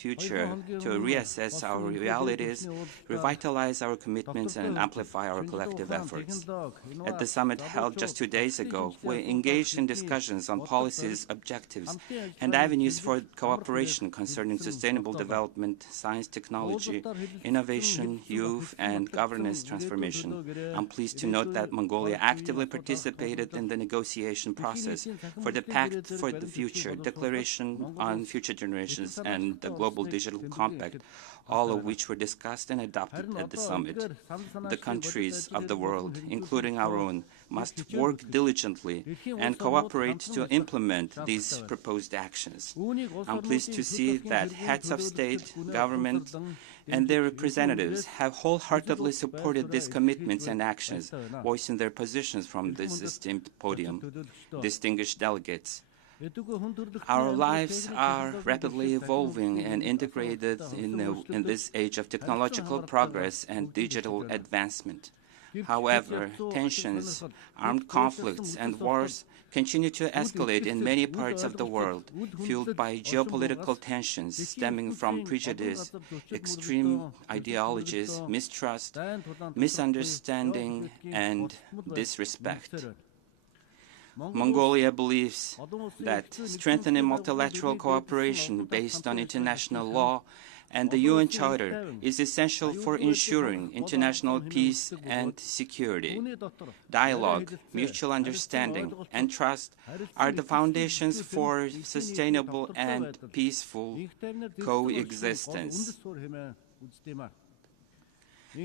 future to reassess our realities, revitalize our commitments, and amplify our collective efforts. At the summit held just 2 days ago, we engaged in discussions on policies, objectives, and avenues for cooperation concerning sustainable development, science, technology, innovation, youth, and governance transformation. I'm pleased to note that Mongolia actively participated in the negotiation process for the Pact for the Future, Declaration on Future Generations, and the Global Digital Compact, all of which were discussed and adopted at the summit. The countries of the world, including our own, must work diligently and cooperate to implement these proposed actions. I'm pleased to see that heads of state, government, and their representatives have wholeheartedly supported these commitments and actions, voicing their positions from this esteemed podium. Distinguished delegates, our lives are rapidly evolving and integrated in this age of technological progress and digital advancement. However, tensions, armed conflicts, and wars continue to escalate in many parts of the world, fueled by geopolitical tensions stemming from prejudice, extreme ideologies, mistrust, misunderstanding, and disrespect. Mongolia believes that strengthening multilateral cooperation based on international law and the UN Charter is essential for ensuring international peace and security. Dialogue, mutual understanding, and trust are the foundations for sustainable and peaceful coexistence.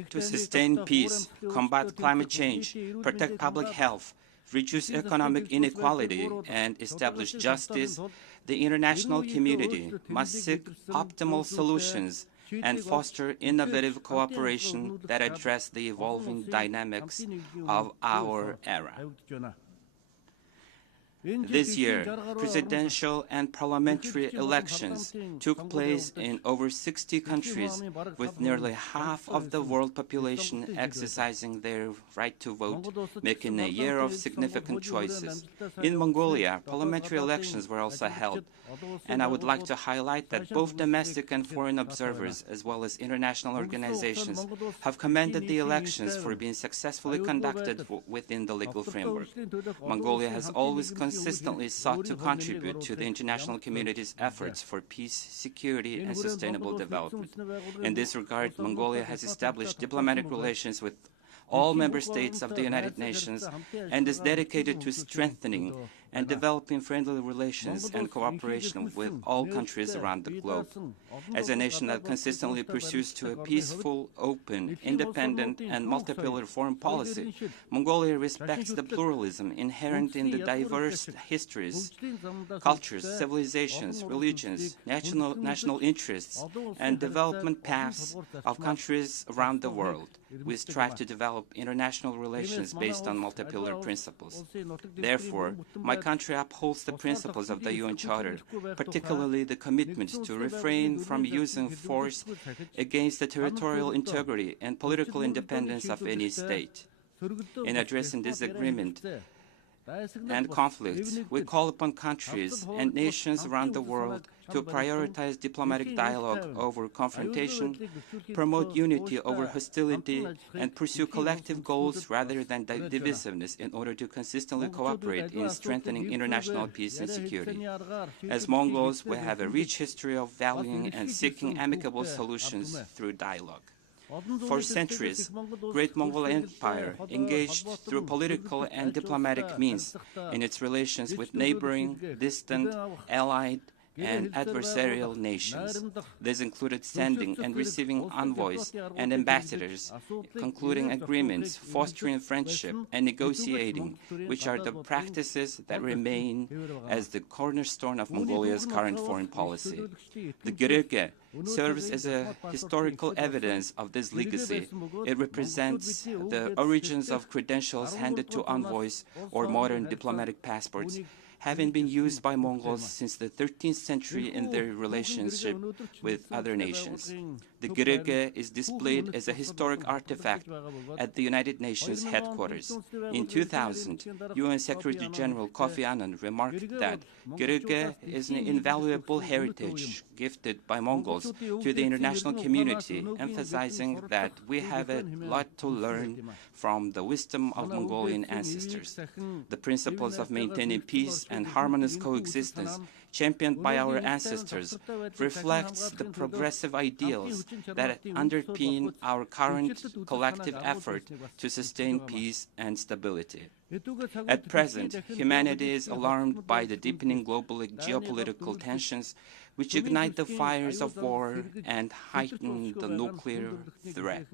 To sustain peace, combat climate change, protect public health, reduce economic inequality, and establish justice, the international community must seek optimal solutions and foster innovative cooperation that address the evolving dynamics of our era. This year, presidential and parliamentary elections took place in over 60 countries, with nearly half of the world population exercising their right to vote, making a year of significant choices. In Mongolia, parliamentary elections were also held, and I would like to highlight that both domestic and foreign observers, as well as international organizations, have commended the elections for being successfully conducted within the legal framework. Mongolia has always consistently sought to contribute to the international community's efforts for peace, security, and sustainable development. In this regard, Mongolia has established diplomatic relations with all member states of the United Nations and is dedicated to strengthening and developing friendly relations and cooperation with all countries around the globe. As a nation that consistently pursues to a peaceful, open, independent, and multipolar foreign policy, Mongolia respects the pluralism inherent in the diverse histories, cultures, civilizations, religions, national interests, and development paths of countries around the world. We strive to develop international relations based on multipolar principles. Therefore, my country upholds the principles of the UN Charter, particularly the commitment to refrain from using force against the territorial integrity and political independence of any state. In addressing disagreement and conflicts, we call upon countries and nations around the world to prioritize diplomatic dialogue over confrontation, promote unity over hostility, and pursue collective goals rather than divisiveness in order to consistently cooperate in strengthening international peace and security. As Mongols, we have a rich history of valuing and seeking amicable solutions through dialogue. For centuries, Great Mongol Empire engaged through political and diplomatic means in its relations with neighboring, distant, allied, and adversarial nations. This included sending and receiving envoys and ambassadors, concluding agreements, fostering friendship, and negotiating, which are the practices that remain as the cornerstone of Mongolia's current foreign policy. The Gürge serves as a historical evidence of this legacy. It represents the origins of credentials handed to envoys or modern diplomatic passports, having been used by Mongols since the 13th century in their relationship with other nations. The Gürge is displayed as a historic artifact at the United Nations headquarters. In 2000, UN Secretary General Kofi Annan remarked that Gürge is an invaluable heritage gifted by Mongols to the international community, emphasizing that we have a lot to learn from the wisdom of Mongolian ancestors. The principles of maintaining peace and harmonious coexistence championed by our ancestors reflects the progressive ideals that underpin our current collective effort to sustain peace and stability. At present, humanity is alarmed by the deepening global geopolitical tensions which ignite the fires of war and heighten the nuclear threat.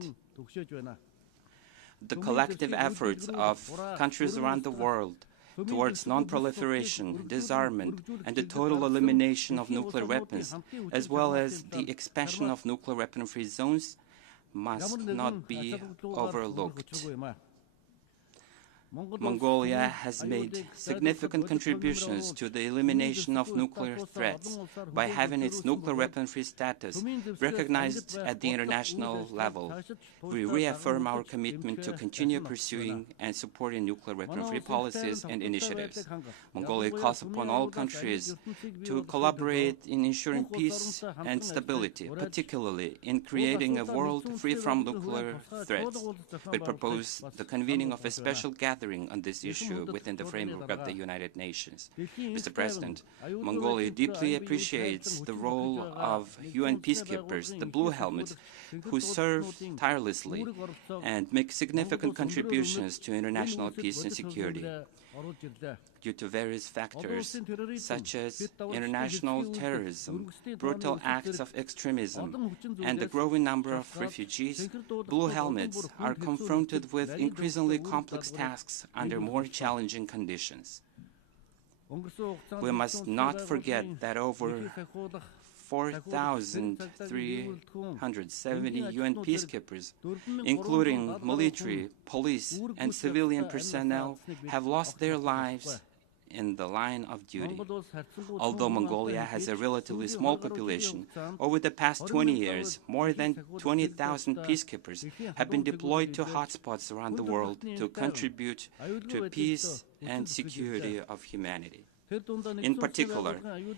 The collective efforts of countries around the world towards non-proliferation, disarmament, and the total elimination of nuclear weapons, as well as the expansion of nuclear weapon-free zones, must not be overlooked. Mongolia has made significant contributions to the elimination of nuclear threats by having its nuclear weapon-free status recognized at the international level. We reaffirm our commitment to continue pursuing and supporting nuclear weapon-free policies and initiatives. Mongolia calls upon all countries to collaborate in ensuring peace and stability, particularly in creating a world free from nuclear threats. We propose the convening of a special gathering on this issue within the framework of the United Nations. Mr. President, Mongolia deeply appreciates the role of UN peacekeepers, the Blue Helmets, who serve tirelessly and make significant contributions to international peace and security. Due to various factors, such as international terrorism, brutal acts of extremism, and the growing number of refugees, Blue Helmets are confronted with increasingly complex tasks under more challenging conditions. We must not forget that over 4,370 UN peacekeepers, including military, police, and civilian personnel, have lost their lives in the line of duty. Although Mongolia has a relatively small population, over the past 20 years, more than 20,000 peacekeepers have been deployed to hotspots around the world to contribute to peace and security of humanity. In particular,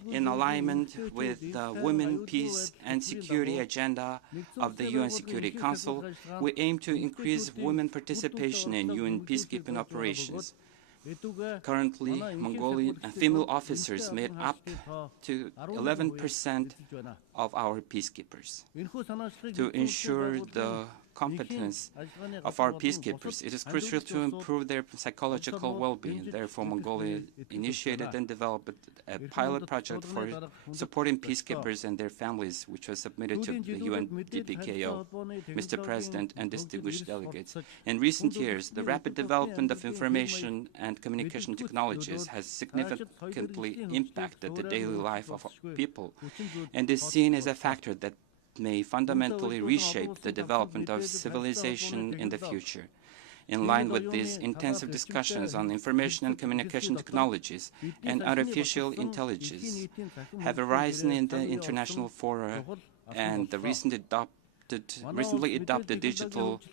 in alignment with the Women, Peace and Security agenda of the UN Security Council, we aim to increase women participation in UN peacekeeping operations. Currently, Mongolian female officers made up to 11% of our peacekeepers. To ensure the competence of our peacekeepers, it is crucial to improve their psychological well-being. Therefore, Mongolia initiated and developed a pilot project for supporting peacekeepers and their families, which was submitted to the UNDPKO. Mr. President and distinguished delegates, in recent years, the rapid development of information and communication technologies has significantly impacted the daily life of people, and is seen as a factor that may fundamentally reshape the development of civilization in the future. In line with these intensive discussions on information and communication technologies and artificial intelligence have arisen in the international fora and the recently adopted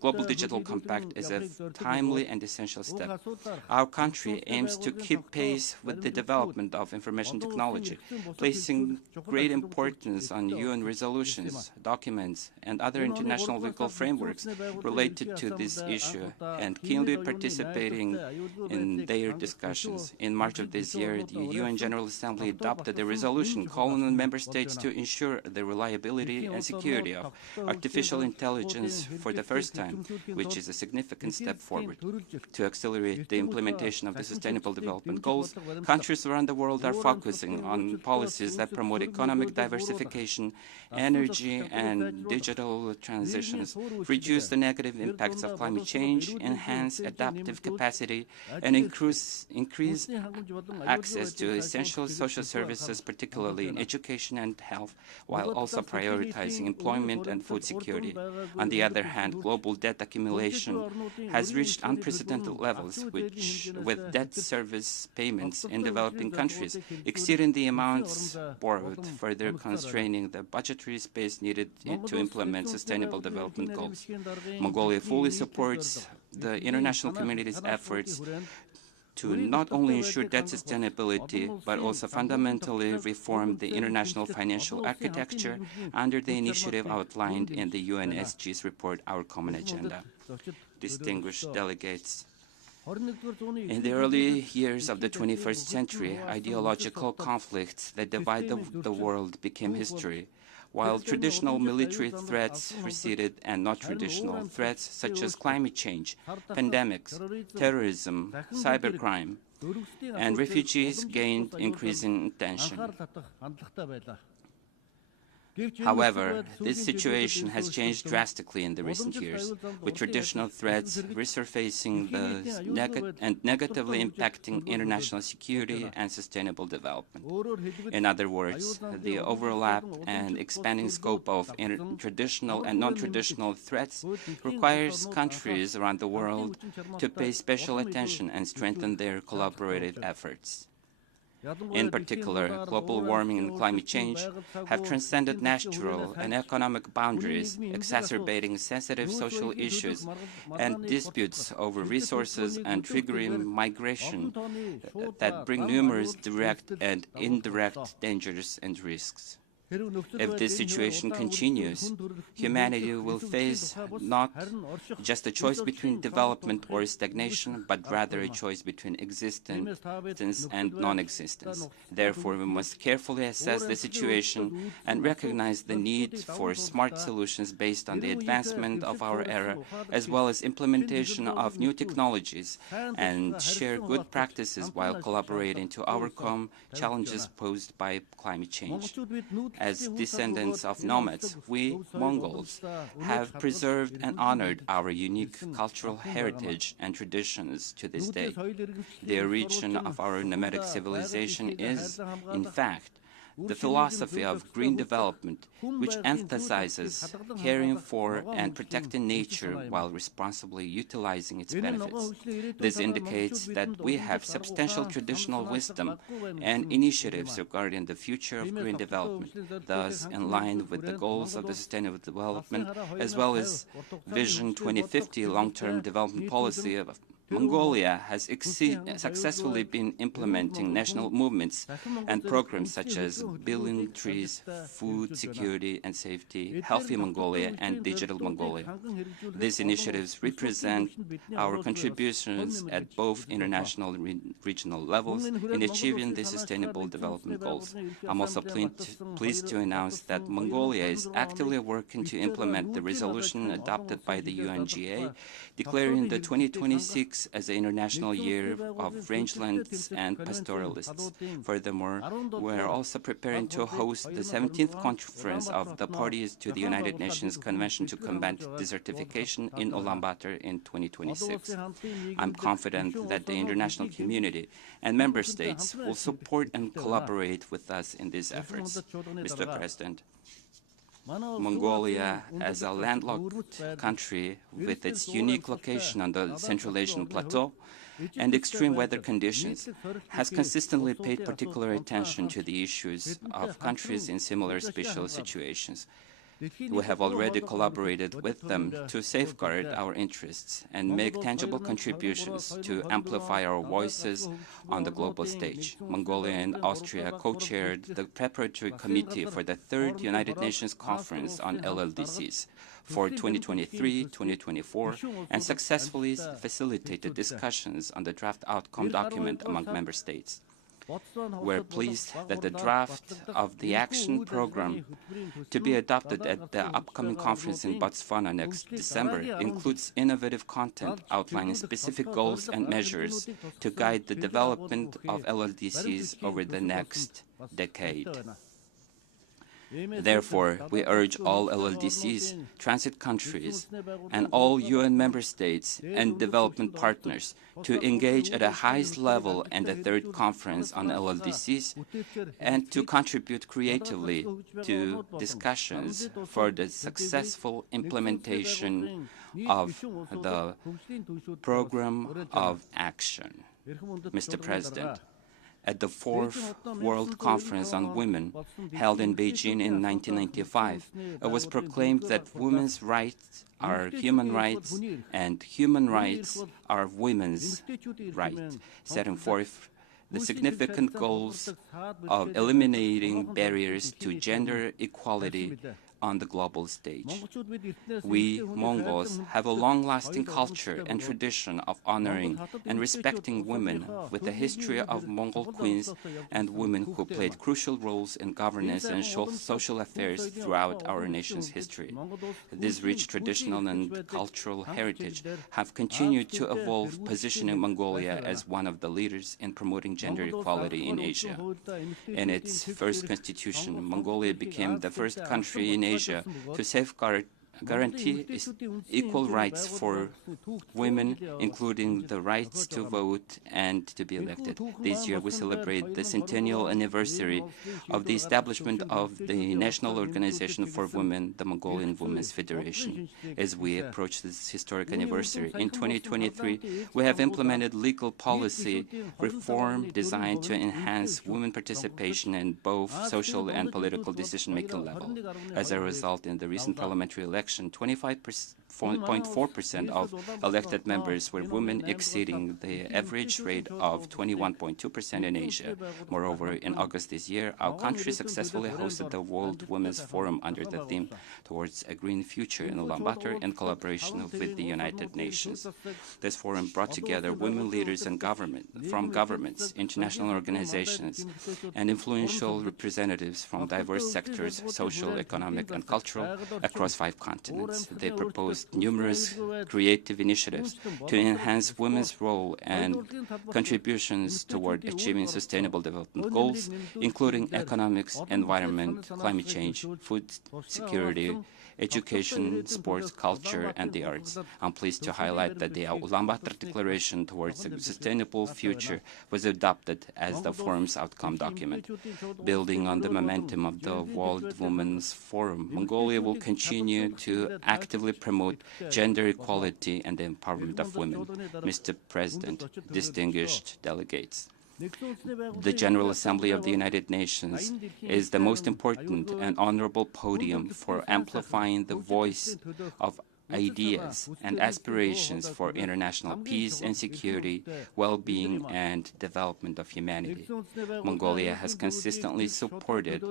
Global Digital Compact is a timely and essential step. Our country aims to keep pace with the development of information technology, placing great importance on UN resolutions, documents, and other international legal frameworks related to this issue, and keenly participating in their discussions. In March of this year, the UN General Assembly adopted a resolution calling on member states to ensure the reliability and security of artificial intelligence for the first time, which is a significant step forward. To accelerate the implementation of the Sustainable Development Goals, countries around the world are focusing on policies that promote economic diversification, energy and digital transitions, reduce the negative impacts of climate change, enhance adaptive capacity, and increase access to essential social services, particularly in education and health, while also prioritizing employment and food security. On the other hand, global debt accumulation has reached unprecedented levels, with debt service payments in developing countries exceeding the amounts borrowed, further constraining the budgetary space needed to implement sustainable development goals. Mongolia fully supports the international community's efforts to not only ensure debt sustainability, but also fundamentally reform the international financial architecture under the initiative outlined in the UNSG's report, Our Common Agenda. Distinguished delegates, in the early years of the 21st century, ideological conflicts that divide the world became history, while traditional military threats receded and non-traditional threats such as climate change, pandemics, terrorism, cybercrime, and refugees gained increasing attention. However, this situation has changed drastically in the recent years, with traditional threats resurfacing and negatively impacting international security and sustainable development. In other words, the overlap and expanding scope of traditional and non-traditional threats requires countries around the world to pay special attention and strengthen their collaborative efforts. In particular, global warming and climate change have transcended natural and economic boundaries, exacerbating sensitive social issues and disputes over resources and triggering migration that bring numerous direct and indirect dangers and risks. If this situation continues, humanity will face not just a choice between development or stagnation, but rather a choice between existence and non-existence. Therefore, we must carefully assess the situation and recognize the need for smart solutions based on the advancement of our era, as well as implementation of new technologies, and share good practices while collaborating to overcome challenges posed by climate change. As descendants of nomads, we, Mongols, have preserved and honored our unique cultural heritage and traditions to this day. The origin of our nomadic civilization is, in fact, the philosophy of green development, which emphasizes caring for and protecting nature while responsibly utilizing its benefits. This indicates that we have substantial traditional wisdom and initiatives regarding the future of green development, thus in line with the goals of the Sustainable Development, as well as Vision 2050 long-term development policy of Mongolia has successfully been implementing national movements and programs such as Billion Trees, Food Security and Safety, Healthy Mongolia, and Digital Mongolia. These initiatives represent our contributions at both international and regional levels in achieving the Sustainable Development Goals. I'm also pleased to announce that Mongolia is actively working to implement the resolution adopted by the UNGA, declaring the 2026 as the International Year of Rangelands and Pastoralists. Furthermore, we are also preparing to host the 17th conference of the parties to the United Nations Convention to Combat Desertification in Ulaanbaatar in 2026. I'm confident that the international community and member states will support and collaborate with us in these efforts. Mr. President, Mongolia, as a landlocked country with its unique location on the Central Asian Plateau and extreme weather conditions, has consistently paid particular attention to the issues of countries in similar special situations. We have already collaborated with them to safeguard our interests and make tangible contributions to amplify our voices on the global stage. Mongolia and Austria co-chaired the preparatory committee for the third United Nations Conference on LLDCs for 2023-2024 and successfully facilitated discussions on the draft outcome document among member states. We're pleased that the draft of the action program to be adopted at the upcoming conference in Botswana next December includes innovative content outlining specific goals and measures to guide the development of LLDCs over the next decade. Therefore, we urge all LLDCs, transit countries, and all UN member states and development partners to engage at the highest level in the third conference on LLDCs and to contribute creatively to discussions for the successful implementation of the Program of Action. Mr. President, at the Fourth World Conference on Women, held in Beijing in 1995, it was proclaimed that women's rights are human rights and human rights are women's rights, setting forth the significant goals of eliminating barriers to gender equality on the global stage. We Mongols have a long-lasting culture and tradition of honoring and respecting women, with a history of Mongol queens and women who played crucial roles in governance and social affairs throughout our nation's history. This rich traditional and cultural heritage have continued to evolve, positioning Mongolia as one of the leaders in promoting gender equality in Asia. In its first constitution, Mongolia became the first country in Asia to guarantee equal rights for women, including the rights to vote and to be elected. This year we celebrate the centennial anniversary of the establishment of the National Organization for Women, the Mongolian Women's Federation. As we approach this historic anniversary, in 2023, we have implemented legal policy reform designed to enhance women participation in both social and political decision-making level. As a result, in the recent parliamentary election, 25.4% of elected members were women, exceeding the average rate of 21.2% in Asia. Moreover, in August this year, our country successfully hosted the World Women's Forum under the theme Towards a Green Future in Ulaanbaatar in collaboration with the United Nations. This forum brought together women leaders and from governments, international organizations, and influential representatives from diverse sectors, social, economic, and cultural, across 5 continents. They proposed numerous creative initiatives to enhance women's role and contributions toward achieving sustainable development goals, including economics, environment, climate change, food security, education, sports, culture, and the arts. I'm pleased to highlight that the Ulaanbaatar Declaration Towards a Sustainable Future was adopted as the forum's outcome document. Building on the momentum of the World Women's Forum, Mongolia will continue to actively promote gender equality and the empowerment of women. Mr. President, distinguished delegates, the General Assembly of the United Nations is the most important and honorable podium for amplifying the voice of ideas and aspirations for international peace and security, well-being, and development of humanity. Mongolia has consistently supported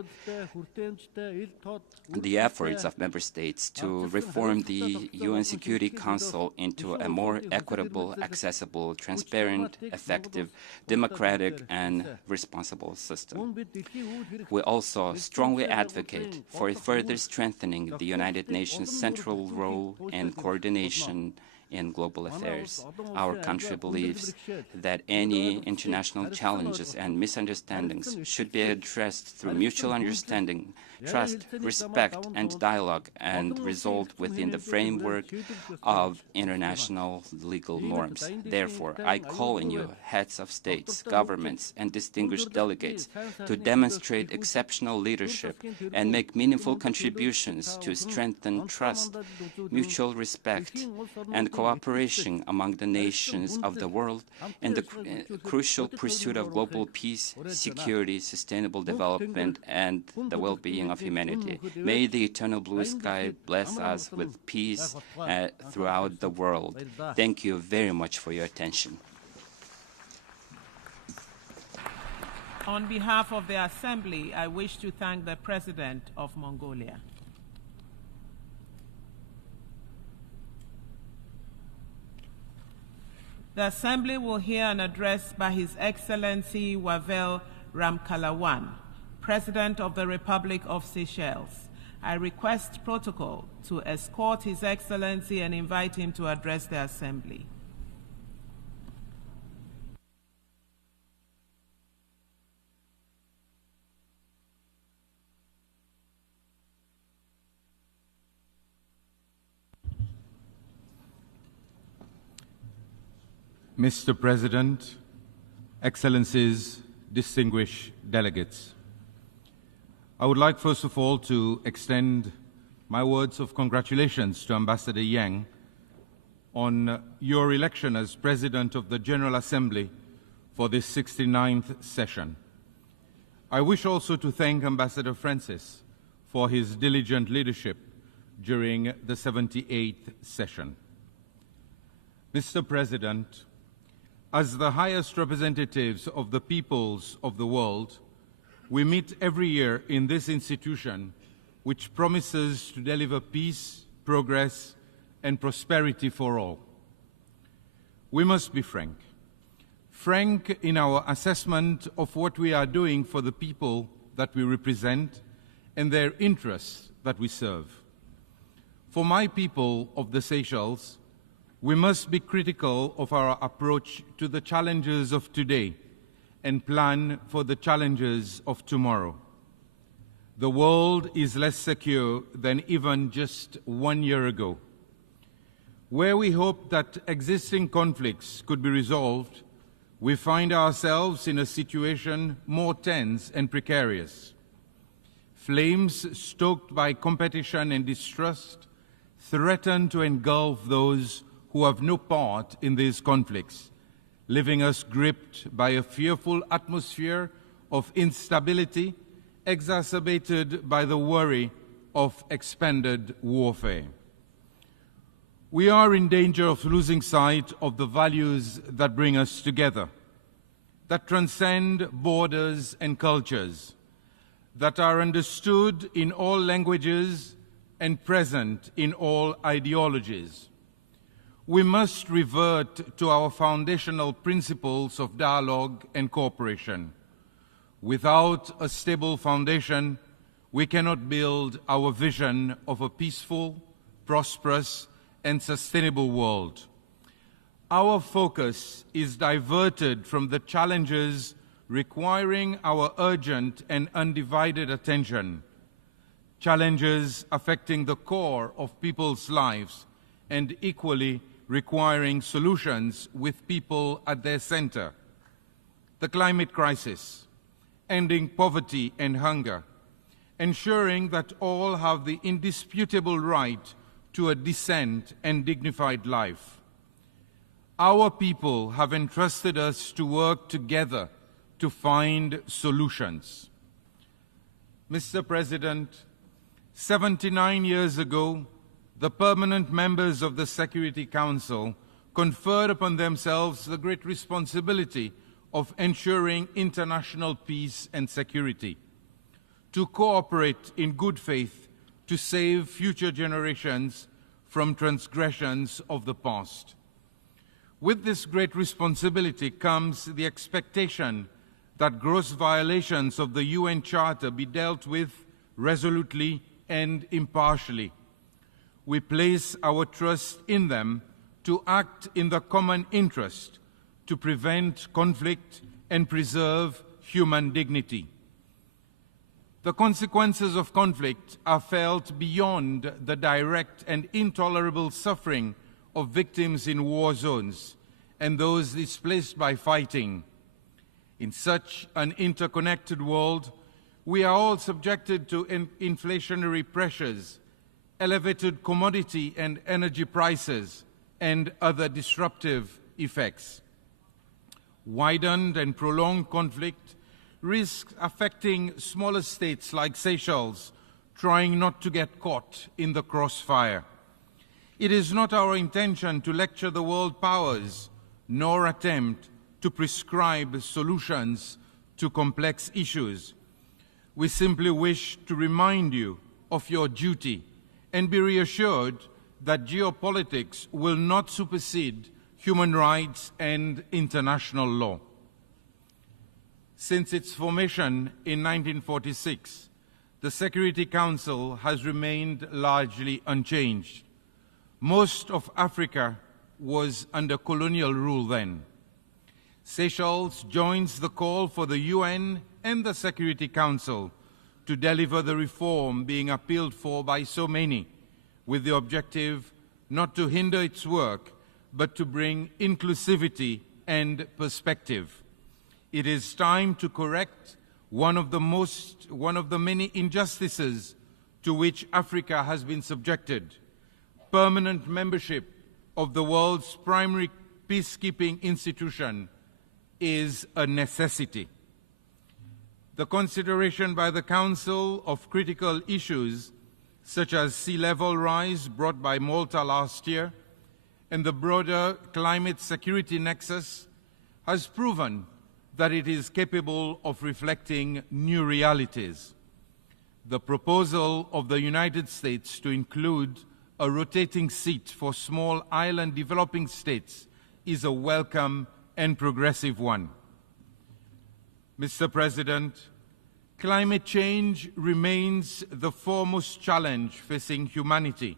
the efforts of member states to reform the UN Security Council into a more equitable, accessible, transparent, effective, democratic, and responsible system. We also strongly advocate for further strengthening the United Nations' central role and coordination in global affairs. Our country believes that any international challenges and misunderstandings should be addressed through mutual understanding, trust, respect, and dialogue, and resolved within the framework of international legal norms. Therefore, I call on you, heads of states, governments, and distinguished delegates, to demonstrate exceptional leadership and make meaningful contributions to strengthen trust, mutual respect, and cooperation among the nations of the world in the crucial pursuit of global peace, security, sustainable development, and the well-being of humanity. May the eternal blue sky bless us with peace throughout the world. Thank you very much for your attention. On behalf of the Assembly, I wish to thank the President of Mongolia. The Assembly will hear an address by His Excellency Wavel Ramkalawan, President of the Republic of Seychelles. I request protocol to escort His Excellency and invite him to address the Assembly. Mr. President, Excellencies, distinguished delegates, I would like first of all to extend my words of congratulations to Ambassador Yang on your election as President of the General Assembly for this 69th session. I wish also to thank Ambassador Francis for his diligent leadership during the 78th session. Mr. President, as the highest representatives of the peoples of the world, we meet every year in this institution which promises to deliver peace, progress, and prosperity for all. We must be frank in our assessment of what we are doing for the people that we represent and their interests that we serve. For my people of the Seychelles, we must be critical of our approach to the challenges of today and plan for the challenges of tomorrow. The world is less secure than even just 1 year ago. Where we hoped that existing conflicts could be resolved, we find ourselves in a situation more tense and precarious. Flames stoked by competition and distrust threaten to engulf those who have no part in these conflicts, leaving us gripped by a fearful atmosphere of instability exacerbated by the worry of expanded warfare. We are in danger of losing sight of the values that bring us together, that transcend borders and cultures, that are understood in all languages and present in all ideologies. We must revert to our foundational principles of dialogue and cooperation. Without a stable foundation, we cannot build our vision of a peaceful, prosperous, and sustainable world. Our focus is diverted from the challenges requiring our urgent and undivided attention, challenges affecting the core of people's lives and equally requiring solutions with people at their center. The climate crisis, ending poverty and hunger, ensuring that all have the indisputable right to a decent and dignified life. Our people have entrusted us to work together to find solutions. Mr. President, 79 years ago, the permanent members of the Security Council conferred upon themselves the great responsibility of ensuring international peace and security, to cooperate in good faith to save future generations from transgressions of the past. With this great responsibility comes the expectation that gross violations of the UN Charter be dealt with resolutely and impartially. We place our trust in them to act in the common interest, to prevent conflict and preserve human dignity. The consequences of conflict are felt beyond the direct and intolerable suffering of victims in war zones and those displaced by fighting. In such an interconnected world, we are all subjected to inflationary pressures, elevated commodity and energy prices, and other disruptive effects. Widened and prolonged conflict risks affecting smaller states like Seychelles, trying not to get caught in the crossfire. It is not our intention to lecture the world powers, nor attempt to prescribe solutions to complex issues. We simply wish to remind you of your duty and be reassured that geopolitics will not supersede human rights and international law. Since its formation in 1946, the Security Council has remained largely unchanged. Most of Africa was under colonial rule then. Seychelles joins the call for the UN and the Security Council to deliver the reform being appealed for by so many, with the objective not to hinder its work, but to bring inclusivity and perspective. It is time to correct one of the many injustices to which Africa has been subjected. Permanent membership of the world's primary peacekeeping institution is a necessity. The consideration by the Council of critical issues such as sea level rise brought by Malta last year and the broader climate security nexus has proven that it is capable of reflecting new realities. The proposal of the United States to include a rotating seat for small island developing states is a welcome and progressive one. Mr. President, climate change remains the foremost challenge facing humanity,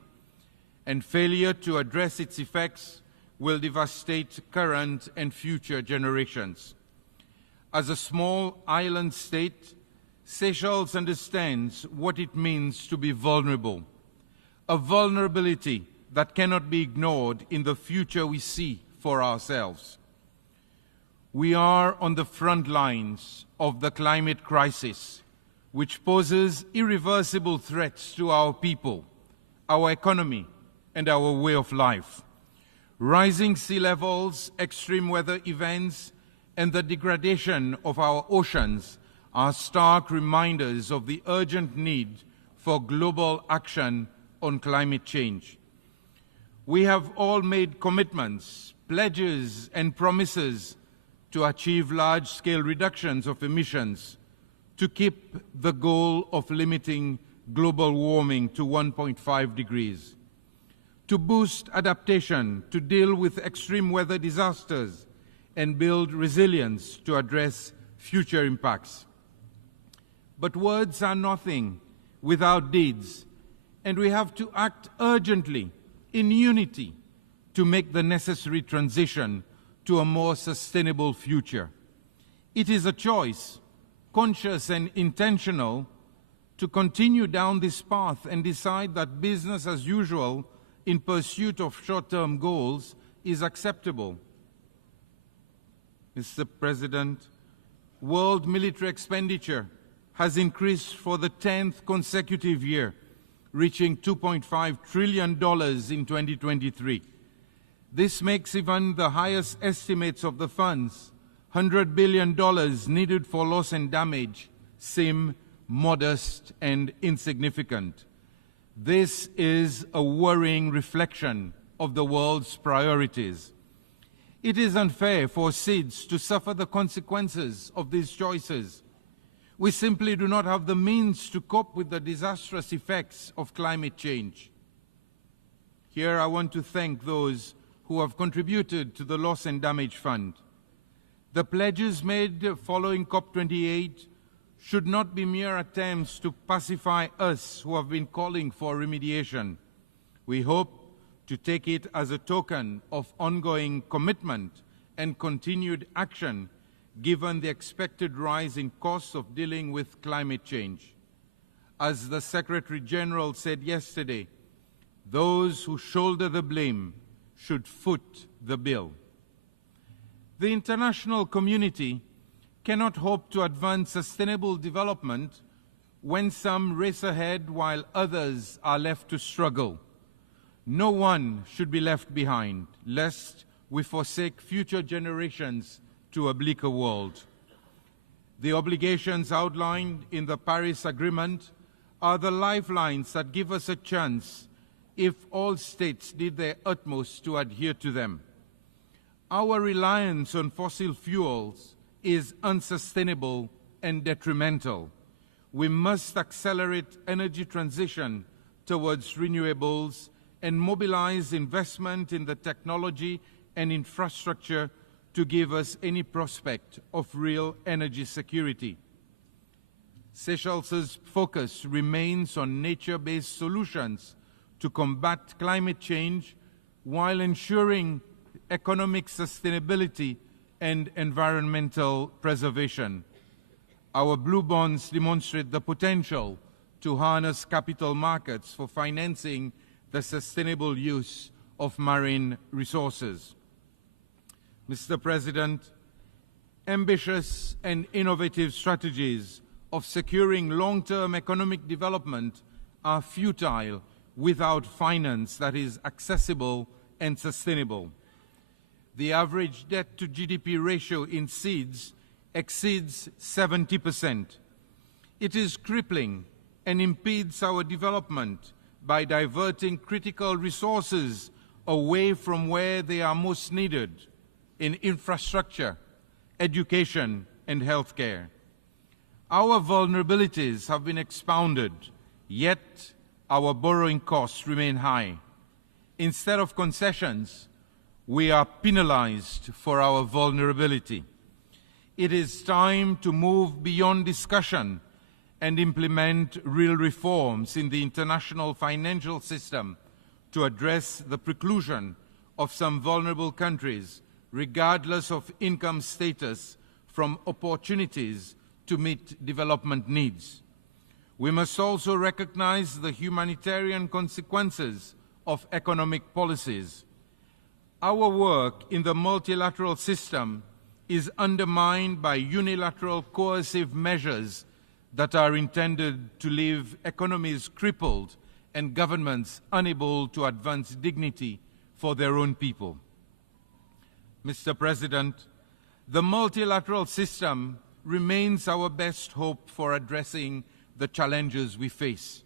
and failure to address its effects will devastate current and future generations. As a small island state, Seychelles understands what it means to be vulnerable, a vulnerability that cannot be ignored in the future we see for ourselves. We are on the front lines of the climate crisis, which poses irreversible threats to our people, our economy, and our way of life. Rising sea levels, extreme weather events, and the degradation of our oceans are stark reminders of the urgent need for global action on climate change. We have all made commitments, pledges, and promises to achieve large-scale reductions of emissions, to keep the goal of limiting global warming to 1.5 degrees, to boost adaptation, to deal with extreme weather disasters, and build resilience to address future impacts. But words are nothing without deeds, and we have to act urgently, in unity, to make the necessary transition to a more sustainable future. It is a choice, conscious and intentional, to continue down this path and decide that business as usual in pursuit of short-term goals is acceptable. Mr. President, world military expenditure has increased for the 10th consecutive year, reaching $2.5 trillion in 2023. This makes even the highest estimates of the funds, $100 billion needed for loss and damage, seem modest and insignificant. This is a worrying reflection of the world's priorities. It is unfair for SIDS to suffer the consequences of these choices. We simply do not have the means to cope with the disastrous effects of climate change. Here I want to thank those who have contributed to the Loss and Damage Fund. The pledges made following COP28 should not be mere attempts to pacify us who have been calling for remediation. We hope to take it as a token of ongoing commitment and continued action given the expected rise in costs of dealing with climate change. As the Secretary General said yesterday, those who shoulder the blame should foot the bill. The international community cannot hope to advance sustainable development when some race ahead while others are left to struggle. No one should be left behind, lest we forsake future generations to a bleaker world. The obligations outlined in the Paris Agreement are the lifelines that give us a chance if all states did their utmost to adhere to them. Our reliance on fossil fuels is unsustainable and detrimental. We must accelerate energy transition towards renewables and mobilize investment in the technology and infrastructure to give us any prospect of real energy security. Seychelles' focus remains on nature-based solutions to combat climate change while ensuring economic sustainability and environmental preservation. Our blue bonds demonstrate the potential to harness capital markets for financing the sustainable use of marine resources. Mr. President, ambitious and innovative strategies of securing long-term economic development are futile without finance that is accessible and sustainable. The average debt-to-GDP ratio in seeds exceeds 70%. It is crippling and impedes our development by diverting critical resources away from where they are most needed, in infrastructure, education, and healthcare. Our vulnerabilities have been expounded, yet our borrowing costs remain high. Instead of concessions, we are penalized for our vulnerability. It is time to move beyond discussion and implement real reforms in the international financial system to address the preclusion of some vulnerable countries, regardless of income status, from opportunities to meet development needs. We must also recognize the humanitarian consequences of economic policies. Our work in the multilateral system is undermined by unilateral coercive measures that are intended to leave economies crippled and governments unable to advance dignity for their own people. Mr. President, the multilateral system remains our best hope for addressing the challenges we face.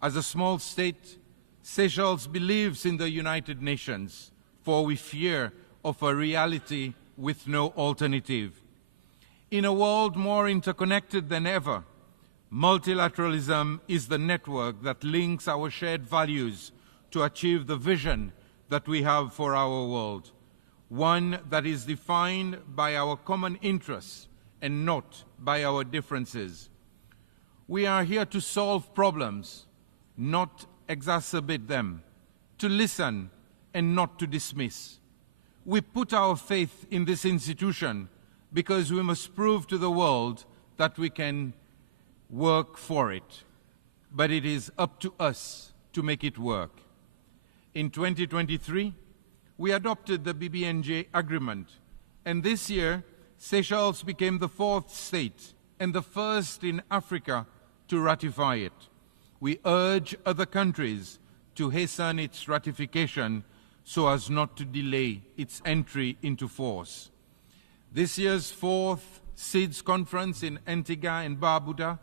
As a small state, Seychelles believes in the United Nations, for we fear of a reality with no alternative. In a world more interconnected than ever, multilateralism is the network that links our shared values to achieve the vision that we have for our world, one that is defined by our common interests and not by our differences. We are here to solve problems, not exacerbate them, to listen and not to dismiss. We put our faith in this institution because we must prove to the world that we can work for it, but it is up to us to make it work. In 2023, we adopted the BBNJ agreement, and this year, Seychelles became the 4th state and the first in Africa to ratify it. We urge other countries to hasten its ratification so as not to delay its entry into force. This year's 4th SEEDS conference in Antigua and Barbuda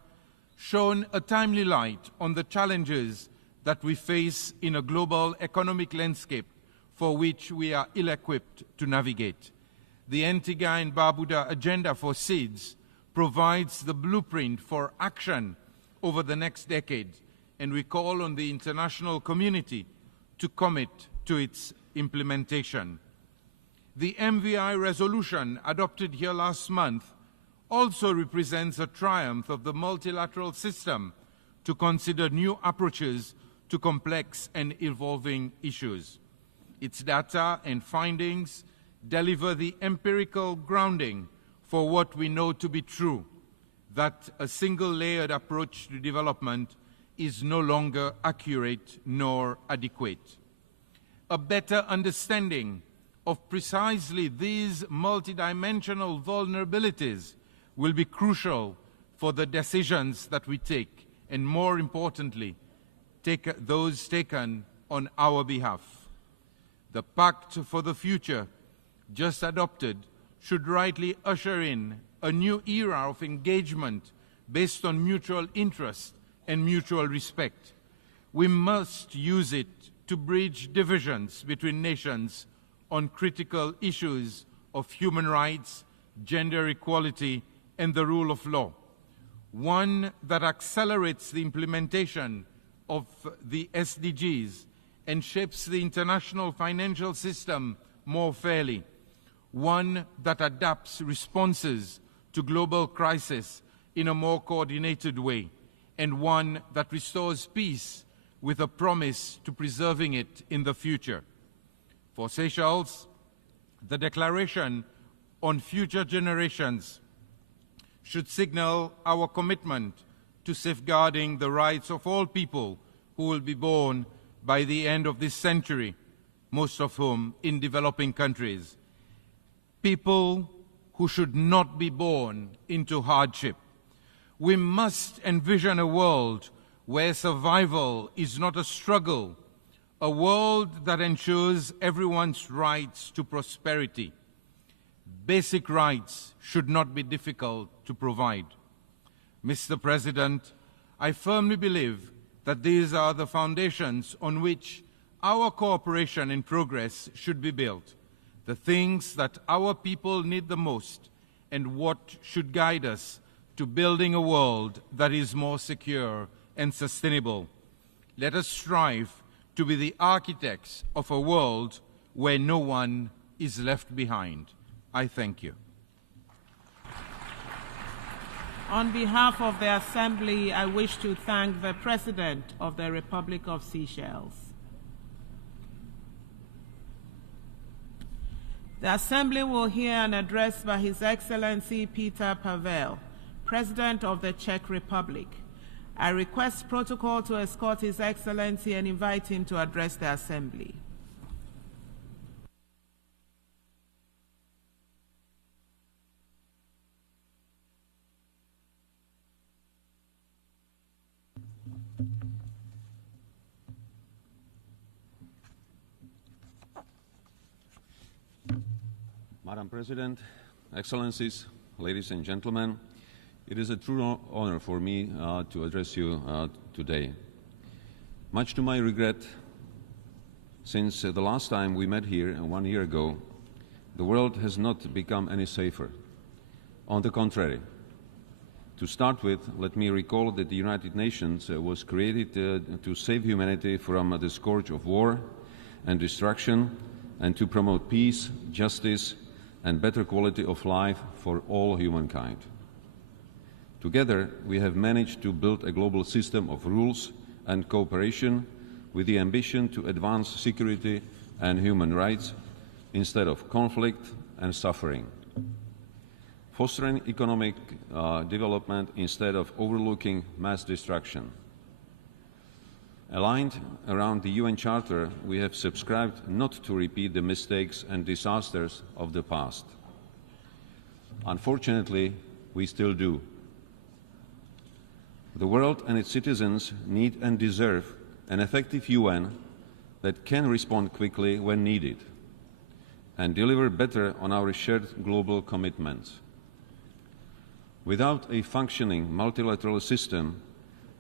shone a timely light on the challenges that we face in a global economic landscape for which we are ill-equipped to navigate. The Antigua and Barbuda agenda for SEEDS provides the blueprint for action over the next decade, and we call on the international community to commit to its implementation. The MVI resolution adopted here last month also represents a triumph of the multilateral system to consider new approaches to complex and evolving issues. Its data and findings deliver the empirical grounding for what we know to be true, that a single-layered approach to development is no longer accurate nor adequate. A better understanding of precisely these multidimensional vulnerabilities will be crucial for the decisions that we take, and more importantly, those taken on our behalf. The Pact for the Future, just adopted, should rightly usher in a new era of engagement based on mutual interest and mutual respect. We must use it to bridge divisions between nations on critical issues of human rights, gender equality, and the rule of law. One that accelerates the implementation of the SDGs and shapes the international financial system more fairly. One that adapts responses to global crisis in a more coordinated way, and one that restores peace with a promise to preserving it in the future. For Seychelles, the Declaration on Future Generations should signal our commitment to safeguarding the rights of all people who will be born by the end of this century, most of whom in developing countries. people who should not be born into hardship. We must envision a world where survival is not a struggle, a world that ensures everyone's rights to prosperity. Basic rights should not be difficult to provide. Mr. President, I firmly believe that these are the foundations on which our cooperation in progress should be built, the things that our people need the most, and what should guide us to building a world that is more secure and sustainable. Let us strive to be the architects of a world where no one is left behind. I thank you. On behalf of the Assembly, I wish to thank the President of the Republic of Seychelles. The Assembly will hear an address by His Excellency Peter Pavel, President of the Czech Republic. I request protocol to escort His Excellency and invite him to address the Assembly. Madam President, Excellencies, ladies and gentlemen, it is a true honor for me to address you today. Much to my regret, since the last time we met here 1 year ago, the world has not become any safer. On the contrary. To start with, let me recall that the United Nations was created to save humanity from the scourge of war and destruction and to promote peace, justice, and better quality of life for all humankind. Together, we have managed to build a global system of rules and cooperation with the ambition to advance security and human rights instead of conflict and suffering, fostering economic development instead of overlooking mass destruction. Aligned around the UN Charter, we have subscribed not to repeat the mistakes and disasters of the past. Unfortunately, we still do. The world and its citizens need and deserve an effective UN that can respond quickly when needed and deliver better on our shared global commitments. Without a functioning multilateral system,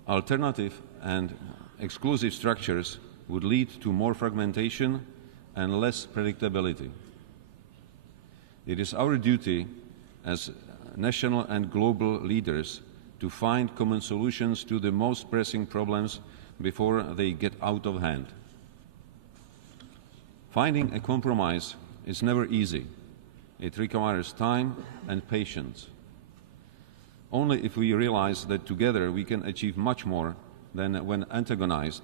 alternative and exclusive structures would lead to more fragmentation and less predictability. It is our duty as national and global leaders to find common solutions to the most pressing problems before they get out of hand. Finding a compromise is never easy. It requires time and patience. Only if we realize that together we can achieve much more than when antagonized,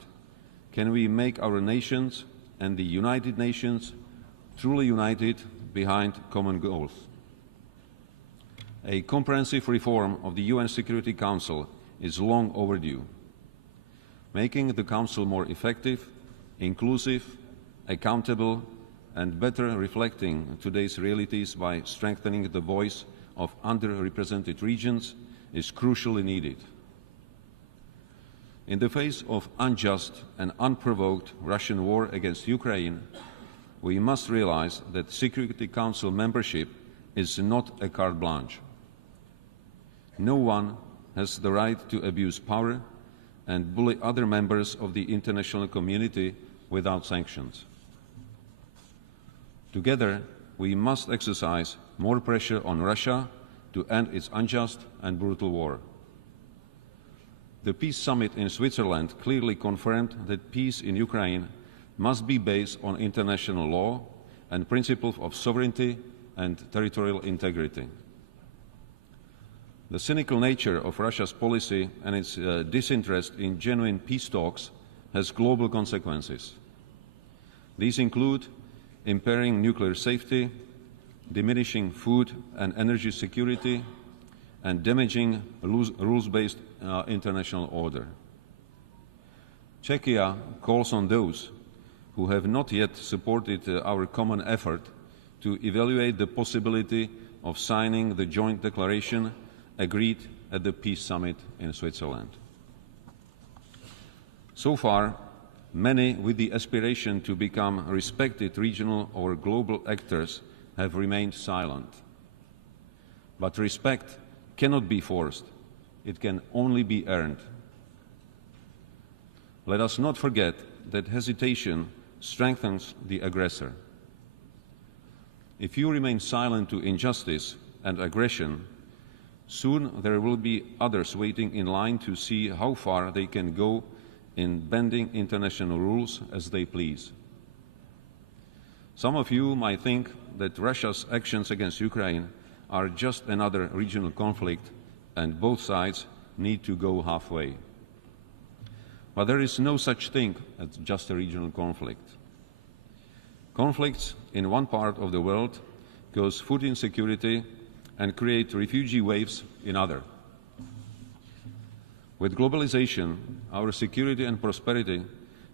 can we make our nations and the United Nations truly united behind common goals. A comprehensive reform of the UN Security Council is long overdue. Making the Council more effective, inclusive, accountable, and better reflecting today's realities by strengthening the voice of underrepresented regions is crucially needed. In the face of unjust and unprovoked Russian war against Ukraine, we must realize that Security Council membership is not a carte blanche. No one has the right to abuse power and bully other members of the international community without sanctions. Together, we must exercise more pressure on Russia to end its unjust and brutal war. The Peace Summit in Switzerland clearly confirmed that peace in Ukraine must be based on international law and principles of sovereignty and territorial integrity. The cynical nature of Russia's policy and its disinterest in genuine peace talks has global consequences. These include impairing nuclear safety, diminishing food and energy security, and damaging rules-based international order. Czechia calls on those who have not yet supported our common effort to evaluate the possibility of signing the joint declaration agreed at the Peace Summit in Switzerland. So far, many with the aspiration to become respected regional or global actors have remained silent. But respect cannot be forced. It can only be earned. Let us not forget that hesitation strengthens the aggressor. If you remain silent to injustice and aggression, soon there will be others waiting in line to see how far they can go in bending international rules as they please. Some of you might think that Russia's actions against Ukraine are just another regional conflict and both sides need to go halfway. But there is no such thing as just a regional conflict. Conflicts in one part of the world cause food insecurity and create refugee waves in other. With globalization, our security and prosperity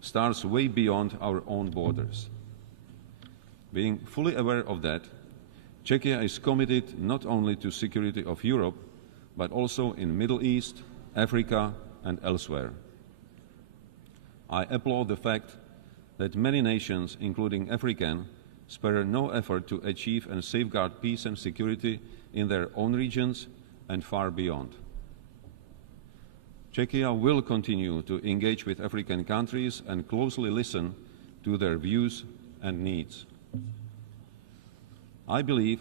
starts way beyond our own borders. Being fully aware of that, Czechia is committed not only to security of Europe, but also in Middle East, Africa, and elsewhere. I applaud the fact that many nations, including African, spare no effort to achieve and safeguard peace and security in their own regions and far beyond. Czechia will continue to engage with African countries and closely listen to their views and needs. I believe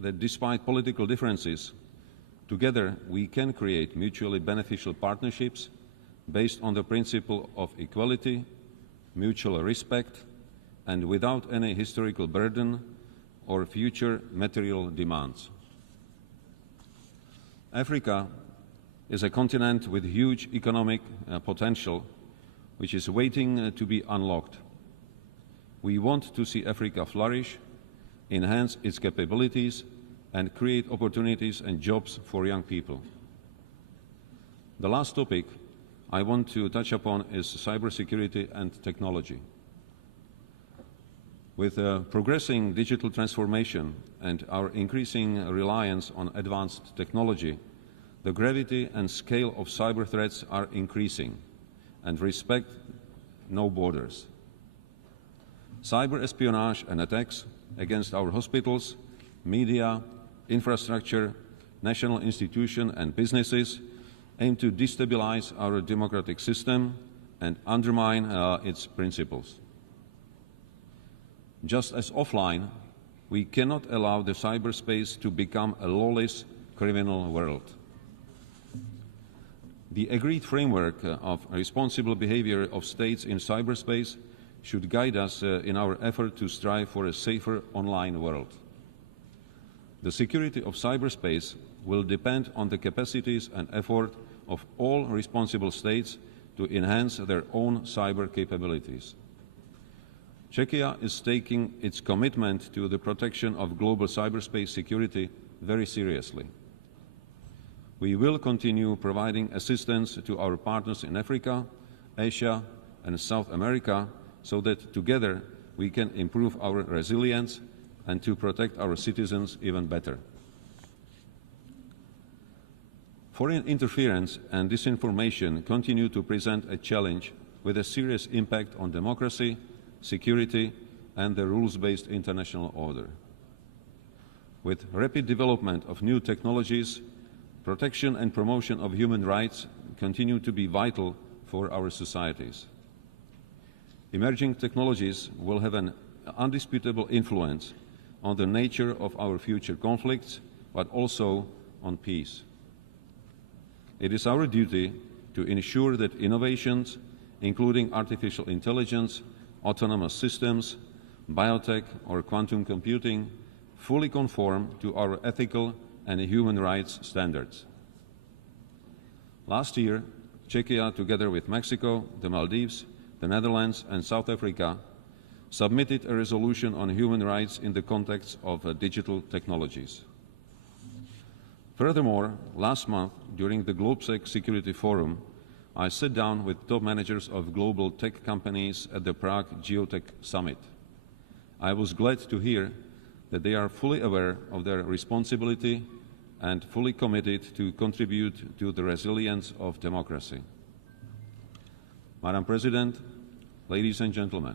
that despite political differences, together we can create mutually beneficial partnerships based on the principle of equality, mutual respect, and without any historical burden or future material demands. Africa is a continent with huge economic potential, which is waiting to be unlocked. We want to see Africa flourish, enhance its capabilities, and create opportunities and jobs for young people. The last topic I want to touch upon is cybersecurity and technology. With progressing digital transformation and our increasing reliance on advanced technology, the gravity and scale of cyber threats are increasing and respect no borders. Cyber espionage and attacks against our hospitals, media, infrastructure, national institutions and businesses aim to destabilize our democratic system and undermine its principles. Just as offline, we cannot allow the cyberspace to become a lawless criminal world. The agreed framework of responsible behavior of states in cyberspace should guide us in our effort to strive for a safer online world. The security of cyberspace will depend on the capacities and effort of all responsible states to enhance their own cyber capabilities. Czechia is taking its commitment to the protection of global cyberspace security very seriously. We will continue providing assistance to our partners in Africa, Asia, and South America so that together we can improve our resilience and to protect our citizens even better. Foreign interference and disinformation continue to present a challenge with a serious impact on democracy, security, and the rules-based international order. With rapid development of new technologies, protection and promotion of human rights continue to be vital for our societies. Emerging technologies will have an undisputable influence on the nature of our future conflicts, but also on peace. It is our duty to ensure that innovations, including artificial intelligence, autonomous systems, biotech, or quantum computing, fully conform to our ethical and human rights standards. Last year, Czechia, together with Mexico, the Maldives, the Netherlands, and South Africa, submitted a resolution on human rights in the context of digital technologies. Furthermore, last month, during the GlobeSec Security Forum, I sat down with top managers of global tech companies at the Prague Geotech Summit. I was glad to hear that they are fully aware of their responsibility and fully committed to contribute to the resilience of democracy. Madam President, ladies and gentlemen,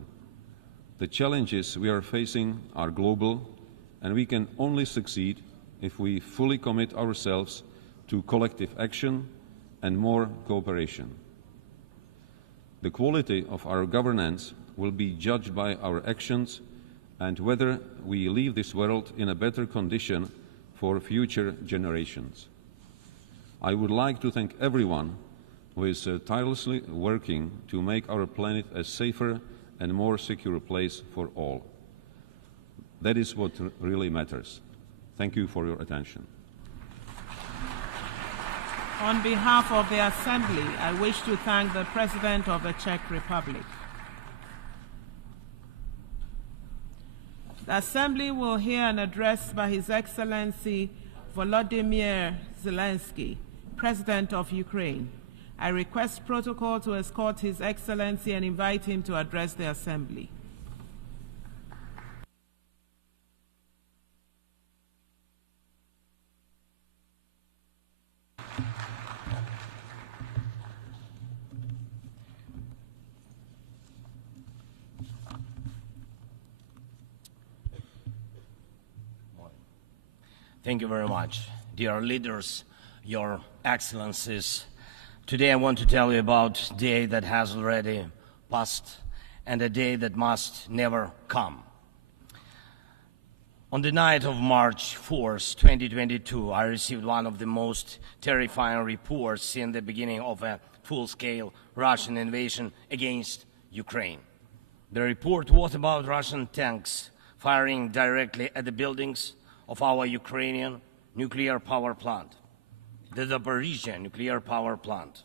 the challenges we are facing are global, and we can only succeed if we fully commit ourselves to collective action and more cooperation. The quality of our governance will be judged by our actions and whether we leave this world in a better condition for future generations. I would like to thank everyone who is tirelessly working to make our planet a safer and more secure place for all. That is what really matters. Thank you for your attention. On behalf of the Assembly, I wish to thank the President of the Czech Republic. The Assembly will hear an address by His Excellency Volodymyr Zelensky, President of Ukraine. I request protocol to escort His Excellency and invite him to address the Assembly. Thank you very much, dear leaders, your excellencies. Today I want to tell you about a day that has already passed and a day that must never come. On the night of March 4th, 2022, I received one of the most terrifying reports since the beginning of a full-scale Russian invasion against Ukraine. The report was about Russian tanks firing directly at the buildings of our Ukrainian nuclear power plant, the Zaporizhzhia nuclear power plant,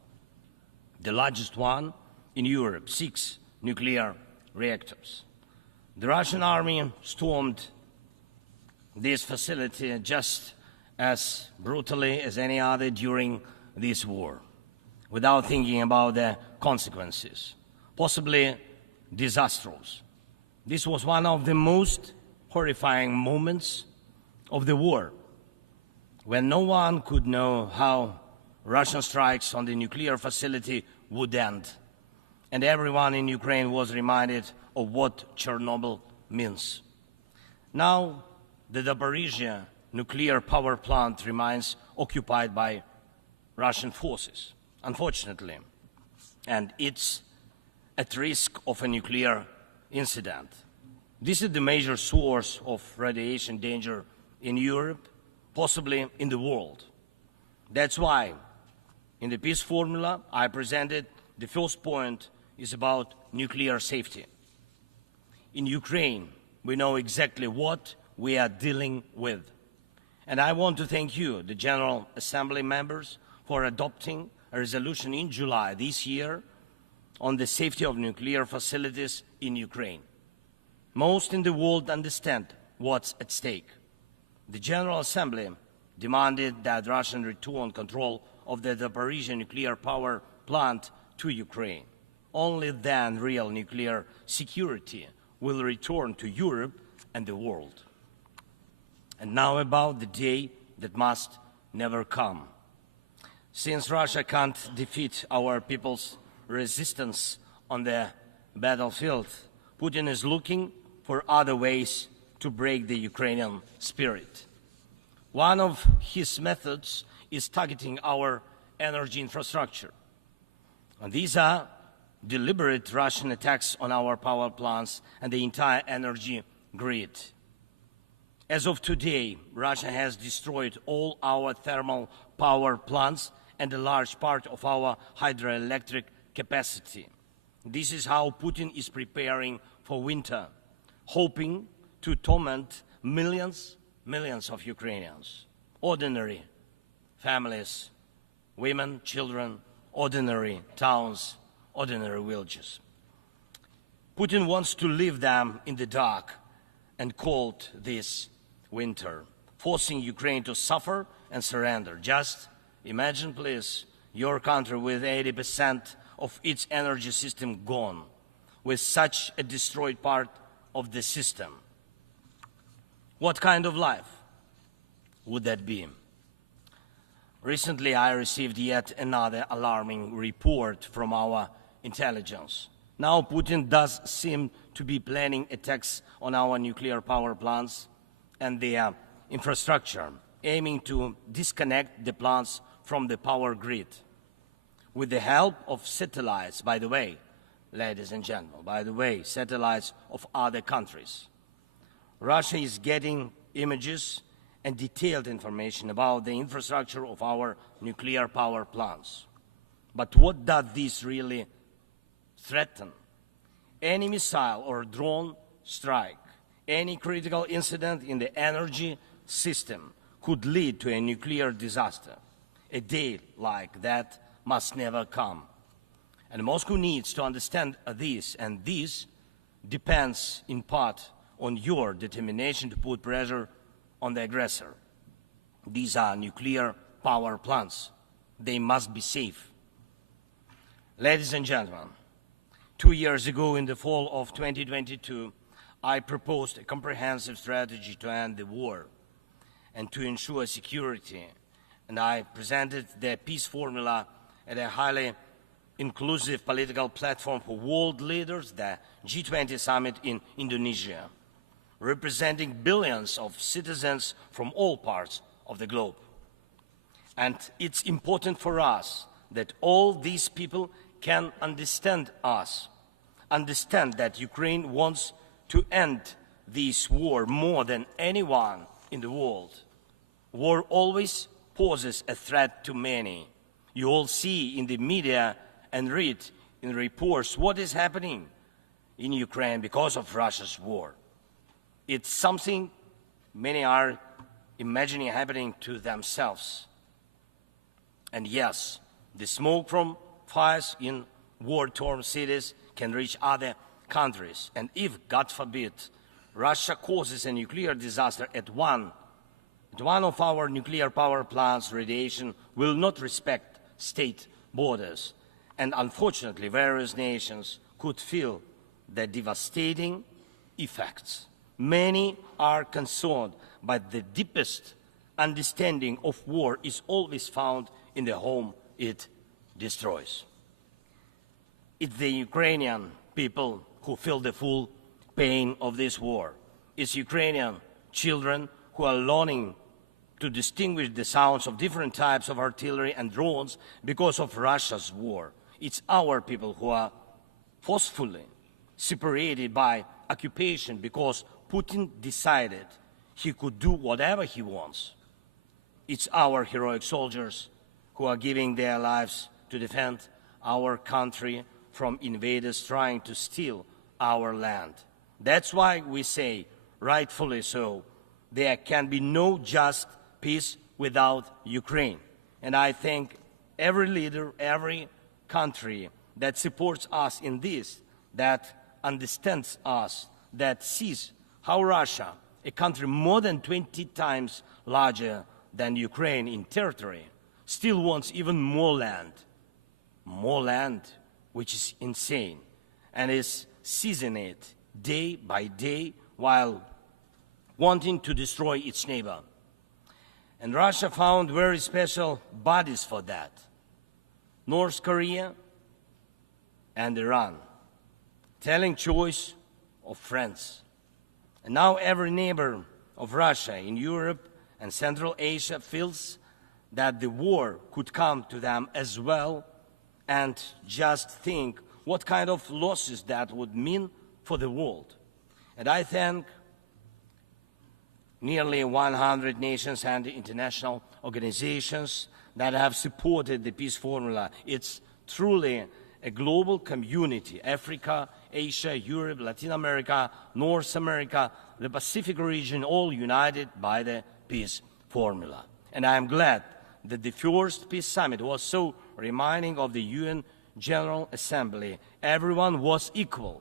the largest one in Europe, 6 nuclear reactors. The Russian army stormed this facility just as brutally as any other during this war, without thinking about the consequences, possibly disastrous. This was one of the most horrifying moments of the war, when no one could know how Russian strikes on the nuclear facility would end, and everyone in Ukraine was reminded of what Chernobyl means. Now, the Zaporizhzhia nuclear power plant remains occupied by Russian forces, unfortunately, and it's at risk of a nuclear incident. This is the major source of radiation danger in Europe, possibly in the world. That's why, in the peace formula I presented, the first point is about nuclear safety. In Ukraine, we know exactly what we are dealing with. And I want to thank you, the General Assembly members, for adopting a resolution in July this year on the safety of nuclear facilities in Ukraine. Most in the world understand what's at stake. The General Assembly demanded that Russian return control of the Zaporizhzhia nuclear power plant to Ukraine. Only then real nuclear security will return to Europe and the world. And now about the day that must never come. Since Russia can't defeat our people's resistance on the battlefield, Putin is looking for other ways to break the Ukrainian spirit. One of his methods is targeting our energy infrastructure. And these are deliberate Russian attacks on our power plants and the entire energy grid. As of today, Russia has destroyed all our thermal power plants and a large part of our hydroelectric capacity. This is how Putin is preparing for winter, hoping to torment millions of Ukrainians, ordinary families, women, children, ordinary towns, ordinary villages. Putin wants to leave them in the dark and cold this winter, forcing Ukraine to suffer and surrender. Just imagine, please, your country with 80% of its energy system gone, with such a destroyed part of the system. What kind of life would that be? Recently, I received yet another alarming report from our intelligence. Now Putin does seem to be planning attacks on our nuclear power plants and their infrastructure, aiming to disconnect the plants from the power grid. With the help of satellites, by the way, ladies and gentlemen, satellites of other countries. Russia is getting images and detailed information about the infrastructure of our nuclear power plants. But what does this really threaten? Any missile or drone strike, any critical incident in the energy system could lead to a nuclear disaster. A day like that must never come. And Moscow needs to understand this, and this depends in part on your determination to put pressure on the aggressor. These are nuclear power plants. They must be safe. Ladies and gentlemen, 2 years ago, in the fall of 2022, I proposed a comprehensive strategy to end the war and to ensure security, and I presented the peace formula at a highly inclusive political platform for world leaders, the G20 summit in Indonesia, representing billions of citizens from all parts of the globe. And it's important for us that all these people can understand us, understand that Ukraine wants to end this war more than anyone in the world. War always poses a threat to many. You all see in the media and read in reports what is happening in Ukraine because of Russia's war. It's something many are imagining happening to themselves. And yes, the smoke from fires in war-torn cities can reach other countries. And if, God forbid, Russia causes a nuclear disaster at one of our nuclear power plants, radiation will not respect state borders. And unfortunately, various nations could feel the devastating effects. Many are concerned, but the deepest understanding of war is always found in the home it destroys. It's the Ukrainian people who feel the full pain of this war. It's Ukrainian children who are learning to distinguish the sounds of different types of artillery and drones because of Russia's war. It's our people who are forcefully separated by occupation because Putin decided he could do whatever he wants. It's our heroic soldiers who are giving their lives to defend our country from invaders trying to steal our land. That's why we say, rightfully so, there can be no just peace without Ukraine. And I thank every leader, every country that supports us in this, that understands us, that sees how Russia, a country more than 20 times larger than Ukraine in territory, still wants even more land, which is insane, and is seizing it day by day while wanting to destroy its neighbor. And Russia found very special bodies for that. North Korea and Iran, telling choice of friends. And now every neighbor of Russia in Europe and Central Asia feels that the war could come to them as well, and just think what kind of losses that would mean for the world. And I thank nearly 100 nations and international organizations that have supported the peace formula. It's truly a global community: Africa, Asia, Europe, Latin America, North America, the Pacific region, all united by the peace formula. And I am glad that the first peace summit was so reminding of the UN General Assembly. Everyone was equal.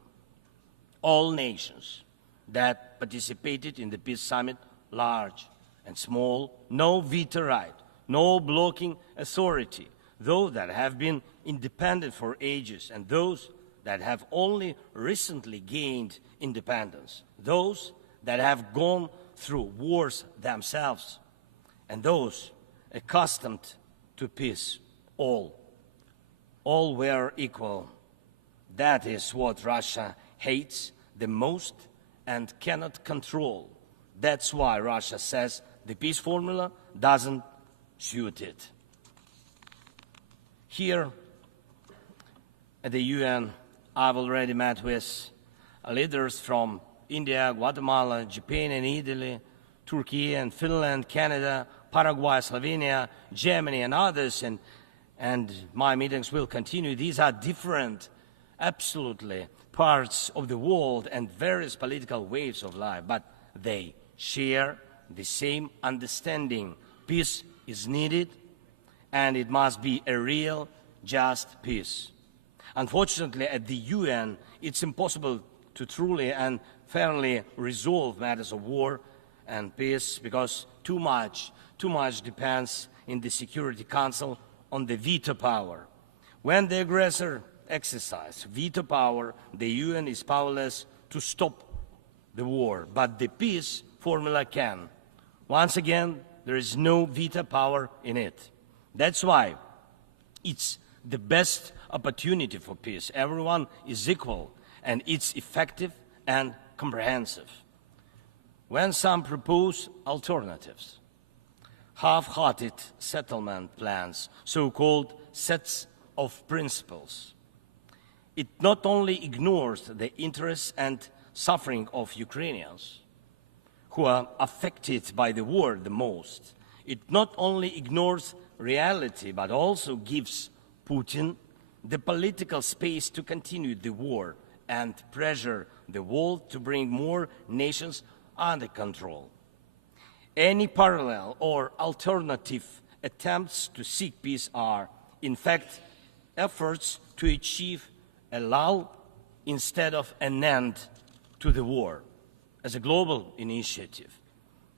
All nations that participated in the peace summit, large and small, no veto right, no blocking authority, those that have been independent for ages and those that have only recently gained independence, those that have gone through wars themselves, and those accustomed to peace, all were equal. That is what Russia hates the most and cannot control. That's why Russia says the peace formula doesn't suit it. Here at the UN, I've already met with leaders from India, Guatemala, Japan and Italy, Turkey and Finland, Canada, Paraguay, Slovenia, Germany and others, and my meetings will continue. These are different, absolutely, parts of the world and various political waves of life, but they share the same understanding. Peace is needed, and it must be a real, just peace. Unfortunately, at the UN, it's impossible to truly and fairly resolve matters of war and peace because too much depends in the Security Council on the veto power. When the aggressor exercises veto power, the UN is powerless to stop the war, but the peace formula can. Once again, there is no veto power in it. That's why it's the best opportunity for peace. Everyone is equal, and it's effective and comprehensive. When some propose alternatives, half-hearted settlement plans, so-called sets of principles, it not only ignores the interests and suffering of Ukrainians, who are affected by the war the most. It not only ignores reality, but also gives Putin the political space to continue the war and pressure the world to bring more nations under control. Any parallel or alternative attempts to seek peace are, in fact, efforts to achieve a lull instead of an end to the war. As a global initiative,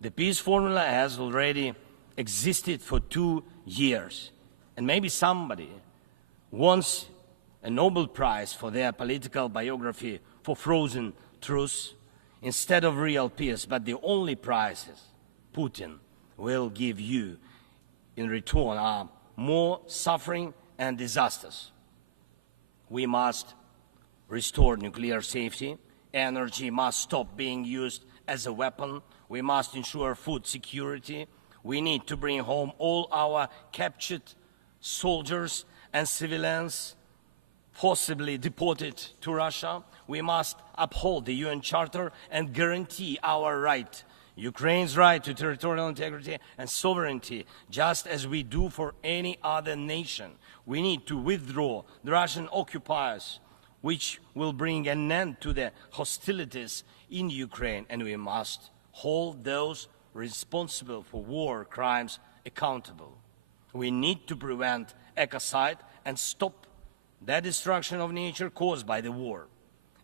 the peace formula has already existed for 2 years, and maybe somebody wants a Nobel Prize for their political biography for frozen truths instead of real peace, but the only prizes Putin will give you in return are more suffering and disasters. We must restore nuclear safety. Energy must stop being used as a weapon. We must ensure food security. We need to bring home all our captured soldiers and civilians forcibly deported to Russia. We must uphold the UN Charter and guarantee our right, Ukraine's right to territorial integrity and sovereignty, just as we do for any other nation. We need to withdraw the Russian occupiers, which will bring an end to the hostilities in Ukraine, and we must hold those responsible for war crimes accountable. We need to prevent ecocide and stop the destruction of nature caused by the war.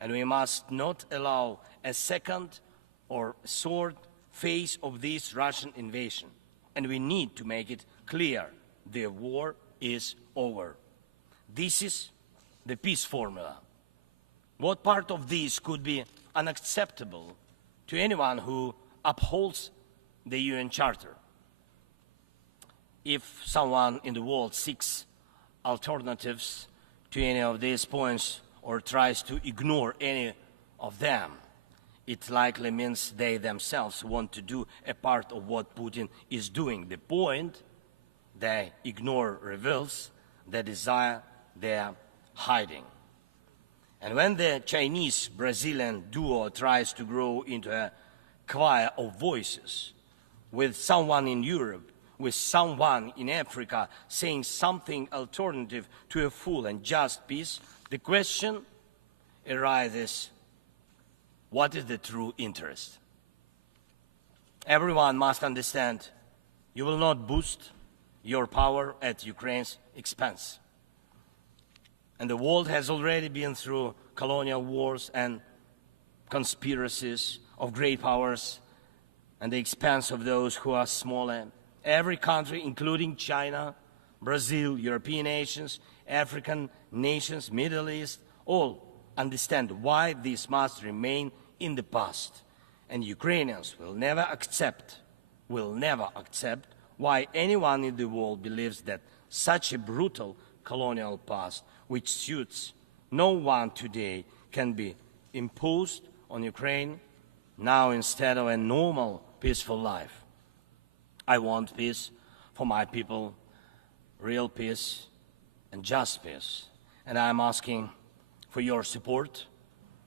And we must not allow a second or third phase of this Russian invasion. And we need to make it clear the war is over. This is the peace formula. What part of this could be unacceptable to anyone who upholds the UN Charter? If someone in the world seeks alternatives to any of these points or tries to ignore any of them, it likely means they themselves want to do a part of what Putin is doing. The point they ignore reveals the desire they're hiding. And when the Chinese-Brazilian duo tries to grow into a choir of voices, with someone in Europe, with someone in Africa saying something alternative to a full and just peace, the question arises, what is the true interest? Everyone must understand you will not boost your power at Ukraine's expense. And the world has already been through colonial wars and conspiracies of great powers at the expense of those who are smaller. Every country, including China, Brazil, European nations, African nations, Middle East, all understand why this must remain in the past. And Ukrainians will never accept why anyone in the world believes that such a brutal colonial past, which suits no one today, can be imposed on Ukraine now instead of a normal, peaceful life. I want peace for my people, real peace and just peace. And I'm asking for your support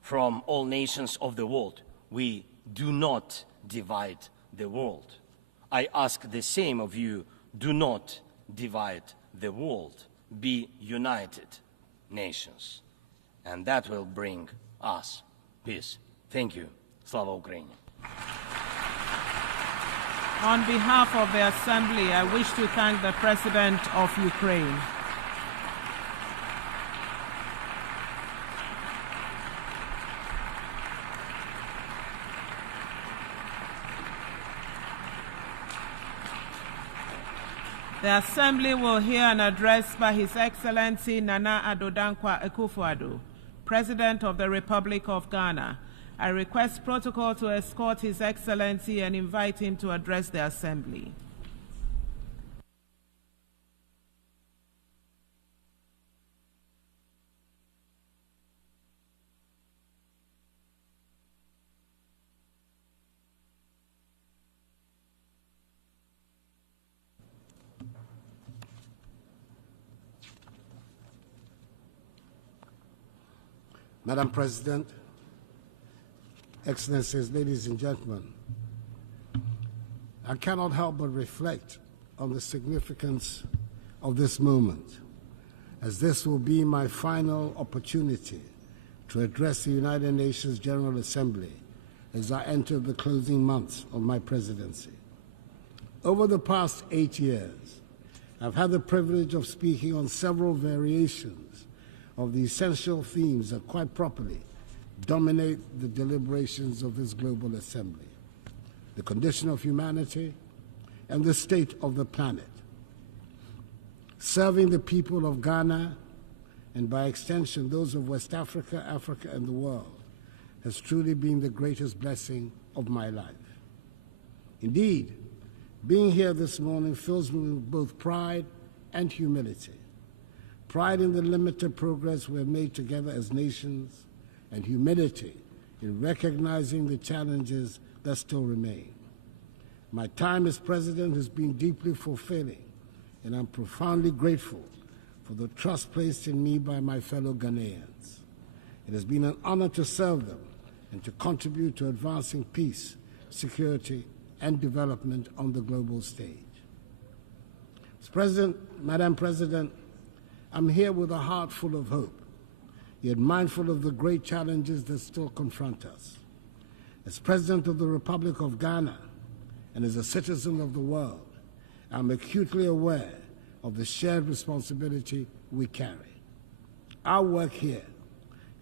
from all nations of the world. We do not divide the world. I ask the same of you, do not divide the world. Be united nations. And that will bring us peace. Thank you. Slava Ukraini. On behalf of the Assembly, I wish to thank the President of Ukraine. The Assembly will hear an address by His Excellency Nana Addo Dankwa Akufo-Addo, President of the Republic of Ghana. I request protocol to escort His Excellency and invite him to address the Assembly. Madam President, Excellencies, ladies and gentlemen, I cannot help but reflect on the significance of this moment, as this will be my final opportunity to address the United Nations General Assembly as I enter the closing months of my presidency. Over the past 8 years, I've had the privilege of speaking on several variations of the essential themes that quite properly dominate the deliberations of this global assembly: the condition of humanity and the state of the planet. Serving the people of Ghana, and by extension those of West Africa, Africa, and the world, has truly been the greatest blessing of my life. Indeed, being here this morning fills me with both pride and humility. Pride in the limited progress we have made together as nations, and humility in recognizing the challenges that still remain. My time as president has been deeply fulfilling, and I'm profoundly grateful for the trust placed in me by my fellow Ghanaians. It has been an honor to serve them and to contribute to advancing peace, security, and development on the global stage. Madam President, I'm here with a heart full of hope, yet mindful of the great challenges that still confront us. As President of the Republic of Ghana and as a citizen of the world, I'm acutely aware of the shared responsibility we carry. Our work here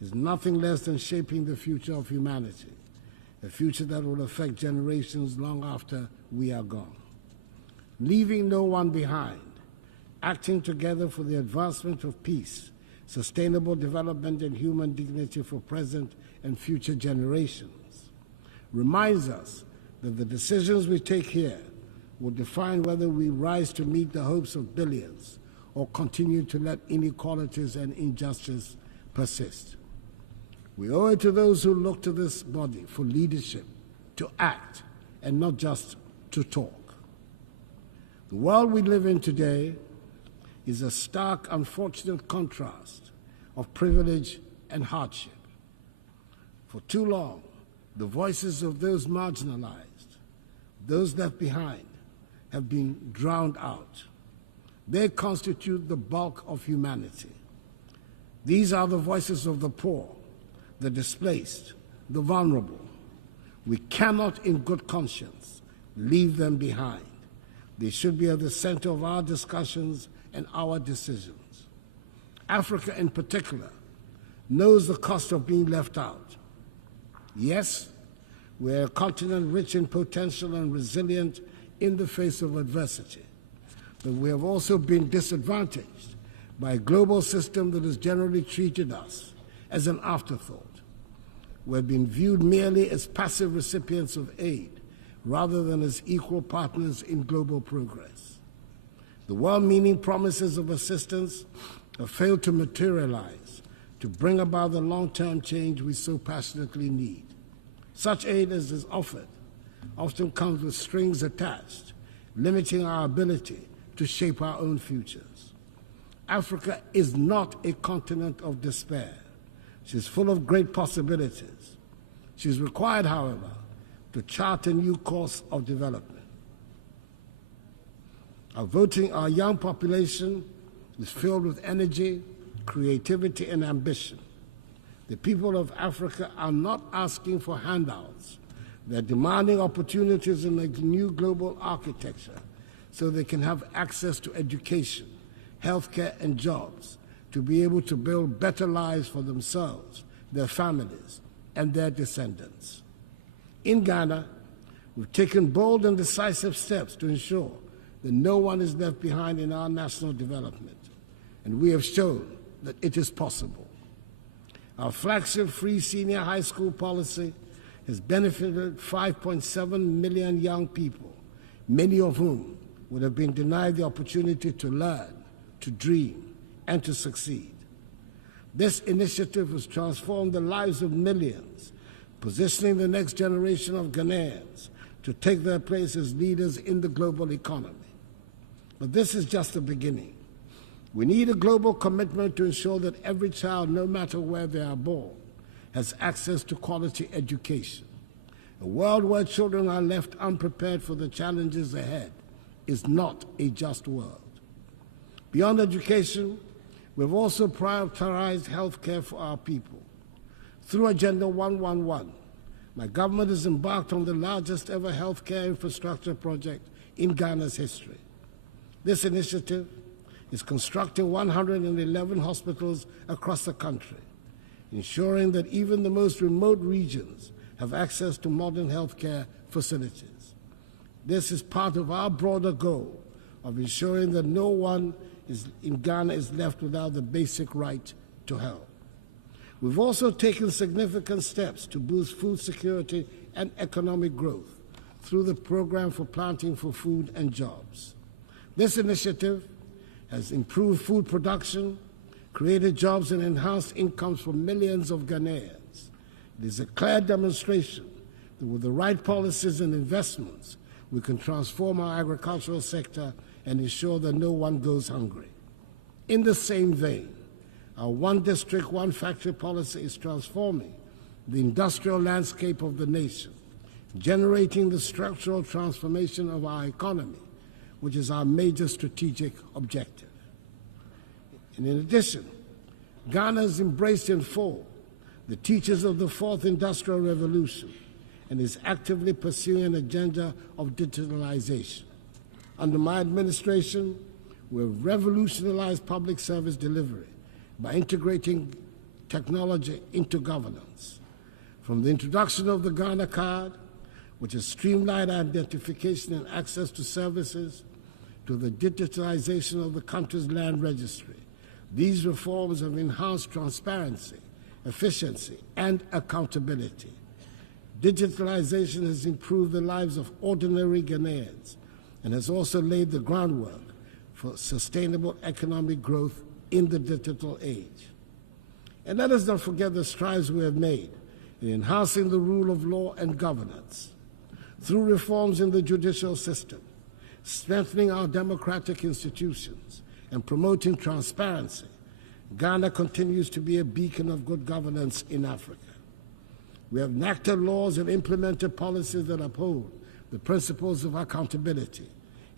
is nothing less than shaping the future of humanity, a future that will affect generations long after we are gone. Leaving no one behind, acting together for the advancement of peace, sustainable development, and human dignity for present and future generations, reminds us that the decisions we take here will define whether we rise to meet the hopes of billions or continue to let inequalities and injustice persist. We owe it to those who look to this body for leadership, to act, and not just to talk. The world we live in today is a stark, unfortunate contrast of privilege and hardship. For too long, the voices of those marginalized, those left behind, have been drowned out. They constitute the bulk of humanity. These are the voices of the poor, the displaced, the vulnerable. We cannot, in good conscience, leave them behind. They should be at the center of our discussions and our decisions. Africa, in particular, knows the cost of being left out. Yes, we're a continent rich in potential and resilient in the face of adversity, but we have also been disadvantaged by a global system that has generally treated us as an afterthought. who have been viewed merely as passive recipients of aid rather than as equal partners in global progress. The well-meaning promises of assistance have failed to materialize to bring about the long-term change we so passionately need. Such aid as is offered often comes with strings attached, limiting our ability to shape our own futures. Africa is not a continent of despair. She's full of great possibilities. She's required, however, to chart a new course of development. Our young population is filled with energy, creativity, and ambition. The people of Africa are not asking for handouts. They're demanding opportunities in a new global architecture so they can have access to education, healthcare, and jobs to be able to build better lives for themselves, their families, and their descendants. In Ghana, we've taken bold and decisive steps to ensure that no one is left behind in our national development, and we have shown that it is possible. Our flagship free senior high school policy has benefited 5.7 million young people, many of whom would have been denied the opportunity to learn, to dream, and to succeed. This initiative has transformed the lives of millions, positioning the next generation of Ghanaians to take their place as leaders in the global economy. But this is just the beginning. We need a global commitment to ensure that every child, no matter where they are born, has access to quality education. A world where children are left unprepared for the challenges ahead is not a just world. Beyond education, we've also prioritized health care for our people. Through Agenda 111, my government has embarked on the largest ever health care infrastructure project in Ghana's history. This initiative is constructing 111 hospitals across the country, ensuring that even the most remote regions have access to modern health care facilities. This is part of our broader goal of ensuring that no one in Ghana is left without the basic right to health. We've also taken significant steps to boost food security and economic growth through the Program for Planting for Food and Jobs. This initiative has improved food production, created jobs, and enhanced incomes for millions of Ghanaians. It is a clear demonstration that with the right policies and investments, we can transform our agricultural sector and ensure that no one goes hungry. In the same vein, our one district, one factory policy is transforming the industrial landscape of the nation, generating the structural transformation of our economy, which is our major strategic objective. And in addition, Ghana has embraced in full the teachings of the Fourth Industrial Revolution and is actively pursuing an agenda of digitalization. Under my administration, we have revolutionized public service delivery by integrating technology into governance. From the introduction of the Ghana card, which has streamlined identification and access to services, to the digitalization of the country's land registry, these reforms have enhanced transparency, efficiency, and accountability. Digitalization has improved the lives of ordinary Ghanaians and has also laid the groundwork for sustainable economic growth in the digital age. And let us not forget the strides we have made in enhancing the rule of law and governance through reforms in the judicial system, strengthening our democratic institutions, and promoting transparency. Ghana continues to be a beacon of good governance in Africa. We have enacted laws and implemented policies that uphold the principles of accountability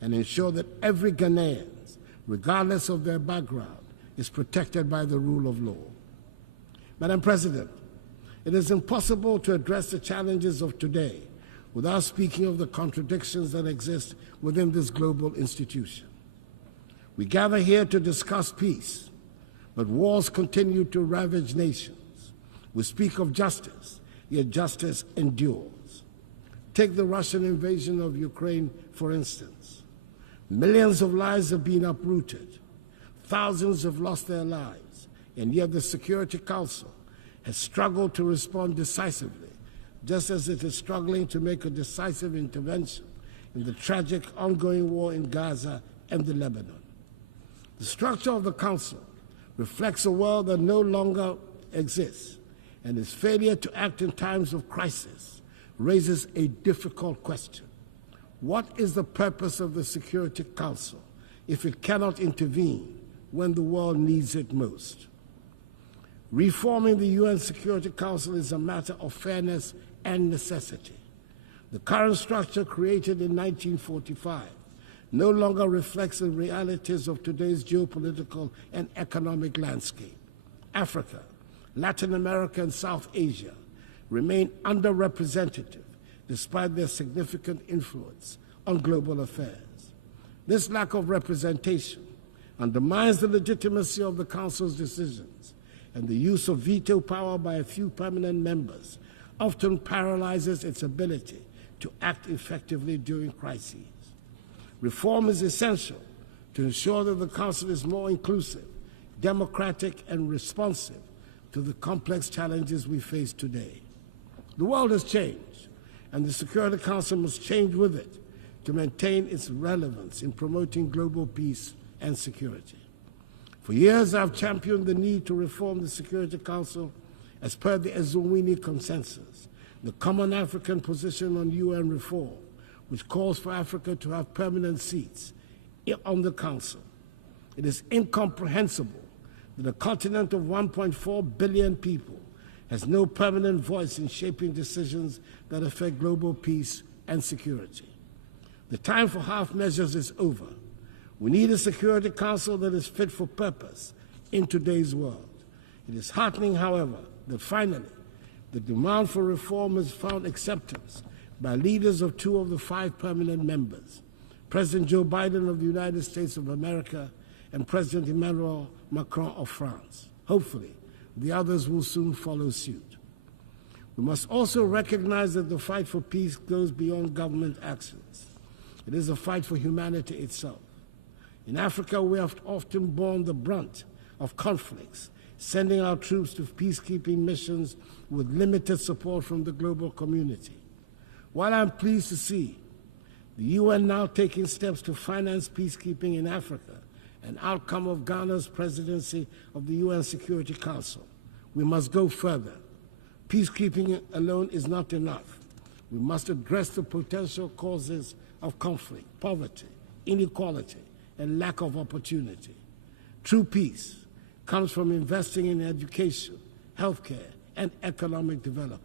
and ensure that every Ghanaian, regardless of their background, is protected by the rule of law. Madam President, it is impossible to address the challenges of today without speaking of the contradictions that exist within this global institution. We gather here to discuss peace, but wars continue to ravage nations. We speak of justice, yet justice endures. Take the Russian invasion of Ukraine, for instance. Millions of lives have been uprooted. Thousands have lost their lives, and yet the Security Council has struggled to respond decisively, just as it is struggling to make a decisive intervention in the tragic ongoing war in Gaza and the Lebanon. The structure of the Council reflects a world that no longer exists, and its failure to act in times of crisis raises a difficult question. What is the purpose of the Security Council if it cannot intervene when the world needs it most? Reforming the UN Security Council is a matter of fairness and necessity. The current structure, created in 1945, no longer reflects the realities of today's geopolitical and economic landscape. Africa, Latin America, and South Asia remain underrepresented despite their significant influence on global affairs. This lack of representation undermines the legitimacy of the Council's decisions, and the use of veto power by a few permanent members often paralyzes its ability to act effectively during crises. Reform is essential to ensure that the Council is more inclusive, democratic, and responsive to the complex challenges we face today. The world has changed, and the Security Council must change with it to maintain its relevance in promoting global peace and security. For years, I've championed the need to reform the Security Council as per the Eswatini Consensus, the common African position on UN reform, which calls for Africa to have permanent seats on the Council. It is incomprehensible that a continent of 1.4 billion people has no permanent voice in shaping decisions that affect global peace and security. The time for half measures is over. We need a Security Council that is fit for purpose in today's world. It is heartening, however, that finally the demand for reform has found acceptance by leaders of 2 of the 5 permanent members, President Joe Biden of the United States of America and President Emmanuel Macron of France. Hopefully, the others will soon follow suit. We must also recognize that the fight for peace goes beyond government actions. It is a fight for humanity itself. In Africa, we have often borne the brunt of conflicts, sending our troops to peacekeeping missions with limited support from the global community. While I'm pleased to see the UN now taking steps to finance peacekeeping in Africa, an outcome of Ghana's presidency of the UN Security Council, we must go further. Peacekeeping alone is not enough. We must address the potential causes of conflict, poverty, inequality, and lack of opportunity. True peace comes from investing in education, healthcare, and economic development.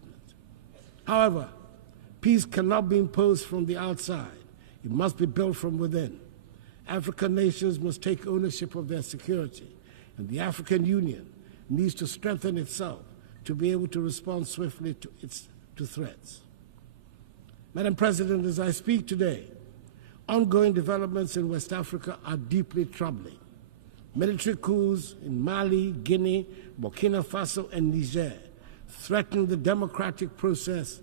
However, peace cannot be imposed from the outside. It must be built from within. African nations must take ownership of their security, and the African Union needs to strengthen itself to be able to respond swiftly to threats. Madam President, as I speak today, ongoing developments in West Africa are deeply troubling. Military coups in Mali, Guinea, Burkina Faso, and Niger threaten the democratic progress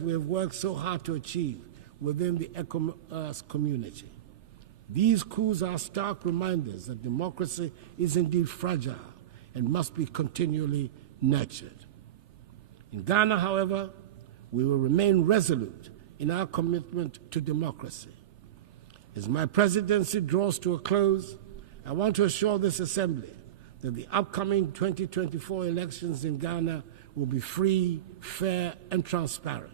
we have worked so hard to achieve within the ECOWAS community. These coups are stark reminders that democracy is indeed fragile and must be continually nurtured. In Ghana, however, we will remain resolute in our commitment to democracy. As my presidency draws to a close, I want to assure this Assembly that the upcoming 2024 elections in Ghana will be free, fair, and transparent.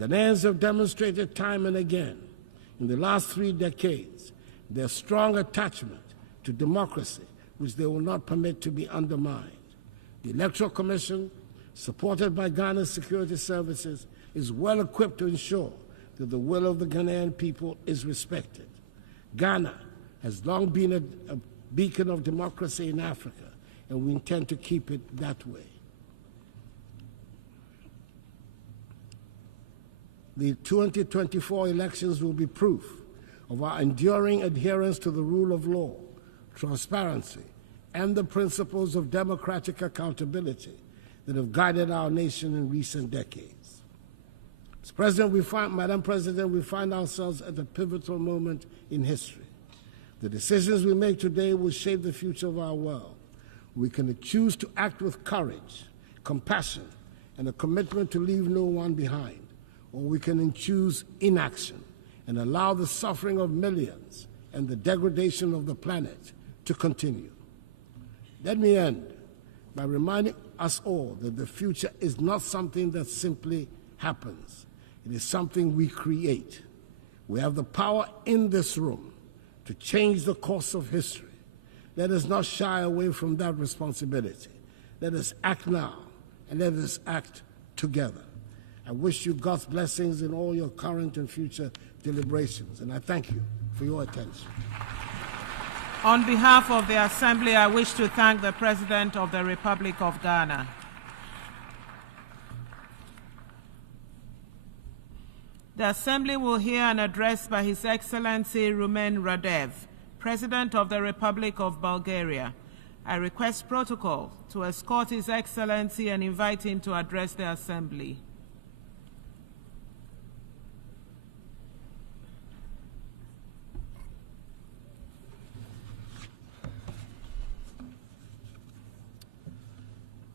Ghanaians have demonstrated time and again in the last 3 decades their strong attachment to democracy, which they will not permit to be undermined. The Electoral Commission, supported by Ghana's security services, is well equipped to ensure that the will of the Ghanaian people is respected. Ghana has long been a beacon of democracy in Africa, and we intend to keep it that way. The 2024 elections will be proof of our enduring adherence to the rule of law, transparency, and the principles of democratic accountability that have guided our nation in recent decades. Madam President, we find ourselves at a pivotal moment in history. The decisions we make today will shape the future of our world. We can choose to act with courage, compassion, and a commitment to leave no one behind, or we can choose inaction and allow the suffering of millions and the degradation of the planet to continue. Let me end by reminding us all that the future is not something that simply happens. It is something we create. We have the power in this room to change the course of history. Let us not shy away from that responsibility. Let us act now, and let us act together. I wish you God's blessings in all your current and future deliberations, and I thank you for your attention. On behalf of the Assembly, I wish to thank the President of the Republic of Ghana. The Assembly will hear an address by His Excellency Rumen Radev, President of the Republic of Bulgaria. I request protocol to escort His Excellency and invite him to address the Assembly.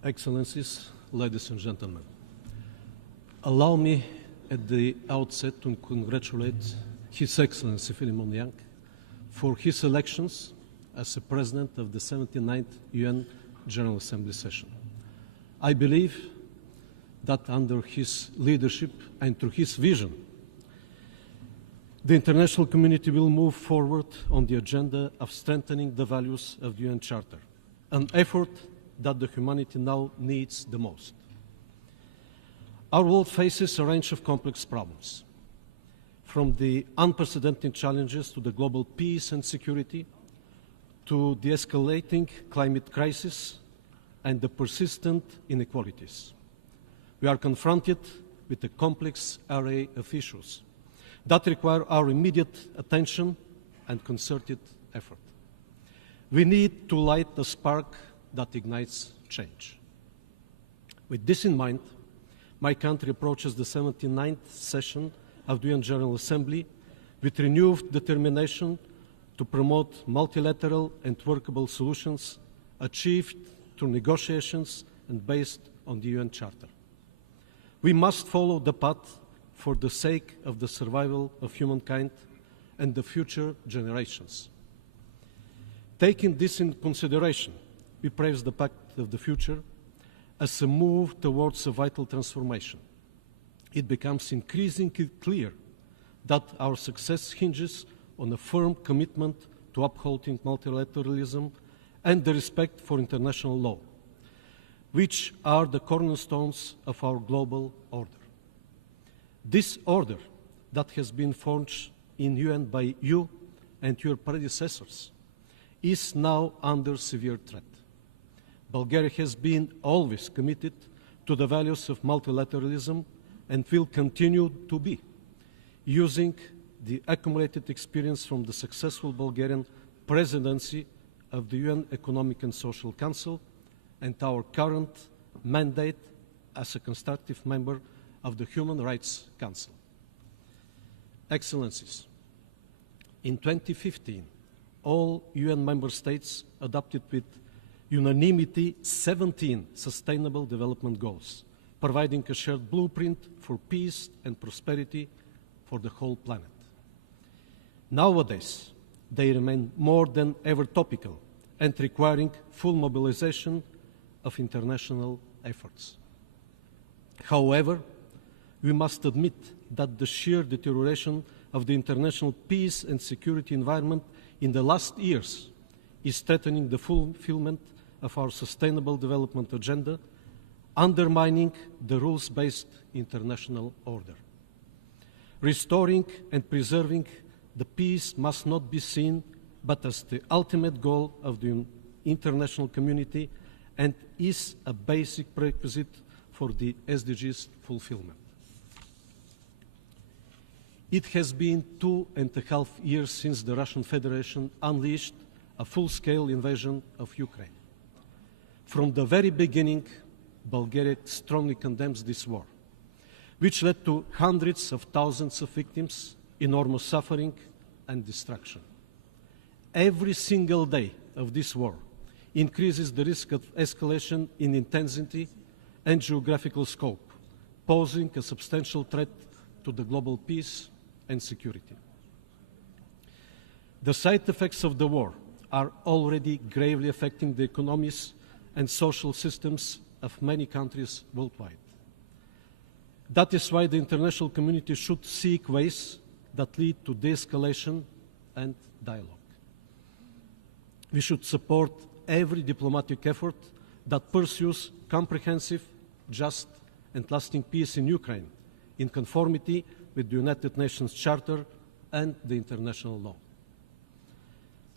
Excellencies, ladies and gentlemen, allow me at the outset to congratulate His Excellency Philemon Yang for his elections as the President of the 79th UN General Assembly session. I believe that under his leadership and through his vision, the international community will move forward on the agenda of strengthening the values of the UN Charter, an effort that the humanity now needs the most. Our world faces a range of complex problems, from the unprecedented challenges to the global peace and security, to the escalating climate crisis and the persistent inequalities. We are confronted with a complex array of issues that require our immediate attention and concerted effort. We need to light the spark that ignites change. With this in mind, my country approaches the 79th session of the UN General Assembly with renewed determination to promote multilateral and workable solutions achieved through negotiations and based on the UN Charter. We must follow the path for the sake of the survival of humankind and the future generations. Taking this into consideration, we praise the Pact of the Future as a move towards a vital transformation. It becomes increasingly clear that our success hinges on a firm commitment to upholding multilateralism and the respect for international law, which are the cornerstones of our global order. This order that has been forged in UN by you and your predecessors is now under severe threat. Bulgaria has been always committed to the values of multilateralism and will continue to be, using the accumulated experience from the successful Bulgarian presidency of the UN Economic and Social Council and our current mandate as a constructive member of the Human Rights Council. Excellencies, in 2015, all UN member states adopted with unanimity 17 Sustainable Development Goals, providing a shared blueprint for peace and prosperity for the whole planet. Nowadays, they remain more than ever topical and requiring full mobilization of international efforts. However, we must admit that the sheer deterioration of the international peace and security environment in the last years is threatening the fulfillment of our Sustainable Development Agenda, undermining the rules-based international order. Restoring and preserving the peace must not be seen but as the ultimate goal of the international community and is a basic prerequisite for the SDGs fulfillment. It has been 2.5 years since the Russian Federation unleashed a full-scale invasion of Ukraine. From the very beginning, Bulgaria strongly condemns this war, which led to hundreds of thousands of victims, enormous suffering, and destruction. Every single day of this war increases the risk of escalation in intensity and geographical scope, posing a substantial threat to the global peace and security. The side effects of the war are already gravely affecting the economies and social systems of many countries worldwide. That is why the international community should seek ways that lead to de-escalation and dialogue. We should support every diplomatic effort that pursues comprehensive, just, and lasting peace in Ukraine, in conformity with the United Nations Charter and the international law.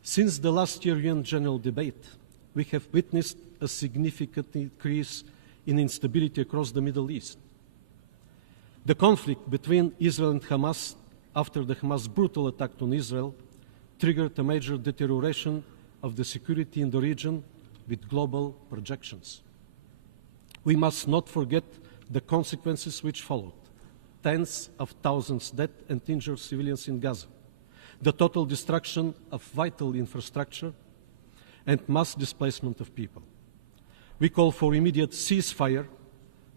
Since the last year UN General Debate, we have witnessed a significant increase in instability across the Middle East. The conflict between Israel and Hamas after the Hamas brutal attack on Israel triggered a major deterioration of the security in the region with global projections. We must not forget the consequences which followed: tens of thousands dead and injured civilians in Gaza, the total destruction of vital infrastructure, and mass displacement of people. We call for immediate ceasefire,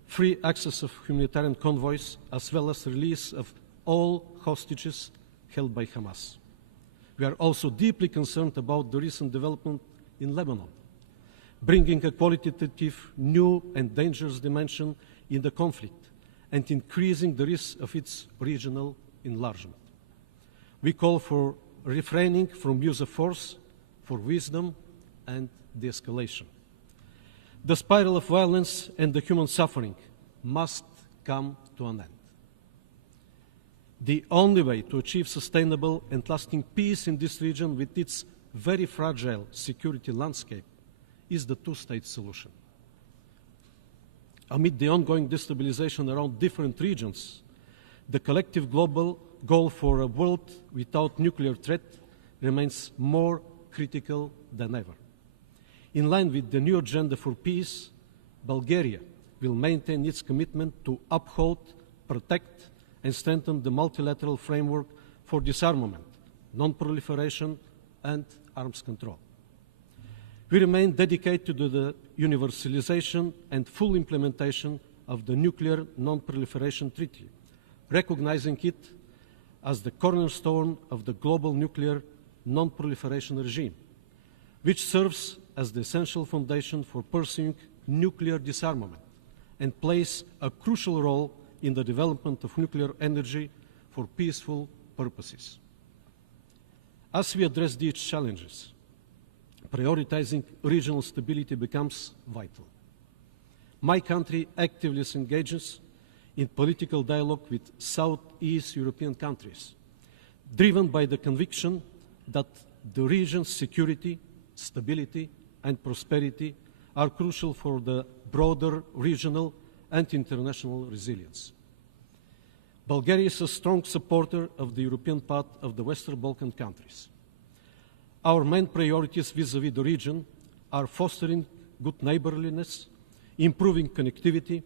free access of humanitarian convoys, as well as release of all hostages held by Hamas. We are also deeply concerned about the recent development in Lebanon, bringing a qualitative, new and dangerous dimension in the conflict and increasing the risk of its regional enlargement. We call for refraining from use of force, for wisdom and de-escalation. The spiral of violence and the human suffering must come to an end. The only way to achieve sustainable and lasting peace in this region with its very fragile security landscape is the two-state solution. Amid the ongoing destabilization around different regions, the collective global goal for a world without nuclear threat remains more critical than ever. In line with the new agenda for peace, Bulgaria will maintain its commitment to uphold, protect, and strengthen the multilateral framework for disarmament, non-proliferation, and arms control. We remain dedicated to the universalization and full implementation of the Nuclear Non-Proliferation Treaty, recognizing it as the cornerstone of the global nuclear non-proliferation regime, which serves as the essential foundation for pursuing nuclear disarmament and plays a crucial role in the development of nuclear energy for peaceful purposes. As we address these challenges, prioritizing regional stability becomes vital. My country actively engages in political dialogue with Southeast European countries, driven by the conviction that the region's security, stability, and prosperity are crucial for the broader regional and international resilience. Bulgaria is a strong supporter of the European path of the Western Balkan countries. Our main priorities vis-à-vis the region are fostering good neighborliness, improving connectivity,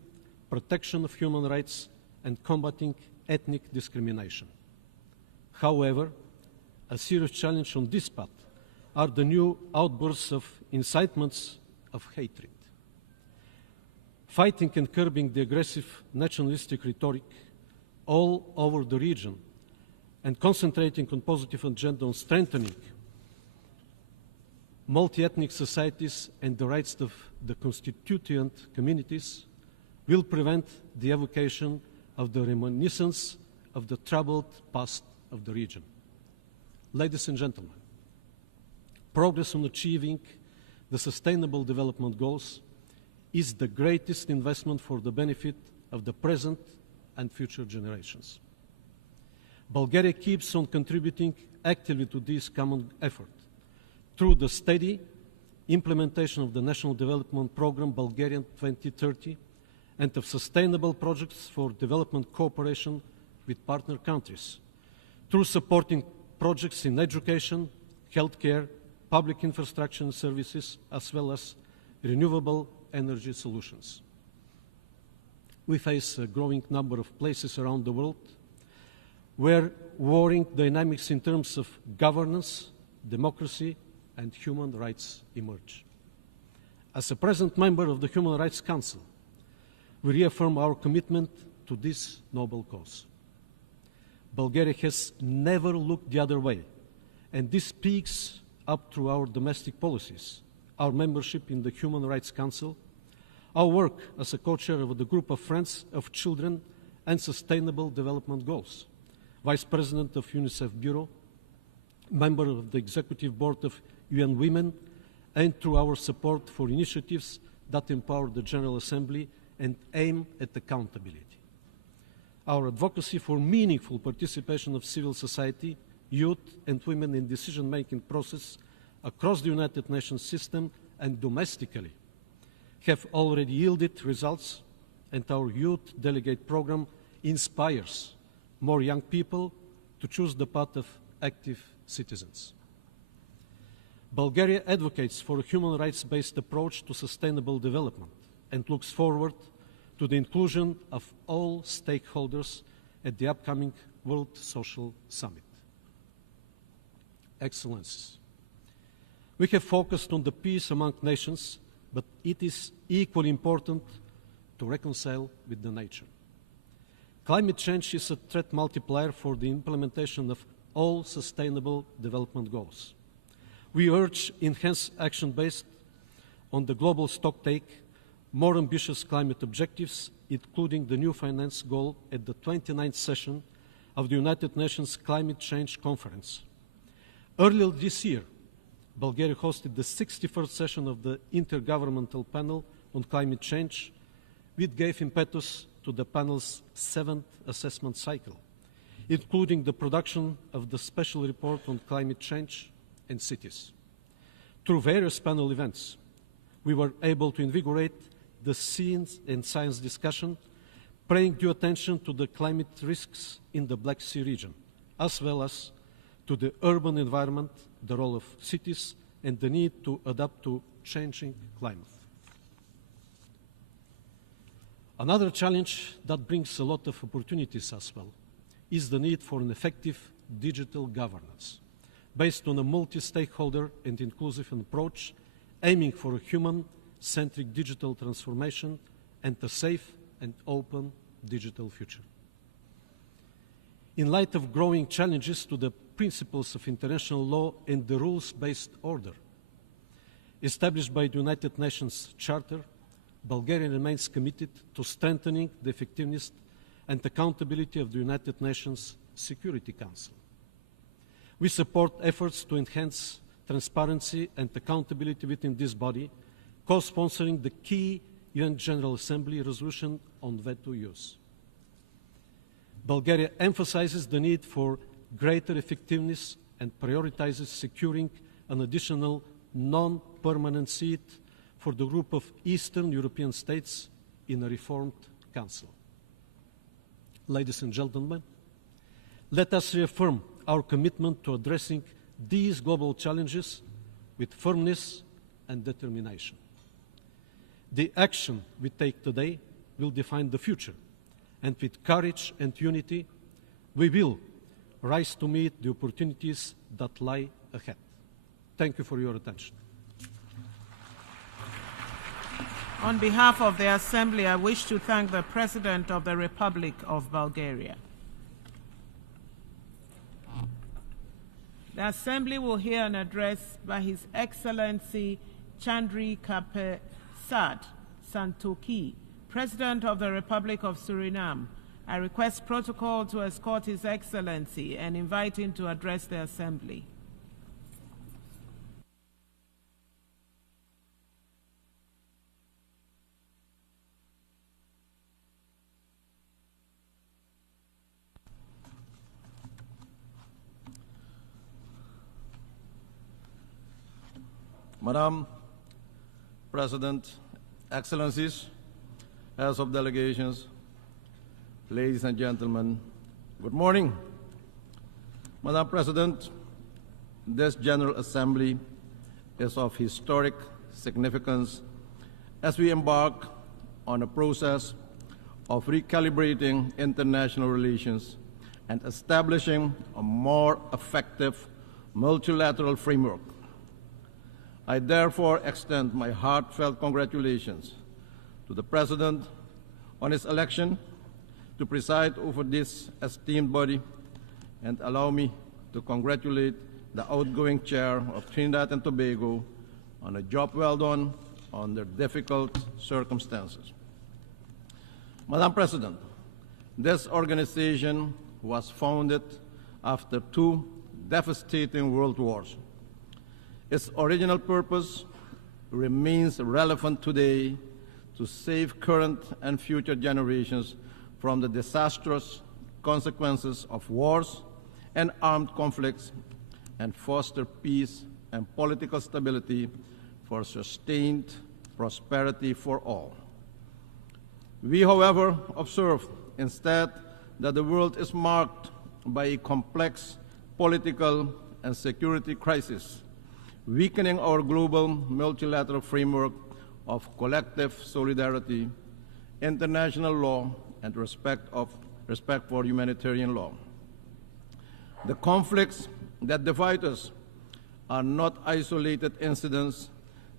protection of human rights, and combating ethnic discrimination. However, a serious challenge on this path are the new outbursts of incitements of hatred. Fighting and curbing the aggressive nationalistic rhetoric all over the region and concentrating on positive agenda on strengthening multi-ethnic societies and the rights of the constituent communities will prevent the evocation of the reminiscence of the troubled past of the region. Ladies and gentlemen, progress on achieving the Sustainable Development Goals is the greatest investment for the benefit of the present and future generations. Bulgaria keeps on contributing actively to this common effort through the steady implementation of the National Development Programme Bulgarian 2030 and of sustainable projects for development cooperation with partner countries, through supporting projects in education, healthcare, public infrastructure and services, as well as renewable energy solutions. We face a growing number of places around the world where warring dynamics in terms of governance, democracy, and human rights emerge. As a present member of the Human Rights Council, we reaffirm our commitment to this noble cause. Bulgaria has never looked the other way, and this speaks up through our domestic policies, our membership in the Human Rights Council, our work as a co-chair of the Group of Friends of Children and Sustainable Development Goals, Vice President of UNICEF Bureau, member of the Executive Board of UN Women, and through our support for initiatives that empower the General Assembly and aim at accountability. Our advocacy for meaningful participation of civil society, youth and women in decision-making process across the United Nations system and domestically have already yielded results, and our youth delegate program inspires more young people to choose the path of active citizens. Bulgaria advocates for a human rights-based approach to sustainable development and looks forward to the inclusion of all stakeholders at the upcoming World Social Summit. Excellencies, we have focused on the peace among nations, but it is equally important to reconcile with the nature. Climate change is a threat multiplier for the implementation of all sustainable development goals. We urge enhanced action based on the global stocktake, more ambitious climate objectives, including the new finance goal at the 29th session of the United Nations Climate Change Conference. Earlier this year, Bulgaria hosted the 61st session of the Intergovernmental Panel on Climate Change, which gave impetus to the panel's 7th assessment cycle, including the production of the special report on climate change and cities. Through various panel events, we were able to invigorate the science and science discussion, paying due attention to the climate risks in the Black Sea region, as well as to the urban environment, the role of cities, and the need to adapt to changing climate. Another challenge that brings a lot of opportunities as well is the need for an effective digital governance based on a multi-stakeholder and inclusive approach, aiming for a human-centric digital transformation and a safe and open digital future. In light of growing challenges to the principles of international law and the rules-based order established by the United Nations Charter, Bulgaria remains committed to strengthening the effectiveness and accountability of the United Nations Security Council. We support efforts to enhance transparency and accountability within this body, co-sponsoring the key UN General Assembly resolution on veto use. Bulgaria emphasizes the need for greater effectiveness and prioritizes securing an additional non-permanent seat for the group of Eastern European states in a reformed council. Ladies and gentlemen, let us reaffirm our commitment to addressing these global challenges with firmness and determination. The action we take today will define the future, and with courage and unity, we will rise to meet the opportunities that lie ahead. Thank you for your attention. On behalf of the Assembly, I wish to thank the President of the Republic of Bulgaria. The Assembly will hear an address by His Excellency Chandri Kapesad Santoki, President of the Republic of Suriname. I request protocol to escort His Excellency and invite him to address the Assembly. Madam President, Excellencies, Heads of Delegations, ladies and gentlemen, good morning. Madam President, this General Assembly is of historic significance as we embark on a process of recalibrating international relations and establishing a more effective multilateral framework. I therefore extend my heartfelt congratulations to the President on his election to preside over this esteemed body, and allow me to congratulate the outgoing chair of Trinidad and Tobago on a job well done under difficult circumstances. Madam President, this organization was founded after 2 devastating world wars. Its original purpose remains relevant today to save current and future generations from the disastrous consequences of wars and armed conflicts, and foster peace and political stability for sustained prosperity for all. We, however, observe instead that the world is marked by a complex political and security crisis, weakening our global multilateral framework of collective solidarity, international law, and respect for humanitarian law. The conflicts that divide us are not isolated incidents.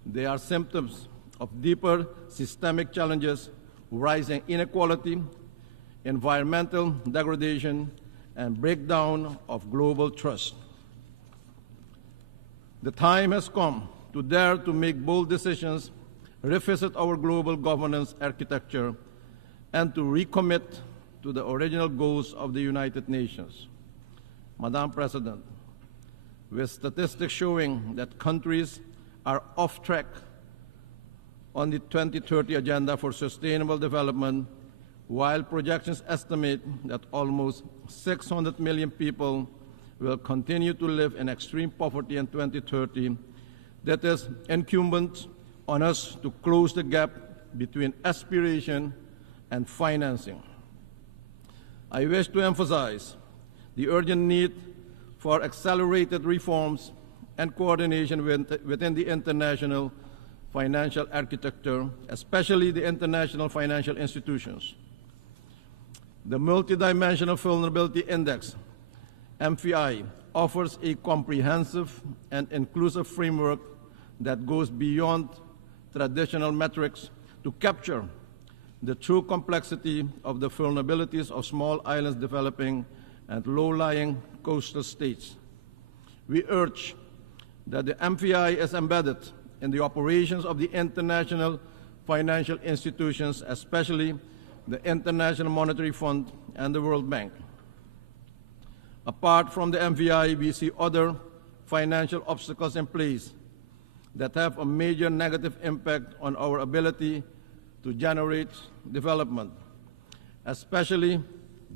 They are symptoms of deeper systemic challenges, rising inequality, environmental degradation, and breakdown of global trust. The time has come to dare to make bold decisions, revisit our global governance architecture, and to recommit to the original goals of the United Nations. Madam President, with statistics showing that countries are off track on the 2030 Agenda for Sustainable Development, while projections estimate that almost 600 million people will continue to live in extreme poverty in 2030, that is incumbent on us to close the gap between aspiration and financing. I wish to emphasize the urgent need for accelerated reforms and coordination within the international financial architecture, especially the international financial institutions. The Multidimensional Vulnerability Index, MVI, offers a comprehensive and inclusive framework that goes beyond traditional metrics to capture the true complexity of the vulnerabilities of small islands developing and low-lying coastal states. We urge that the MVI is embedded in the operations of the international financial institutions, especially the International Monetary Fund and the World Bank. Apart from the MVI, we see other financial obstacles in place that have a major negative impact on our ability to generate development, especially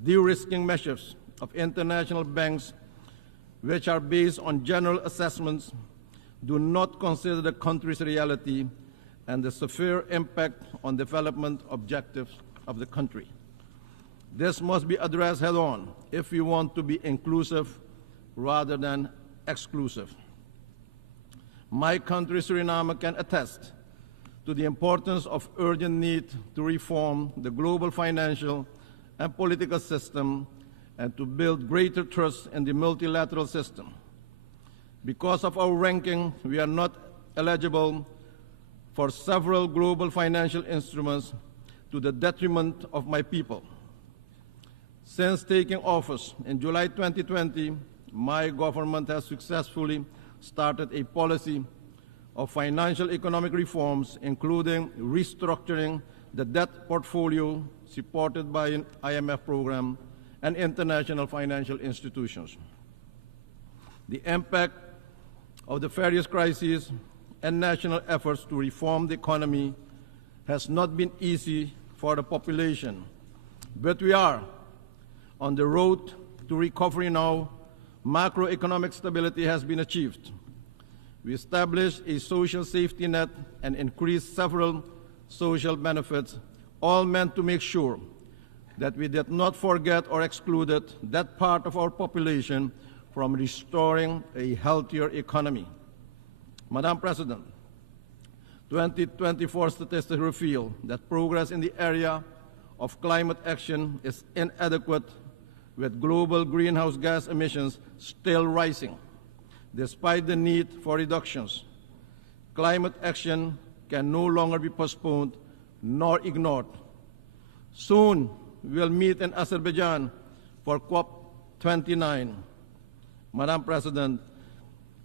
de-risking measures of international banks, which are based on general assessments, do not consider the country's reality and the severe impact on development objectives of the country. This must be addressed head-on if we want to be inclusive rather than exclusive. My country, Suriname, can attest to the importance of urgent need to reform the global financial and political system and to build greater trust in the multilateral system. Because of our ranking, we are not eligible for several global financial instruments to the detriment of my people. Since taking office in July 2020, my government has successfully started a policy of financial economic reforms, including restructuring the debt portfolio supported by an IMF program and international financial institutions. The impact of the various crises and national efforts to reform the economy has not been easy for the population, but we are on the road to recovery now. Macroeconomic stability has been achieved. We established a social safety net and increased several social benefits, all meant to make sure that we did not forget or excluded that part of our population from restoring a healthier economy. Madam President, 2024 statistics reveal that progress in the area of climate action is inadequate, with global greenhouse gas emissions still rising, despite the need for reductions. climate action can no longer be postponed nor ignored. Soon, we'll meet in Azerbaijan for COP29. Madam President,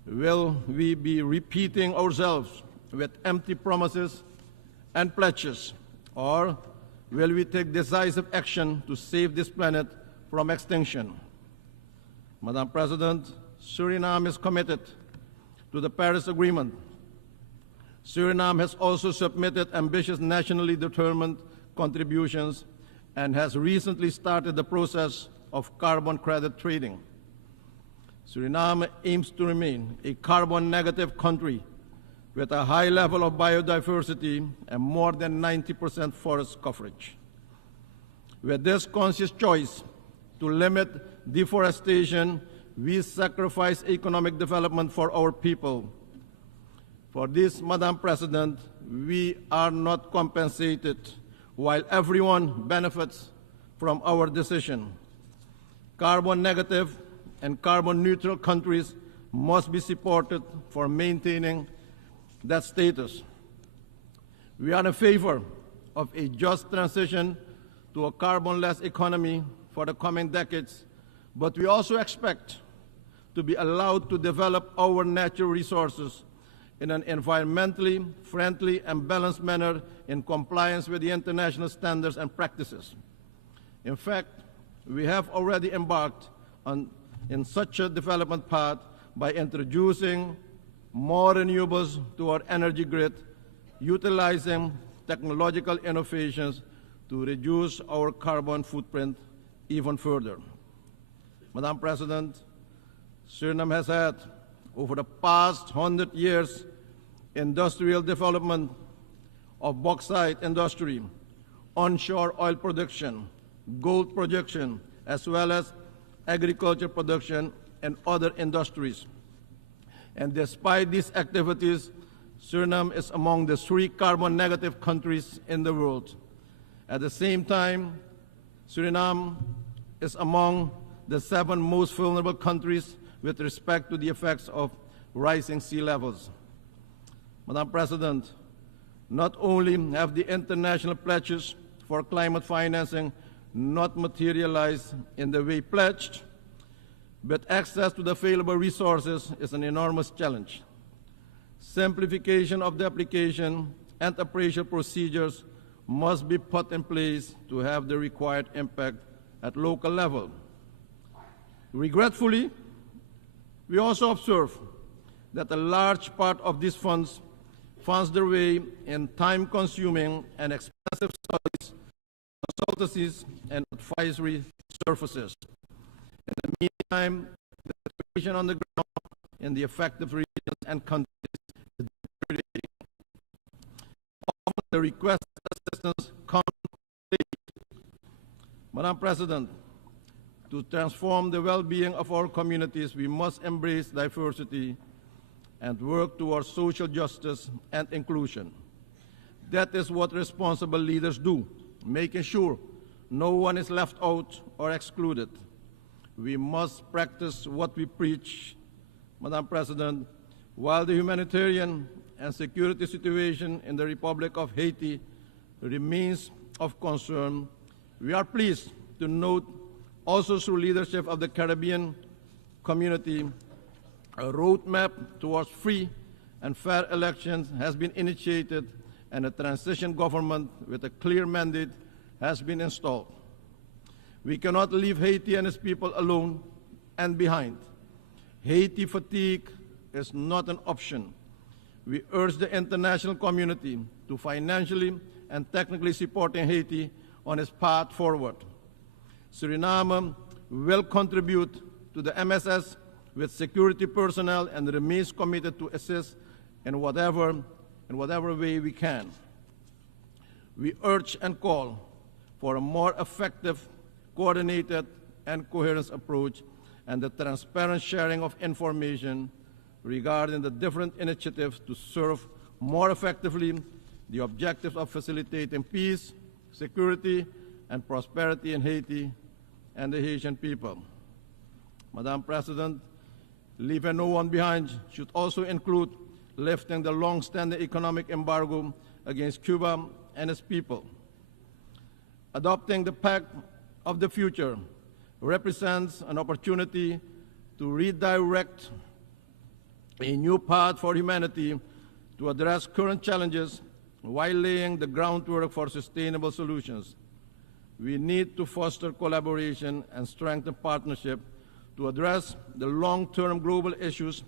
will we be repeating ourselves with empty promises and pledges, or will we take decisive action to save this planet from extinction? Madam President, Suriname is committed to the Paris Agreement. Suriname has also submitted ambitious nationally determined contributions and has recently started the process of carbon credit trading. Suriname aims to remain a carbon-negative country with a high level of biodiversity and more than 90% forest coverage. With this conscious choice to limit deforestation, we sacrifice economic development for our people. For this, Madam President, we are not compensated while everyone benefits from our decision. Carbon negative and carbon neutral countries must be supported for maintaining that status. We are in favor of a just transition to a carbon-less economy for the coming decades, but we also expect to be allowed to develop our natural resources in an environmentally friendly and balanced manner in compliance with the international standards and practices. In fact, we have already embarked in such a development path by introducing more renewables to our energy grid, utilizing technological innovations to reduce our carbon footprint even further. Madam President, Suriname has had, over the past 100 years, industrial development of bauxite industry, onshore oil production, gold production, as well as agriculture production and other industries. And despite these activities, Suriname is among the 3 carbon-negative countries in the world. At the same time, Suriname is among the 7 most vulnerable countries with respect to the effects of rising sea levels. Madam President, not only have the international pledges for climate financing not materialized in the way pledged, but access to the available resources is an enormous challenge. Simplification of the application and appraisal procedures must be put in place to have the required impact at local level. Regretfully, we also observe that a large part of these funds finds their way in time-consuming and expensive studies, consultancies, and advisory services. In the meantime, the situation on the ground in the affected regions and countries is deteriorating. Often the requested assistance comes late. Madam President, to transform the well-being of our communities, we must embrace diversity and work towards social justice and inclusion. That is what responsible leaders do, making sure no one is left out or excluded. We must practice what we preach, Madam President. While the humanitarian and security situation in the Republic of Haiti remains of concern, we are pleased to note also through leadership of the Caribbean community, a roadmap towards free and fair elections has been initiated and a transition government with a clear mandate has been installed. We cannot leave Haiti and its people alone and behind. Haiti fatigue is not an option. We urge the international community to financially and technically support Haiti on its path forward. Suriname will contribute to the MSS with security personnel and remains committed to assist in whatever way we can. We urge and call for a more effective, coordinated, and coherent approach and the transparent sharing of information regarding the different initiatives to serve more effectively the objectives of facilitating peace, security, and prosperity in Haiti and the Haitian people. Madam President, leaving no one behind should also include lifting the long-standing economic embargo against Cuba and its people. Adopting the Pact of the Future represents an opportunity to redirect a new path for humanity to address current challenges while laying the groundwork for sustainable solutions. We need to foster collaboration and strengthen partnership to address the long-term global issues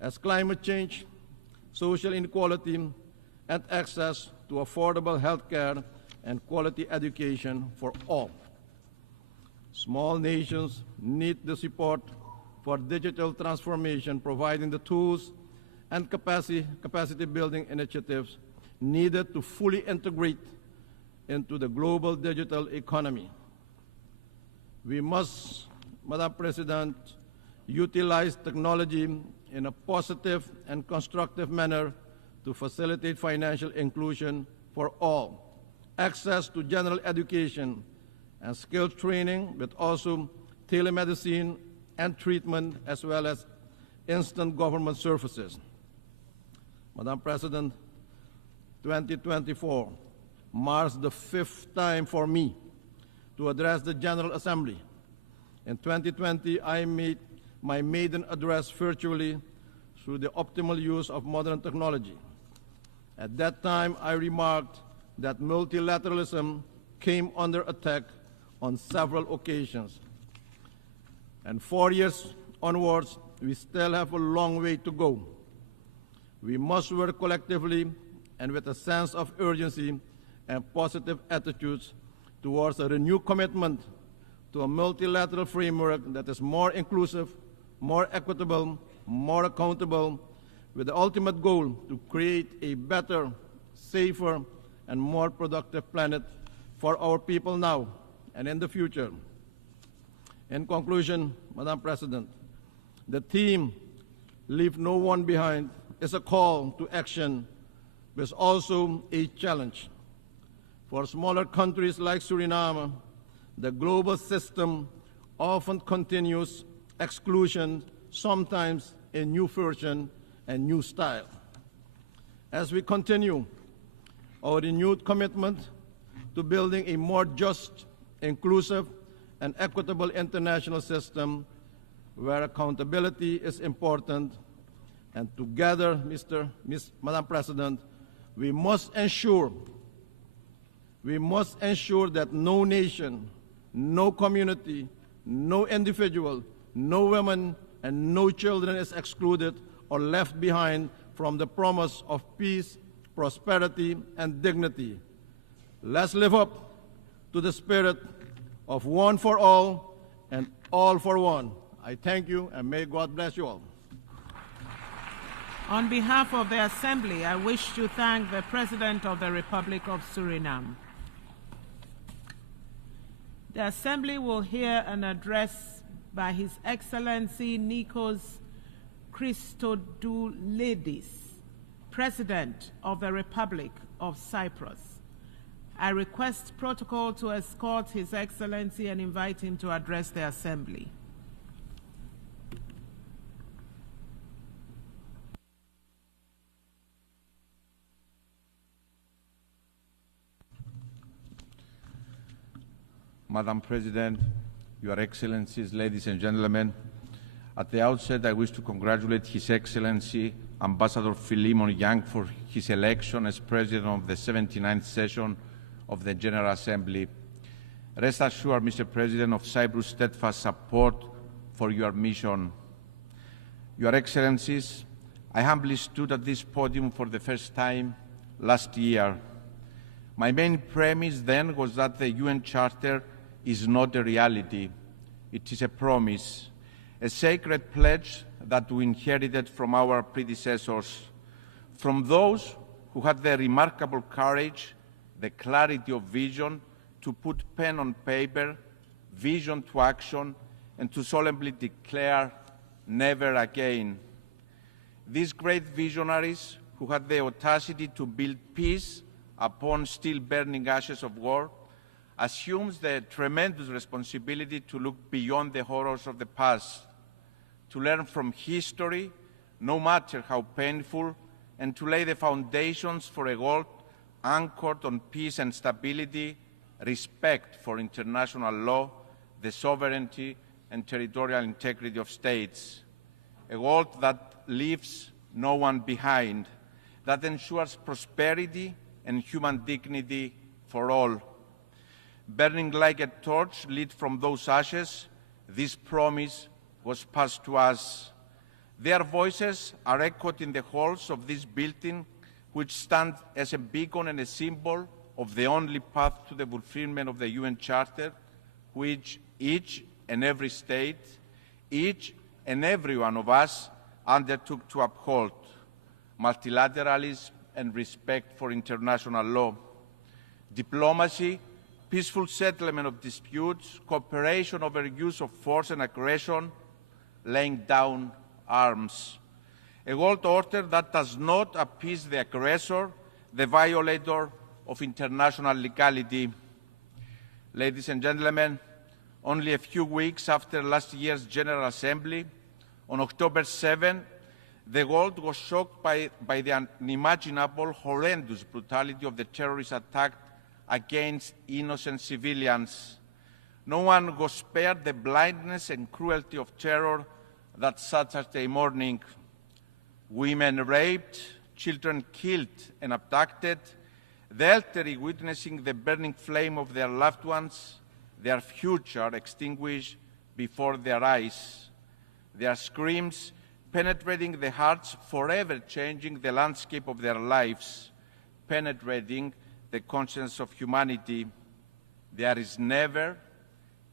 as climate change, social inequality, and access to affordable health care and quality education for all. Small nations need the support for digital transformation, providing the tools and capacity building initiatives needed to fully integrate into the global digital economy. We must, Madam President, utilize technology in a positive and constructive manner to facilitate financial inclusion for all, access to general education and skills training, but also telemedicine and treatment, as well as instant government services. Madam President, 2024 marks the 5th time for me to address the General Assembly. In 2020, I made my maiden address virtually through the optimal use of modern technology. At that time, I remarked that multilateralism came under attack on several occasions. And 4 years onwards, we still have a long way to go. We must work collectively and with a sense of urgency and positive attitudes towards a renewed commitment to a multilateral framework that is more inclusive, more equitable, more accountable, with the ultimate goal to create a better, safer, and more productive planet for our people now and in the future. In conclusion, Madam President, the theme, Leave No One Behind, is a call to action, but is also a challenge. For smaller countries like Suriname, the global system often continues exclusion, sometimes in new version and new style. As we continue our renewed commitment to building a more just, inclusive, and equitable international system where accountability is important, and together, Madam President, we must ensure that no nation, no community, no individual, no woman, and no children is excluded or left behind from the promise of peace, prosperity, and dignity. Let's live up to the spirit of one for all and all for one. I thank you, and may God bless you all. On behalf of the Assembly, I wish to thank the President of the Republic of Suriname. The Assembly will hear an address by His Excellency Nikos Christodoulidis, President of the Republic of Cyprus. I request protocol to escort His Excellency and invite him to address the Assembly. Madam President, Your Excellencies, ladies and gentlemen, at the outset I wish to congratulate His Excellency Ambassador Philemon Yang for his election as President of the 79th session of the General Assembly. Rest assured, Mr. President, of Cyprus' steadfast support for your mission. Your Excellencies, I humbly stood at this podium for the first time last year. My main premise then was that the UN Charter is not a reality. It is a promise, a sacred pledge that we inherited from our predecessors, from those who had the remarkable courage, the clarity of vision to put pen on paper, vision to action, and to solemnly declare, never again. These great visionaries who had the audacity to build peace upon still burning ashes of war assumes the tremendous responsibility to look beyond the horrors of the past, to learn from history, no matter how painful, and to lay the foundations for a world anchored on peace and stability, respect for international law, the sovereignty and territorial integrity of states, a world that leaves no one behind, that ensures prosperity and human dignity for all. Burning like a torch lit from those ashes, this promise was passed to us. Their voices are echoed in the halls of this building, which stands as a beacon and a symbol of the only path to the fulfillment of the UN Charter, which each and every state, each and every one of us undertook to uphold: multilateralism and respect for international law, diplomacy, peaceful settlement of disputes, cooperation over use of force and aggression, laying down arms. A world order that does not appease the aggressor, the violator of international legality. Ladies and gentlemen, only a few weeks after last year's General Assembly, on October 7, the world was shocked by the unimaginable, horrendous brutality of the terrorist attack against innocent civilians. No one was spared the blindness and cruelty of terror that Saturday morning. Women raped, children killed and abducted, the elderly witnessing the burning flame of their loved ones, their future extinguished before their eyes, their screams penetrating the hearts, forever changing the landscape of their lives, penetrating the conscience of humanity. There is never,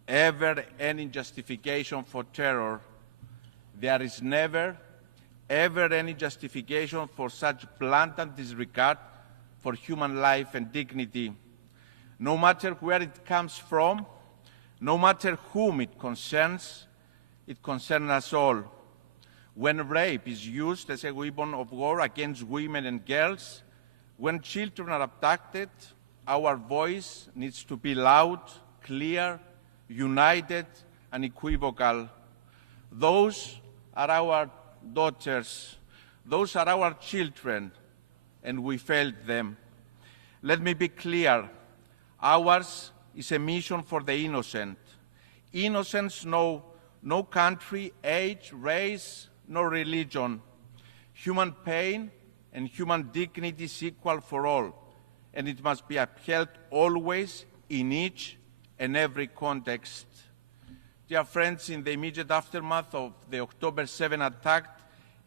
ever any justification for terror. There is never, ever any justification for such blatant disregard for human life and dignity. No matter where it comes from, no matter whom it concerns us all. When rape is used as a weapon of war against women and girls, when children are abducted, our voice needs to be loud, clear, united, and unequivocal. Those are our daughters. Those are our children, and we failed them. Let me be clear. Ours is a mission for the innocent. Innocents know no country, age, race, nor religion. Human pain and human dignity is equal for all, and it must be upheld always in each and every context. Dear friends, in the immediate aftermath of the October 7 attack,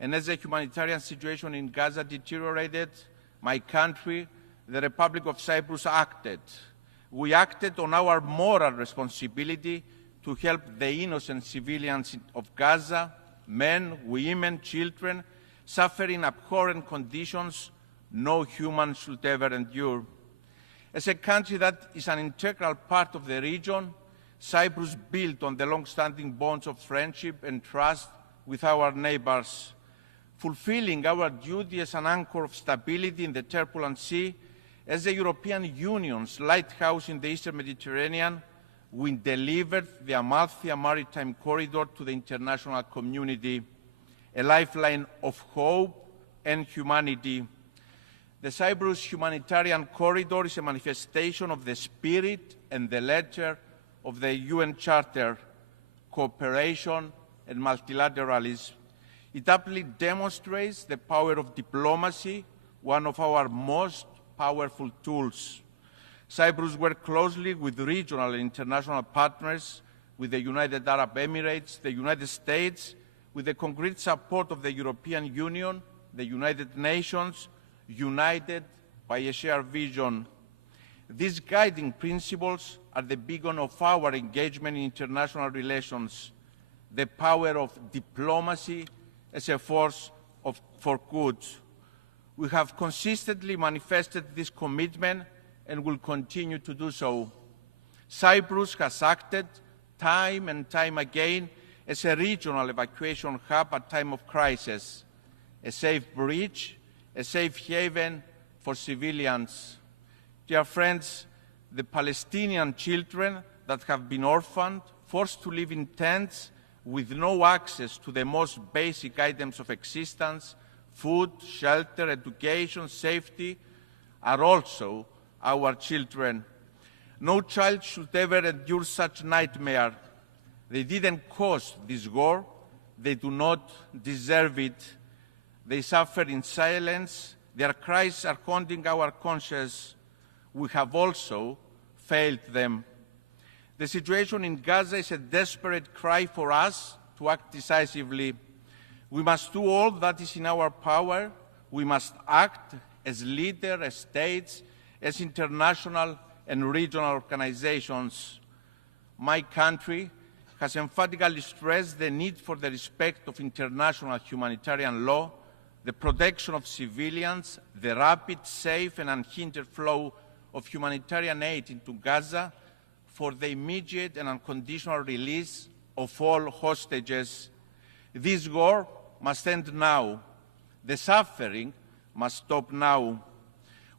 and as the humanitarian situation in Gaza deteriorated, my country, the Republic of Cyprus, acted. We acted on our moral responsibility to help the innocent civilians of Gaza, men, women, children, suffering abhorrent conditions no human should ever endure. As a country that is an integral part of the region, Cyprus built on the long-standing bonds of friendship and trust with our neighbors. Fulfilling our duty as an anchor of stability in the turbulent sea, as the European Union's lighthouse in the Eastern Mediterranean, we delivered the Amalthea Maritime Corridor to the international community, a lifeline of hope and humanity. The Cyprus Humanitarian Corridor is a manifestation of the spirit and the letter of the UN Charter, cooperation and multilateralism. It aptly demonstrates the power of diplomacy, one of our most powerful tools. Cyprus worked closely with regional and international partners, with the United Arab Emirates, the United States, with the concrete support of the European Union, the United Nations, united by a shared vision. These guiding principles are the beacon of our engagement in international relations, the power of diplomacy as a force for good. We have consistently manifested this commitment and will continue to do so. Cyprus has acted time and time again as a regional evacuation hub at time of crisis, a safe bridge, a safe haven for civilians. Dear friends, the Palestinian children that have been orphaned, forced to live in tents with no access to the most basic items of existence, food, shelter, education, safety are also our children. No child should ever endure such nightmare. They didn't cause this war. They do not deserve it. They suffer in silence. Their cries are haunting our conscience. We have also failed them. The situation in Gaza is a desperate cry for us to act decisively. We must do all that is in our power. We must act as leaders, as states, as international and regional organizations. My country has emphatically stressed the need for the respect of international humanitarian law, the protection of civilians, the rapid, safe, and unhindered flow of humanitarian aid into Gaza, for the immediate and unconditional release of all hostages. This war must end now. The suffering must stop now.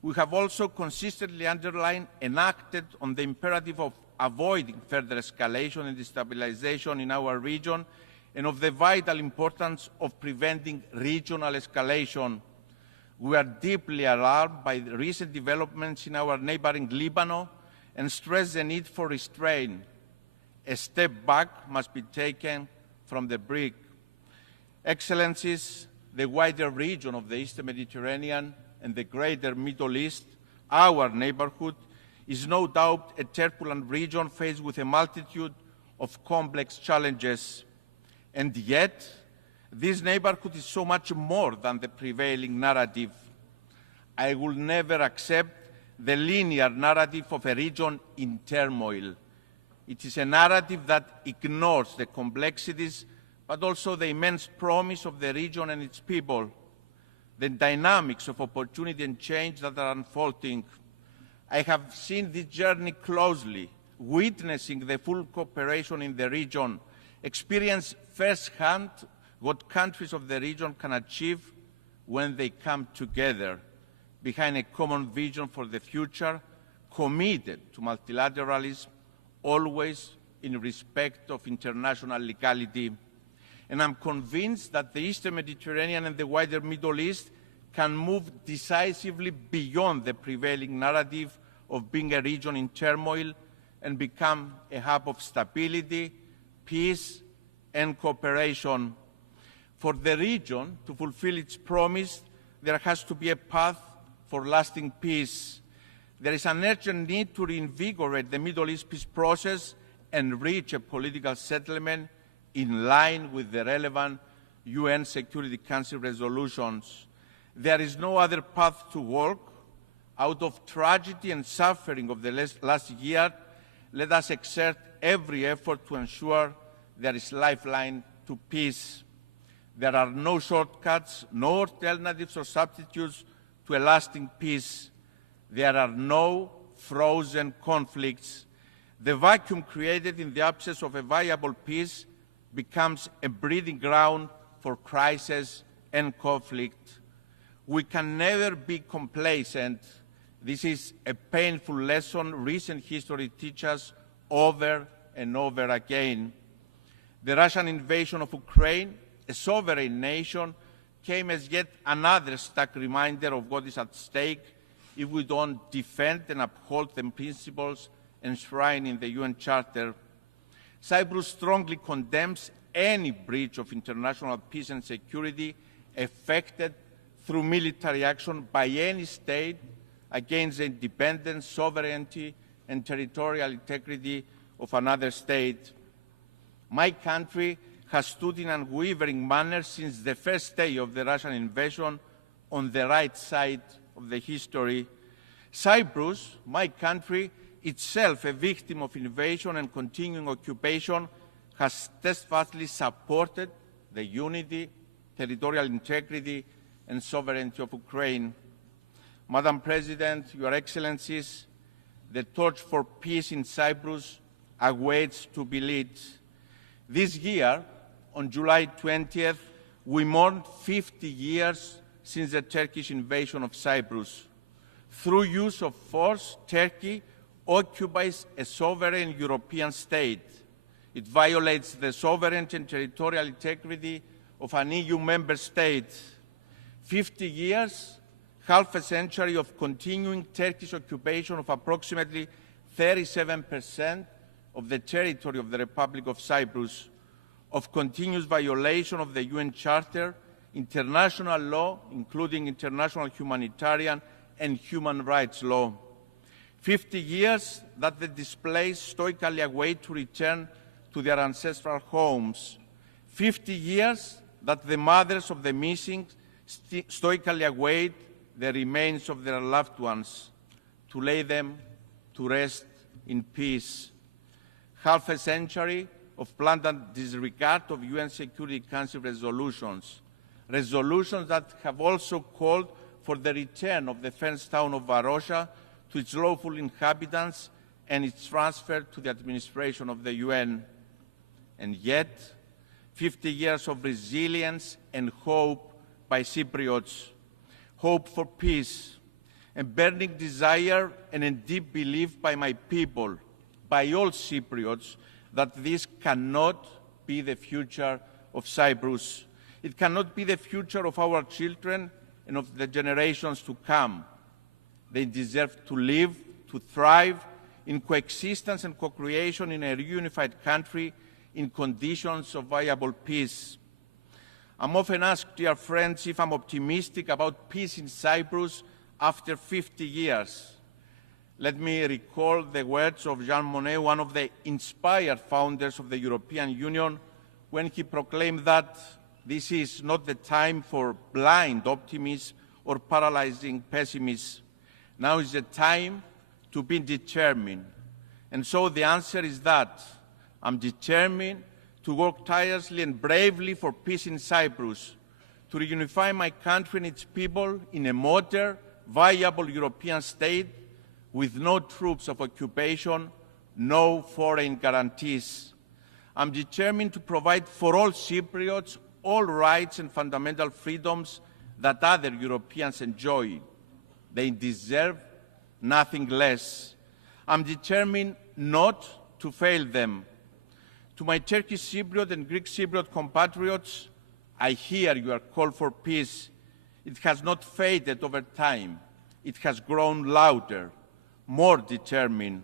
We have also consistently underlined and acted on the imperative of avoiding further escalation and destabilization in our region, and of the vital importance of preventing regional escalation. We are deeply alarmed by the recent developments in our neighboring Lebanon and stress the need for restraint. A step back must be taken from the brink. Excellencies, the wider region of the Eastern Mediterranean and the greater Middle East, our neighborhood, is no doubt a turbulent region faced with a multitude of complex challenges. And yet, this neighborhood is so much more than the prevailing narrative. I will never accept the linear narrative of a region in turmoil. It is a narrative that ignores the complexities, but also the immense promise of the region and its people, the dynamics of opportunity and change that are unfolding. I have seen this journey closely, witnessing the full cooperation in the region, experience firsthand what countries of the region can achieve when they come together behind a common vision for the future, committed to multilateralism, always in respect of international legality. And I'm convinced that the Eastern Mediterranean and the wider Middle East can move decisively beyond the prevailing narrative of being a region in turmoil and become a hub of stability, peace, and cooperation. For the region to fulfill its promise, there has to be a path for lasting peace. There is an urgent need to reinvigorate the Middle East peace process and reach a political settlement in line with the relevant UN Security Council resolutions. There is no other path to walk. Out of tragedy and suffering of the last year, let us exert every effort to ensure there is lifeline to peace. There are no shortcuts, no alternatives or substitutes to a lasting peace. There are no frozen conflicts. The vacuum created in the absence of a viable peace becomes a breeding ground for crisis and conflict. We can never be complacent. This is a painful lesson recent history teaches us over and over again. The Russian invasion of Ukraine, a sovereign nation, came as yet another stark reminder of what is at stake if we don't defend and uphold the principles enshrined in the UN Charter. Cyprus strongly condemns any breach of international peace and security effected through military action by any state against the independence, sovereignty, and territorial integrity of another state. My country has stood in an unwavering manner since the first day of the Russian invasion on the right side of the history. Cyprus, my country, itself a victim of invasion and continuing occupation, has steadfastly supported the unity, territorial integrity, and sovereignty of Ukraine. Madam President, Your Excellencies, the torch for peace in Cyprus awaits to be lit. This year, on July 20th, we mourned 50 years since the Turkish invasion of Cyprus. Through use of force, Turkey occupies a sovereign European state. It violates the sovereignty and territorial integrity of an EU member state. 50 years, half a century of continuing Turkish occupation of approximately 37% of the territory of the Republic of Cyprus, of continuous violation of the UN Charter, international law, including international humanitarian and human rights law. 50 years that the displaced stoically await to return to their ancestral homes. 50 years that the mothers of the missing stoically await the remains of their loved ones, to lay them to rest in peace. Half a century of blatant disregard of UN Security Council resolutions, resolutions that have also called for the return of the fenced town of Varosha to its lawful inhabitants and its transfer to the administration of the UN. And yet, 50 years of resilience and hope by Cypriots, hope for peace, a burning desire and a deep belief by my people, by all Cypriots, that this cannot be the future of Cyprus. It cannot be the future of our children and of the generations to come. They deserve to live, to thrive in coexistence and co-creation in a reunified country in conditions of viable peace. I'm often asked, dear friends, if I'm optimistic about peace in Cyprus after 50 years. Let me recall the words of Jean Monnet, one of the inspired founders of the European Union, when he proclaimed that this is not the time for blind optimism or paralyzing pessimism. Now is the time to be determined. And so the answer is that I'm determined to work tirelessly and bravely for peace in Cyprus, to reunify my country and its people in a modern, viable European state with no troops of occupation, no foreign guarantees. I'm determined to provide for all Cypriots all rights and fundamental freedoms that other Europeans enjoy. They deserve nothing less. I'm determined not to fail them. To my Turkish Cypriot and Greek Cypriot compatriots, I hear your call for peace. It has not faded over time. It has grown louder, more determined.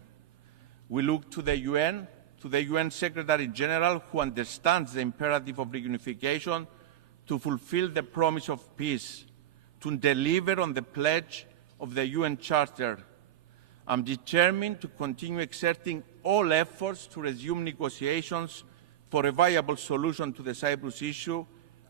We look to the UN Secretary General, who understands the imperative of reunification, to fulfill the promise of peace, to deliver on the pledge of the UN Charter. I'm determined to continue exerting all efforts to resume negotiations for a viable solution to the Cyprus issue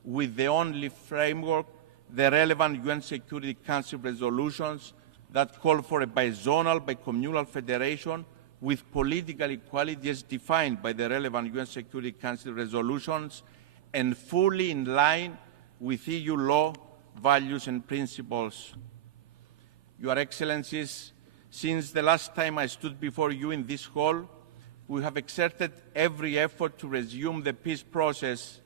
with the only framework, the relevant UN Security Council resolutions that call for a bizonal, bicommunal federation with political equality as defined by the relevant UN Security Council resolutions and fully in line with EU law, values and principles. Your Excellencies, since the last time I stood before you in this hall, we have exerted every effort to resume the peace process.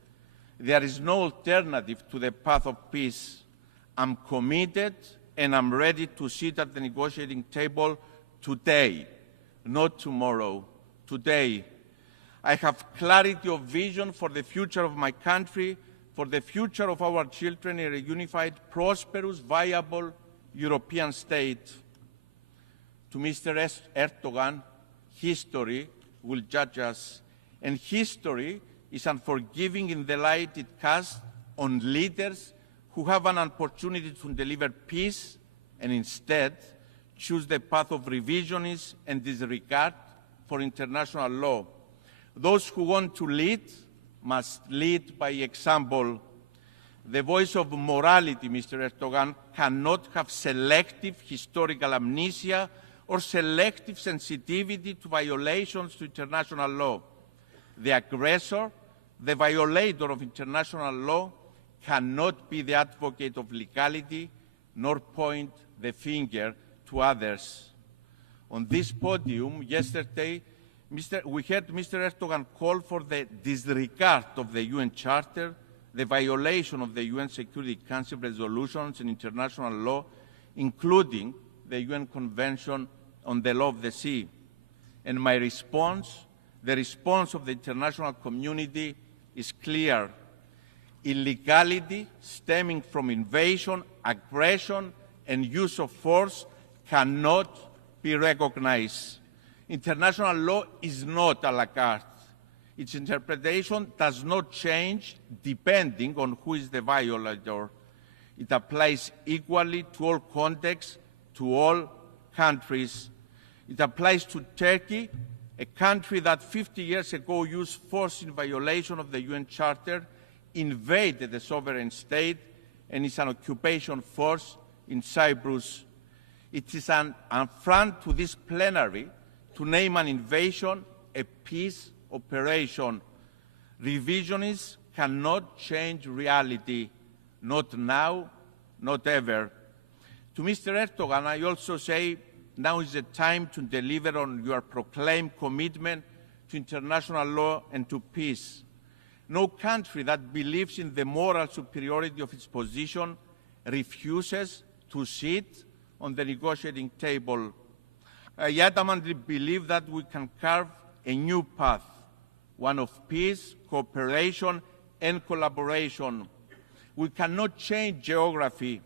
There is no alternative to the path of peace. I'm committed and I'm ready to sit at the negotiating table today, not tomorrow, today. I have clarity of vision for the future of my country, for the future of our children in a unified, prosperous, viable European state. To Mr. Erdogan, history will judge us, and history is unforgiving in the light it casts on leaders who have an opportunity to deliver peace and instead choose the path of revisionism and disregard for international law. Those who want to lead must lead by example. The voice of morality, Mr. Erdogan, cannot have selective historical amnesia or selective sensitivity to violations to international law. The aggressor, the violator of international law, cannot be the advocate of legality nor point the finger to others. On this podium yesterday, we heard Mr. Erdogan call for the disregard of the UN Charter, the violation of the UN Security Council resolutions and international law, including the UN Convention on the Law of the Sea. And my response, the response of the international community, is clear. Illegality stemming from invasion, aggression, and use of force cannot be recognized. International law is not a la carte. Its interpretation does not change depending on who is the violator. It applies equally to all contexts, to all countries. It applies to Turkey, a country that 50 years ago used force in violation of the UN Charter, invaded the sovereign state, and is an occupation force in Cyprus. It is an affront to this plenary to name an invasion a peace operation. Revisionists cannot change reality, not now, not ever. To Mr. Erdogan, I also say now is the time to deliver on your proclaimed commitment to international law and to peace. No country that believes in the moral superiority of its position refuses to sit on the negotiating table. I adamantly believe that we can carve a new path, one of peace, cooperation, and collaboration. We cannot change geography.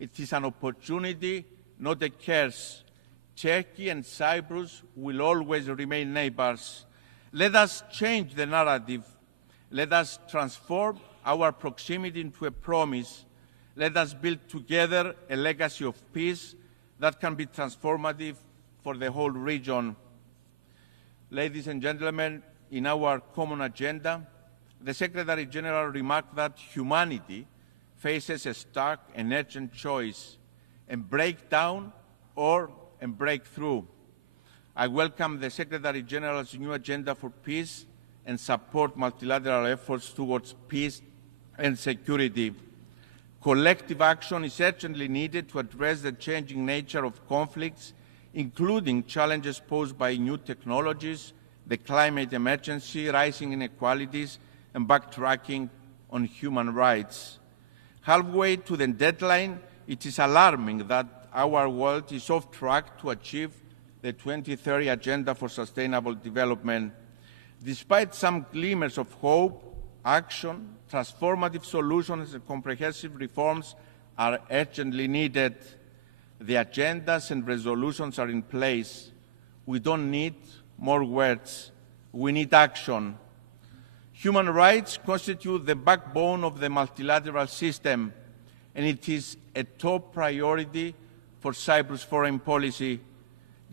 It is an opportunity, not a curse. Turkey and Cyprus will always remain neighbors. Let us change the narrative. Let us transform our proximity into a promise. Let us build together a legacy of peace that can be transformative for the whole region. Ladies and gentlemen, in our common agenda, the Secretary General remarked that humanity faces a stark and urgent choice, and break down or break through. I welcome the Secretary General's new agenda for peace and support multilateral efforts towards peace and security. Collective action is urgently needed to address the changing nature of conflicts, including challenges posed by new technologies, the climate emergency, rising inequalities, and backtracking on human rights. Halfway to the deadline, it is alarming that our world is off track to achieve the 2030 Agenda for Sustainable Development. Despite some glimmers of hope, action, transformative solutions, and comprehensive reforms are urgently needed. The agendas and resolutions are in place. We don't need more words. We need action. Human rights constitute the backbone of the multilateral system, and it is a top priority for Cyprus' foreign policy,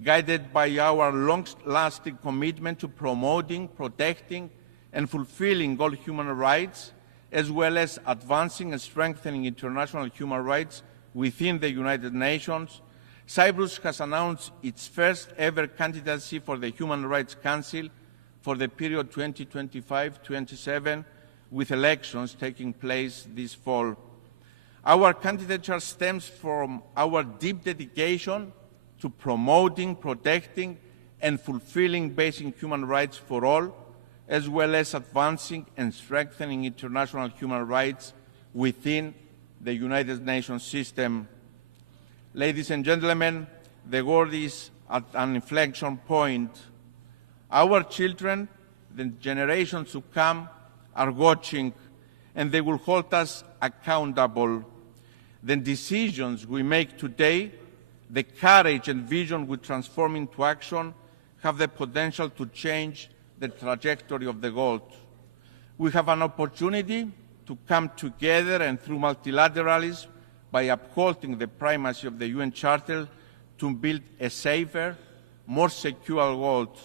guided by our long-lasting commitment to promoting, protecting, and fulfilling all human rights, as well as advancing and strengthening international human rights within the United Nations. Cyprus has announced its first-ever candidacy for the Human Rights Council for the period 2025-27, with elections taking place this fall. Our candidature stems from our deep dedication to promoting, protecting, and fulfilling basic human rights for all, as well as advancing and strengthening international human rights within the United Nations system. Ladies and gentlemen, the world is at an inflection point. Our children, the generations to come, are watching, and they will hold us accountable. The decisions we make today, the courage and vision we transform into action, have the potential to change the trajectory of the world. We have an opportunity to come together and through multilateralism, by upholding the primacy of the UN Charter, to build a safer, more secure world.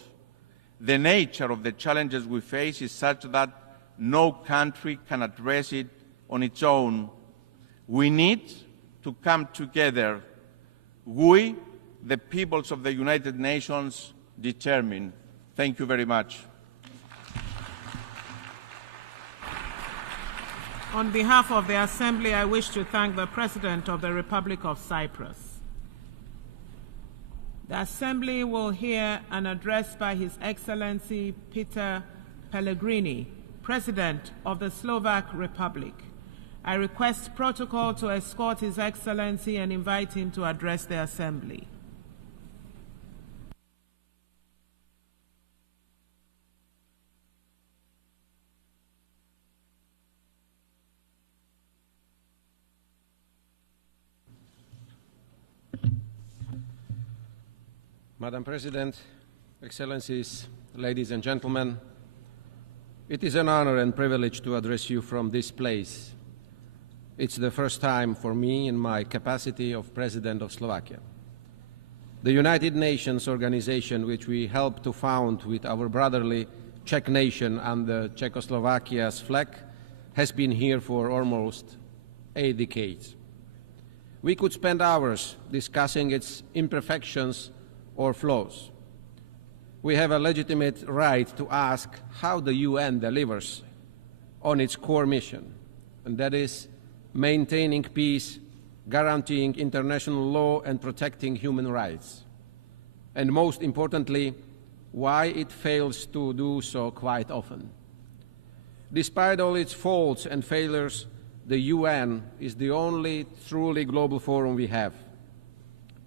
The nature of the challenges we face is such that no country can address it on its own. We need to come together. We, the peoples of the United Nations, determine. Thank you very much. On behalf of the Assembly, I wish to thank the President of the Republic of Cyprus. The Assembly will hear an address by His Excellency Peter Pellegrini, President of the Slovak Republic. I request protocol to escort His Excellency and invite him to address the Assembly. Madam President, Excellencies, ladies and gentlemen, it is an honor and privilege to address you from this place. It's the first time for me in my capacity of President of Slovakia. The United Nations organization, which we helped to found with our brotherly Czech nation under Czechoslovakia's flag, has been here for almost 8 decades. We could spend hours discussing its imperfections or flaws. We have a legitimate right to ask how the UN delivers on its core mission, and that is maintaining peace, guaranteeing international law, and protecting human rights. And most importantly, why it fails to do so quite often. Despite all its faults and failures, the UN is the only truly global forum we have.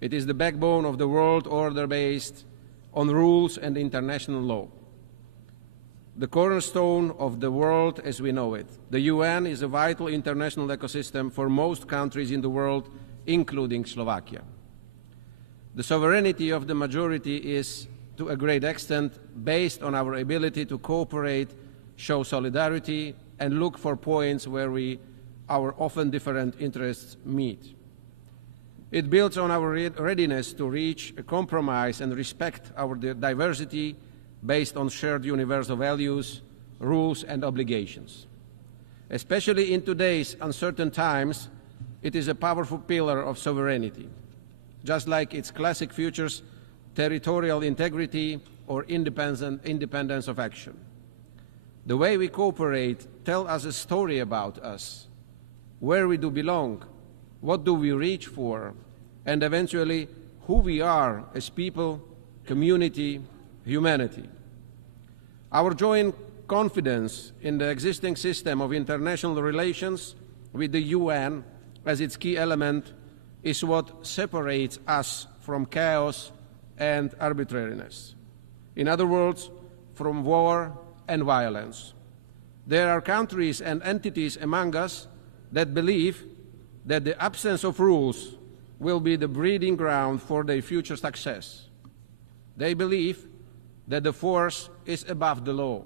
It is the backbone of the world order based on rules and international law. The cornerstone of the world as we know it. The UN is a vital international ecosystem for most countries in the world, including Slovakia. The sovereignty of the majority is, to a great extent, based on our ability to cooperate, show solidarity, and look for points where our often different interests meet. It builds on our readiness to reach a compromise and respect our diversity based on shared universal values, rules, and obligations. Especially in today's uncertain times, it is a powerful pillar of sovereignty, just like its classic features, territorial integrity or independence of action. The way we cooperate tells us a story about us, where we do belong, what do we reach for, and eventually who we are as people, community, humanity. Our joint confidence in the existing system of international relations with the UN as its key element is what separates us from chaos and arbitrariness. In other words, from war and violence. There are countries and entities among us that believe that the absence of rules will be the breeding ground for their future success. They believe that the force is above the law.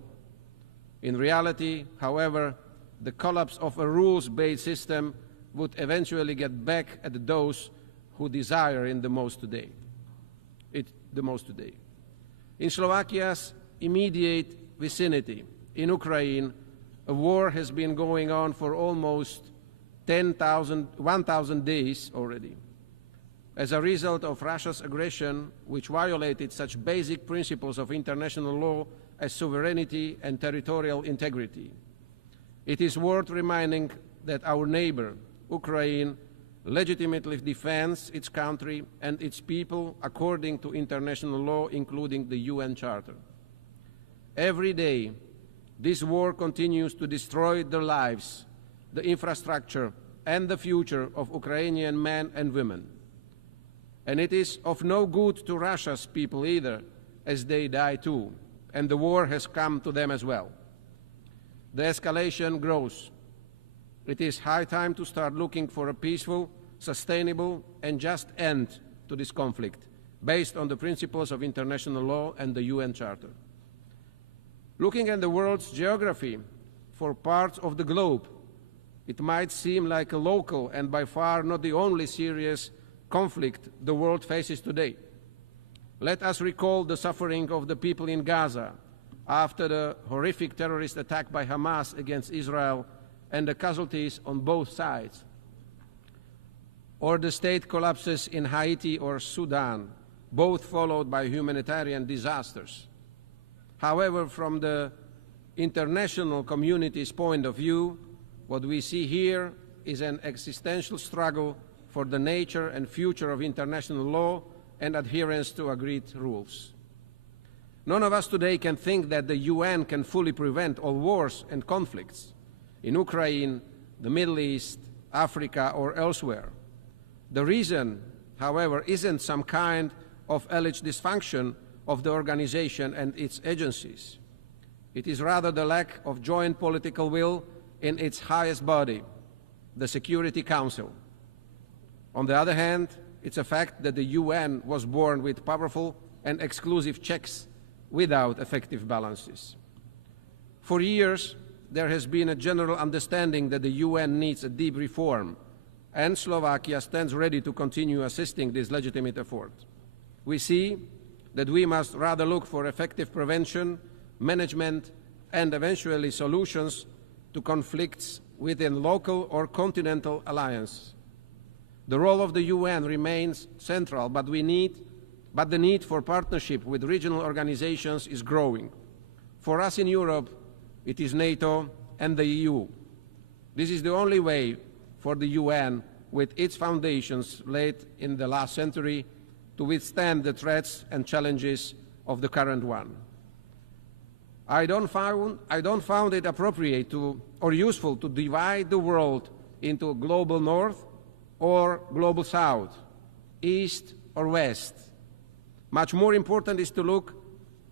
In reality, however, the collapse of a rules-based system would eventually get back at those who desire it the most today. In Slovakia's immediate vicinity, in Ukraine, a war has been going on for almost 1,000 days already. As a result of Russia's aggression, which violated such basic principles of international law as sovereignty and territorial integrity. It is worth reminding that our neighbor, Ukraine, legitimately defends its country and its people according to international law, including the UN Charter. Every day, this war continues to destroy the lives, the infrastructure, and the future of Ukrainian men and women. And it is of no good to Russia's people either, as they die too, and the war has come to them as well. The escalation grows. It is high time to start looking for a peaceful, sustainable, and just end to this conflict, based on the principles of international law and the UN Charter. Looking at the world's geography for parts of the globe, it might seem like a local and by far not the only serious conflict the world faces today. Let us recall the suffering of the people in Gaza after the horrific terrorist attack by Hamas against Israel and the casualties on both sides. Or the state collapses in Haiti or Sudan, both followed by humanitarian disasters. However, from the international community's point of view, what we see here is an existential struggle for the nature and future of international law and adherence to agreed rules. None of us today can think that the UN can fully prevent all wars and conflicts in Ukraine, the Middle East, Africa, or elsewhere. The reason, however, isn't some kind of alleged dysfunction of the organization and its agencies. It is rather the lack of joint political will in its highest body, the Security Council. On the other hand, it's a fact that the UN was born with powerful and exclusive checks without effective balances. For years, there has been a general understanding that the UN needs a deep reform, and Slovakia stands ready to continue assisting this legitimate effort. We see that we must rather look for effective prevention, management, and eventually solutions to conflicts within local or continental alliances. The role of the UN remains central, but the need for partnership with regional organizations is growing. For us in Europe, it is NATO and the EU. This is the only way for the UN, with its foundations laid in the last century, to withstand the threats and challenges of the current one. I don't find it appropriate or useful to divide the world into a global north or global south, east or west. Much more important is to look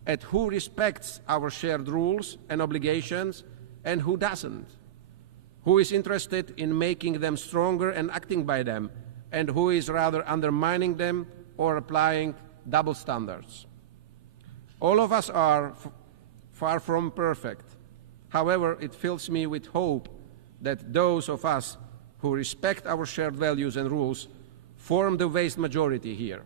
at who respects our shared rules and obligations and who doesn't, who is interested in making them stronger and acting by them, and who is rather undermining them or applying double standards. All of us are far from perfect. However, it fills me with hope that those of us who respect our shared values and rules form the vast majority here,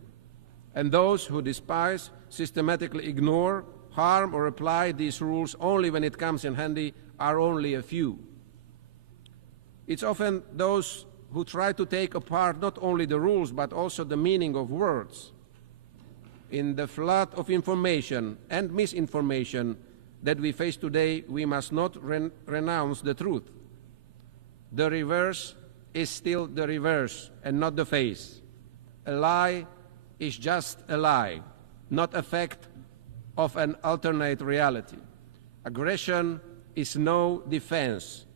and those who despise, systematically ignore, harm, or apply these rules only when it comes in handy are only a few. It's often those who try to take apart not only the rules but also the meaning of words. In the flood of information and misinformation that we face today, we must not renounce the truth. The reverse is still the reverse and not the face. A lie is just a lie, not a fact of an alternate reality. Aggression is no defense.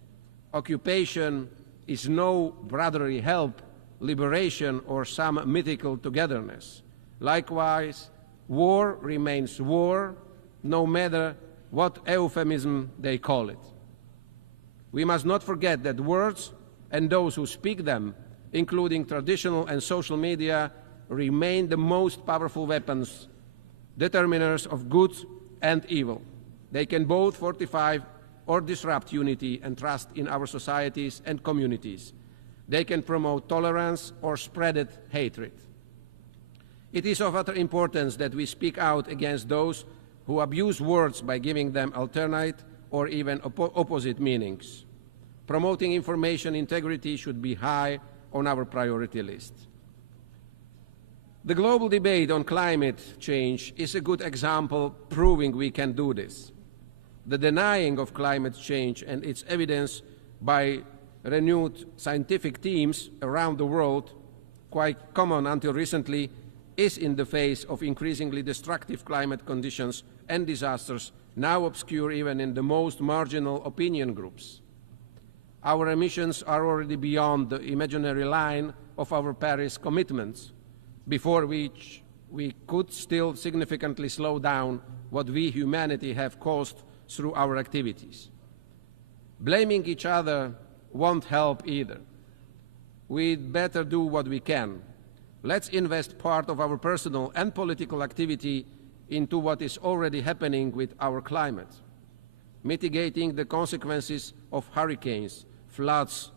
Occupation is no brotherly help, liberation, or some mythical togetherness. Likewise, war remains war, no matter what euphemism they call it. We must not forget that words and those who speak them, including traditional and social media, remain the most powerful weapons, determiners of good and evil. They can both fortify or disrupt unity and trust in our societies and communities. They can promote tolerance or spread hatred. It is of utter importance that we speak out against those who abuse words by giving them alternate or even opposite meanings. Promoting information integrity should be high on our priority list. The global debate on climate change is a good example proving we can do this. The denying of climate change and its evidence by renewed scientific teams around the world, quite common until recently, is in the face of increasingly destructive climate conditions and disasters, now obscure even in the most marginal opinion groups. Our emissions are already beyond the imaginary line of our Paris commitments, before which we could still significantly slow down what we, humanity, have caused through our activities. Blaming each other won't help either. We'd better do what we can. Let's invest part of our personal and political activity into what is already happening with our climate, mitigating the consequences of hurricanes, floods,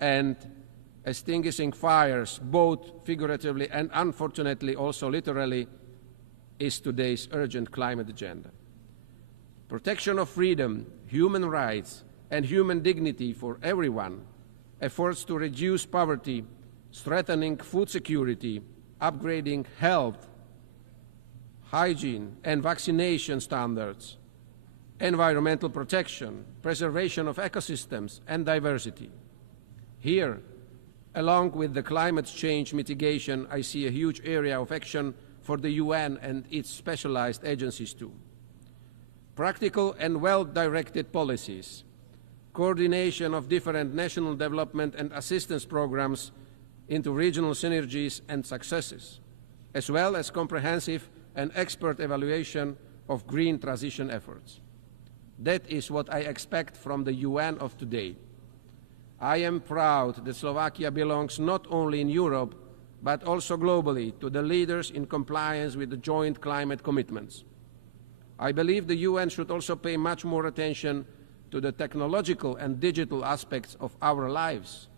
and extinguishing fires, both figuratively and unfortunately also literally, is today's urgent climate agenda. Protection of freedom, human rights, and human dignity for everyone, efforts to reduce poverty, strengthening food security, upgrading health, hygiene and vaccination standards, environmental protection, preservation of ecosystems, and diversity. Here, along with the climate change mitigation, I see a huge area of action for the UN and its specialized agencies too. Practical and well-directed policies, coordination of different national development and assistance programs into regional synergies and successes, as well as comprehensive and expert evaluation of green transition efforts. That is what I expect from the UN of today. I am proud that Slovakia belongs not only in Europe, but also globally, to the leaders in compliance with the joint climate commitments. I believe the UN should also pay much more attention to the technological and digital aspects of our lives.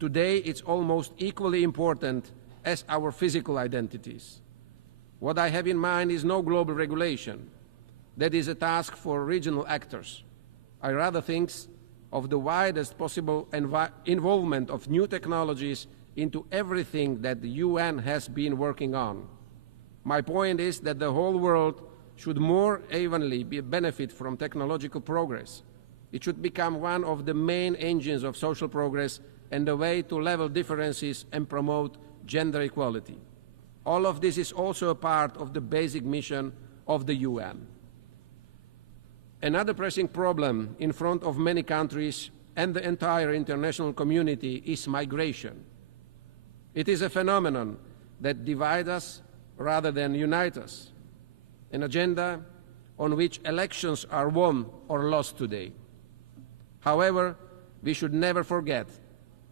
Today, it's almost equally important as our physical identities. What I have in mind is no global regulation. That is a task for regional actors. I rather think of the widest possible involvement of new technologies into everything that the UN has been working on. My point is that the whole world should more evenly benefit from technological progress. It should become one of the main engines of social progress and a way to level differences and promote gender equality. All of this is also a part of the basic mission of the UN. Another pressing problem in front of many countries and the entire international community is migration. It is a phenomenon that divides us rather than unites us, an agenda on which elections are won or lost today. However, we should never forget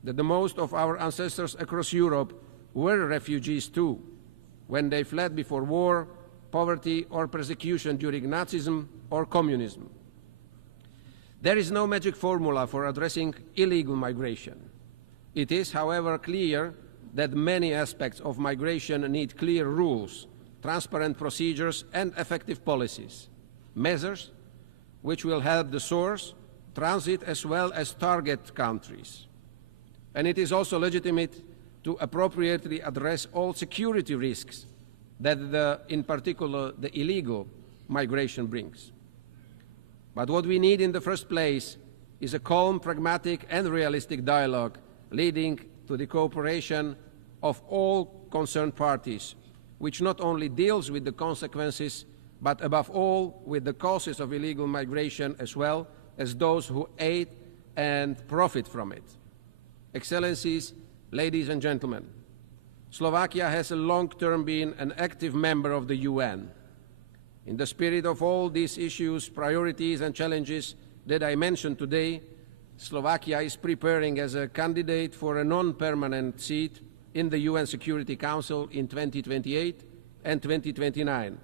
that the most of our ancestors across Europe were refugees too, when they fled before war, poverty, or persecution during Nazism or communism. There is no magic formula for addressing illegal migration. It is, however, clear that many aspects of migration need clear rules, transparent procedures, and effective policies, measures which will help the source, transit, as well as target countries. And it is also legitimate to appropriately address all security risks that in particular the illegal migration brings. But what we need in the first place is a calm, pragmatic, and realistic dialogue leading to the cooperation of all concerned parties, which not only deals with the consequences, but above all with the causes of illegal migration as well as those who aid and profit from it. Excellencies, ladies and gentlemen, Slovakia has a long-term been an active member of the UN. In the spirit of all these issues, priorities, and challenges that I mentioned today, Slovakia is preparing as a candidate for a non-permanent seat in the UN Security Council in 2028 and 2029.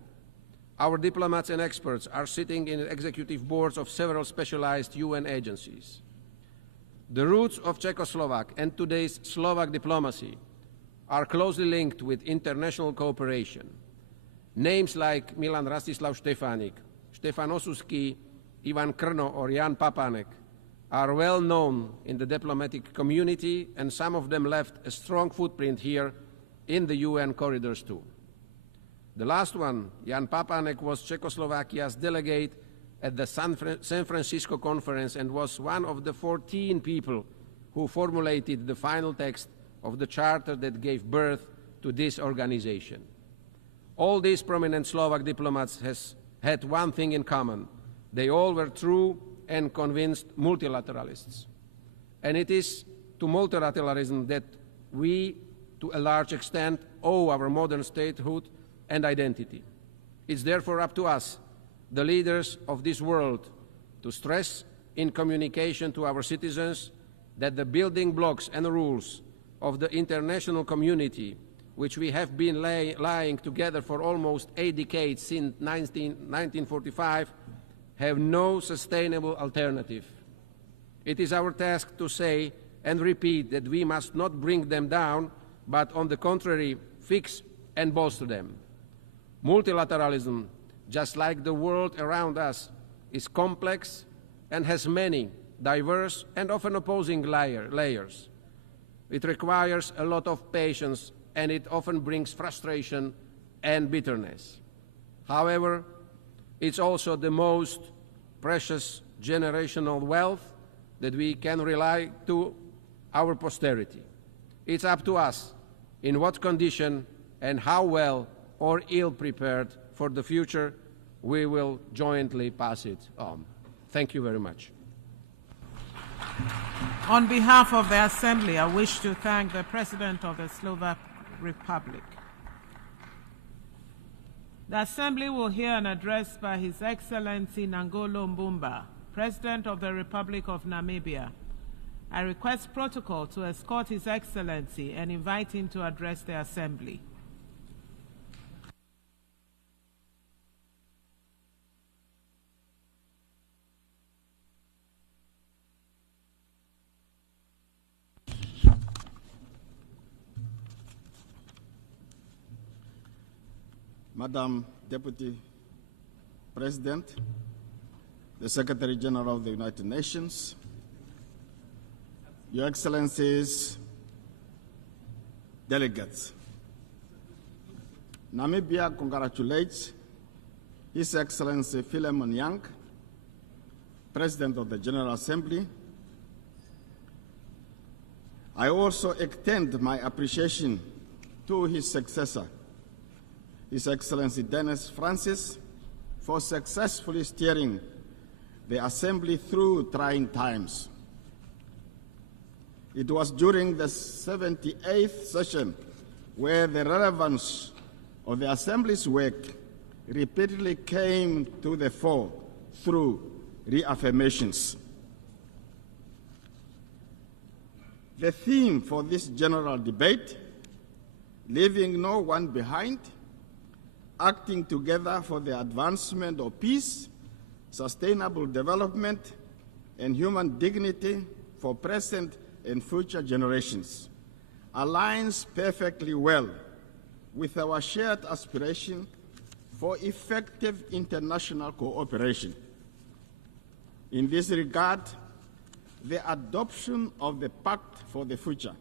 Our diplomats and experts are sitting in executive boards of several specialized UN agencies. The roots of Czechoslovak and today's Slovak diplomacy are closely linked with international cooperation. Names like Milan Rastislav Štefanik, Štefan Osusky, Ivan Krno, or Jan Papanek are well known in the diplomatic community, and some of them left a strong footprint here in the UN corridors too. The last one, Jan Papanek, was Czechoslovakia's delegate at the San Francisco conference and was one of the 14 people who formulated the final text of the charter that gave birth to this organization. All these prominent Slovak diplomats had one thing in common. They all were true and convinced multilateralists. And it is to multilateralism that we, to a large extent, owe our modern statehood and identity. It's therefore up to us, the leaders of this world, to stress in communication to our citizens that the building blocks and rules of the international community, which we have been lying together for almost 8 decades since 1945, have no sustainable alternative. It is our task to say and repeat that we must not bring them down, but on the contrary, fix and bolster them. Multilateralism, just like the world around us, is complex and has many diverse and often opposing layers. It requires a lot of patience, and it often brings frustration and bitterness. However, it's also the most precious generational wealth that we can rely to our posterity. It's up to us in what condition and how well or ill prepared for the future we will jointly pass it on. Thank you very much. On behalf of the Assembly, I wish to thank the President of the Slovak Republic. The Assembly will hear an address by His Excellency Nangolo Mbumba, President of the Republic of Namibia. I request protocol to escort His Excellency and invite him to address the Assembly. Madam Deputy President, the Secretary General of the United Nations, Your Excellencies, delegates, Namibia congratulates His Excellency Philemon Yang, President of the General Assembly. I also extend my appreciation to his successor, His Excellency Dennis Francis, for successfully steering the Assembly through trying times. It was during the 78th session where the relevance of the Assembly's work repeatedly came to the fore through reaffirmations. The theme for this general debate, leaving no one behind, acting together for the advancement of peace, sustainable development, and human dignity for present and future generations, aligns perfectly well with our shared aspiration for effective international cooperation. In this regard, the adoption of the Pact for the Future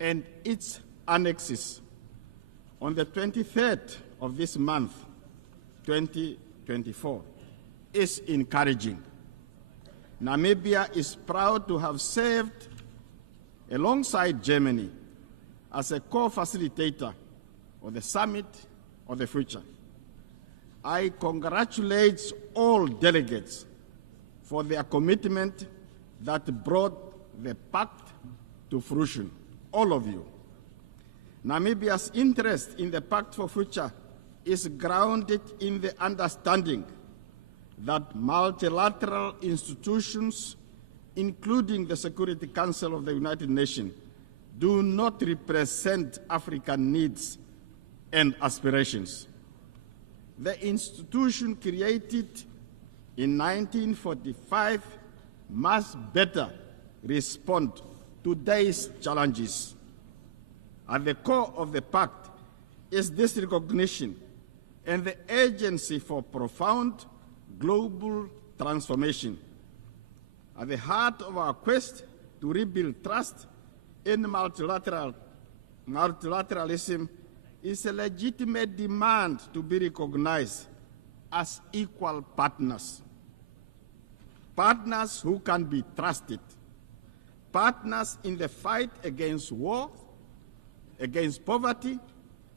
and its annexes on the 23rd of this month, 2024, is encouraging. Namibia is proud to have served alongside Germany as a co-facilitator of the Summit of the Future. I congratulate all delegates for their commitment that brought the pact to fruition, all of you. Namibia's interest in the Pact for Future is grounded in the understanding that multilateral institutions, including the Security Council of the United Nations, do not represent African needs and aspirations. The institution created in 1945 must better respond to today's challenges. At the core of the Pact is this recognition and the urgency for profound global transformation. At the heart of our quest to rebuild trust in multilateralism is a legitimate demand to be recognized as equal partners. Partners who can be trusted. Partners in the fight against war, against poverty,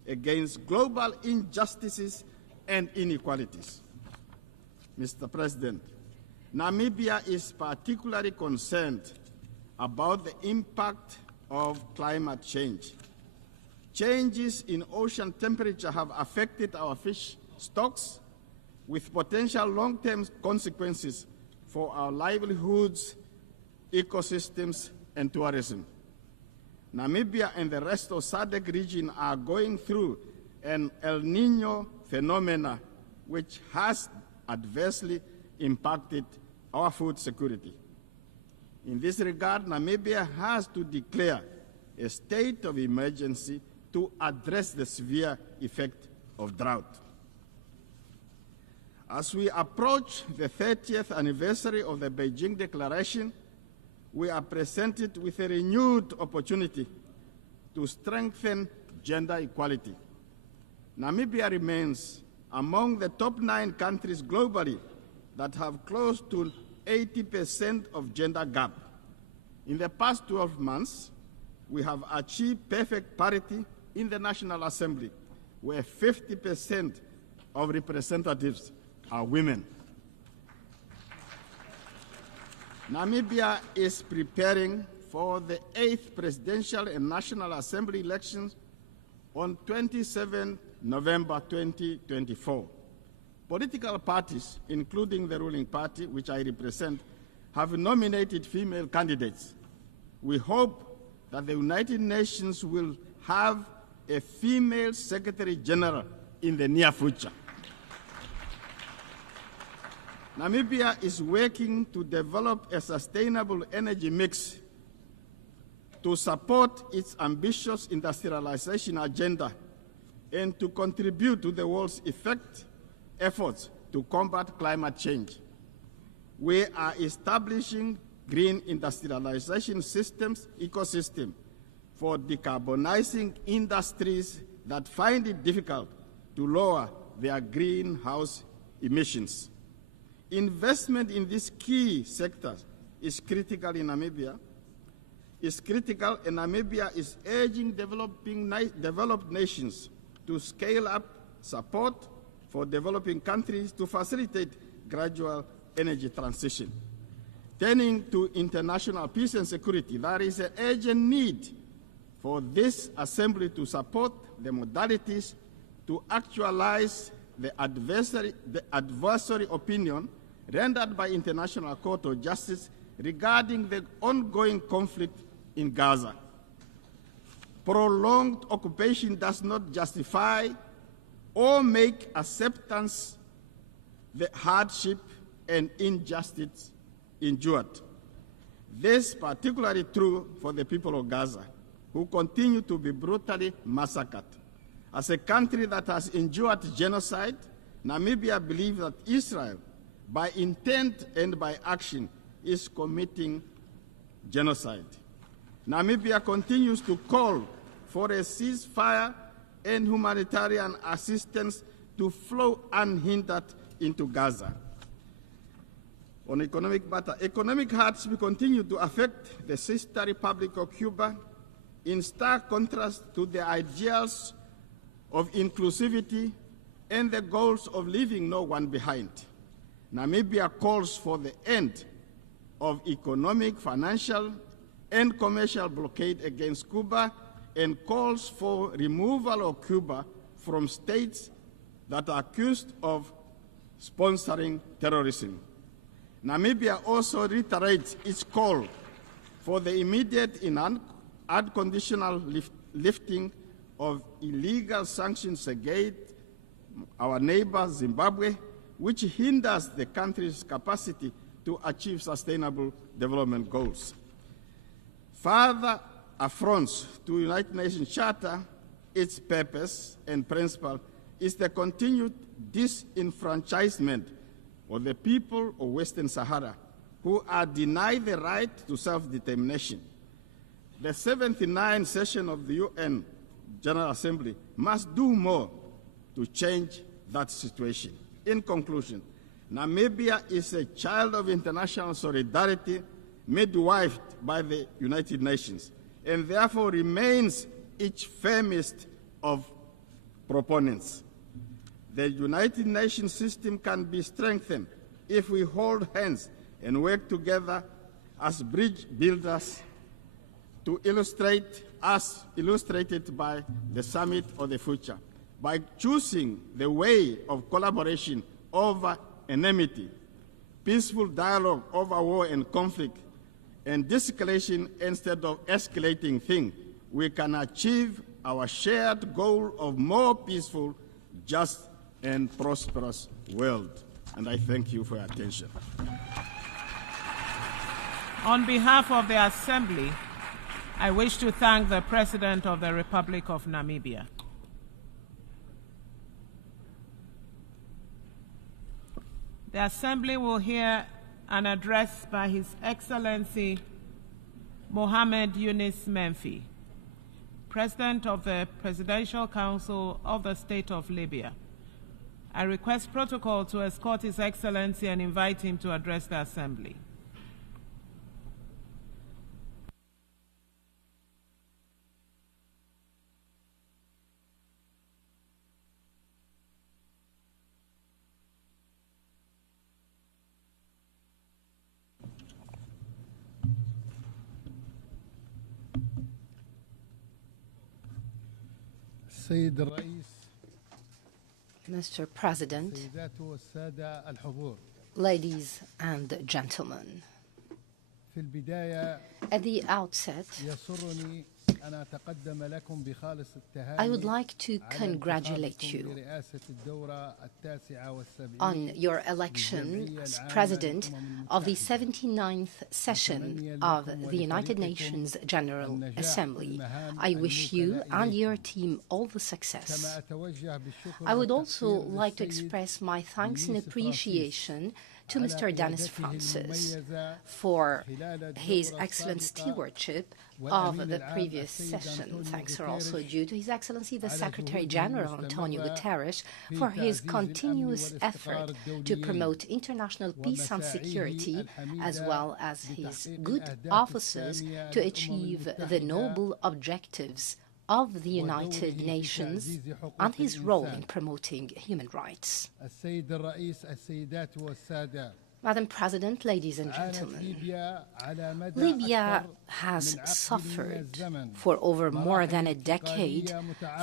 against global injustices and inequalities. Mr. President, Namibia is particularly concerned about the impact of climate change. Changes in ocean temperature have affected our fish stocks with potential long-term consequences for our livelihoods, ecosystems, and tourism. Namibia and the rest of SADC region are going through an El Niño phenomena which has adversely impacted our food security. In this regard, Namibia has to declare a state of emergency to address the severe effect of drought. As we approach the 30th anniversary of the Beijing Declaration, we are presented with a renewed opportunity to strengthen gender equality. Namibia remains among the top 9 countries globally that have close to 80% of gender gap. In the past 12 months, we have achieved perfect parity in the National Assembly, where 50% of representatives are women. Namibia is preparing for the 8th Presidential and National Assembly elections on 27 November 2024. Political parties, including the ruling party, which I represent, have nominated female candidates We hope that the United Nations will have a female Secretary General in the near future. Namibia is working to develop a sustainable energy mix to support its ambitious industrialization agenda and to contribute to the world's efforts to combat climate change. We are establishing green industrialization ecosystem for decarbonizing industries that find it difficult to lower their greenhouse emissions. Investment in these key sectors is critical in Namibia. And Namibia is urging developed nations to scale up support for developing countries to facilitate gradual energy transition. Turning to international peace and security, there is an urgent need for this Assembly to support the modalities to actualize the adversary opinion rendered by International Court of Justice regarding the ongoing conflict in Gaza. Prolonged occupation does not justify or make acceptance the hardship and injustice endured. This is particularly true for the people of Gaza, who continue to be brutally massacred. As a country that has endured genocide, Namibia believes that Israel, by intent and by action, is committing genocide. Namibia continues to call for a ceasefire and humanitarian assistance to flow unhindered into Gaza. On economic matter, economic hardship continue to affect the sister Republic of Cuba in stark contrast to the ideals of inclusivity and the goals of leaving no one behind. Namibia calls for the end of economic, financial, and commercial blockade against Cuba and calls for removal of Cuba from states that are accused of sponsoring terrorism. Namibia also reiterates its call for the immediate and unconditional lifting of illegal sanctions against our neighbor Zimbabwe, which hinders the country's capacity to achieve sustainable development goals. Further affronts to United Nations Charter, its purpose and principle is the continued disenfranchisement of the people of Western Sahara, who are denied the right to self-determination. The 79th session of the UN General Assembly must do more to change that situation. In conclusion, Namibia is a child of international solidarity midwifed by the United Nations, and therefore remains its firmest of proponents. The United Nations system can be strengthened if we hold hands and work together as bridge builders to illustrate, as illustrated by the Summit of the Future, by choosing the way of collaboration over enmity, peaceful dialogue over war and conflict, and de-escalation instead of escalating things, we can achieve our shared goal of more peaceful, just, and prosperous world. And I thank you for your attention. On behalf of the Assembly, I wish to thank the President of the Republic of Namibia. The Assembly will hear an address by His Excellency Mohamed Yunus Menfi, President of the Presidential Council of the State of Libya. I request protocol to escort His Excellency and invite him to address the Assembly. Mr. President, ladies and gentlemen, At the outset, I would like to congratulate you on your election as President of the 79th session of the United Nations General Assembly. I wish you and your team all the success. I would also like to express my thanks and appreciation to Mr. Dennis Francis for his excellent stewardship of the previous session. Thanks are also due to His Excellency the Secretary General Antonio Guterres for his continuous effort to promote international peace and security, as well as his good offices to achieve the noble objectives of the United Nations and his role in promoting human rights. Madam President, ladies and gentlemen, Libya has suffered for over more than a decade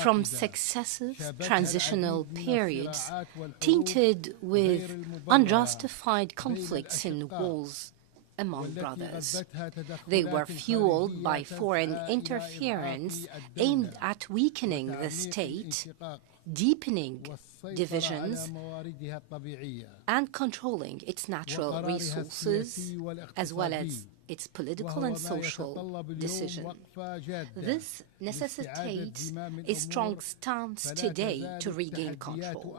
from successive transitional periods tainted with unjustified conflicts and wars among brothers. They were fueled by foreign interference aimed at weakening the state, deepening divisions, and controlling its natural resources, as well as its political and social decision. This necessitates a strong stance today to regain control.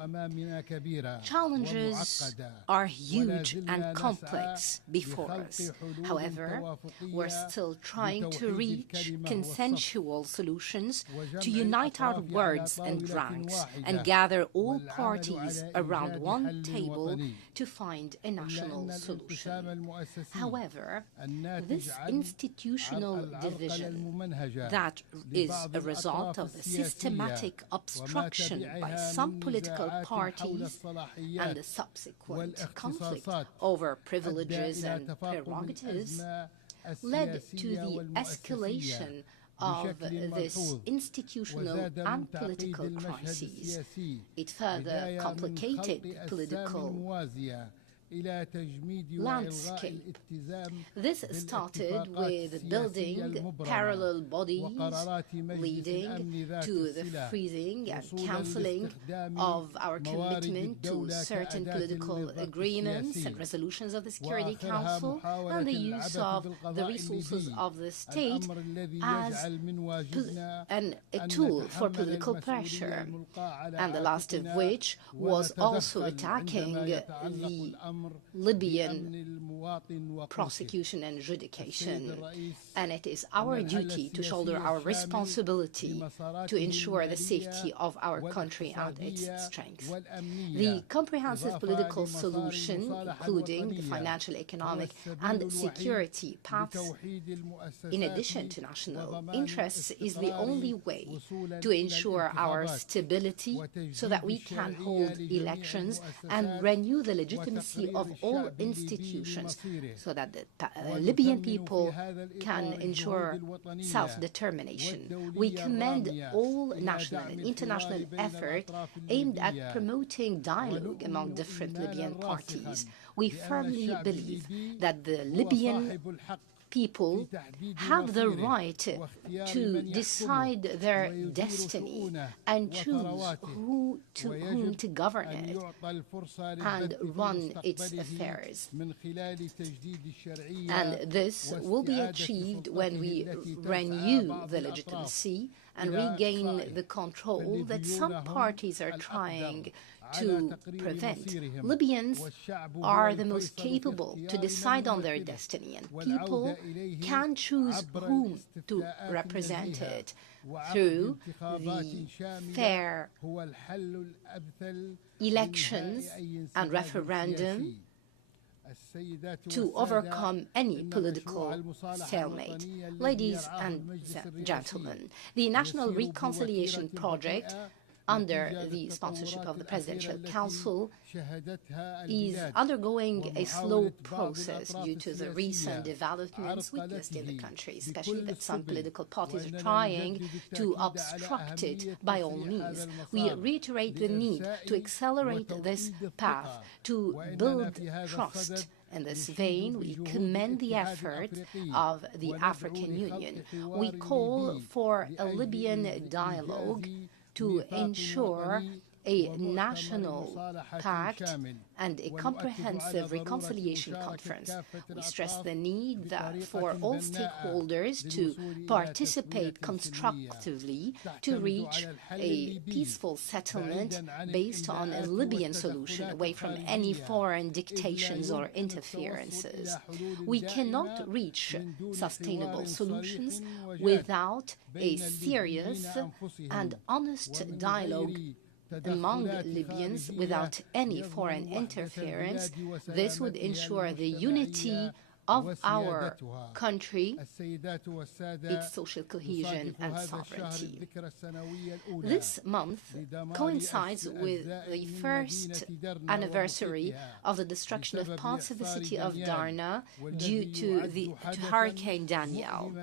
Challenges are huge and complex before us. However, we're still trying to reach consensual solutions to unite our words and ranks and gather all parties around one table to find a national solution. However, this institutional division that is a result of the systematic obstruction by some political parties and the subsequent conflict over privileges and prerogatives led to the escalation of this institutional and political crisis. It further complicated political landscape. This started with building parallel bodies, leading to the freezing and cancelling of our commitment to certain political agreements and resolutions of the Security Council, and the use of the resources of the state as a tool for political pressure, and the last of which was also attacking the Libyan prosecution and adjudication. And it is our duty to shoulder our responsibility to ensure the safety of our country and its strength. The comprehensive political solution, including the financial, economic, and security paths, in addition to national interests, is the only way to ensure our stability so that we can hold elections and renew the legitimacy of all institutions, so that the Libyan people can ensure self-determination. We commend all national and international effort aimed at promoting dialogue among different Libyan parties. We firmly believe that the Libyan people have the right to decide their destiny and choose whom to govern it and run its affairs. And this will be achieved when we renew the legitimacy and regain the control that some parties are trying to prevent. Libyans are the most capable to decide on their destiny, and people can choose whom to represent it through the fair elections and referendum to overcome any political stalemate. Ladies and gentlemen, the National Reconciliation Project, under the sponsorship of the Presidential Council, is undergoing a slow process due to the recent developments witnessed in the country, especially that some political parties are trying to obstruct it by all means. We reiterate the need to accelerate this path, to build trust In this vein, we commend the effort of the African Union. We call for a Libyan dialogue to ensure a national pact and a comprehensive reconciliation conference. We stress the need for all stakeholders to participate constructively to reach a peaceful settlement based on a Libyan solution away from any foreign dictations or interferences. We cannot reach sustainable solutions without a serious and honest dialogue among Libyans without any foreign interference. This would ensure the unity of our country, its social cohesion and sovereignty. This month coincides with the first anniversary of the destruction of parts of the city of Darna due to Hurricane Daniel.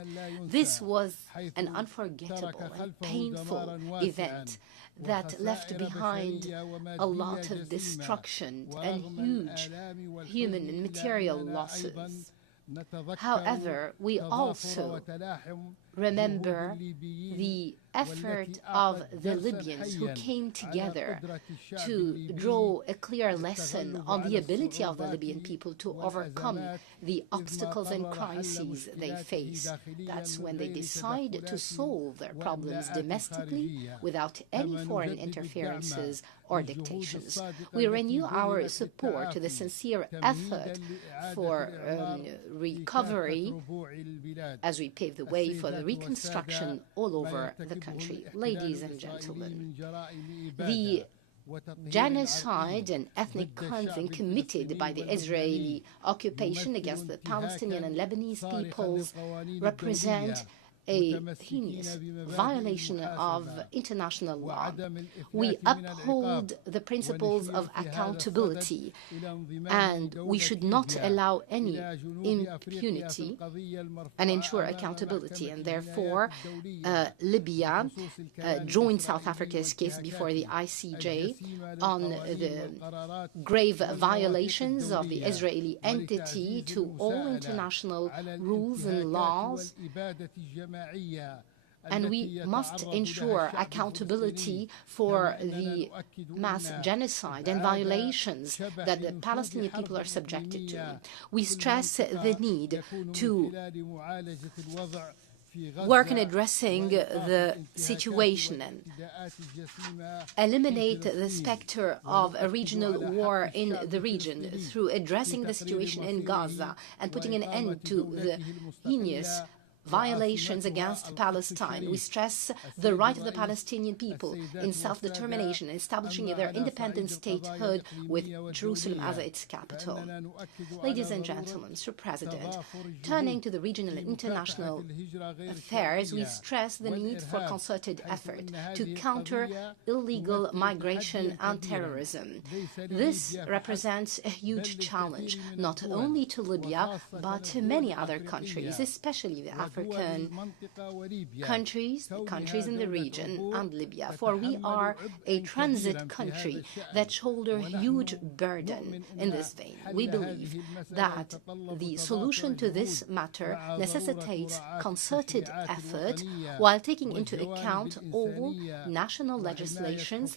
This was an unforgettable and painful event that left behind a lot of destruction and huge human and material losses. However, we also remember the effort of the Libyans who came together to draw a clear lesson on the ability of the Libyan people to overcome the obstacles and crises they face. That's when they decide to solve their problems domestically without any foreign interferences or dictations. We renew our support to the sincere effort for recovery as we pave the way for the reconstruction all over the country. Ladies and gentlemen, the genocide and ethnic cleansing committed by the Israeli occupation against the Palestinian and Lebanese peoples represent a heinous violation of international law. We uphold the principles of accountability, and we should not allow any impunity and ensure accountability. And therefore, Libya joined South Africa's case before the ICJ on the grave violations of the Israeli entity to all international rules and laws. And we must ensure accountability for the mass genocide and violations that the Palestinian people are subjected to. We stress the need to work on addressing the situation and eliminate the specter of a regional war in the region through addressing the situation in Gaza and putting an end to the heinous violations against Palestine. We stress the right of the Palestinian people in self-determination and establishing their independent statehood with Jerusalem as its capital. Ladies and gentlemen, Mr. President, turning to the regional and international affairs, we stress the need for concerted effort to counter illegal migration and terrorism. This represents a huge challenge, not only to Libya, but to many other countries, especially the African countries, the countries in the region, and Libya, for we are a transit country that shoulder a huge burden in this vein. We believe that the solution to this matter necessitates concerted effort while taking into account all national legislations,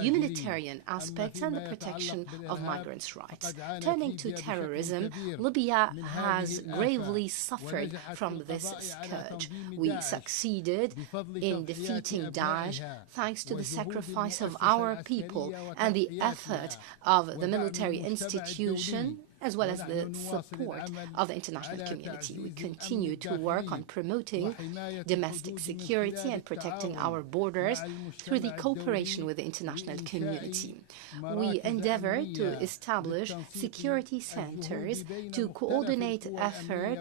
humanitarian aspects, and the protection of migrants' rights. Turning to terrorism, Libya has gravely suffered from this scourge. We succeeded in defeating Daesh thanks to the sacrifice of our people and the effort of the military institution, as well as the support of the international community. We continue to work on promoting domestic security and protecting our borders through the cooperation with the international community. We endeavor to establish security centers to coordinate effort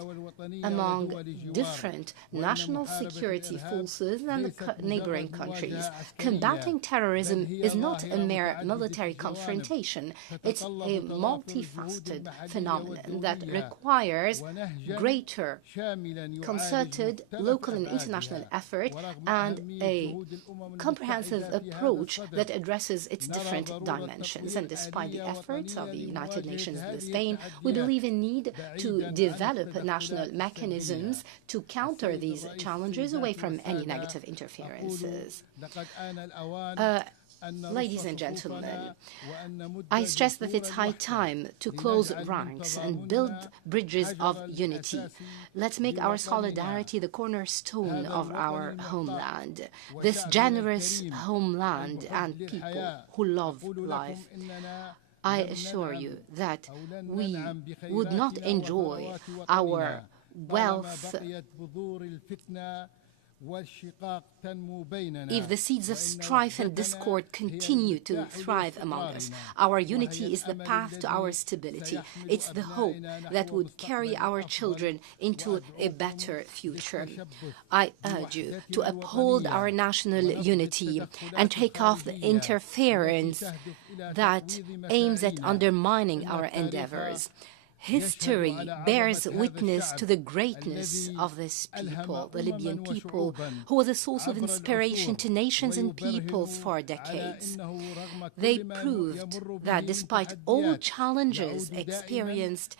among different national security forces and the neighboring countries. Combating terrorism is not a mere military confrontation. It's a multifaceted phenomenon that requires greater concerted local and international effort and a comprehensive approach that addresses its different dimensions. And despite the efforts of the United Nations and Spain, we believe in need to develop national mechanisms to counter these challenges away from any negative interferences. Ladies and gentlemen, I stress that it's high time to close ranks and build bridges of unity. Let's make our solidarity the cornerstone of our homeland, this generous homeland and people who love life. I assure you that we would not enjoy our wealth if the seeds of strife and discord continue to thrive among us. Our unity is the path to our stability. It's the hope that would carry our children into a better future. I urge you to uphold our national unity and take off the interference that aims at undermining our endeavors. History bears witness to the greatness of this people, the Libyan people, who was a source of inspiration to nations and peoples for decades. They proved that despite all challenges experienced,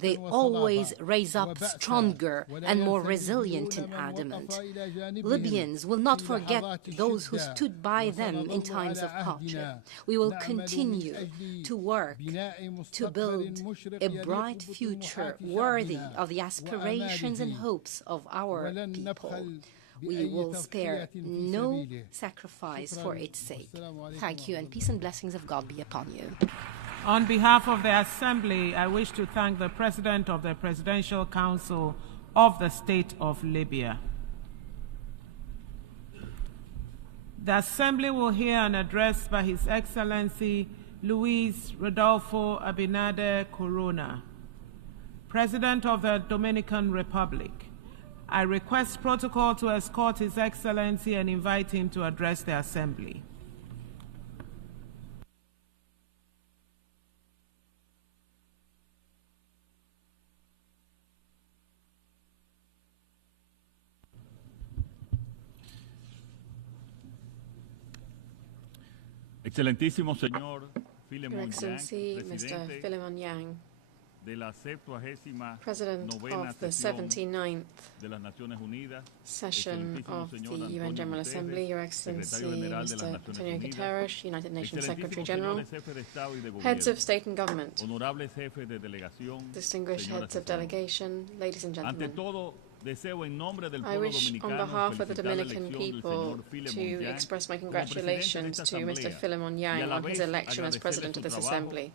they always raise up stronger and more resilient and adamant. Libyans will not forget those who stood by them in times of hardship. We will continue to work to build a bright future worthy of the aspirations and hopes of our people. We will spare no sacrifice for its sake. Thank you, and peace and blessings of God be upon you. On behalf of the Assembly, I wish to thank the President of the Presidential Council of the State of Libya. The Assembly will hear an address by His Excellency Luis Rodolfo Abinader Corona, President of the Dominican Republic. I request protocol to escort His Excellency and invite him to address the Assembly. Excelentísimo señor Your Excellency, Mr. Philemon Yang, President of the 79th session of the UN General Assembly, Your Excellency, Mr. Antonio Guterres, United Nations Secretary General, heads of state and government, distinguished heads of delegation, ladies and gentlemen. I wish, on behalf of the Dominican people, to express my congratulations to Mr. Philemon Yang on his election as President of this Assembly.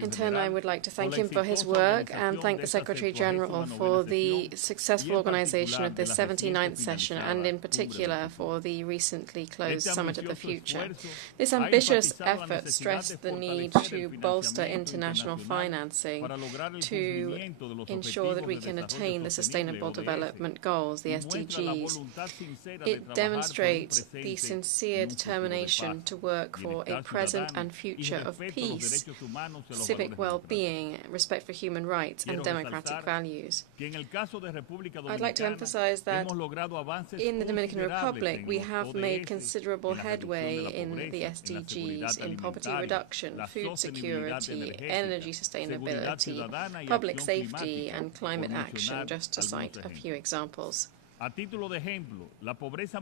In turn, I would like to thank him for his work and thank the Secretary General for the successful organization of this 79th session, and in particular for the recently closed Summit of the Future. This ambitious effort stressed the need to bolster international financing to ensure that we can attain the Sustainable Development Goals, the SDGs. It demonstrates the sincere determination to work for a present and future of peace, civic well-being, respect for human rights, and democratic values. I'd like to emphasize that in the Dominican Republic, we have made considerable headway in the SDGs, in poverty reduction, food security, energy sustainability, public safety, and climate action, just to cite a few examples.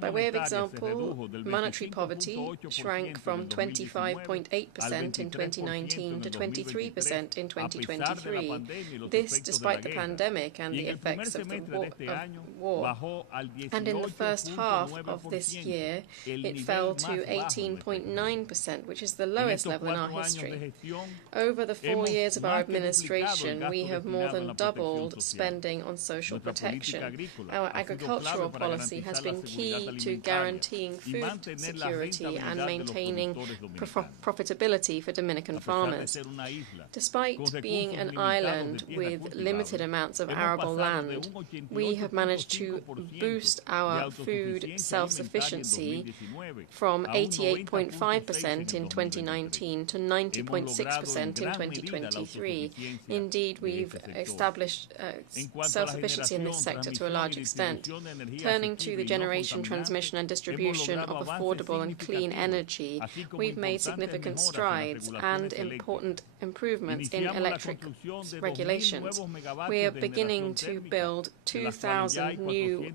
By way of example, monetary poverty shrank from 25.8% in 2019 to 23% in 2023. This despite the pandemic and the effects of the war. And in the first half of this year, it fell to 18.9%, which is the lowest level in our history. Over the 4 years of our administration, we have more than doubled spending on social protection. Our agricultural agricultural policy has been key to guaranteeing food security and maintaining profitability for Dominican farmers. Despite being an island with limited amounts of arable land, we have managed to boost our food self-sufficiency from 88.5% in 2019 to 90.6% in 2023. Indeed, we've established self-sufficiency in this sector to a large extent. Turning to the generation, transmission and distribution of affordable and clean energy, we've made significant strides and important improvements in electric regulations. We are beginning to build 2,000 new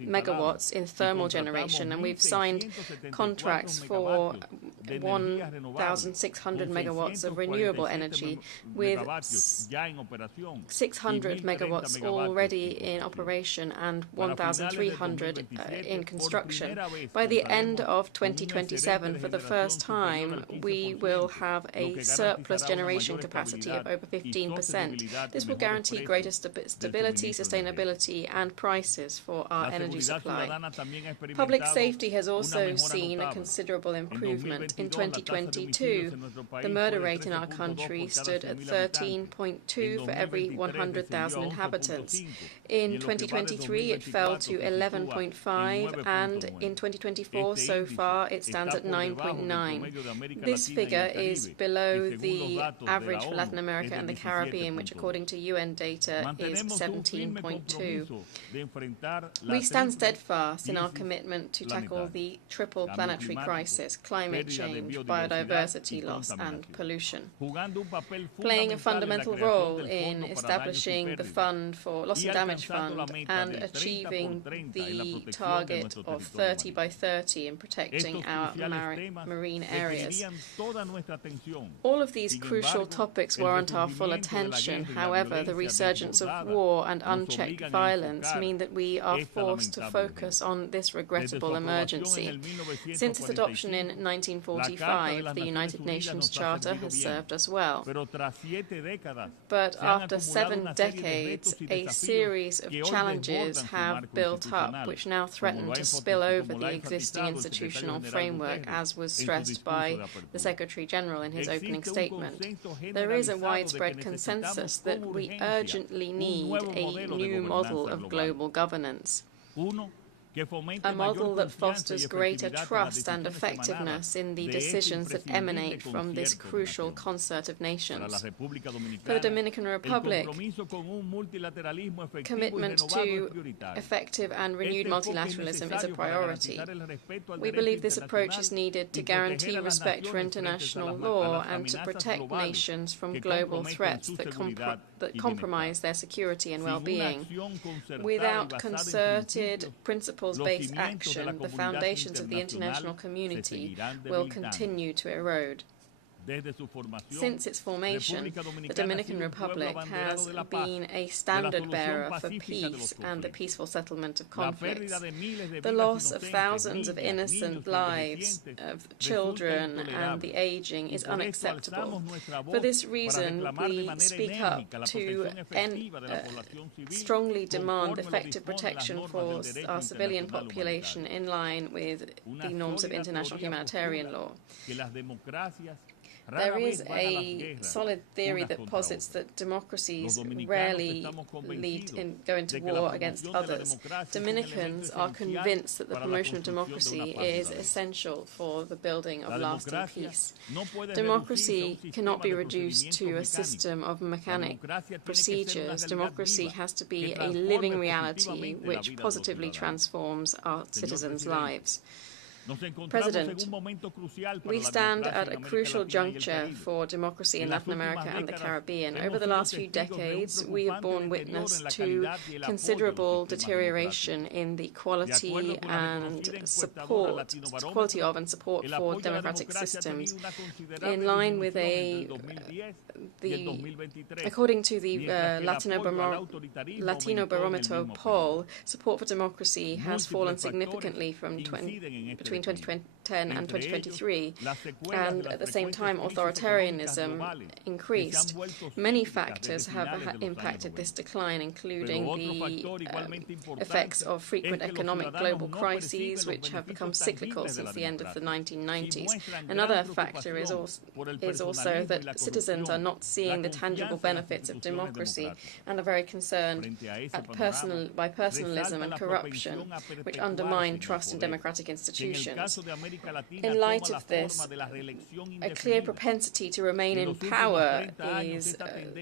megawatts in thermal generation, and we've signed contracts for 1,600 megawatts of renewable energy, with 600 megawatts already in operation and 1,300 in construction. By the end of 2027, for the first time, we will have a surplus generation capacity of over 15%. This will guarantee greater stability, sustainability, and prices for our energy supply. Public safety has also seen a considerable improvement. In 2022, the murder rate in our country stood at 13.2 for every 100,000 inhabitants. In 2023, it fell to 11.5, and in 2024, so far, it stands at 9.9. This figure is below the average for Latin America and the Caribbean, which, according to UN data, is 17.2. We stand steadfast in our commitment to tackle the triple planetary crisis: climate change, biodiversity loss, and pollution. Playing a fundamental role in establishing the Loss and Damage Fund and achieving the target of 30 by 30 in protecting our marine areas. All of these crucial topics warrant our full attention. However, the resurgence of war and unchecked violence mean that we are forced to focus on this regrettable emergency. Since its adoption in 1945, the United Nations Charter has served us well. But after 7 decades, a series of challenges have built up, which now threaten to spill over the existing institutional framework, as was stressed by the Secretary-General in his opening statement. There is a widespread consensus that we urgently need a new model of global governance. A model that fosters greater trust and effectiveness in the decisions that emanate from this crucial concert of nations. For the Dominican Republic, commitment to effective and renewed multilateralism is a priority. We believe this approach is needed to guarantee respect for international law and to protect nations from global threats that compromise their security and well-being. Without concerted, principles-based action, the foundations of the international community will continue to erode. Since its formation, the Dominican Republic has been a standard-bearer for peace and the peaceful settlement of conflicts. The loss of thousands of innocent lives, of children and the aging, is unacceptable. For this reason, we speak up to strongly demand effective protection for our civilian population in line with the norms of international humanitarian law. There is a solid theory that posits that democracies rarely go into war against others. Dominicans are convinced that the promotion of democracy is essential for the building of lasting peace. Democracy cannot be reduced to a system of mechanic procedures. Democracy has to be a living reality which positively transforms our citizens' lives. President, we stand at a crucial juncture for democracy in Latin America and the Caribbean. Over the last few decades, we have borne witness to considerable deterioration in the quality and support for democratic systems. In line with according to the Latino Barometer poll, support for democracy has fallen significantly between 2010 2010 and 2023, and at the same time authoritarianism increased. Many factors have impacted this decline, including the effects of frequent economic global crises, which have become cyclical since the end of the 1990s. Another factor is also that citizens are not seeing the tangible benefits of democracy and are very concerned by personalism and corruption, which undermine trust in democratic institutions. In light of this, a clear propensity to remain in power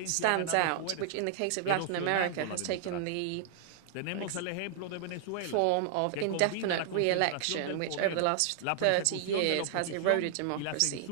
stands out, which in the case of Latin America has taken the form of indefinite re-election, which over the last 30 years has eroded democracy.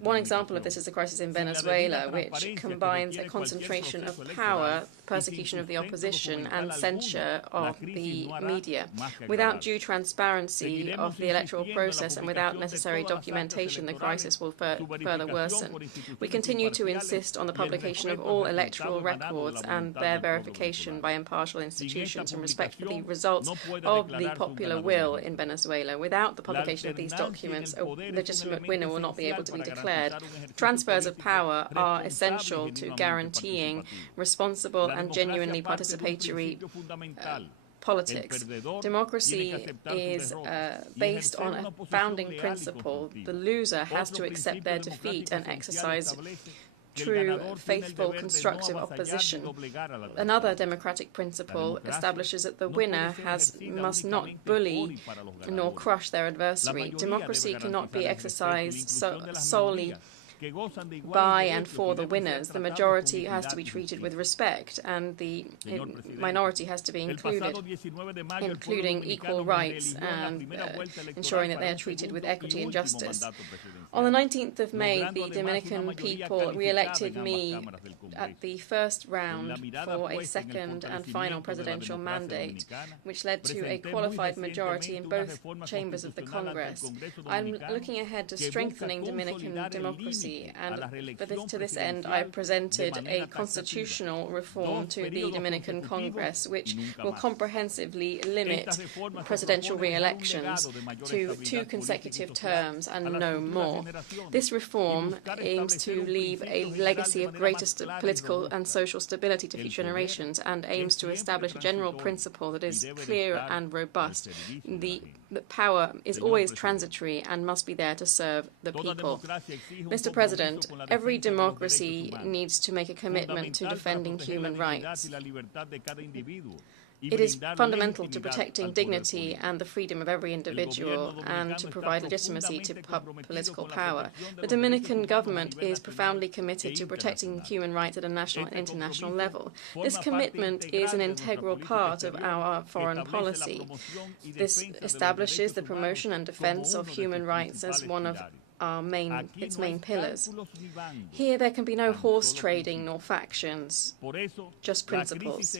One example of this is the crisis in Venezuela, which combines a concentration of power, persecution of the opposition, and censure of the media. Without due transparency of the electoral process and without necessary documentation, the crisis will further worsen. We continue to insist on the publication of all electoral records and their verification by impartial institutions and respect for the results of the popular will in Venezuela. Without the publication of these documents, a legitimate winner will not be able to be declared. Transfers of power are essential to guaranteeing responsible and genuinely participatory politics. Democracy is based on a founding principle. The loser has to accept their defeat and exercise true, faithful, constructive opposition. Another democratic principle establishes that the winner must not bully nor crush their adversary. Democracy cannot be exercised solely by and for the winners. The majority has to be treated with respect, and the minority has to be included, including equal rights and ensuring that they are treated with equity and justice. On the 19th of May, the Dominican people re-elected me at the first round for a second and final presidential mandate, which led to a qualified majority in both chambers of the Congress. I'm looking ahead to strengthening Dominican democracy, and to this end, I presented a constitutional reform to the Dominican Congress, which will comprehensively limit presidential re-elections to 2 consecutive terms and no more. This reform aims to leave a legacy of greater political and social stability to future generations and aims to establish a general principle that is clear and robust. That power is always transitory and must be there to serve the people. Mr. President, every democracy needs to make a commitment to defending human rights. It is fundamental to protecting dignity and the freedom of every individual and to provide legitimacy to political power. The Dominican government is profoundly committed to protecting human rights at a national and international level. This commitment is an integral part of our foreign policy. This establishes the promotion and defense of human rights as one of its main pillars. Here there can be no horse trading nor factions, just principles.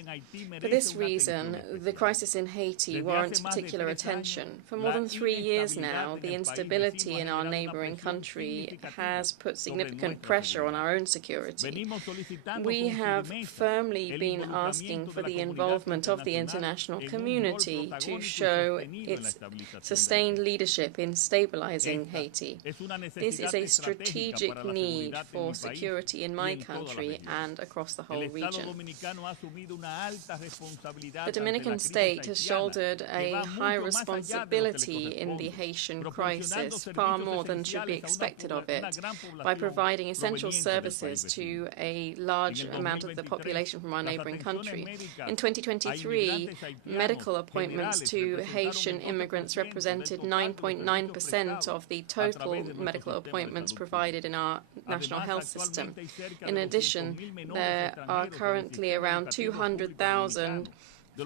For this reason, the crisis in Haiti warrants particular attention. For more than 3 years now, the instability in our neighboring country has put significant pressure on our own security. We have firmly been asking for the involvement of the international community to show its sustained leadership in stabilizing Haiti. This is a strategic need for security in my country and across the whole region. The Dominican state has shouldered a high responsibility in the Haitian crisis, far more than should be expected of it, by providing essential services to a large amount of the population from our neighboring country. In 2023, medical appointments to Haitian immigrants represented 9.9% of the total medical appointments provided in our national health system. In addition, there are currently around 200,000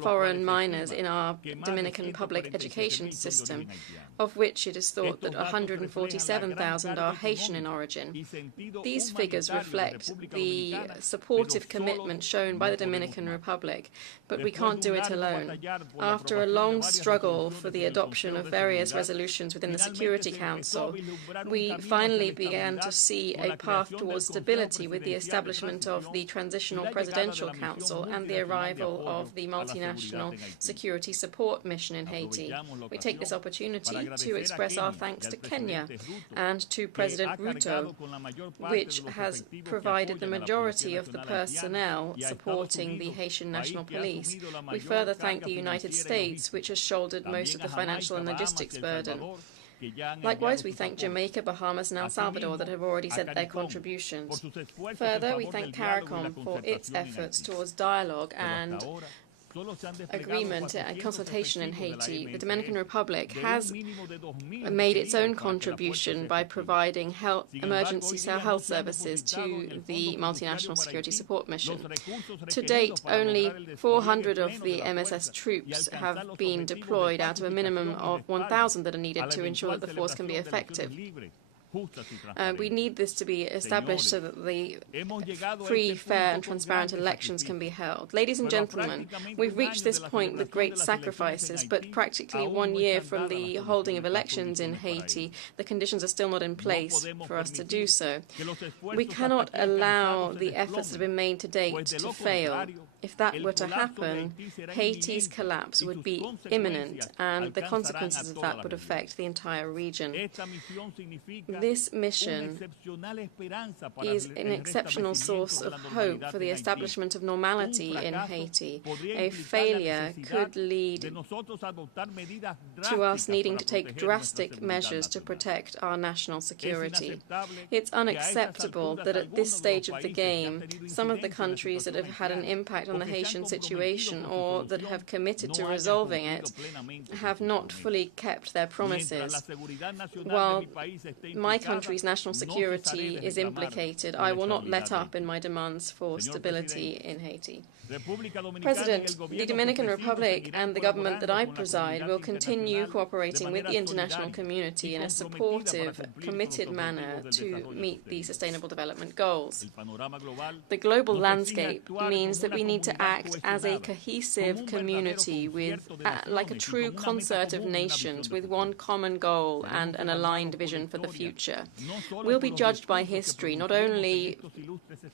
foreign minors in our Dominican public education system, of which it is thought that 147,000 are Haitian in origin. These figures reflect the supportive commitment shown by the Dominican Republic, but we can't do it alone. After a long struggle for the adoption of various resolutions within the Security Council, we finally began to see a path towards stability with the establishment of the Transitional Presidential Council and the arrival of the multi multinational security support mission in Haiti. We take this opportunity to express our thanks to Kenya and to President Ruto, which has provided the majority of the personnel supporting the Haitian National Police. We further thank the United States, which has shouldered most of the financial and logistics burden. Likewise, we thank Jamaica, Bahamas and El Salvador that have already sent their contributions. Further, we thank CARICOM for its efforts towards dialogue and agreement and consultation in Haiti. The Dominican Republic has made its own contribution by providing emergency health services to the multinational security support mission. To date, only 400 of the MSS troops have been deployed out of a minimum of 1,000 that are needed to ensure that the force can be effective. We need this to be established so that the free, fair and transparent elections can be held. Ladies and gentlemen, we've reached this point with great sacrifices, but practically 1 year from the holding of elections in Haiti, the conditions are still not in place for us to do so. We cannot allow the efforts that have been made to date to fail. If that were to happen, Haiti's collapse would be imminent, and the consequences of that would affect the entire region. This mission is an exceptional source of hope for the establishment of normality in Haiti. A failure could lead to us needing to take drastic measures to protect our national security. It's unacceptable that at this stage of the game, some of the countries that have had an impact on the Haitian situation or that have committed to resolving it have not fully kept their promises. While my country's national security is implicated, I will not let up in my demands for stability in Haiti. President, the Dominican Republic and the government that I preside will continue cooperating with the international community in a supportive, committed manner to meet the Sustainable Development Goals. The global landscape means that we need to act as a cohesive community with, like a true concert of nations with one common goal and an aligned vision for the future. We'll be judged by history, not only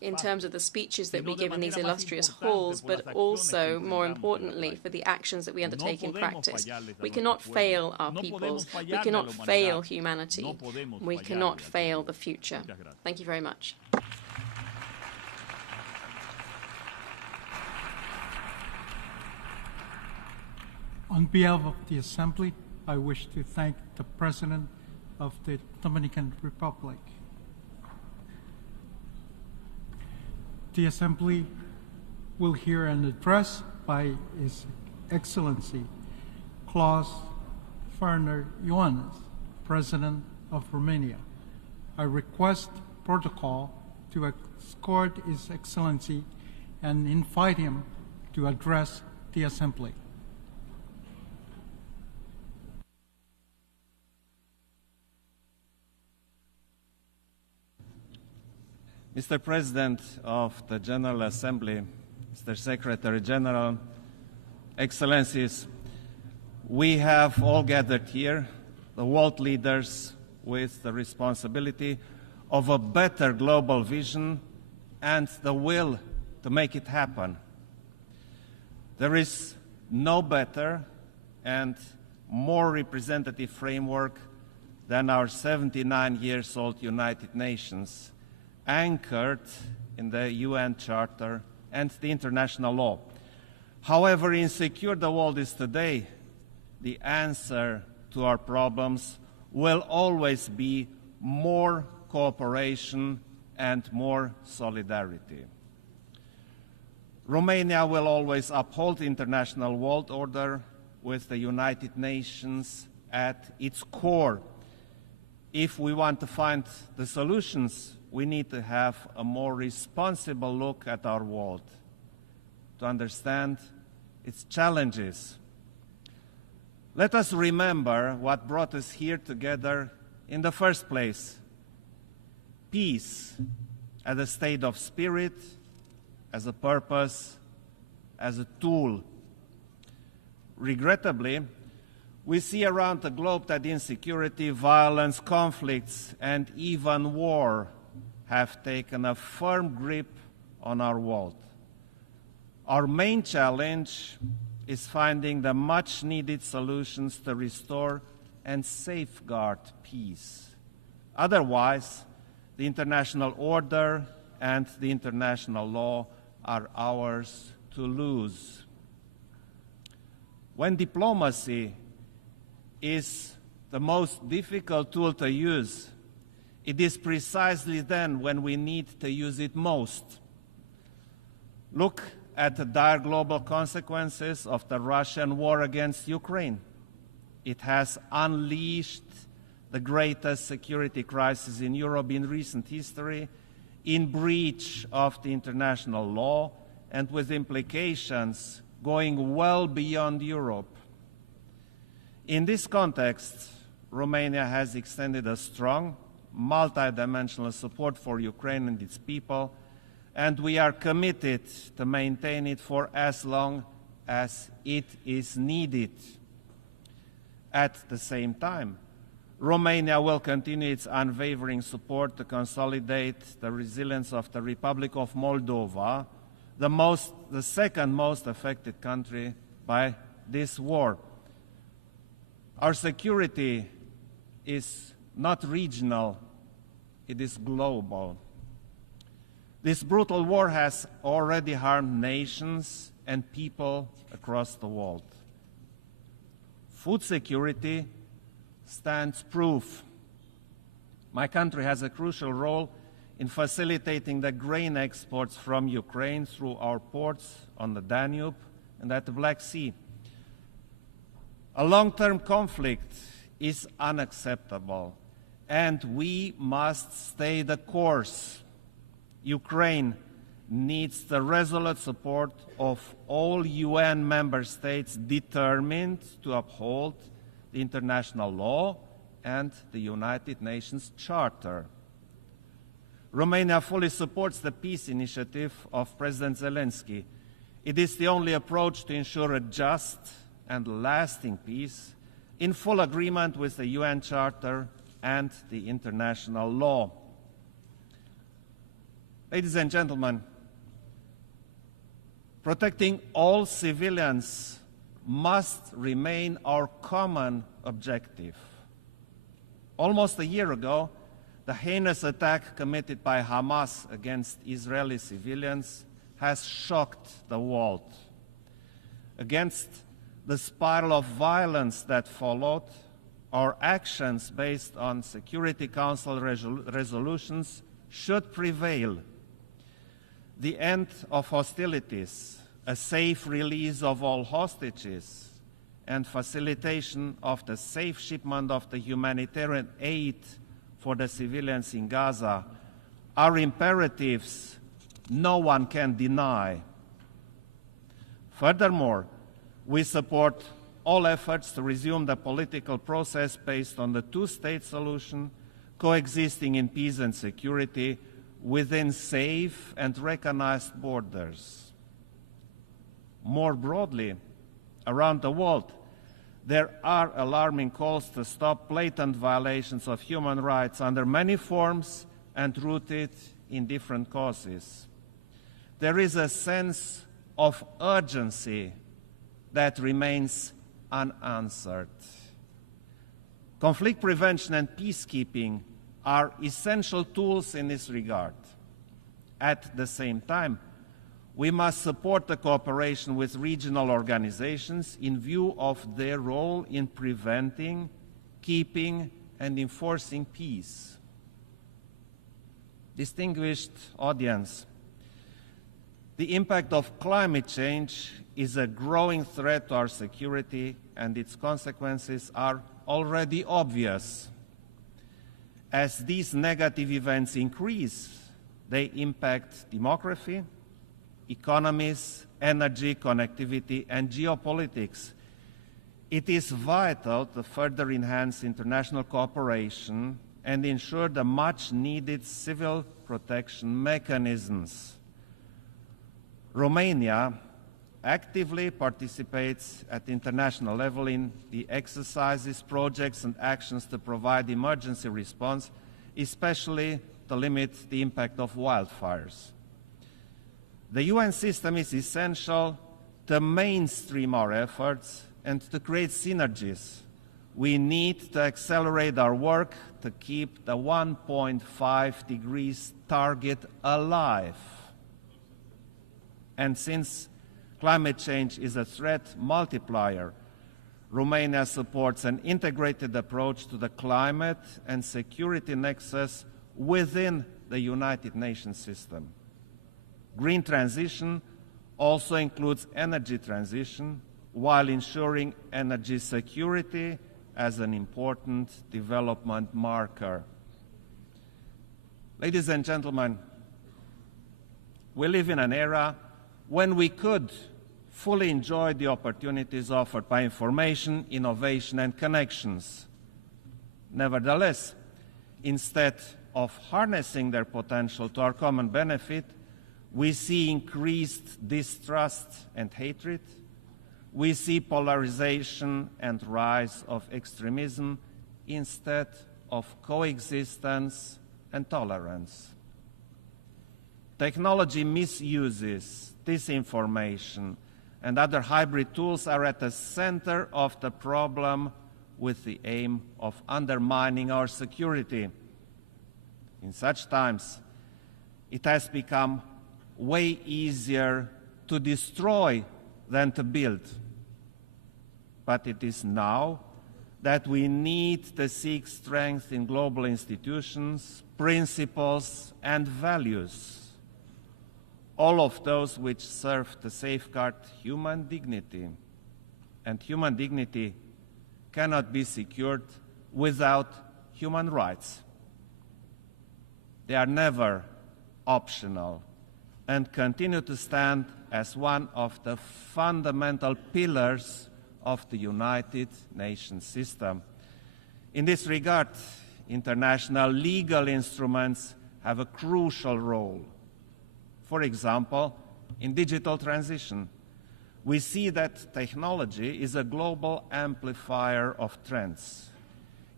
in terms of the speeches that we give in these illustrious halls, but also, more importantly, for the actions that we undertake in practice. We cannot fail our peoples. We cannot fail humanity. We cannot fail the future. Thank you very much. On behalf of the Assembly, I wish to thank the President of the Dominican Republic. The Assembly will hear an address by His Excellency Klaus Werner Iohannis, President of Romania. I request protocol to escort His Excellency and invite him to address the Assembly. Mr. President of the General Assembly, Mr. Secretary General, Excellencies, we have all gathered here, the world leaders with the responsibility of a better global vision and the will to make it happen. There is no better and more representative framework than our 79-year-old United Nations, anchored in the UN Charter and the international law. However insecure the world is today, the answer to our problems will always be more cooperation and more solidarity. Romania will always uphold the international world order with the United Nations at its core. If we want to find the solutions, we need to have a more responsible look at our world, to understand its challenges. Let us remember what brought us here together in the first place: peace as a state of spirit, as a purpose, as a tool. Regrettably, we see around the globe that insecurity, violence, conflicts, and even war have taken a firm grip on our world. Our main challenge is finding the much-needed solutions to restore and safeguard peace. Otherwise, the international order and the international law are ours to lose. When diplomacy is the most difficult tool to use, it is precisely then when we need to use it most. Look at the dire global consequences of the Russian war against Ukraine. It has unleashed the greatest security crisis in Europe in recent history, in breach of the international law and with implications going well beyond Europe. In this context, Romania has extended a strong, multidimensional support for Ukraine and its people, and we are committed to maintain it for as long as it is needed. At the same time, Romania will continue its unwavering support to consolidate the resilience of the Republic of Moldova, the second most affected country by this war. Our security is not regional, it is global. This brutal war has already harmed nations and people across the world. Food security stands proof. My country has a crucial role in facilitating the grain exports from Ukraine through our ports on the Danube and at the Black Sea. A long-term conflict is unacceptable, and we must stay the course. Ukraine needs the resolute support of all UN member states determined to uphold the international law and the United Nations Charter. Romania fully supports the peace initiative of President Zelensky. It is the only approach to ensure a just and lasting peace in full agreement with the UN Charter and the international law. Ladies and gentlemen, protecting all civilians must remain our common objective. Almost a year ago, the heinous attack committed by Hamas against Israeli civilians has shocked the world. Against the spiral of violence that followed, our actions based on Security Council resolutions should prevail. The end of hostilities, a safe release of all hostages, and facilitation of the safe shipment of the humanitarian aid for the civilians in Gaza are imperatives no one can deny. Furthermore, we support all efforts to resume the political process based on the two-state solution, coexisting in peace and security within safe and recognized borders. More broadly, around the world, there are alarming calls to stop blatant violations of human rights under many forms and rooted in different causes. There is a sense of urgency that remains unanswered. Conflict prevention and peacekeeping are essential tools in this regard. At the same time, we must support the cooperation with regional organizations in view of their role in preventing, keeping, and enforcing peace. Distinguished audience, the impact of climate change is a growing threat to our security, and its consequences are already obvious. As these negative events increase, they impact demography, economies, energy, connectivity, and geopolitics. It is vital to further enhance international cooperation and ensure the much-needed civil protection mechanisms. Romania actively participates at the international level in the exercises, projects, and actions to provide emergency response, especially to limit the impact of wildfires. The UN system is essential to mainstream our efforts and to create synergies. We need to accelerate our work to keep the 1.5 degrees target alive. And since climate change is a threat multiplier, Romania supports an integrated approach to the climate and security nexus within the United Nations system. Green transition also includes energy transition, while ensuring energy security as an important development marker. Ladies and gentlemen, we live in an era when we could fully enjoy the opportunities offered by information, innovation, and connections. Nevertheless, instead of harnessing their potential to our common benefit, we see increased distrust and hatred. We see polarization and rise of extremism instead of coexistence and tolerance. Technology misuses, disinformation, and other hybrid tools are at the center of the problem with the aim of undermining our security. In such times, it has become way easier to destroy than to build. But it is now that we need to seek strength in global institutions, principles, and values, all of those which serve to safeguard human dignity. And human dignity cannot be secured without human rights. They are never optional and continue to stand as one of the fundamental pillars of the United Nations system. In this regard, international legal instruments have a crucial role. For example, in digital transition, we see that technology is a global amplifier of trends.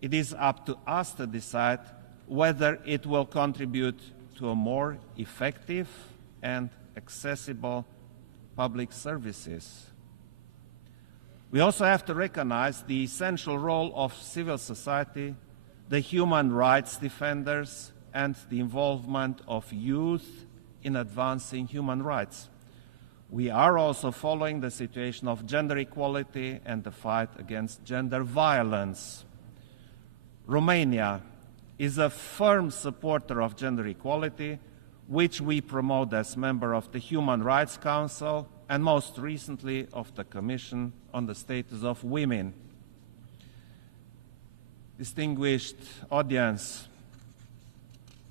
It is up to us to decide whether it will contribute to a more effective and accessible public services. We also have to recognize the essential role of civil society, the human rights defenders, and the involvement of youth in advancing human rights. We are also following the situation of gender equality and the fight against gender violence. Romania is a firm supporter of gender equality, which we promote as member of the Human Rights Council and most recently of the Commission on the Status of Women. Distinguished audience,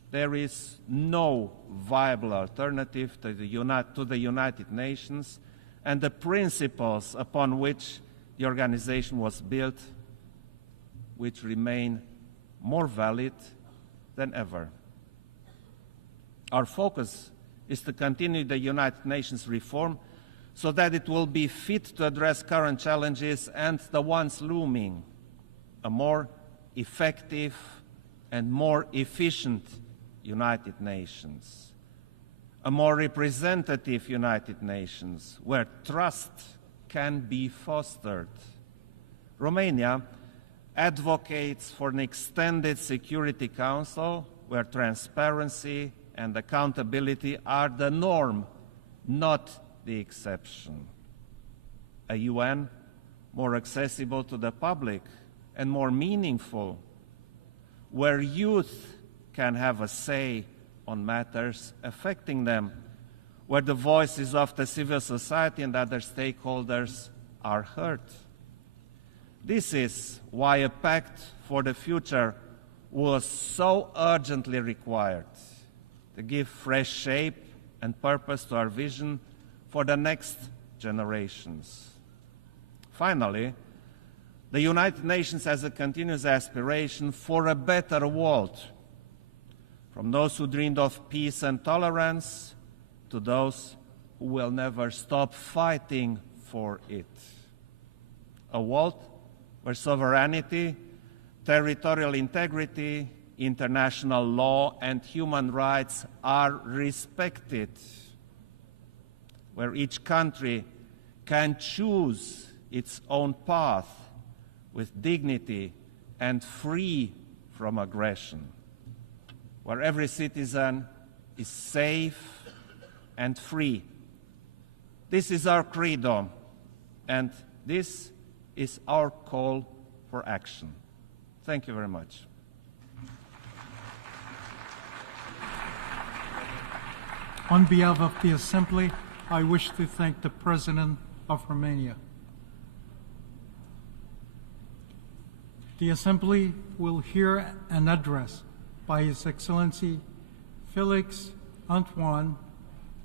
there is no viable alternative to the United Nations and the principles upon which the organization was built, which remain more valid than ever. Our focus is to continue the United Nations reform so that it will be fit to address current challenges and the ones looming, a more effective and more efficient United Nations, a more representative United Nations where trust can be fostered. Romania advocates for an extended Security Council where transparency and accountability are the norm, not the exception. A UN more accessible to the public and more meaningful, where youth can have a say on matters affecting them, where the voices of the civil society and other stakeholders are heard. This is why a pact for the future was so urgently required, to give fresh shape and purpose to our vision for the next generations. Finally, the United Nations has a continuous aspiration for a better world, from those who dreamed of peace and tolerance to those who will never stop fighting for it. A world where sovereignty, territorial integrity, international law, and human rights are respected, where each country can choose its own path with dignity and free from aggression, where every citizen is safe and free. This is our credo, and this is our call for action. Thank you very much. On behalf of the Assembly, I wish to thank the President of Romania. The Assembly will hear an address by His Excellency Felix Antoine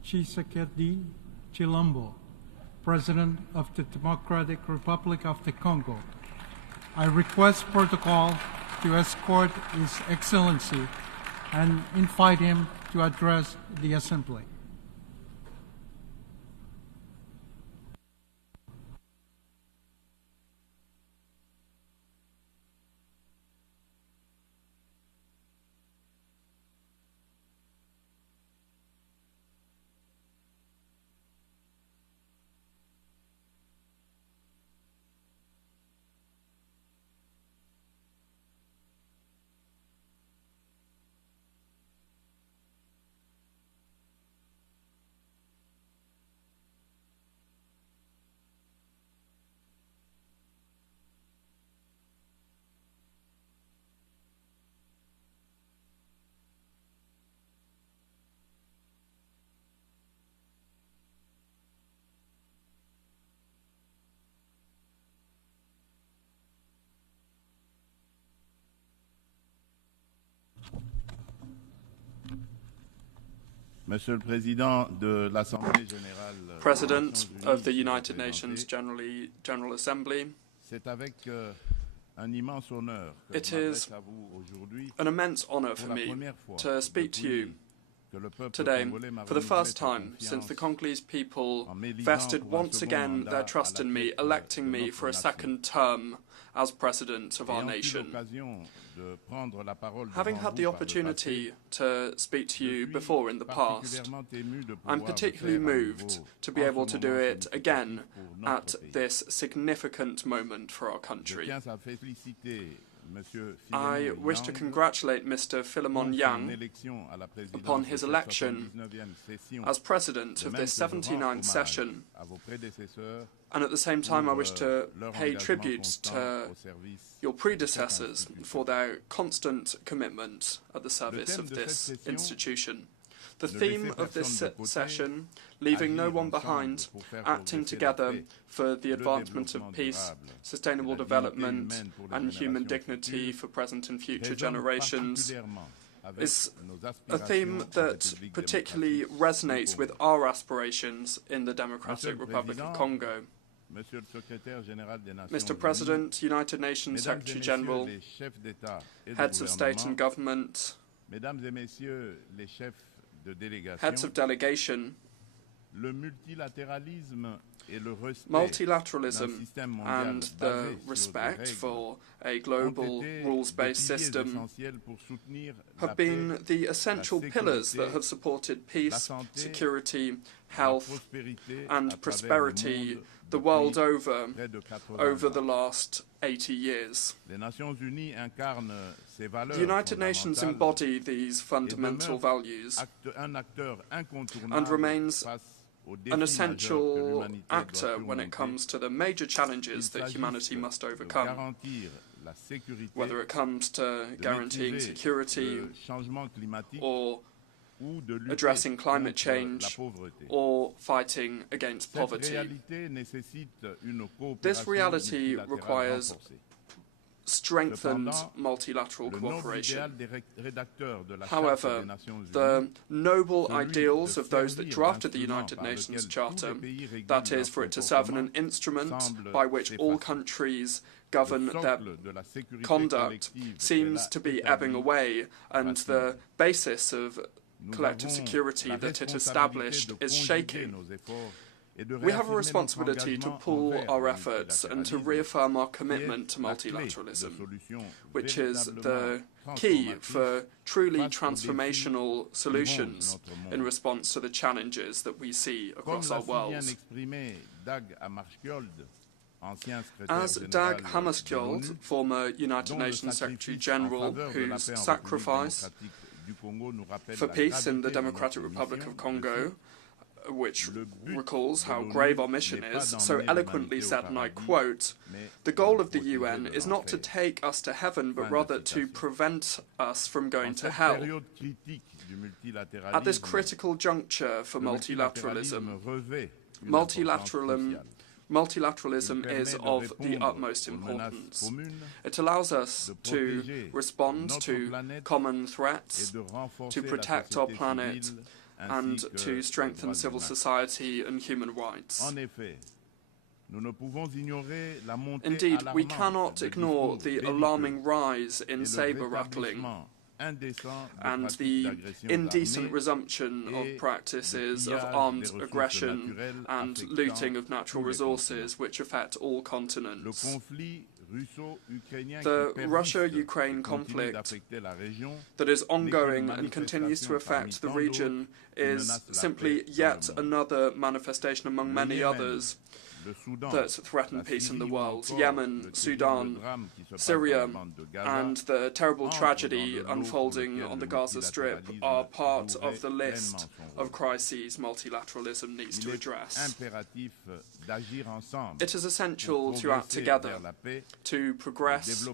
Tshisekedi Chilombo, President of the Democratic Republic of the Congo. I request protocol to escort His Excellency and invite him to address the Assembly. Monsieur le Président de l'Assemblée générale, President of the United Nations General Assembly, c'est avec un immense honneur que it je m'adresse is à vous aujourd'hui an immense honor for pour la me première fois to speak to you que le peuple today congolais m'a for the renouvelé first sa time confiance since the Congolese people en m'élisant vested pour un once second again mandat their à trust la in me, tête electing de me notre for a nation. second term as President of our Ayant eu nation. l'occasion de prendre la parole Having devant had the vous par le opportunity passé, to speak to you je suis before in the past, particulièrement ému de I'm pouvoir le particularly faire à moved nouveau to be en able ce to do moment it again significatif pour at notre pays. this significant moment for our Je country. tiens à féliciter Monsieur I Philemon wish to Yang congratulate Mr. Philemon pour son Yang élection à la présidence upon de his cette election 79e session. as President De of même this que je rends 79th hommage session, à vos prédécesseurs and at the same time I pour wish to leur pay engagement tribute constant to au service your de cette predecessors institution. for their constant commitment at the service thème of de this cette session, institution. The ne theme laisser of this personne de côté, session, leaving no agir one ensemble behind, pour faire acting progresser la together paix, for the le advancement of développement peace, durable, sustainable et la dignité development, humaine pour les and human générations dignity futures, for present and future résonne generations, particulièrement avec is nos a theme aspirations en that République particularly démocratique resonates du with Congo. our aspirations in the Monsieur Democratic le Republic of Président, Congo. Monsieur le Secrétaire général des Nations Mr. Unies, President, United Nations Mesdames et Secretary Messieurs General, les chefs d'État et de heads of state and gouvernement, government, Mesdames et Messieurs les chefs de délégation, heads of delegation, le multilatéralisme et le respect multilateralism d'un système mondial and basé the sur des respect règles for a ont global été rules-based des piliers system essentiels pour soutenir la have paix, been the essential la pillars that sécurité, have supported la peace, santé, security, la health, prospérité à and travers prosperity le the monde world depuis over près de 80 over ans. the last 80 years. Les Nations Unies incarnent ces valeurs The United Nations fondamentales embody these et fundamental demeure values un acteur and incontournable remains face aux défis an majeurs que essential l'humanité doit actor when it surmonter. comes to the major Il challenges that s'agisse humanity must de overcome, garantir la sécurité, whether it comes to de guaranteeing maîtriser security le changement climatique or ou de lutter addressing climate contre la change pauvreté. or fighting against Cette poverty. réalité nécessite une This coopération reality multilatérale requires renforcée. strengthened Cependant, multilateral le noble cooperation. idéal des rédacteurs de la Charte However, des Nations Unies, the noble celui ideals de of those that servir drafted the d'instrument United par Nations lequel tous Charter, les pays régulent that is, leur for it to serve as an comportement, instrument semble by which all s'effacer. countries Le govern their socle de la sécurité conduct, collective seems est to là be établi, ebbing away, and the vacille. basis of Nous collective avons security la that it responsabilité established de is conjuguer shaking. nos efforts We have a responsibility to pool our efforts and to reaffirm our commitment to multilateralism, which is the key for truly transformational solutions in response to the challenges that we see across our world. As Dag Hammarskjöld, former United Nations Secretary General, whose sacrifice for peace in the Democratic Republic of Congo, which recalls how grave our mission is, so eloquently said, and I quote, "The goal of the UN is not to take us to heaven, but rather to prevent us from going to hell." At this critical juncture for multilateralism, multilateralism is of the utmost importance. It allows us to respond to common threats, to protect our planet, and to strengthen civil society and human rights. Indeed, we cannot ignore the alarming rise in saber-rattling and the indecent resumption of practices of armed aggression and looting of natural resources which affect all continents. The Russia-Ukraine conflict that is ongoing and continues to affect the region is simply yet another manifestation among many others that threaten peace in the world. Yemen, Sudan, Syria, and the terrible tragedy unfolding on the Gaza Strip are part of the list of crises multilateralism needs to address. It is essential to act together to progress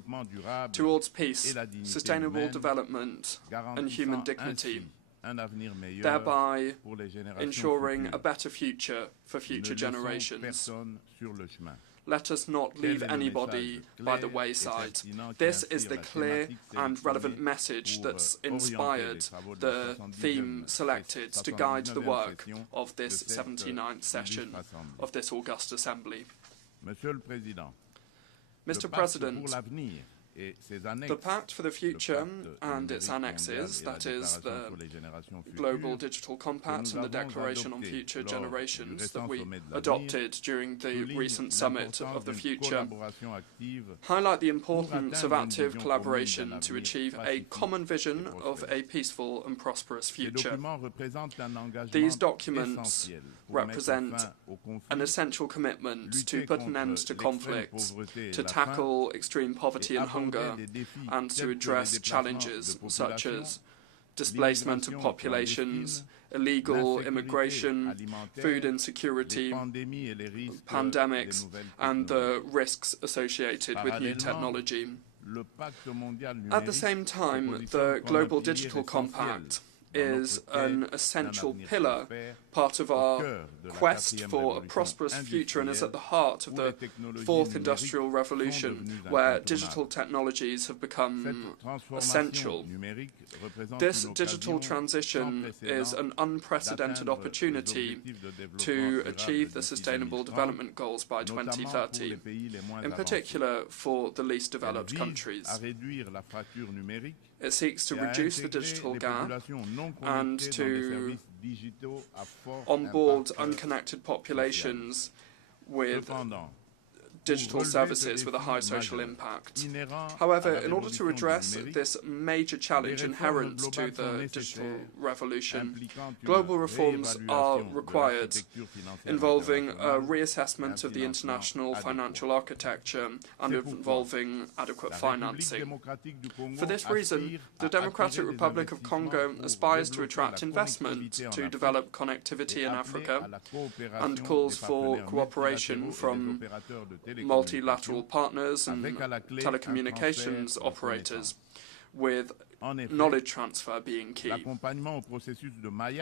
towards peace, sustainable development, and human dignity, thereby ensuring a better future for future generations. Let us not leave anybody by the wayside. This is the clear and relevant message that's inspired the theme selected to guide the work of this 79th session of this August Assembly. Mr. President, the Pact for the Future and its annexes, that is, the Global Digital Compact and the Declaration on Future Generations that we adopted during the recent Summit of the Future, highlight the importance of active collaboration to achieve a common vision of a peaceful and prosperous future. These documents represent an essential commitment to put an end to conflicts, to tackle extreme poverty and hunger, and to address challenges such as displacement of populations, illegal immigration, food insecurity, pandemics, and the risks associated with new technology. At the same time, the Global Digital Compact is an essential pillar, part of our quest for a prosperous future, and is at the heart of the fourth industrial revolution, where digital technologies have become essential. This digital transition is an unprecedented opportunity to achieve the Sustainable Development Goals by 2030, in particular for the least developed countries. It seeks to reduce the digital gap and to onboard unconnected populations with digital services with a high social impact. However, in order to address this major challenge inherent to the digital revolution, global reforms are required, involving a reassessment of the international financial architecture and involving adequate financing. For this reason, the Democratic Republic of Congo aspires to attract investment to develop connectivity in Africa and calls for cooperation from multilateral partners and telecommunications operators, with knowledge transfer being key.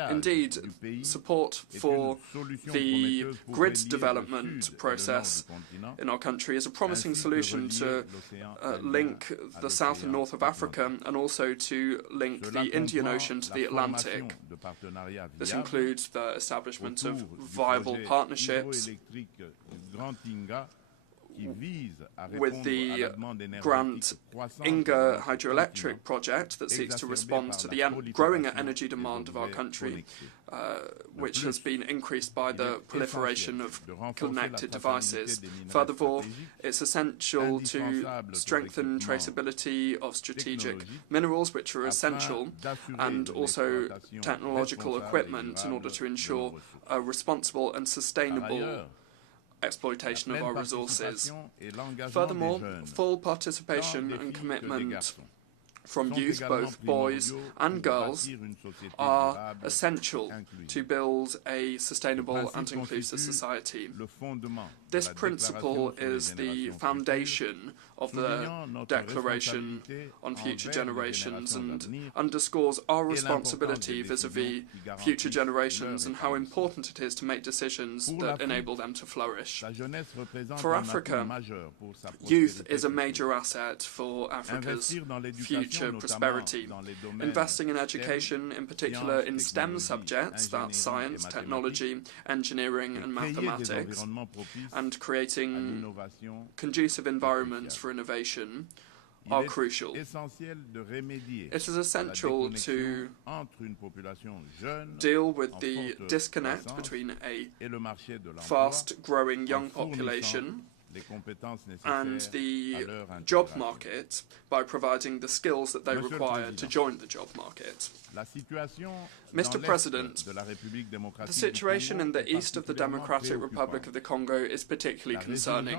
Indeed, support for the grid development process in our country is a promising solution to link the south and north of Africa, and also to link the Indian Ocean to the Atlantic. This includes the establishment of viable partnerships with the grant UNGA hydroelectric project that seeks to respond to the growing energy demand of our country, which has been increased by the proliferation of connected devices. Furthermore, it's essential to strengthen traceability of strategic minerals, which are essential, and also technological equipment in order to ensure a responsible and sustainable exploitation of our resources. Furthermore, full participation and commitment from youth, both boys and girls, are essential to build a sustainable and inclusive society. This principle is the foundation of the Declaration on Future Generations and underscores our responsibility vis-à-vis future generations and how important it is to make decisions that enable them to flourish. For Africa, youth is a major asset for Africa's future prosperity. Investing in education, in particular in STEM subjects, that's science, technology, engineering and mathematics, and creating conducive environments for innovation are crucial. It is essential to deal with the disconnect between a fast-growing young population and the job market by providing the skills that they require to join the job market. Mr. President, the situation in the east of the Democratic Republic of the Congo is particularly concerning.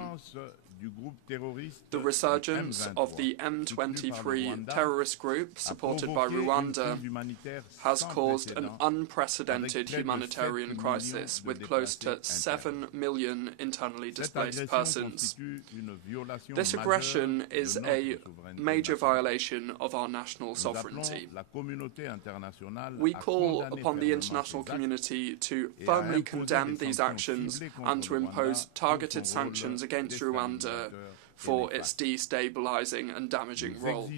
The resurgence of the M23 terrorist group, supported by Rwanda, has caused an unprecedented humanitarian crisis with close to 7 million internally displaced persons. This aggression is a major violation of our national sovereignty. We call upon the international community to firmly condemn these actions and to impose targeted sanctions against Rwanda for its destabilizing and damaging role.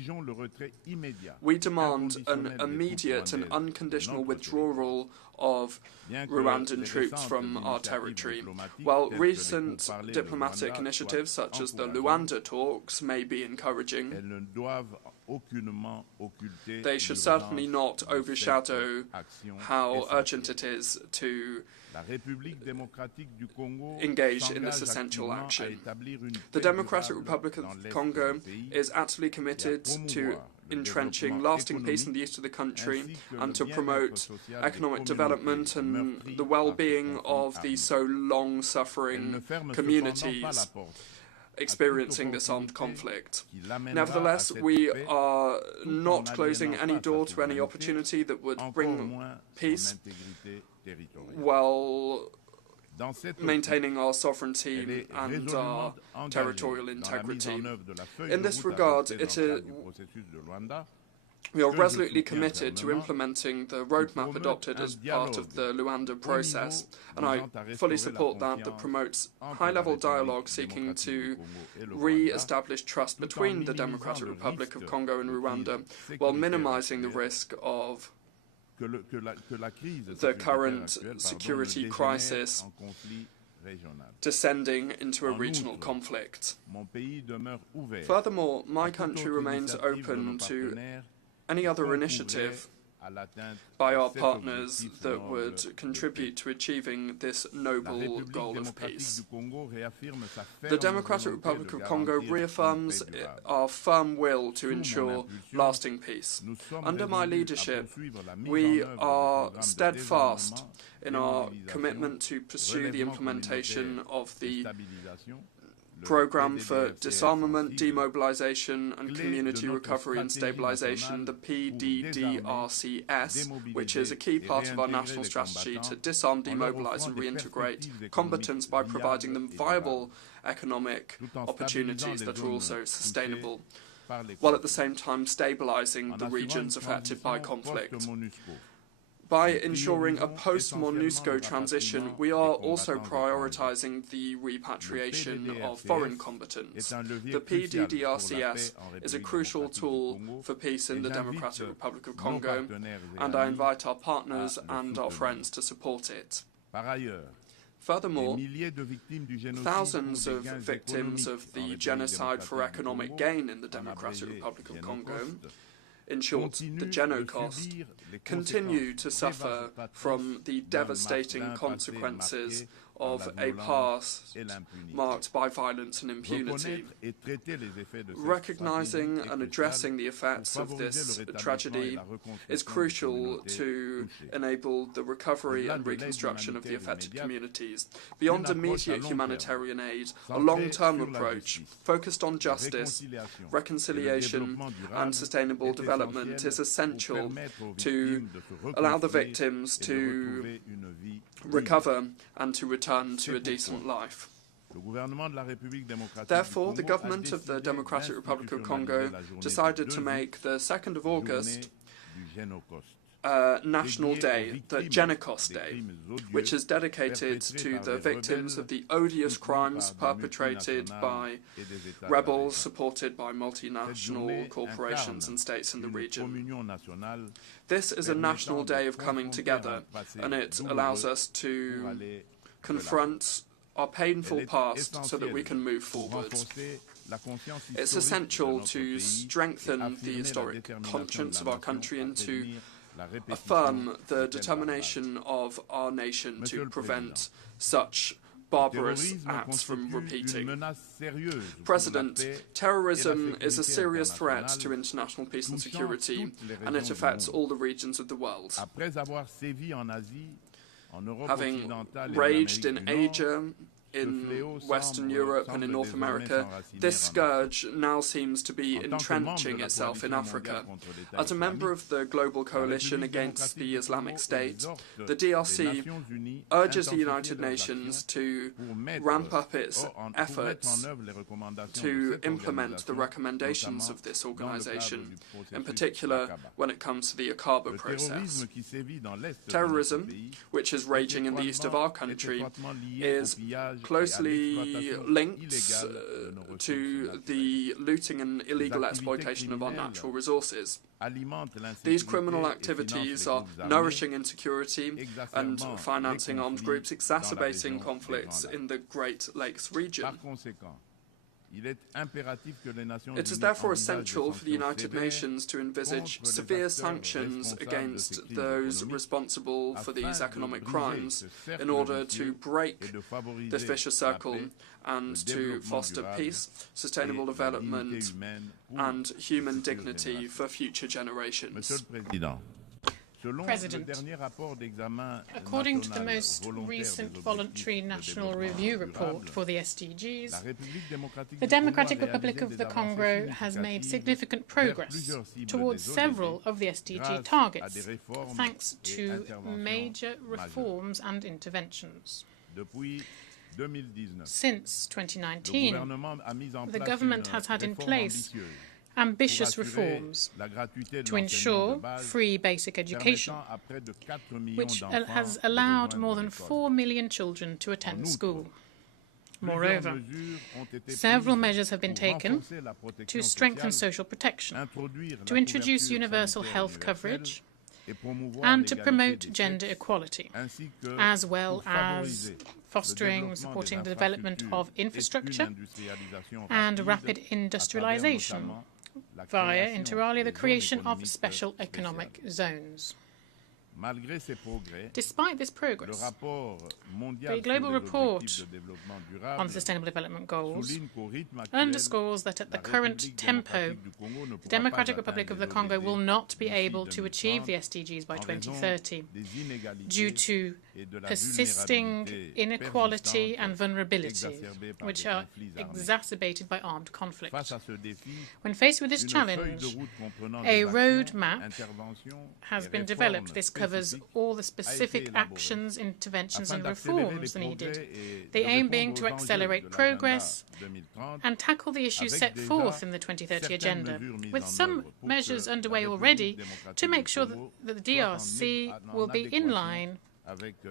We demand an immediate and unconditional withdrawal of Rwandan troops from our territory. While recent diplomatic initiatives such as the Luanda talks may be encouraging, they should certainly not overshadow how urgent it is to engage in this essential action. The Democratic Republic of Congo is absolutely committed to entrenching lasting peace in the east of the country and to promote economic development and the well-being of the so long-suffering communities experiencing this armed conflict. Nevertheless, we are not closing any door to any opportunity that would bring peace while maintaining our sovereignty and our territorial integrity. In this regard, we are resolutely committed to implementing the roadmap adopted as part of the Luanda process, and I fully support that promotes high-level dialogue seeking to re-establish trust between the Democratic Republic of Congo and Rwanda, while minimizing the risk of the current security crisis descending into a regional conflict. Furthermore, my country remains open to any other initiative by our partners that would contribute to achieving this noble goal of peace. The Democratic Republic of Congo reaffirms our firm will to ensure lasting peace. Under my leadership, we are steadfast in our commitment to pursue the implementation of the Programme for Disarmament, Demobilization and Community Recovery and Stabilization, the PDDRCS, which is a key part of our national strategy to disarm, demobilize and reintegrate combatants by providing them viable economic opportunities that are also sustainable, while at the same time stabilizing the regions affected by conflict. By ensuring a post-MONUSCO transition, we are also prioritizing the repatriation of foreign combatants. The PDDRCS is a crucial tool for peace in the Democratic Republic of Congo, and I invite our partners and our friends to support it. Furthermore, thousands of victims of the genocide for economic gain in the Democratic Republic of Congo, in short, the Genocost, continue to suffer from the devastating consequences of a past marked by violence and impunity. Recognizing and addressing the effects of this tragedy is crucial to enable the recovery and reconstruction of the affected communities. Beyond immediate humanitarian aid, a long-term approach focused on justice, reconciliation, and sustainable development is essential to allow the victims to recover and to return to a decent life. Therefore, the government of the Democratic Republic of Congo decided to make the 2nd of August National Day, the Genocost Day, which is dedicated to the victims of the odious crimes perpetrated by rebels supported by multinational corporations and states in the region. This is a national day of coming together, and it allows us to confront our painful past so that we can move forward. It's essential to strengthen the historic conscience of our country and to affirm the determination of our nation to prevent such barbarous acts from repeating. President, terrorism is a serious threat to international peace and security, and it affects all the regions of the world. Having raged in Asia, in Western Europe and in North America, this scourge now seems to be entrenching itself in Africa. As a member of the Global Coalition Against the Islamic State, the DRC urges the United Nations to ramp up its efforts to implement the recommendations of this organization, in particular when it comes to the Akaba process. Terrorism, which is raging in the east of our country, is closely linked to the looting and illegal exploitation of our natural resources. These criminal activities are nourishing insecurity and financing armed groups, exacerbating conflicts in the Great Lakes region. It is therefore essential for the United Nations to envisage severe sanctions against those responsible for these economic crimes in order to break this vicious circle and to foster peace, sustainable development, and human dignity for future generations. President, according to the most recent voluntary national review report for the SDGs, the Democratic Republic of the Congo has made significant progress towards several of the SDG targets, thanks to major reforms and interventions. Since 2019, the government has had in place ambitious reforms to ensure free basic education, which has allowed more than 4 million children to attend school. Moreover, several measures have been taken to strengthen social protection, to introduce universal health coverage, and to promote gender equality, as well as fostering and supporting the development of infrastructure and rapid industrialization via, inter alia, the creation of special economic zones. Despite this progress, the Global Report on Sustainable Development Goals underscores that at the current tempo, the Democratic Republic of the Congo will not be able to achieve the SDGs by 2030 due to persisting inequality and vulnerability, which are exacerbated by armed conflict. When faced with this challenge, a roadmap has been developed. This covers all the specific actions, interventions and reforms needed, the aim being to accelerate progress and tackle the issues set forth in the 2030 Agenda, with some measures underway already to make sure that the DRC will be in line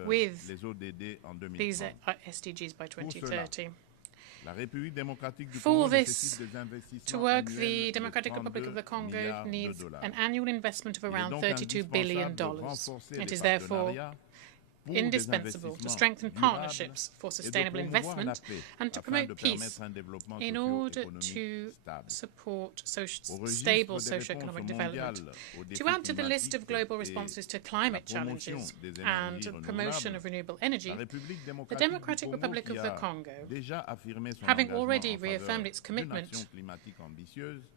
with these SDGs by 2030. For this to work, the Democratic Republic of the Congo needs an annual investment of around $32 billion. It is therefore indispensable to strengthen partnerships for sustainable investment and to promote peace in order to support stable socio-economic development. To add to the list of global responses to climate challenges and promotion of renewable energy, the Democratic Republic of the Congo, having already reaffirmed its commitment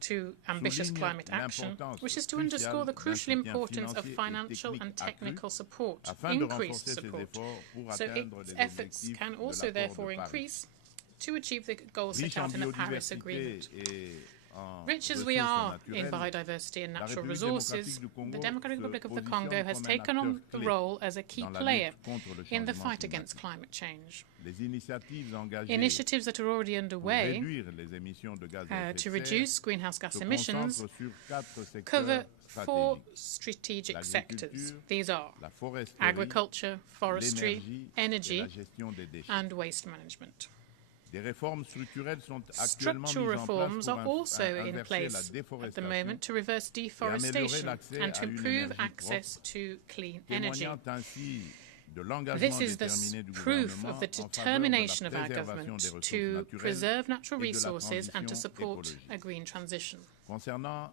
to ambitious climate action, wishes to underscore the crucial importance of financial and technical support, increased support, so its efforts can also therefore increase to achieve the goals set out in the Paris Agreement. Rich as we are in biodiversity and natural resources, the Democratic Republic of the Congo has taken on the role as a key player in the fight against climate change. Initiatives that are already underway to reduce greenhouse gas emissions cover 4 strategic sectors. These are agriculture, forestry, energy, and waste management. Structural reforms are also in place at the moment to reverse deforestation and to improve access to clean energy. This is thus proof of the determination of our government to preserve natural resources and to support a green transition. Now,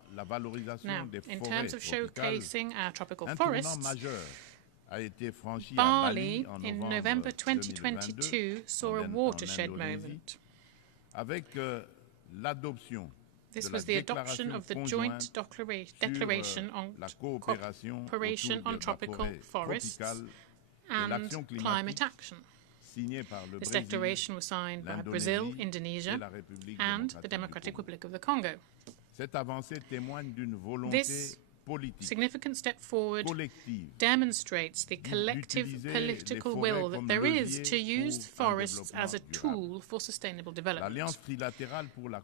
in terms of showcasing our tropical forests, Bali, in November 2022, saw a watershed moment. This was the adoption of the Joint Declaration on Cooperation on Tropical Forests and Climate Action. This declaration was signed by Brazil, Indonesia, and the Democratic Republic of the Congo. This significant step forward demonstrates the collective political will that there is to use forests as a tool for sustainable development.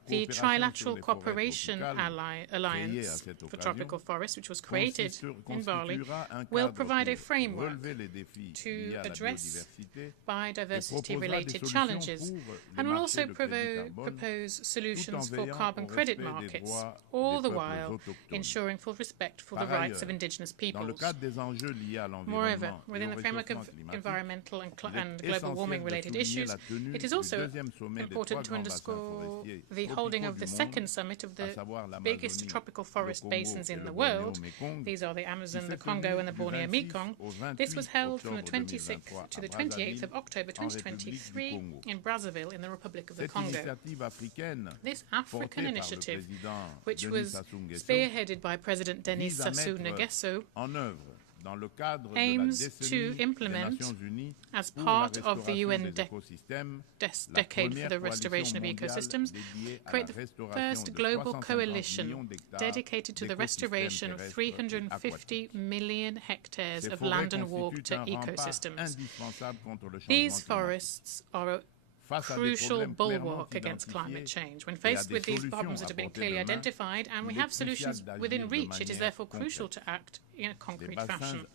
The Trilateral Cooperation Alliance for Tropical Forests, which was created in Bali, will provide a framework to address biodiversity-related challenges and will also propose solutions for carbon credit markets, all the while ensuring full respect for the rights of indigenous peoples. Moreover, within the framework of environmental and global warming related issues, it is also important to underscore the holding of the second summit of the biggest tropical forest basins in the world. These are the Amazon, the Congo, and the Borneo Mekong. This was held from the 26th to the 28th of October 2023 in Brazzaville in the Republic of the Congo. This African initiative, which was spearheaded by President Denis Sassou Nguesso, aims to implement, as part of the UN Decade for the Restoration of Ecosystems, create the first global coalition dedicated to the restoration of 350 million hectares of land and water ecosystems. These forests are a crucial bulwark against climate change. When faced with these problems that have been clearly identified and we have solutions within reach, it is therefore crucial to act in a concrete fashion.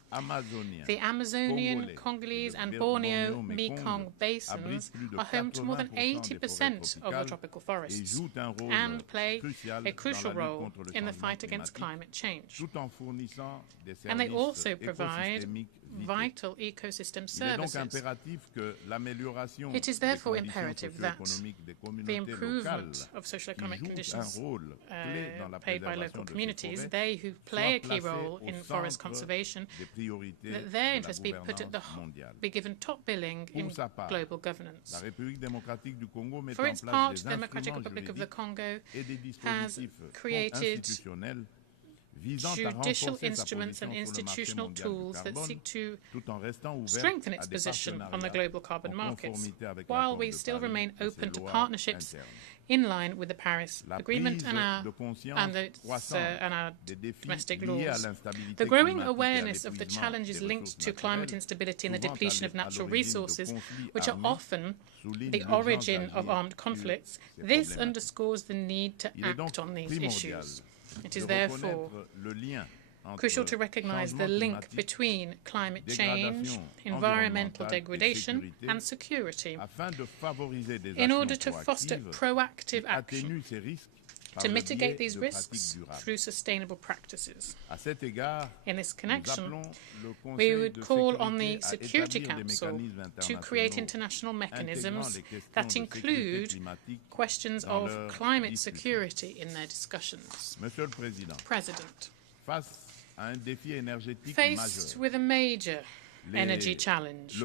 The Amazonian, Congolese and Borneo Mekong basins are home to more than 80% of the tropical forests and play a crucial role in the fight against climate change. And they also provide vital ecosystem services. It is therefore imperative that the improvement of socio-economic conditions paid by local communities, they who play a key role in forest conservation, that their interests be given top billing in global governance. For its part, the Democratic Republic of the Congo has created judicial instruments and institutional tools that seek to strengthen its position on the global carbon markets, while we still remain open to partnerships in line with the Paris Agreement and our domestic laws. The growing awareness of the challenges linked to climate instability and the depletion of natural resources, which are often the origin of armed conflicts, this underscores the need to act on these issues. It is therefore crucial to recognize the link between climate change, environmental degradation, and security in order to foster proactive action to mitigate these risks through sustainable practices. In this connection, we would call on the Security Council to create international mechanisms that include questions of climate security in their discussions. President, faced with a major energy challenge,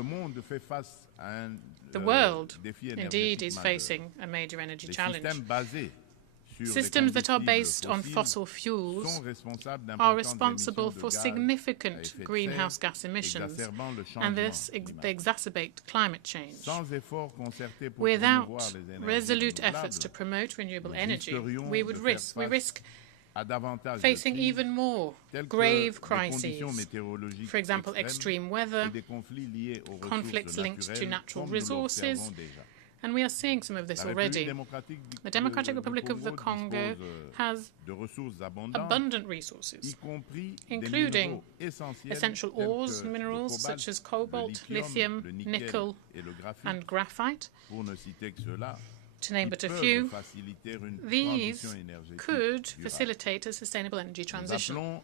the world indeed is facing a major energy challenge. Systems that are based on fossil fuels are responsible for significant greenhouse gas emissions, and this they exacerbate climate change. Without resolute efforts to promote renewable energy, we risk facing even more grave crises, for example, extreme weather, conflicts linked to natural resources, and we are seeing some of this already. The Democratic Republic of the Congo has abundant resources, including essential ores and minerals such as cobalt, lithium, nickel, and graphite. To name but a few, these could facilitate a sustainable energy transition.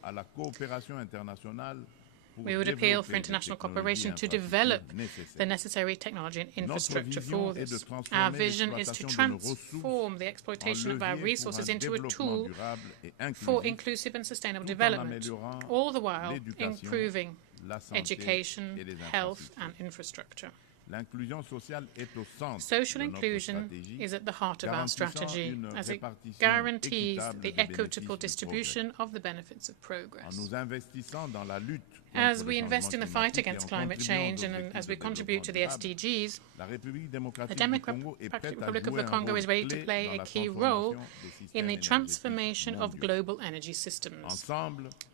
We would appeal for international cooperation to develop the necessary technology and infrastructure for this. Our vision is to transform the exploitation of our resources into a tool for inclusive and sustainable development, all the while improving education, health, and infrastructure. Social inclusion is at the heart of our strategy, as it guarantees the equitable distribution of the benefits of progress. As we invest in the fight against climate change and as we contribute to the SDGs, the Democratic Republic of the Congo is ready to play a key role in the transformation of global energy systems.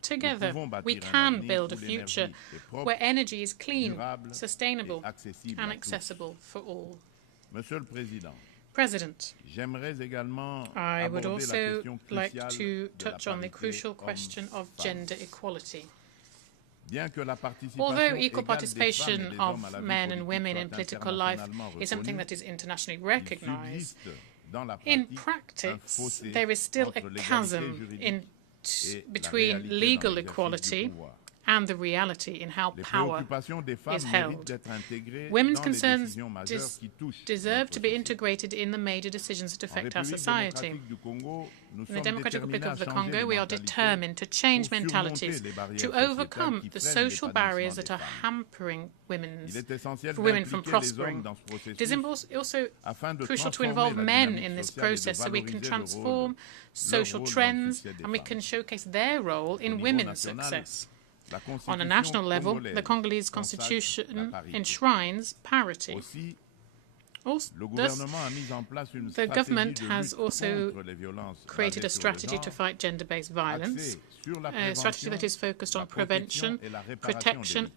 Together, we can build a future where energy is clean, sustainable, and accessible for all. President, I would also like to touch on the crucial question of gender equality. Although equal participation of men and women in political life is something that is internationally recognized, in practice there is still a chasm between legal equality and the reality in how power is held. Women's concerns deserve to be integrated in the major decisions that affect our society. In the Democratic Republic of the Congo, we are determined to change mentalities, to overcome the social barriers that are hampering women from prospering. It is also crucial to involve men in this process so we can transform social trends and we can showcase their role in women's success. On a national level, the Congolese constitution enshrines parity. The government has also created a strategy to fight gender-based violence, a strategy that is focused on prevention, protection,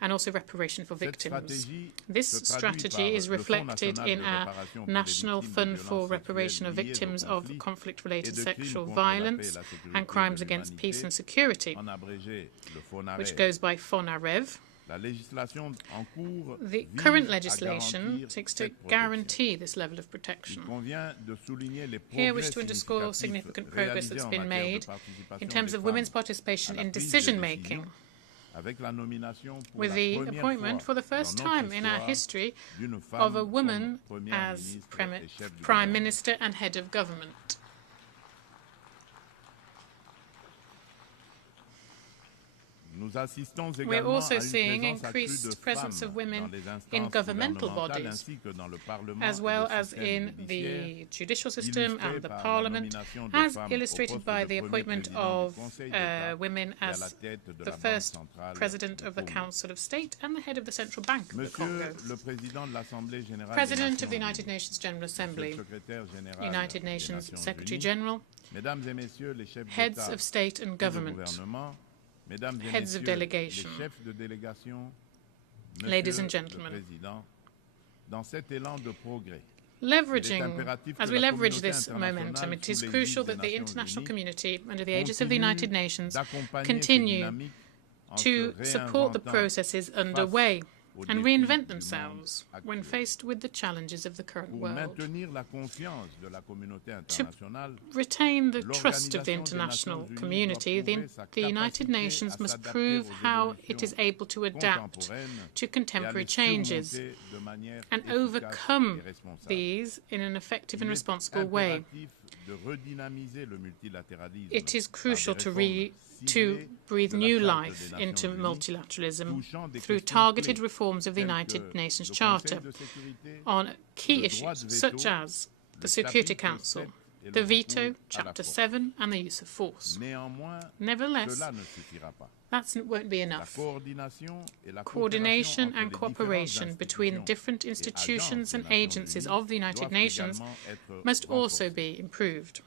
and also reparation for victims. This strategy is reflected in our National Fund for Reparation of Victims of Conflict-Related Sexual Violence and Crimes Against Peace and Security, which goes by FONAREV. The current legislation seeks to guarantee this level of protection. Here I wish to underscore significant progress that's been made in terms of women's participation in decision-making, with the appointment for the first time in our history of a woman as Prime Minister and head of government. We're also seeing increased presence of women in governmental bodies, as well as in the judicial system and the parliament, as illustrated by the appointment of women as the first president of the Council of State and the head of the Central Bank of the Congo. President of the United Nations General Assembly, United Nations Secretary General, heads of state and government, heads of delegation, ladies and gentlemen, as we leverage this momentum, it is crucial that the international community, under the aegis of the United Nations, continue to support the processes underway and reinvent themselves when faced with the challenges of the current world. To retain the trust of the international community, the United Nations must prove how it is able to adapt to contemporary changes and overcome these in an effective and responsible way. It is crucial to breathe new life into multilateralism through targeted reforms of the United Nations Charter on key issues such as the Security Council, the veto, Chapter 7, and the use of force. Nevertheless, that won't be enough. Coordination and cooperation between the different institutions and agencies of the United Nations must also be improved.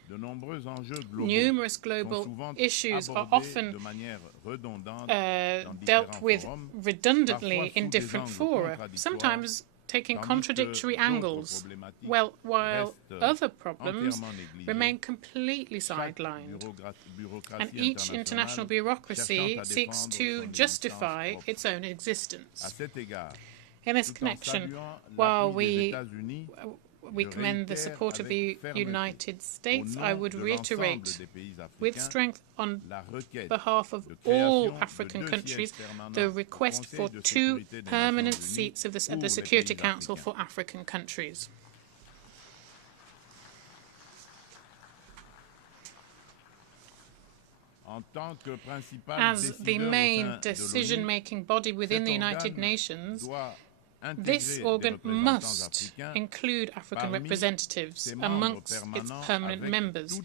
Numerous global issues are often dealt with redundantly in different fora, sometimes taking contradictory angles, while other problems remain completely sidelined. And each international bureaucracy seeks to justify its own existence. In this connection, while we commend the support of the United States, I would reiterate with strength on behalf of all African countries the request for 2 permanent seats at the Security Council for African countries. As the main decision-making body within the United Nations, this organ must include African representatives amongst its permanent members,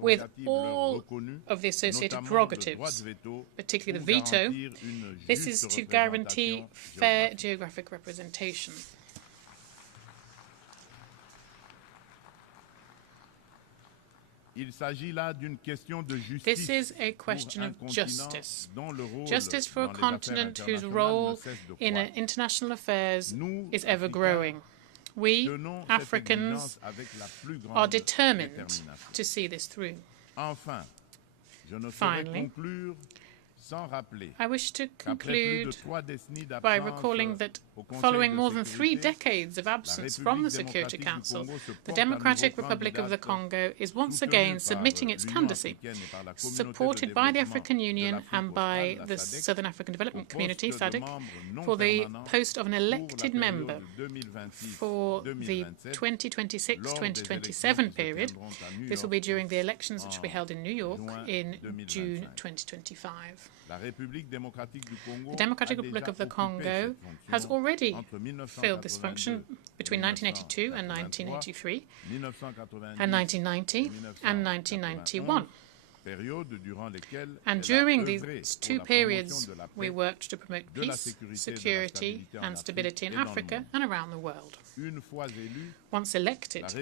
with all of the associated prerogatives, particularly the veto. This is to guarantee fair geographic representation. This is a question of justice. Justice for a continent whose role in international affairs is ever growing. We, Africans, are determined to see this through. Finally, I wish to conclude by recalling that following more than 3 decades of absence from the Security Council, the Democratic Republic of the Congo is once again submitting its candidacy, supported by the African Union and by the Southern African Development Community, SADC, for the post of an elected member for the 2026-2027 period. This will be during the elections which will be held in New York in June 2025. The Democratic Republic of the Congo has already filled this function between 1982 and 1983, and 1990 and 1991. And during these 2 periods, we worked to promote peace, security, and stability in Africa and around the world. Once elected,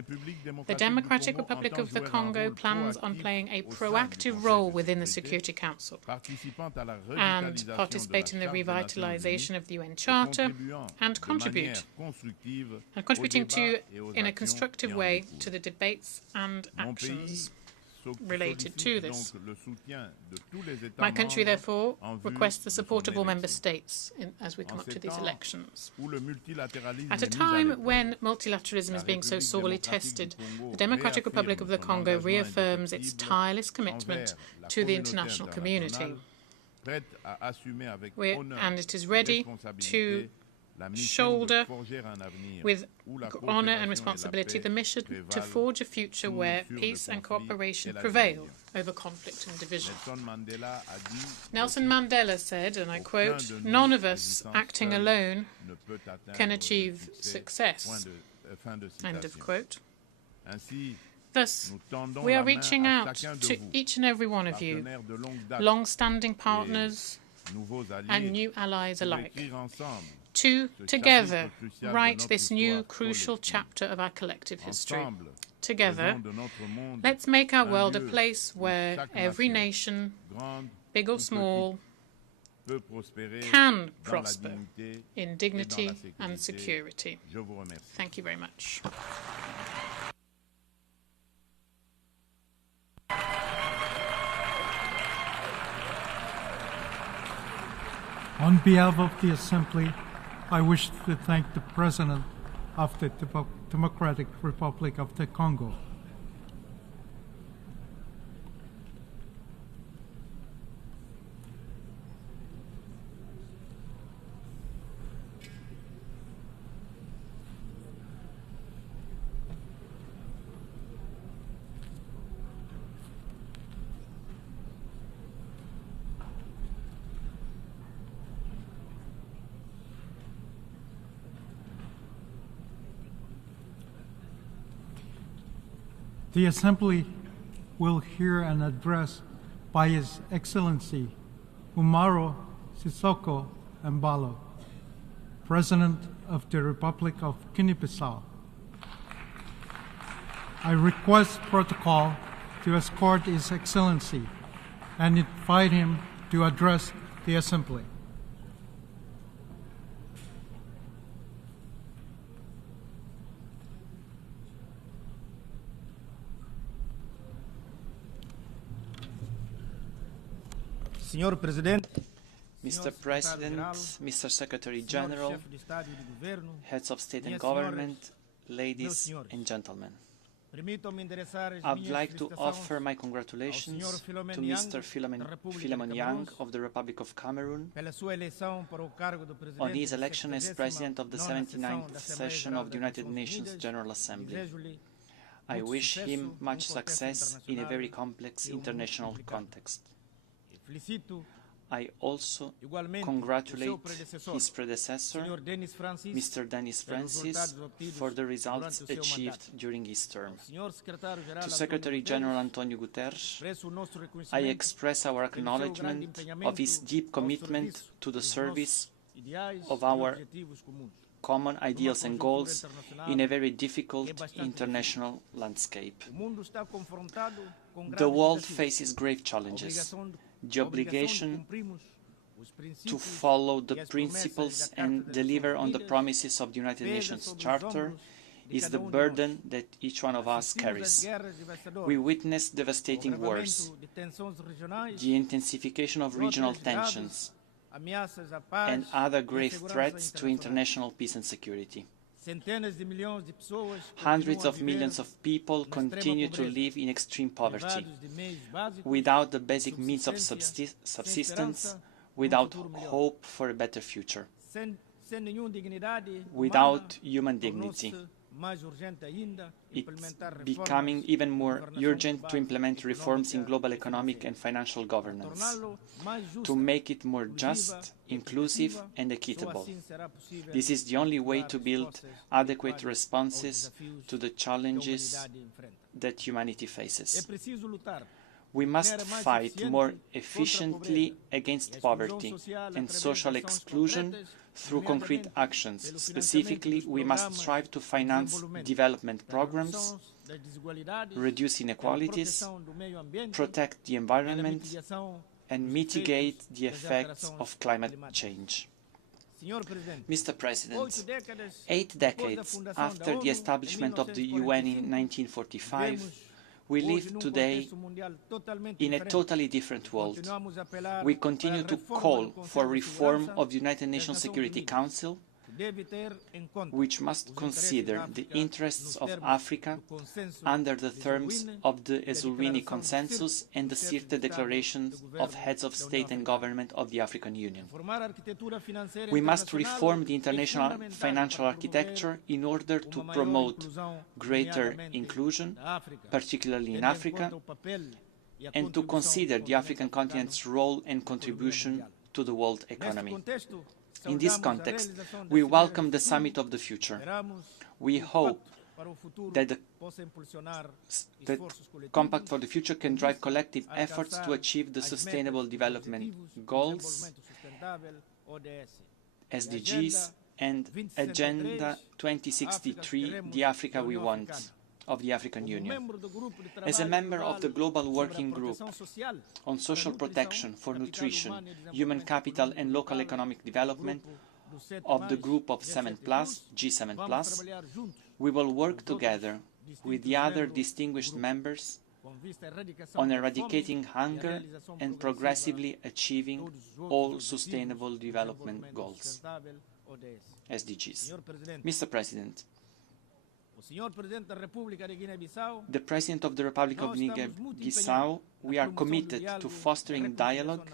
the Democratic Republic of the Congo plans on playing a proactive role within the Security Council and participate in the revitalization of the UN Charter and contributing in a constructive way to the debates and actions related to this. My country, therefore, requests the support of all member states as we come up to these elections. At a time when multilateralism is being so sorely tested, the Democratic Republic of the Congo reaffirms its tireless commitment to the international community. And it is ready to shoulder with honour and responsibility the mission to forge a future where peace and cooperation prevail over conflict and division. Nelson Mandela said, and I quote, "None of us acting alone can achieve success." End of quote. Thus, we are reaching out to each and every one of you, long-standing partners and new allies alike, to together write this new crucial chapter of our collective history. Together, let's make our world a place where every nation, big or small, can prosper in dignity and security. Thank you very much. On behalf of the Assembly, I wish to thank the President of the Democratic Republic of the Congo. The Assembly will hear an address by His Excellency Umaro Sissoco Embalo, President of the Republic of Guinea-Bissau. I request protocol to escort His Excellency and invite him to address the Assembly. Mr. President, Mr. Secretary General, heads of state and government, ladies and gentlemen. I would like to offer my congratulations to Mr. Philemon Yang of the Republic of Cameroon on his election as President of the 79th session of the United Nations General Assembly. I wish him much success in a very complex international context. I also congratulate his predecessor, Mr. Denis Francis, for the results achieved during his term. To Secretary General Antonio Guterres, I express our acknowledgement of his deep commitment to the service of our common ideals and goals in a very difficult international landscape. The world faces grave challenges. The obligation to follow the principles and deliver on the promises of the United Nations Charter is the burden that each one of us carries. We witness devastating wars, the intensification of regional tensions, and other grave threats to international peace and security. Hundreds of millions of people continue to live in extreme poverty, without the basic means of subsistence, without hope for a better future, without human dignity. It's becoming even more urgent to implement reforms in global economic and financial governance, to make it more just, inclusive and equitable. This is the only way to build adequate responses to the challenges that humanity faces. We must fight more efficiently against poverty and social exclusion through concrete actions. Specifically, we must strive to finance development programs, reduce inequalities, protect the environment, and mitigate the effects of climate change. Mr. President, 8 decades after the establishment of the UN in 1945, we live today in a totally different world. We continue to call for reform of the United Nations Security Council, which must consider the interests of Africa under the terms of the Ezulwini Consensus and the Sirte Declarations of Heads of State and Government of the African Union. We must reform the international financial architecture in order to promote greater inclusion, particularly in Africa, and to consider the African continent's role and contribution to the world economy. In this context, we welcome the Summit of the Future. We hope that the Compact for the Future can drive collective efforts to achieve the Sustainable Development Goals, SDGs, and Agenda 2063, the Africa we want, of the African Union. As a member of the Global Working Group on Social Protection for Nutrition, Human Capital and Local Economic Development of the Group of 7+, G7+, we will work together with the other distinguished members on eradicating hunger and progressively achieving all sustainable development goals. SDGs. Mr. President, the President of the Republic of Guinea-Bissau, we are committed to fostering dialogue,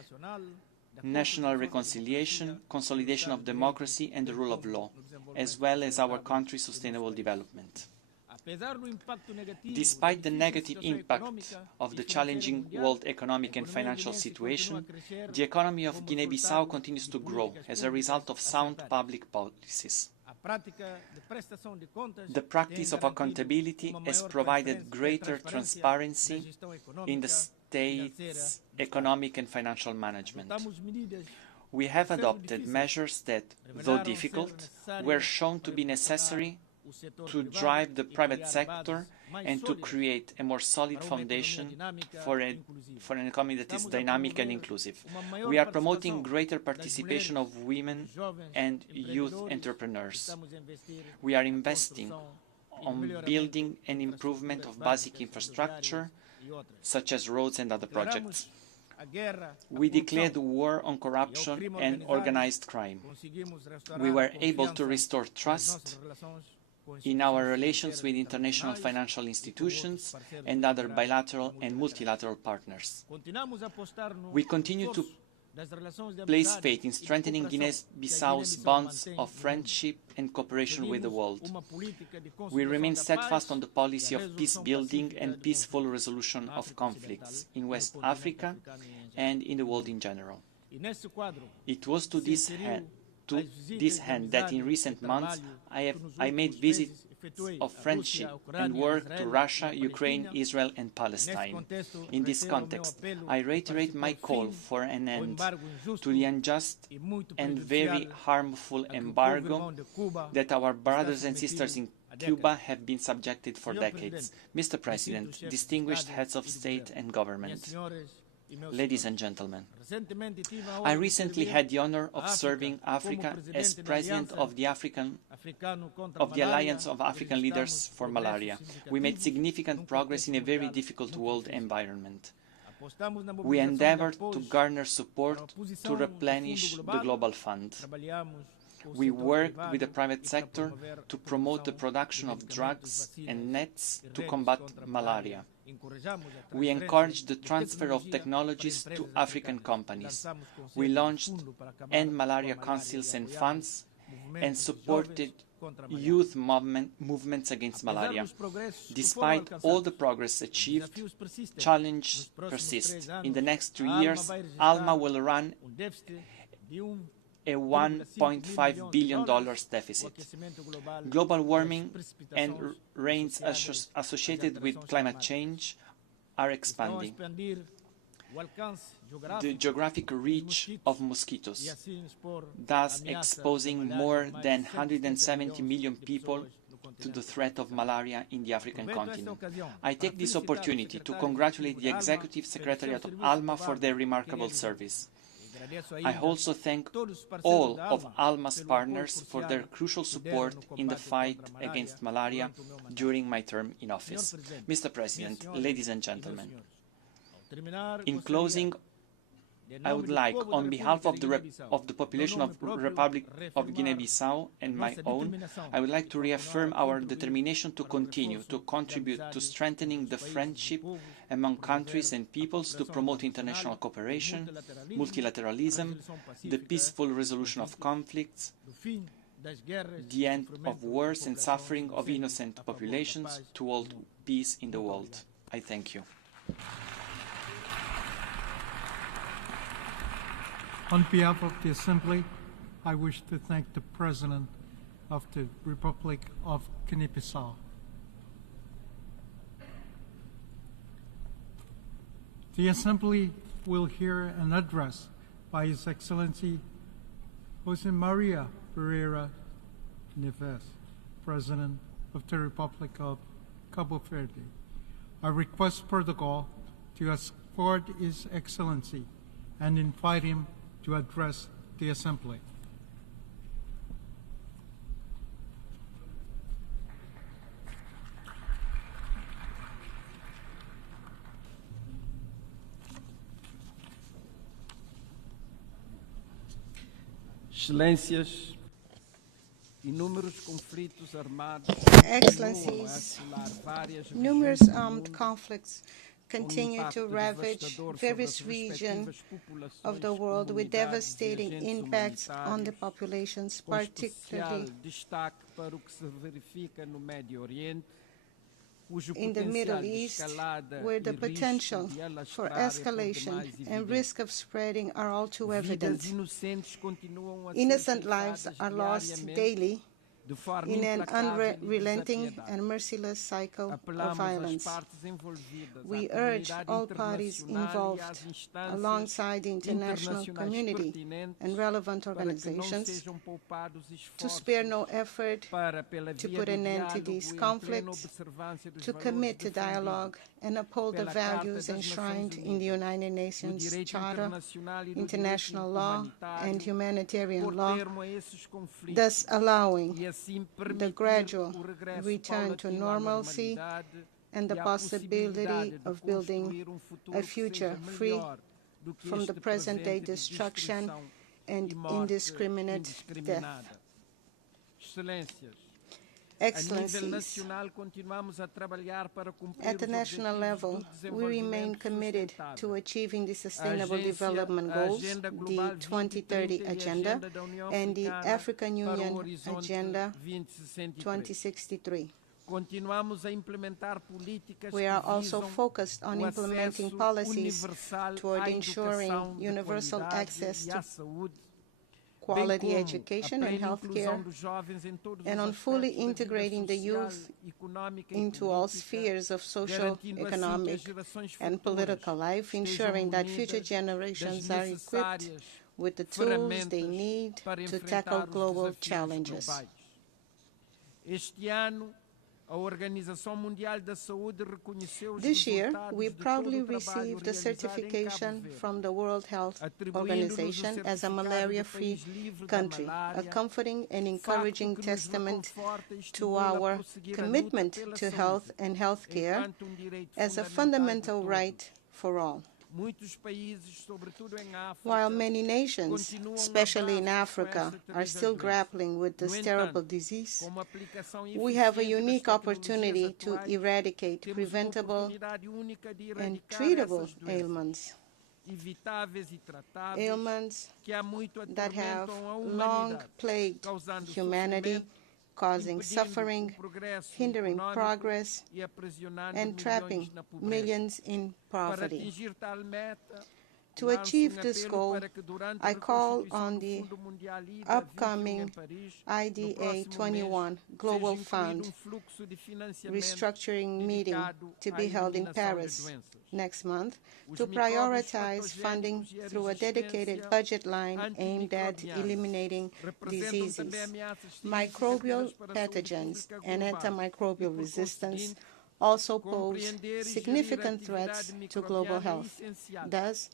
national reconciliation, consolidation of democracy and the rule of law, as well as our country's sustainable development. Despite the negative impact of the challenging world economic and financial situation, the economy of Guinea-Bissau continues to grow as a result of sound public policies. The practice of accountability has provided greater transparency in the state's economic and financial management. We have adopted measures that, though difficult, were shown to be necessary to drive the private sector and to create a more solid foundation for an economy that is dynamic and inclusive. We are promoting greater participation of women and youth entrepreneurs. We are investing on building and improvement of basic infrastructure, such as roads and other projects. We declared war on corruption and organized crime. We were able to restore trust in our relations with international financial institutions and other bilateral and multilateral partners. We continue to place faith in strengthening Guinea-Bissau's bonds of friendship and cooperation with the world. We remain steadfast on the policy of peace building and peaceful resolution of conflicts in West Africa and in the world in general. It was to this end that in recent months I made visits of friendship and work to Russia, Ukraine, Israel and Palestine. In this context, I reiterate my call for an end to the unjust and very harmful embargo that our brothers and sisters in Cuba have been subjected for decades. Mr. President, distinguished heads of state and government, ladies and gentlemen, I recently had the honor of serving Africa as President of the Alliance of African Leaders for Malaria. We made significant progress in a very difficult world environment. We endeavored to garner support to replenish the global fund. We worked with the private sector to promote the production of drugs and nets to combat malaria. We encouraged the transfer of technologies to African companies. We launched End Malaria Councils and funds and supported youth movements against malaria. Despite all the progress achieved, challenges persist. In the next 2 years, ALMA will run a $1.5 billion deficit. Global warming and rains associated with climate change are expanding. The geographic reach of mosquitoes, thus exposing more than 170 million people to the threat of malaria in the African continent. I take this opportunity to congratulate the Executive Secretariat of ALMA for their remarkable service. I also thank all of ALMA's partners for their crucial support in the fight against malaria during my term in office. Mr. President, ladies and gentlemen, in closing, I would like, on behalf of the population of the Republic of Guinea-Bissau and my own, I would like to reaffirm our determination to continue to contribute to strengthening the friendship among countries and peoples, to promote international cooperation, multilateralism, the peaceful resolution of conflicts, the end of wars and suffering of innocent populations, to world peace in the world. I thank you. On behalf of the Assembly, I wish to thank the President of the Republic of Guinea-Bissau. The Assembly will hear an address by His Excellency José Maria Pereira Neves, President of the Republic of Cabo Verde. I request protocol to escort His Excellency and invite him to address the Assembly. Excelências, Excellencies, numerous armed conflicts continue to ravage various regions of the world with devastating impacts on the populations, particularly in the Middle East, where the potential for escalation and risk of spreading are all too evident. Innocent lives are lost daily in an unrelenting and merciless cycle of violence. We urge all parties involved, alongside the international community and relevant organizations, to spare no effort to put an end to these conflicts, to commit to dialogue and uphold the values enshrined in the United Nations Charter, international law, and humanitarian law, thus allowing the gradual return to normalcy and the possibility of building a future free from the present-day destruction and indiscriminate death. Excellencies, at the national level, we remain committed to achieving the Sustainable Development Goals, the 2030 Agenda, and the African Union Agenda 2063. We are also focused on implementing policies toward ensuring universal access to quality education and healthcare, and on fully integrating the youth into all spheres of social, economic, and political life, ensuring that future generations are equipped with the tools they need to tackle global challenges. This year, we proudly received a certification from the World Health Organization as a malaria-free country, a comforting and encouraging testament to our commitment to health and health care as a fundamental right for all. While many nations, especially in Africa, are still grappling with this terrible disease, we have a unique opportunity to eradicate preventable and treatable ailments. Ailments that have long plagued humanity, causing suffering, hindering progress, and trapping millions in poverty. To achieve this goal, I call on the upcoming IDA 21 Global Fund restructuring meeting to be held in Paris next month to prioritize funding through a dedicated budget line aimed at eliminating diseases, microbial pathogens, and antimicrobial resistance also pose significant threats to global health. Thus,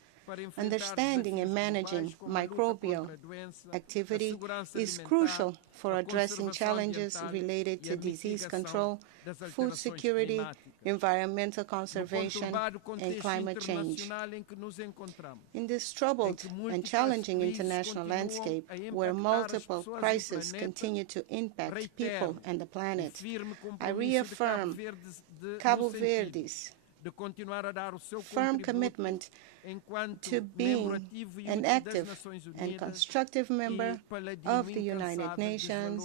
understanding and managing microbial activity is crucial for addressing challenges related to disease control, food security, environmental conservation, and climate change. In this troubled and challenging international landscape, where multiple crises continue to impact people and the planet, I reaffirm Cabo Verde's firm commitment to being an active and constructive member of the United Nations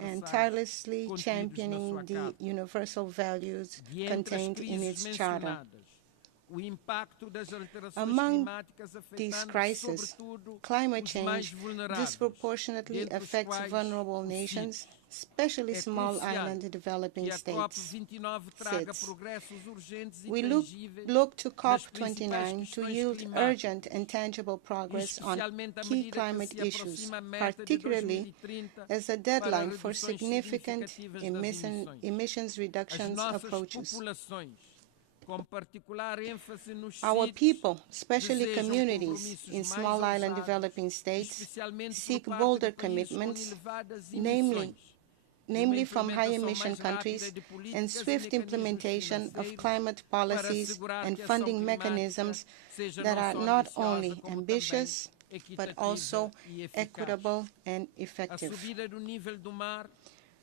and tirelessly championing the universal values contained in its charter. Among these crises, climate change disproportionately affects vulnerable nations, especially small island developing states. We look to COP29 to yield urgent and tangible progress on key climate issues, particularly as a deadline for significant emissions reductions approaches. Our people, especially communities in small island developing states, seek bolder commitments, namely from high-emission countries, and swift implementation of climate policies and funding mechanisms that are not only ambitious but also equitable and effective.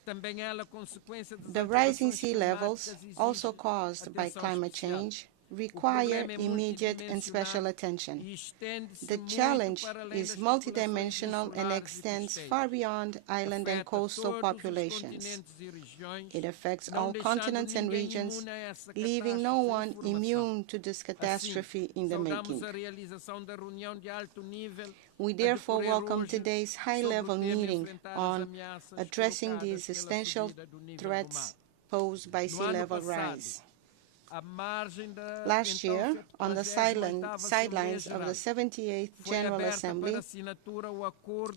The rising sea levels, also caused by climate change, require immediate and special attention. The challenge is multidimensional and extends far beyond island and coastal populations. It affects all continents and regions, leaving no one immune to this catastrophe in the making. We therefore welcome today's high-level meeting on addressing the existential threats posed by sea level rise. Last year, on the sidelines of the 78th General Assembly,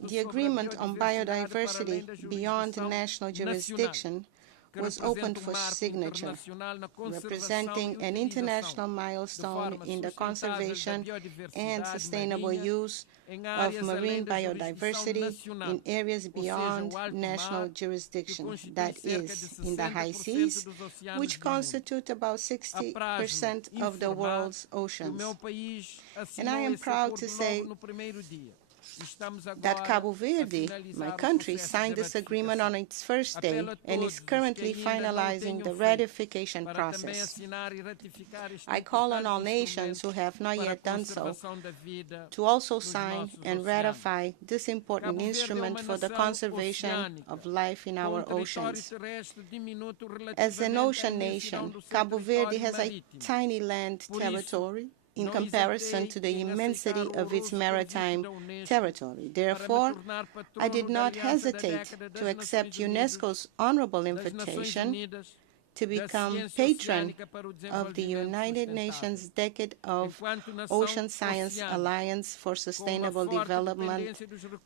the agreement on biodiversity beyond national jurisdiction was opened for signature, representing an international milestone in the conservation and sustainable use of marine biodiversity in areas beyond national jurisdiction, that is, in the high seas, which constitute about 60% of the world's oceans. And I am proud to say that Cabo Verde, my country, signed this agreement on its first day and is currently finalizing the ratification process. I call on all nations who have not yet done so to also sign and ratify this important instrument for the conservation of life in our oceans. As an ocean nation, Cabo Verde has a tiny land territory in comparison to the immensity of its maritime territory. Therefore, I did not hesitate to accept UNESCO's honorable invitation to become patron of the United Nations Decade of Ocean Science Alliance for Sustainable Development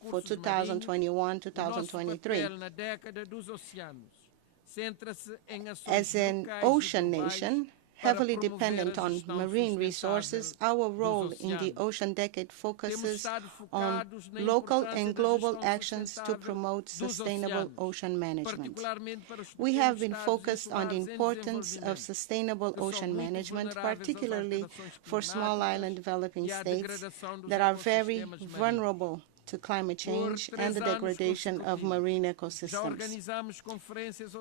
for 2021-2023. As an ocean nation, heavily dependent on marine resources, our role in the Ocean Decade focuses on local and global actions to promote sustainable ocean management. We have been focused on the importance of sustainable ocean management, particularly for small island developing states that are very vulnerable to climate change and the degradation of marine ecosystems.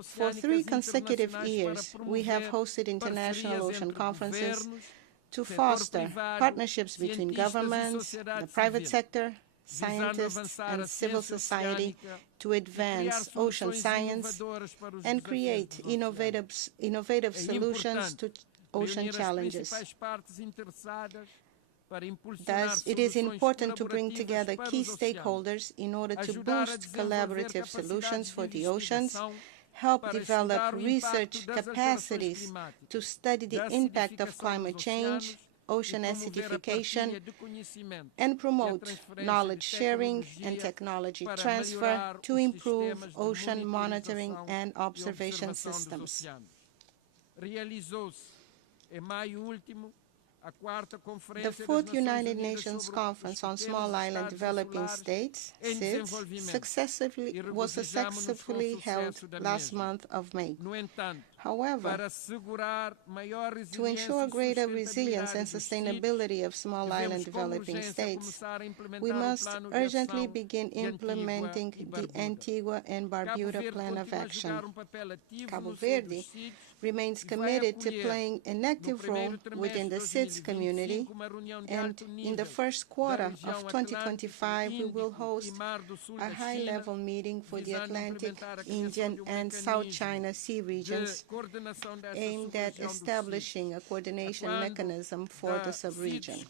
For 3 consecutive years, we have hosted international ocean conferences to foster partnerships between governments, the private sector, scientists, and civil society to advance ocean science and create innovative solutions to ocean challenges. Thus, it is important to bring together key stakeholders in order to boost collaborative solutions for the oceans, help develop research capacities to study the impact of climate change, ocean acidification, and promote knowledge sharing and technology transfer to improve ocean monitoring and observation systems. The 4th United Nations Conference on Small Island Developing States, SIDS, was successfully held last month of May. However, to ensure greater resilience and sustainability of small island developing states, we must urgently begin implementing the Antigua and Barbuda Plan of Action. Cabo Verde remains committed to playing an active role within the SIDS community, and in the first quarter of 2025, we will host a high-level meeting for the Atlantic, Indian, and South China Sea regions aimed at establishing a coordination mechanism for the sub-region.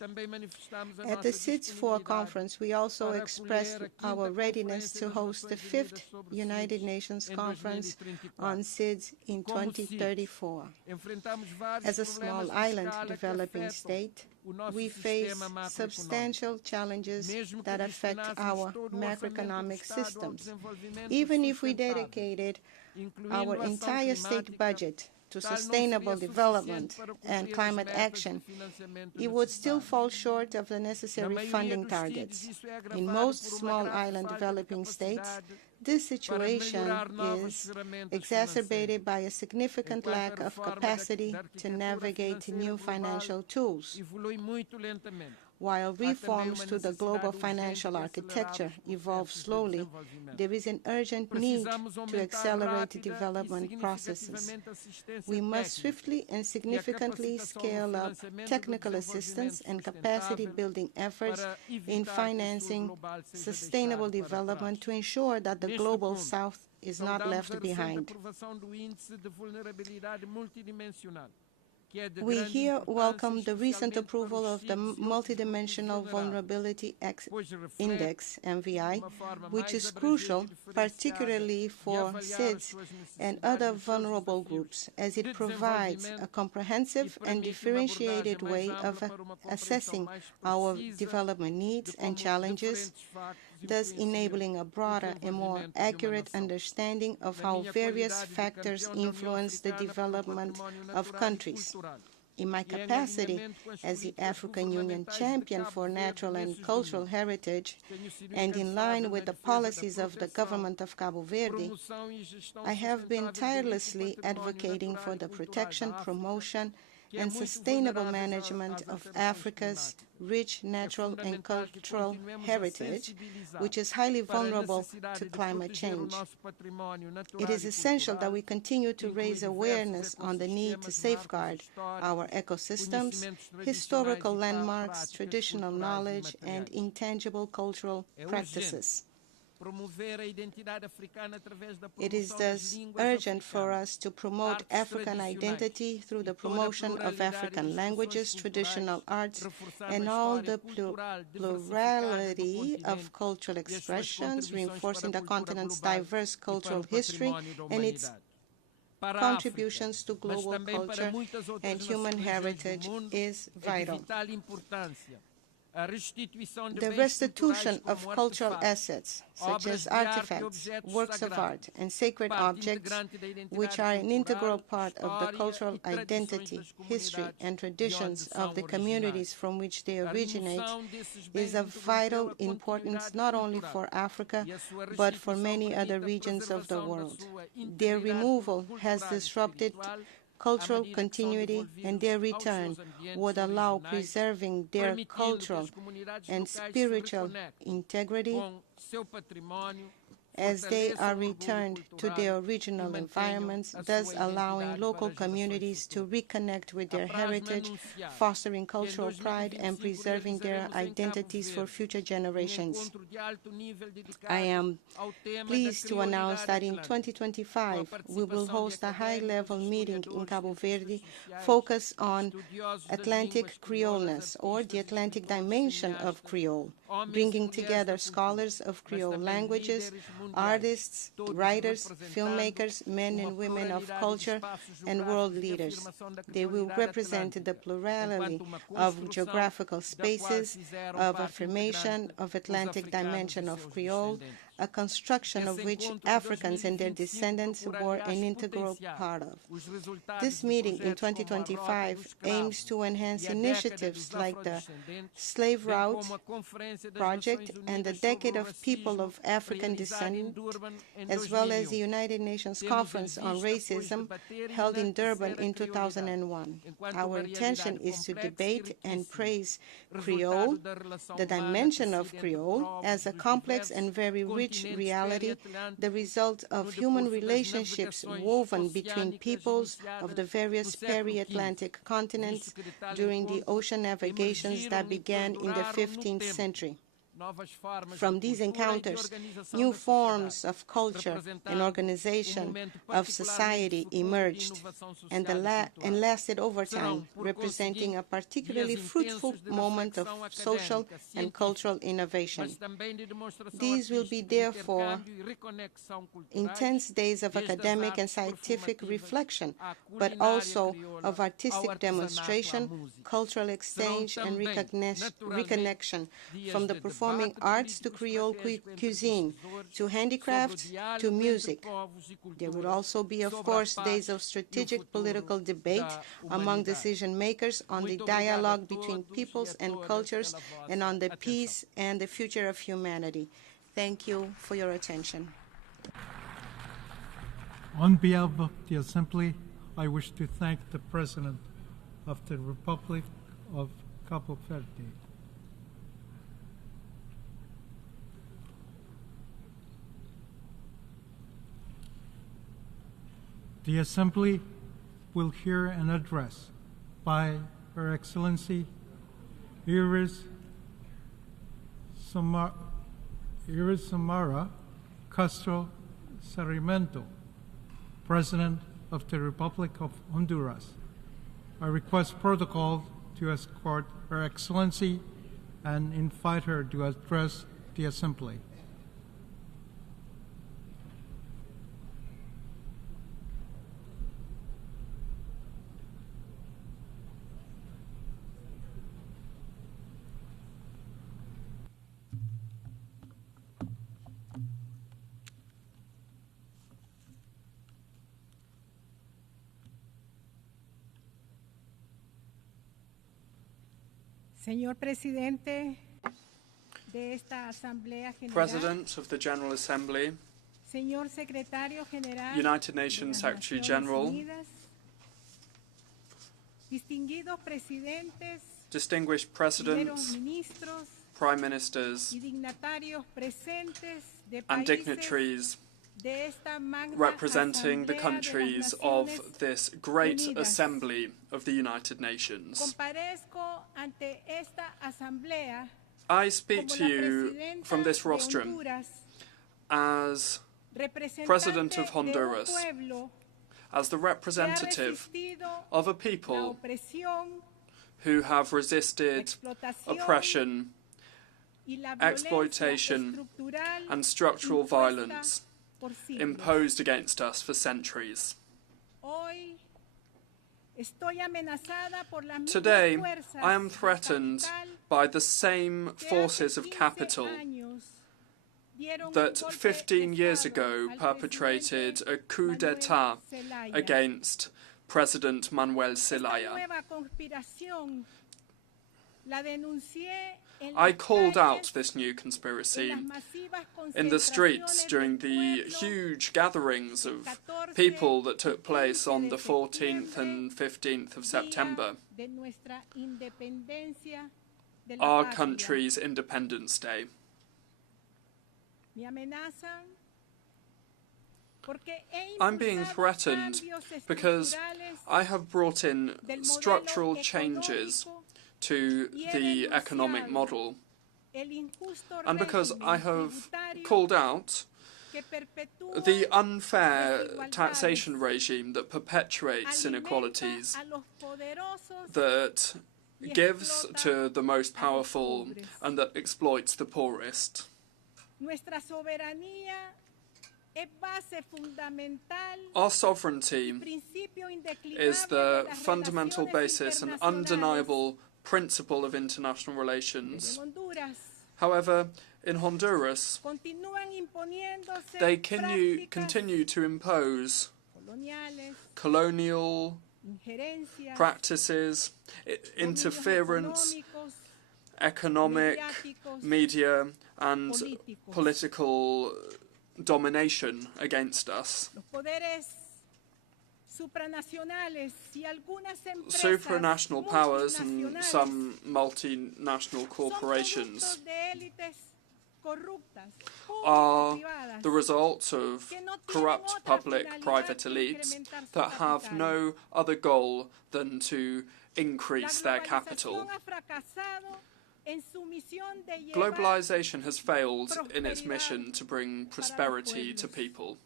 At the SIDS-4 conference, we also expressed our readiness to host the 5th United Nations Conference on SIDS in 2034. As a small island developing state, we face substantial challenges that affect our macroeconomic systems. Even if we dedicated our entire state budget to sustainable development and climate action, it would still fall short of the necessary funding targets. In most small island developing states, this situation is exacerbated by a significant lack of capacity to navigate new financial tools. While reforms to the global financial architecture evolve slowly, there is an urgent need to accelerate development processes. We must swiftly and significantly scale up technical assistance and capacity-building efforts in financing sustainable development to ensure that the Global South is not left behind. We here welcome the recent approval of the Multidimensional Vulnerability Index, MVI, which is crucial, particularly for SIDS and other vulnerable groups, as it provides a comprehensive and differentiated way of assessing our development needs and challenges, thus enabling a broader and more accurate understanding of how various factors influence the development of countries. In my capacity as the African Union champion for natural and cultural heritage, and in line with the policies of the government of Cabo Verde, I have been tirelessly advocating for the protection, promotion, and sustainable management of Africa's rich natural and cultural heritage, which is highly vulnerable to climate change. It is essential that we continue to raise awareness on the need to safeguard our ecosystems, historical landmarks, traditional knowledge, and intangible cultural practices. It is thus urgent for us to promote African identity through the promotion of African languages, traditional arts, and all the plurality of cultural expressions, reinforcing the continent's diverse cultural history and its contributions to global culture and human heritage is vital. The restitution of cultural assets, such as artifacts, works of art, and sacred objects, which are an integral part of the cultural identity, history, and traditions of the communities from which they originate, is of vital importance not only for Africa, but for many other regions of the world. Their removal has disrupted cultural continuity, and their return would allow preserving their cultural and spiritual integrity as they are returned to their original environments, thus allowing local communities to reconnect with their heritage, fostering cultural pride, and preserving their identities for future generations. I am pleased to announce that in 2025, we will host a high-level meeting in Cabo Verde focused on Atlantic Creoleness, or the Atlantic dimension of Creole, bringing together scholars of Creole languages, artists, writers, filmmakers, men and women of culture, and world leaders. They will represent the plurality of geographical spaces, of affirmation of Atlantic dimension of Creole, a construction of which Africans and their descendants were an integral part of. This meeting in 2025 aims to enhance initiatives like the Slave Route Project and the Decade of People of African Descent, as well as the United Nations Conference on Racism held in Durban in 2001. Our intention is to debate and praise Creole, the dimension of Creole, as a complex and very rich reality, the result of human relationships woven between peoples of the various peri-Atlantic continents during the ocean navigations that began in the 15th century. From these encounters, new forms of culture and organization of society emerged and lasted over time, representing a particularly fruitful moment of social and cultural innovation. These will be, therefore, intense days of academic and scientific reflection, but also of artistic demonstration, cultural exchange, and reconnection, from the performing arts to Creole cuisine, to handicrafts, to music. There will also be, of course, days of strategic political debate among decision makers on the dialogue between peoples and cultures and on the peace and the future of humanity. Thank you for your attention. On behalf of the Assembly, I wish to thank the President of the Republic of Cabo Verde, The Assembly will hear an address by Her Excellency Iris Samara Castro Sarmiento, President of the Republic of Honduras. I request protocol to escort Her Excellency and invite her to address the Assembly. Señor Presidente de esta Asamblea General, President of the General Assembly, Señor Secretario General, United Nations Secretary General, distinguidos presidentes, distinguished presidents, ministros, prime ministers, y dignatarios presentes de and países dignitaries de esta magna representing the Asamblea countries de las of Naciones this great Unidas. assembly of the United Nations. Comparezco ante esta asamblea I speak como to la you presidenta from this de rostrum Honduras, as representante President of de un Honduras, pueblo as the que ha representative resistido of a la people opresión, who have resisted explotación oppression, y la violencia exploitation, estructural and structural impuesta violence por siglos. imposed against us for centuries. Hoy estoy amenazada por las mismas Today, fuerzas I am del threatened capital by the same que forces hace of 15 capital años dieron un that golpe 15 de years Estado ago al perpetrated presidente a coup Manuel d'etat Zelaya. against President Manuel Esta Zelaya. nueva conspiración la denuncié en I las called calles, out this new conspiracy en las masivas in the streets concentraciones during del the pueblo huge gatherings of 14 people that took y place 15 on de the 14th septiembre, and 15th of día September, de nuestra independencia de la our patria. country's Independence Day. Me amenazan porque he I'm being impulsado threatened cambios because estructurales I have brought in del modelo structural changes económico to y he the economic denunciado model, el injusto and because régimen I have tributario called out que perpetúa the unfair desigualdades, taxation regime that perpetuates alimenta inequalities, a los poderosos that y gives explota to the most a los powerful pobres. and that exploits the poorest. Nuestra soberanía es base fundamental, Our sovereignty principio indeclinable is de the las fundamental relaciones basis and internacionales. undeniable principle of international relations. En Honduras However, in Honduras, continúan imponiéndose they prácticas continue to impose coloniales, colonial injerencias, practices, interference, económicos, economic, mediáticos, media, and políticos. political domination against us. Los poderes supranacionales y algunas empresas Supranational powers and multinacionales some multinational corporations son productos de élites corruptas, are público-privadas, the result of que no tienen corrupt otra public-private finalidad que elites incrementar su that have capital. no other goal than to La increase their capital. globalización ha fracasado en su misión de llevar Globalization has failed in its prosperidad mission to bring para los prosperity to pueblos. people.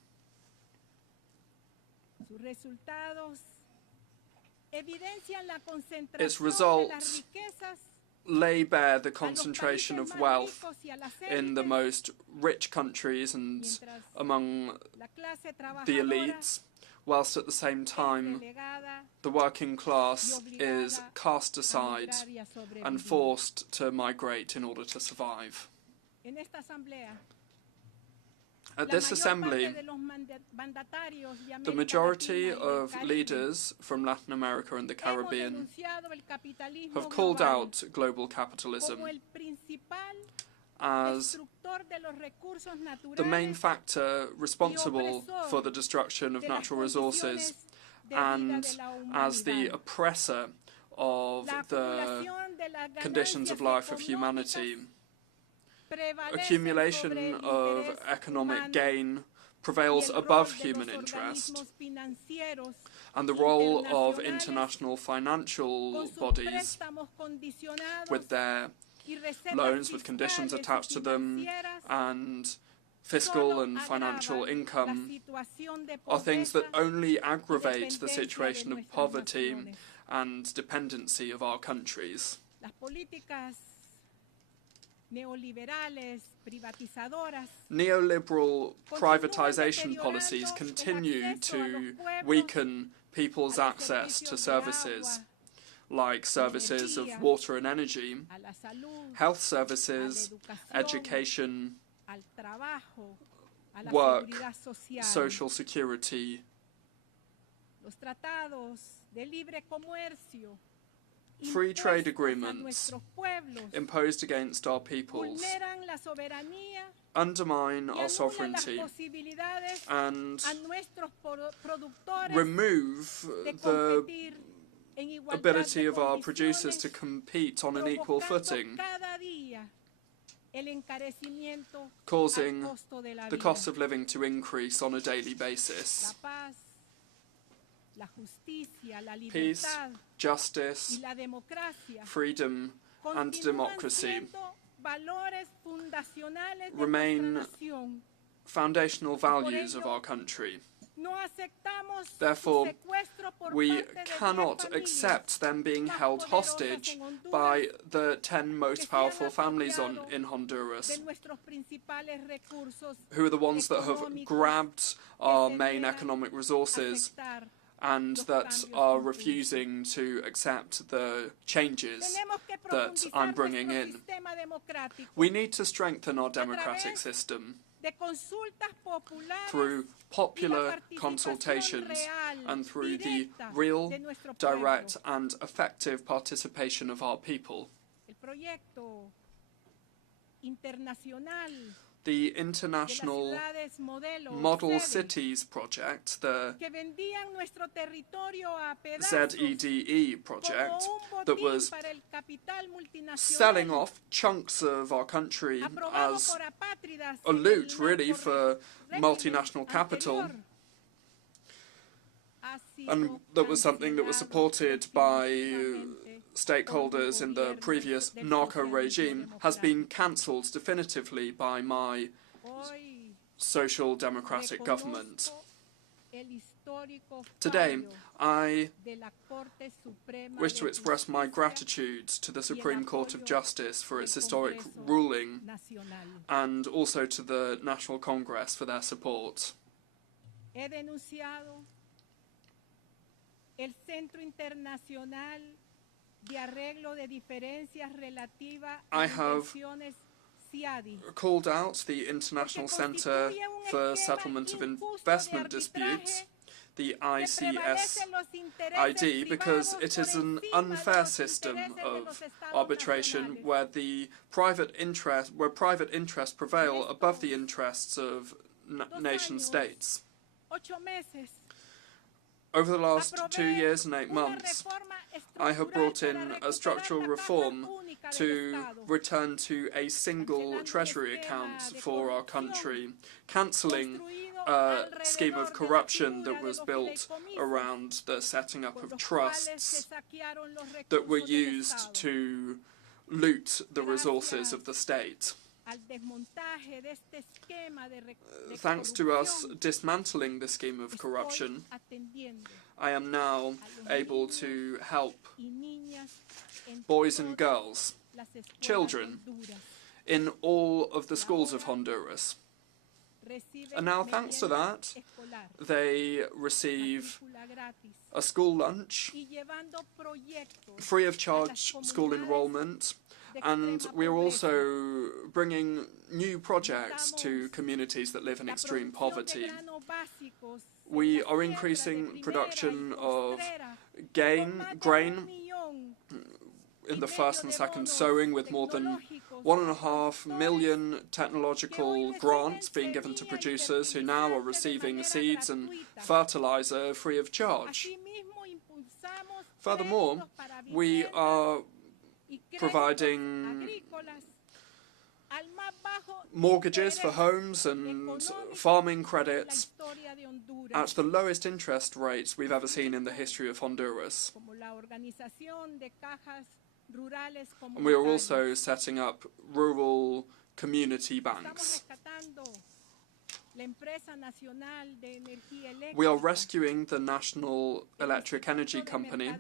Sus resultados evidencian la concentración Its de results las riquezas lay bare the a los concentration países of más wealth ricos y a las in the élites, most rich countries and mientras among la clase the trabajadora elites, whilst at the same es time relegada the working class y is obligada cast a aside migrar y a sobrevivir. and forced to migrate in order to survive. En esta asamblea, At la this mayor assembly, parte de los mandatarios de the América majority Latina y el of Caribe leaders from Latin America and the hemos Caribbean denunciado el capitalismo have called global out global capitalism como el principal as destructor de los recursos the main naturales factor responsible for the destruction of de las natural resources condiciones de vida and de la as the humanidad. oppressor of La the acumulación de las conditions of ganancias life of humanity. económicas prevalecen Accumulation sobre el of interés economic humano gain prevails above human interest, and the role of international financial bodies with their loans with conditions attached to them and fiscal and financial income are things that only aggravate the situation of poverty and dependency of our countries. Neoliberal privatization policies continue to weaken people's access to services, like services of water and energy, health services, education, work, social security. Free trade agreements imposed against our peoples undermine our sovereignty and remove the ability of our producers to compete on an equal footing, causing the cost of living to increase on a daily basis. Peace, justice, freedom, and democracy remain foundational values of our country. Therefore, we cannot accept them being held hostage by the 10 most powerful families in Honduras, who are the ones that have grabbed our main economic resources and that are refusing to accept the changes that I'm bringing in. We need to strengthen our democratic system through popular consultations and through the real, direct and effective participation of our people. The International Model Cities Project, the ZEDE project, that was selling off chunks of our country as a loot, really, for multinational capital, and that was something that was supported by stakeholders in the previous narco regime, has been cancelled definitively by my social democratic government. Today, I wish to express my gratitude to the Supreme Court of Justice for its historic ruling, and also to the National Congress for their support. I have called out the International Centre for Settlement of Investment Disputes, the ICSID, because it is an unfair system of arbitration where private interests prevail above the interests of nation states. Over the last 2 years and 8 months, I have brought in a structural reform to return to a single treasury account for our country, cancelling a scheme of corruption that was built around the setting up of trusts that were used to loot the resources of the state. Thanks to us dismantling the scheme of corruption, I am now able to help boys and girls, children, in all of the schools of Honduras. And now, thanks to that, they receive a school lunch, free of charge school enrollment, and we are also bringing new projects to communities that live in extreme poverty. We are increasing production of grain in the first and second sowing, with more than 1.5 million technological grants being given to producers who now are receiving seeds and fertilizer free of charge. Furthermore, we are providing mortgages for homes and farming credits at the lowest interest rates we've ever seen in the history of Honduras. And we are also setting up rural community banks. We are rescuing the National Electric Energy Company,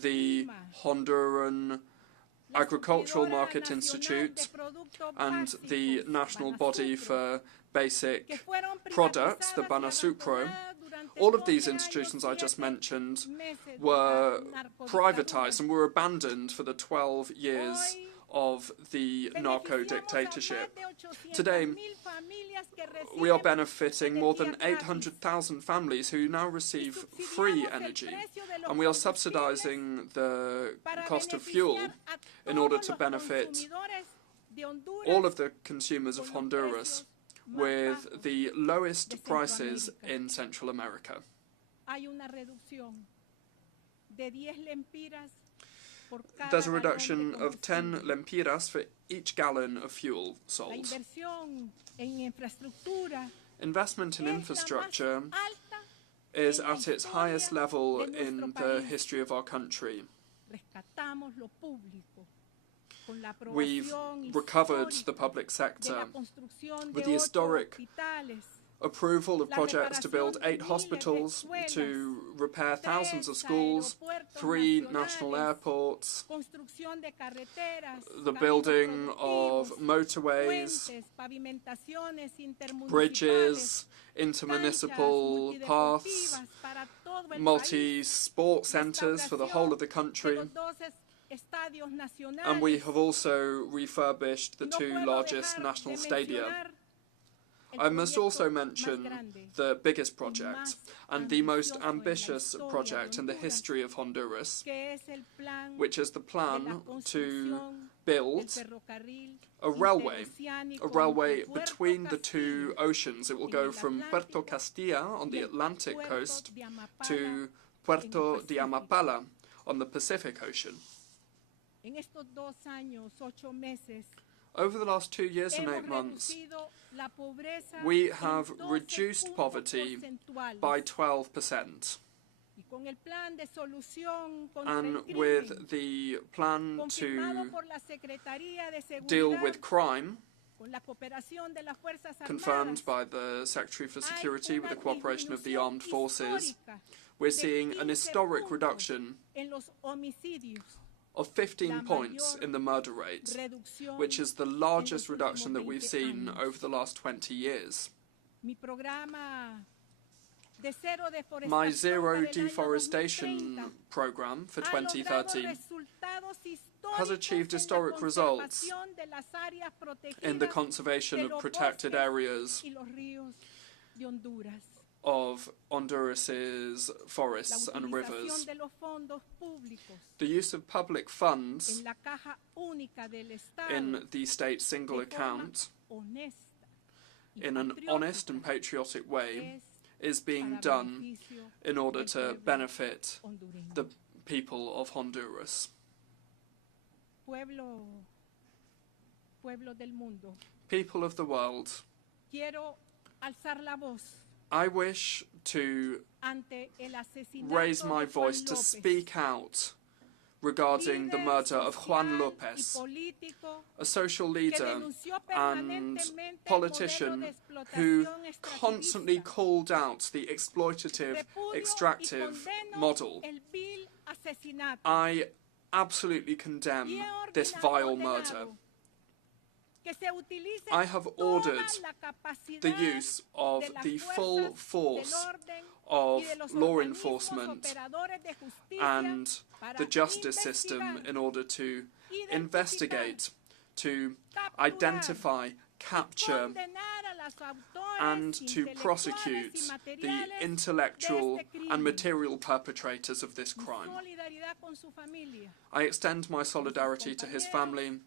the Honduran Agricultural Market Institute, and the National Body for Basic Products, the Banasupro. All of these institutions I just mentioned were privatized and were abandoned for the 12 years of the narco-dictatorship. Today, we are benefiting more than 800,000 families who now receive free energy, and we are subsidizing the cost of fuel in order to benefit all of the consumers of Honduras with the lowest prices in Central America. There's a reduction of 10 lempiras for each gallon of fuel sold. Investment in infrastructure is at its highest level in the history of our country. We've recovered the public sector with the historic approval of projects to build 8 hospitals, to repair thousands of schools, 3 national airports, the building of motorways, bridges, intermunicipal paths, multi-sport centres for the whole of the country. And we have also refurbished the 2 largest national stadia. I must also mention the biggest project and the most ambitious project in the history of Honduras, which is the plan to build a railway between the 2 oceans. It will go from Puerto Castilla on the Atlantic coast to Puerto de Amapala on the Pacific Ocean. Over the last 2 years and 8 months, we have reduced poverty by 12%. And with the plan to deal with crime, confirmed by the Secretary for Security with the cooperation of the armed forces, we're seeing an historic reduction of 15 points in the murder rate, which is the largest reduction that we've seen over the last 20 years. My Zero Deforestation program for 2030 has achieved historic results in the conservation of protected areas of Honduras's forests and rivers. The use of public funds in the state's single account in an honest and patriotic way is being done in order to benefit the people of Honduras. People of the world, I wish to raise my voice to speak out regarding the murder of Juan López, a social leader and politician who constantly called out the exploitative, extractive model. I absolutely condemn this vile murder. I have ordered the use of the full force of law enforcement and the justice system in order to investigate, to identify, capture, and to prosecute the intellectual and material perpetrators of this crime. I extend my solidarity to his family,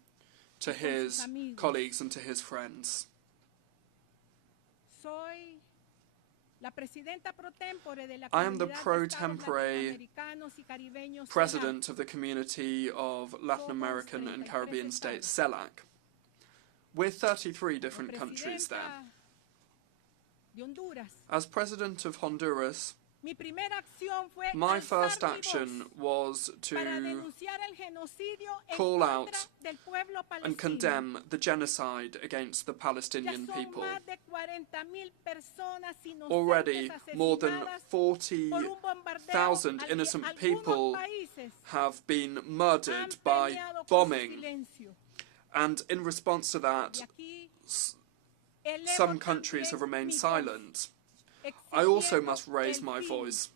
to his colleagues and to his friends. I am the pro tempore president of the community of Latin American and Caribbean states, CELAC. We're 33 different countries there. As President of Honduras, my first action was to call out and condemn the genocide against the Palestinian people. Already, more than 40,000 innocent people have been murdered by bombing. And in response to that, some countries have remained silent. I also must raise my voice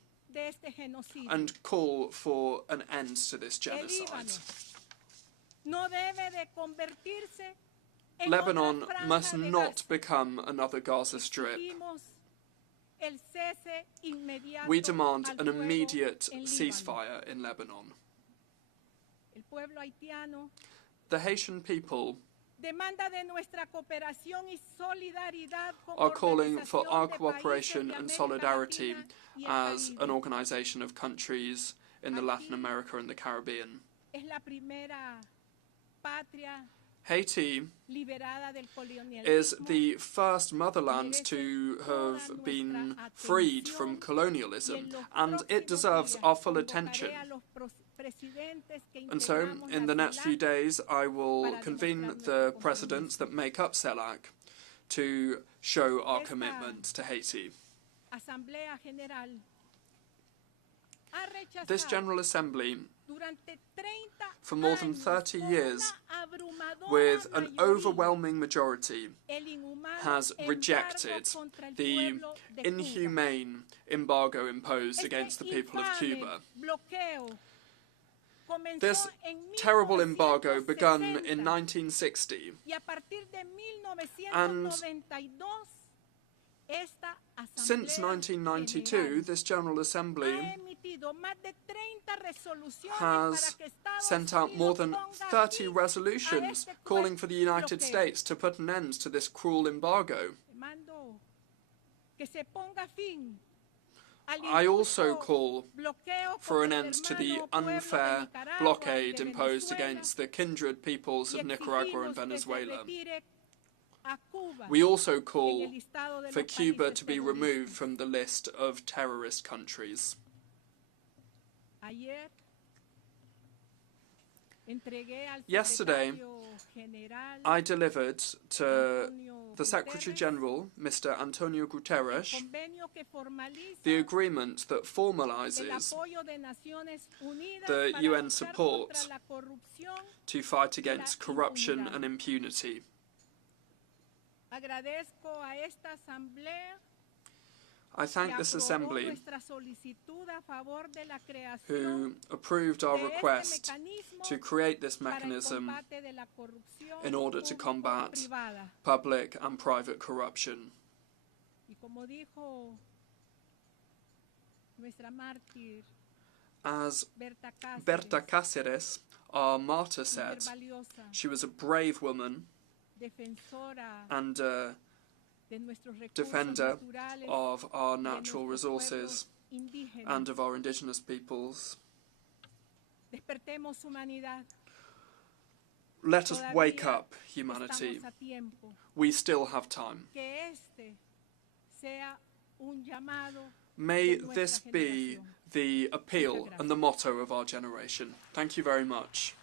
and call for an end to this genocide. Lebanon must not become another Gaza Strip. We demand an immediate ceasefire in Lebanon. The Haitian people are calling for our cooperation and solidarity as an organization of countries in the Latin America and the Caribbean. Haiti is the first motherland to have been freed from colonialism, and it deserves our full attention. And so, in the next few days, I will convene the presidents that make up CELAC to show our commitment to Haiti. This General Assembly, for more than 30 years, with an overwhelming majority, has rejected the inhumane embargo imposed against the people of Cuba. This terrible embargo began in 1960, and since 1992, this General Assembly has sent out more than 30 resolutions calling for the United States to put an end to this cruel embargo. I also call for an end to the unfair blockade imposed against the kindred peoples of Nicaragua and Venezuela. We also call for Cuba to be removed from the list of terrorist countries. Yesterday, I delivered to the Secretary General, Mr. Antonio Guterres, the agreement that formalizes the UN support to fight against corruption and impunity. I thank this Assembly, who approved our request to create this mechanism in order to combat public and private corruption. As Berta Cáceres, our martyr, said, she was a brave woman and defender of our natural resources and of our indigenous peoples. Let us wake up, humanity. We still have time. May this be the appeal and the motto of our generation. Thank you very much.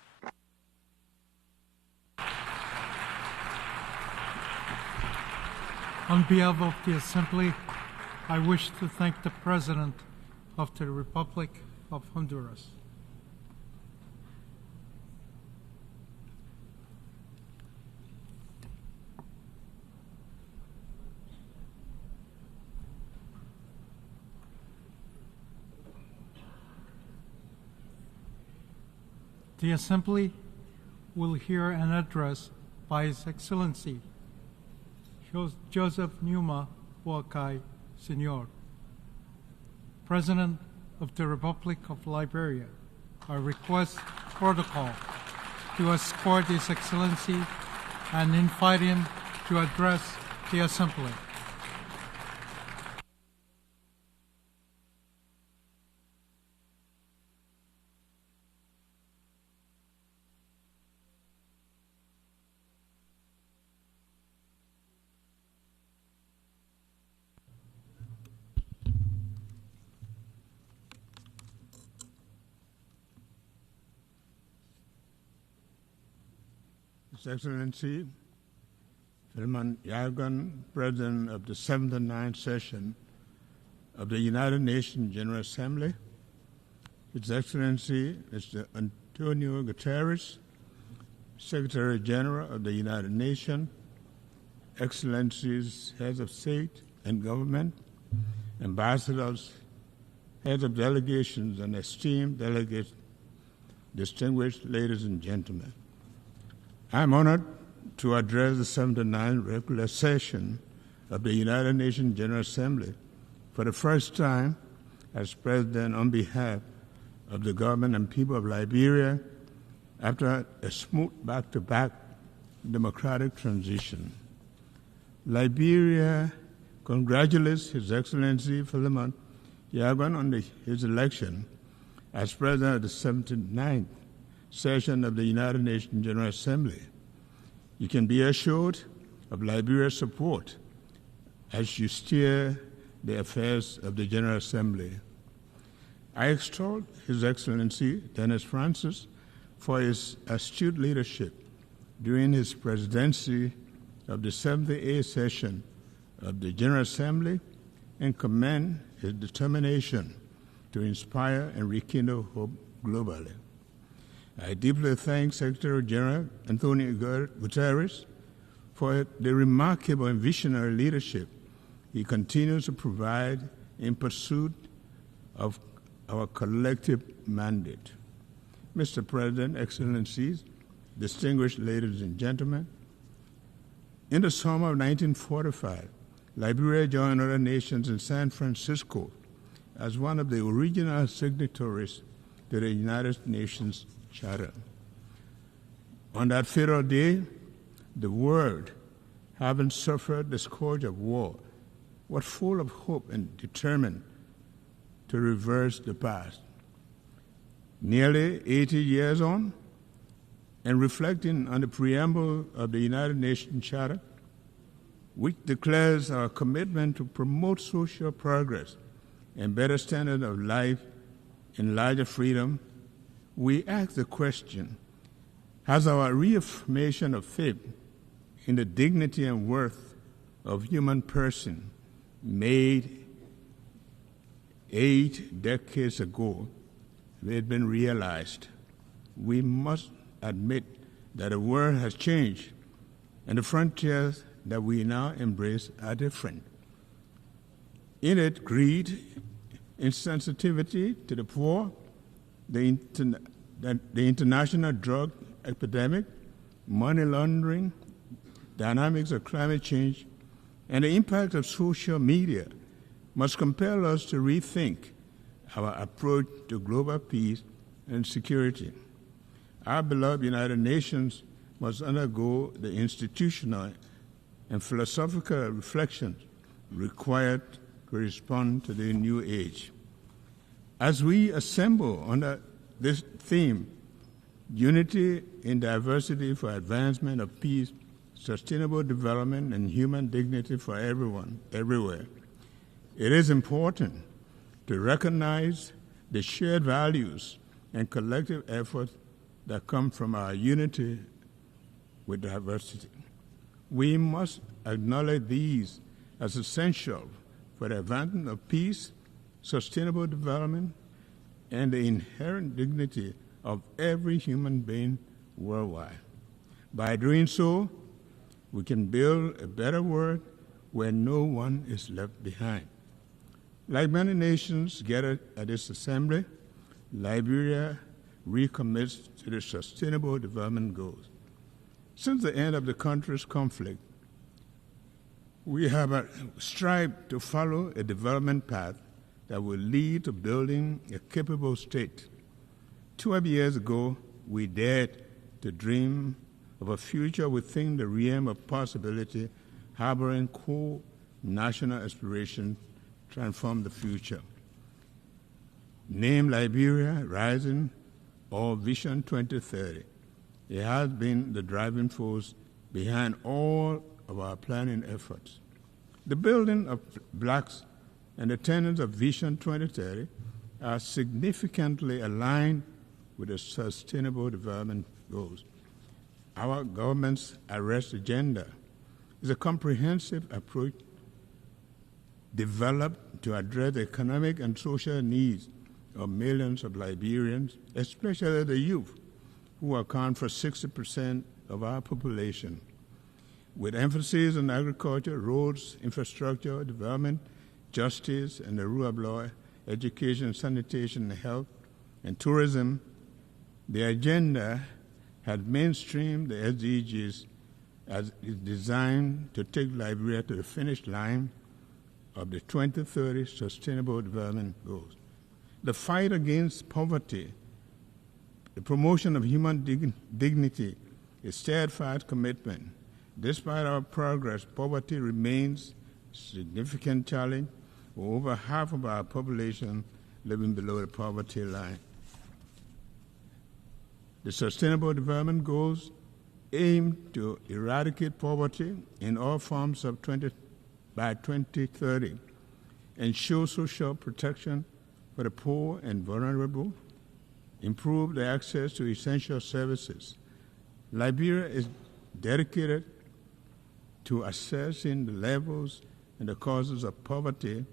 On behalf of the Assembly, I wish to thank the President of the Republic of Honduras. The Assembly will hear an address by His Excellency Joseph Numa Boakai, Sr., President of the Republic of Liberia. I request protocol to escort His Excellency and invite him to address the Assembly. His Excellency Philemon Yagan, President of the 79th session of the United Nations General Assembly, His Excellency Mr. Antonio Guterres, Secretary General of the United Nations, Excellencies, Heads of State and Government, Ambassadors, Heads of Delegations, and esteemed delegates, distinguished ladies and gentlemen. I am honored to address the 79th regular session of the United Nations General Assembly for the first time as President on behalf of the government and people of Liberia after a smooth back-to-back democratic transition. Liberia congratulates His Excellency Philemon Yagan on his election as President of the 79th session of the United Nations General Assembly. You can be assured of Liberia's support as you steer the affairs of the General Assembly. I extol His Excellency Dennis Francis for his astute leadership during his presidency of the 78th session of the General Assembly and commend his determination to inspire and rekindle hope globally. I deeply thank Secretary General Antonio Guterres for the remarkable and visionary leadership he continues to provide in pursuit of our collective mandate. Mr. President, Excellencies, distinguished ladies and gentlemen, in the summer of 1945, Liberia joined other nations in San Francisco as one of the original signatories to the United Nations Charter. On that fatal day, the world, having suffered the scourge of war, was full of hope and determined to reverse the past. Nearly 80 years on, and reflecting on the preamble of the United Nations Charter, which declares our commitment to promote social progress and better standard of life and larger freedom, we ask the question, has our reaffirmation of faith in the dignity and worth of human person made 8 decades ago had been realized? We must admit that the world has changed and the frontiers that we now embrace are different. In it, greed, insensitivity to the poor, the international drug epidemic, money laundering, dynamics of climate change, and the impact of social media must compel us to rethink our approach to global peace and security. Our beloved United Nations must undergo the institutional and philosophical reflections required to respond to the new age. As we assemble under this theme, unity in diversity for advancement of peace, sustainable development, and human dignity for everyone, everywhere, it is important to recognize the shared values and collective efforts that come from our unity with diversity. We must acknowledge these as essential for the advancement of peace, sustainable development, and the inherent dignity of every human being worldwide. By doing so, we can build a better world where no one is left behind. Like many nations gathered at this assembly, Liberia recommits to the Sustainable Development Goals. Since the end of the country's conflict, we have strived to follow a development path that will lead to building a capable state. 12 years ago, we dared to dream of a future within the realm of possibility, harboring core national aspirations to transform the future. Named Liberia Rising or Vision 2030, it has been the driving force behind all of our planning efforts. The building of blocks and the tenets of Vision 2030 are significantly aligned with the Sustainable Development Goals. our government's arrest agenda is a comprehensive approach developed to address the economic and social needs of millions of Liberians, especially the youth, who account for 60% of our population. With emphasis on agriculture, roads, infrastructure, development, justice, and the rule of law, education, sanitation, health, and tourism, the agenda had mainstreamed the SDGs as is designed to take Liberia to the finish line of the 2030 Sustainable Development Goals. The fight against poverty, the promotion of human dignity, a steadfast commitment. Despite our progress, poverty remains a significant challenge, with over half of our population living below the poverty line. The Sustainable Development Goals aim to eradicate poverty in all forms by 2030, ensure social protection for the poor and vulnerable, improve the access to essential services. Liberia is dedicated to assessing the levels and the causes of poverty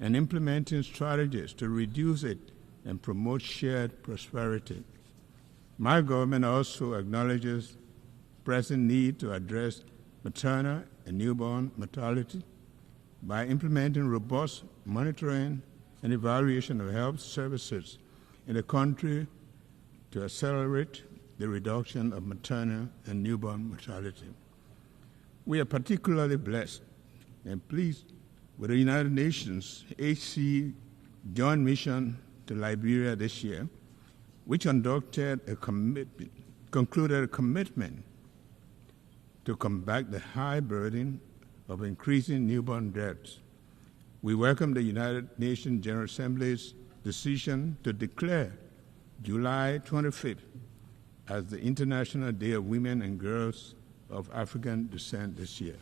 and implementing strategies to reduce it and promote shared prosperity. My government also acknowledges present need to address maternal and newborn mortality by implementing robust monitoring and evaluation of health services in the country to accelerate the reduction of maternal and newborn mortality. We are particularly blessed and pleased with the United Nations HC Joint Mission to Liberia this year, which concluded a commitment to combat the high burden of increasing newborn deaths. We welcome the United Nations General Assembly's decision to declare July 25th as the International Day of Women and Girls of African Descent this year.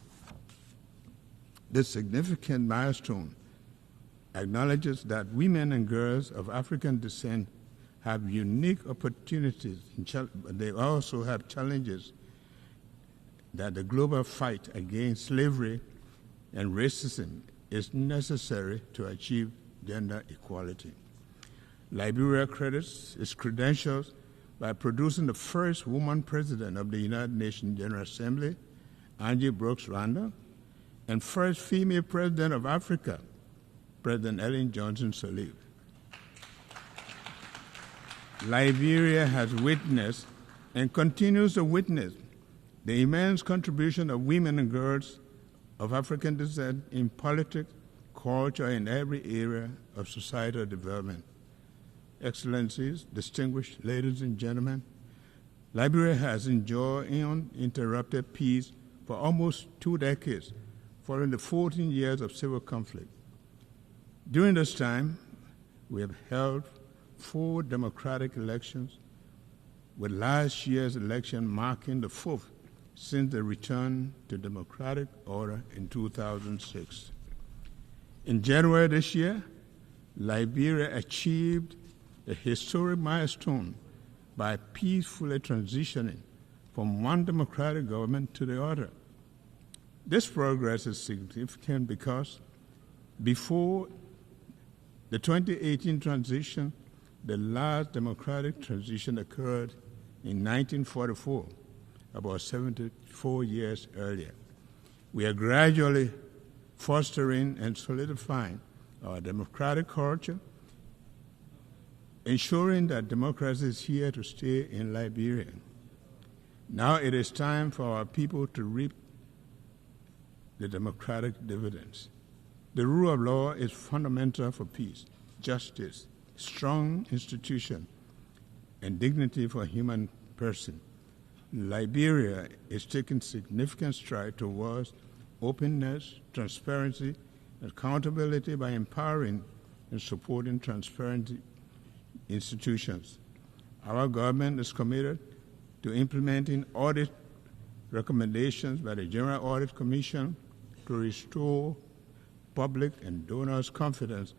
This significant milestone acknowledges that women and girls of African descent have unique opportunities, but they also have challenges that the global fight against slavery and racism is necessary to achieve gender equality. Liberia credits its credentials by producing the first woman president of the United Nations General Assembly, Angie Brooks Randall, and first female president of Africa, President Ellen Johnson Sirleaf. Liberia has witnessed and continues to witness the immense contribution of women and girls of African descent in politics, culture, and every area of societal development. Excellencies, distinguished ladies and gentlemen, Liberia has enjoyed uninterrupted peace for almost 2 decades, following the 14 years of civil conflict. During this time, we have held 4 democratic elections, with last year's election marking the 4th since the return to democratic order in 2006. In January this year, Liberia achieved a historic milestone by peacefully transitioning from one democratic government to the other. This progress is significant because before the 2018 transition, the last democratic transition occurred in 1944, about 74 years earlier. We are gradually fostering and solidifying our democratic culture, ensuring that democracy is here to stay in Liberia. Now it is time for our people to reap the democratic dividends. The rule of law is fundamental for peace, justice, strong institution, and dignity for a human person. Liberia is taking significant strides towards openness, transparency, and accountability by empowering and supporting transparent institutions. Our government is committed to implementing audit recommendations by the General Audit Commission to restore public and donors' confidence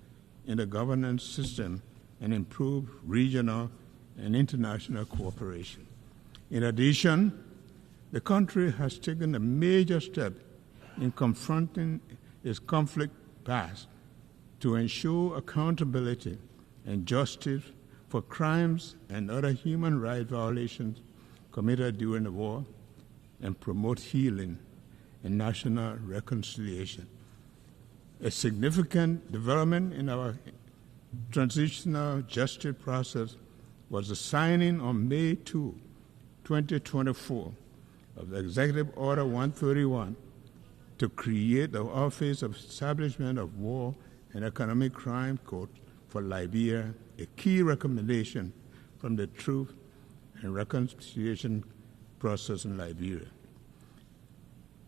in the governance system and improve regional and international cooperation. In addition, the country has taken a major step in confronting its conflict past to ensure accountability and justice for crimes and other human rights violations committed during the war and promote healing and national reconciliation. A significant development in our transitional justice process was the signing on May 2, 2024, of the Executive Order 131 to create the Office of Establishment of War and Economic Crime Court for Liberia, a key recommendation from the Truth and Reconciliation process in Liberia.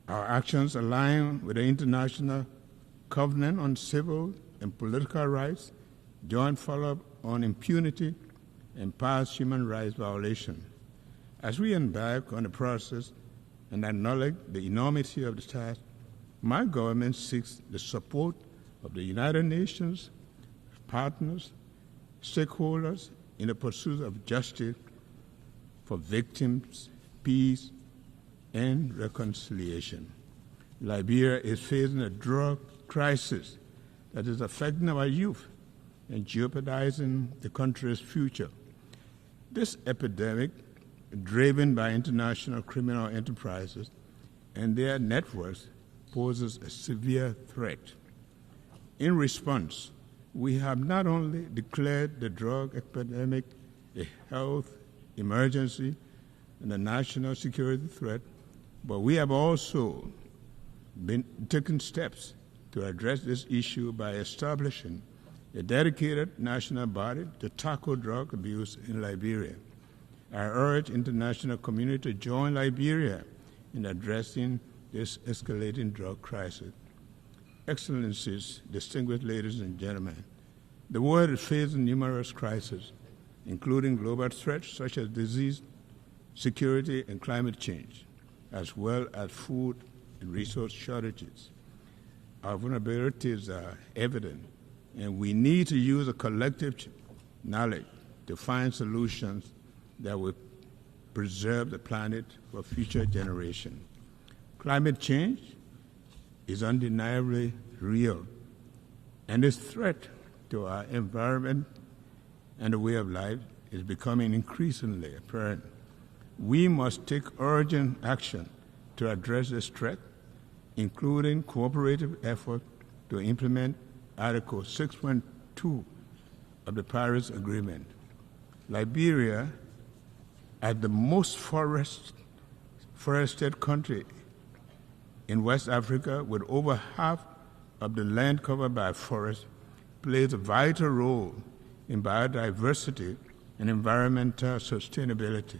Our actions align with the International Covenant on Civil and Political Rights, joint follow-up on impunity and past human rights violations. As we embark on the process and acknowledge the enormity of the task, my government seeks the support of the United Nations, partners, stakeholders in the pursuit of justice for victims, peace, and reconciliation. Liberia is facing a drug crisis that is affecting our youth and jeopardizing the country's future. This epidemic, driven by international criminal enterprises and their networks, poses a severe threat. In response, we have not only declared the drug epidemic a health emergency and a national security threat, but we have also been taking steps to address this issue by establishing a dedicated national body to tackle drug abuse in Liberia. I urge international community to join Liberia in addressing this escalating drug crisis. Excellencies, distinguished ladies and gentlemen, the world is facing numerous crises, including global threats such as disease, security, and climate change, as well as food and resource shortages. Our vulnerabilities are evident, and we need to use a collective knowledge to find solutions that will preserve the planet for future generations. Climate change is undeniably real, and its threat to our environment and the way of life is becoming increasingly apparent. We must take urgent action to address this threat, including cooperative efforts to implement Article 6.2 of the Paris Agreement. Liberia, as the most forested country in West Africa, with over half of the land covered by forests, plays a vital role in biodiversity and environmental sustainability.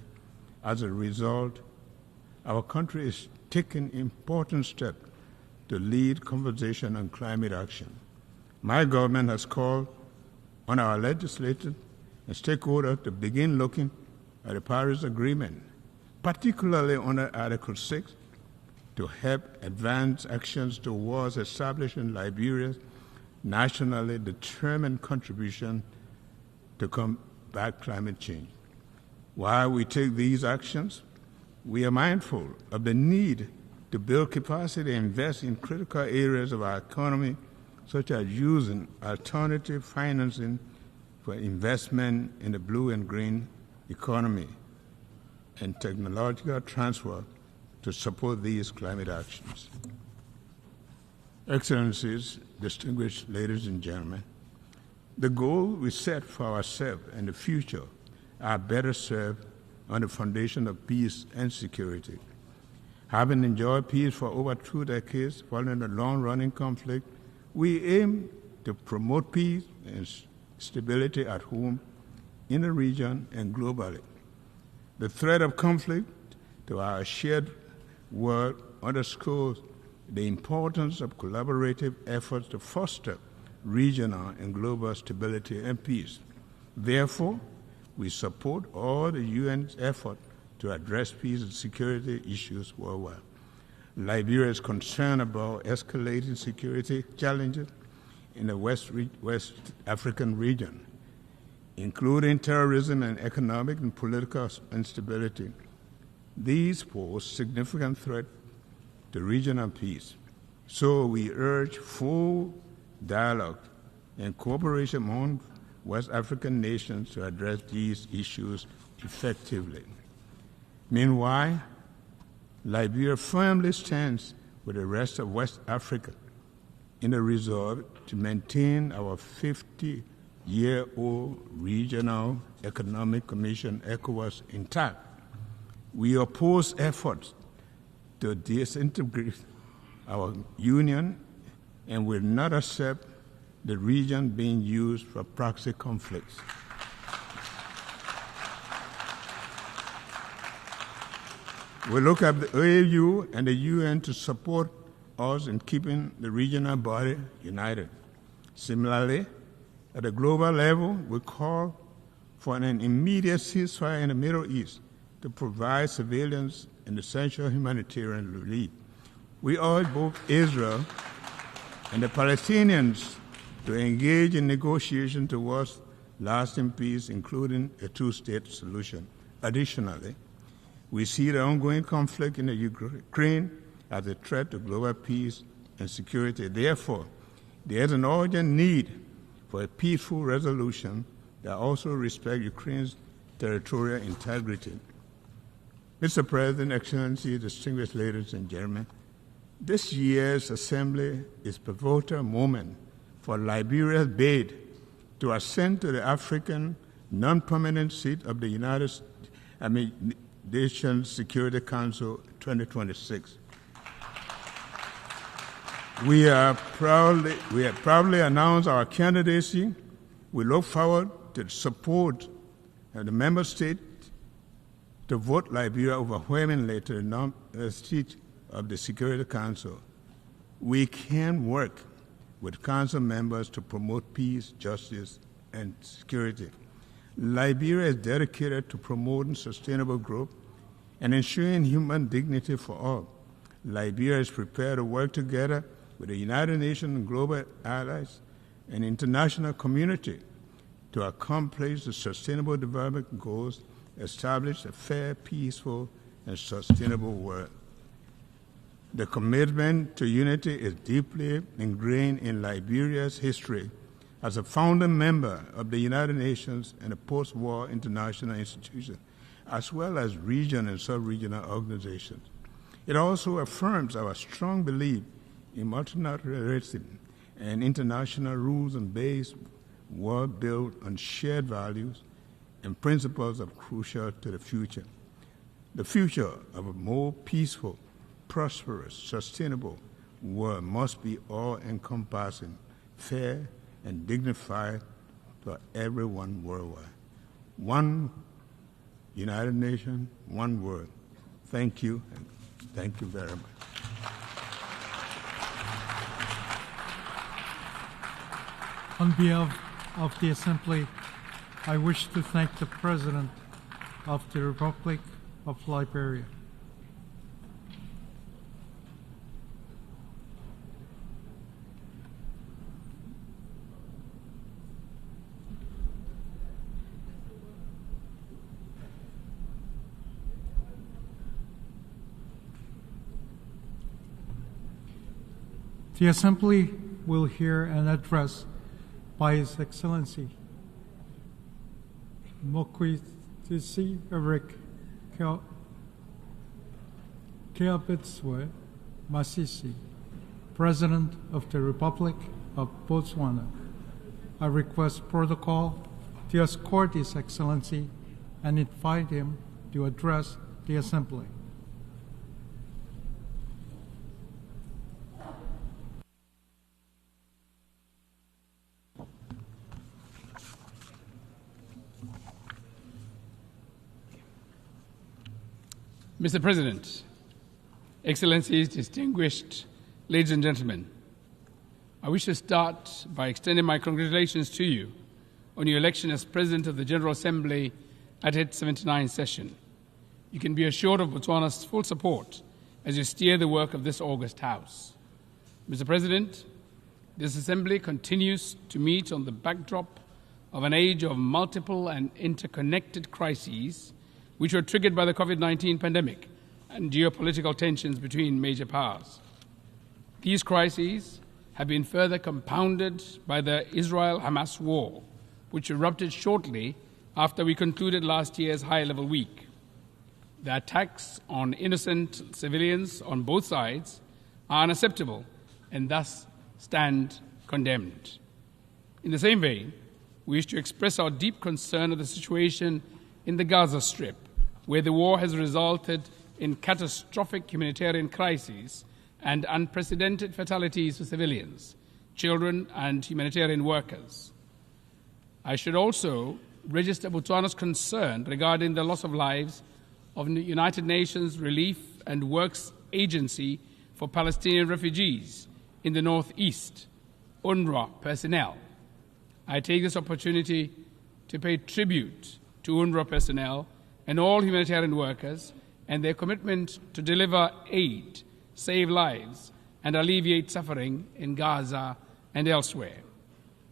As a result, our country is taking important steps to lead conversation on climate action. My government has called on our legislators and stakeholders to begin looking at the Paris Agreement, particularly under Article 6, to help advance actions towards establishing Liberia's nationally determined contribution to combat climate change. While we take these actions, we are mindful of the need to build capacity and invest in critical areas of our economy, such as using alternative financing for investment in the blue and green economy and technological transfer to support these climate actions. Excellencies, distinguished ladies and gentlemen, the goals we set for ourselves and the future are better served on the foundation of peace and security. Having enjoyed peace for over 2 decades following a long-running conflict, we aim to promote peace and stability at home, in the region, and globally. The threat of conflict to our shared world underscores the importance of collaborative efforts to foster regional and global stability and peace. Therefore, we support all the UN's effort to address peace and security issues worldwide. Liberia is concerned about escalating security challenges in the West African region, including terrorism and economic and political instability. These pose significant threat to regional peace. So we urge full dialogue and cooperation among West African nations to address these issues effectively. Meanwhile, Liberia firmly stands with the rest of West Africa in a resolve to maintain our 50-year-old Regional Economic Commission, ECOWAS, intact. We oppose efforts to disintegrate our union and will not accept the region being used for proxy conflicts. We look at the AU and the UN to support us in keeping the regional body united. Similarly, at a global level, we call for an immediate ceasefire in the Middle East to provide civilians and essential humanitarian relief. We urge both Israel and the Palestinians to engage in negotiations towards lasting peace, including a two-state solution. Additionally, we see the ongoing conflict in the Ukraine as a threat to global peace and security. Therefore, there is an urgent need for a peaceful resolution that also respects Ukraine's territorial integrity. Mr. President, Excellency, distinguished ladies and gentlemen, this year's Assembly is a pivotal moment for Liberia's bid to ascend to the African non-permanent seat of the United Nations Security Council 2026. We have proudly announced our candidacy. We look forward to the support of the member states to vote Liberia overwhelmingly to the seat of the Security Council. We can work with Council members to promote peace, justice, and security. Liberia is dedicated to promoting sustainable growth and ensuring human dignity for all. Liberia is prepared to work together with the United Nations and global allies and international community to accomplish the sustainable development goals, establish a fair, peaceful, and sustainable world. The commitment to unity is deeply ingrained in Liberia's history as a founding member of the United Nations and a post-war international institution, as well as regional and sub-regional organizations. It also affirms our strong belief in multilateralism and international rules and based world built on shared values and principles are crucial to the future. The future of a more peaceful, prosperous, sustainable world must be all-encompassing, fair, and dignified for everyone worldwide. One United Nations, one world. Thank you, and thank you very much. On behalf of the Assembly, I wish to thank the President of the Republic of Liberia. The Assembly will hear an address by His Excellency Mokwitisi Eric Keabetswe Masisi, President of the Republic of Botswana. I request protocol to escort His Excellency and invite him to address the Assembly. Mr. President, Excellencies, distinguished ladies and gentlemen, I wish to start by extending my congratulations to you on your election as President of the General Assembly at its 79th session. You can be assured of Botswana's full support as you steer the work of this august House. Mr. President, this Assembly continues to meet on the backdrop of an age of multiple and interconnected crises which were triggered by the COVID-19 pandemic and geopolitical tensions between major powers. These crises have been further compounded by the Israel-Hamas war, which erupted shortly after we concluded last year's high-level week. The attacks on innocent civilians on both sides are unacceptable and thus stand condemned. In the same vein, we wish to express our deep concern of the situation in the Gaza Strip, where the war has resulted in catastrophic humanitarian crises and unprecedented fatalities for civilians, children, and humanitarian workers. I should also register Botswana's concern regarding the loss of lives of the United Nations Relief and Works Agency for Palestinian Refugees in the Northeast, UNRWA personnel. I take this opportunity to pay tribute to UNRWA personnel and all humanitarian workers and their commitment to deliver aid, save lives, and alleviate suffering in Gaza and elsewhere.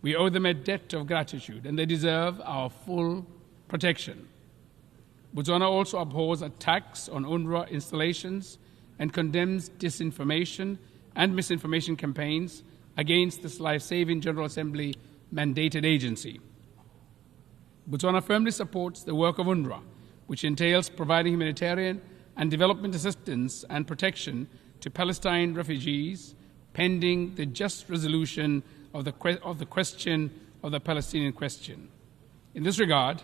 We owe them a debt of gratitude, and they deserve our full protection. Botswana also abhors attacks on UNRWA installations and condemns disinformation and misinformation campaigns against this life-saving General Assembly mandated agency. Botswana firmly supports the work of UNRWA, which entails providing humanitarian and development assistance and protection to Palestine refugees pending the just resolution of the question of the Palestinian question. In this regard,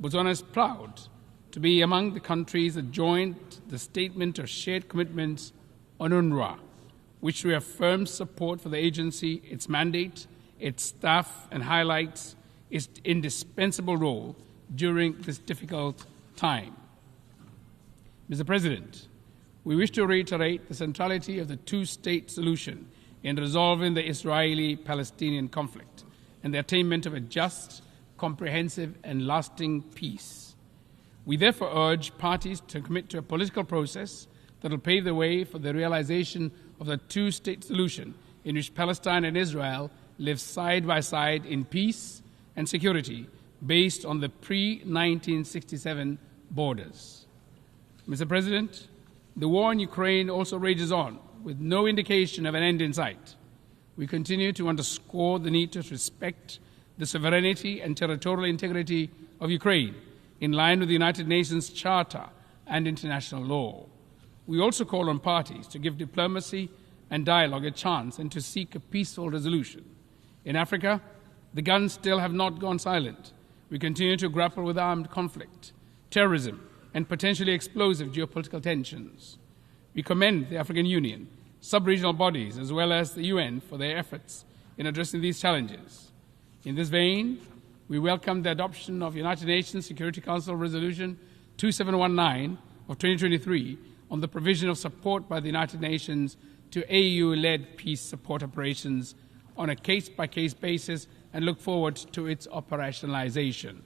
Botswana is proud to be among the countries that joined the Statement of Shared Commitments on UNRWA, which reaffirms support for the agency, its mandate, its staff, and highlights its indispensable role during this difficult time. Mr. President, we wish to reiterate the centrality of the two-state solution in resolving the Israeli-Palestinian conflict and the attainment of a just, comprehensive, and lasting peace. We therefore urge parties to commit to a political process that will pave the way for the realization of the two-state solution in which Palestine and Israel live side by side in peace and security based on the pre-1967 borders. Mr. President, the war in Ukraine also rages on, with no indication of an end in sight. We continue to underscore the need to respect the sovereignty and territorial integrity of Ukraine in line with the United Nations Charter and international law. We also call on parties to give diplomacy and dialogue a chance and to seek a peaceful resolution. In Africa, the guns still have not gone silent. We continue to grapple with armed conflict, terrorism, and potentially explosive geopolitical tensions. We commend the African Union, sub-regional bodies, as well as the UN for their efforts in addressing these challenges. In this vein, we welcome the adoption of United Nations Security Council Resolution 2719 of 2023 on the provision of support by the United Nations to AU-led peace support operations on a case-by-case basis and look forward to its operationalization.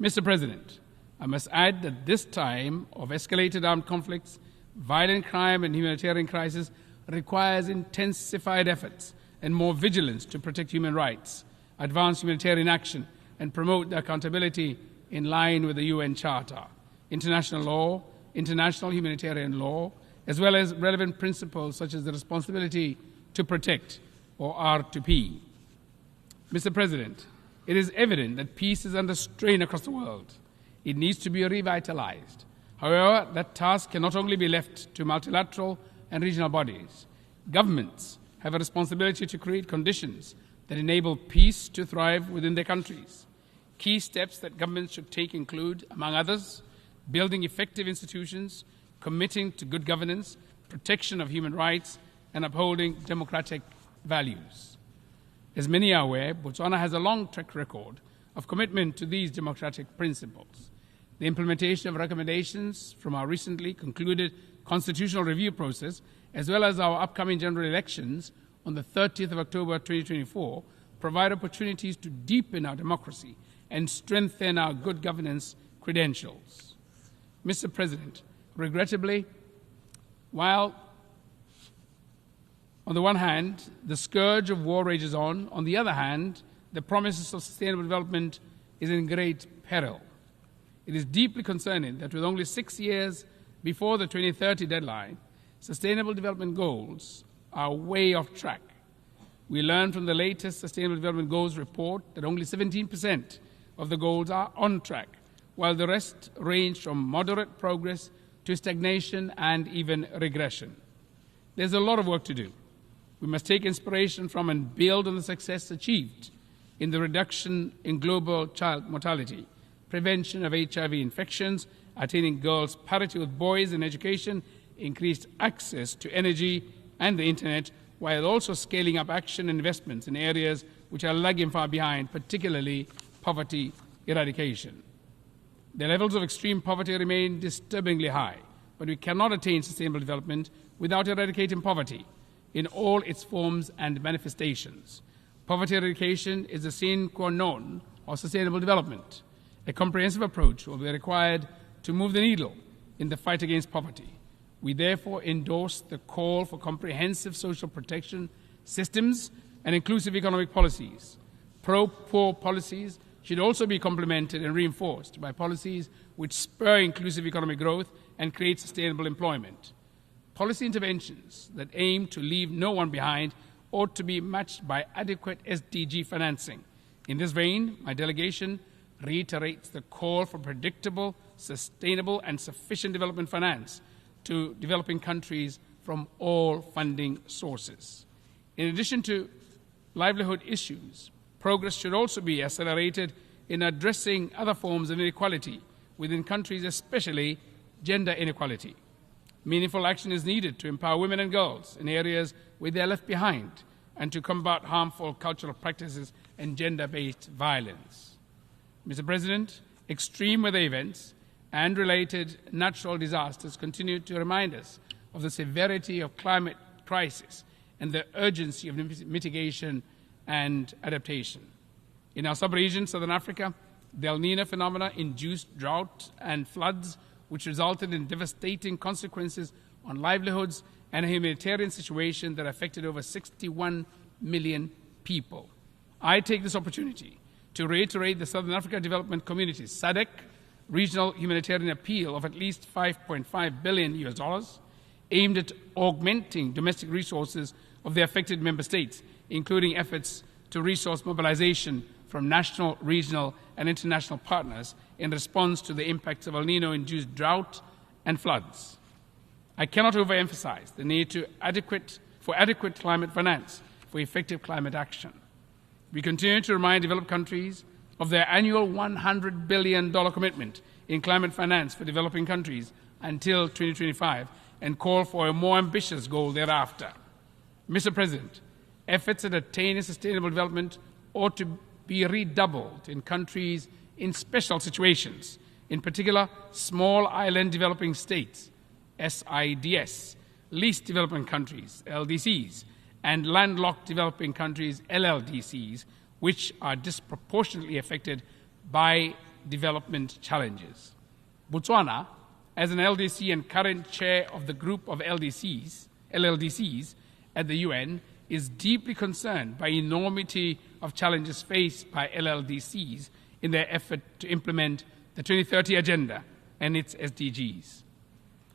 Mr. President, I must add that this time of escalated armed conflicts, violent crime, and humanitarian crisis requires intensified efforts and more vigilance to protect human rights, advance humanitarian action, and promote the accountability in line with the UN Charter, international law, international humanitarian law, as well as relevant principles such as the responsibility to protect, or R2P. Mr. President, it is evident that peace is under strain across the world. It needs to be revitalized. However, that task can not only be left to multilateral and regional bodies. Governments have a responsibility to create conditions that enable peace to thrive within their countries. Key steps that governments should take include, among others, building effective institutions, committing to good governance, protection of human rights, and upholding democratic values. As many are aware, Botswana has a long track record of commitment to these democratic principles. The implementation of recommendations from our recently concluded constitutional review process, as well as our upcoming general elections on the 30th of October 2024, provide opportunities to deepen our democracy and strengthen our good governance credentials. Mr. President, regrettably, while on the one hand, the scourge of war rages on the other hand, the promises of sustainable development is in great peril. it is deeply concerning that with only 6 years before the 2030 deadline, Sustainable Development Goals are way off track. We learned from the latest Sustainable Development Goals report that only 17% of the goals are on track, while the rest range from moderate progress to stagnation and even regression. There's a lot of work to do. We must take inspiration from and build on the success achieved in the reduction in global child mortality, prevention of HIV infections, attaining girls' parity with boys in education, increased access to energy and the internet, while also scaling up action and investments in areas which are lagging far behind, particularly poverty eradication. The levels of extreme poverty remain disturbingly high, but we cannot attain sustainable development without eradicating poverty in all its forms and manifestations. Poverty eradication is the sine qua non of sustainable development. A comprehensive approach will be required to move the needle in the fight against poverty. We therefore endorse the call for comprehensive social protection systems and inclusive economic policies. Pro-poor policies should also be complemented and reinforced by policies which spur inclusive economic growth and create sustainable employment. Policy interventions that aim to leave no one behind ought to be matched by adequate SDG financing. In this vein, my delegation reiterates the call for predictable, sustainable, and sufficient development finance to developing countries from all funding sources. In addition to livelihood issues, progress should also be accelerated in addressing other forms of inequality within countries, especially gender inequality. Meaningful action is needed to empower women and girls in areas where they are left behind and to combat harmful cultural practices and gender-based violence. Mr. President, extreme weather events and related natural disasters continue to remind us of the severity of climate crisis and the urgency of mitigation and adaptation. In our sub-region, Southern Africa, the El Niño phenomena induced drought and floods, which resulted in devastating consequences on livelihoods and a humanitarian situation that affected over 61 million people. I take this opportunity to reiterate the Southern Africa Development Community's SADC regional humanitarian appeal of at least $5.5 billion aimed at augmenting domestic resources of the affected member states, including efforts to resource mobilization from national, regional, and international partners in response to the impacts of El Niño-induced drought and floods. I cannot overemphasize the need for adequate climate finance for effective climate action. We continue to remind developed countries of their annual $100 billion commitment in climate finance for developing countries until 2025 and call for a more ambitious goal thereafter. Mr. President, efforts at attaining sustainable development ought to be redoubled in countries in special situations, in particular small island developing states, SIDS, least developing countries, LDCs, and landlocked developing countries, LLDCs, which are disproportionately affected by development challenges. Botswana, as an LDC and current chair of the group of LLDCs at the UN, is deeply concerned by enormity of challenges faced by LLDCs in their effort to implement the 2030 Agenda and its SDGs.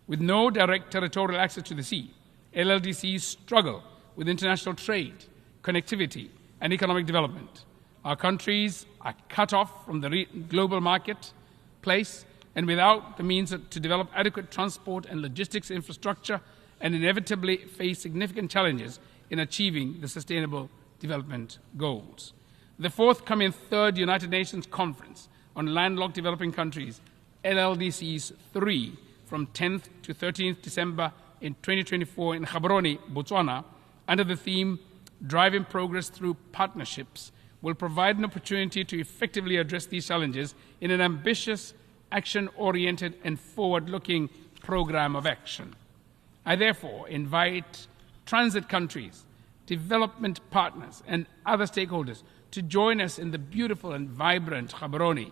With no direct territorial access to the sea, LLDCs struggle with international trade, connectivity, and economic development. Our countries are cut off from the global marketplace and without the means to develop adequate transport and logistics infrastructure, and inevitably face significant challenges in achieving the Sustainable Development Goals. The forthcoming third United Nations Conference on Landlocked Developing Countries, LLDCs 3, from 10th to 13th December in 2024 in Gaborone, Botswana, under the theme Driving Progress Through Partnerships, will provide an opportunity to effectively address these challenges in an ambitious, action-oriented, and forward-looking program of action. I therefore invite transit countries, development partners, and other stakeholders to join us in the beautiful and vibrant Gaborone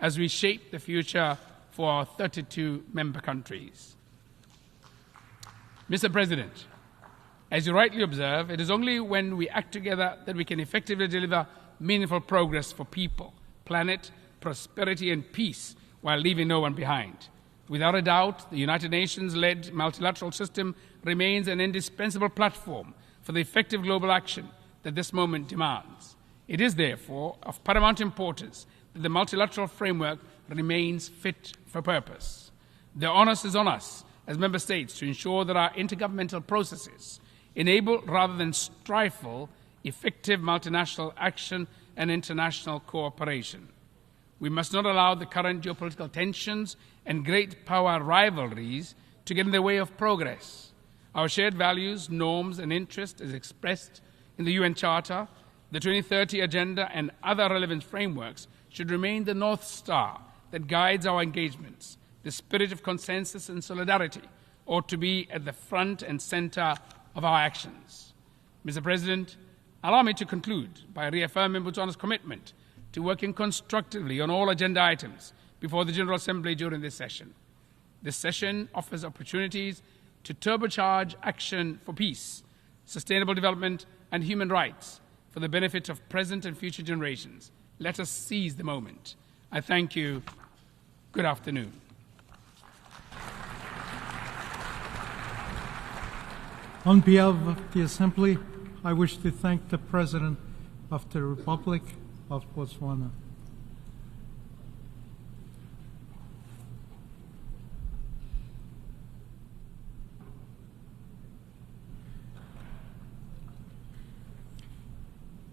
as we shape the future for our 32 member countries. Mr. President, as you rightly observe, it is only when we act together that we can effectively deliver meaningful progress for people, planet, prosperity, and peace, while while leaving no one behind. Without a doubt, the United Nations-led multilateral system remains an indispensable platform for the effective global action that this moment demands. It is therefore of paramount importance that the multilateral framework remains fit for purpose. The onus is on us as member states to ensure that our intergovernmental processes enable rather than stifle effective multinational action and international cooperation. We must not allow the current geopolitical tensions and great power rivalries to get in the way of progress. Our shared values, norms, and interests, as expressed in the UN Charter, the 2030 Agenda, and other relevant frameworks, should remain the North Star that guides our engagements. The spirit of consensus and solidarity ought to be at the front and center of our actions. Mr. President, allow me to conclude by reaffirming Botswana's commitment to working constructively on all agenda items before the General Assembly during this session. This session offers opportunities to turbocharge action for peace, sustainable development, and human rights for the benefit of present and future generations. Let us seize the moment. I thank you. Good afternoon. On behalf of the Assembly, I wish to thank the President of the Republic of Botswana.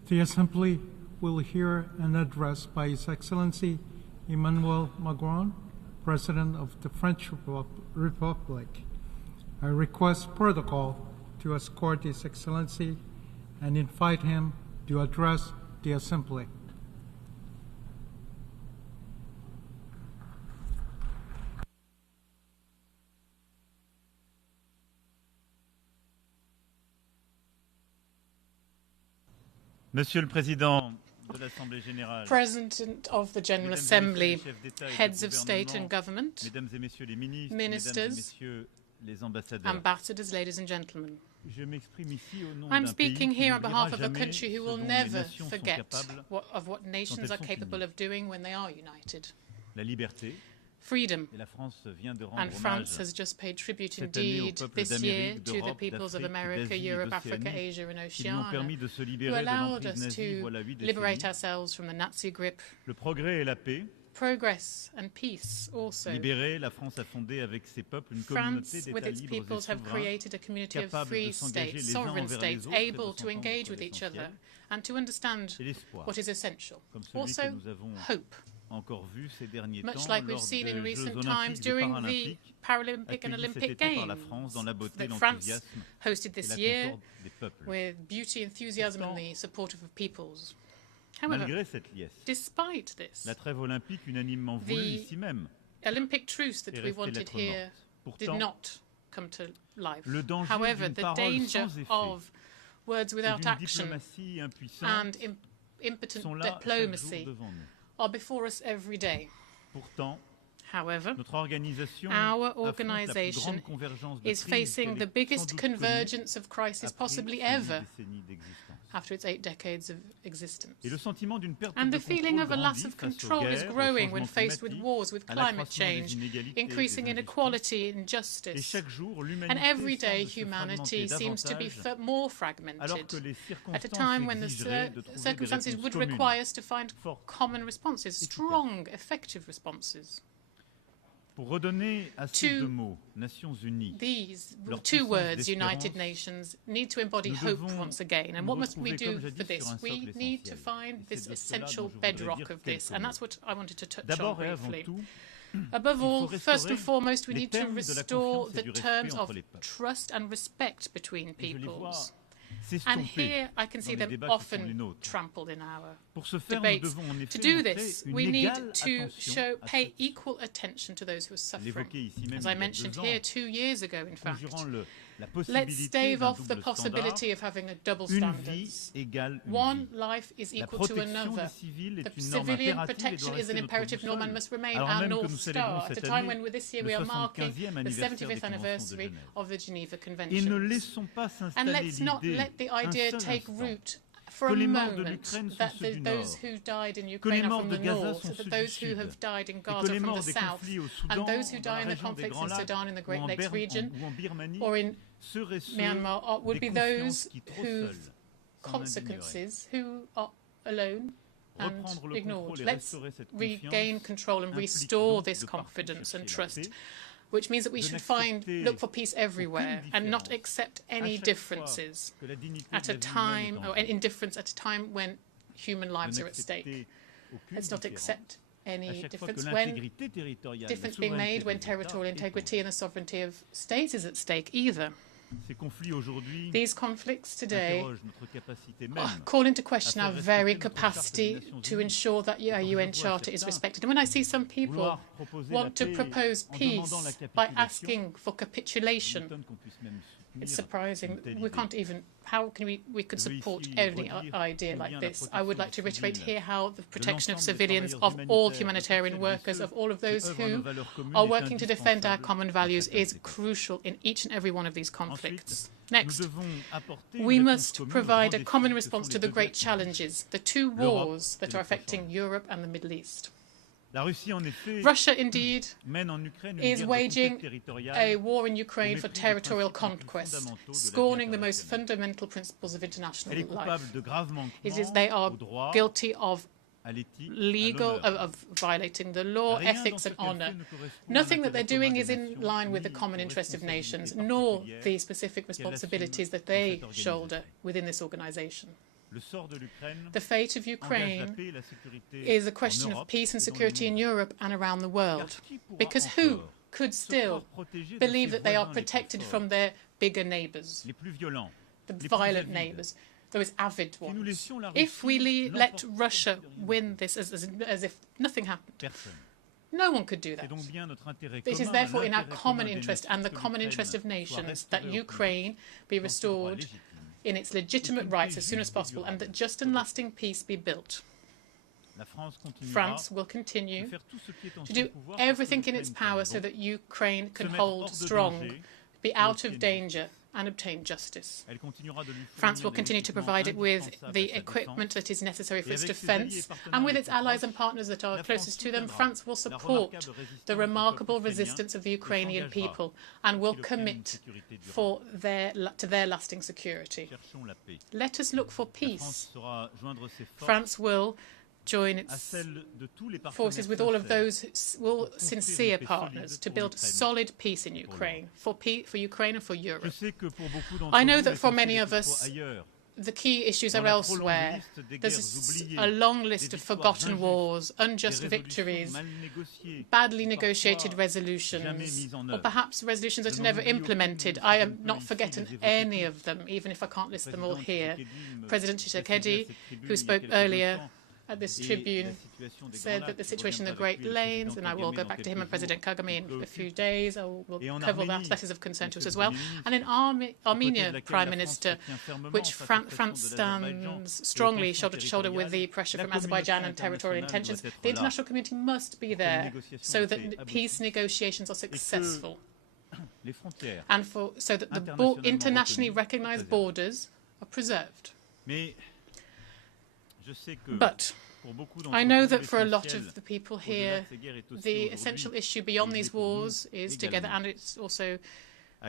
The Assembly will hear an address by His Excellency Emmanuel Macron, President of the French Republic. I request protocol to escort His Excellency and invite him to address the Assembly. Monsieur le Président de l'Assemblée générale, President of the General Assembly, heads of state and government, Mesdames et Messieurs les ministres, ministers, Mesdames et Messieurs les ambassadeurs, ambassadors, ladies and gentlemen. je m'exprime ici au nom I'm d'un speaking pays qui here on behalf n'oubliera of a jamais country who ce will dont les never nations sont forget capables of what nations elles are sont capable unies. of doing when they are united. La liberté, Freedom. et la France vient de rendre And France hommage has just paid tribute cette année aux indeed peuples this year d'Amérique, to the d'Europe, peoples of d'Afrique, America, d'Asie et Europe, Africa, d'Océanie, Asia and qui nous ont permis de se Oceania, libérer who de allowed l'emprise us nazie to voilà 8 liberate décennies. ourselves from the Nazi grip. Le progrès et la paix. Progress and peace also. Libérée, la France a fondé avec ses peuples une France, communauté with d'États its libres et peoples, have souverains, created a community of capables free de s'engager states, les uns sovereign envers states, les autres et de able to s'entendre engage sur with each other l'essentiel, and to understand et l'espoir, what is essential. comme celui Also, que nous avons hope. encore vu ces derniers Much temps like we've lors seen in des Jeux recent times olympiques et during the paralympiques Paralympic and accueillis cet Olympic été par la Games France dans la beauté, that France l'enthousiasme hosted et this la year concorde des peuples. with beauty, enthusiasm and the support of the peoples. However, Malgré cette liesse, despite this, la trêve olympique unanimement voulue the ici même Olympic truce that est we restée wanted lettre here morte. did Pourtant, not come to life. le danger However, d'une the parole danger sans effet of words et without d'une action diplomatie impuissante and impotent sont là chaque jour diplomacy devant nous. are before us every day. Pourtant, However, notre organisation our affronte la plus organisation grande convergence de is crises facing qu'elle the ait biggest sans doute connue convergence of crisis après possibly ces ever décennies d'existence. after its 8 decades of existence. Et le sentiment d'une perte And de the feeling contrôle of a loss grandit of face aux control is guerres, au growing when changement faced with climatique, wars, with à climate l'accroissement des change, inégalités et increasing des inequality, Et injustice. chaque jour, And l'humanité every day, semble se humanity fragmenter seems to be davantage, more alors que fragmented les at a circonstances time when the exigeraient de trouver des circumstances réponses would communes, require us to find fortes. common responses, strong, effective responses. Pour redonner à ces To deux mots, Nations Unies, These leur two puissance words, United d'espérance, Nations, need to embody nous hope devons once again. And nous what must we retrouver, do comme je for dis, this? sur un We socle need to essentiel. find Et this c'est de cela essential dont je voudrais bedrock dire of this, quelques and mots. that's what I wanted to touch on D'abord et avant briefly. tout, Above il all, faut first and restaurer foremost, we les need to termes de la restore confiance et the du terms respect of entre les peuples. trust and respect between Et je les vois peoples. s'estomper And here I can dans see les them débats qui sont les often nôtres. trampled in our Pour ce faire, nous debates. devons en effet To do montrer this, une we need égale to attention à pay ceux equal attention to those who are suffering. l'évoquer ici même As il y I a mentioned 2 here ans, 2 years ago, in fact. conjurant la Let's possibilité stave d'un off the double standard, possibility of having a double une standards. vie égale une One vie. life is La equal to protection another. des civils The est une norme civilian impérative et protection doit is an rester imperative notre norm and boussole. must remain Alors our même que North nous célébrons Star at a cette time année when this year le we are marking 75e the anniversaire 75th des conventions de anniversary Genève. of the Geneva Et ne Convention. laissons pas And s'installer let's not l'idée let the un idea seul take instant root for a moment that those who died in Ukraine are from the north, that those who have died in Gaza are from the south, and those who die in the conflicts in Sudan, in the Great Lakes region, or in Myanmar would be those whose consequences who are alone and ignored. Let's regain control and restore this confidence and trust, which means that we should look for peace everywhere and not accept any differences at a time, or indifference at a time when human lives are at stake. Let's not accept any difference being made when territorial integrity and the sovereignty of states is at stake either. These conflicts today call into question our very capacity to ensure that our UN Charter is respected. And when I see some people want to propose peace by asking for capitulation, it's surprising. We can't even, how can we could support any idea like this? I would like to reiterate here how the protection of civilians, of all humanitarian workers, of all of those who are working to defend our common values is crucial in each and every one of these conflicts. Next, we must provide a common response to the great challenges, the two wars that are affecting Europe and the Middle East. Russia, indeed, is waging a war in Ukraine for territorial conquest, scorning the most fundamental principles of international life. They are guilty of violating the law, ethics and honour. Nothing that they're doing is in line with the common interest of nations, nor the specific responsibilities that they shoulder within this organisation. The fate of Ukraine is a question of peace and security in Europe and around the world. Because who could still believe that they are protected from their bigger neighbours, the violent neighbours, those avid ones? If we let Russia win this as if nothing happened, no one could do that. It is therefore in our common interest and the common interest of nations that Ukraine be restored in its legitimate rights as soon as possible, and that just and lasting peace be built. France will continue to do everything in its power so that Ukraine can hold strong, be out of danger, and obtain justice. France will continue to provide it with the equipment that is necessary for its defence, and with its allies and partners that are closest to them, France will support the remarkable resistance of the Ukrainian people and will commit to their lasting security. Let us look for peace. France will join its forces with all of those sincere partners to build solid peace in Ukraine, for Ukraine and for Europe. I know that for many of us, the key issues are elsewhere. There's a long list of forgotten wars, unjust victories, badly negotiated resolutions, or perhaps resolutions that are never implemented. I am not forgetting any of them, even if I can't list them all here. President Tshisekedi, who spoke earlier at this tribune, said that the situation in the Great Lakes, and I will go back to him and President Kagame in a few days, we'll cover that. That is of concern to us as well. And in Armenia, Prime Minister, which France stands strongly shoulder to shoulder with the pressure from Azerbaijan and territorial intentions, the international community must be there so that peace negotiations are successful, and so that the internationally recognized borders are preserved. But I know that for a lot of the people here, the essential issue beyond these wars is together, and it's also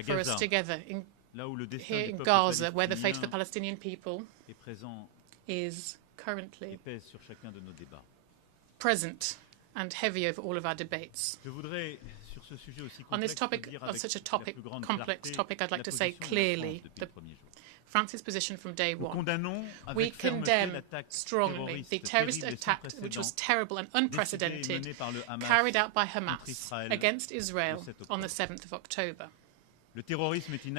for us together here in Gaza, where the fate of the Palestinian people is currently present and heavy over all of our debates. On this topic, of such a complex topic, I'd like to say clearly France's position from day one. We condemn strongly the terrorist attack, which was terrible and unprecedented, carried out by Hamas against Israel on the 7th of October.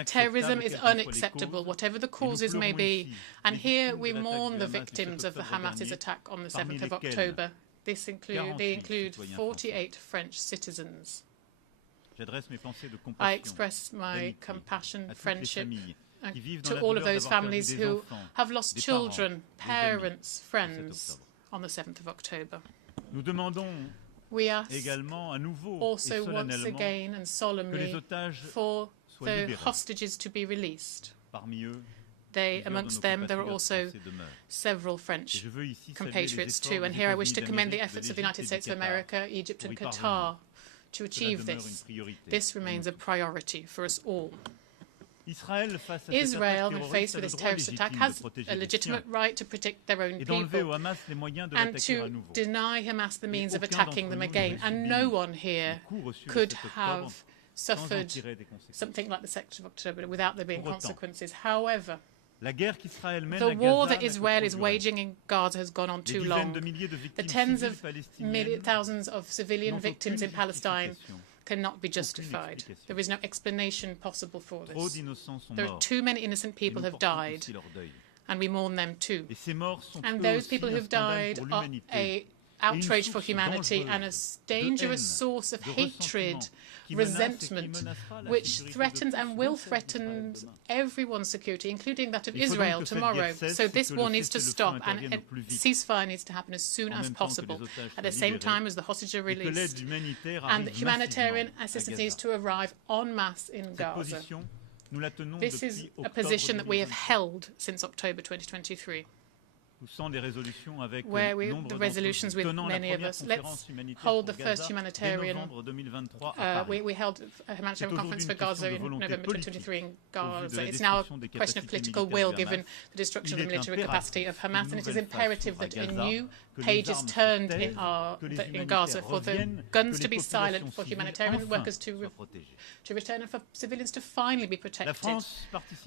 Terrorism is unacceptable, whatever the causes may be, and here we mourn the victims of the Hamas's attack on the 7th of October. They include 48 French citizens. I express my compassion, friendship, to all of those families who have lost children, parents, friends on the 7th of October. We ask also once again and solemnly for the hostages to be released. amongst them, there are also several French compatriots too. And here I wish to commend the efforts of the United States of America, Egypt and Qatar to achieve this. This remains a priority for us all. Israel, when faced with this terrorist attack, has a legitimate right to protect their own people and to deny Hamas the means of attacking them again. And no one here could have suffered something like the 2nd of October without there being consequences. However, the war that Israel is waging in Gaza has gone on too long. The tens of thousands of civilian victims in Palestine cannot be justified. There is no explanation possible for this. There are too many innocent people who have died, and we mourn them too. And those people who have died are an outrage for humanity and a dangerous source of hatred, resentment, which threatens and will threaten everyone's security, including that of Israel tomorrow. So this war needs to stop, and a ceasefire needs to happen as soon as possible, at the same time as the hostages are released, and humanitarian assistance needs to arrive en masse in Gaza. This is a position that we have held since October 2023. Where the resolutions with many of us. Let's hold the first humanitarian. We held a humanitarian conference for Gaza in November 2023 in Gaza. It's now a question of political will, given the destruction of the military capacity of Hamas, and it is imperative that a new page is turned in Gaza, for the guns to be silent, for humanitarian workers to return, and for civilians to finally be protected.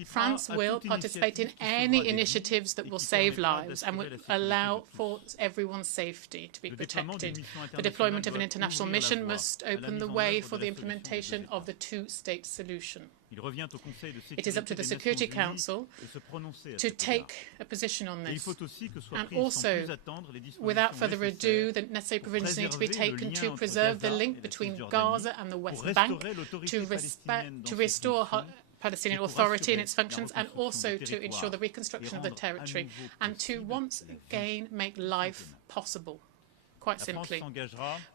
France will participate in any initiatives that will save lives and will allow for everyone's safety to be protected. The deployment of an international mission must open the way for the implementation of the two-state solution. It is up to the Security Council to take a position on this. And also, without further ado, the necessary provisions need to be taken to preserve the link between Gaza and the West Bank, to restore Palestinian Authority and its functions, and also to ensure the reconstruction of the territory, and to once again make life possible. Quite simply,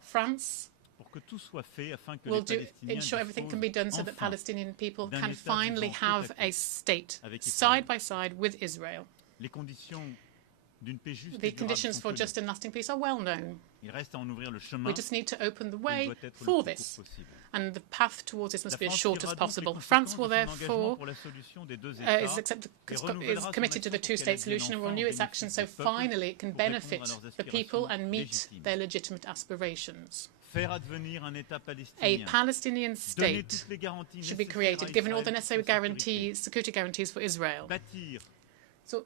France will ensure everything can be done so that Palestinian people can finally have a state side by side with Israel. The conditions for just and lasting peace are well known. We just need to open the way for this, and the path towards this must be as short as possible. France will therefore is committed to the two-state solution and will renew its action so finally it can benefit the people and meet their legitimate aspirations. A Palestinian state should be created, given all the necessary security guarantees for Israel. So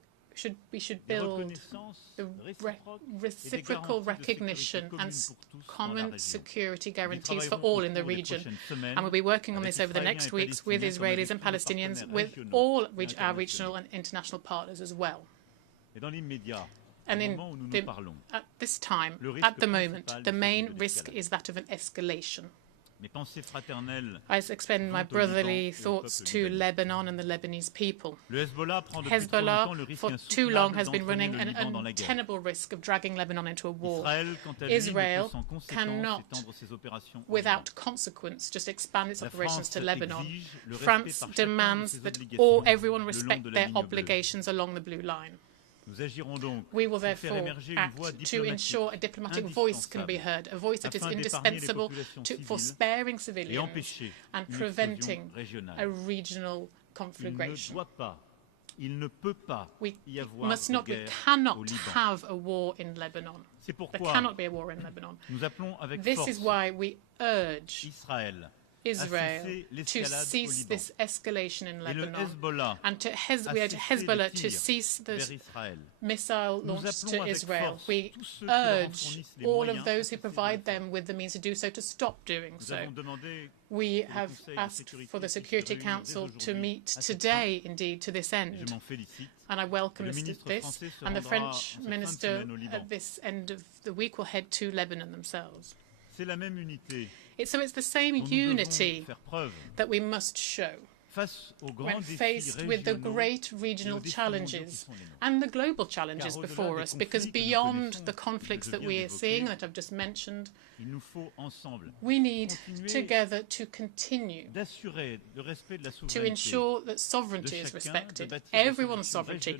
we should build the reciprocal recognition and common security guarantees for all in the region. And we'll be working on this over the next weeks with Israelis and Palestinians, with all our regional and international partners as well. And at this time, at the moment, the main risk is that of an escalation. I extend my brotherly thoughts to Lebanon and the Lebanese people. Hezbollah, for too long, has been running an untenable risk of dragging Lebanon into a war. Israel cannot, without consequence, just expand its operations to Lebanon. France demands that everyone respect their obligations along the blue line. We will therefore act to ensure a diplomatic voice can be heard, a voice that is indispensable for sparing civilians and preventing a regional conflagration. We cannot have a war in Lebanon. There cannot be a war in Lebanon. This is why we urge Israel to cease this escalation in Lebanon, and we urge Hezbollah to cease the missile launch to Israel. We urge all of those who provide them with the means to do so to stop doing so. We have asked for the Security Council to meet today, indeed, to this end, and I welcome this. And the French minister at this end of the week will head to Lebanon themselves. So it's the same unity that we must show. when faced with the great regional challenges and the global challenges before us, because beyond the conflicts that we are seeing, that I've just mentioned, we need together to continue to ensure that sovereignty is respected, everyone's sovereignty.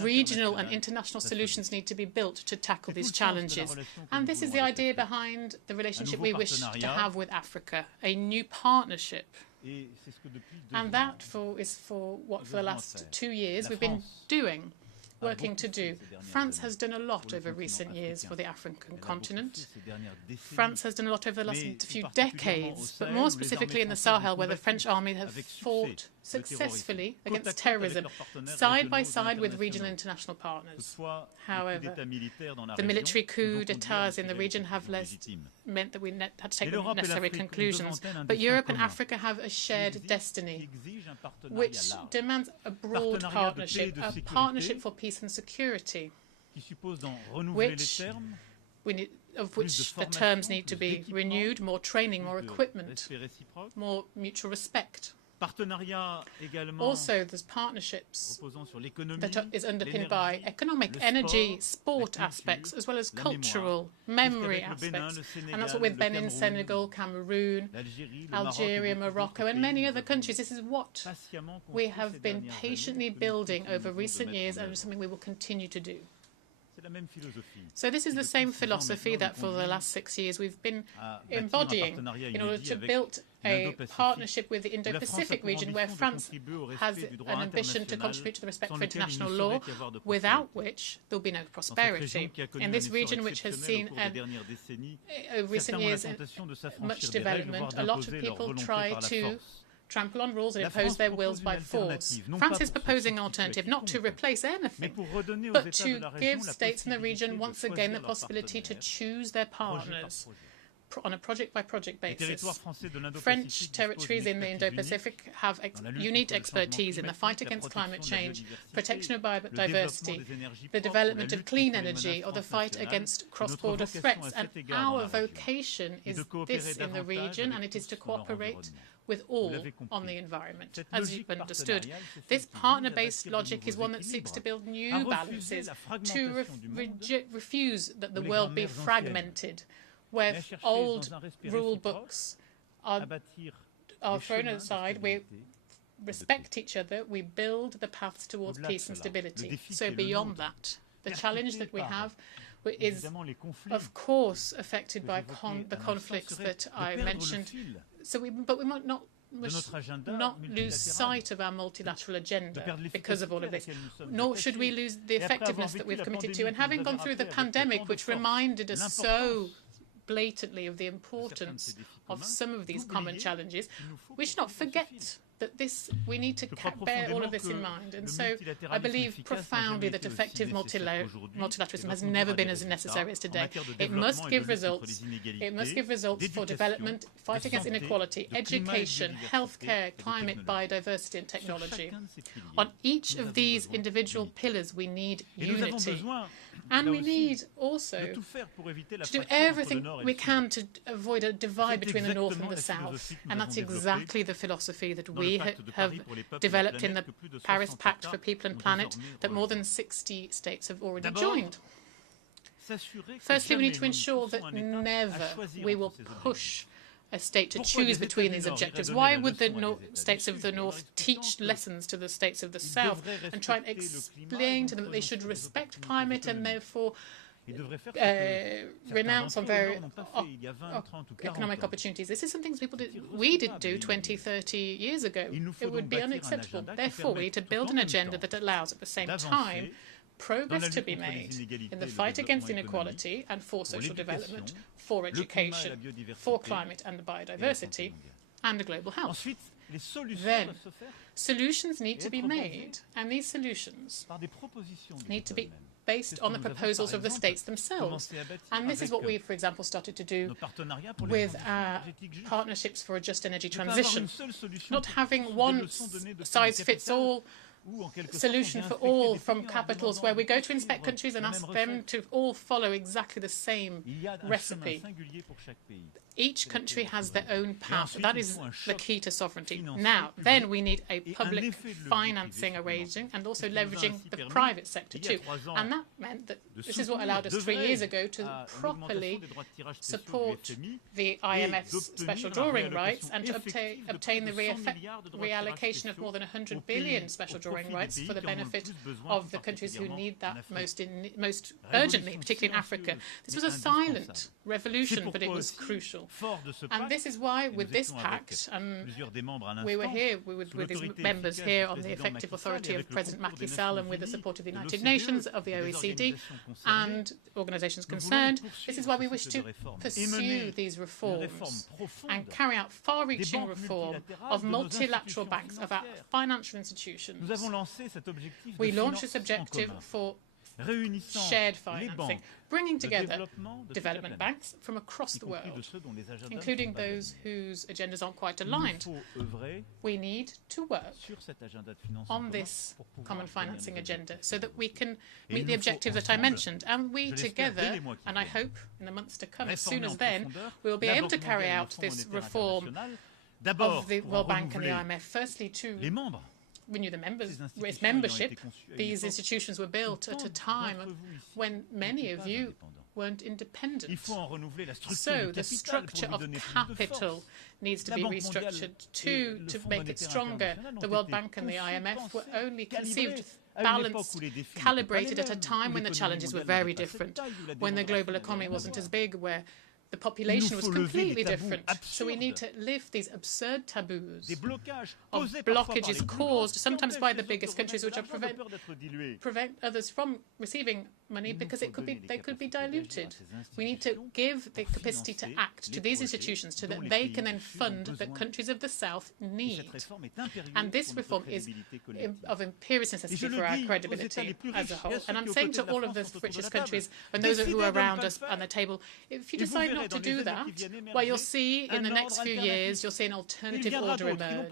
Regional and international solutions need to be built to tackle these challenges. And this is the idea behind the relationship we wish to have with Africa, a new partnership. And that is for what for the last 2 years we've been doing, working to do. France has done a lot over recent years for the African continent. France has done a lot over the last few decades, but more specifically in the Sahel, where the French army have fought successfely against terrorism, side by side with regional and international partners. However, the military coup d'etats in the region have meant that we had to take the necessary conclusions. But Europe and Africa have a shared destiny, which demands a broad partnership, a partnership for peace and security, of which the terms need to be renewed, more training, more equipment, more mutual respect. Also, there's partnerships that is underpinned by economic, energy, sport aspects, as well as cultural, memory aspects. And that's what with Benin, Senegal, Cameroon, Algeria, Morocco, and many other countries. This is what we have been patiently building over recent years, and it's something we will continue to do. So this is the same philosophy that for the last 6 years we've been embodying in order to build a partnership with the Indo-Pacific region, where France has an ambition to contribute to the respect for international law, without which there will be no prosperity. In this region, which has seen over recent years much development, a lot of people try to trample on rules and impose their wills by force. France is proposing an alternative, not to replace anything, but to give states in the region once again the possibility to choose their partners on a project-by-project basis. French territories in the Indo-Pacific have unique expertise in the fight against climate change, protection of biodiversity, the development of clean energy, or the fight against cross-border threats. And our vocation is this in the region, and it is to cooperate with all on the environment, as you've understood. This partner-based logic is one that seeks to build new balances, to refuse that the world be fragmented, where old rule books are thrown aside. We respect each other, we build the paths towards peace and stability. So beyond that, the challenge that we have is, of course, affected by the conflicts that I mentioned. But we must not lose sight of our multilateral agenda because of all of this, nor should we lose the effectiveness that we've committed to. And having gone through the pandemic, which reminded us so blatantly of the importance of some of these common challenges, we should not forget that we need to bear all of this in mind. And so I believe profoundly that effective multilateralism has never been as necessary as today. It must give results. It must give results for development, fight against inequality, education, healthcare, climate, biodiversity and technology. On each of these individual pillars we need unity. And we need also to do everything we can to avoid a divide between the North and the South. And that's exactly the philosophy that we have developed in the Paris Pact for People and Planet that more than 60 states have already joined. Firstly, we need to ensure that never we will push a state to choose between these objectives. Why would the states of the North teach lessons to the states of the South and try and explain to them that they should respect climate and therefore renounce on their economic opportunities? This is something we did do 20, 30 years ago. It would be unacceptable. Therefore, we need to build an agenda that allows at the same time progress to be made in the fight against inequality and for social development, for education, for climate and biodiversity, and global health. Then, solutions need to be made, and these solutions need to be based on the proposals of the states themselves. And this is what we, for example, started to do with our partnerships for a just energy transition. Not having one size-fits-all solution for all from capitals where we go to inspect countries and ask them to all follow exactly the same recipe. Each country has their own path. That is the key to sovereignty. Now, then we need a public financing arrangement and also leveraging the private sector too. And that meant that this is what allowed us 3 years ago to properly support the IMF's special drawing rights and to obtain the reallocation of more than 100 billion special drawing rights for the benefit of the countries who need that most urgently, particularly in Africa. This was a silent revolution, but it was crucial. And this is why, with this pact, we were here with these members here on the effective authority of President Macky Sall and with the support of the United Nations, of the OECD, and organisations concerned. This is why we wish to pursue these reforms and carry out far-reaching reform of multilateral banks, of our financial institutions. We launched this objective for shared financing, bringing together development banks from across the world, including those whose agendas aren't quite aligned. We need to work on this common financing agenda so that we can meet the objectives that I mentioned. And we together, and I hope in the months to come, as soon as then, we will be able to carry out this reform of the World Bank and the IMF, firstly to renew its membership. These institutions were built at a time when many of you weren't independent. So the structure of capital needs to be restructured to make it stronger. The World Bank and the IMF were only conceived balanced, calibrated at a time when the challenges were very different, when the global economy wasn't as big, where the population was completely different. So we need to lift these absurd taboos of blockages caused sometimes by the biggest countries, which are prevent others from receiving money because they could be diluted. We need to give the capacity to act to these institutions so that they can then fund the countries of the South need. And this reform is of imperious necessity for our credibility as a whole. And I'm saying to all of the richest countries and those who are around us on the table, if you decide not to do that, well, you'll see in the next few years, you'll see an alternative order emerge.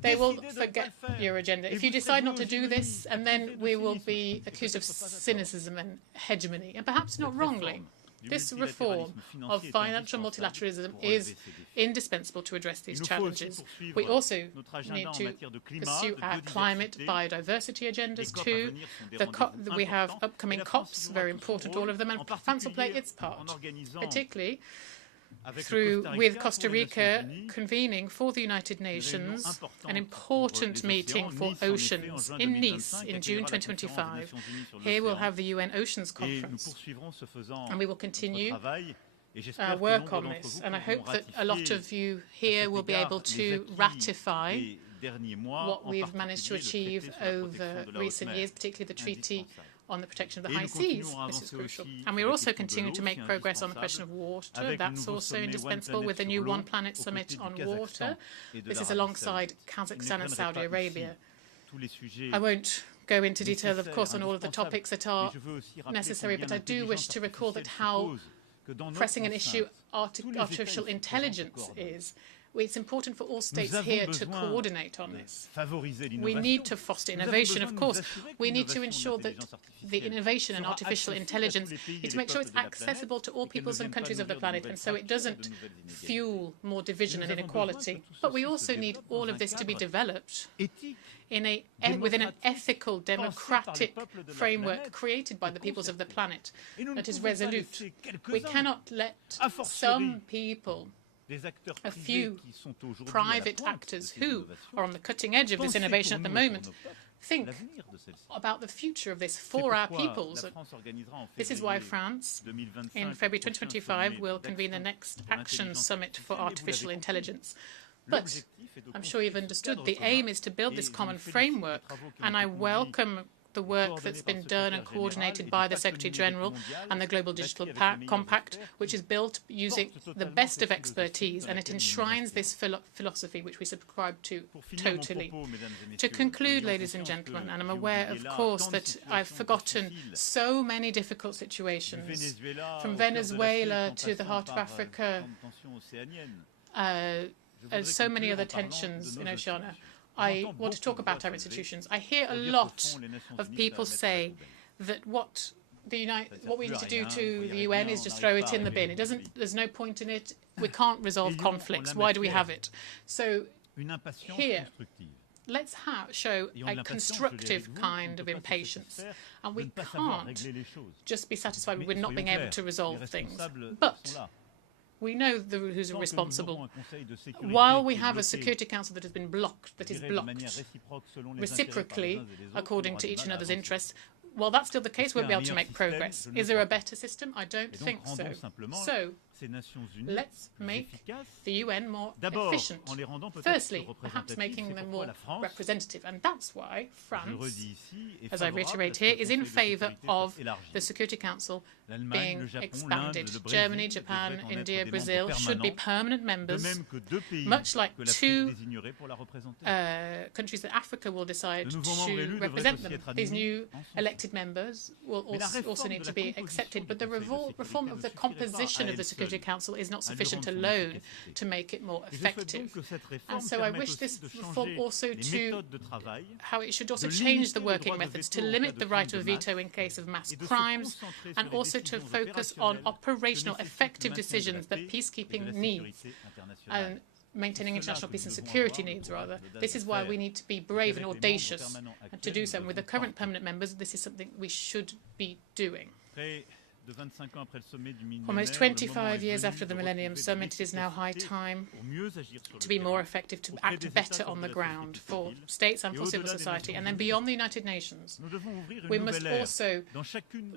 They will forget your agenda. If you decide not to do this, and then we will be accused of cynicism and hegemony, and perhaps not wrongly. This reform of financial multilateralism is indispensable to address these challenges. We also need to pursue our climate biodiversity agendas too. We have upcoming COPs, very important, all of them, and France will play its part, particularly with Costa Rica convening for the United Nations an important meeting for oceans in Nice in June 2025. Here we'll have the UN Oceans Conference, and we will continue work on this. And I hope that a lot of you here will be able to ratify what we've managed to achieve over recent years, particularly the Treaty on the protection of the high seas. This is crucial. And we're also continuing to make progress on the question of water. That's also indispensable with the new One Planet Summit on water. This is alongside Kazakhstan and Saudi Arabia. I won't go into detail, of course, on all of the topics that are necessary, but I do wish to recall that how pressing an issue artificial intelligence is. It's important for all states here to coordinate on this. We need to foster innovation, of course. We need to ensure that the innovation and artificial intelligence need to make sure it's accessible to all peoples and countries of the planet, and so it doesn't fuel more division and inequality. But we also need all of this to be developed within an ethical, democratic framework created by the peoples of the planet that is resolute. We cannot let some people, a few private actors who are on the cutting edge of this innovation at the moment, think about the future of this for our peoples. This is why France, in February 2025, will convene the next Action Summit for Artificial Intelligence. But I'm sure you've understood the aim is to build this common framework, and I welcome the work that's been done and coordinated by the Secretary-General and the Global Digital Compact, which is built using the best of expertise, and it enshrines this philosophy which we subscribe to totally. To conclude, ladies and gentlemen, and I'm aware, of course, that I've forgotten so many difficult situations, from Venezuela to the heart of Africa, so many other tensions in Oceania. I want to talk about our institutions. I hear a lot of people say that what we need to do to the UN is just throw it in the bin. There's no point in it. We can't resolve conflicts. Why do we have it? So here, let's show a constructive kind of impatience. And we can't just be satisfied with not being able to resolve things. But we know who's responsible. While we have a Security Council that has been blocked, reciprocally, according to each another's interests, while that's still the case, we'll be able to make progress. Is there a better system? I don't think so. So let's make the UN more efficient. Firstly, perhaps making them more representative. And that's why France, as I reiterate here, is in favour of the Security Council being expanded. Germany, Japan, India, Brazil should be permanent members, much like two countries that Africa will decide to represent them. These new elected members will also need to be accepted. But the reform of the composition of the Security Council is not sufficient alone to make it more effective. And so I wish this reform also how it should also change the working methods to limit the right of veto in case of mass crimes, and also to focus on operational effective decisions that peacekeeping needs and maintaining international peace and security needs, rather. This is why we need to be brave and audacious, and to do so. And with the current permanent members, this is something we should be doing. Almost 25 years after the Millennium Summit, it is now high time to be more effective, to act better on the ground for states and for civil society. And then beyond the United Nations, we must also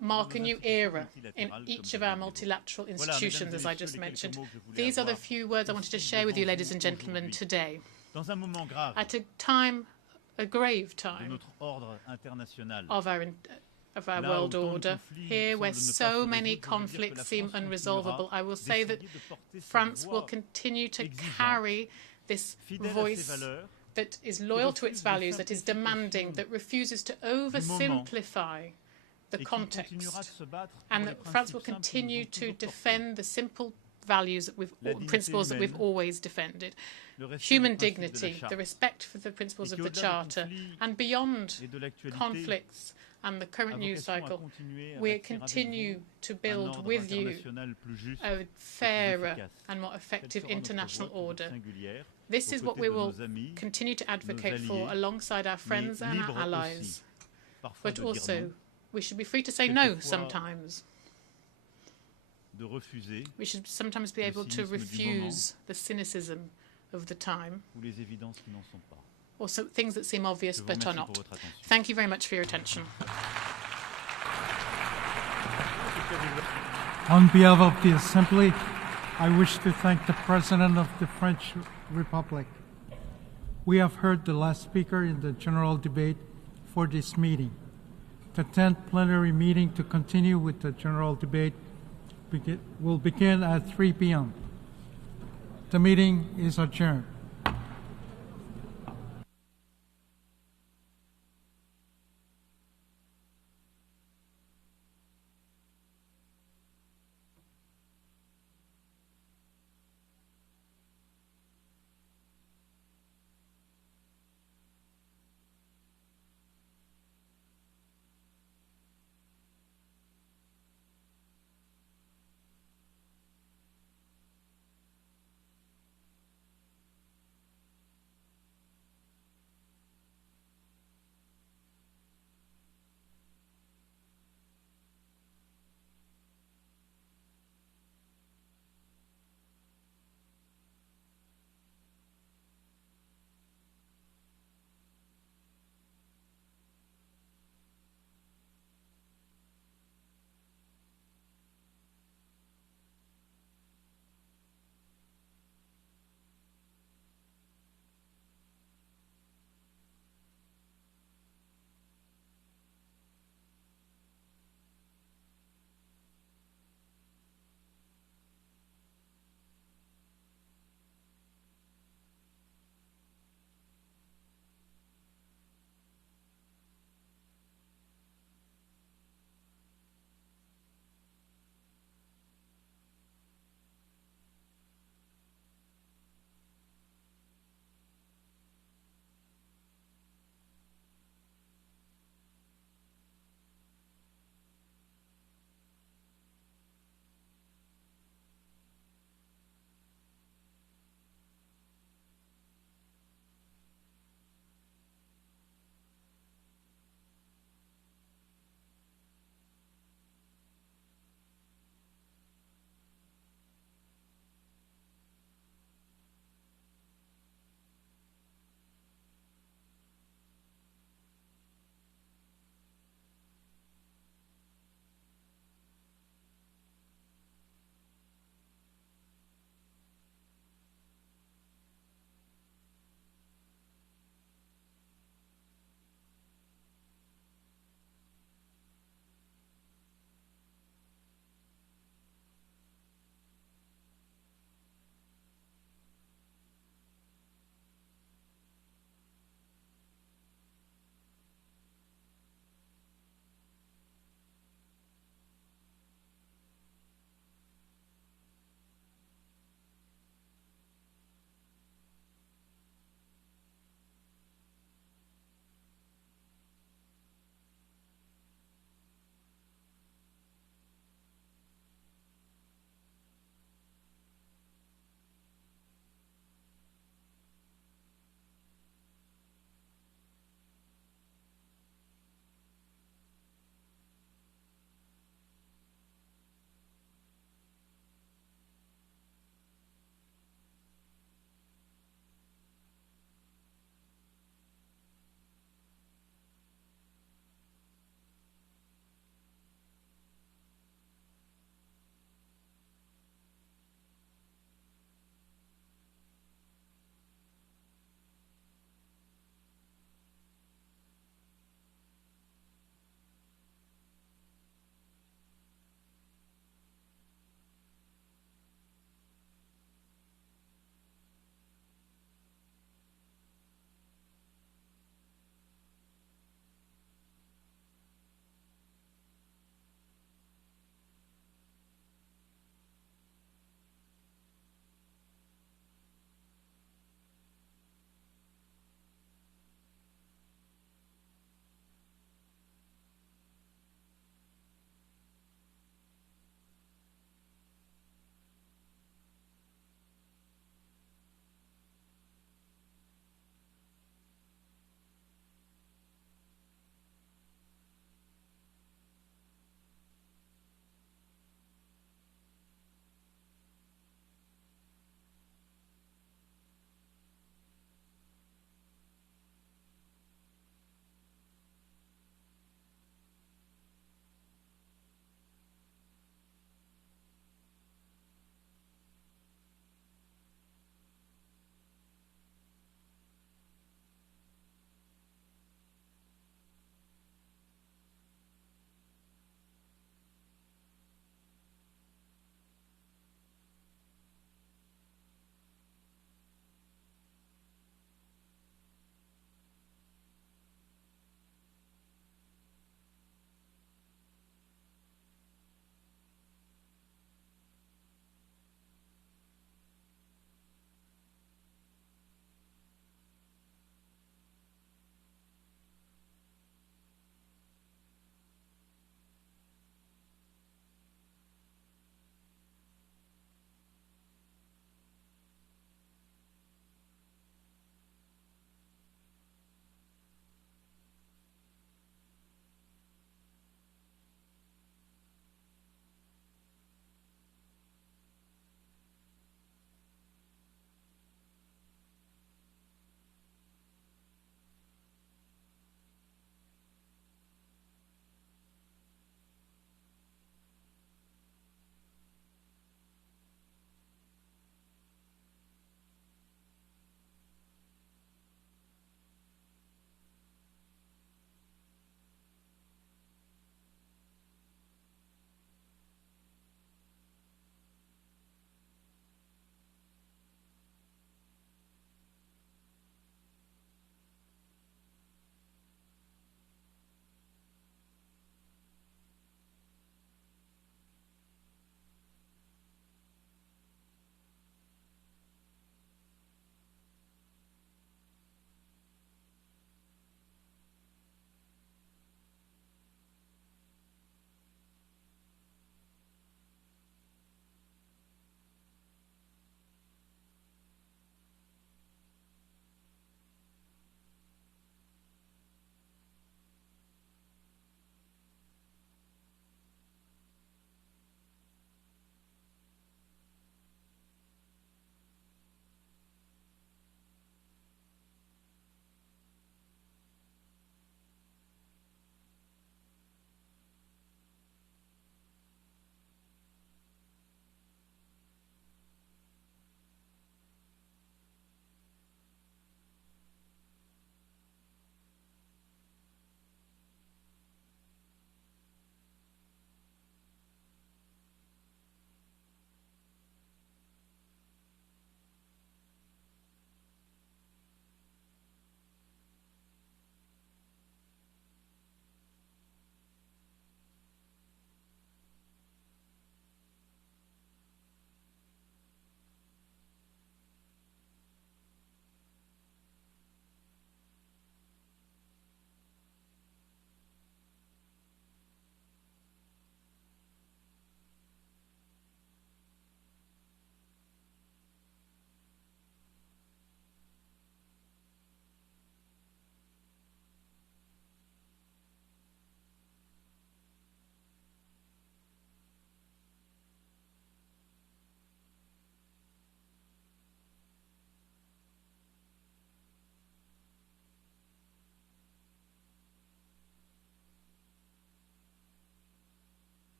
mark a new era in each of our multilateral institutions, as I just mentioned. These are the few words I wanted to share with you, ladies and gentlemen, today. At a grave time of our world order, here where so many conflicts seem unresolvable, I will say that France will continue to carry this voice that is loyal to its values, that is demanding, that refuses to oversimplify the context, and that France will continue to defend the simple values, principles that we've always defended. Human dignity, the respect for the principles of the Charter, and beyond conflicts and the current news cycle, we continue to build with you a fairer and more effective international order. This is what we will continue to advocate for alongside our friends and our allies. But also, we should be free to say no sometimes. We should sometimes be able to refuse the cynicism of the time, or things that seem obvious but are not. Thank you very much for your attention. On behalf of the Assembly, I wish to thank the President of the French Republic. We have heard the last speaker in the general debate for this meeting. The 10th plenary meeting to continue with the general debate will begin at 3 p.m. The meeting is adjourned.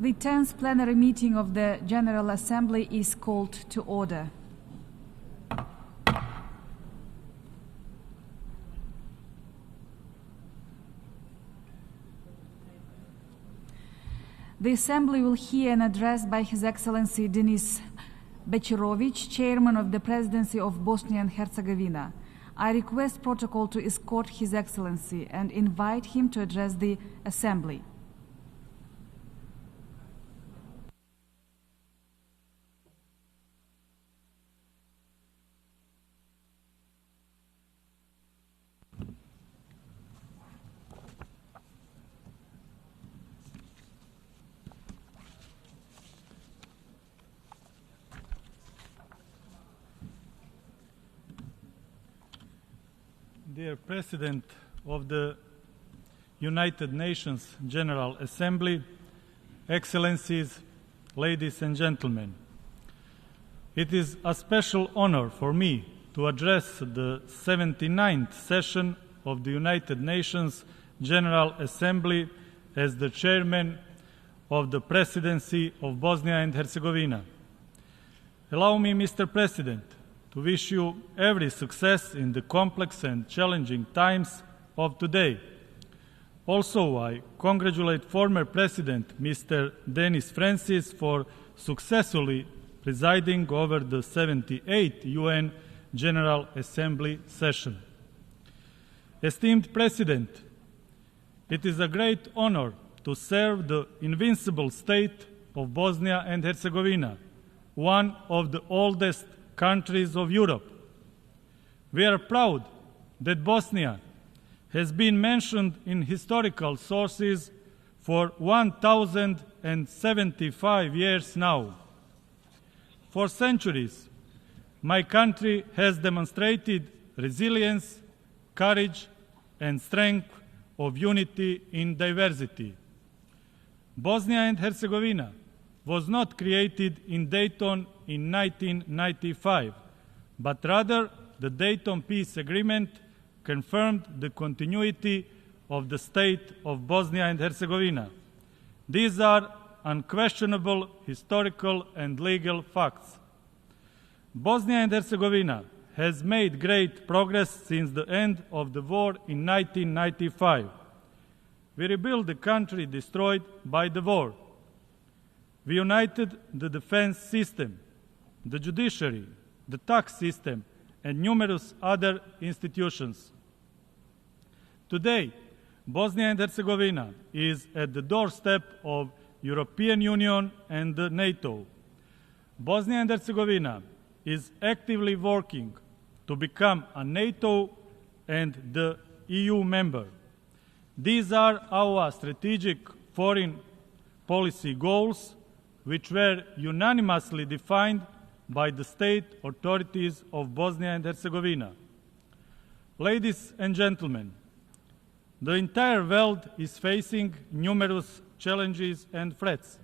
The 10th plenary meeting of the General Assembly is called to order. The Assembly will hear an address by His Excellency Denis Bechirovich, Chairman of the Presidency of Bosnia and Herzegovina. I request protocol to escort His Excellency and invite him to address the Assembly. Dear President of the United Nations General Assembly, Excellencies, ladies and gentlemen, it is a special honor for me to address the 79th session of the United Nations General Assembly as the Chairman of the Presidency of Bosnia and Herzegovina. Allow me, Mr. President, to wish you every success in the complex and challenging times of today. Also, I congratulate former President Mr. Denis Francis for successfully presiding over the 78th UN General Assembly session. Esteemed President, it is a great honor to serve the invincible state of Bosnia and Herzegovina, one of the oldest countries of Europe. We are proud that Bosnia has been mentioned in historical sources for 1,075 years now. For centuries, my country has demonstrated resilience, courage, and strength of unity in diversity. Bosnia and Herzegovina was not created in Dayton in 1995, but rather the Dayton Peace Agreement confirmed the continuity of the state of Bosnia and Herzegovina. These are unquestionable historical and legal facts. Bosnia and Herzegovina has made great progress since the end of the war in 1995. We rebuilt the country destroyed by the war. We united the defense system, the judiciary, the tax system, and numerous other institutions. Today, Bosnia and Herzegovina is at the doorstep of European Union and NATO. Bosnia and Herzegovina is actively working to become a NATO and the EU member. These are our strategic foreign policy goals, which were unanimously defined by the state authorities of Bosnia and Herzegovina. Ladies and gentlemen, the entire world is facing numerous challenges and threats.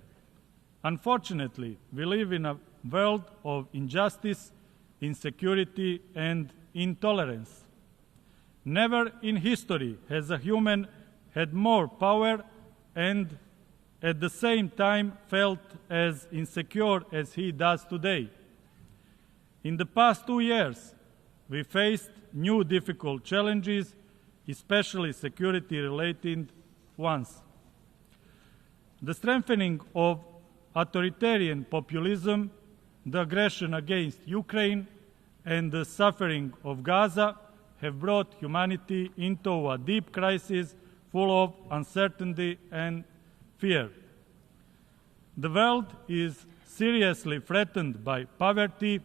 Unfortunately, we live in a world of injustice, insecurity, and intolerance. Never in history has a human had more power and at the same time felt as insecure as he does today. In the past 2 years, we faced new difficult challenges, especially security-related ones. The strengthening of authoritarian populism, the aggression against Ukraine, and the suffering of Gaza have brought humanity into a deep crisis full of uncertainty and fear. The world is seriously threatened by poverty,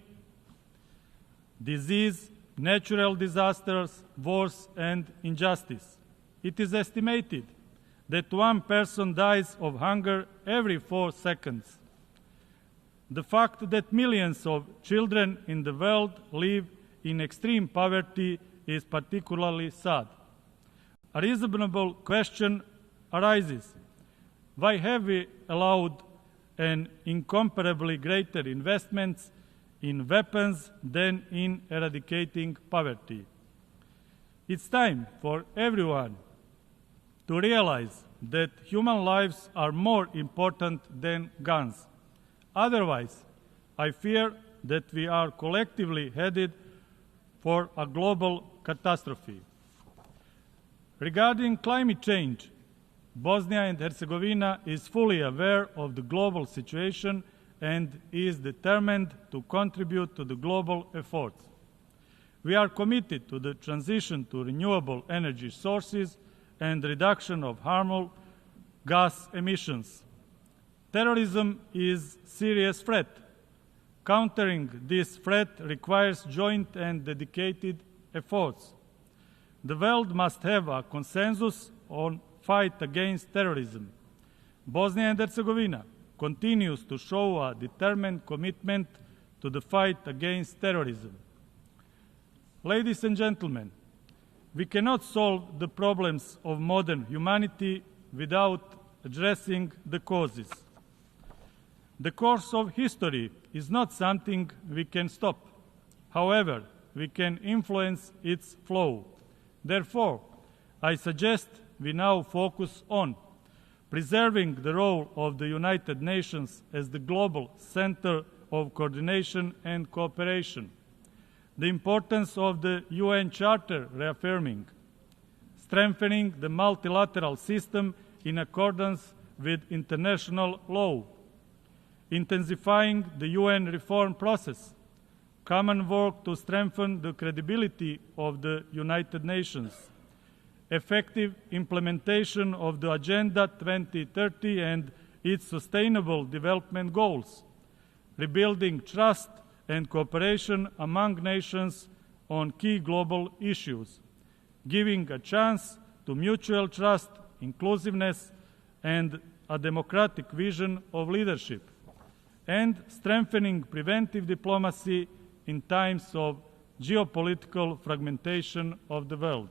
disease, natural disasters, wars, and injustice. It is estimated that one person dies of hunger every 4 seconds. The fact that millions of children in the world live in extreme poverty is particularly sad. A reasonable question arises: why have we allowed an incomparably greater investments in weapons than in eradicating poverty? It's time for everyone to realize that human lives are more important than guns. Otherwise, I fear that we are collectively headed for a global catastrophe. Regarding climate change, Bosnia and Herzegovina is fully aware of the global situation and is determined to contribute to the global efforts. We are committed to the transition to renewable energy sources and reduction of harmful gas emissions. Terrorism is a serious threat. Countering this threat requires joint and dedicated efforts. The world must have a consensus on fight against terrorism. Bosnia and Herzegovina continues to show a determined commitment to the fight against terrorism. Ladies and gentlemen, we cannot solve the problems of modern humanity without addressing the causes. The course of history is not something we can stop. However, we can influence its flow. Therefore, I suggest we now focus on preserving the role of the United Nations as the global center of coordination and cooperation, the importance of the UN Charter reaffirming, strengthening the multilateral system in accordance with international law, intensifying the UN reform process, common work to strengthen the credibility of the United Nations, effective implementation of the Agenda 2030 and its sustainable development goals, rebuilding trust and cooperation among nations on key global issues, giving a chance to mutual trust, inclusiveness, and a democratic vision of leadership, and strengthening preventive diplomacy in times of geopolitical fragmentation of the world.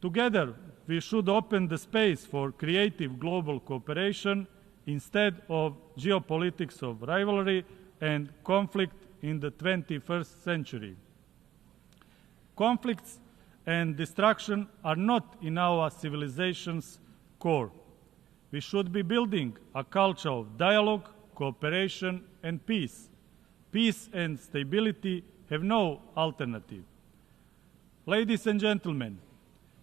Together, we should open the space for creative global cooperation instead of geopolitics of rivalry and conflict in the 21st century. Conflicts and destruction are not in our civilization's core. We should be building a culture of dialogue, cooperation, and peace. Peace and stability have no alternative. Ladies and gentlemen,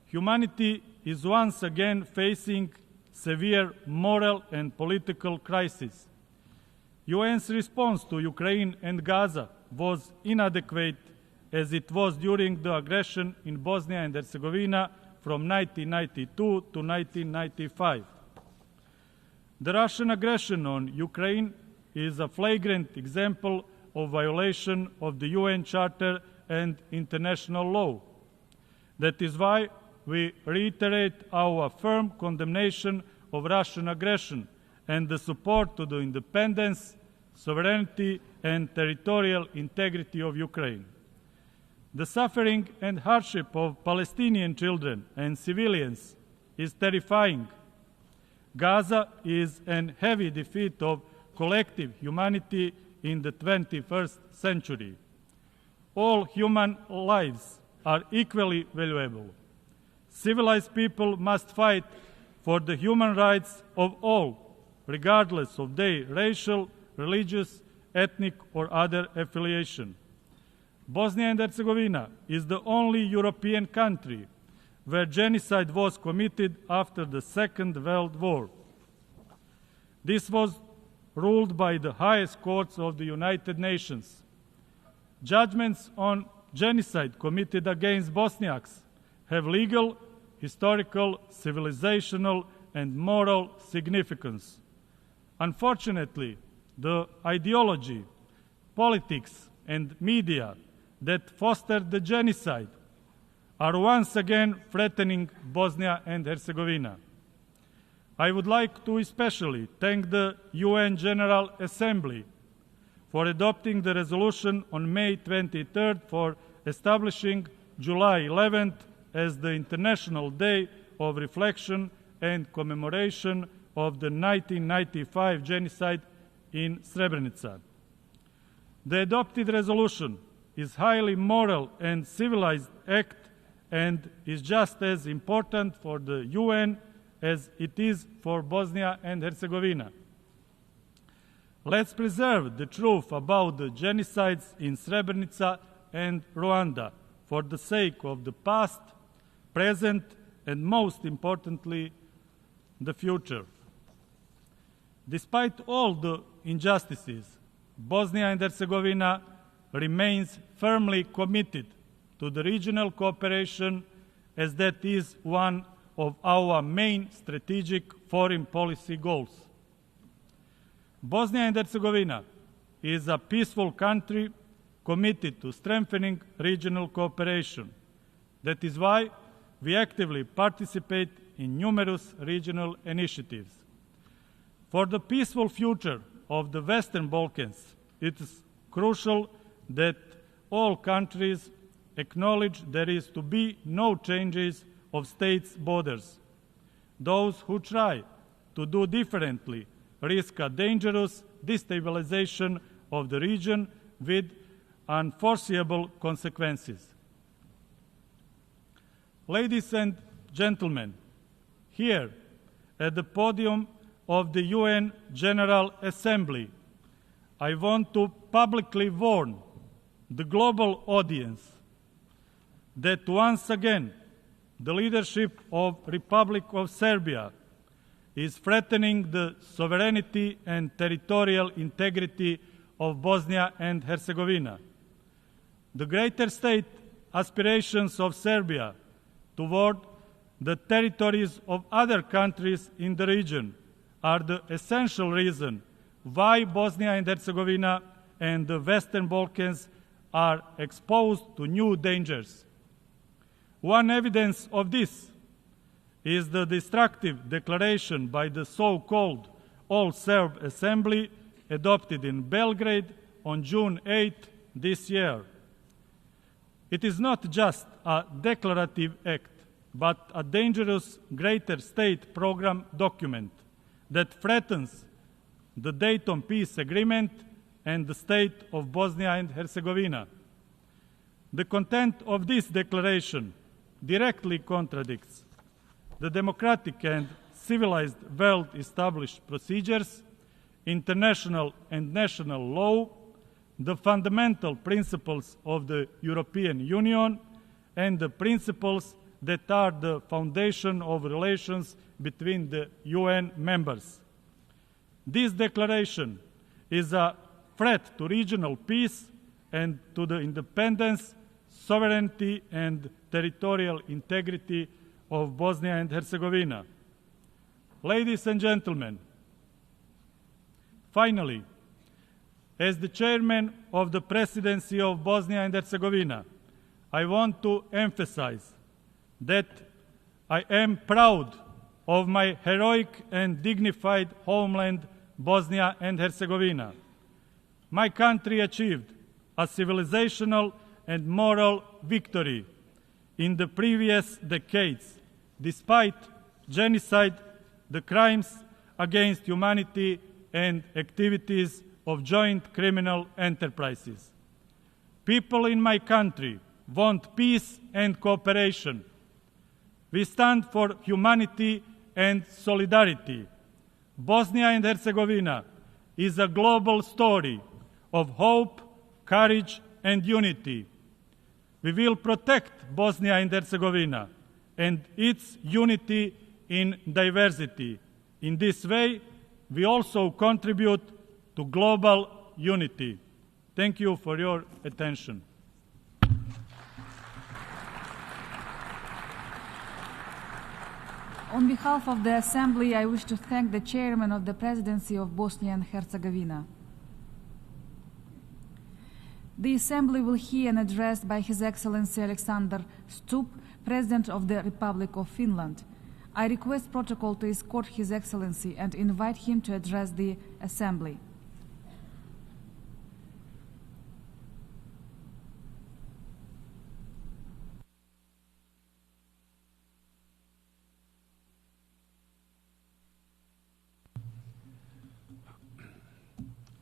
humanity is once again facing severe moral and political crisis. UN's response to Ukraine and Gaza was inadequate as it was during the aggression in Bosnia and Herzegovina from 1992 to 1995. The Russian aggression on Ukraine is a flagrant example of violation of the UN Charter and international law. That is why we reiterate our firm condemnation of Russian aggression and the support to the independence, sovereignty, and territorial integrity of Ukraine. The suffering and hardship of Palestinian children and civilians is terrifying. Gaza is a heavy defeat of collective humanity in the 21st century. All human lives are equally valuable. Civilized people must fight for the human rights of all, regardless of their racial, religious, ethnic, or other affiliation. Bosnia and Herzegovina is the only European country where genocide was committed after the Second World War. This was ruled by the highest courts of the United Nations. Judgments on genocide committed against Bosniaks have legal, historical, civilizational, and moral significance. Unfortunately, the ideology, politics, and media that fostered the genocide are once again threatening Bosnia and Herzegovina. I would like to especially thank the UN General Assembly for adopting the resolution on May 23rd for establishing July 11th as the International Day of Reflection and Commemoration of the 1995 genocide in Srebrenica. The adopted resolution is a highly moral and civilized act and is just as important for the UN as it is for Bosnia and Herzegovina. Let's preserve the truth about the genocides in Srebrenica and Rwanda for the sake of the past, present, and most importantly, the future. Despite all the injustices, Bosnia and Herzegovina remains firmly committed to the regional cooperation, as that is one of our main strategic foreign policy goals. Bosnia and Herzegovina is a peaceful country committed to strengthening regional cooperation. That is why we actively participate in numerous regional initiatives. For the peaceful future of the Western Balkans, it is crucial that all countries acknowledge there is to be no changes of states' borders. Those who try to do differently risk a dangerous destabilization of the region with unforeseeable consequences. Ladies and gentlemen, here at the podium of the UN General Assembly, I want to publicly warn the global audience that once again the leadership of Republic of Serbia is threatening the sovereignty and territorial integrity of Bosnia and Herzegovina. The greater state aspirations of Serbia toward the territories of other countries in the region are the essential reason why Bosnia and Herzegovina and the Western Balkans are exposed to new dangers. One evidence of this is the destructive declaration by the so-called All-Serb Assembly adopted in Belgrade on June 8 this year. It is not just a declarative act, but a dangerous greater state program document that threatens the Dayton Peace Agreement and the state of Bosnia and Herzegovina. The content of this declaration directly contradicts the democratic and civilized well-established procedures, international and national law, the fundamental principles of the European Union, and the principles that are the foundation of relations between the UN members. This declaration is a threat to regional peace and to the independence, sovereignty, and territorial integrity of Bosnia and Herzegovina. Ladies and gentlemen, finally, as the chairman of the presidency of Bosnia and Herzegovina, I want to emphasize that I am proud of my heroic and dignified homeland, Bosnia and Herzegovina. My country achieved a civilizational and moral victory in the previous decades, despite genocide, the crimes against humanity, and activities of joint criminal enterprises. People in my country want peace and cooperation. We stand for humanity and solidarity. Bosnia and Herzegovina is a global story of hope, courage, and unity. We will protect Bosnia and Herzegovina and its unity in diversity. In this way, we also contribute to global unity. Thank you for your attention. On behalf of the Assembly, I wish to thank the Chairman of the Presidency of Bosnia and Herzegovina. The Assembly will hear an address by His Excellency Alexander Stubb, President of the Republic of Finland. I request protocol to escort His Excellency and invite him to address the Assembly.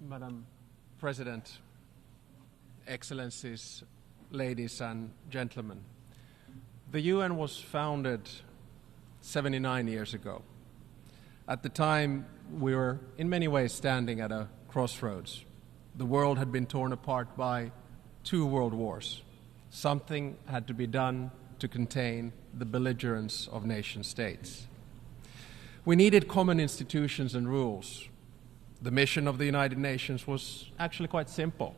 Madam President, Excellencies, ladies and gentlemen, the UN was founded 79 years ago. At the time, we were in many ways standing at a crossroads. The world had been torn apart by 2 world wars. Something had to be done to contain the belligerence of nation states. We needed common institutions and rules. The mission of the United Nations was actually quite simple: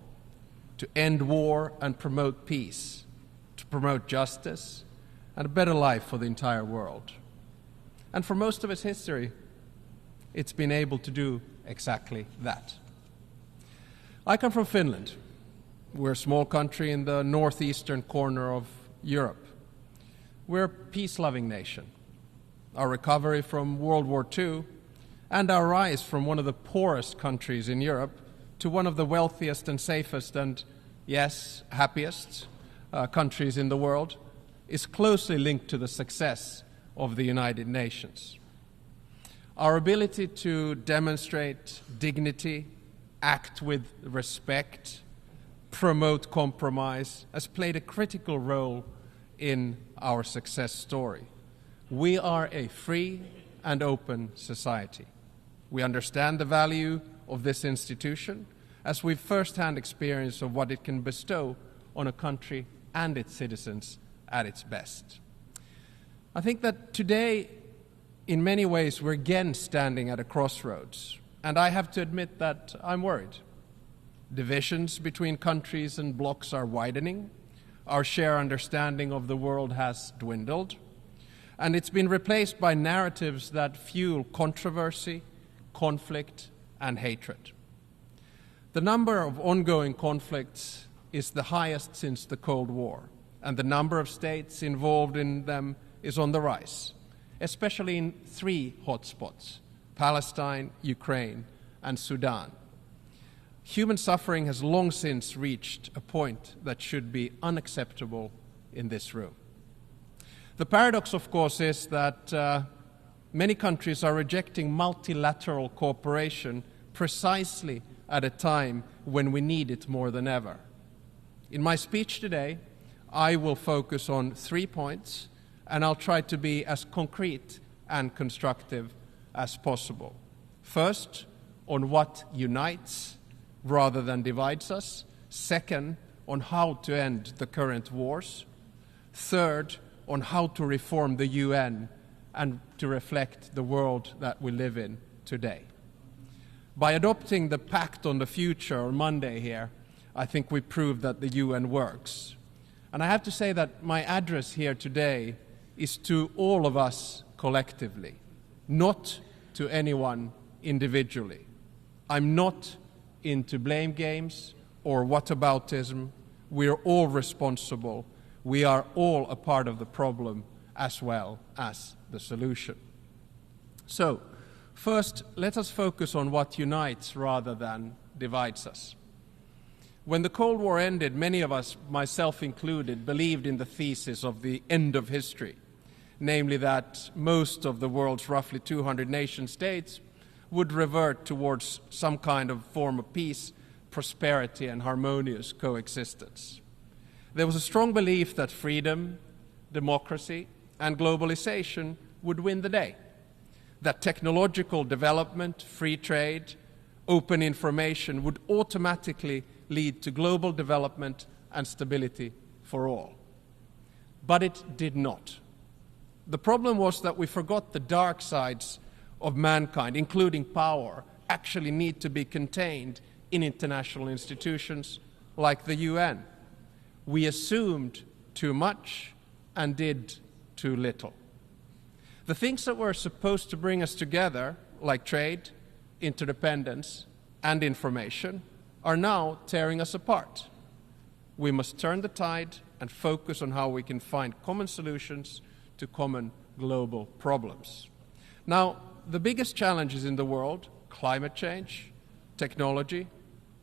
to end war and promote peace, to promote justice and a better life for the entire world. And for most of its history, it's been able to do exactly that. I come from Finland. We're a small country in the northeastern corner of Europe. We're a peace-loving nation. Our recovery from World War II and our rise from one of the poorest countries in Europe to one of the wealthiest and safest and, yes, happiest countries in the world is closely linked to the success of the United Nations. Our ability to demonstrate dignity, act with respect, promote compromise has played a critical role in our success story. We are a free and open society. We understand the value of this institution as we've first-hand experience of what it can bestow on a country and its citizens at its best. I think that today, in many ways, we're again standing at a crossroads, and I have to admit that I'm worried. Divisions between countries and blocs are widening. Our shared understanding of the world has dwindled, and it's been replaced by narratives that fuel controversy, conflict, and hatred. The number of ongoing conflicts is the highest since the Cold War, and the number of states involved in them is on the rise, especially in 3 hotspots: Palestine, Ukraine, and Sudan. Human suffering has long since reached a point that should be unacceptable in this room. The paradox, of course, is that many countries are rejecting multilateral cooperation precisely at a time when we need it more than ever. In my speech today, I will focus on 3 points, and I'll try to be as concrete and constructive as possible. First, on what unites rather than divides us. Second, on how to end the current wars. Third, on how to reform the UN and to reflect the world that we live in today. By adopting the Pact on the Future on Monday here, I think we proved that the UN works. And I have to say that my address here today is to all of us collectively, not to anyone individually. I'm not into blame games or whataboutism. We're all responsible. We are all a part of the problem as well as the solution. So, first, let us focus on what unites rather than divides us. When the Cold War ended, many of us, myself included, believed in the thesis of the end of history, namely that most of the world's roughly 200 nation states would revert towards some kind of form of peace, prosperity, and harmonious coexistence. There was a strong belief that freedom, democracy, and globalization would win the day, that technological development, free trade, open information would automatically lead to global development and stability for all. But it did not. The problem was that we forgot the dark sides of mankind, including power, actually need to be contained in international institutions like the UN. We assumed too much and did too little. The things that were supposed to bring us together, like trade, interdependence, and information, are now tearing us apart. We must turn the tide and focus on how we can find common solutions to common global problems. Now, the biggest challenges in the world, climate change, technology,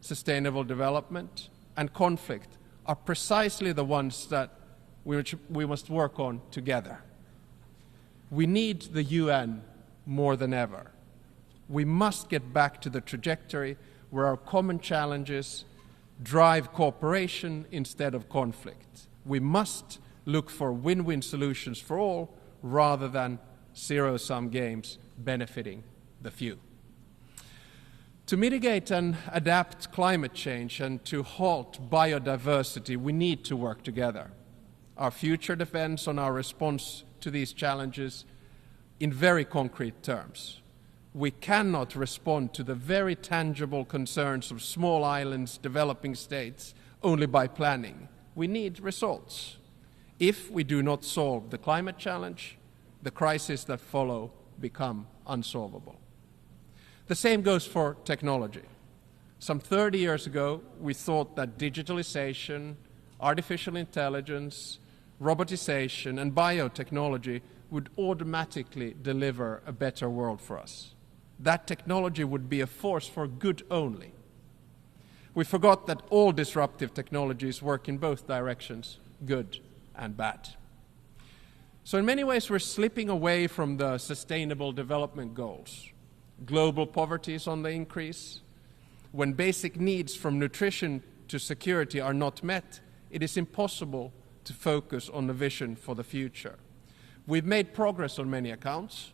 sustainable development, and conflict, are precisely the ones that we must work on together. We need the UN more than ever. We must get back to the trajectory where our common challenges drive cooperation instead of conflict. We must look for win-win solutions for all rather than zero-sum games benefiting the few. To mitigate and adapt climate change and to halt biodiversity, we need to work together. Our future depends on our response to these challenges in very concrete terms. We cannot respond to the very tangible concerns of small islands, developing states, only by planning. We need results. If we do not solve the climate challenge, the crises that follow become unsolvable. The same goes for technology. Some 30 years ago, we thought that digitalization, artificial intelligence, robotization, and biotechnology would automatically deliver a better world for us. That technology would be a force for good only. We forgot that all disruptive technologies work in both directions, good and bad. So in many ways, we're slipping away from the Sustainable Development Goals. Global poverty is on the increase. When basic needs from nutrition to security are not met, it is impossible to focus on the vision for the future. We've made progress on many accounts,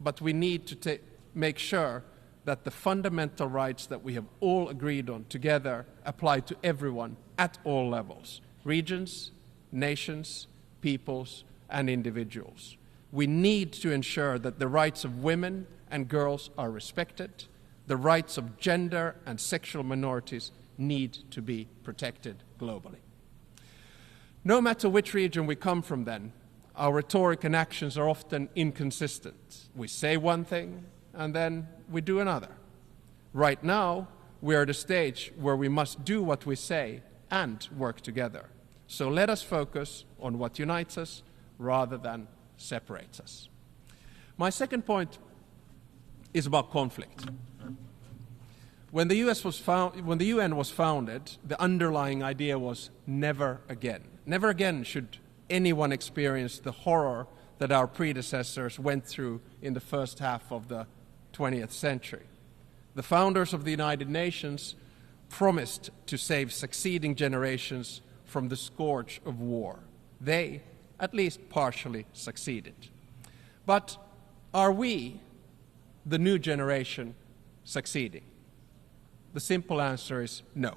but we need to make sure that the fundamental rights that we have all agreed on together apply to everyone at all levels, regions, nations, peoples, and individuals. We need to ensure that the rights of women and girls are respected. The rights of gender and sexual minorities need to be protected globally. No matter which region we come from then, our rhetoric and actions are often inconsistent. We say one thing and then we do another. Right now, we are at a stage where we must do what we say and work together. So let us focus on what unites us rather than separates us. My second point is about conflict. When the UN was founded, the underlying idea was never again. Never again should anyone experience the horror that our predecessors went through in the first half of the 20th century. The founders of the United Nations promised to save succeeding generations from the scourge of war. They, at least partially, succeeded. But are we, the new generation, succeeding? The simple answer is no.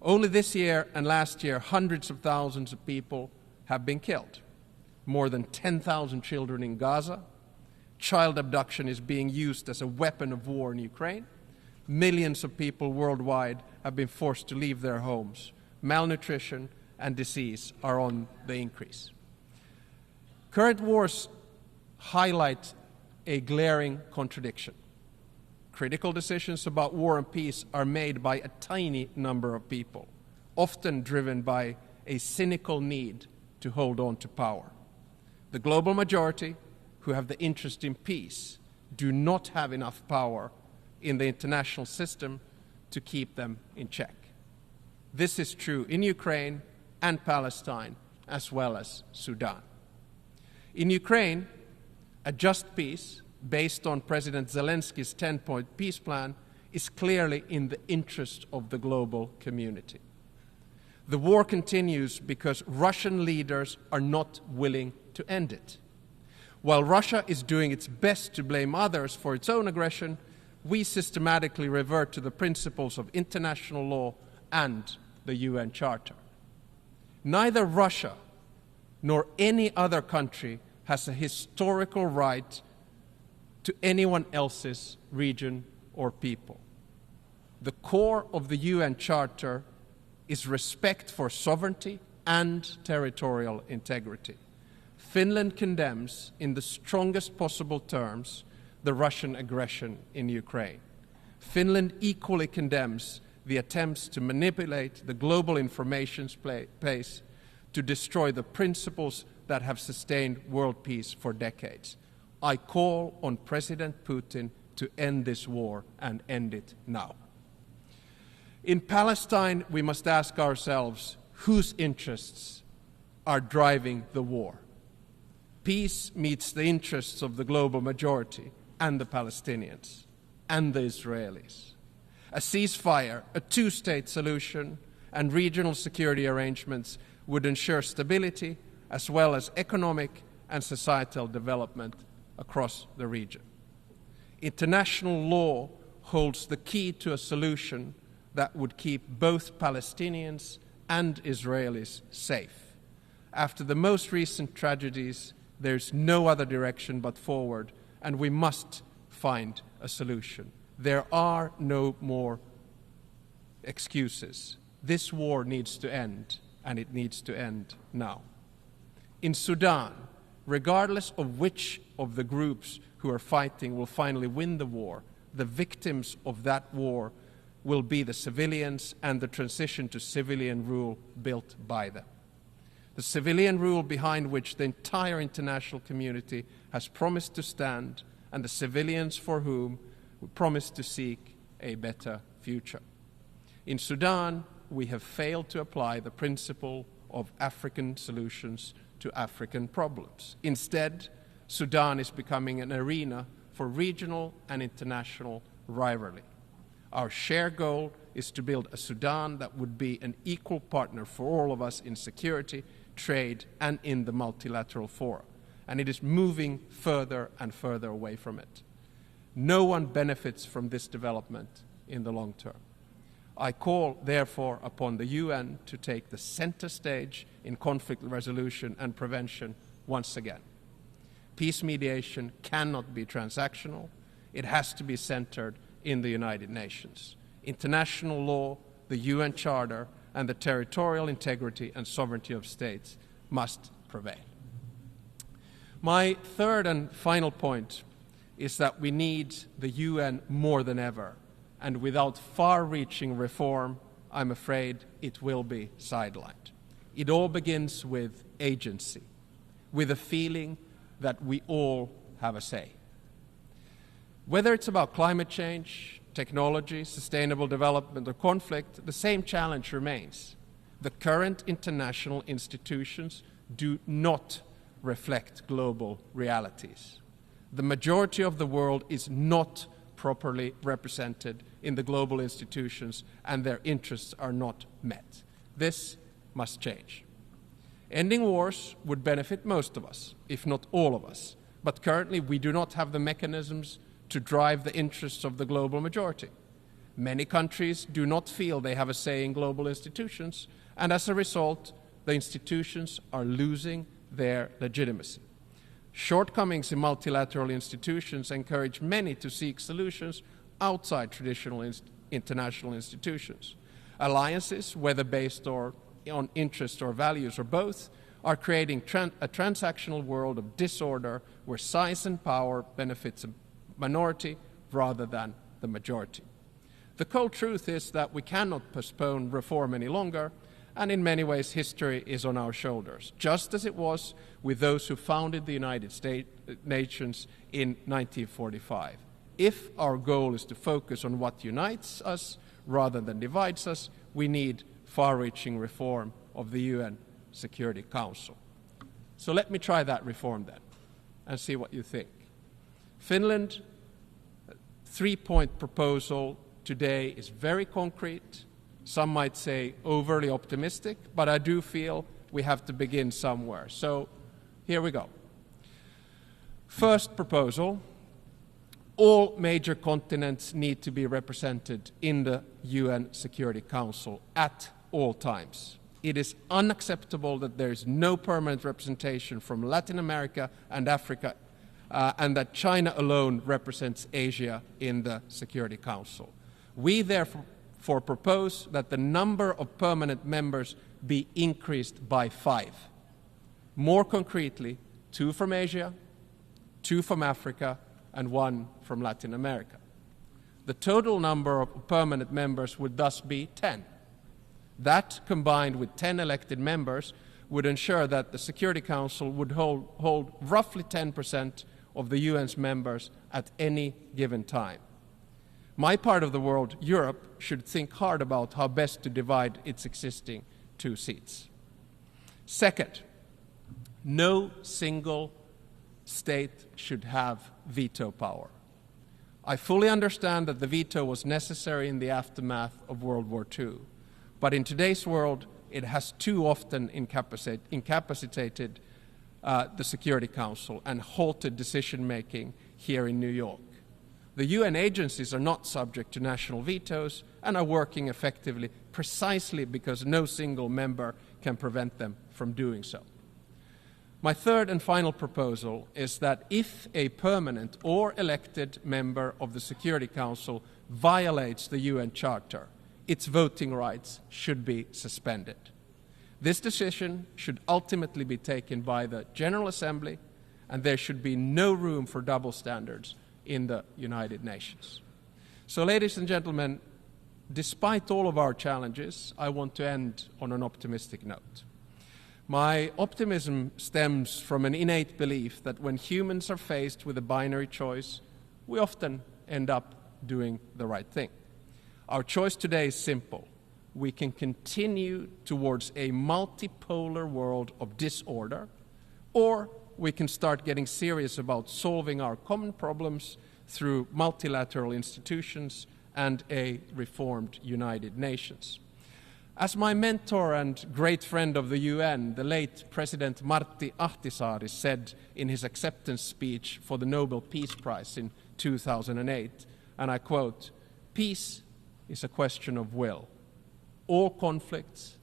Only this year and last year, hundreds of thousands of people have been killed. More than 10,000 children in Gaza. Child abduction is being used as a weapon of war in Ukraine. Millions of people worldwide have been forced to leave their homes. Malnutrition and disease are on the increase. Current wars highlight a glaring contradiction. Critical decisions about war and peace are made by a tiny number of people, often driven by a cynical need to hold on to power. The global majority, who have the interest in peace, do not have enough power in the international system to keep them in check. This is true in Ukraine and Palestine, as well as Sudan. In Ukraine, a just peace, based on President Zelensky's 10-point peace plan, is clearly in the interest of the global community. The war continues because Russian leaders are not willing to end it. While Russia is doing its best to blame others for its own aggression, we systematically revert to the principles of international law and the UN Charter. Neither Russia nor any other country has a historical right to anyone else's region or people. The core of the UN Charter is respect for sovereignty and territorial integrity. Finland condemns, in the strongest possible terms, the Russian aggression in Ukraine. Finland equally condemns the attempts to manipulate the global information space to destroy the principles that have sustained world peace for decades. I call on President Putin to end this war and end it now. In Palestine, we must ask ourselves whose interests are driving the war. Peace meets the interests of the global majority and the Palestinians and the Israelis. A ceasefire, a two-state solution, and regional security arrangements would ensure stability as well as economic and societal development across the region. International law holds the key to a solution that would keep both Palestinians and Israelis safe. After the most recent tragedies, there's no other direction but forward, and we must find a solution. There are no more excuses. This war needs to end, and it needs to end now. In Sudan, regardless of which of the groups who are fighting will finally win the war, the victims of that war will be the civilians and the transition to civilian rule built by them. The civilian rule behind which the entire international community has promised to stand, and the civilians for whom we promise to seek a better future. In Sudan, we have failed to apply the principle of African solutions to African problems. Instead, Sudan is becoming an arena for regional and international rivalry. Our shared goal is to build a Sudan that would be an equal partner for all of us in security, trade, and in the multilateral fora. And it is moving further and further away from it. No one benefits from this development in the long term. I call, therefore, upon the UN to take the center stage in conflict resolution and prevention once again. Peace mediation cannot be transactional. It has to be centered in the United Nations. International law, the UN Charter, and the territorial integrity and sovereignty of states must prevail. My third and final point is that we need the UN more than ever, and without far-reaching reform, I'm afraid it will be sidelined. It all begins with agency, with a feeling that we all have a say. Whether it's about climate change, technology, sustainable development, or conflict, the same challenge remains. The current international institutions do not reflect global realities. The majority of the world is not properly represented in the global institutions, and their interests are not met. This must change. Ending wars would benefit most of us, if not all of us, but currently we do not have the mechanisms to drive the interests of the global majority. Many countries do not feel they have a say in global institutions, and as a result, the institutions are losing their legitimacy. Shortcomings in multilateral institutions encourage many to seek solutions outside traditional international institutions. Alliances, whether based on interest or values or both, are creating a transactional world of disorder where size and power benefits a minority rather than the majority. The cold truth is that we cannot postpone reform any longer, and in many ways history is on our shoulders, just as it was with those who founded the United Nations in 1945. If our goal is to focus on what unites us rather than divides us, we need far-reaching reform of the UN Security Council. So let me try that reform then and see what you think. Finland, three-point proposal today is very concrete. Some might say overly optimistic, but I do feel we have to begin somewhere. So here we go. First proposal, all major continents need to be represented in the UN Security Council at all times. It is unacceptable that there is no permanent representation from Latin America and Africa, and that China alone represents Asia in the Security Council. We therefore propose that the number of permanent members be increased by 5. More concretely, 2 from Asia, 2 from Africa, and 1 from Latin America. The total number of permanent members would thus be 10. That, combined with 10 elected members, would ensure that the Security Council would hold roughly 10% of the UN's members at any given time. My part of the world, Europe, should think hard about how best to divide its existing 2 seats. Second, no single state should have veto power. I fully understand that the veto was necessary in the aftermath of World War II, but in today's world, it has too often incapacitated the Security Council and halted decision-making here in New York. The UN agencies are not subject to national vetoes and are working effectively precisely because no single member can prevent them from doing so. My third and final proposal is that if a permanent or elected member of the Security Council violates the UN Charter, its voting rights should be suspended. This decision should ultimately be taken by the General Assembly, and there should be no room for double standards in the United Nations. So, ladies and gentlemen, despite all of our challenges, I want to end on an optimistic note. My optimism stems from an innate belief that when humans are faced with a binary choice, we often end up doing the right thing. Our choice today is simple. We can continue towards a multipolar world of disorder, or we can start getting serious about solving our common problems through multilateral institutions and a reformed United Nations. As my mentor and great friend of the UN, the late President Martti Ahtisaari, said in his acceptance speech for the Nobel Peace Prize in 2008, and I quote, "Peace is a question of will. All conflicts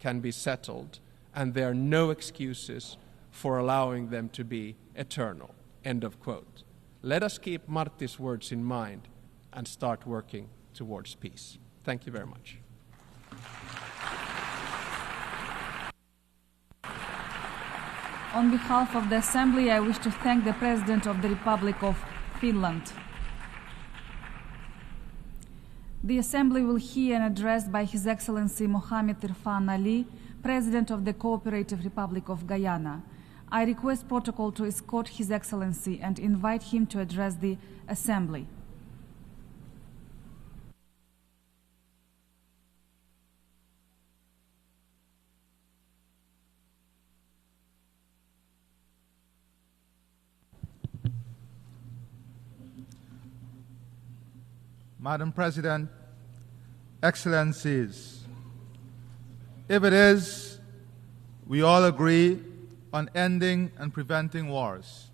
can be settled, and there are no excuses for allowing them to be eternal." End of quote. Let us keep Martti's words in mind and start working towards peace. Thank you very much. On behalf of the Assembly, I wish to thank the President of the Republic of Finland. The Assembly will hear an address by His Excellency Mohamed Irfan Ali, President of the Cooperative Republic of Guyana. I request protocol to escort His Excellency and invite him to address the Assembly. Madam President, Excellencies, if it is, we all agree on ending and preventing wars.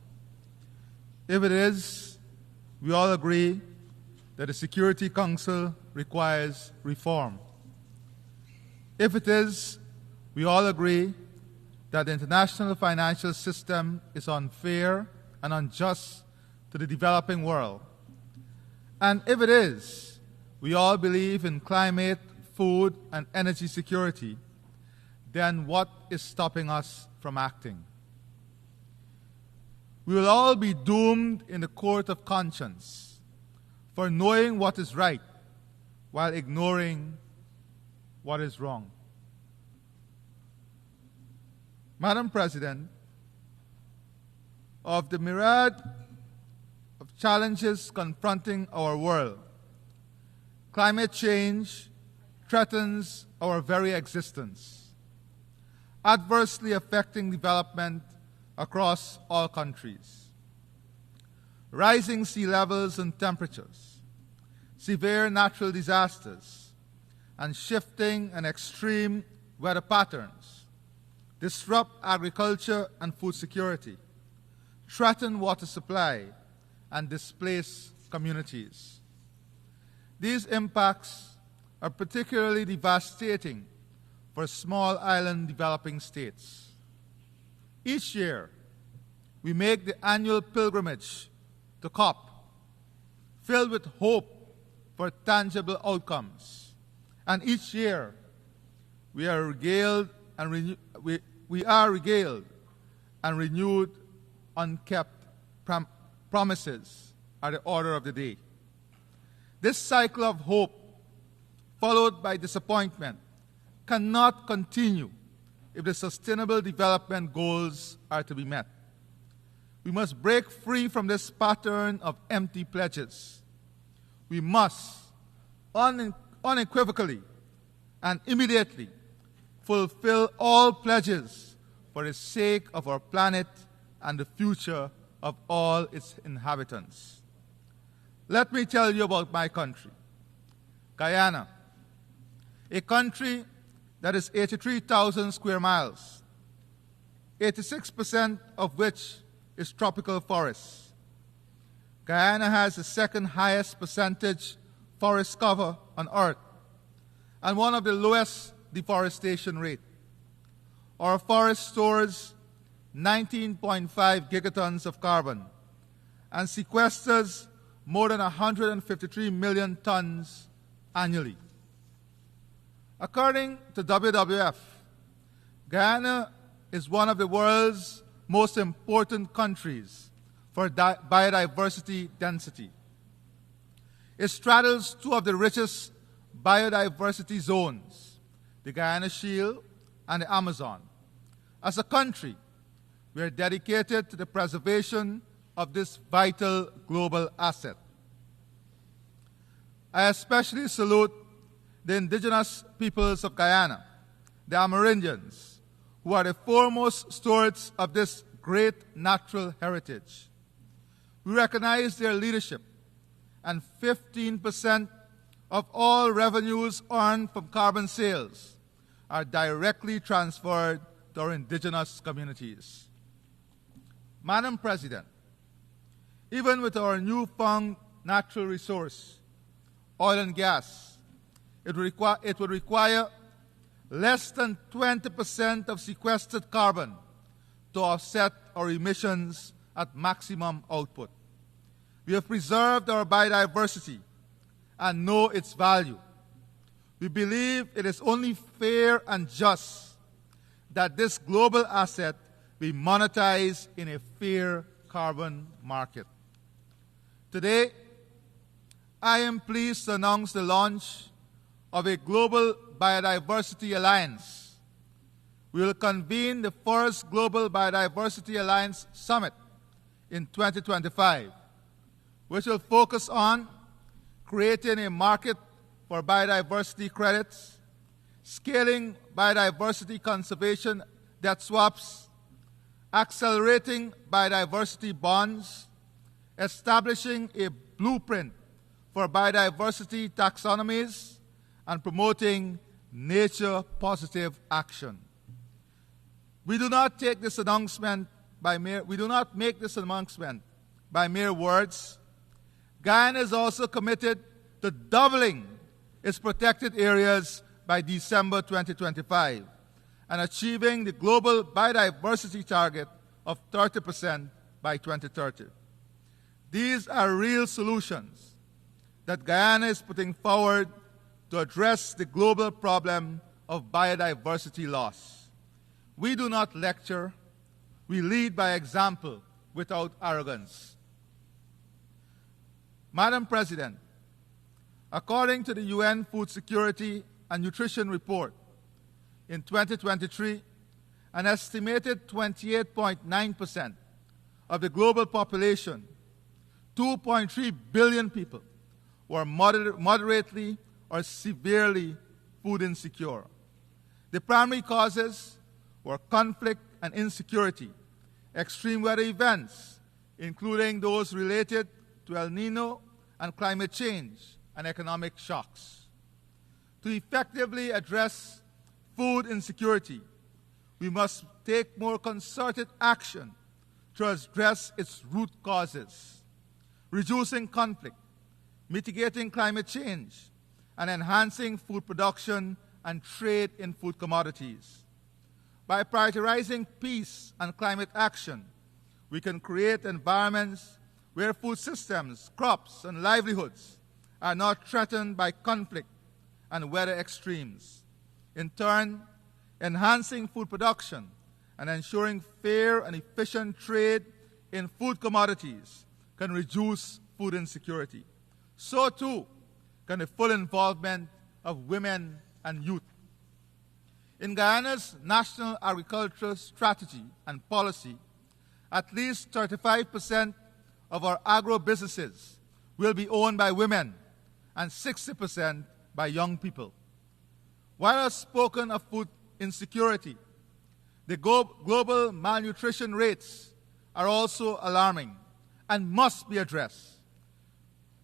If it is, we all agree that the Security Council requires reform. If it is, we all agree that the international financial system is unfair and unjust to the developing world. And if it is, we all believe in climate, food, and energy security, then what is stopping us from acting? We will all be doomed in the court of conscience for knowing what is right while ignoring what is wrong. Madam President, of the myriad of challenges confronting our world, climate change threatens our very existence, adversely affecting development across all countries. Rising sea levels and temperatures, severe natural disasters, and shifting and extreme weather patterns disrupt agriculture and food security, threaten water supply, and displace communities. These impacts are particularly devastating for small island developing states. Each year, we make the annual pilgrimage to COP, filled with hope for tangible outcomes. And each year, we are regaled and renewed unkept promises are the order of the day. This cycle of hope, followed by disappointment, cannot continue if the Sustainable Development Goals are to be met. We must break free from this pattern of empty pledges. We must unequivocally and immediately fulfill all pledges for the sake of our planet and the future of all its inhabitants. Let me tell you about my country, Guyana, a country that is 83,000 square miles, 86% of which is tropical forests. Guyana has the second highest percentage forest cover on Earth and one of the lowest deforestation rate. Our forest stores 19.5 gigatons of carbon and sequesters more than 153 million tons annually. According to WWF, Guyana is one of the world's most important countries for biodiversity density. It straddles two of the richest biodiversity zones, the Guyana Shield and the Amazon. As a country, we are dedicated to the preservation of this vital global asset. I especially salute the indigenous peoples of Guyana, the Amerindians, who are the foremost stewards of this great natural heritage. We recognize their leadership, and 15% of all revenues earned from carbon sales are directly transferred to our indigenous communities. Madam President, even with our newfound natural resource, oil and gas, it would require less than 20% of sequestered carbon to offset our emissions at maximum output. We have preserved our biodiversity and know its value. We believe it is only fair and just that this global asset be monetized in a fair carbon market. Today, I am pleased to announce the launch of a global biodiversity alliance. We will convene the first Global Biodiversity Alliance Summit in 2025, which will focus on creating a market for biodiversity credits, scaling biodiversity conservation debt swaps, accelerating biodiversity bonds, establishing a blueprint for biodiversity taxonomies, and promoting nature-positive action. We do not make this announcement by mere words. Guyana is also committed to doubling its protected areas by December 2025 and achieving the global biodiversity target of 30% by 2030. These are real solutions that Guyana is putting forward to address the global problem of biodiversity loss. We do not lecture, we lead by example without arrogance. Madam President, according to the UN Food Security and Nutrition Report, in 2023, an estimated 28.9% of the global population, 2.3 billion people, were moderately or severely food insecure. The primary causes were conflict and insecurity, extreme weather events, including those related to El Nino and climate change, and economic shocks. To effectively address food insecurity, we must take more concerted action to address its root causes, reducing conflict, mitigating climate change, and enhancing food production and trade in food commodities. By prioritizing peace and climate action, we can create environments where food systems, crops, and livelihoods are not threatened by conflict and weather extremes. In turn, enhancing food production and ensuring fair and efficient trade in food commodities can reduce food insecurity. So too can the full involvement of women and youth. In Guyana's National Agricultural Strategy and Policy, at least 35% of our agro-businesses will be owned by women and 60% by young people. While I've spoken of food insecurity, the global malnutrition rates are also alarming and must be addressed.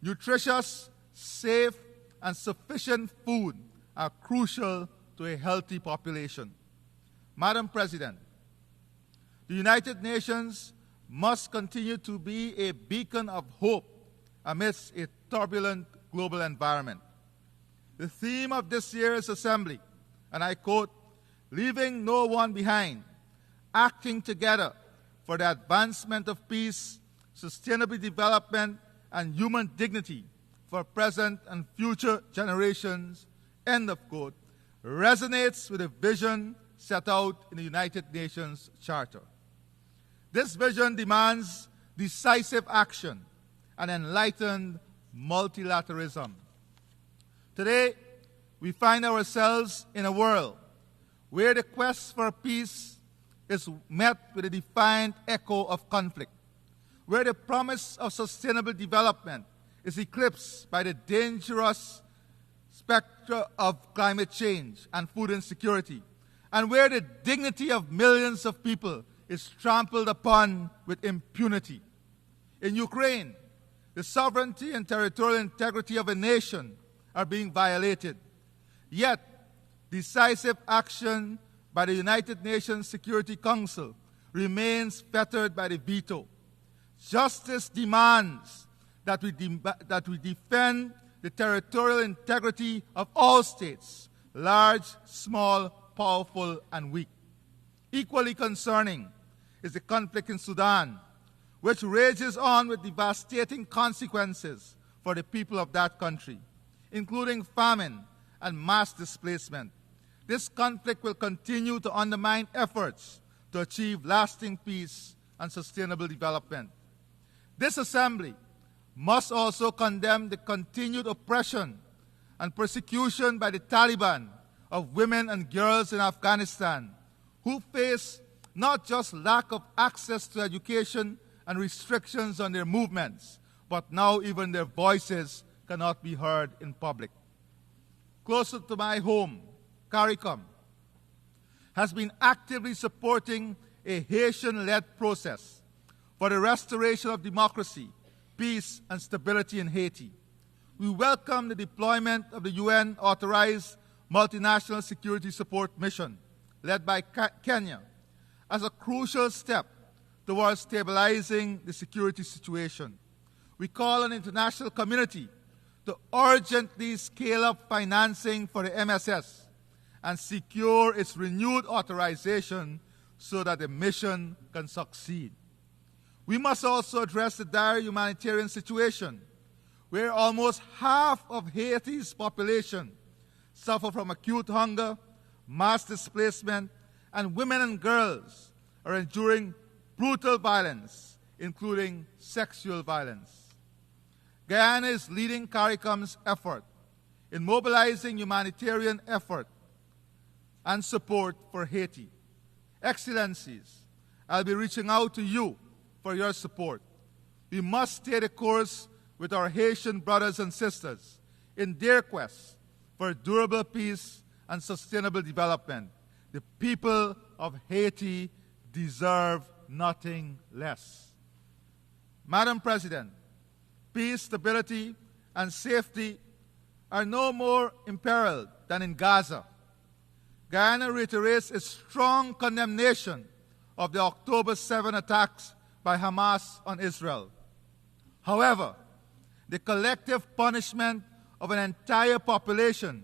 Nutritious, safe, and sufficient food are crucial to a healthy population. Madam President, The United Nations must continue to be a beacon of hope amidst a turbulent global environment. The theme of this year's assembly, and I quote, "Leaving no one behind, acting together for the advancement of peace, sustainable development, and human dignity for present and future generations," end of quote, resonates with the vision set out in the United Nations Charter. This vision demands decisive action and enlightened multilateralism. Today, we find ourselves in a world where the quest for peace is met with a defiant echo of conflict, where the promise of sustainable development is eclipsed by the dangerous specter of climate change and food insecurity, and where the dignity of millions of people is trampled upon with impunity. In Ukraine, the sovereignty and territorial integrity of a nation are being violated. Yet, decisive action by the United Nations Security Council remains fettered by the veto. Justice demands that we defend the territorial integrity of all states, large, small, powerful, and weak. Equally concerning is the conflict in Sudan, which rages on with devastating consequences for the people of that country, including famine and mass displacement. This conflict will continue to undermine efforts to achieve lasting peace and sustainable development. This assembly must also condemn the continued oppression and persecution by the Taliban of women and girls in Afghanistan, who face not just lack of access to education and restrictions on their movements, but now even their voices cannot be heard in public. Closer to my home, CARICOM has been actively supporting a Haitian-led process for the restoration of democracy, peace, and stability in Haiti. We welcome the deployment of the UN-authorized multinational security support mission led by Kenya as a crucial step towards stabilizing the security situation. We call on the international community to urgently scale up financing for the MSS and secure its renewed authorization so that the mission can succeed. We must also address the dire humanitarian situation where almost half of Haiti's population suffer from acute hunger, mass displacement, and women and girls are enduring brutal violence, including sexual violence. Guyana is leading CARICOM's effort in mobilizing humanitarian effort and support for Haiti. Excellencies, I'll be reaching out to you for your support. We must stay the course with our Haitian brothers and sisters in their quest for durable peace and sustainable development. The people of Haiti deserve nothing less. Madam President, peace, stability, and safety are no more imperiled than in Gaza. Guyana reiterates its strong condemnation of the October 7 attacks by Hamas on Israel. However, the collective punishment of an entire population,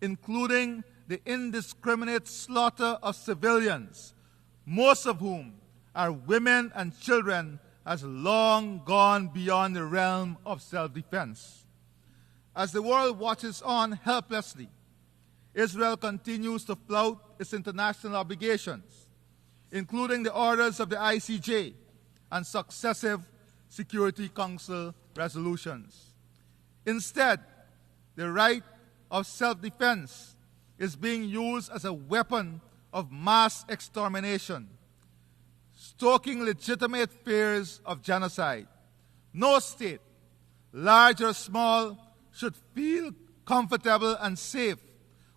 including the indiscriminate slaughter of civilians, most of whom are women and children, has long gone beyond the realm of self-defense. As the world watches on helplessly, Israel continues to flout its international obligations, including the orders of the ICJ and successive Security Council resolutions. Instead, the right of self-defense is being used as a weapon of mass extermination, stoking legitimate fears of genocide. No state, large or small, should feel comfortable and safe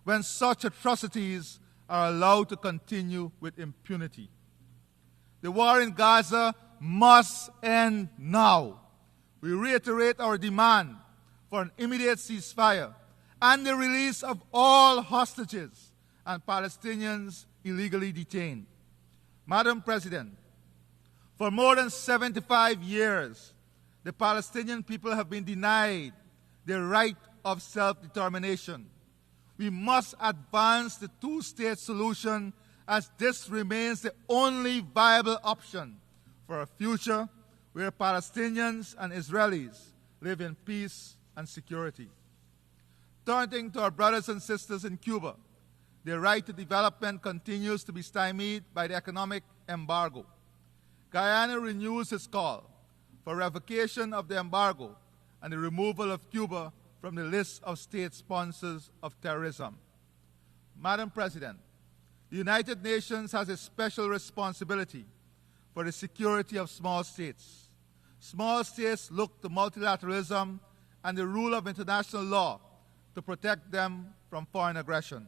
when such atrocities are allowed to continue with impunity. The war in Gaza must end now. We reiterate our demand for an immediate ceasefire and the release of all hostages and Palestinians illegally detained. Madam President, For more than 75 years, the Palestinian people have been denied their right of self-determination. We must advance the two-state solution, as this remains the only viable option for a future where Palestinians and Israelis live in peace and security. Turning to our brothers and sisters in Cuba, their right to development continues to be stymied by the economic embargo. Guyana renews its call for revocation of the embargo and the removal of Cuba from the list of state sponsors of terrorism. Madam President, the United Nations has a special responsibility for the security of small states. Small states look to multilateralism and the rule of international law to protect them from foreign aggression.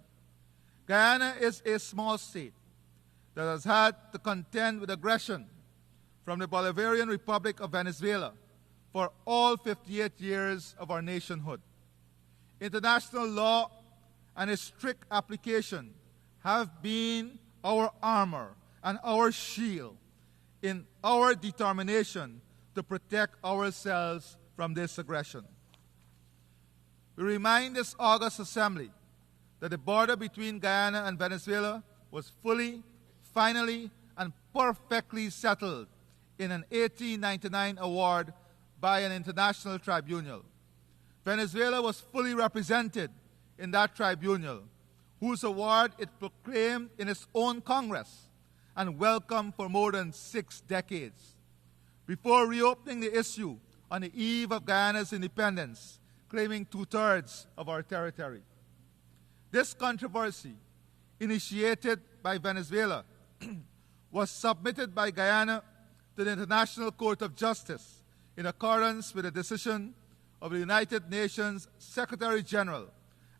Guyana is a small state that has had to contend with aggression from the Bolivarian Republic of Venezuela for all 58 years of our nationhood. International law and its strict application have been our armor and our shield in our determination to protect ourselves from this aggression. We remind this august assembly that the border between Guyana and Venezuela was fully, finally, and perfectly settled in an 1899 award by an international tribunal. Venezuela was fully represented in that tribunal, whose award it proclaimed in its own Congress and welcomed for more than 6 decades. Before reopening the issue on the eve of Guyana's independence, claiming 2/3 of our territory. This controversy, initiated by Venezuela, was submitted by Guyana to the International Court of Justice in accordance with a decision of the United Nations Secretary General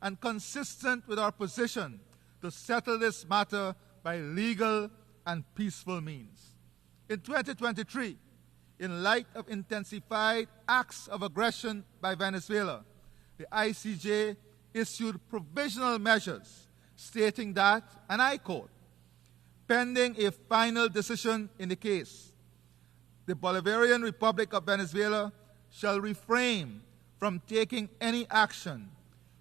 and consistent with our position to settle this matter by legal and peaceful means. In 2023, in light of intensified acts of aggression by Venezuela, the ICJ issued provisional measures stating that, and I quote, pending a final decision in the case, the Bolivarian Republic of Venezuela shall refrain from taking any action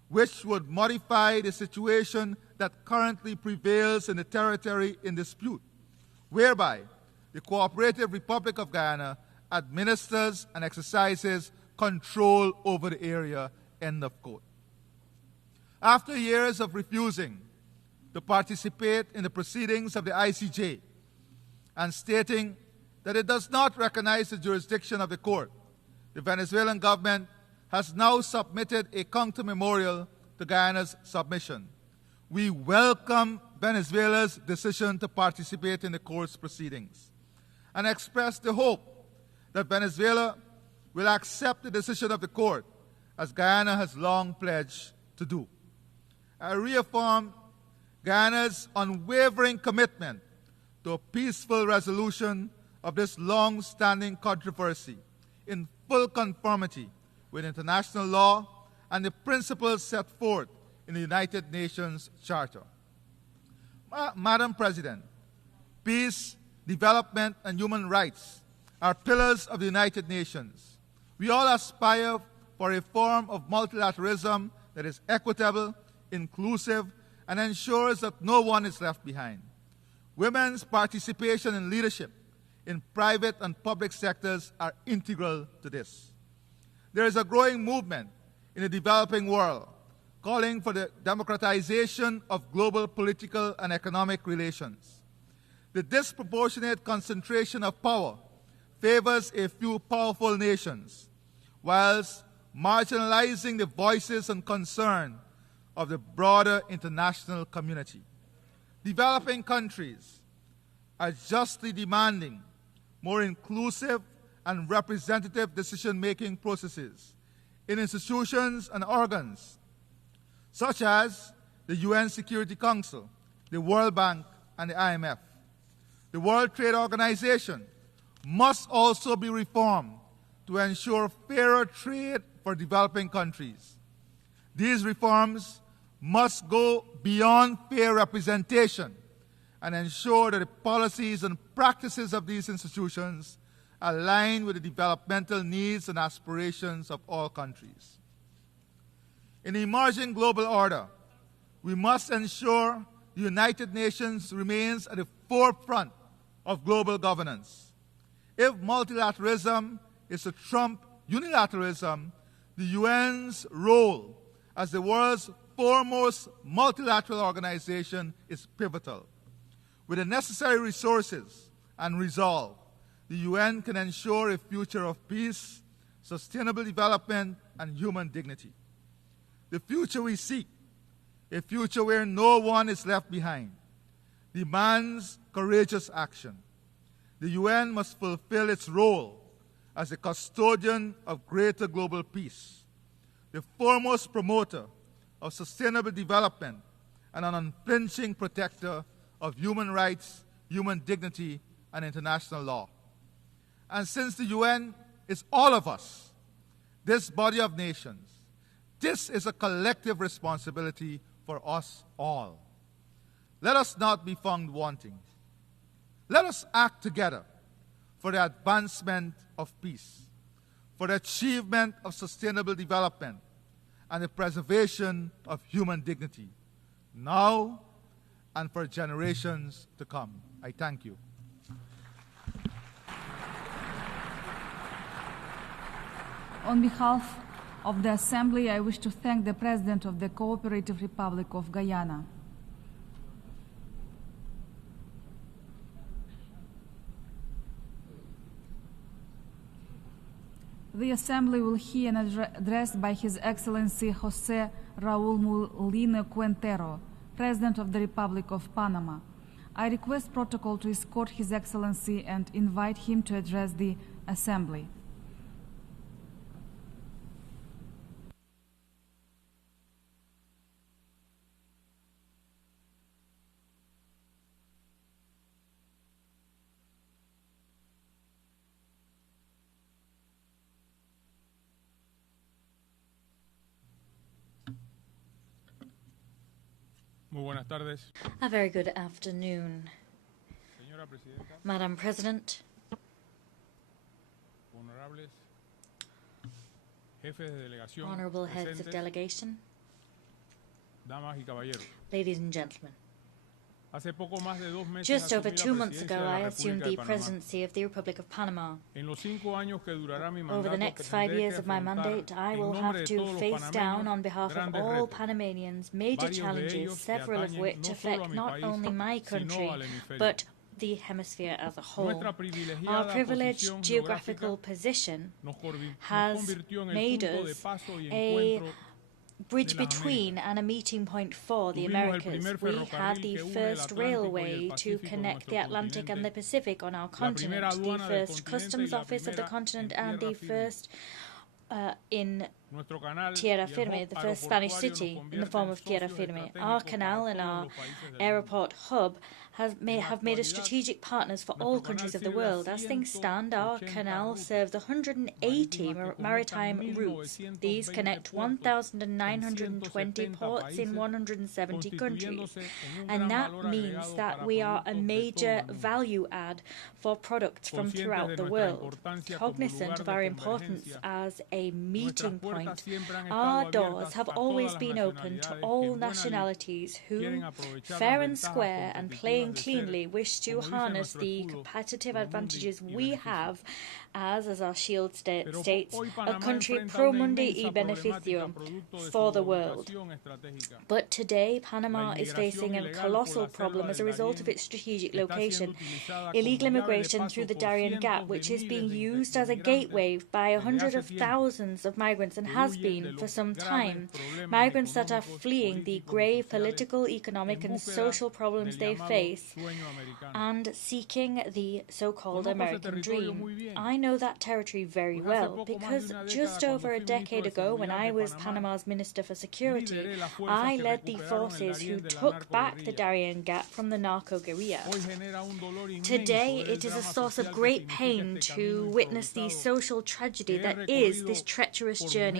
which would modify the situation that currently prevails in the territory in dispute, whereby the Cooperative Republic of Guyana administers and exercises control over the area, end of quote. After years of refusing to participate in the proceedings of the ICJ and stating that it does not recognize the jurisdiction of the court, the Venezuelan government has now submitted a counter-memorial to Guyana's submission. We welcome Venezuela's decision to participate in the court's proceedings and express the hope that Venezuela will accept the decision of the court, as Guyana has long pledged to do. I reaffirm Guyana's unwavering commitment to a peaceful resolution of this long-standing controversy in full conformity with international law and the principles set forth in the United Nations Charter. Madam President, peace, development, and human rights are pillars of the United Nations. We all aspire for a form of multilateralism that is equitable, inclusive, and ensures that no one is left behind. Women's participation in leadership in private and public sectors are integral to this. There is a growing movement in the developing world calling for the democratization of global political and economic relations. The disproportionate concentration of power favors a few powerful nations, whilst marginalizing the voices and concern of the broader international community. Developing countries are justly demanding more inclusive and representative decision-making processes in institutions and organs such as the UN Security Council, the World Bank, and the IMF. The World Trade Organization must also be reformed to ensure fairer trade for developing countries. These reforms must go beyond fair representation and ensure that the policies and practices of these institutions align with the developmental needs and aspirations of all countries. In the emerging global order, we must ensure the United Nations remains at the forefront of global governance. If multilateralism is to trump unilateralism, the UN's role as the world's foremost multilateral organization is pivotal. With the necessary resources and resolve, the UN can ensure a future of peace, sustainable development, and human dignity. The future we seek, a future where no one is left behind, demands courageous action. The UN must fulfill its role as a custodian of greater global peace, the foremost promoter of sustainable development, and an unflinching protector of human rights, human dignity, and international law. And since the UN is all of us, this body of nations, this is a collective responsibility for us all. Let us not be found wanting. Let us act together for the advancement of peace, for the achievement of sustainable development, and the preservation of human dignity, now and for generations to come. I thank you. On behalf of the Assembly, I wish to thank the President of the Cooperative Republic of Guyana. The Assembly will hear an address by His Excellency José Raúl Molina Quintero, President of the Republic of Panama. I request protocol to escort His Excellency and invite him to address the Assembly. A very good afternoon, Madam President, honorable heads of delegation, ladies and gentlemen. Just over 2 months ago, I assumed the presidency of the Republic of Panama. Over the next 5 years of my mandate, I will have to face down, on behalf of all Panamanians, major challenges, several of which affect not only my country, but the hemisphere as a whole. Our privileged geographical position has made us a bridge between and a meeting point for the Americas. We had the first railway to connect the Atlantic and the Pacific on our continent, the first customs office of the continent, and the first in Tierra Firme, the first Spanish city in the form of Tierra Firme. Our canal and our airport hub have made us strategic partners for all countries of the world. As things stand, our canal serves 180 maritime routes. These connect 1,920 ports in 170 countries. And that means that we are a major value add for products from throughout the world. Cognizant of our importance as a meeting point, our doors have always been open to all nationalities who, fair and square and playing cleanly, wish to harness the competitive advantages we have as our shield states, a country pro mundi y beneficium for the world. But today, Panama is facing a colossal problem as a result of its strategic location. Illegal immigration through the Darien Gap, which is being used as a gateway by hundreds of thousands of migrants and has been for some time. Migrants that are fleeing the grave political, economic and social problems they face and seeking the so-called American dream. I know that territory very well because just over a decade ago, when I was Panama's Minister for Security, I led the forces who took back the Darien Gap from the narco guerrilla. Today, it is a source of great pain to witness the social tragedy that is this treacherous journey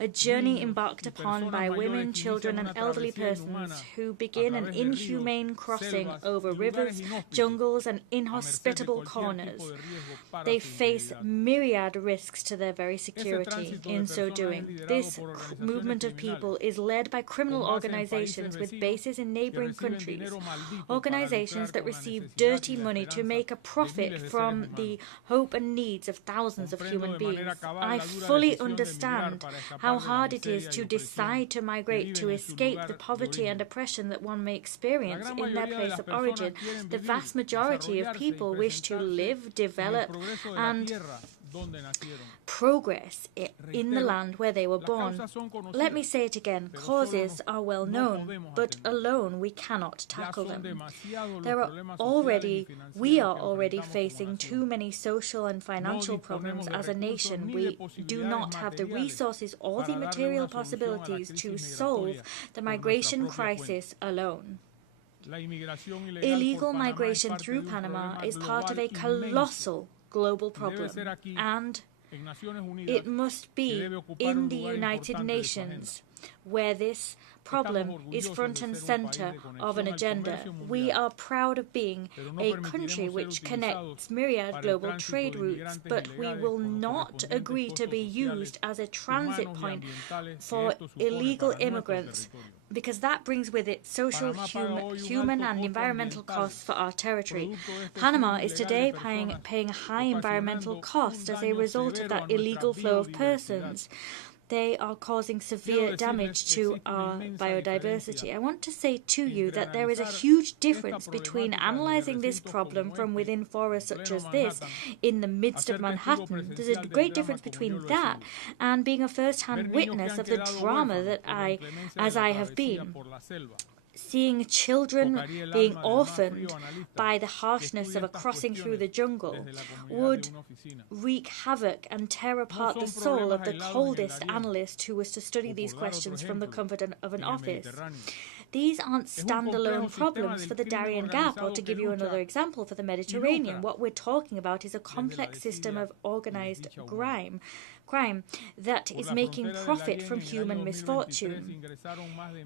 a journey embarked upon by women, children and elderly persons who begin an inhumane crossing over rivers, jungles and inhospitable corners. They face myriad risks to their very security in so doing. This movement of people is led by criminal organizations with bases in neighboring countries, organizations that receive dirty money to make a profit from the hope and needs of thousands of human beings. I fully understand how hard it is to decide to migrate to escape the poverty and oppression that one may experience in their place of origin. The vast majority of people wish to live, develop, and progress in the land where they were born. Let me say it again, causes are well known, but alone we cannot tackle them. We are already facing too many social and financial problems as a nation. We do not have the resources or the material possibilities to solve the migration crisis alone. Illegal migration through Panama is part of a colossal global problem, and it must be in the United Nations where this problem is front and center of an agenda. We are proud of being a country which connects myriad global trade routes, but we will not agree to be used as a transit point for illegal immigrants, because that brings with it social, human and environmental costs for our territory. Panama is today paying a high environmental cost as a result of that illegal flow of persons. They are causing severe damage to our biodiversity. I want to say to you that there is a huge difference between analysing this problem from within forests such as this in the midst of Manhattan. There's a great difference between that and being a first-hand witness of the drama that I have been. Seeing children being orphaned by the harshness of a crossing through the jungle would wreak havoc and tear apart the soul of the coldest analyst who was to study these questions from the comfort of an office. These aren't standalone problems for the Darien Gap, or to give you another example, for the Mediterranean. What we're talking about is a complex system of organized crime that is making profit from human misfortune.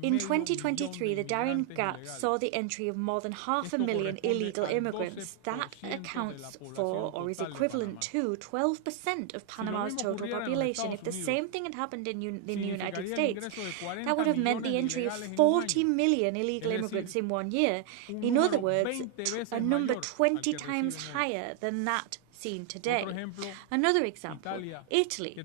In 2023, the Darien Gap saw the entry of more than 500,000 illegal immigrants. That accounts for, or is equivalent to, 12% of Panama's total population. If the same thing had happened in the United States, that would have meant the entry of 40 million illegal immigrants in 1 year. In other words, a number 20 times higher than that seen today. Another example, Italy.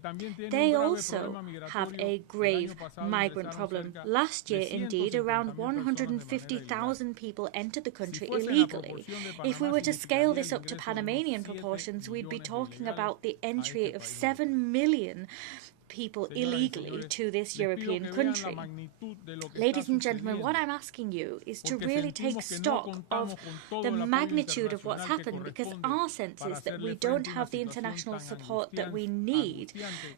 They also have a grave migrant problem. Last year, indeed, around 150,000 people entered the country illegally. If we were to scale this up to Panamanian proportions, we'd be talking about the entry of 7 million people illegally to this European country. Ladies and gentlemen, what I'm asking you is to really take stock of the magnitude of what's happened, because our sense is that we don't have the international support that we need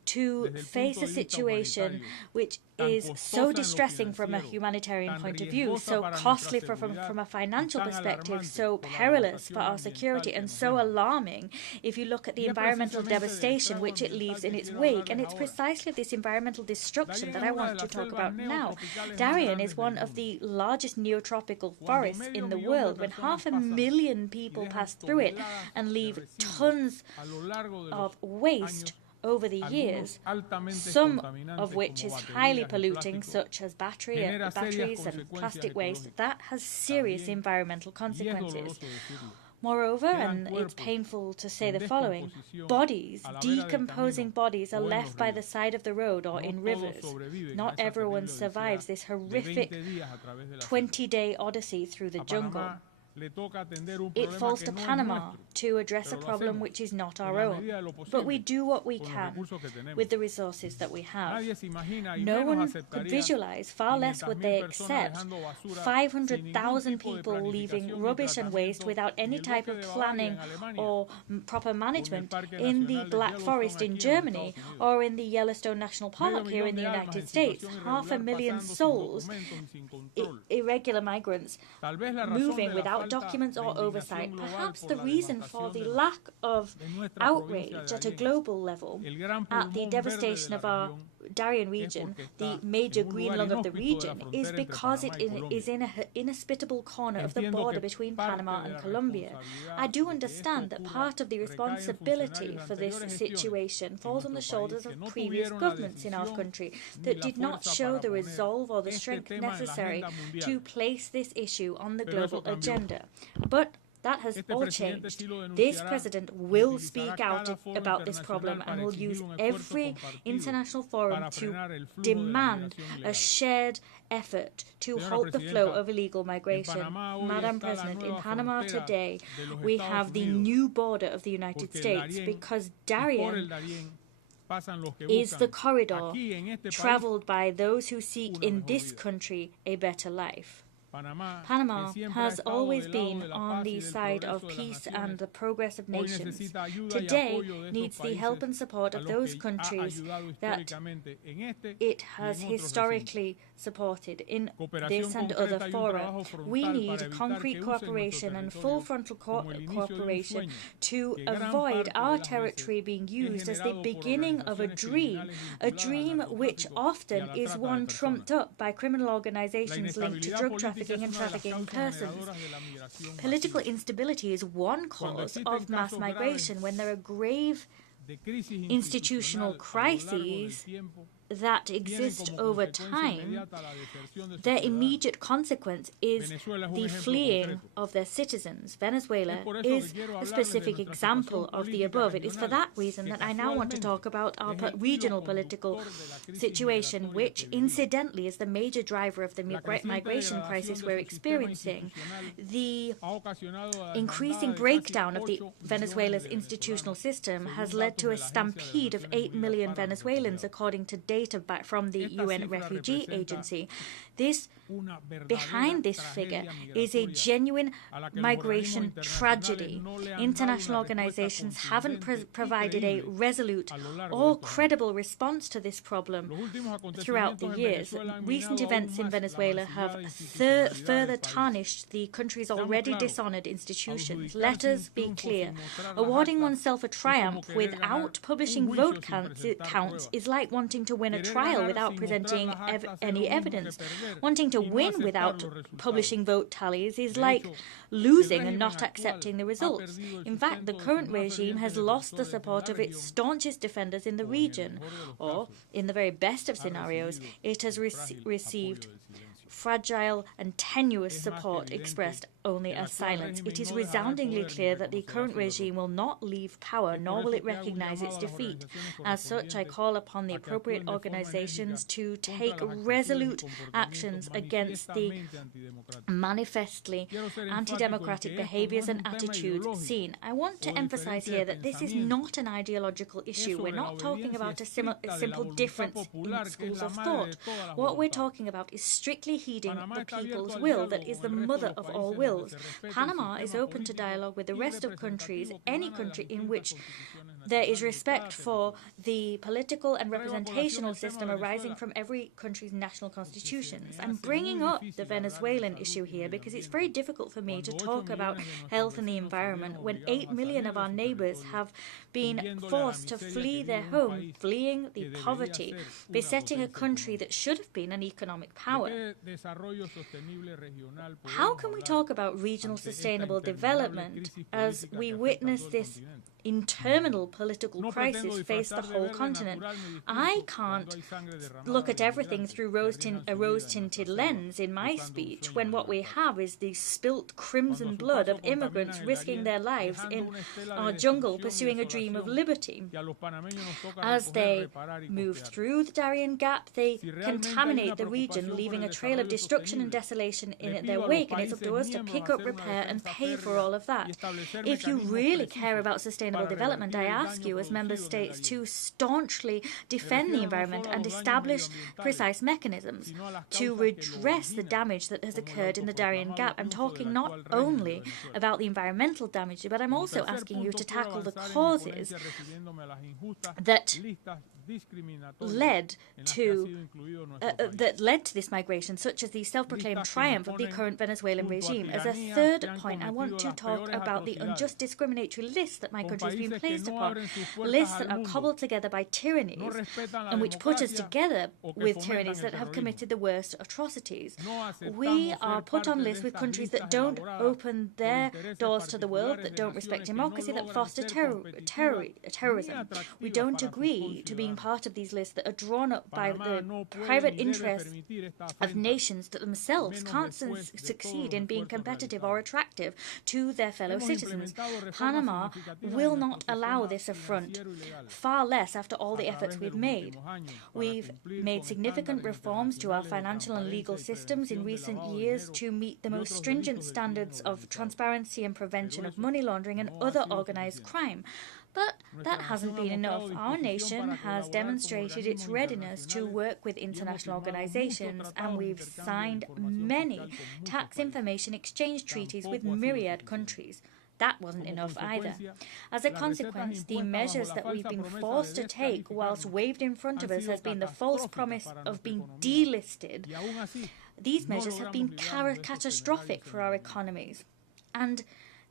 to face a situation which is so distressing from a humanitarian point of view, so costly from a financial perspective, so perilous for our security, and so alarming if you look at the environmental devastation which it leaves in its wake. And it's precisely this environmental destruction that I want to talk about now. Darien is one of the largest neotropical forests in the world. When 500,000 people pass through it and leave tons of waste over the years, some of which is highly polluting, such as batteries and plastic waste, that has serious environmental consequences. Moreover, and it's painful to say the following, decomposing bodies are left by the side of the road or in rivers. Not everyone survives this horrific 20-day odyssey through the jungle. It falls to Panama to address a problem which is not our own, but we do what we can with the resources that we have. No one could visualize, far less would they accept, 500,000 people leaving rubbish and waste without any type of planning or proper management in the Black Forest in Germany or in the Yellowstone National Park here in the United States. 500,000 souls, irregular migrants, moving without documents or oversight. Perhaps the reason for the lack of outrage at a global level at the devastation of our Darien region, the major green lung of the region, is because it is in an inhospitable corner of the border between Panama and Colombia. I do understand that part of the responsibility for this situation falls on the shoulders of previous governments in our country that did not show the resolve or the strength necessary to place this issue on the global agenda. But that has all changed. This president will speak out about this problem and will use every international forum to demand a shared effort to halt the flow of illegal migration. Madam President, in Panama today, we have the new border of the United States because Darien is the corridor traveled by those who seek in this country a better life. Panama has always been on the side of peace and the progress of nations. Today needs the help and support of those countries that it has historically supported in this and other fora. We need concrete cooperation and full frontal cooperation to avoid our territory being used as the beginning of a dream which often is one trumped up by criminal organizations linked to drug trafficking and trafficking persons. Political instability is one cause of mass migration. When there are grave institutional crises that exist over time, their immediate consequence is the fleeing of their citizens. Venezuela is a specific example of the above. It is for that reason that I now want to talk about our regional political situation, which incidentally is the major driver of the migration crisis we're experiencing. The increasing breakdown of Venezuela's institutional system has led to a stampede of 8 million Venezuelans, according to data back from the UN Refugee Agency. Behind this figure is a genuine migration tragedy. International organizations haven't provided a resolute or credible response to this problem throughout the years. Recent events in Venezuela have further tarnished the country's already dishonored institutions. Let us be clear. Awarding oneself a triumph without publishing vote counts is like wanting to win a trial without presenting any evidence. Wanting to win without publishing vote tallies is like losing and not accepting the results. In fact, the current regime has lost the support of its staunchest defenders in the region, or, in the very best of scenarios, it has received fragile and tenuous support expressed only as silence. It is resoundingly clear that the current regime will not leave power, nor will it recognize its defeat. As such, I call upon the appropriate organizations to take resolute actions against the manifestly anti-democratic behaviors and attitudes seen. I want to emphasize here that this is not an ideological issue. We're not talking about a simple difference in schools of thought. What we're talking about is strictly heeding the people's will that is the mother of all wills. Panama is open to dialogue with the rest of countries, any country in which there is respect for the political and representational system arising from every country's national constitutions. I'm bringing up the Venezuelan issue here because it's very difficult for me to talk about health and the environment when 8 million of our neighbors have been forced to flee their home, fleeing the poverty, besetting a country that should have been an economic power. How can we talk about regional sustainable development as we witness this interminable political crisis face the whole continent? I can't look at everything through a rose-tinted lens in my speech when what we have is the spilt crimson blood of immigrants risking their lives in our jungle pursuing a dream of liberty. As they move through the Darien Gap, they contaminate the region, leaving a trail of destruction and desolation in their wake, and it's up to us to pick up, repair, and pay for all of that. If you really care about sustainable development, I ask you as member states to staunchly defend the environment and establish precise mechanisms to redress the damage that has occurred in the Darien Gap. I'm talking not only about the environmental damage, but I'm also asking you to tackle the causes that led to this migration, such as the self-proclaimed triumph of the current Venezuelan regime. As a third point, I want to talk about the unjust discriminatory lists that my country has been placed upon, lists that are cobbled together by tyrannies and which put us together with tyrannies that have committed the worst atrocities. We are put on lists with countries that don't open their doors to the world, that don't respect democracy, that foster terrorism. We don't agree to being part of these lists that are drawn up by the private interests of nations that themselves can't succeed in being competitive or attractive to their fellow citizens. Panama will not allow this affront, far less after all the efforts we've made. We've made significant reforms to our financial and legal systems in recent years to meet the most stringent standards of transparency and prevention of money laundering and other organized crime. But that hasn't been enough. Our nation has demonstrated its readiness to work with international organizations, and we've signed many tax information exchange treaties with myriad countries. That wasn't enough either. As a consequence, the measures that we've been forced to take whilst waved in front of us has been the false promise of being delisted. These measures have been catastrophic for our economies. And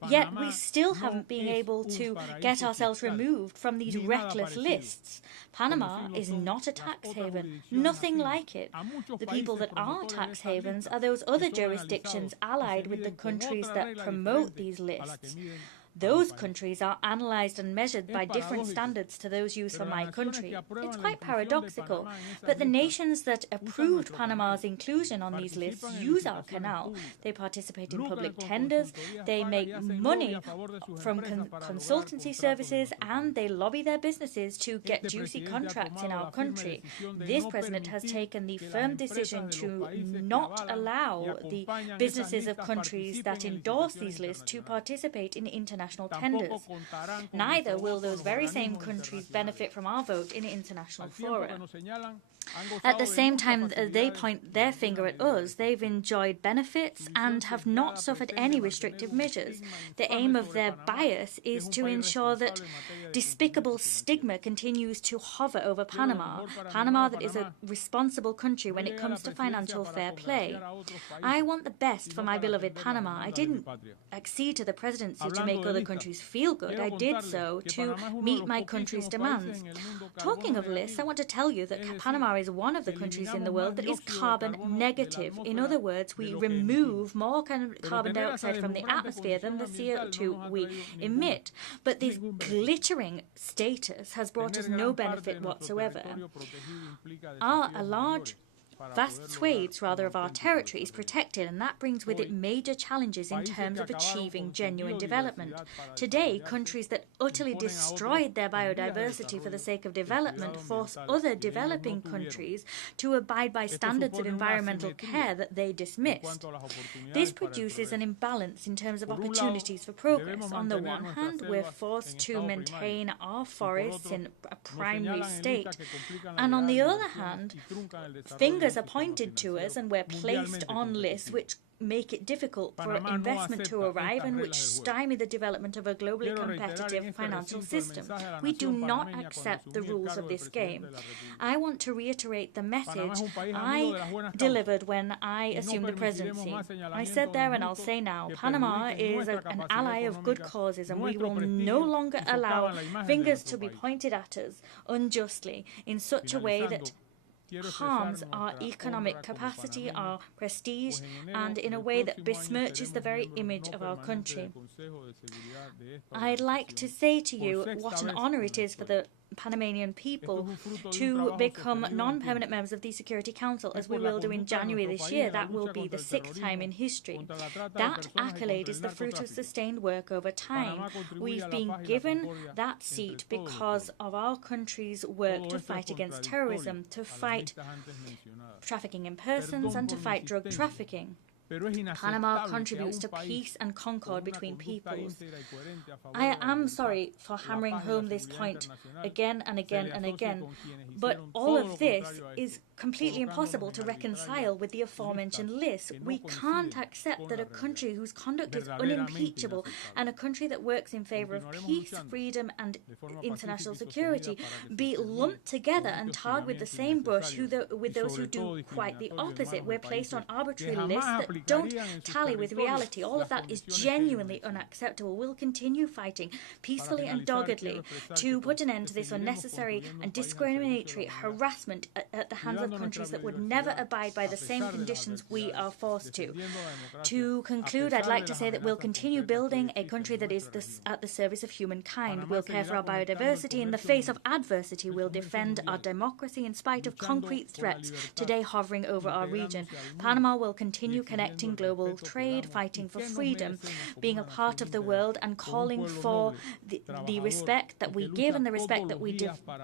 yet we still haven't been able to get ourselves removed from these reckless lists. Panama is not a tax haven, nothing like it. The people that are tax havens are those other jurisdictions allied with the countries that promote these lists. Those countries are analysed and measured by different standards to those used for my country. It's quite paradoxical, but the nations that approved Panama's inclusion on these lists use our canal. They participate in public tenders, they make money from consultancy services, and they lobby their businesses to get juicy contracts in our country. This president has taken the firm decision to not allow the businesses of countries that endorse these lists to participate in international tenders. Neither will those very same countries benefit from our vote in international fora. At the same time they point their finger at us, they've enjoyed benefits and have not suffered any restrictive measures. The aim of their bias is to ensure that despicable stigma continues to hover over Panama. Panama that is a responsible country when it comes to financial fair play. I want the best for my beloved Panama. I didn't accede to the presidency to make other countries feel good. I did so to meet my country's demands. Talking of lists, I want to tell you that Panama is one of the countries in the world that is carbon negative. In other words, we remove more carbon dioxide from the atmosphere than the CO2 we emit. But this glittering status has brought us no benefit whatsoever. Vast swathes, of our territory is protected, and that brings with it major challenges in terms of achieving genuine development. Today, countries that utterly destroyed their biodiversity for the sake of development force other developing countries to abide by standards of environmental care that they dismissed. This produces an imbalance in terms of opportunities for progress. On the one hand, we're forced to maintain our forests in a primary state, and on the other hand, fingers are pointed to us and we're placed on lists which make it difficult for investment to arrive and which stymie the development of a globally competitive financial system. We do not accept the rules of this game. I want to reiterate the message I delivered when I assumed the presidency. I said there and I'll say now, Panama is an ally of good causes, and we will no longer allow fingers to be pointed at us unjustly in such a way that harms our economic capacity, our prestige, and in a way that besmirches the very image of our country. I'd like to say to you what an honor it is for the Panamanian people to become non-permanent members of the Security Council, as we will do in January this year. That will be the 6th time in history. That accolade is the fruit of sustained work over time. We've been given that seat because of our country's work to fight against terrorism, to fight trafficking in persons, and to fight drug trafficking. Panama contributes to peace and concord between peoples. I am sorry for hammering home this point again and again and again, but all of this is completely impossible to reconcile with the aforementioned list. We can't accept that a country whose conduct is unimpeachable and a country that works in favour of peace, freedom and international security be lumped together and tarred with the same brush with those who do quite the opposite. We're placed on arbitrary lists that don't tally with reality. All of that is genuinely unacceptable. We'll continue fighting peacefully and doggedly to put an end to this unnecessary and discriminatory harassment at the hands of countries that would never abide by the same conditions we are forced to. To conclude, I'd like to say that we'll continue building a country that is at the service of humankind. We'll care for our biodiversity. In the face of adversity, we'll defend our democracy in spite of concrete threats today hovering over our region. Panama will continue connecting global trade, fighting for freedom, being a part of the world and calling for the respect that we give and the respect that we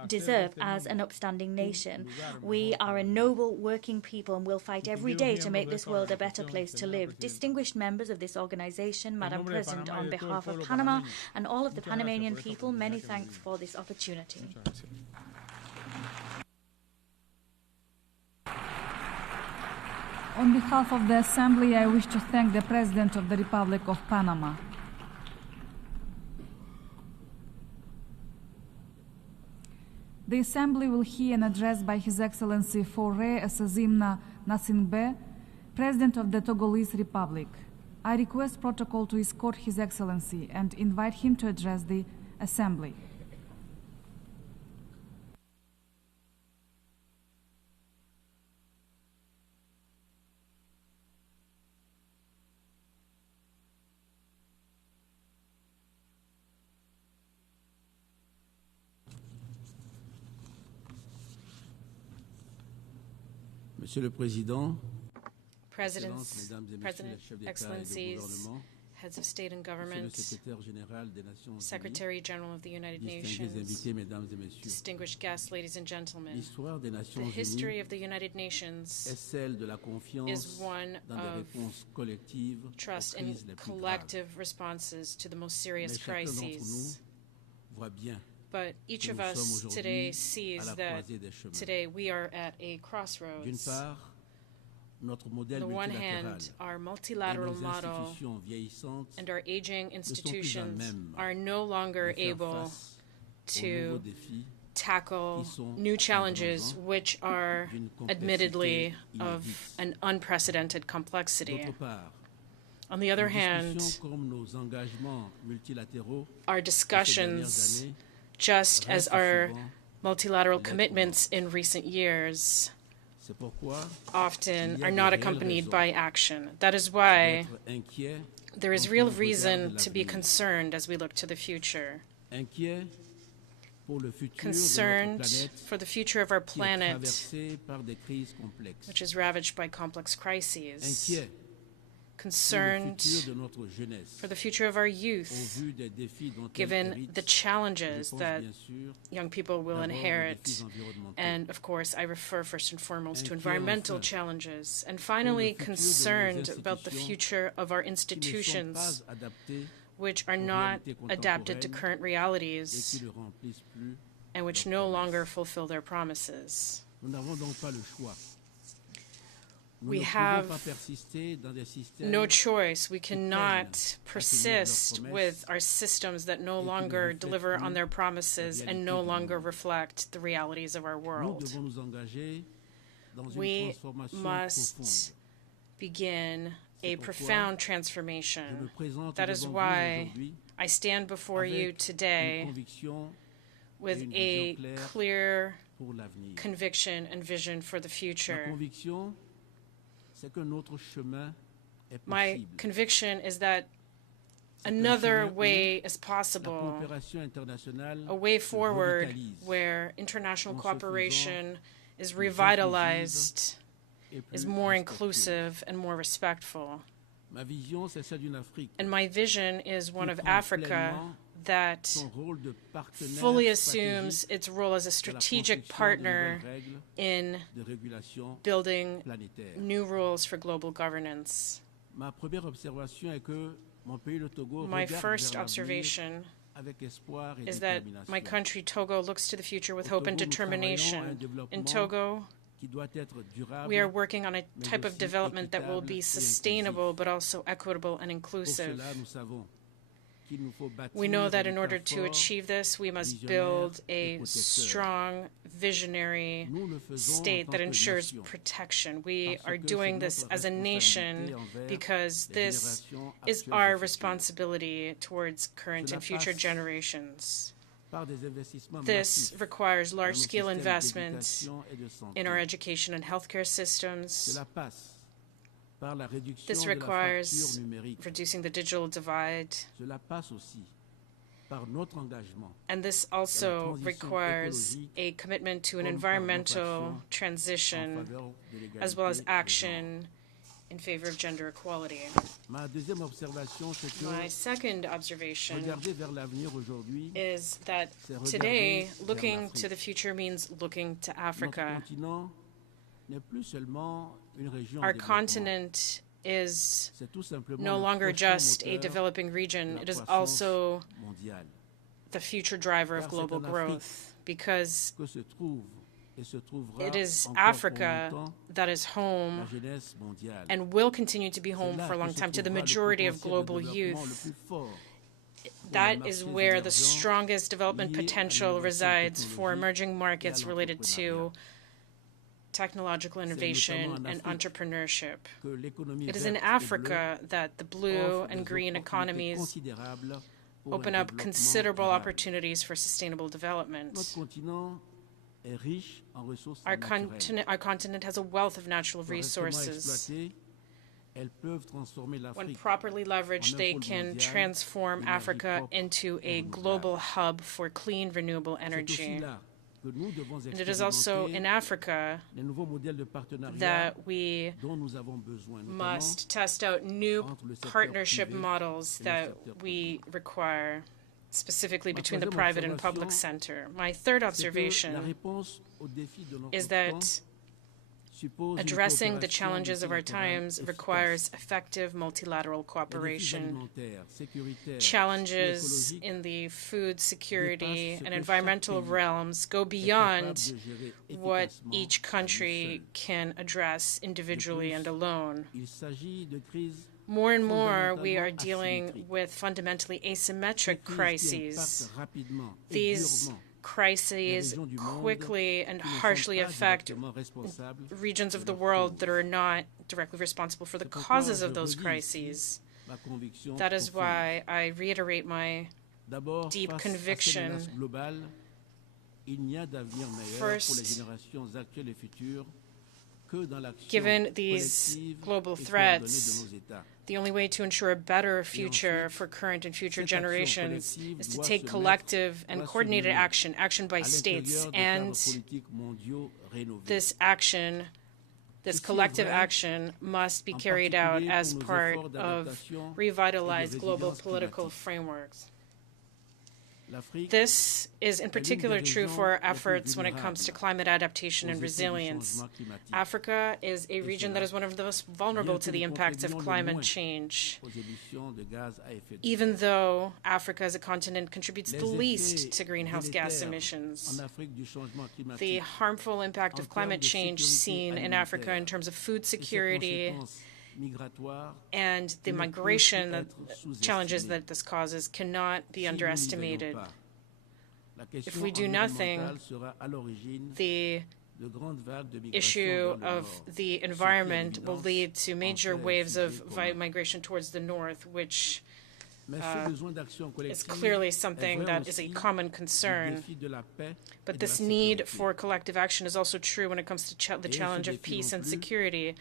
deserve as an upstanding nation. We are a noble working people and will fight every day to make this world a better place to live. Distinguished members of this organization, Madam President, on behalf of Panama and all of the Panamanian people, many thanks for this opportunity. On behalf of the Assembly, I wish to thank the President of the Republic of Panama. The Assembly will hear an address by His Excellency Faure Assazimna Nasingbe, President of the Togolese Republic. I request protocol to escort His Excellency and invite him to address the Assembly. Monsieur le Président, Presidents, Excellencies, Heads of State and Government, Secretary General of the United Nations, distinguished guests, ladies and gentlemen, the history of the United Nations is one of trust in collective responses to the most serious crises. But each of us today sees that today we are at a crossroads. On the one hand, our multilateral model and our aging institutions are no longer able to tackle new challenges which are admittedly of an unprecedented complexity. On the other hand, our discussions, just as our multilateral commitments in recent years, often are not accompanied by action. That is why there is real reason to be concerned as we look to the future. Concerned for the future of our planet, which is ravaged by complex crises. Concerned for the future of our youth, given the challenges that young people will inherit. And, of course, I refer first and foremost to environmental challenges. And finally, concerned about the future of our institutions, which are not adapted to current realities and which no longer fulfill their promises. We have no choice. We cannot persist with our systems that no longer deliver on their promises and no longer reflect the realities of our world. We must begin a profound transformation. That is why I stand before you today with a clear conviction and vision for the future. My conviction is that another way is possible, a way forward where international cooperation is revitalized, is more inclusive and more respectful. And my vision is one of Africa that fully assumes its role as a strategic partner in building new rules for global governance. My first observation is that my country, Togo, looks to the future with hope and determination. In Togo, we are working on a type of development that will be sustainable but also equitable and inclusive. We know that in order to achieve this, we must build a strong, visionary state that ensures protection. We are doing this as a nation because this is our responsibility towards current and future generations. This requires large-scale investment in our education and healthcare systems. This requires reducing the digital divide. And this also requires a commitment to an environmental transition as well as action in favor of gender equality. My second observation is that today, looking to the future means looking to Africa. Our continent is no longer just a developing region, it is also the future driver of global growth, because it is Africa that is home and will continue to be home for a long time to the majority of global youth. That is where the strongest development potential resides for emerging markets related to technological innovation and entrepreneurship. It is in Africa that the blue and green economies open up considerable opportunities for sustainable development. Our continent has a wealth of natural resources. When properly leveraged, they can transform Africa into a global hub for clean, renewable energy. And it is also in Africa that we must test out new partnership models that we require, specifically between the private and public sector. My third observation is that addressing the challenges of our times requires effective multilateral cooperation. Challenges in the food security and environmental realms go beyond what each country can address individually and alone. More and more, we are dealing with fundamentally asymmetric crises. These crises quickly and harshly affect regions of the world that are not directly responsible for the causes of those crises. That is why I reiterate my deep conviction. First, given these global threats, the only way to ensure a better future for current and future generations is to take collective and coordinated action, action by states, and this collective action must be carried out as part of revitalized global political frameworks. This is in particular true for our efforts when it comes to climate adaptation and resilience. Africa is a region that is one of the most vulnerable to the impacts of climate change. Even though Africa as a continent contributes the least to greenhouse gas emissions, the harmful impact of climate change seen in Africa in terms of food security and the migration challenges that this causes cannot be underestimated. If we do nothing, the issue of the environment will lead to major waves of migration towards the north, which is clearly something that is a common concern. But this need for collective action is also true when it comes to the challenge of peace and security.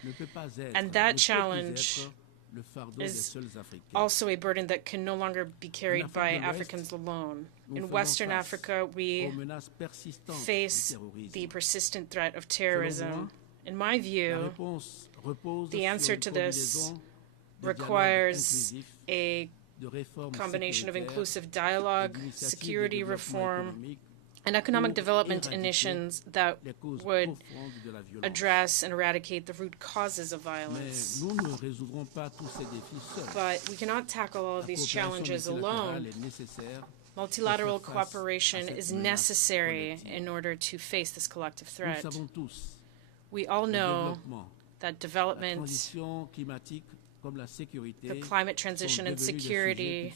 And that challenge is also a burden that can no longer be carried by Africans alone. In Western Africa, we face the persistent threat of terrorism. In my view, the answer to this requires a combination of inclusive dialogue, security reform, and economic development initiatives that would address and eradicate the root causes of violence. But we cannot tackle all of these challenges alone. Multilateral cooperation is necessary in order to face this collective threat. We all know that development, the climate transition and security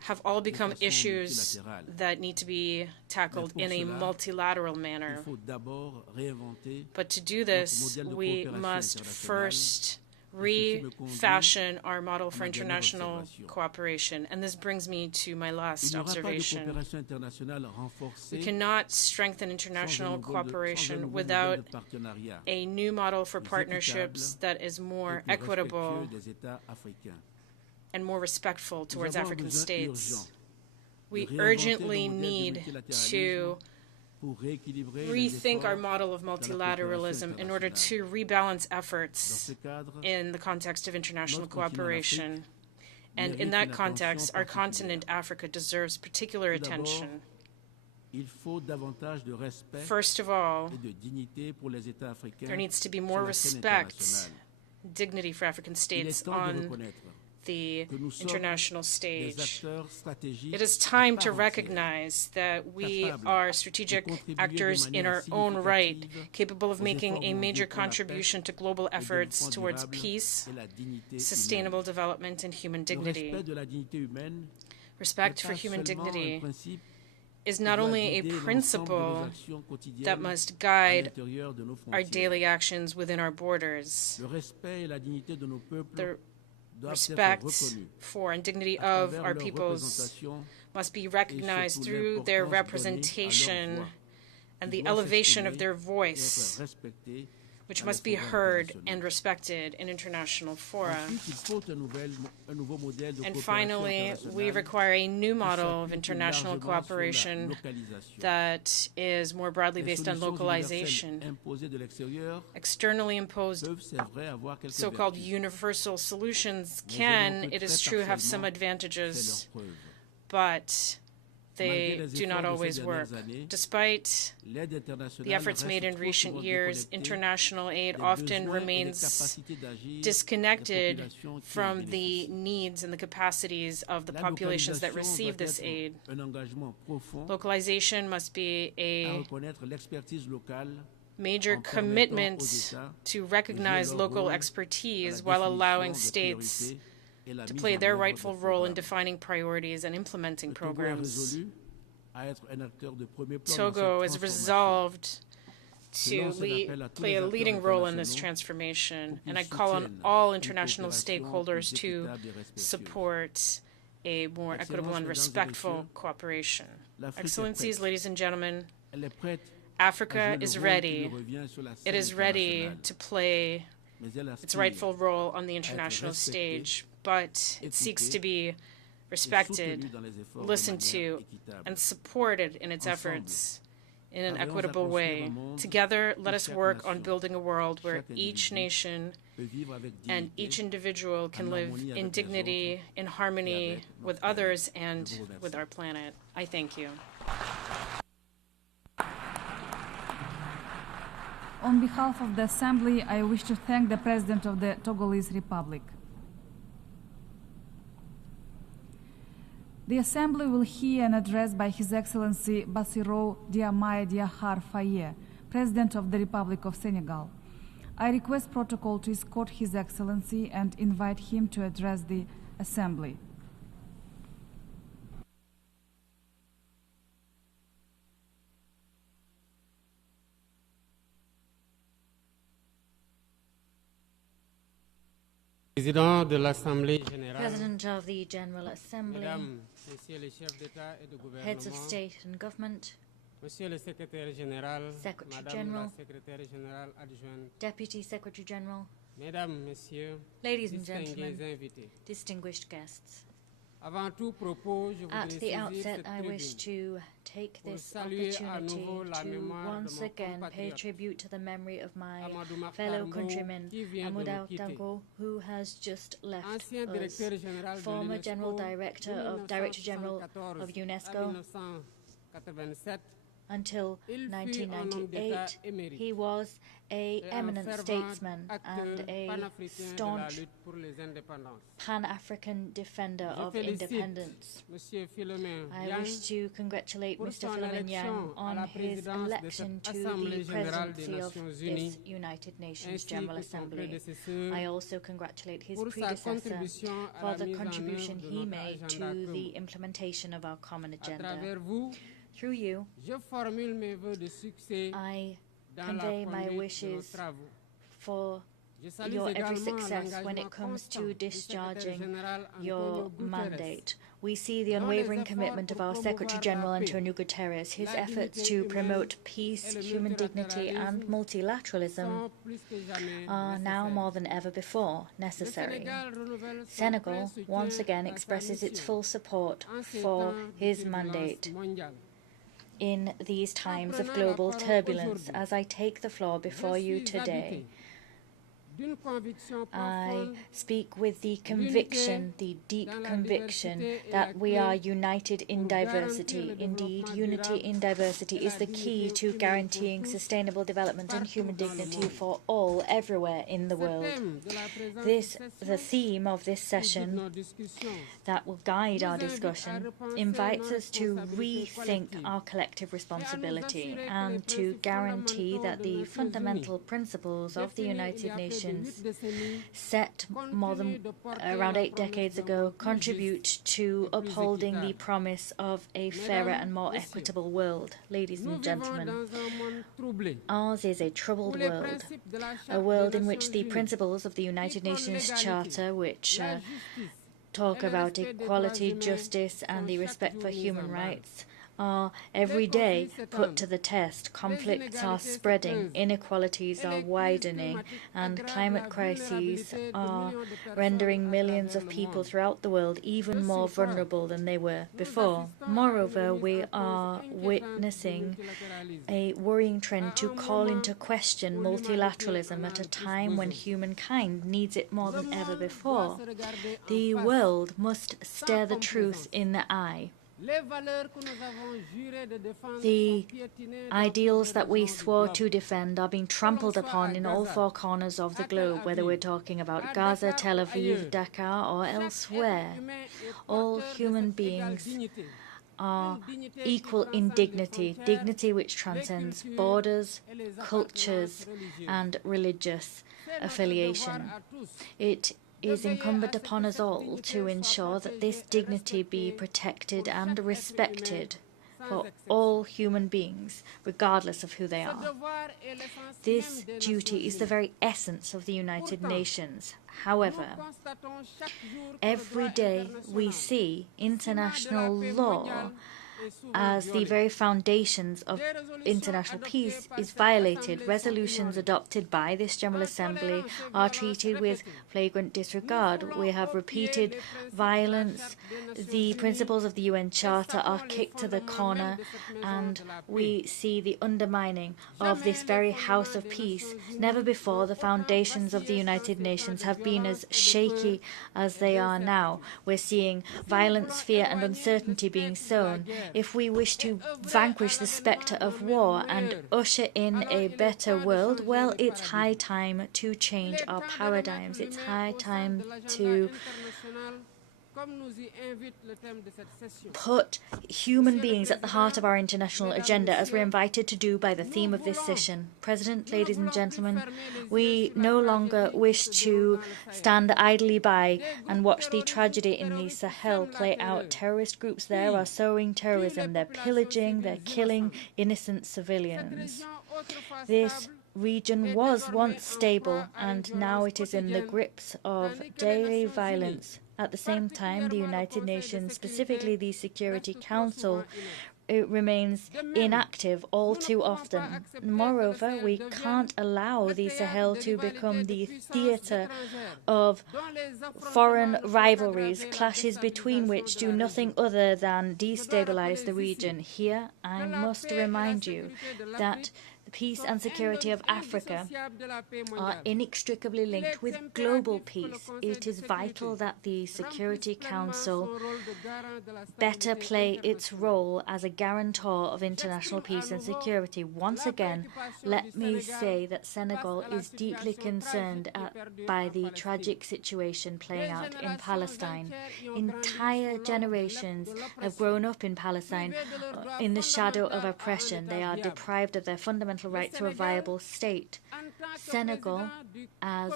have all become issues that need to be tackled in a multilateral manner. But to do this, we must first refashion our model for international cooperation. And this brings me to my last observation. We cannot strengthen international cooperation without a new model for partnerships that is more equitable and more respectful towards African states. We urgently need to rethink our model of multilateralism in order to rebalance efforts in the context of international cooperation. And in that context, our continent, Africa, deserves particular attention. First of all, there needs to be more respect, dignity for African states on the international stage. It is time to recognize that we are strategic actors in our own right, capable of making a major contribution to global efforts towards peace, sustainable development, and human dignity. Respect for human dignity is not only a principle that must guide our daily actions within our borders. The respect for and dignity of our peoples must be recognized through their representation and the elevation of their voice, which must be heard and respected in international fora. And finally, we require a new model of international cooperation that is more broadly based on localization. Externally imposed so-called universal solutions can, it is true, have some advantages, but they do not always work. Despite the efforts made in recent years, international aid often remains disconnected from the needs and the capacities of the populations that receive this aid. Localization must be a major commitment to recognize local expertise while allowing states to play their rightful role in defining priorities and implementing programs. Togo is resolved to play a leading role in this transformation, and I call on all international stakeholders to support a more equitable and respectful cooperation. Excellencies, ladies and gentlemen, Africa is ready. It is ready to play its rightful role on the international stage, but it seeks to be respected, listened to, and supported in its efforts in an equitable way. Together, let us work on building a world where each nation and each individual can live in dignity, in harmony with others and with our planet. I thank you. On behalf of the Assembly, I wish to thank the President of the Togolese Republic. The Assembly will hear an address by His Excellency Bassirou Diomaye Diakhar Faye, President of the Republic of Senegal. I request protocol to escort His Excellency and invite him to address the Assembly. President of the General Assembly, heads of state and government, Secretary General, Deputy Secretary General, ladies and gentlemen, distinguished guests. At the outset, I wish to take this opportunity to once again pay tribute to the memory of my fellow countryman, Amadou Danko, who has just left us, former Director General of UNESCO, Until 1998, he was an eminent statesman and a staunch Pan-African defender of independence. I wish to congratulate Mr. Philemon Yang on his election to the presidency of this United Nations General Assembly. I also congratulate his predecessor for the contribution he made to the implementation of our common agenda. Through you, I convey my wishes for your every success when it comes to discharging your mandate. We see the unwavering commitment of our Secretary-General Antonio Guterres. His efforts to promote peace, human dignity and multilateralism are now more than ever before necessary. Senegal once again expresses its full support for his mandate in these times of global turbulence. As I take the floor before you today, I speak with the conviction, the deep conviction, that we are united in diversity. Indeed, unity in diversity is the key to guaranteeing sustainable development and human dignity for all, everywhere in the world. The theme of this session that will guide our discussion invites us to rethink our collective responsibility and to guarantee that the fundamental principles of the United Nations set more than around 8 decades ago contribute to upholding the promise of a fairer and more equitable world. Ladies and gentlemen, ours is a troubled world, a world in which the principles of the United Nations Charter, which talk about equality, justice and the respect for human rights, are every day put to the test. Conflicts are spreading, inequalities are widening, and climate crises are rendering millions of people throughout the world even more vulnerable than they were before. Moreover, we are witnessing a worrying trend to call into question multilateralism at a time when humankind needs it more than ever before. The world must stare the truth in the eye. The ideals that we swore to defend are being trampled upon in all 4 corners of the globe, whether we're talking about Gaza, Tel Aviv, Dakar, or elsewhere. All human beings are equal in dignity, dignity which transcends borders, cultures, and religious affiliation. It is incumbent upon us all to ensure that this dignity be protected and respected for all human beings, regardless of who they are. This duty is the very essence of the United Nations. However, every day we see international law as the very foundations of international peace is violated. Resolutions adopted by this General Assembly are treated with flagrant disregard. We have repeated violence. The principles of the UN Charter are kicked to the corner, and we see the undermining of this very House of Peace. Never before the foundations of the United Nations have been as shaky as they are now. We're seeing violence, fear and uncertainty being sown. If we wish to vanquish the spectre of war and usher in a better world, well, it's high time to change our paradigms. It's high time to put human beings at the heart of our international agenda, as we're invited to do by the theme of this session. President, ladies and gentlemen, we no longer wish to stand idly by and watch the tragedy in the Sahel play out. Terrorist groups there are sowing terrorism. They're pillaging, they're killing innocent civilians. This region was once stable, and now it is in the grips of daily violence. At the same time, the United Nations, specifically the Security Council, remains inactive all too often. Moreover, we can't allow the Sahel to become the theatre of foreign rivalries, clashes between which do nothing other than destabilize the region. Here, I must remind you that peace and security of Africa are inextricably linked with global peace. It is vital that the Security Council better play its role as a guarantor of international peace and security. Once again, let me say that Senegal is deeply concerned by the tragic situation playing out in Palestine. Entire generations have grown up in Palestine in the shadow of oppression. They are deprived of their fundamental right to a viable state. Senegal, as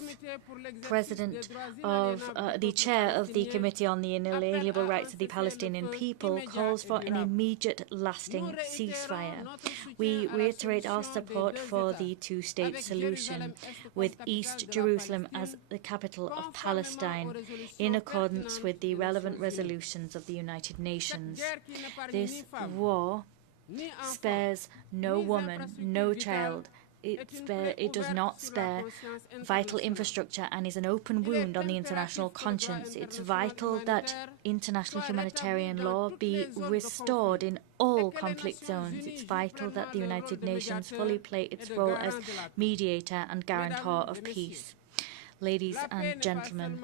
president of the chair of the Committee on the Inalienable Rights of the Palestinian People, calls for an immediate, lasting ceasefire. We reiterate our support for the two-state solution, with East Jerusalem as the capital of Palestine, in accordance with the relevant resolutions of the United Nations. This war spares no woman, no child. It does not spare vital infrastructure and is an open wound on the international conscience. It's vital that international humanitarian law be restored in all conflict zones. It's vital that the United Nations fully play its role as mediator and guarantor of peace. Ladies and gentlemen,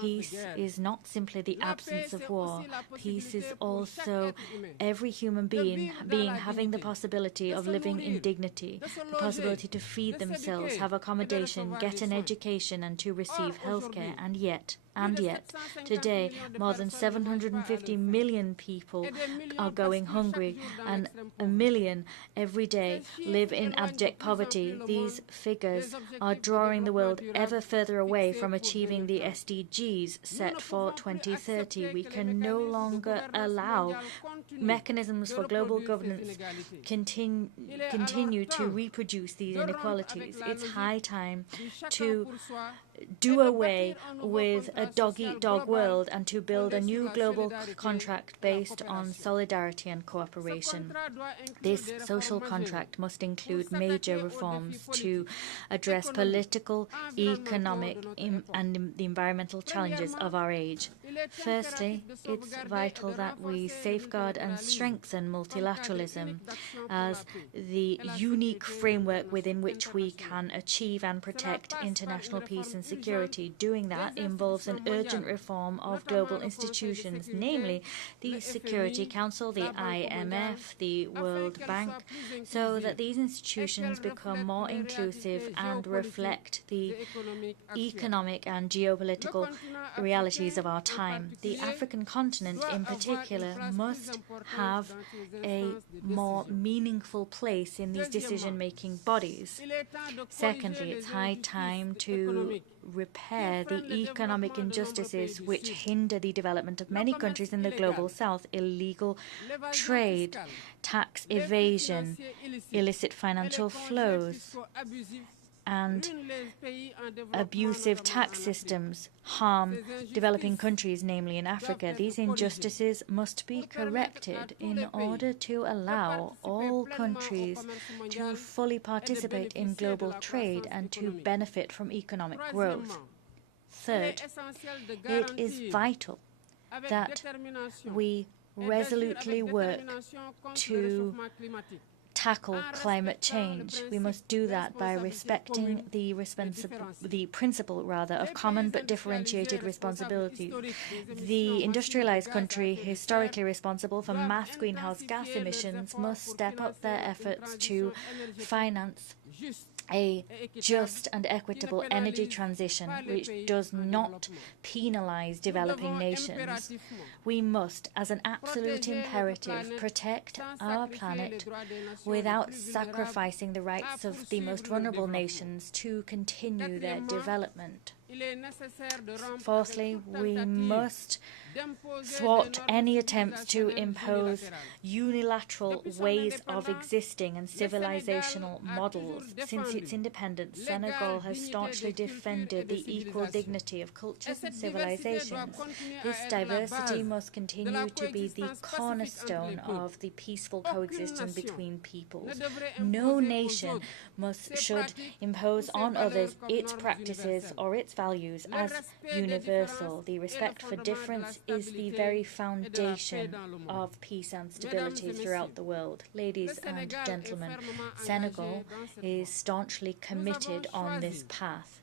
peace is not simply the absence of war. Peace is also every human being having the possibility of living in dignity, the possibility to feed themselves, have accommodation, get an education, and to receive healthcare. And yet, today, more than 750 million people are going hungry, and 1 million every day live in abject poverty. These figures are drawing the world ever further away from achieving the SDGs set for 2030. We can no longer allow mechanisms for global governance continue to reproduce these inequalities. It's high time to do away with a dog-eat-dog world and to build a new global contract based on solidarity and cooperation. This social contract must include major reforms to address political, economic, and the environmental challenges of our age. Firstly, it's vital that we safeguard and strengthen multilateralism as the unique framework within which we can achieve and protect international peace and security. Doing that involves an urgent reform of global institutions, namely the Security Council, the IMF, the World Bank, so that these institutions become more inclusive and reflect the economic and geopolitical realities of our time. The African continent, in particular, must have a more meaningful place in these decision-making bodies. Secondly, it's high time to repair the economic injustices which hinder the development of many countries in the global south: illegal trade, tax evasion, illicit financial flows, and abusive tax systems harm developing countries, namely in Africa. These injustices must be corrected in order to allow all countries to fully participate in global trade and to benefit from economic growth. Third, it is vital that we resolutely work to tackle climate change. We must do that by respecting the principle of common but differentiated responsibility. The industrialized country historically responsible for mass greenhouse gas emissions must step up their efforts to finance a just and equitable energy transition which does not penalize developing nations. We must, as an absolute imperative, protect our planet without sacrificing the rights of the most vulnerable nations to continue their development. Fourthly, we must thwart any attempts to impose unilateral ways of existing and civilizational models. Since its independence, Senegal has staunchly defended the equal dignity of cultures and civilizations. This diversity must continue to be the cornerstone of the peaceful coexistence between peoples. No nation should impose on others its practices or its values as universal. The respect for difference It is the very foundation of peace and stability throughout the world. Ladies and gentlemen, Senegal is staunchly committed on this path.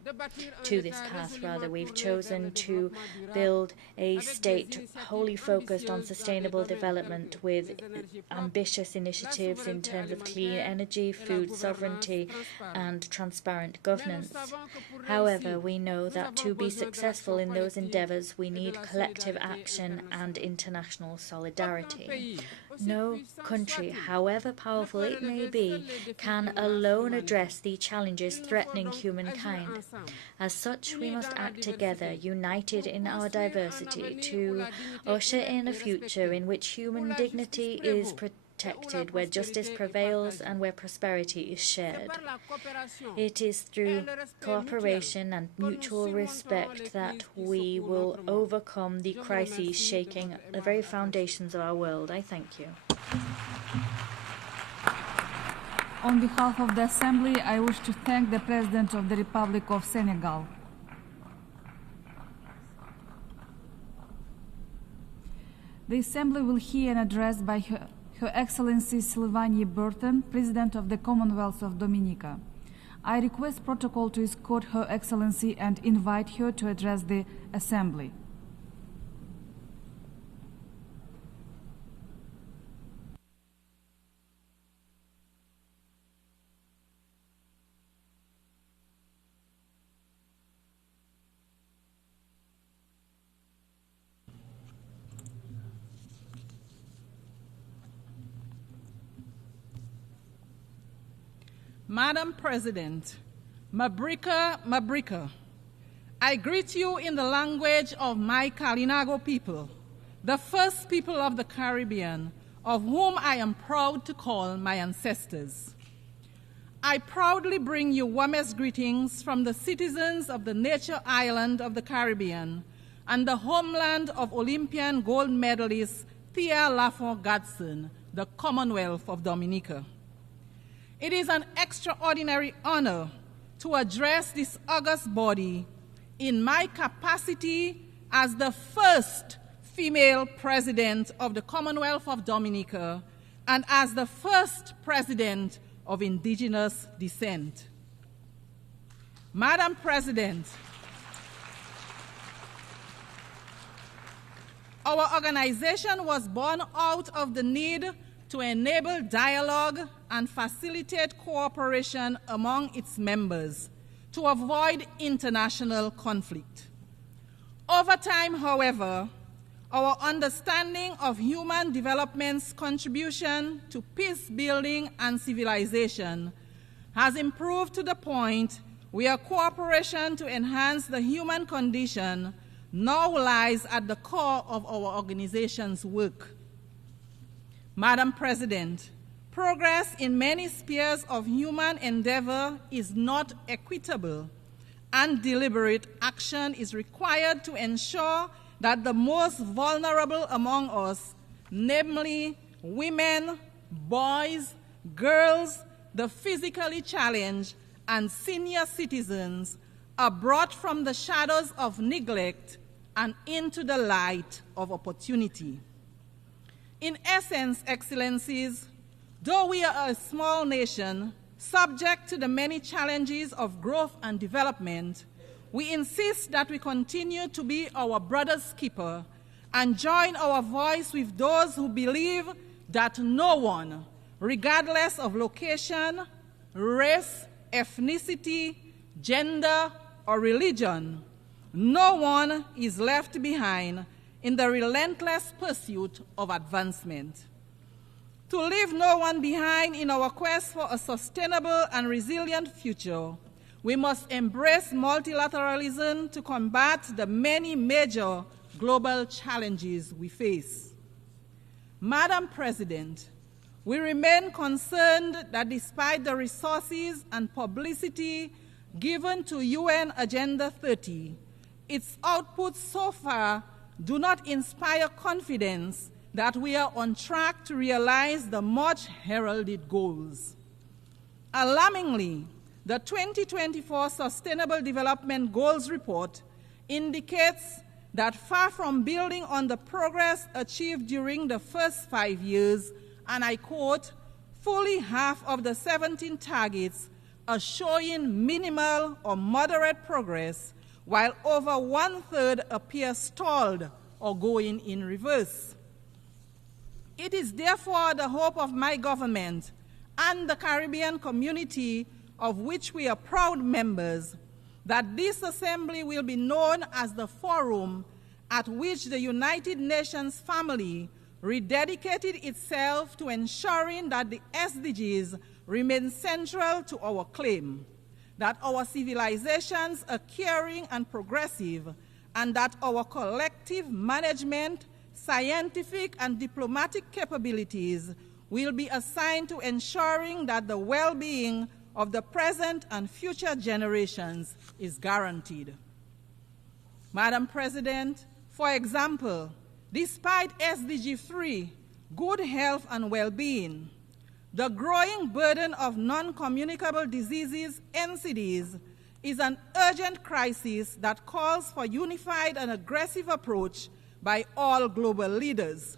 To this path, rather, we've chosen to build a state wholly focused on sustainable development with ambitious initiatives in terms of clean energy, food sovereignty, and transparent governance. However, we know that to be successful in those endeavours, we need collective action and international solidarity. No country, however powerful it may be, can alone address the challenges threatening humankind. As such, we must act together, united in our diversity, to usher in a future in which human dignity is protected, where justice prevails and where prosperity is shared. It is through cooperation and mutual respect that we will overcome the crises shaking the very foundations of our world. I thank you. On behalf of the Assembly, I wish to thank the President of the Republic of Senegal. The Assembly will hear an address by Her Excellency Sylvanie Burton, President of the Commonwealth of Dominica. I request protocol to escort Her Excellency and invite her to address the Assembly. Madam President, Mabrika Mabrika, I greet you in the language of my Kalinago people, the first people of the Caribbean, of whom I am proud to call my ancestors. I proudly bring you warmest greetings from the citizens of the nature island of the Caribbean and the homeland of Olympian gold medalist Pierre Lafont Gadson, the Commonwealth of Dominica. It is an extraordinary honor to address this august body in my capacity as the first female president of the Commonwealth of Dominica and as the first president of indigenous descent. Madam President, our organization was born out of the need to enable dialogue and facilitate cooperation among its members to avoid international conflict. Over time, however, our understanding of human development's contribution to peace building and civilization has improved to the point where cooperation to enhance the human condition now lies at the core of our organization's work. Madam President, progress in many spheres of human endeavor is not equitable, and deliberate action is required to ensure that the most vulnerable among us, namely women, boys, girls, the physically challenged, and senior citizens, are brought from the shadows of neglect and into the light of opportunity. In essence, Excellencies, though we are a small nation, subject to the many challenges of growth and development, we insist that we continue to be our brother's keeper and join our voice with those who believe that no one, regardless of location, race, ethnicity, gender, or religion, no one is left behind in the relentless pursuit of advancement. To leave no one behind in our quest for a sustainable and resilient future, we must embrace multilateralism to combat the many major global challenges we face. Madam President, we remain concerned that despite the resources and publicity given to UN Agenda 30, its outputs so far do not inspire confidence that we are on track to realize the much heralded goals. Alarmingly, the 2024 Sustainable Development Goals report indicates that far from building on the progress achieved during the first 5 years, and I quote, fully half of the 17 targets are showing minimal or moderate progress, while over 1/3 appear stalled or going in reverse. It is therefore the hope of my government and the Caribbean community, of which we are proud members, that this assembly will be known as the forum at which the United Nations family rededicated itself to ensuring that the SDGs remain central to our claim, that our civilizations are caring and progressive, and that our collective management, scientific and diplomatic capabilities will be assigned to ensuring that the well-being of the present and future generations is guaranteed. Madam President, for example, despite SDG 3, good health and well-being, the growing burden of non-communicable diseases, NCDs, is an urgent crisis that calls for unified and aggressive approach by all global leaders.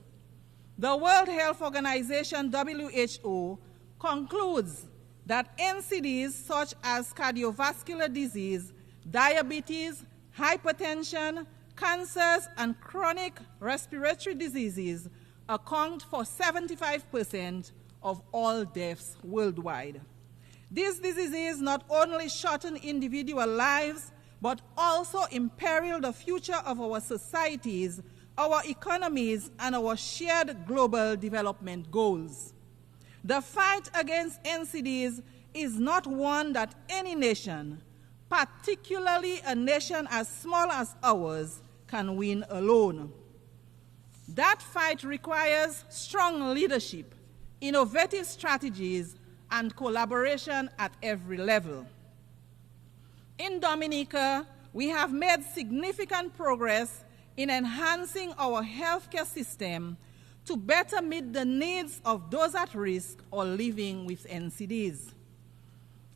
The World Health Organization, WHO, concludes that NCDs such as cardiovascular disease, diabetes, hypertension, cancers, and chronic respiratory diseases account for 75% of all deaths worldwide. These diseases not only shorten individual lives, but also imperil the future of our societies, our economies, and our shared global development goals. The fight against NCDs is not one that any nation, particularly a nation as small as ours, can win alone. That fight requires strong leadership, innovative strategies, and collaboration at every level. In Dominica, we have made significant progress in enhancing our healthcare system to better meet the needs of those at risk or living with NCDs.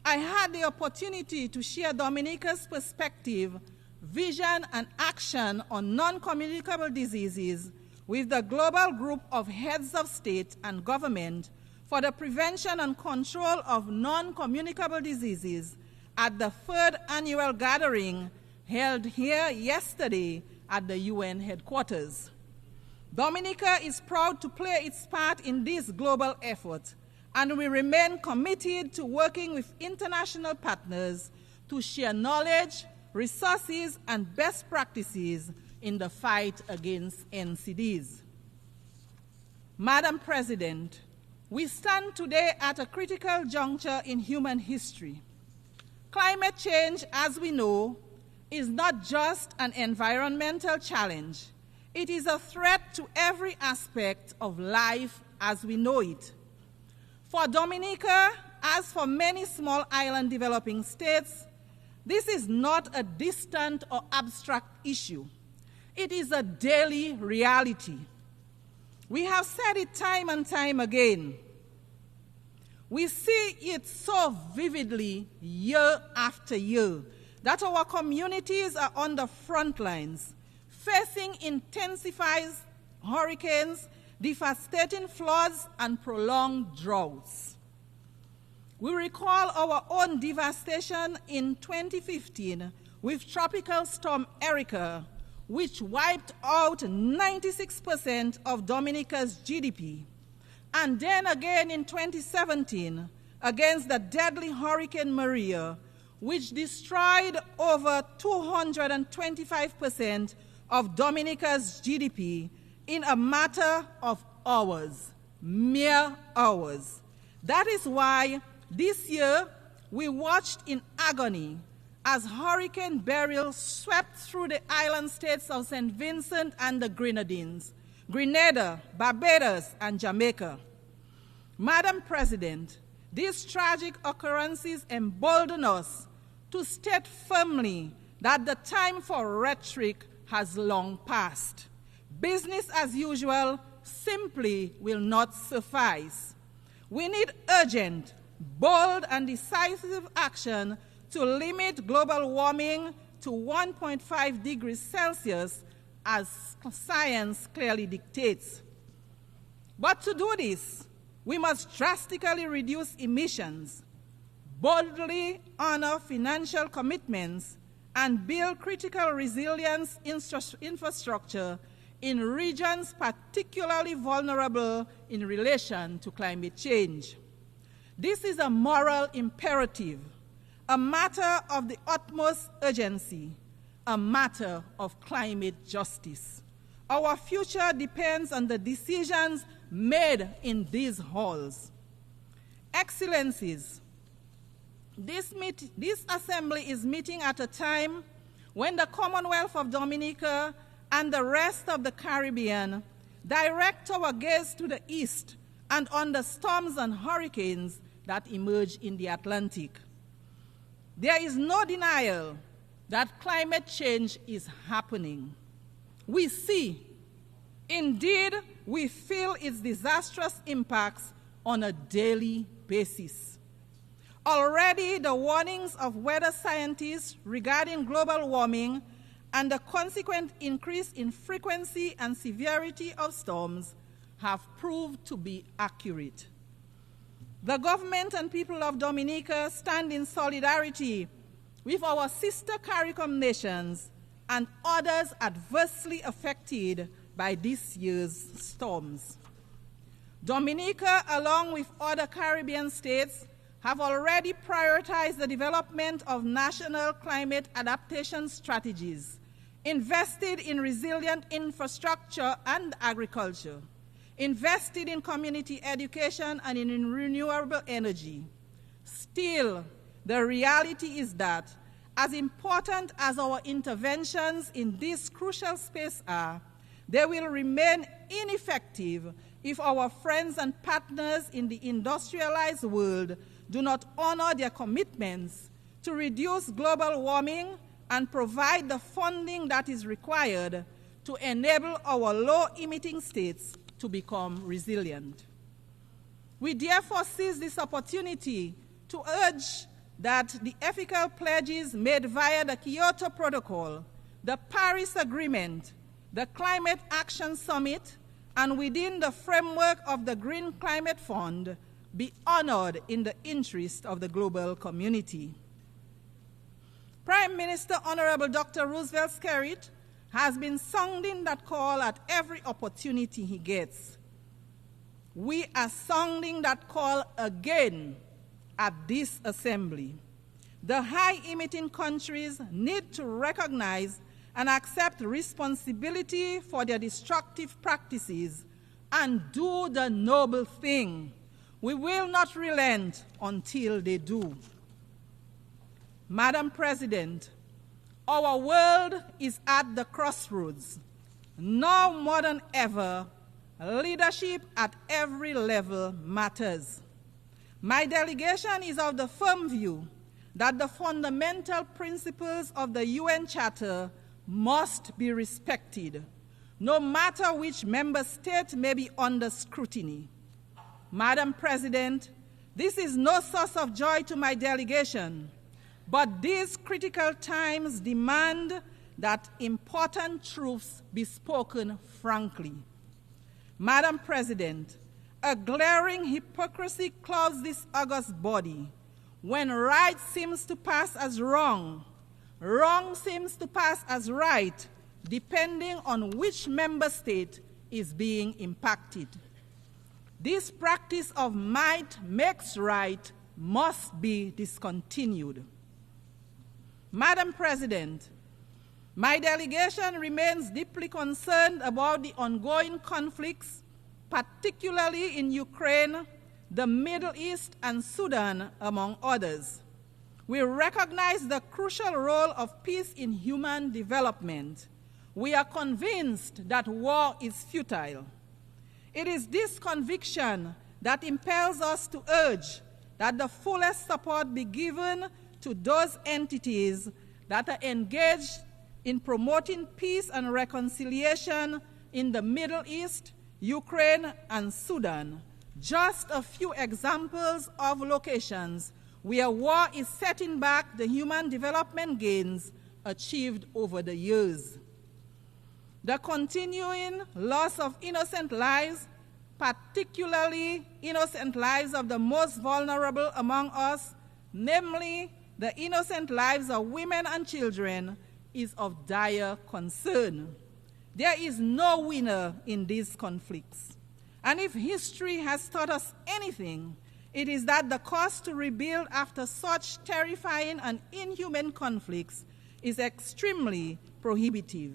I had the opportunity to share Dominica's perspective, vision, and action on non-communicable diseases with the global group of heads of state and government for the prevention and control of non-communicable diseases at the 3rd annual gathering held here yesterday at the UN headquarters. Dominica is proud to play its part in this global effort, and we remain committed to working with international partners to share knowledge, resources, and best practices in the fight against NCDs. Madam President, we stand today at a critical juncture in human history. Climate change, as we know, is not just an environmental challenge. It is a threat to every aspect of life as we know it. For Dominica, as for many small island developing states, this is not a distant or abstract issue. It is a daily reality. We have said it time and time again. We see it so vividly year after year that our communities are on the front lines, facing intensified hurricanes, devastating floods, and prolonged droughts. We recall our own devastation in 2015 with Tropical Storm Erica, which wiped out 96% of Dominica's GDP. And then again in 2017, against the deadly Hurricane Maria, which destroyed over 225% of Dominica's GDP in a matter of hours, mere hours. That is why this year we watched in agony as Hurricane Beryl swept through the island states of St. Vincent and the Grenadines, Grenada, Barbados, and Jamaica. Madam President, these tragic occurrences embolden us to state firmly that the time for rhetoric has long passed. Business as usual simply will not suffice. We need urgent, bold, and decisive action to limit global warming to 1.5 degrees Celsius as science clearly dictates. But to do this, we must drastically reduce emissions, boldly honor financial commitments, and build critical resilience infrastructure in regions particularly vulnerable in relation to climate change. This is a moral imperative, a matter of the utmost urgency, a matter of climate justice. Our future depends on the decisions made in these halls. Excellencies, this assembly is meeting at a time when the Commonwealth of Dominica and the rest of the Caribbean direct our gaze to the east and on the storms and hurricanes that emerge in the Atlantic. There is no denial that climate change is happening. We see, indeed, we feel its disastrous impacts on a daily basis. Already, the warnings of weather scientists regarding global warming and the consequent increase in frequency and severity of storms have proved to be accurate. The government and people of Dominica stand in solidarity with our sister CARICOM nations and others adversely affected by this year's storms. Dominica, along with other Caribbean states, have already prioritized the development of national climate adaptation strategies, invested in resilient infrastructure and agriculture, invested in community education and in renewable energy. Still, the reality is that, as important as our interventions in this crucial space are, they will remain ineffective if our friends and partners in the industrialized world do not honor their commitments to reduce global warming and provide the funding that is required to enable our low-emitting states to become resilient. We therefore seize this opportunity to urge that the ethical pledges made via the Kyoto Protocol, the Paris Agreement, the Climate Action Summit, and within the framework of the Green Climate Fund be honored in the interest of the global community. Prime Minister Honorable Dr. Roosevelt Skerrit has been sounding that call at every opportunity he gets. We are sounding that call again at this assembly. The high-emitting countries need to recognize and accept responsibility for their destructive practices and do the noble thing. We will not relent until they do. Madam President, our world is at the crossroads. Now more than ever, leadership at every level matters. My delegation is of the firm view that the fundamental principles of the UN Charter must be respected, no matter which member state may be under scrutiny. Madam President, this is no source of joy to my delegation, but these critical times demand that important truths be spoken frankly. Madam President, a glaring hypocrisy clouds this august body. When right seems to pass as wrong, wrong seems to pass as right, depending on which member state is being impacted. This practice of might makes right must be discontinued. Madam President, my delegation remains deeply concerned about the ongoing conflicts, particularly in Ukraine, the Middle East, and Sudan, among others. We recognize the crucial role of peace in human development. We are convinced that war is futile. It is this conviction that impels us to urge that the fullest support be given to those entities that are engaged in promoting peace and reconciliation in the Middle East, Ukraine, and Sudan. Just a few examples of locations where war is setting back the human development gains achieved over the years. The continuing loss of innocent lives, particularly innocent lives of the most vulnerable among us, namely the innocent lives of women and children, is of dire concern. There is no winner in these conflicts. And if history has taught us anything, it is that the cost to rebuild after such terrifying and inhuman conflicts is extremely prohibitive.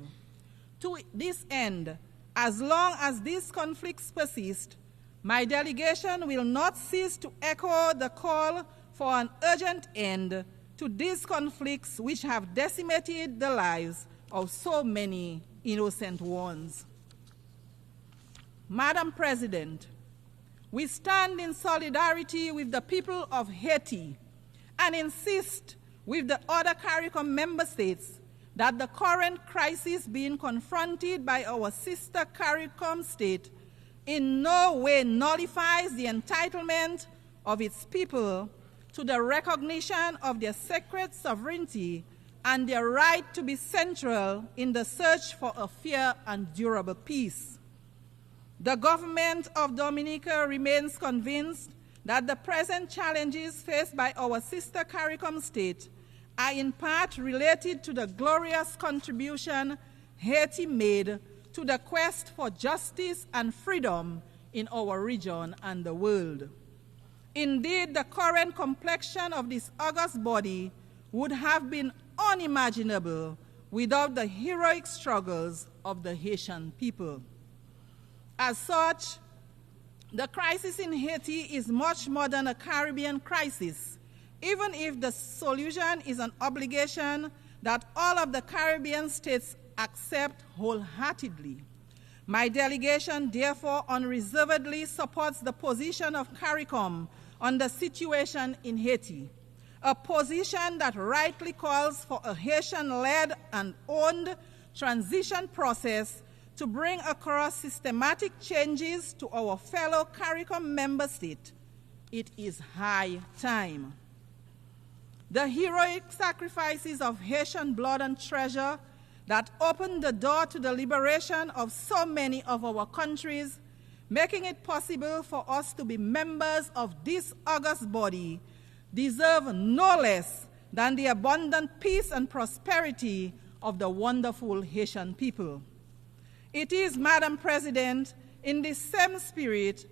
To this end, as long as these conflicts persist, my delegation will not cease to echo the call for an urgent end to these conflicts which have decimated the lives of so many innocent ones. Madam President, we stand in solidarity with the people of Haiti and insist with the other CARICOM member states that the current crisis being confronted by our sister CARICOM state in no way nullifies the entitlement of its people to the recognition of their sacred sovereignty and their right to be central in the search for a fair and durable peace. The government of Dominica remains convinced that the present challenges faced by our sister CARICOM state are in part related to the glorious contribution Haiti made to the quest for justice and freedom in our region and the world. Indeed, the current complexion of this august body would have been unimaginable without the heroic struggles of the Haitian people. As such, the crisis in Haiti is much more than a Caribbean crisis, even if the solution is an obligation that all of the Caribbean states accept wholeheartedly. My delegation therefore unreservedly supports the position of CARICOM on the situation in Haiti, a position that rightly calls for a Haitian-led and owned transition process to bring across systematic changes to our fellow CARICOM member state. It is high time. The heroic sacrifices of Haitian blood and treasure that opened the door to the liberation of so many of our countries, making it possible for us to be members of this august body, deserve no less than the abundant peace and prosperity of the wonderful Haitian people. It is, Madam President, in this same spirit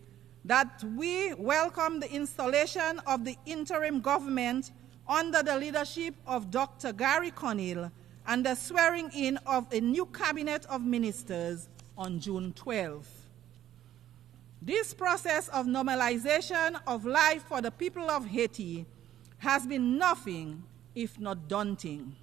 that we welcome the installation of the interim government under the leadership of Dr. Gary Conil and the swearing in of a new cabinet of ministers on June 12th. This process of normalization of life for the people of Haiti has been nothing if not daunting.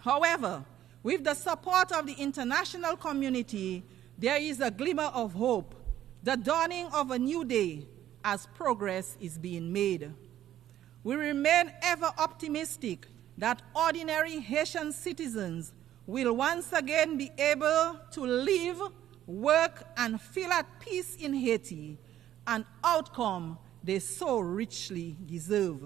However, with the support of the international community, there is a glimmer of hope, the dawning of a new day as progress is being made. We remain ever optimistic that ordinary Haitian citizens will once again be able to live, work, and feel at peace in Haiti, an outcome they so richly deserve.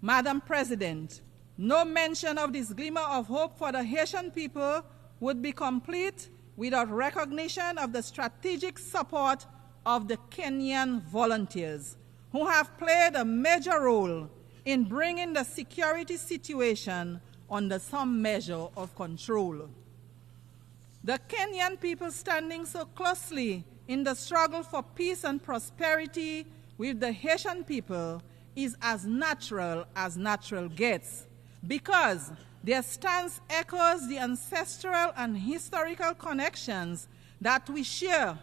Madam President, no mention of this glimmer of hope for the Haitian people would be complete without recognition of the strategic support of the Kenyan volunteers, who have played a major role in bringing the security situation under some measure of control. The Kenyan people standing so closely in the struggle for peace and prosperity with the Haitian people is as natural gets, because their stance echoes the ancestral and historical connections that we share,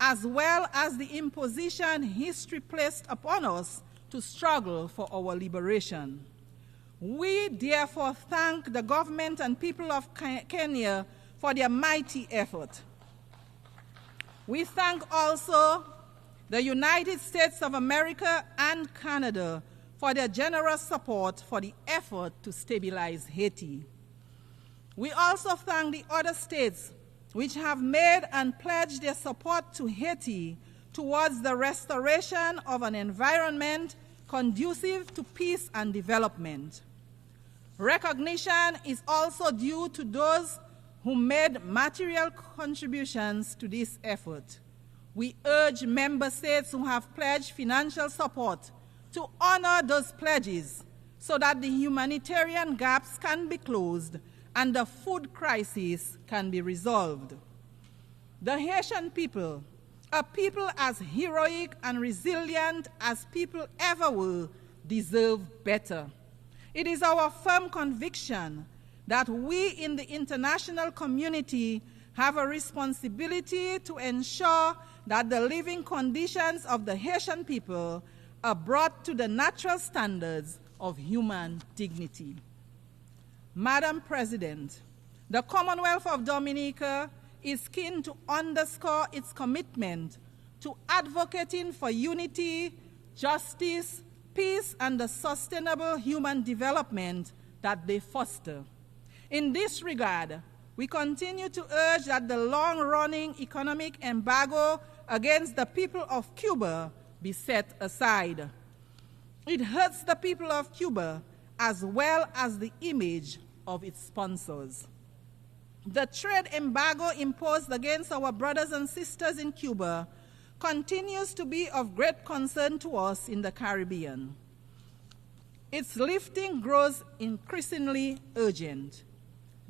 as well as the imposition history placed upon us to struggle for our liberation. We therefore thank the government and people of Kenya for their mighty effort. We thank also the United States of America and Canada for their generous support for the effort to stabilize Haiti. We also thank the other states which have made and pledged their support to Haiti towards the restoration of an environment conducive to peace and development. Recognition is also due to those who made material contributions to this effort. We urge member states who have pledged financial support to honor those pledges so that the humanitarian gaps can be closed and the food crisis can be resolved. The Haitian people, a people as heroic and resilient as people ever were, deserve better. It is our firm conviction that we in the international community have a responsibility to ensure that the living conditions of the Haitian people are brought to the natural standards of human dignity. Madam President, the Commonwealth of Dominica is keen to underscore its commitment to advocating for unity, justice, peace, and the sustainable human development that they foster. In this regard, we continue to urge that the long-running economic embargo against the people of Cuba be set aside. It hurts the people of Cuba as well as the image of its sponsors. The trade embargo imposed against our brothers and sisters in Cuba continues to be of great concern to us in the Caribbean. Its lifting grows increasingly urgent.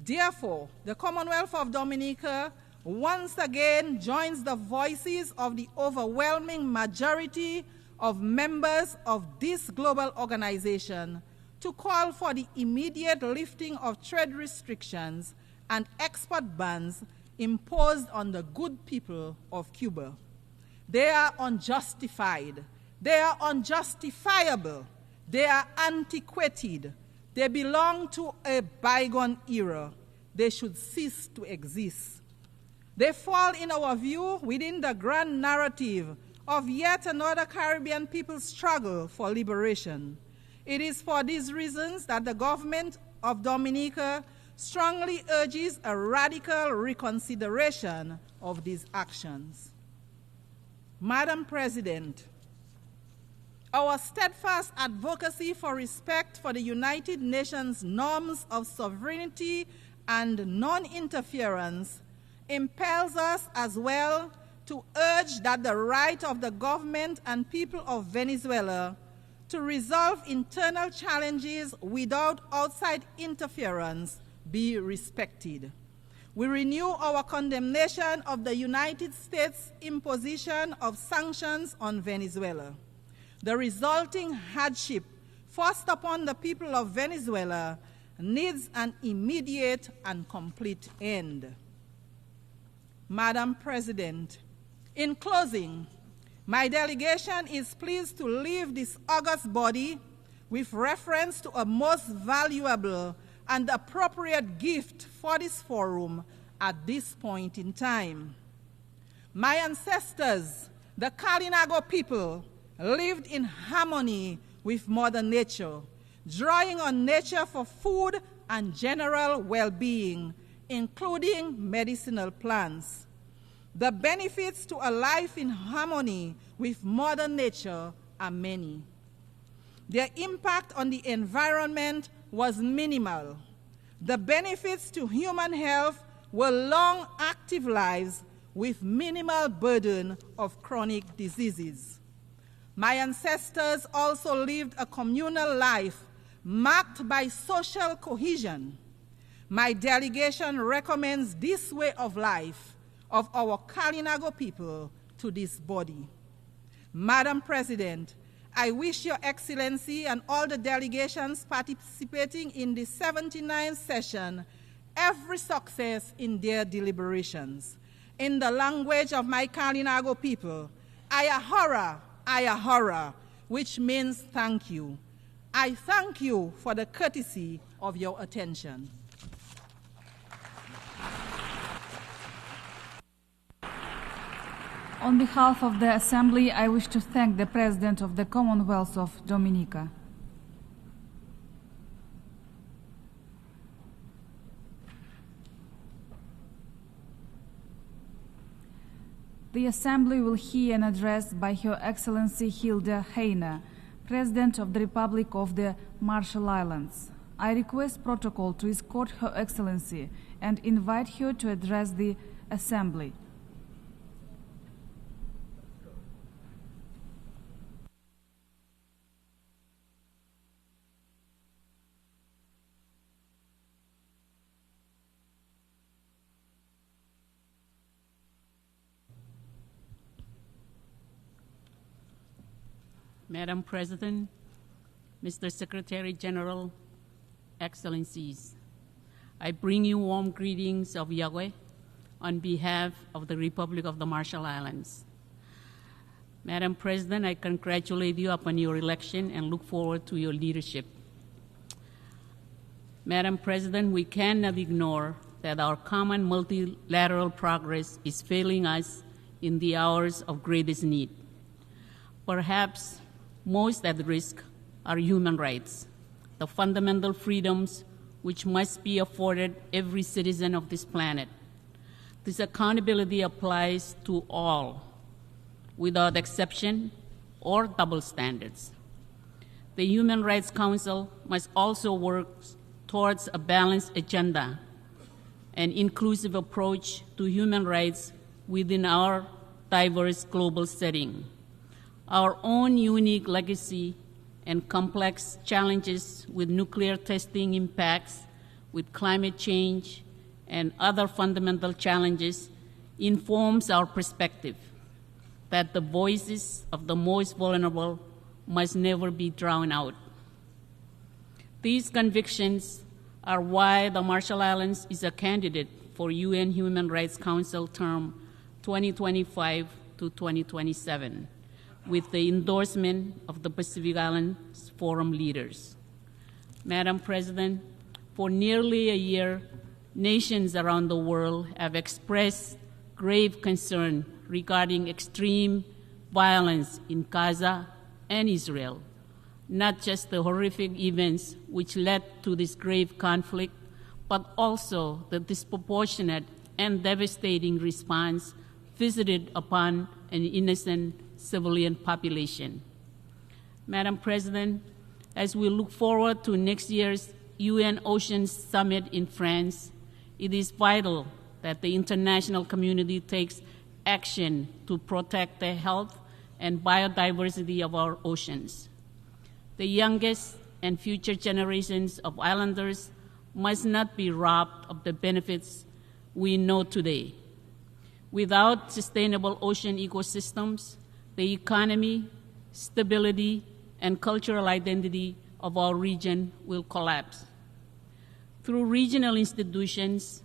Therefore, the Commonwealth of Dominica once again joins the voices of the overwhelming majority of members of this global organization to call for the immediate lifting of trade restrictions and export bans imposed on the good people of Cuba. They are unjustified. They are unjustifiable. They are antiquated. They belong to a bygone era. They should cease to exist. They fall, in our view, within the grand narrative of yet another Caribbean people's struggle for liberation. It is for these reasons that the government of Dominica strongly urges a radical reconsideration of these actions. Madam President, our steadfast advocacy for respect for the United Nations norms of sovereignty and non-interference impels us as well to urge that the right of the government and people of Venezuela to resolve internal challenges without outside interference be respected. We renew our condemnation of the United States' imposition of sanctions on Venezuela. The resulting hardship forced upon the people of Venezuela needs an immediate and complete end. Madam President, in closing, my delegation is pleased to leave this august body with reference to a most valuable and appropriate gift for this forum at this point in time. My ancestors, the Kalinago people, lived in harmony with Mother Nature, drawing on nature for food and general well-being, including medicinal plants. The benefits to a life in harmony with Mother Nature are many. Their impact on the environment was minimal. The benefits to human health were long, active lives with minimal burden of chronic diseases. My ancestors also lived a communal life marked by social cohesion. My delegation recommends this way of life of our Kalinago people to this body. Madam President, I wish Your Excellency and all the delegations participating in the 79th session every success in their deliberations. In the language of my Kalinago people, Ayahora, which means thank you. I thank you for the courtesy of your attention. On behalf of the Assembly, I wish to thank the President of the Commonwealth of Dominica. The Assembly will hear an address by Her Excellency Hilda Heine, President of the Republic of the Marshall Islands. I request protocol to escort Her Excellency and invite her to address the Assembly. Madam President, Mr. Secretary General, Excellencies, I bring you warm greetings of Yahweh on behalf of the Republic of the Marshall Islands. Madam President, I congratulate you upon your election and look forward to your leadership. Madam President, we cannot ignore that our common multilateral progress is failing us in the hours of greatest need. Perhaps most at risk are human rights, the fundamental freedoms which must be afforded every citizen of this planet. This accountability applies to all, without exception or double standards. The Human Rights Council must also work towards a balanced agenda, an inclusive approach to human rights within our diverse global setting. Our own unique legacy and complex challenges with nuclear testing impacts, with climate change, and other fundamental challenges informs our perspective that the voices of the most vulnerable must never be drowned out. These convictions are why the Marshall Islands is a candidate for UN Human Rights Council term 2025 to 2027. With the endorsement of the Pacific Islands Forum leaders. Madam President, for nearly a year, nations around the world have expressed grave concern regarding extreme violence in Gaza and Israel, not just the horrific events which led to this grave conflict, but also the disproportionate and devastating response visited upon an innocent civilian population. Madam President, as we look forward to next year's UN Oceans Summit in France, it is vital that the international community takes action to protect the health and biodiversity of our oceans. The youngest and future generations of islanders must not be robbed of the benefits we know today. Without sustainable ocean ecosystems, the economy, stability, and cultural identity of our region will collapse. Through regional institutions,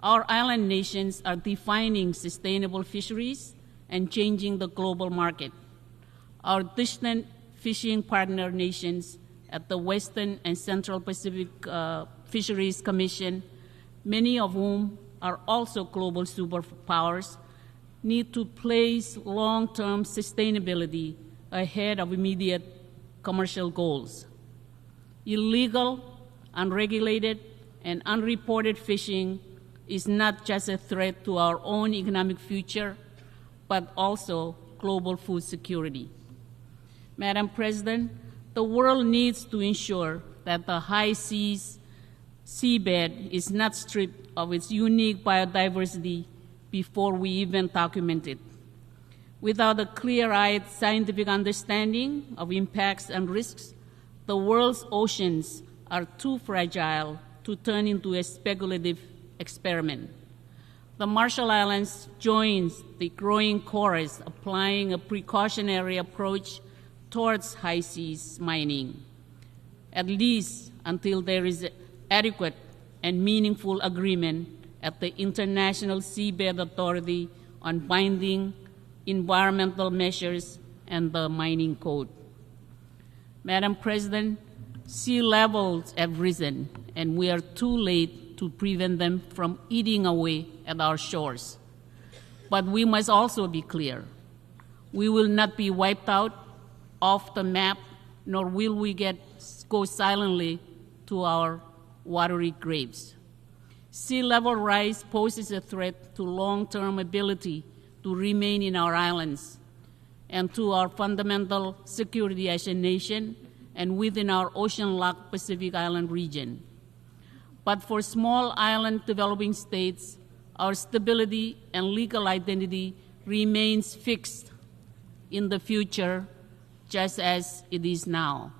our island nations are defining sustainable fisheries and changing the global market. Our distant fishing partner nations at the Western and Central Pacific Fisheries Commission, many of whom are also global superpowers, need to place long-term sustainability ahead of immediate commercial goals. Illegal, unregulated, and unreported fishing is not just a threat to our own economic future, but also global food security. Madam President, the world needs to ensure that the high seas seabed is not stripped of its unique biodiversity before we even document it. Without a clear-eyed scientific understanding of impacts and risks, the world's oceans are too fragile to turn into a speculative experiment. The Marshall Islands joins the growing chorus applying a precautionary approach towards high seas mining, at least until there is adequate and meaningful agreement at the International Seabed Authority on binding environmental measures and the mining code. Madam President, sea levels have risen, and we are too late to prevent them from eating away at our shores. But we must also be clear. We will not be wiped out off the map, nor will we go silently to our watery graves. Sea level rise poses a threat to long-term ability to remain in our islands and to our fundamental security as a nation and within our ocean-locked Pacific Island region. But for small island developing states, our stability and legal identity remains fixed in the future, just as it is now.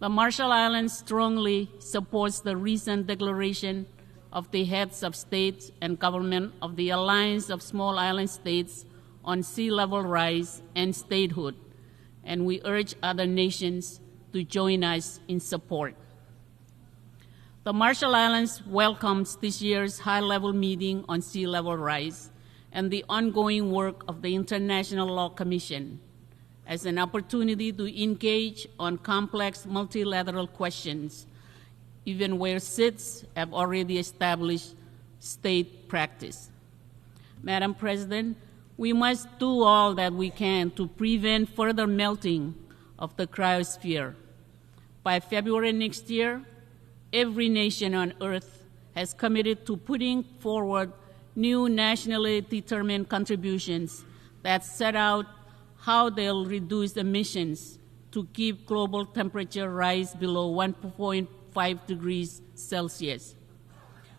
The Marshall Islands strongly supports the recent declaration of the heads of state and government of the Alliance of Small Island States on sea level rise and statehood, and we urge other nations to join us in support. The Marshall Islands welcomes this year's high-level meeting on sea level rise and the ongoing work of the International Law Commission as an opportunity to engage on complex multilateral questions, even where SIDS have already established state practice. Madam President, we must do all that we can to prevent further melting of the cryosphere. By February next year, every nation on Earth has committed to putting forward new nationally determined contributions that set out how they'll reduce emissions to keep global temperature rise below 1.5 degrees Celsius.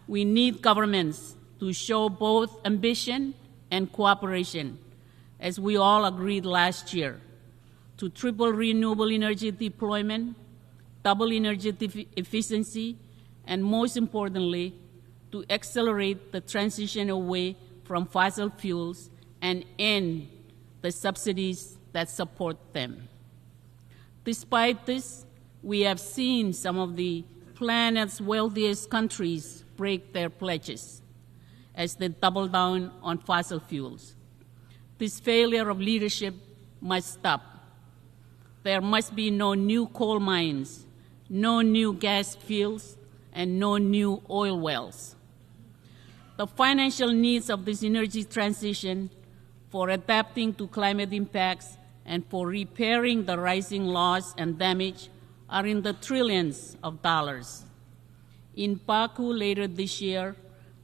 We need governments to show both ambition and cooperation, as we all agreed last year, to triple renewable energy deployment, double energy efficiency, and most importantly, to accelerate the transition away from fossil fuels and end the subsidies that support them. Despite this, we have seen some of the planet's wealthiest countries break their pledges as they double down on fossil fuels. This failure of leadership must stop. There must be no new coal mines, no new gas fields, and no new oil wells. The financial needs of this energy transition for adapting to climate impacts and for repairing the rising loss and damage are in the trillions of dollars. In Baku later this year,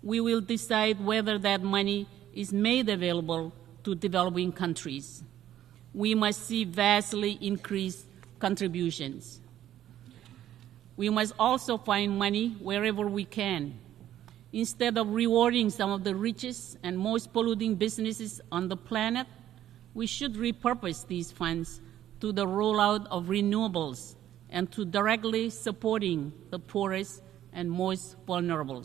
we will decide whether that money is made available to developing countries. We must see vastly increased contributions. We must also find money wherever we can. Instead of rewarding some of the richest and most polluting businesses on the planet, we should repurpose these funds to the rollout of renewables and to directly supporting the poorest and most vulnerable.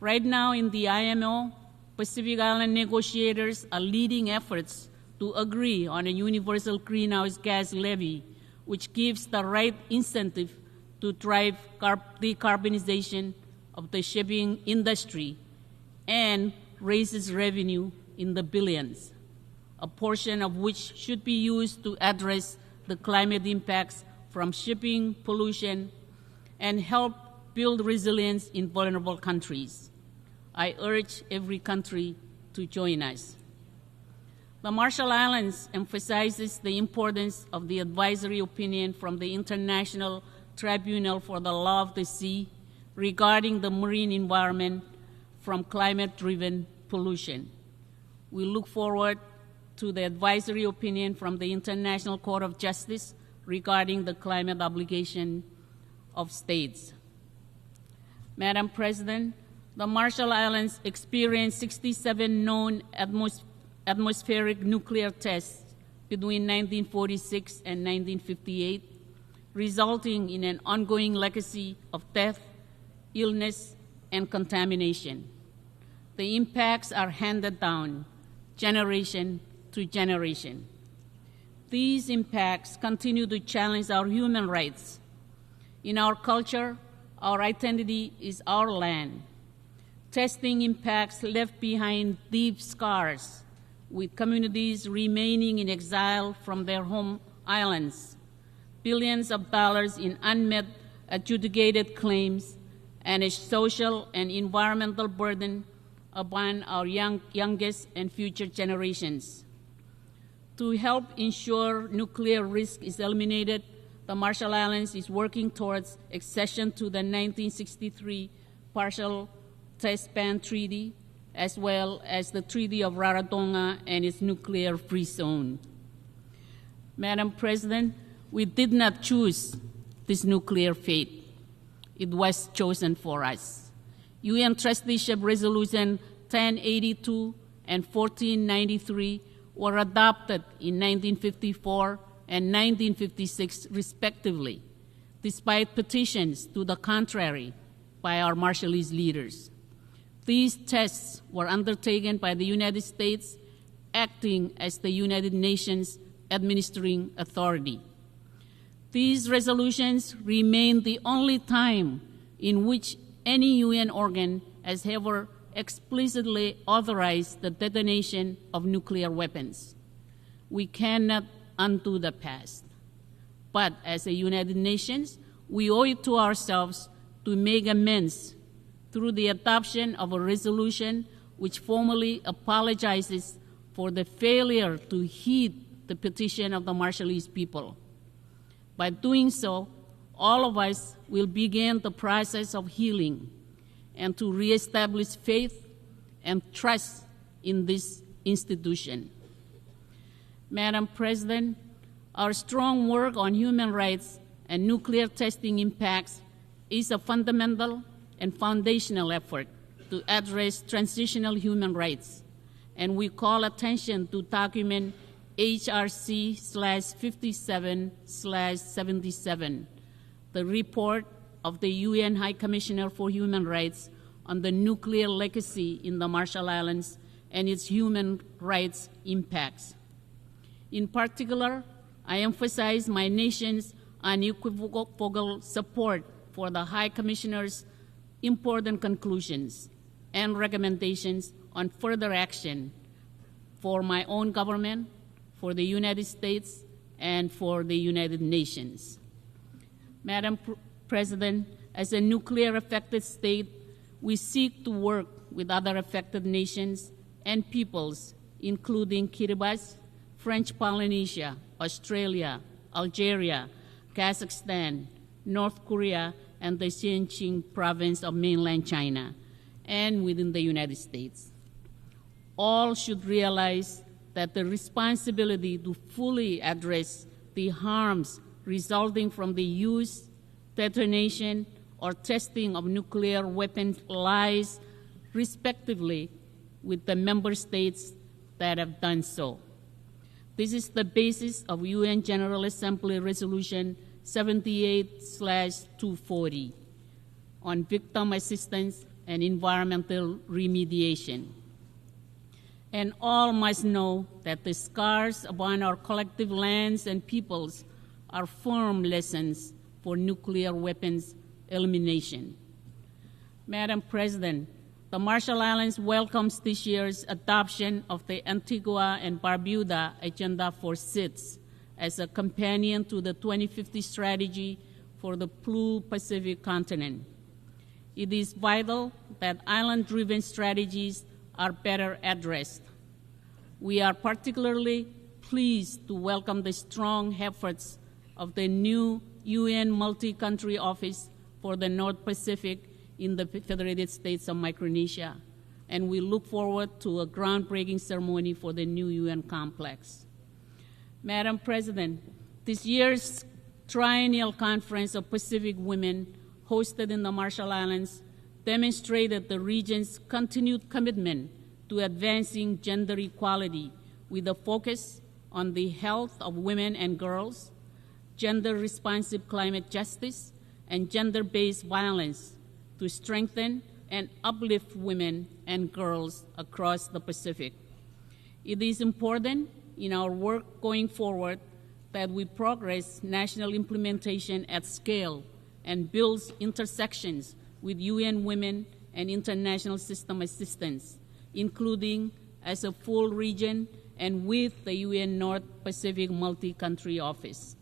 Right now in the IMO, Pacific Island negotiators are leading efforts to agree on a universal greenhouse gas levy, which gives the right incentive to drive decarbonization of the shipping industry and raises revenue in the billions, a portion of which should be used to address the climate impacts from shipping pollution and help build resilience in vulnerable countries. I urge every country to join us. The Marshall Islands emphasizes the importance of the advisory opinion from the International Tribunal for the Law of the Sea regarding the marine environment from climate-driven pollution. We look forward to the advisory opinion from the International Court of Justice regarding the climate obligation of states. Madam President, the Marshall Islands experienced 67 known atmospheric nuclear tests between 1946 and 1958, resulting in an ongoing legacy of death, illness, and contamination. The impacts are handed down generation to generation. These impacts continue to challenge our human rights. In our culture, our identity is our land. Testing impacts left behind deep scars, with communities remaining in exile from their home islands, billions of dollars in unmet adjudicated claims, and a social and environmental burden upon our youngest and future generations. To help ensure nuclear risk is eliminated, the Marshall Islands is working towards accession to the 1963 Partial Test Ban Treaty, as well as the Treaty of Rarotonga and its nuclear-free zone. Madam President, We did not choose this nuclear fate. It was chosen for us. UN Trusteeship Resolution 1082 and 1493 were adopted in 1954 and 1956, respectively, despite petitions to the contrary by our Marshallese leaders. These tests were undertaken by the United States, acting as the United Nations administering authority. These resolutions remain the only time in which any UN organ has ever explicitly authorized the detonation of nuclear weapons. We cannot undo the past. But as a United Nations, we owe it to ourselves to make amends through the adoption of a resolution which formally apologizes for the failure to heed the petition of the Marshallese people. By doing so, all of us will begin the process of healing and to reestablish faith and trust in this institution. Madam President, our strong work on human rights and nuclear testing impacts is a fundamental and foundational effort to address transitional human rights, and we call attention to document HRC/57/77, the report of the UN High Commissioner for Human Rights on the nuclear legacy in the Marshall Islands and its human rights impacts. In particular, I emphasize my nation's unequivocal support for the High Commissioner's important conclusions and recommendations on further action for my own government, for the United States, and for the United Nations. Madam President, as a nuclear-affected state, we seek to work with other affected nations and peoples, including Kiribati, French Polynesia, Australia, Algeria, Kazakhstan, North Korea, and the Xinjiang province of mainland China, and within the United States. All should realize that the responsibility to fully address the harms resulting from the use, detonation, or testing of nuclear weapons lies, respectively, with the member states that have done so. This is the basis of UN General Assembly Resolution 78/240 on victim assistance and environmental remediation. And all must know that the scars upon our collective lands and peoples are firm lessons for nuclear weapons elimination. Madam President, the Marshall Islands welcomes this year's adoption of the Antigua and Barbuda Agenda for SIDS as a companion to the 2050 strategy for the Blue Pacific continent. It is vital that island-driven strategies are better addressed. We are particularly pleased to welcome the strong efforts of the new UN Multi-Country Office for the North Pacific in the Federated States of Micronesia, and we look forward to a groundbreaking ceremony for the new UN complex. Madam President, this year's Triennial Conference of Pacific Women hosted in the Marshall Islands demonstrated the region's continued commitment to advancing gender equality with a focus on the health of women and girls, gender-responsive climate justice, and gender-based violence to strengthen and uplift women and girls across the Pacific. It is important in our work going forward that we progress national implementation at scale and build intersections with UN Women and international system assistance, including as a full region and with the UN North Pacific Multi-Country Office.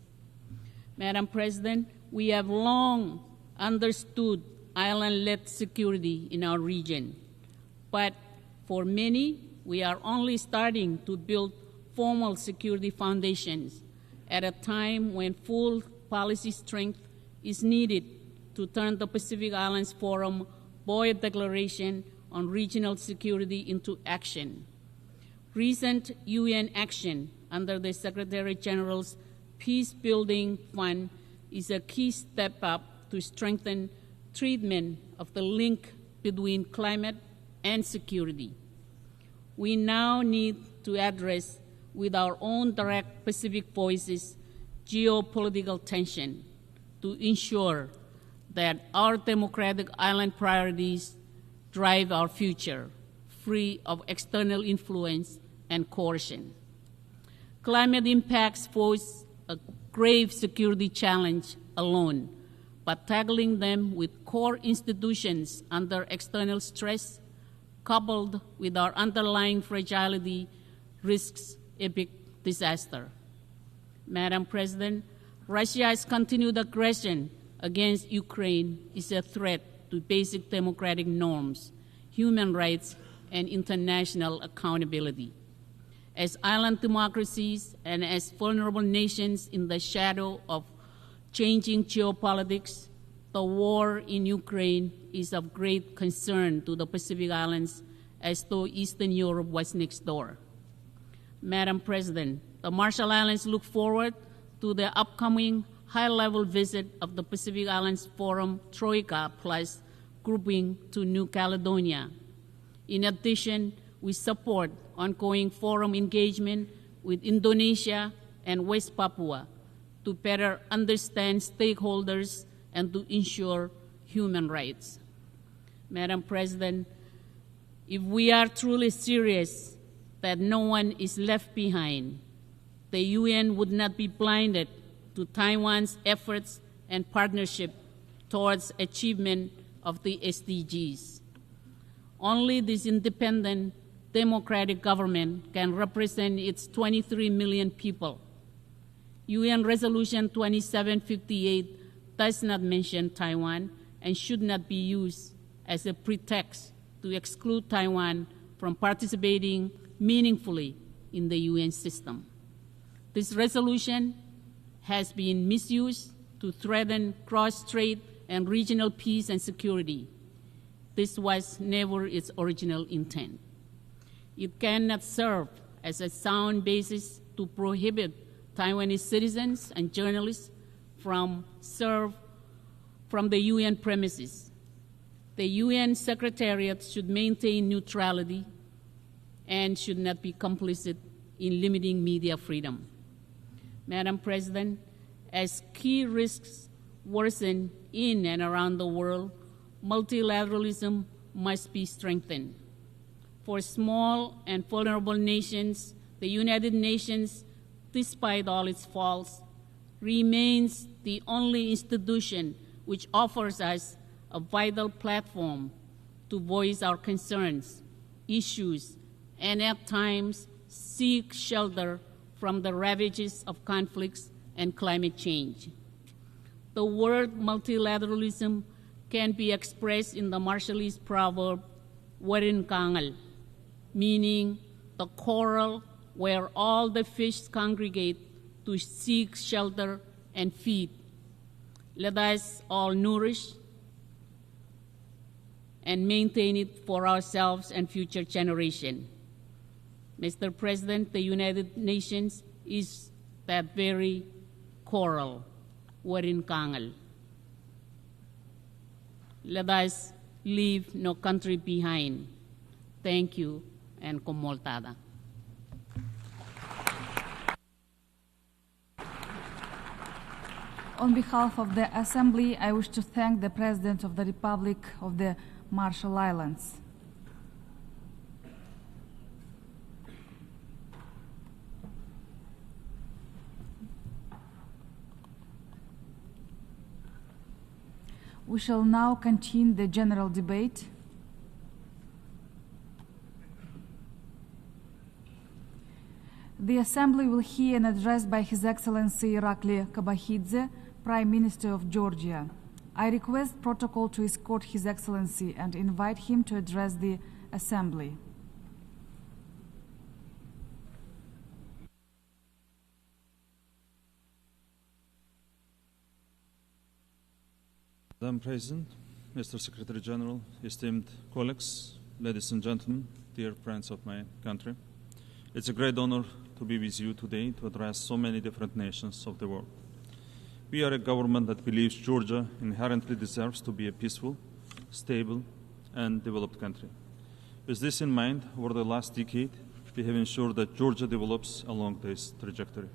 Madam President, we have long understood island-led security in our region, but for many, we are only starting to build formal security foundations at a time when full policy strength is needed to turn the Pacific Islands Forum Boyd Declaration on Regional Security into action. Recent UN action under the Secretary General's Peace Building Fund is a key step up to strengthen treatment of the link between climate and security. We now need to address with our own direct Pacific voices geopolitical tension to ensure that our democratic island priorities drive our future, free of external influence and coercion. Climate impacts pose a grave security challenge alone, but tackling them with core institutions under external stress, coupled with our underlying fragility, risks epic disaster. Madam President, Russia's continued aggression against Ukraine is a threat to basic democratic norms, human rights, and international accountability. As island democracies and as vulnerable nations in the shadow of changing geopolitics, the war in Ukraine is of great concern to the Pacific Islands, as though Eastern Europe was next door. Madam President, the Marshall Islands look forward to the upcoming high-level visit of the Pacific Islands Forum Troika Plus grouping to New Caledonia. In addition, we support ongoing forum engagement with Indonesia and West Papua to better understand stakeholders and to ensure human rights. Madam President, if we are truly serious that no one is left behind, the UN would not be blinded to Taiwan's efforts and partnership towards achievement of the SDGs. Only this independent, democratic government can represent its 23 million people. UN Resolution 2758 does not mention Taiwan and should not be used as a pretext to exclude Taiwan from participating meaningfully in the UN system. This resolution has been misused to threaten cross-strait and regional peace and security. This was never its original intent. It cannot serve as a sound basis to prohibit Taiwanese citizens and journalists from the UN premises. The UN Secretariat should maintain neutrality and should not be complicit in limiting media freedom. Madam President, as key risks worsen in and around the world, multilateralism must be strengthened. For small and vulnerable nations, the United Nations, despite all its faults, remains the only institution which offers us a vital platform to voice our concerns, issues, and at times seek shelter from the ravages of conflicts and climate change. The word multilateralism can be expressed in the Marshallese proverb, "Warin Kangal," meaning the coral where all the fish congregate to seek shelter and feed. Let us all nourish and maintain it for ourselves and future generations. Mr. President, the United Nations is that very coral, Warin Kangal. Let us leave no country behind. Thank you, and komoltada. On behalf of the Assembly, I wish to thank the President of the Republic of the Marshall Islands. We shall now continue the general debate. The Assembly will hear an address by His Excellency Irakli Kabahidze, Prime Minister of Georgia. I request protocol to escort His Excellency and invite him to address the Assembly. Madam President, Mr. Secretary General, esteemed colleagues, ladies and gentlemen, dear friends of my country, it's a great honor to be with you today to address so many different nations of the world. We are a government that believes Georgia inherently deserves to be a peaceful, stable, and developed country. With this in mind, over the last decade, we have ensured that Georgia develops along this trajectory.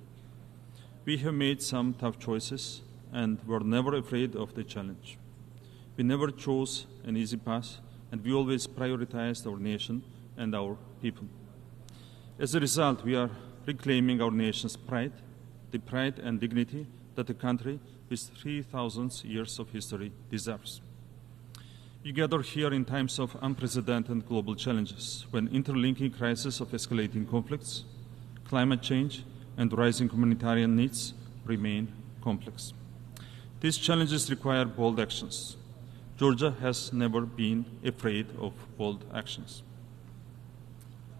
We have made some tough choices and were never afraid of the challenge. We never chose an easy path, and we always prioritized our nation and our people. As a result, we are reclaiming our nation's pride, the pride and dignity that a country with 3,000 years of history deserves. We gather here in times of unprecedented global challenges, when interlinking crises of escalating conflicts, climate change, and rising humanitarian needs remain complex. These challenges require bold actions. Georgia has never been afraid of bold actions.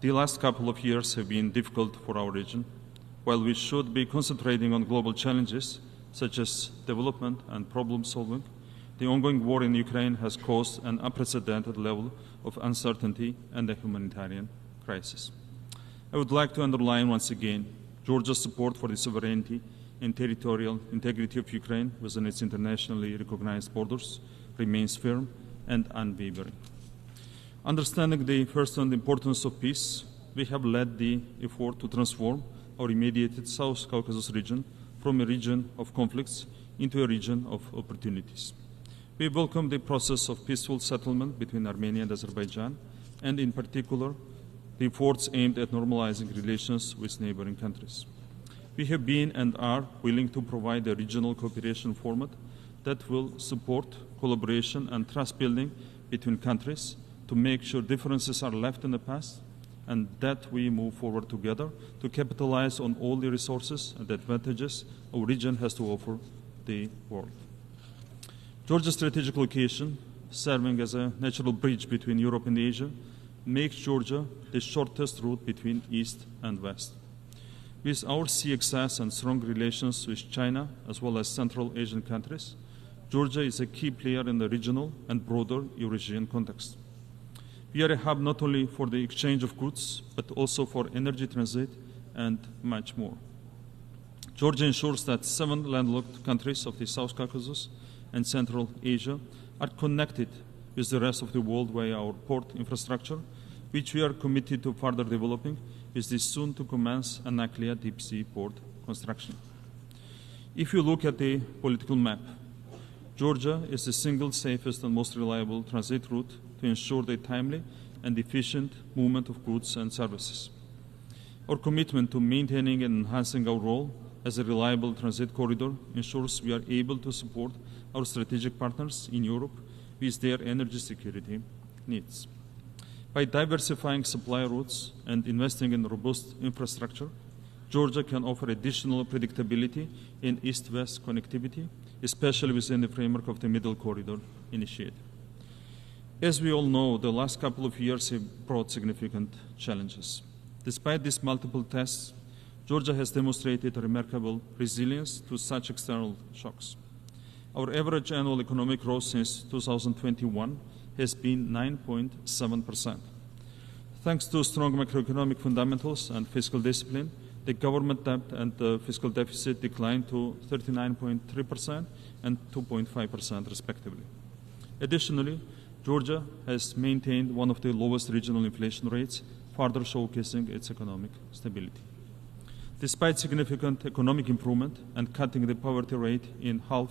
The last couple of years have been difficult for our region. While we should be concentrating on global challenges such as development and problem solving, the ongoing war in Ukraine has caused an unprecedented level of uncertainty and a humanitarian crisis. I would like to underline once again Georgia's support for the sovereignty and territorial integrity of Ukraine within its internationally recognized borders remains firm and unwavering. Understanding the first-hand importance of peace, we have led the effort to transform our immediate South Caucasus region from a region of conflicts into a region of opportunities. We welcome the process of peaceful settlement between Armenia and Azerbaijan, and in particular, the efforts aimed at normalizing relations with neighboring countries. We have been and are willing to provide a regional cooperation format that will support collaboration and trust building between countries to make sure differences are left in the past and that we move forward together to capitalize on all the resources and advantages our region has to offer the world. Georgia's strategic location, serving as a natural bridge between Europe and Asia, makes Georgia the shortest route between East and West. With our sea access and strong relations with China as well as Central Asian countries, Georgia is a key player in the regional and broader Eurasian context. We are a hub not only for the exchange of goods, but also for energy transit and much more. Georgia ensures that 7 landlocked countries of the South Caucasus and Central Asia are connected with the rest of the world via our port infrastructure, which we are committed to further developing with the soon-to-commence Anaklia deep-sea port construction. If you look at the political map, Georgia is the single safest and most reliable transit route to ensure the timely and efficient movement of goods and services. Our commitment to maintaining and enhancing our role as a reliable transit corridor ensures we are able to support our strategic partners in Europe with their energy security needs. By diversifying supply routes and investing in robust infrastructure, Georgia can offer additional predictability in east-west connectivity, especially within the framework of the Middle Corridor initiative. As we all know, the last couple of years have brought significant challenges. Despite these multiple tests, Georgia has demonstrated a remarkable resilience to such external shocks. Our average annual economic growth since 2021 has been 9.7%. Thanks to strong macroeconomic fundamentals and fiscal discipline, the government debt and the fiscal deficit declined to 39.3% and 2.5% respectively. Additionally, Georgia has maintained one of the lowest regional inflation rates, further showcasing its economic stability. Despite significant economic improvement and cutting the poverty rate in half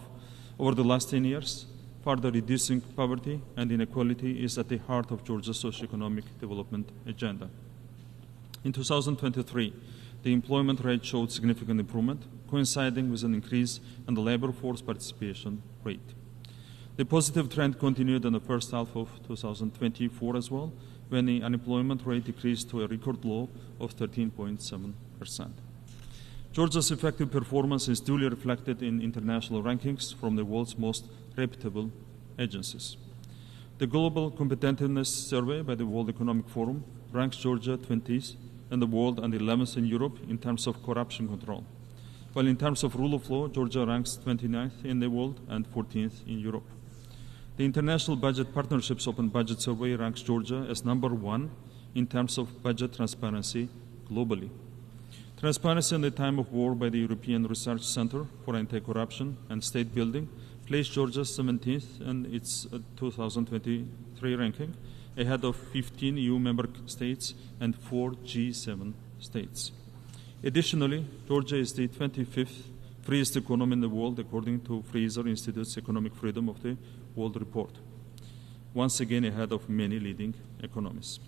over the last 10 years, further reducing poverty and inequality is at the heart of Georgia's socioeconomic development agenda. In 2023, the employment rate showed significant improvement, coinciding with an increase in the labor force participation rate. The positive trend continued in the first half of 2024 as well, when the unemployment rate decreased to a record low of 13.7%. Georgia's effective performance is duly reflected in international rankings from the world's most reputable agencies. The Global Competitiveness Survey by the World Economic Forum ranks Georgia 20th in the world and 11th in Europe in terms of corruption control, while in terms of rule of law, Georgia ranks 29th in the world and 14th in Europe. The International Budget Partnership's Open Budget Survey ranks Georgia as #1 in terms of budget transparency globally. Transparency in the time of war by the European Research Center for Anti-Corruption and State Building placed Georgia 17th in its 2023 ranking, ahead of 15 EU member states and 4 G7 states. Additionally, Georgia is the 25th freest economy in the world, according to Fraser Institute's Economic Freedom of the World Report, once again ahead of many leading economies.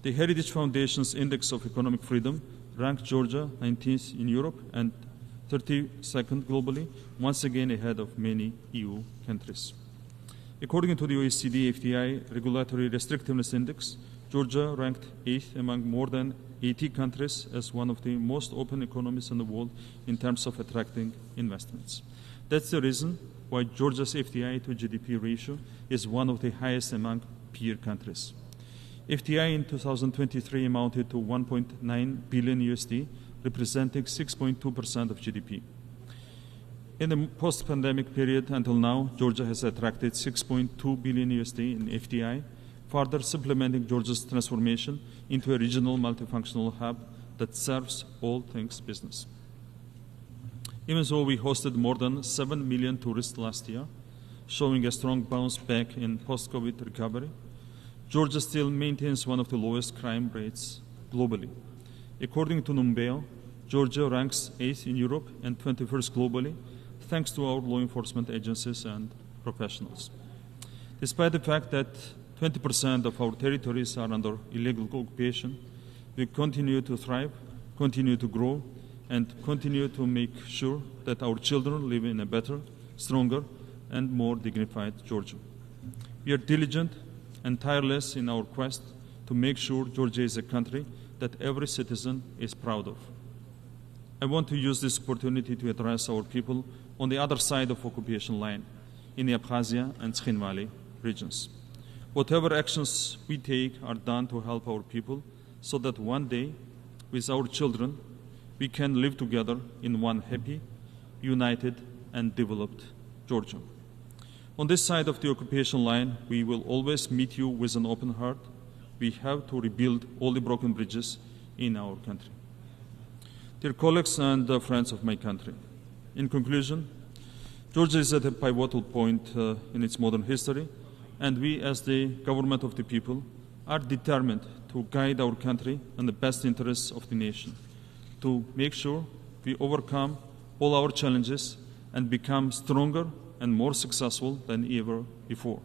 The Heritage Foundation's Index of Economic Freedom ranked Georgia 19th in Europe and 32nd globally, once again ahead of many EU countries. According to the OECD FDI Regulatory Restrictiveness Index, Georgia ranked 8th among more than 80 countries as one of the most open economies in the world in terms of attracting investments. That's the reason why Georgia's FDI to GDP ratio is one of the highest among peer countries. FDI in 2023 amounted to 1.9 billion USD, representing 6.2% of GDP. In the post-pandemic period until now, Georgia has attracted 6.2 billion USD in FDI, further supplementing Georgia's transformation into a regional multifunctional hub that serves all things business. Even though we hosted more than 7 million tourists last year, showing a strong bounce back in post-COVID recovery, Georgia still maintains one of the lowest crime rates globally. According to Numbeo, Georgia ranks 8th in Europe and 21st globally, thanks to our law enforcement agencies and professionals. Despite the fact that 20% of our territories are under illegal occupation, we continue to thrive, continue to grow, and continue to make sure that our children live in a better, stronger, and more dignified Georgia. We are diligent and tireless in our quest to make sure Georgia is a country that every citizen is proud of. I want to use this opportunity to address our people on the other side of occupation line, in the Abkhazia and Skhin Valley regions. Whatever actions we take are done to help our people so that one day, with our children, we can live together in one happy, united, and developed Georgia. On this side of the occupation line, we will always meet you with an open heart. We have to rebuild all the broken bridges in our country. Dear colleagues and friends of my country, in conclusion, Georgia is at a pivotal point in its modern history, and we, as the government of the people, are determined to guide our country in the best interests of the nation, to make sure we overcome all our challenges and become stronger and more successful than ever before.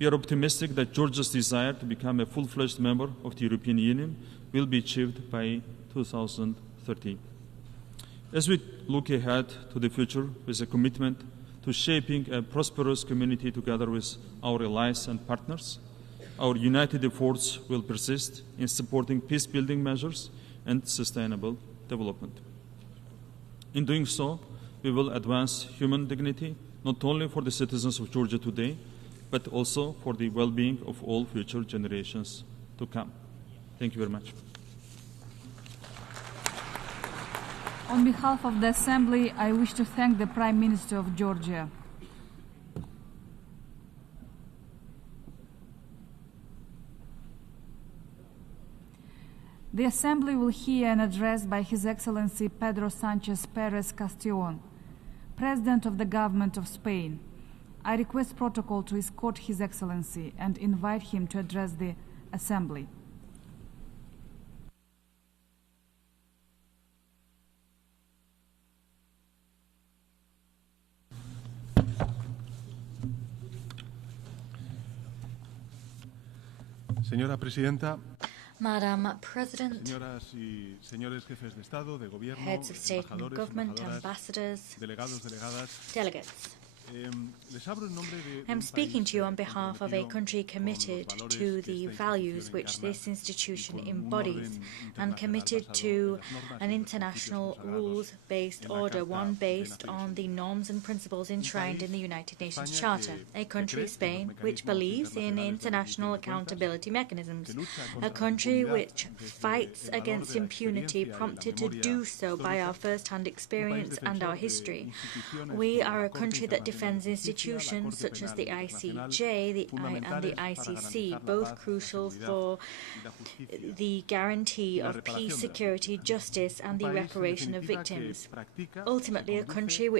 We are optimistic that Georgia's desire to become a full-fledged member of the European Union will be achieved by 2013. As we look ahead to the future with a commitment to shaping a prosperous community together with our allies and partners, our united efforts will persist in supporting peace-building measures and sustainable development. In doing so, we will advance human dignity, not only for the citizens of Georgia today, but also for the well-being of all future generations to come. Thank you very much. On behalf of the Assembly, I wish to thank the Prime Minister of Georgia. The Assembly will hear an address by His Excellency Pedro Sanchez Perez Castellón, President of the Government of Spain. I request protocol to escort His Excellency and invite him to address the Assembly. Señora Presidenta, Madam President, señoras y señores jefes de Estado, de Gobierno, heads of state and embajadores, government, embajadoras, ambassadors, delegados, delegadas, delegates. les hablo en nombre de I'm un speaking país to you on behalf of a country con los committed valores to que the esta values institución which encarna this institution y con un embodies orden and internacional committed basado to en las normas an y los international principios consagrados rules-based en la order, Carta one de based Naciones on the norms and principles enshrined in the United Nations España, Charter. que A country, cree en los Spain, which mecanismos believes in internacionales de international rendición de cuentas, accountability mechanisms. que lucha A contra la country impunidad which desde fights el valor against de la impunity, experiencia y la prompted to memoria do so by histórica, our first-hand un país experience and our defensor de history. instituciones We como are la a Corte country that Internacional defends institutions such as the ICJ and the ICC, both crucial for the guarantee of peace, security, justice and the reparation of victims. Ultimately, a country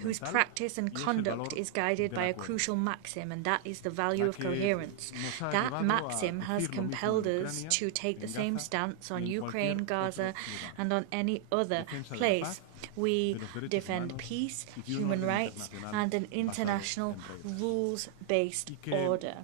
whose practice and conduct is guided by a crucial maxim, and that is the value of coherence. That maxim has compelled us to take the same stance on Ukraine, Gaza and on any other place. We defend peace, human rights and an international rules-based order.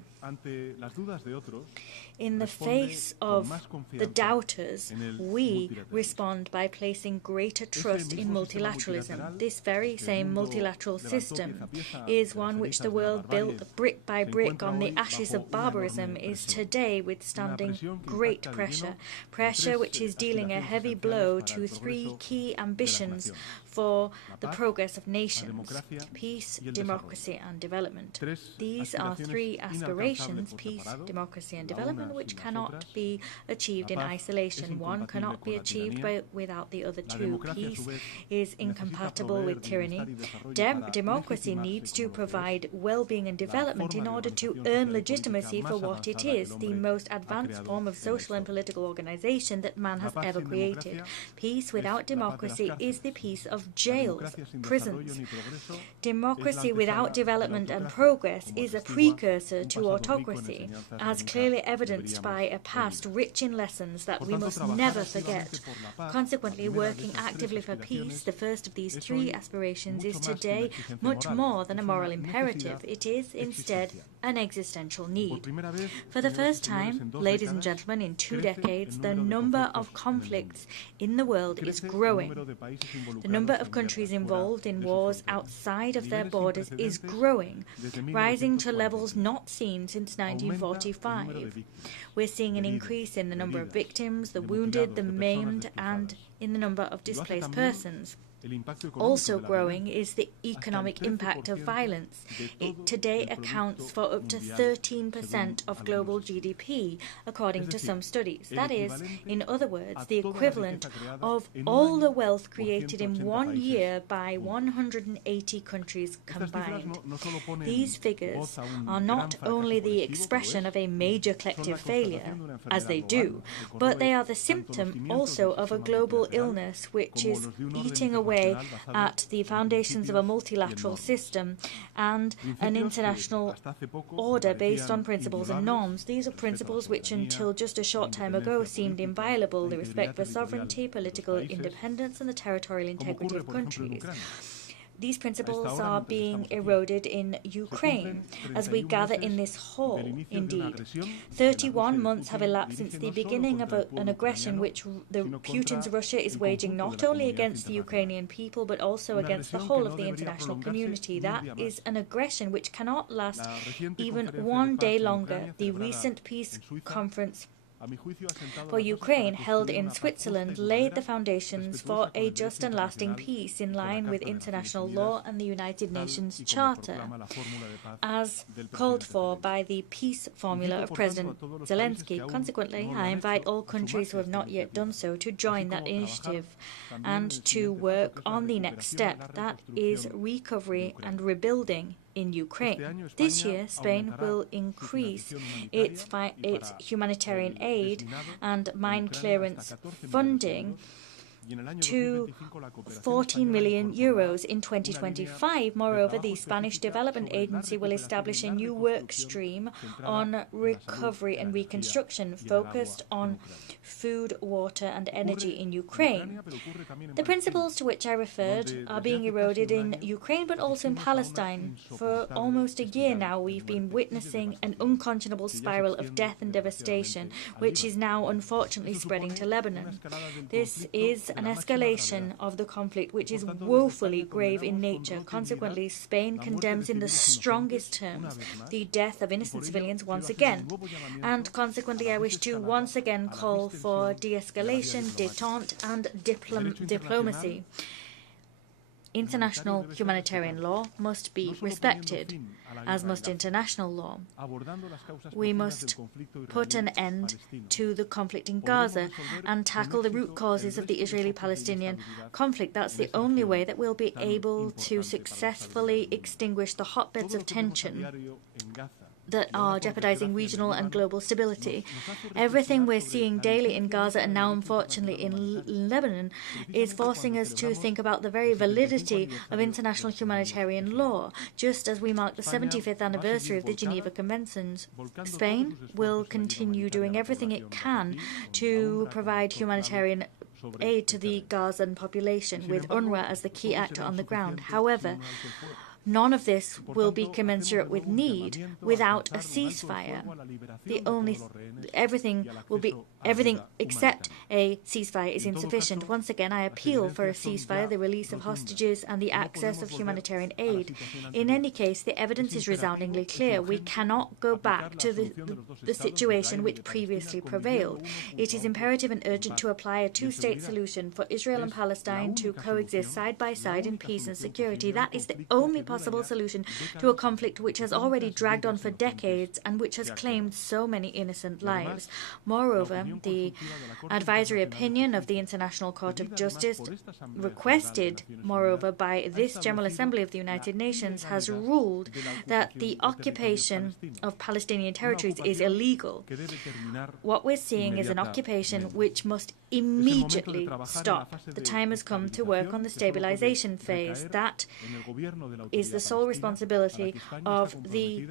In the face of the doubters, we respond by placing greater trust in multilateralism. This very same multilateral system is one which the world built brick by brick on the ashes of barbarism is today withstanding great pressure which is dealing a heavy blow to three key ambitions for the progress of nations: peace, democracy and development. These are three aspirations, peace, democracy and development, which cannot be achieved in isolation. One cannot be achieved without the other two. Peace is incompatible with tyranny. Democracy needs to provide well-being and development in order to earn legitimacy for what it is, the most advanced form of social and political organization that man has ever created. Peace without democracy is the peace of jails, prisons. Democracy without development and progress is a precursor to autocracy, as clearly evidenced by a past rich in lessons that we must never forget. Consequently, working actively for peace, the first of these three aspirations, is today much more than a moral imperative. It is instead an existential need. For the first time, ladies and gentlemen, in 2 decades, the number of conflicts in the world is growing. The number of countries involved in wars outside of their borders is growing, rising to levels not seen since 1945. We're seeing an increase in the number of victims, the wounded, the maimed, and in the number of displaced persons. Also growing is the economic impact of violence. It today accounts for up to 13% of global GDP, according to some studies. That is, in other words, the equivalent of all the wealth created in 1 year by 180 countries combined. These figures are not only the expression of a major collective failure, as they do, but they are the symptom also of a global illness which is eating away at the foundations of a multilateral system and an international order based on principles and norms. These are principles which until just a short time ago seemed inviolable: the respect for sovereignty, political independence and the territorial integrity of countries. These principles are being eroded in Ukraine, as we gather in this hall, indeed. 31 months have elapsed since the beginning of an aggression which Putin's Russia is waging not only against the Ukrainian people, but also against the whole of the international community. That is an aggression which cannot last even 1 day longer. The recent peace conference for Ukraine, held in Switzerland, laid the foundations for a just and lasting peace in line with international law and the United Nations Charter, as called for by the peace formula of President Zelensky. Consequently, I invite all countries who have not yet done so to join that initiative and to work on the next step, that is recovery and rebuilding in Ukraine. This year, Spain will increase its humanitarian aid and mine clearance funding to 14 million euros in 2025. Moreover, the Spanish Development Agency will establish a new work stream on recovery and reconstruction focused on food, water and energy in Ukraine. The principles to which I referred are being eroded in Ukraine but also in Palestine. For almost a year now, we've been witnessing an unconscionable spiral of death and devastation, which is now unfortunately spreading to Lebanon. This is an escalation of the conflict which is woefully grave in nature. Consequently, Spain condemns in the strongest terms the death of innocent civilians once again. And consequently, I wish to once again call for de-escalation, détente and diplomacy. International humanitarian law must be respected, as must international law. We must put an end to the conflict in Gaza and tackle the root causes of the Israeli-Palestinian conflict. That's the only way that we'll be able to successfully extinguish the hotbeds of tension that are jeopardizing regional and global stability. Everything we're seeing daily in Gaza and now unfortunately in Lebanon is forcing us to think about the very validity of international humanitarian law, just as we mark the 75th anniversary of the Geneva Conventions. Spain will continue doing everything it can to provide humanitarian aid to the Gazan population, with UNRWA as the key actor on the ground. However, none of this will be commensurate with need without a ceasefire. Everything except a ceasefire is insufficient. Once again, I appeal for a ceasefire, the release of hostages, and the access of humanitarian aid. In any case, the evidence is resoundingly clear. We cannot go back to the situation which previously prevailed. It is imperative and urgent to apply a two-state solution for Israel and Palestine to coexist side by side in peace and security. That is the only possible solution to a conflict which has already dragged on for decades and which has claimed so many innocent lives. Moreover, the advisory opinion of the International Court of Justice, requested, moreover, by this General Assembly of the United Nations, has ruled that the occupation of Palestinian territories is illegal. What we're seeing is an occupation which must immediately stop. The time has come to work on the stabilization phase. That is the sole responsibility of the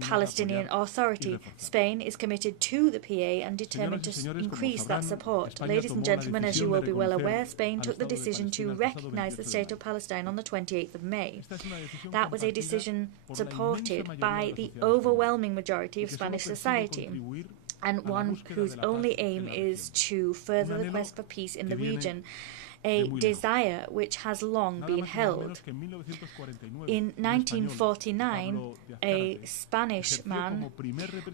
Palestinian Authority. Spain is committed to the PA and determined to increase that support. Ladies and gentlemen, as you will be well aware, Spain took the decision to recognize the State of Palestine on the 28th of May. That was a decision supported by the overwhelming majority of Spanish society, and one whose only aim is to further the quest for peace in the region, a desire which has long been held. In 1949, a Spanish man,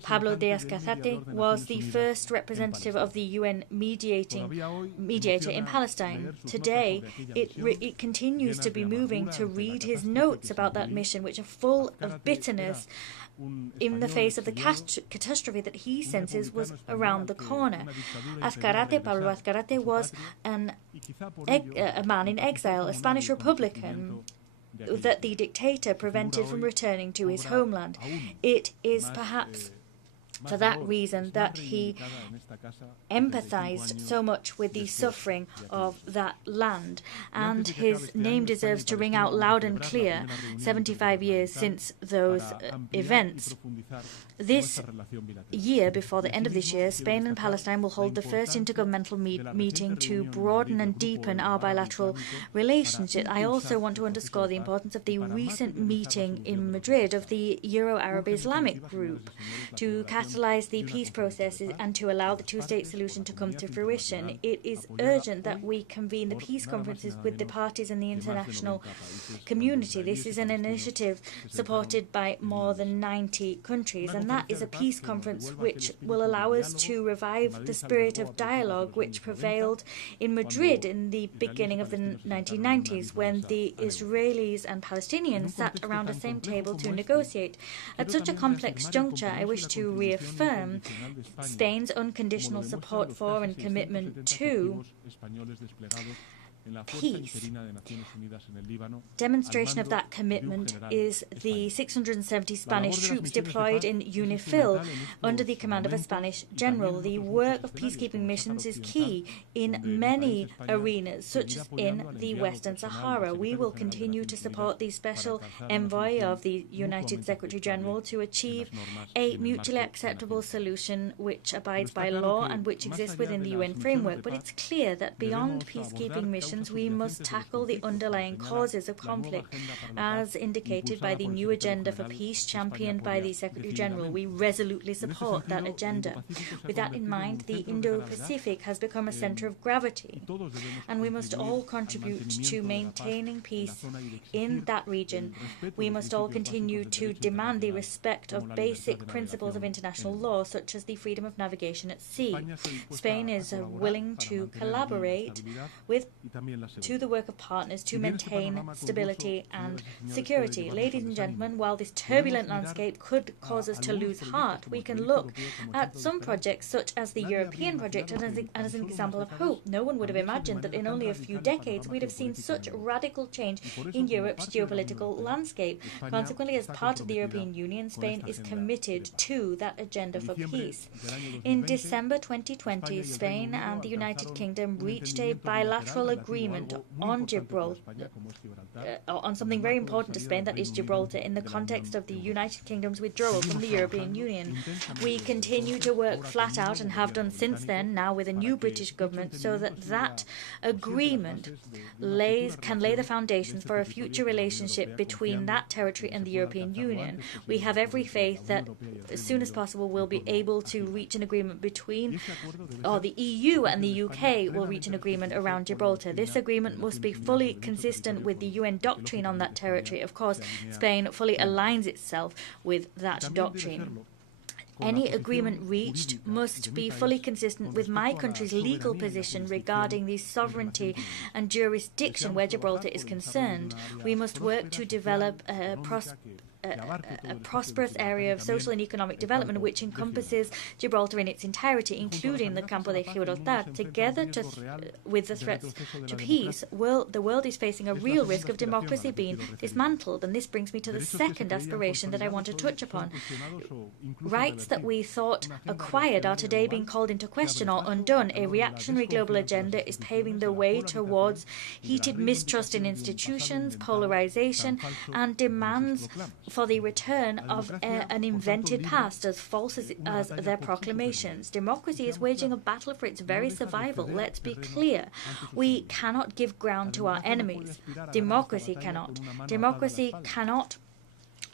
Pablo Diaz-Canate, was the first representative of the UN mediator in Palestine. Today, it continues to be moving to read his notes about that mission, which are full of bitterness in the face of the catastrophe that he senses was around the corner. Pablo Azcarate was a man in exile, a Spanish Republican that the dictator prevented from returning to his homeland. It is perhaps for that reason that he empathized so much with the suffering of that land, and his name deserves to ring out loud and clear 75 years since those events. This year, before the end of this year, Spain and Palestine will hold the first intergovernmental meeting to broaden and deepen our bilateral relationship. I also want to underscore the importance of the recent meeting in Madrid of the Euro-Arab Islamic Group to catalyze the peace processes and to allow the two-state solution to come to fruition. It is urgent that we convene the peace conferences with the parties in the international community. This is an initiative supported by more than 90 countries, and that is a peace conference which will allow us to revive the spirit of dialogue which prevailed in Madrid in the beginning of the 1990s, when the Israelis and Palestinians sat around the same table to negotiate. At such a complex juncture, I wish to reaffirm Spain's unconditional support for and commitment to peace. Demonstration of that commitment is the 670 Spanish troops deployed in UNIFIL under the command of a Spanish general. The work of peacekeeping missions is key in many arenas, such as in the Western Sahara. We will continue to support the special envoy of the United Secretary General to achieve a mutually acceptable solution which abides by law and which exists within the UN framework. But it's clear that beyond peacekeeping missions, we must tackle the underlying causes of conflict, as indicated by the new agenda for peace championed by the Secretary General. We resolutely support that agenda. With that in mind, the Indo-Pacific has become a center of gravity, and we must all contribute to maintaining peace in that region. We must all continue to demand the respect of basic principles of international law, such as the freedom of navigation at sea. Spain is willing to collaborate with to the work of partners to maintain stability and security. Ladies and gentlemen, while this turbulent landscape could cause us to lose heart, we can look at some projects such as the European project as an example of hope. No one would have imagined that in only a few decades we'd have seen such radical change in Europe's geopolitical landscape. Consequently, as part of the European Union, Spain is committed to that agenda for peace. In December 2020, Spain and the United Kingdom reached a bilateral agreement on Gibraltar, on something very important to Spain, that is Gibraltar, in the context of the United Kingdom's withdrawal from the European Union. We continue to work flat out and have done since then, now with a new British government, so that that agreement can lay the foundations for a future relationship between that territory and the European Union. We have every faith that as soon as possible we'll be able to reach an agreement between, or the EU and the UK will reach an agreement around Gibraltar. This agreement must be fully consistent with the UN doctrine on that territory. Of course, Spain fully aligns itself with that doctrine. Any agreement reached must be fully consistent with my country's legal position regarding the sovereignty and jurisdiction where Gibraltar is concerned. We must work to develop a prosperous area of social and economic development which encompasses Gibraltar in its entirety, including the Campo de Gibraltar. Together with the threats to peace, the world is facing a real risk of democracy being dismantled, and this brings me to the second aspiration that I want to touch upon. Rights that we thought acquired are today being called into question or undone. A reactionary global agenda is paving the way towards heated mistrust in institutions, polarization, and demands for the return of an invented past, as false as their proclamations. Democracy is waging a battle for its very survival. Let's be clear. We cannot give ground to our enemies. Democracy cannot. Democracy cannot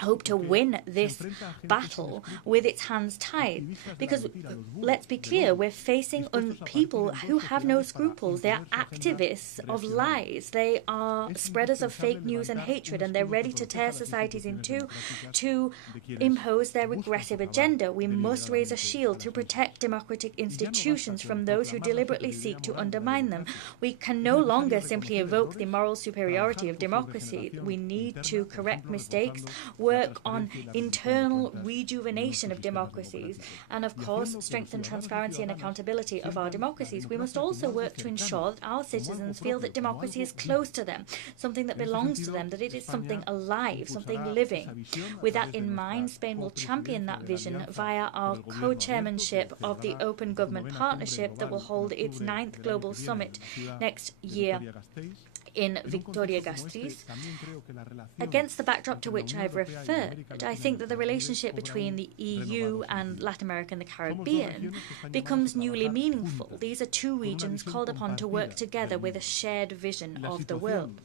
hope to win this battle with its hands tied, because let's be clear, we're facing people who have no scruples. They are activists of lies, they are spreaders of fake news and hatred, and they're ready to tear societies in two to impose their regressive agenda. We must raise a shield to protect democratic institutions from those who deliberately seek to undermine them. We can no longer simply evoke the moral superiority of democracy. We need to correct mistakes, work on internal rejuvenation of democracies, and of course strengthen transparency and accountability of our democracies. We must also work to ensure that our citizens feel that democracy is close to them, something that belongs to them, that it is something alive, something living. With that in mind, Spain will champion that vision via our co-chairmanship of the Open Government Partnership that will hold its 9th Global Summit next year in Vitoria-Gasteiz. Against the backdrop to which I've referred, I think that the relationship between the EU and Latin America and the Caribbean becomes newly meaningful. These are two regions called upon to work together with a shared vision of the world.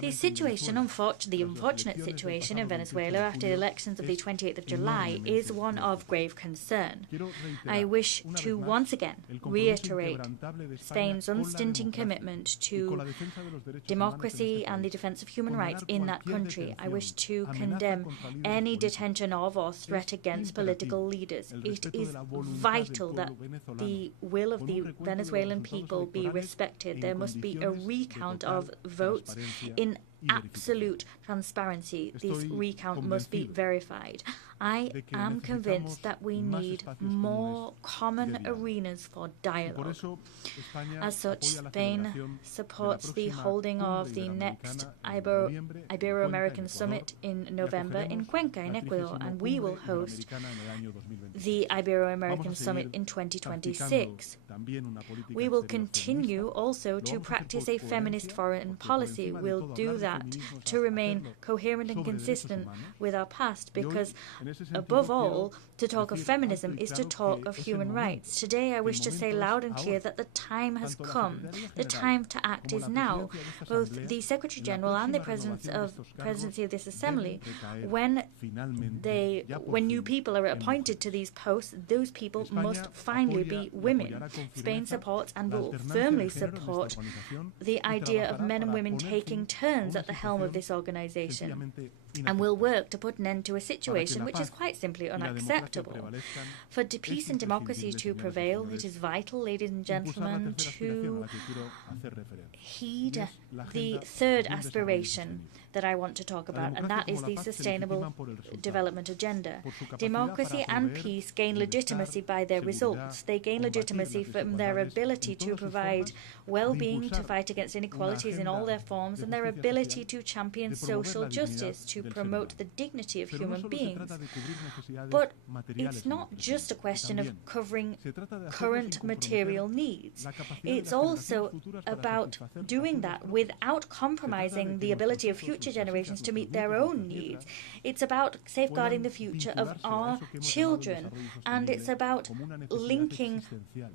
The unfortunate situation in Venezuela after the elections of the 28th of July is one of grave concern. I wish to once again reiterate Spain's unstinting commitment to democracy and the defense of human rights in that country. I wish to condemn any detention of or threat against political leaders. It is vital that the will of the Venezuelan people be respected. There must be a recount of votes in absolute transparency. This recount must be verified. I am convinced that we need more common arenas for dialogue. As such, Spain supports the holding of the next Ibero-American Summit in November in Cuenca, in Ecuador, and we will host the Ibero-American Summit in 2026. We will continue also to practice a feminist foreign policy. We'll do that to remain coherent and consistent with our past, because above all, to talk of feminism is to talk of human rights. Today I wish to say loud and clear that the time has come. The time to act is now. Both the Secretary General and the presidency of this Assembly, when new people are appointed to these posts, those people must finally be women. Spain supports and will firmly support the idea of men and women taking turns at the helm of this organization. and will work to put an end to a situation which is quite simply unacceptable. For peace and democracy to prevail, it is vital, ladies and gentlemen, to heed the third aspiration that I want to talk about, and that is the Sustainable Development Agenda. Democracy and peace gain legitimacy by their results. They gain legitimacy from their ability to provide well-being, to fight against inequalities in all their forms, and their ability to champion social justice, to promote the dignity of human beings. But it's not just a question of covering current material needs. It's also about doing that without compromising the ability of future generations to meet their own needs. It's about safeguarding the future of our children, and it's about linking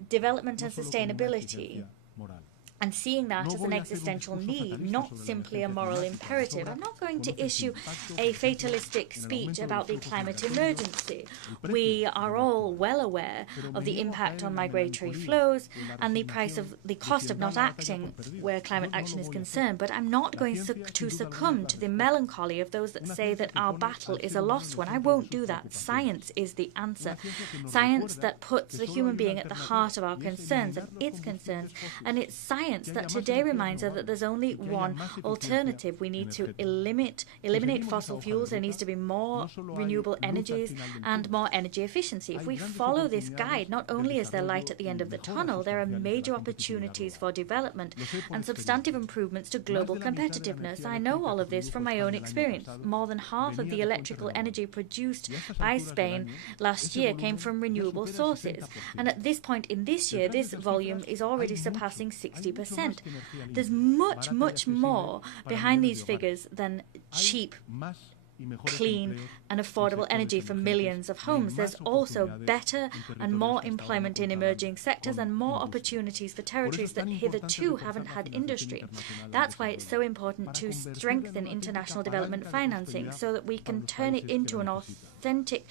development and sustainability and seeing that as an existential need, not simply a moral imperative. I'm not going to issue a fatalistic speech about the climate emergency. We are all well aware of the impact on migratory flows and the cost of not acting where climate action is concerned, but I'm not going to succumb to the melancholy of those that say that our battle is a lost one. I won't do that. Science is the answer. Science that puts the human being at the heart of our concerns and its concerns, and it's science that today reminds us that there's only one alternative. We need to eliminate fossil fuels. There needs to be more renewable energies and more energy efficiency. If we follow this guide, not only is there light at the end of the tunnel, there are major opportunities for development and substantive improvements to global competitiveness. I know all of this from my own experience. More than half of the electrical energy produced by Spain last year came from renewable sources. And at this point in this year, this volume is already surpassing 60%. There's much, much more behind these figures than cheap, clean and affordable energy for millions of homes. There's also better and more employment in emerging sectors and more opportunities for territories that hitherto haven't had industry. That's why it's so important to strengthen international development financing so that we can turn it into an authentic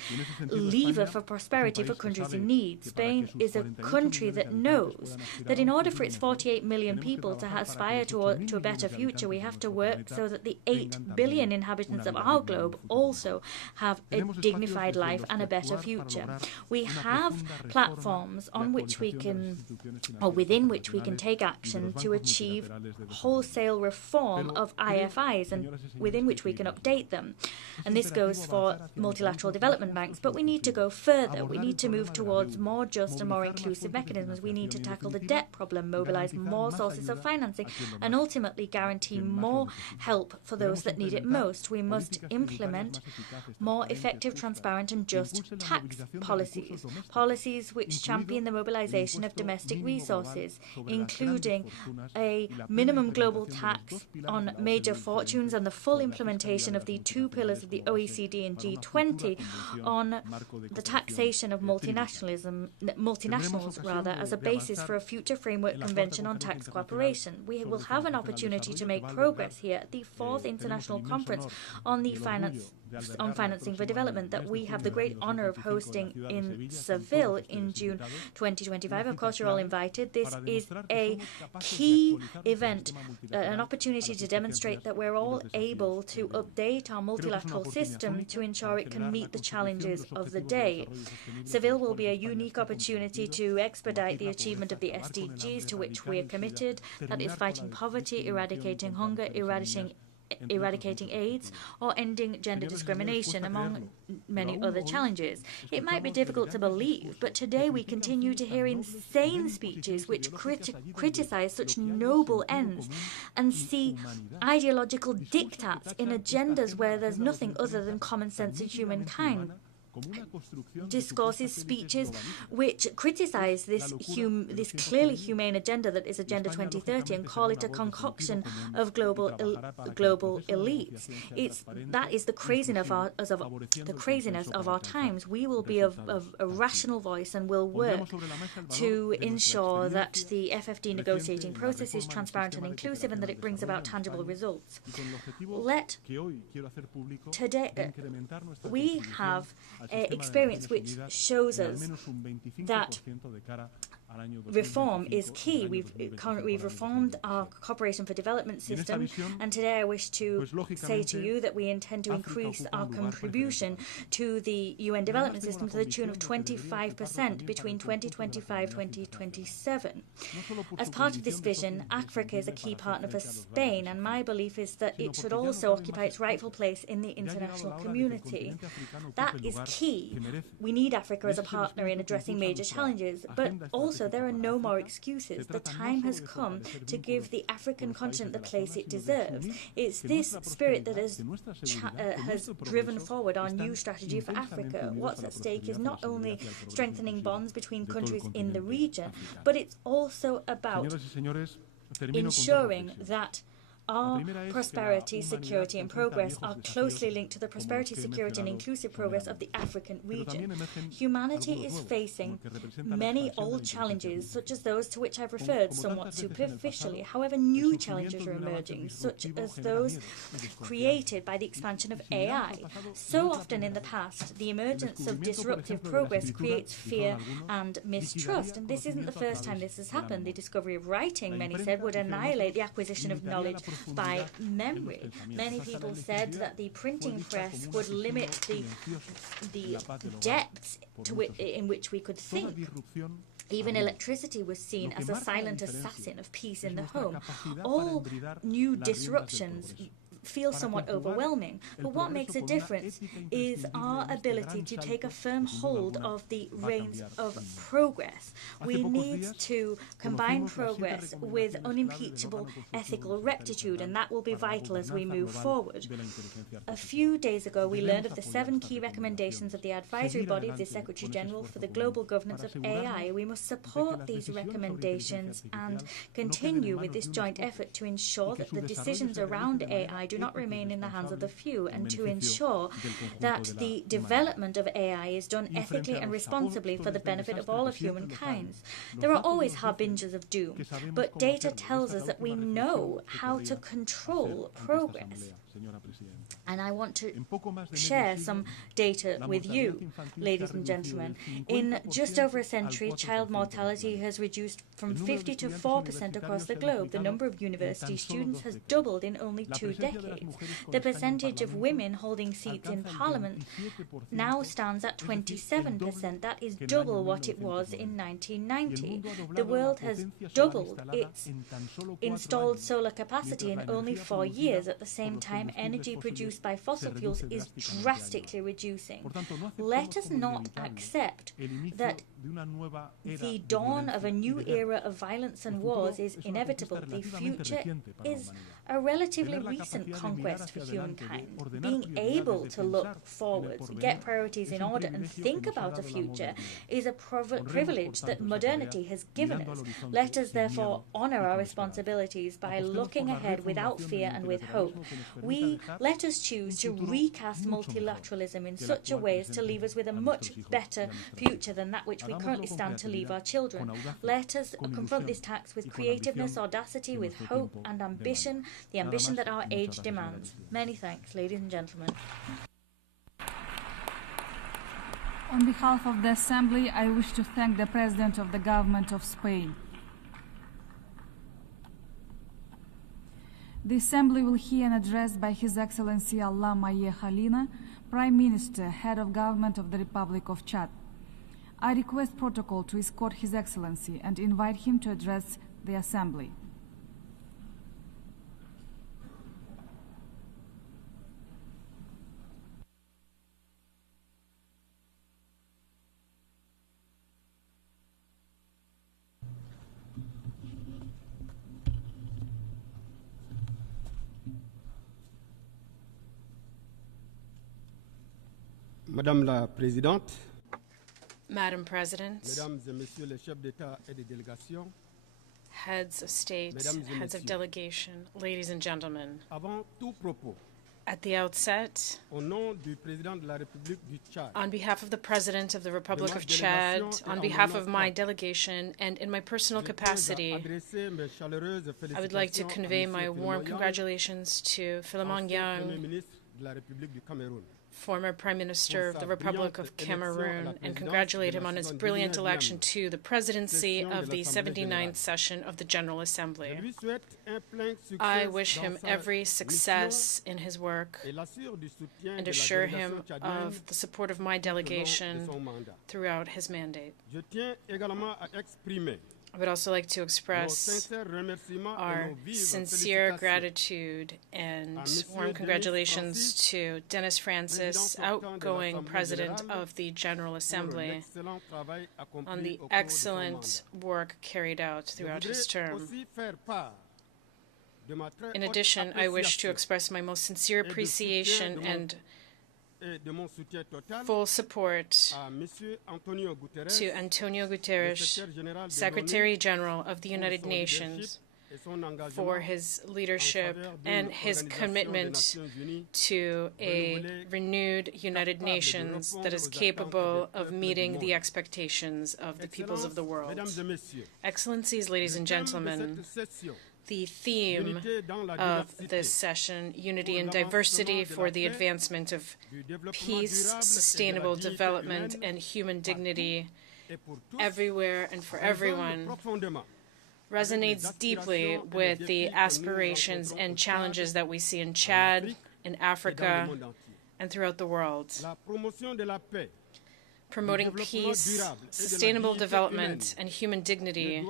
lever for prosperity for countries in need. Spain is a country that knows that in order for its 48 million people to aspire to a better future, we have to work so that the 8 billion inhabitants of our globe also have a dignified life and a better future. We have platforms on which we can, or within which we can take action to achieve wholesale reform of IFIs and within which we can update them. And this goes for multilateral development banks, but we need to go further. We need to move towards more just and more inclusive mechanisms. We need to tackle the debt problem, mobilize more sources of financing, and ultimately guarantee more help for those that need it most. We must implement more effective, transparent and just tax policies which champion the mobilization of domestic resources, including a minimum global tax on major fortunes and the full implementation of the 2 pillars of the OECD and G20 on the taxation of multinationals as a basis for a future framework convention on tax cooperation. We will have an opportunity to make progress here at the 4th International Conference on financing for development that we have the great honor of hosting in Seville in June 2025. Of course, you're all invited. This is a key event, an opportunity to demonstrate that we're all able to update our multilateral system to ensure it can meet the challenges of the day. Seville will be a unique opportunity to expedite the achievement of the SDGs to which we are committed, that is fighting poverty, eradicating hunger, eradicating AIDS, or ending gender discrimination, among many other challenges. It might be difficult to believe, but today we continue to hear insane speeches which criticize such noble ends and see ideological dictats in agendas where there's nothing other than common sense and humankind. Discourses, speeches which criticize this clearly humane agenda that is Agenda 2030 and call it a concoction of global elites. That is the craziness of our times. We will be of a rational voice and will work to ensure that the FFD negotiating process is transparent and inclusive and that it brings about tangible results. Today we have experience which shows us that reform is key. We've reformed our cooperation for development system, and today I wish to say to you that we intend to increase our contribution to the UN development system to the tune of 25% between 2025-2027. As part of this vision, Africa is a key partner for Spain, and my belief is that it should also occupy its rightful place in the international community. That is key. We need Africa as a partner in addressing major challenges, but also there are no more excuses. The time has come to give the African continent the place it deserves. It's this spirit that has driven forward our new strategy for Africa. What's at stake is not only strengthening bonds between countries in the region, but it's also about ensuring that our prosperity, security and progress are closely linked to the prosperity, security and inclusive progress of the African region. Humanity is facing many old challenges, such as those to which I've referred somewhat superficially. However, new challenges are emerging, such as those created by the expansion of AI. So often in the past, the emergence of disruptive progress creates fear and mistrust, and this isn't the first time this has happened. The discovery of writing, many said, would annihilate the acquisition of knowledge by memory. Many people said that the printing press would limit the depths in which we could think. Even electricity was seen as a silent assassin of peace in the home. All new disruptions feel somewhat overwhelming, but what makes a difference is our ability to take a firm hold of the reins of progress. We need to combine progress with unimpeachable ethical rectitude, and that will be vital as we move forward. A few days ago, we learned of the 7 key recommendations of the advisory body of the Secretary General for the global governance of AI. We must support these recommendations and continue with this joint effort to ensure that the decisions around AI do not remain in the hands of the few, and to ensure that the development of AI is done ethically and responsibly for the benefit of all of humankind. There are always harbingers of doom, but data tells us that we know how to control progress. And I want to share some data with you, ladies and gentlemen. In just over a century, child mortality has reduced from 50 to 4% across the globe. The number of university students has doubled in only 2 decades. The percentage of women holding seats in parliament now stands at 27%. That is double what it was in 1990. The world has doubled its installed solar capacity in only 4 years. At the same time, energy produced by fossil fuels is drastically reducing. Let us not accept that the dawn of a new era of violence and wars is inevitable. The future is a relatively recent conquest for humankind. Being able to look forward, get priorities in order and think about the future is a privilege that modernity has given us. Let us therefore honour our responsibilities by looking ahead without fear and with hope. Let us choose to recast multilateralism in such a way as to leave us with a much better future than that which we currently stand to leave our children. Let us confront this task with creativeness, audacity, with hope and ambition, the ambition that our age demands. Many thanks, ladies and gentlemen. On behalf of the Assembly, I wish to thank the President of the Government of Spain. The Assembly will hear an address by His Excellency Allah Maye Khalina, Prime Minister, Head of Government of the Republic of Chad. I request protocol to escort His Excellency and invite him to address the Assembly. Madame la Présidente, Madam President, Mesdames et Messieurs les chefs d'État et de délégation, heads of state, heads of delegation, ladies and gentlemen, avant tout propos, at the outset, au nom du Président de la République du Tchad, on behalf of the President of the Republic of Chad, on behalf of my delegation, and in my personal capacity, I would like to convey my warm congratulations to Philemon Yang, former Prime Minister of the Republic of Cameroon, and congratulate him on his brilliant election to the presidency of the 79th session of the General Assembly. I wish him every success in his work and assure him of the support of my delegation throughout his mandate. I would also like to express our sincere gratitude and warm congratulations to Dennis Francis, outgoing President of the General Assembly, on the excellent work carried out throughout his term. In addition, I wish to express my most sincere appreciation and full support to Antonio Guterres, Secretary General of the United Nations, for his leadership and his commitment to a renewed United Nations that is capable of meeting the expectations of the peoples of the world. Excellencies, ladies and gentlemen, the theme of this session, Unity and Diversity for the Advancement of Peace, Sustainable Development, and Human Dignity Everywhere and for Everyone, resonates deeply with the aspirations and challenges that we see in Chad, in Africa, and throughout the world. Promoting peace, sustainable development, and human dignity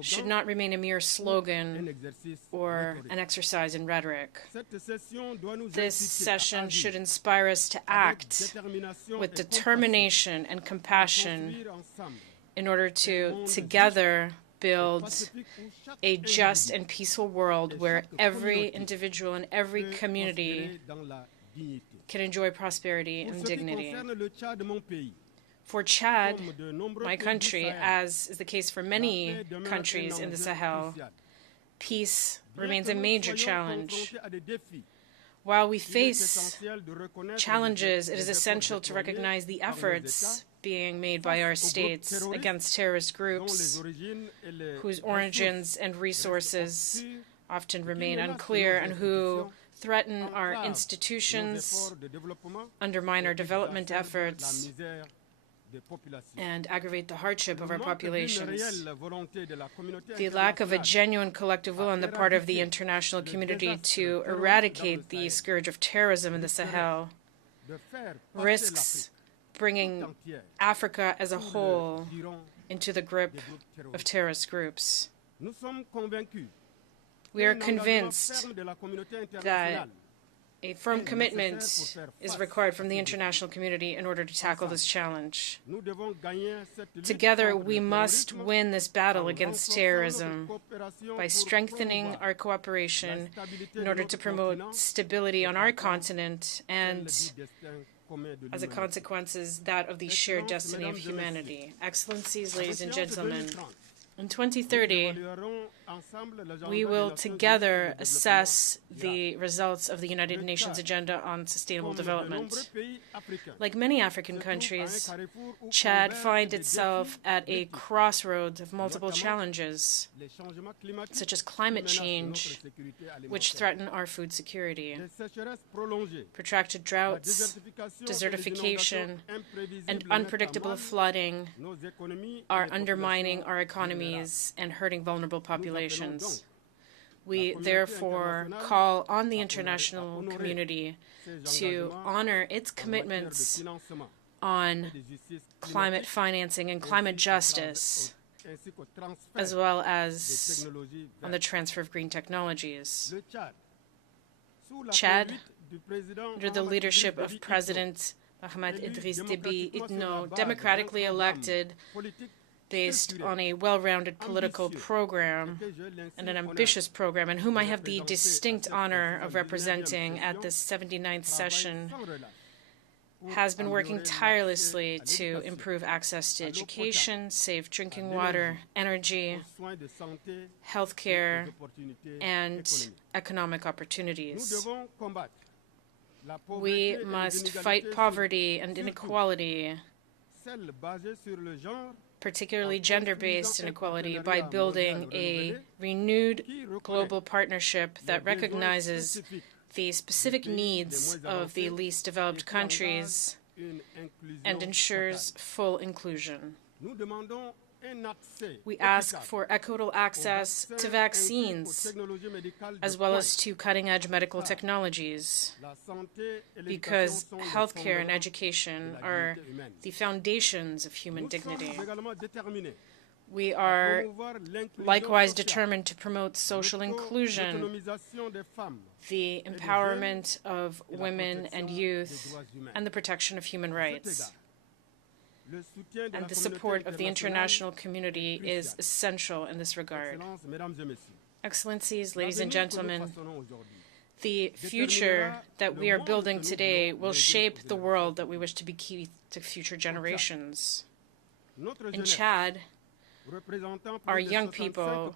should not remain a mere slogan or an exercise in rhetoric. This session should inspire us to act with determination and compassion in order to together build a just and peaceful world where every individual and every community can enjoy prosperity and dignity. For Chad, my country, as is the case for many countries in the Sahel, peace remains a major challenge. While we face challenges, it is essential to recognize the efforts being made by our states against terrorist groups whose origins and resources often remain unclear and who threaten our institutions, undermine our development efforts, and aggravate the hardship of our populations. The lack of a genuine collective will on the part of the international community to eradicate the scourge of terrorism in the Sahel risks bringing Africa as a whole into the grip of terrorist groups. We are convinced that a firm commitment is required from the international community in order to tackle this challenge. Together, we must win this battle against terrorism by strengthening our cooperation in order to promote stability on our continent and, as a consequence, that of the shared destiny of humanity. Excellencies, ladies and gentlemen, in 2030, we will together assess the results of the United Nations Agenda on Sustainable Development. Like many African countries, Chad finds itself at a crossroads of multiple challenges, such as climate change, which threaten our food security, protracted droughts, desertification, and unpredictable flooding are undermining our economies and hurting vulnerable populations. We therefore call on the international community to honor its commitments on climate financing and climate justice, as well as on the transfer of green technologies. Chad, under the leadership of President Ahmed Idriss Déby Itno, democratically elected, based on a well-rounded political program and an ambitious program, and whom I have the distinct honor of representing at this 79th session, has been working tirelessly to improve access to education, safe drinking water, energy, healthcare, and economic opportunities. We must fight poverty and inequality, particularly gender-based inequality, by building a renewed global partnership that recognizes the specific needs of the least developed countries and ensures full inclusion. We ask for equitable access to vaccines, as well as to cutting-edge medical technologies, because healthcare and education are the foundations of human dignity. We are likewise determined to promote social inclusion, the empowerment of women and youth, and the protection of human rights. And the support of the international community is essential in this regard. Excellencies, ladies and gentlemen, the future that we are building today will shape the world that we wish to bequeath to future generations. In Chad, our young people,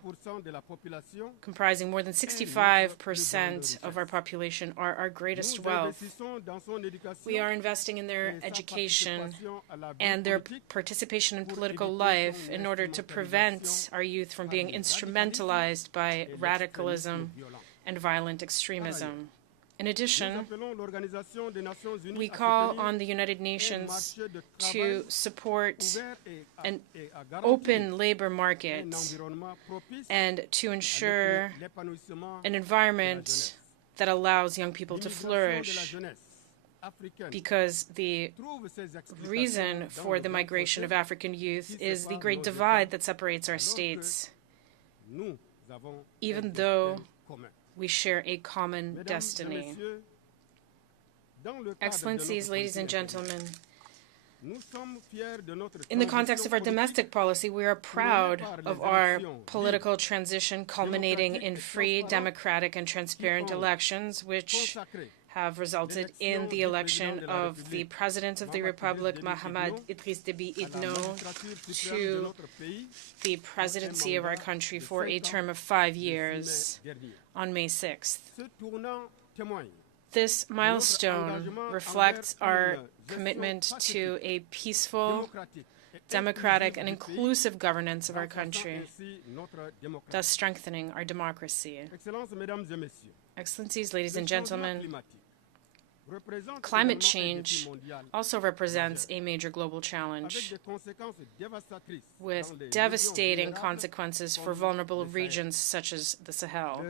comprising more than 65% of our population, are our greatest wealth. We are investing in their education and their participation in political life in order to prevent our youth from being instrumentalized by radicalism and violent extremism. In addition, we call on the United Nations to support an open labor market and to ensure an environment that allows young people to flourish, because the reason for the migration of African youth is the great divide that separates our states, even though we share a common destiny. Excellencies, ladies and gentlemen, in the context of our domestic policy, we are proud of our political transition culminating in free, democratic, and transparent elections, which have resulted in the election of the President of the Republic, Mahamad Idriss Déby Itno, to the presidency of our country for a term of 5 years on May 6th. This milestone reflects our commitment to a peaceful, democratic, and inclusive governance of our country, thus strengthening our democracy. Excellencies, ladies and gentlemen, climate change also represents a major global challenge, with devastating consequences for vulnerable regions such as the Sahel.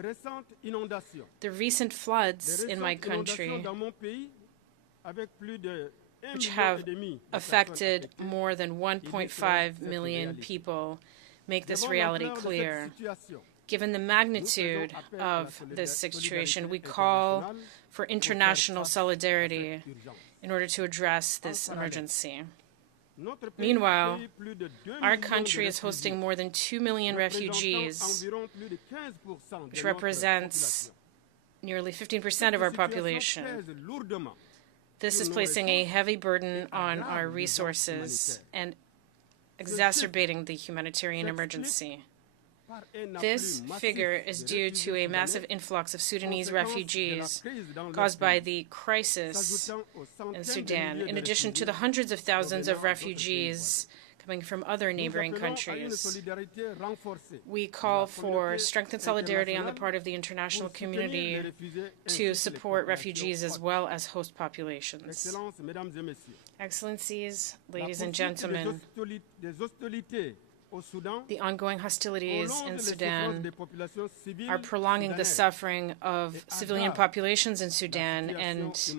The recent floods in my country, which have affected more than 1.5 million people, make this reality clear. Given the magnitude of this situation, we call for international solidarity in order to address this emergency. Meanwhile, our country is hosting more than 2 million refugees, which represents nearly 15% of our population. This is placing a heavy burden on our resources and exacerbating the humanitarian emergency. This figure is due to a massive influx of Sudanese refugees caused by the crisis in Sudan, in addition to the hundreds of thousands of refugees coming from other neighboring countries. We call for strengthened solidarity on the part of the international community to support refugees as well as host populations. Excellencies, ladies and gentlemen, the ongoing hostilities in Sudan are prolonging the suffering of civilian populations in Sudan and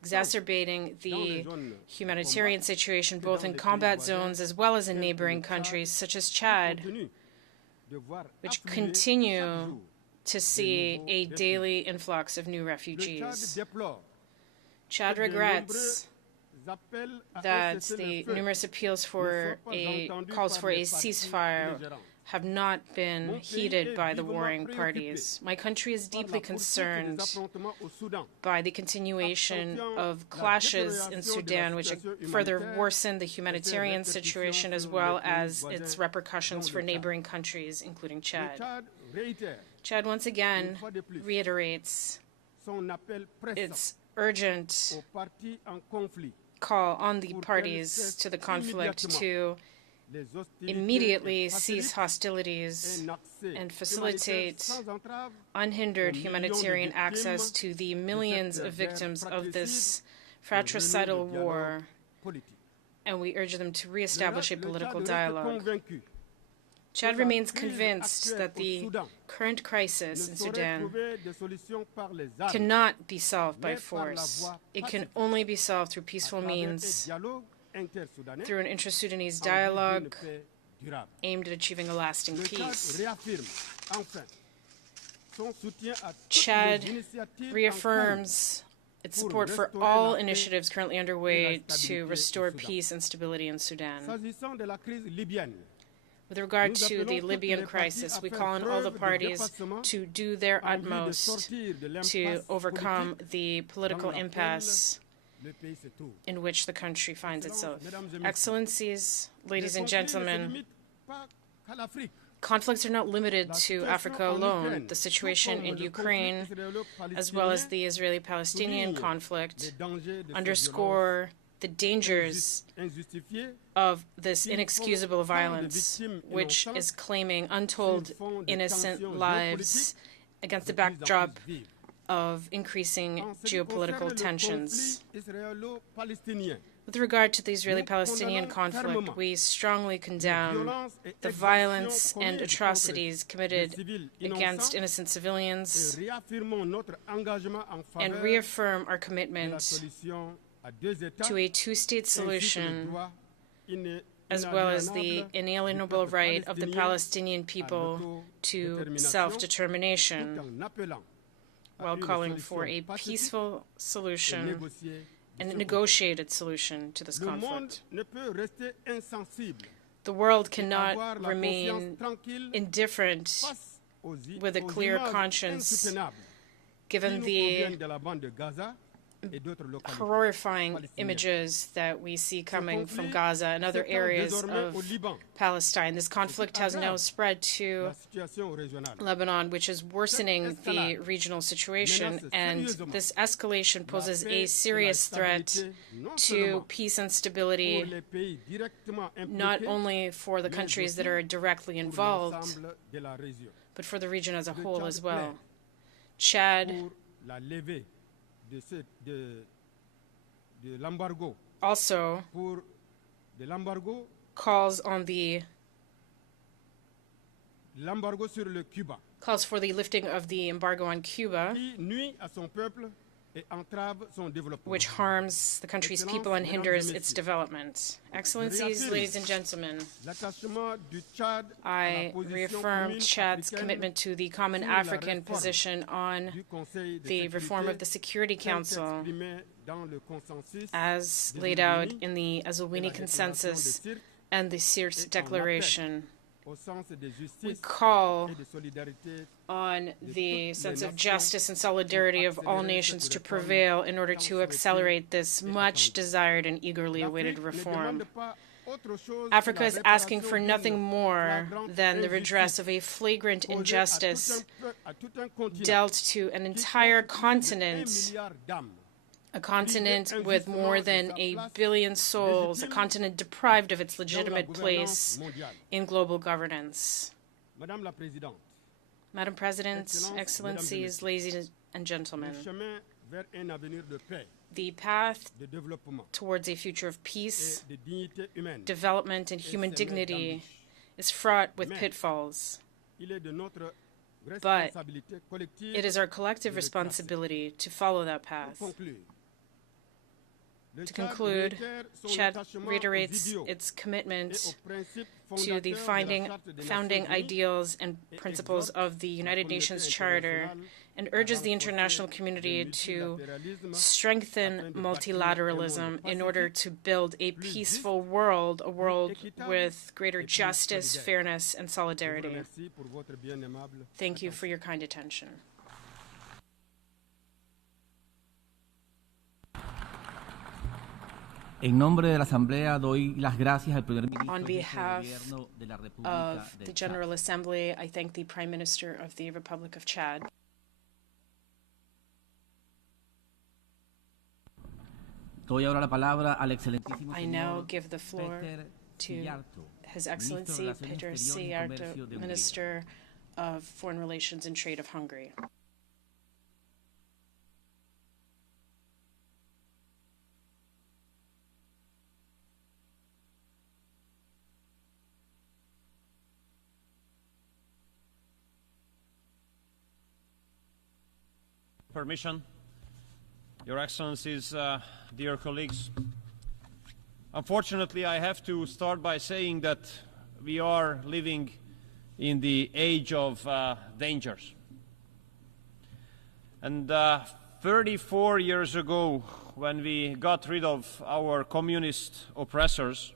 exacerbating the humanitarian situation both in combat zones as well as in neighboring countries such as Chad, which continue to see a daily influx of new refugees. Chad regrets that the numerous appeals for calls for a ceasefire have not been heeded by the warring parties. My country is deeply concerned by the continuation of clashes in Sudan, which further worsen the humanitarian situation as well as its repercussions for neighboring countries, including Chad. Chad once again reiterates its urgent call on the parties to the conflict to immediately cease hostilities and facilitate unhindered humanitarian access to the millions of victims of this fratricidal war, and we urge them to reestablish a political dialogue. Chad remains convinced that the current crisis in Sudan cannot be solved by force. It can only be solved through peaceful means, through an inter-Sudanese dialogue aimed at achieving a lasting peace. Chad reaffirms its support for all initiatives currently underway to restore peace and stability in Sudan. With regard to the Libyan crisis, we call on all the parties to do their utmost to overcome the political impasse in which the country finds itself. Excellencies, ladies and gentlemen, conflicts are not limited to Africa alone. The situation in Ukraine, as well as the Israeli-Palestinian conflict, underscore the dangers of this inexcusable violence, which is claiming untold innocent lives against the backdrop of increasing geopolitical tensions. With regard to the Israeli-Palestinian conflict, we strongly condemn the violence and atrocities committed against innocent civilians and reaffirm our commitment to a two-state solution, as well as the inalienable right of the Palestinian people to self-determination, while calling for a peaceful solution and a negotiated solution to this conflict. The world cannot remain indifferent with a clear conscience, given the horrifying images that we see coming from Gaza and other areas of Palestine. This conflict has now spread to Lebanon, which is worsening the regional situation, and this escalation poses a serious threat to peace and stability, not only for the countries that are directly involved, but for the region as a whole as well. Chad also calls for the lifting of the embargo on Cuba, which harms the country's people and hinders its development. Excellencies, ladies and gentlemen, I reaffirm Chad's commitment to the common African position on the reform of the Security Council as laid out in the Azulwini Consensus and the Sirte Declaration. We call on the sense of justice and solidarity of all nations to prevail in order to accelerate this much desired and eagerly awaited reform. Africa is asking for nothing more than the redress of a flagrant injustice dealt to an entire continent, a continent with more than 1 billion souls, a continent deprived of its legitimate place in global governance. Madam President, Excellencies, ladies and gentlemen, the path towards a future of peace, development, and human dignity is fraught with pitfalls. But it is our collective responsibility to follow that path. To conclude, Chad reiterates its commitment to the founding ideals and principles of the United Nations Charter and urges the international community to strengthen multilateralism in order to build a peaceful world, a world with greater justice, fairness, and solidarity. Thank you for your kind attention. En nombre de la Asamblea doy las gracias al primer ministro On behalf de la República of the General Assembly, I thank the Prime Minister of the Republic of Chad. Doy ahora la palabra al excelentísimo I now señor give the floor to His Excellency Peter Sijarto, Minister of Foreign Relations and Trade of Hungary. Permission, Your Excellencies, dear colleagues. Unfortunately, I have to start by saying that we are living in the age of dangers. And 34 years ago, when we got rid of our communist oppressors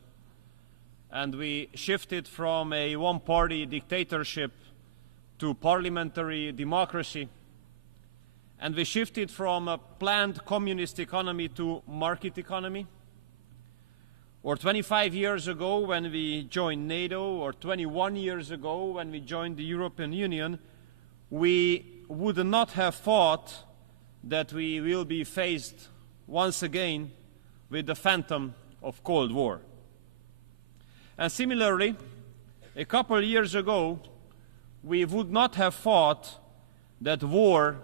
and we shifted from a one-party dictatorship to parliamentary democracy, and we shifted from a planned communist economy to market economy, or 25 years ago when we joined NATO, or 21 years ago when we joined the European Union, we would not have thought that we will be faced once again with the phantom of Cold War. And similarly, a couple of years ago, we would not have thought that war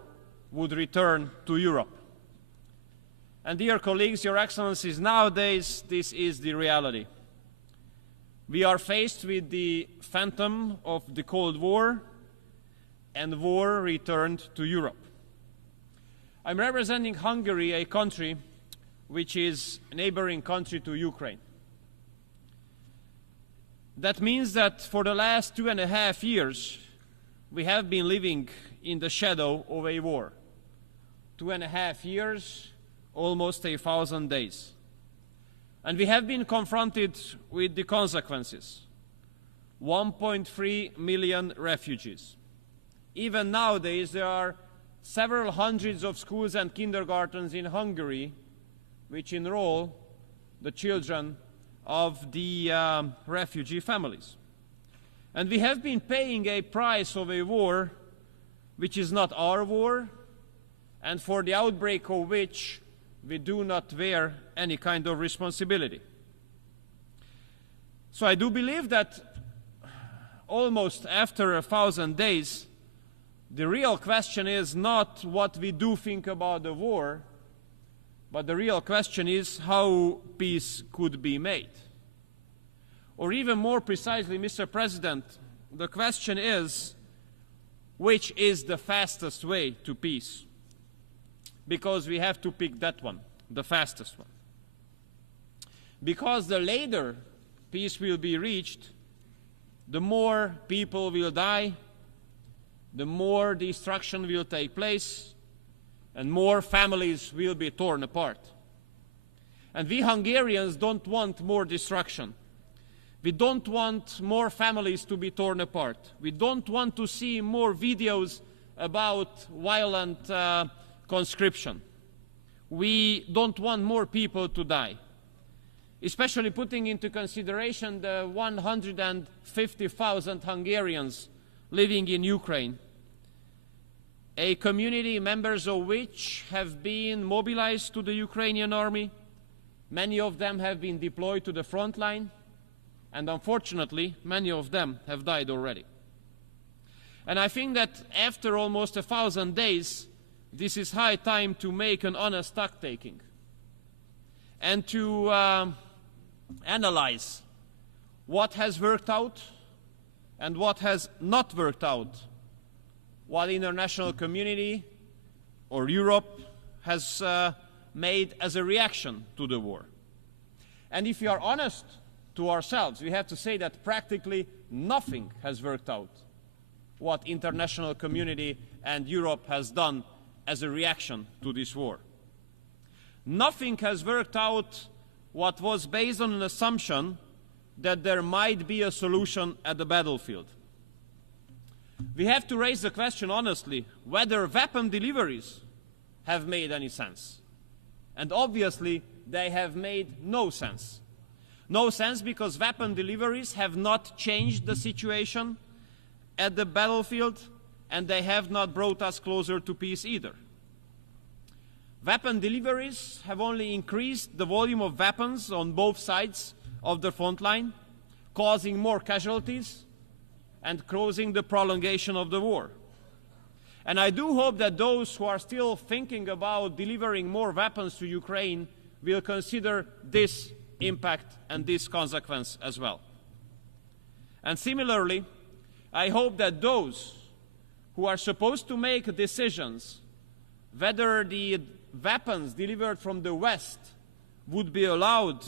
would return to Europe. And dear colleagues, Your Excellencies, nowadays this is the reality. We are faced with the phantom of the Cold War, and war returned to Europe. I'm representing Hungary, a country which is a neighboring country to Ukraine. That means that for the last 2.5 years, we have been living in the shadow of a war. 2.5 years, almost 1,000 days. And we have been confronted with the consequences. 1.3 million refugees. Even nowadays, there are several hundreds of schools and kindergartens in Hungary which enroll the children of the refugee families. And we have been paying a price of a war which is not our war, and for the outbreak of which we do not bear any kind of responsibility. So I do believe that almost after 1,000 days, the real question is not what we do think about the war, but the real question is how peace could be made. Or even more precisely, Mr. President, the question is, which is the fastest way to peace? Because we have to pick that one, the fastest one. Because the later peace will be reached, the more people will die, the more destruction will take place, and more families will be torn apart. And we Hungarians don't want more destruction. We don't want more families to be torn apart. We don't want to see more videos about violent conscription. We don't want more people to die. Especially putting into consideration the 150,000 Hungarians living in Ukraine, a community members of which have been mobilized to the Ukrainian army. Many of them have been deployed to the front line, and unfortunately, many of them have died already. And I think that after almost 1,000 days, this is high time to make an honest stock-taking and to analyze what has worked out and what has not worked out, what the international community or Europe has made as a reaction to the war. And if we are honest to ourselves, we have to say that practically nothing has worked out what international community and Europe has done as a reaction to this war. Nothing has worked out what was based on an assumption that there might be a solution at the battlefield. We have to raise the question honestly whether weapon deliveries have made any sense. And obviously they have made no sense. No sense because weapon deliveries have not changed the situation at the battlefield, and they have not brought us closer to peace either. Weapon deliveries have only increased the volume of weapons on both sides of the front line, causing more casualties and causing the prolongation of the war. And I do hope that those who are still thinking about delivering more weapons to Ukraine will consider this impact and this consequence as well. And similarly, I hope that those who are supposed to make decisions whether the weapons delivered from the West would be allowed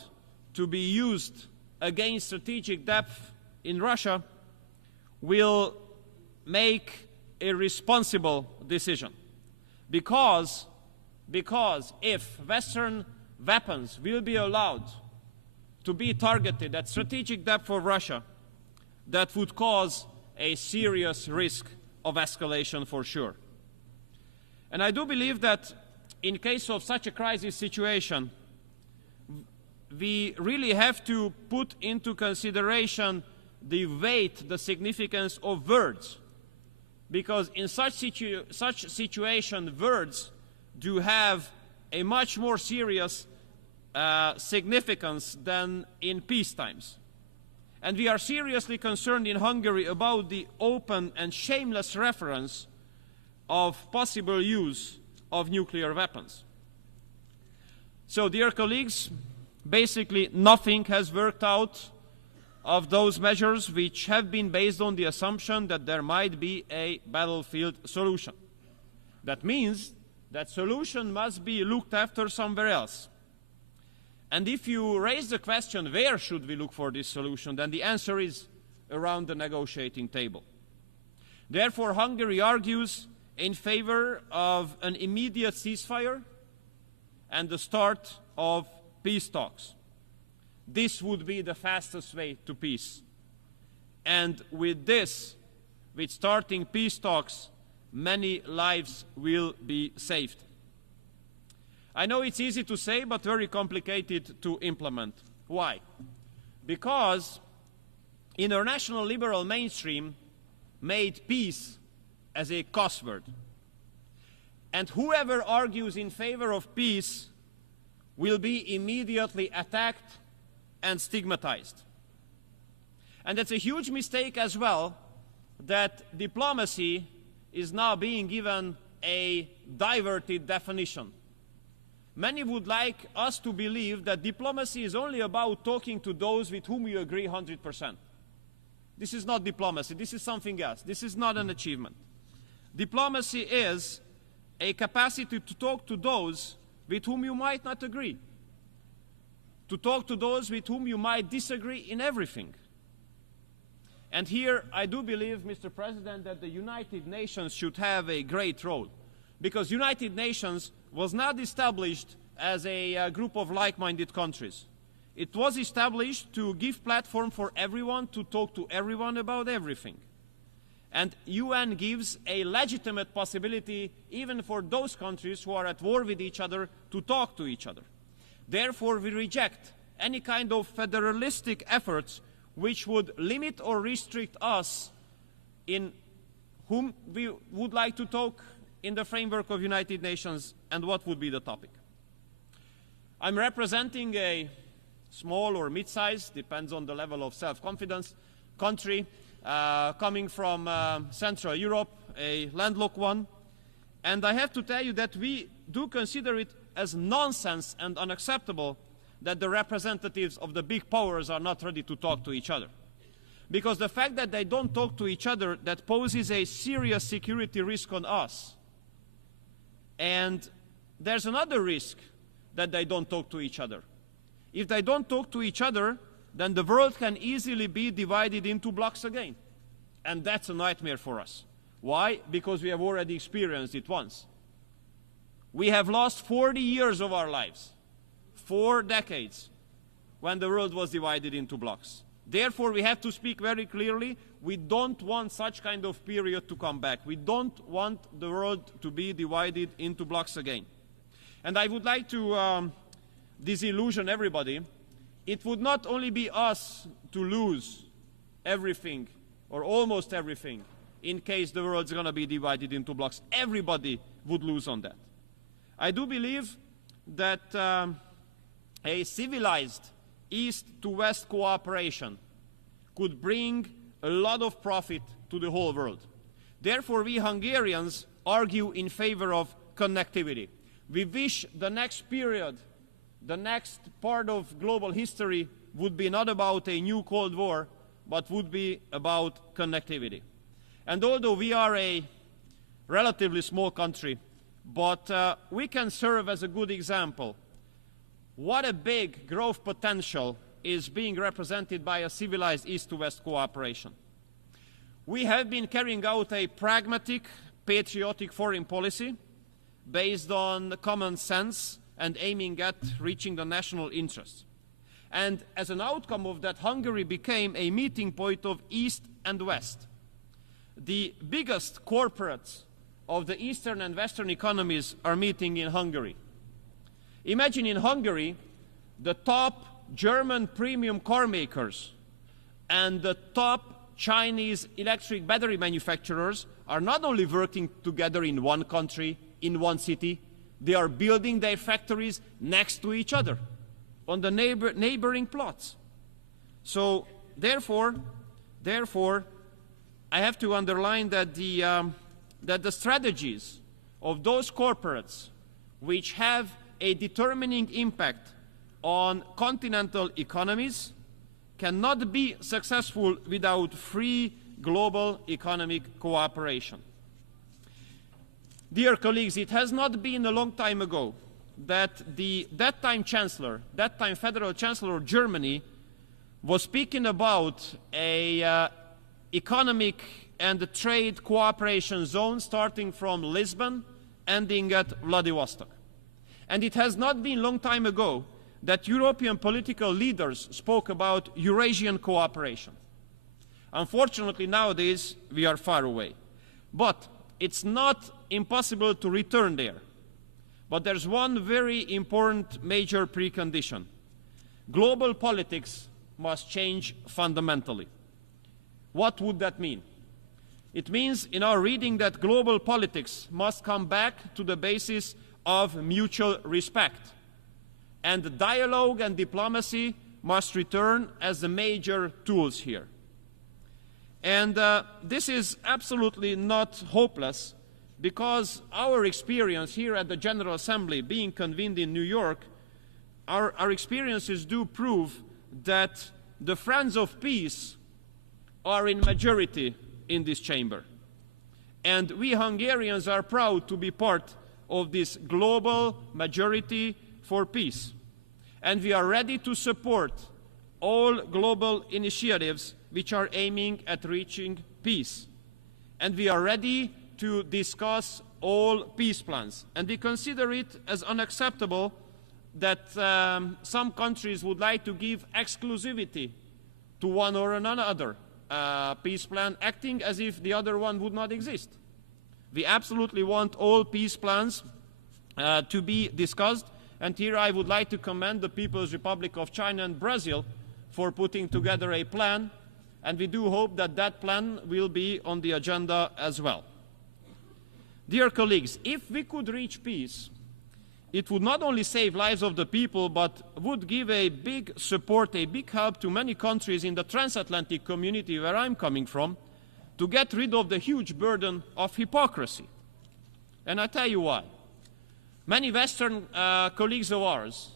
to be used against strategic depth in Russia will make a responsible decision. Because if Western weapons will be allowed to be targeted at strategic depth for Russia, that would cause a serious risk of escalation for sure. And I do believe that in case of such a crisis situation, we really have to put into consideration the weight, the significance of words. Because in such situation, words do have a much more serious significance than in peace times. And we are seriously concerned in Hungary about the open and shameless reference of possible use of nuclear weapons. So, dear colleagues, basically nothing has worked out of those measures which have been based on the assumption that there might be a battlefield solution. That means that solution must be looked after somewhere else. And if you raise the question, where should we look for this solution, then the answer is around the negotiating table. Therefore, Hungary argues in favor of an immediate ceasefire and the start of peace talks. This would be the fastest way to peace. And with this, with starting peace talks, many lives will be saved. I know it's easy to say, but very complicated to implement. Why? Because international liberal mainstream made peace as a cuss word. And whoever argues in favor of peace will be immediately attacked and stigmatized. And it's a huge mistake as well that diplomacy is now being given a diverted definition. Many would like us to believe that diplomacy is only about talking to those with whom you agree 100%. This is not diplomacy. This is something else. This is not an achievement. Diplomacy is a capacity to talk to those with whom you might not agree, to talk to those with whom you might disagree in everything. And here I do believe, Mr. President, that the United Nations should have a great role, because United Nations was not established as a group of like-minded countries. It was established to give platform for everyone to talk to everyone about everything. And UN gives a legitimate possibility even for those countries who are at war with each other to talk to each other. Therefore, we reject any kind of federalistic efforts which would limit or restrict us in whom we would like to talk in the framework of United Nations and what would be the topic. I'm representing a small or mid-size, depends on the level of self-confidence, country coming from Central Europe, a landlocked one. And I have to tell you that we do consider it as nonsense and unacceptable that the representatives of the big powers are not ready to talk to each other. Because the fact that they don't talk to each other, that poses a serious security risk on us. And there's another risk that they don't talk to each other. If they don't talk to each other, then the world can easily be divided into blocks again. And that's a nightmare for us. Why? Because we have already experienced it once. We have lost 40 years of our lives, 4 decades, when the world was divided into blocks. Therefore, we have to speak very clearly. We don't want such kind of period to come back. We don't want the world to be divided into blocks again. And I would like to disillusion everybody. It would not only be us to lose everything, or almost everything, in case the world is going to be divided into blocks. Everybody would lose on that. I do believe that a civilized East to West cooperation could bring a lot of profit to the whole world. Therefore, we Hungarians argue in favor of connectivity. We wish the next period, the next part of global history would be not about a new Cold War, but would be about connectivity. And although we are a relatively small country, but we can serve as a good example. What a big growth potential is being represented by a civilized East-to-West cooperation. We have been carrying out a pragmatic, patriotic foreign policy based on common sense and aiming at reaching the national interests. And as an outcome of that, Hungary became a meeting point of East and West. The biggest corporates of the Eastern and Western economies are meeting in Hungary. Imagine in Hungary, the top German premium car makers and the top Chinese electric battery manufacturers are not only working together in one country, in one city, they are building their factories next to each other on the neighboring plots. So therefore, I have to underline that the strategies of those corporates which have a determining impact on continental economies cannot be successful without free global economic cooperation. Dear colleagues, it has not been a long time ago that that time Federal Chancellor of Germany was speaking about a economic and trade cooperation zone starting from Lisbon, ending at Vladivostok. And it has not been a long time ago that European political leaders spoke about Eurasian cooperation. Unfortunately, nowadays, we are far away. But it's not impossible to return there. But there's one very important major precondition. Global politics must change fundamentally. What would that mean? It means in our reading that global politics must come back to the basis of mutual respect. And dialogue and diplomacy must return as the major tools here. And this is absolutely not hopeless, because our experience here at the General Assembly being convened in New York, our experiences do prove that the friends of peace are in majority in this chamber. And we Hungarians are proud to be part of this global majority for peace. And we are ready to support all global initiatives which are aiming at reaching peace. And we are ready to discuss all peace plans. And we consider it as unacceptable that some countries would like to give exclusivity to one or another peace plan, acting as if the other one would not exist. We absolutely want all peace plans to be discussed. And here I would like to commend the People's Republic of China and Brazil for putting together a plan. And we do hope that that plan will be on the agenda as well. Dear colleagues, if we could reach peace, it would not only save lives of the people, but would give a big support, a big help to many countries in the transatlantic community where I'm coming from, to get rid of the huge burden of hypocrisy. And I tell you why. Many Western colleagues of ours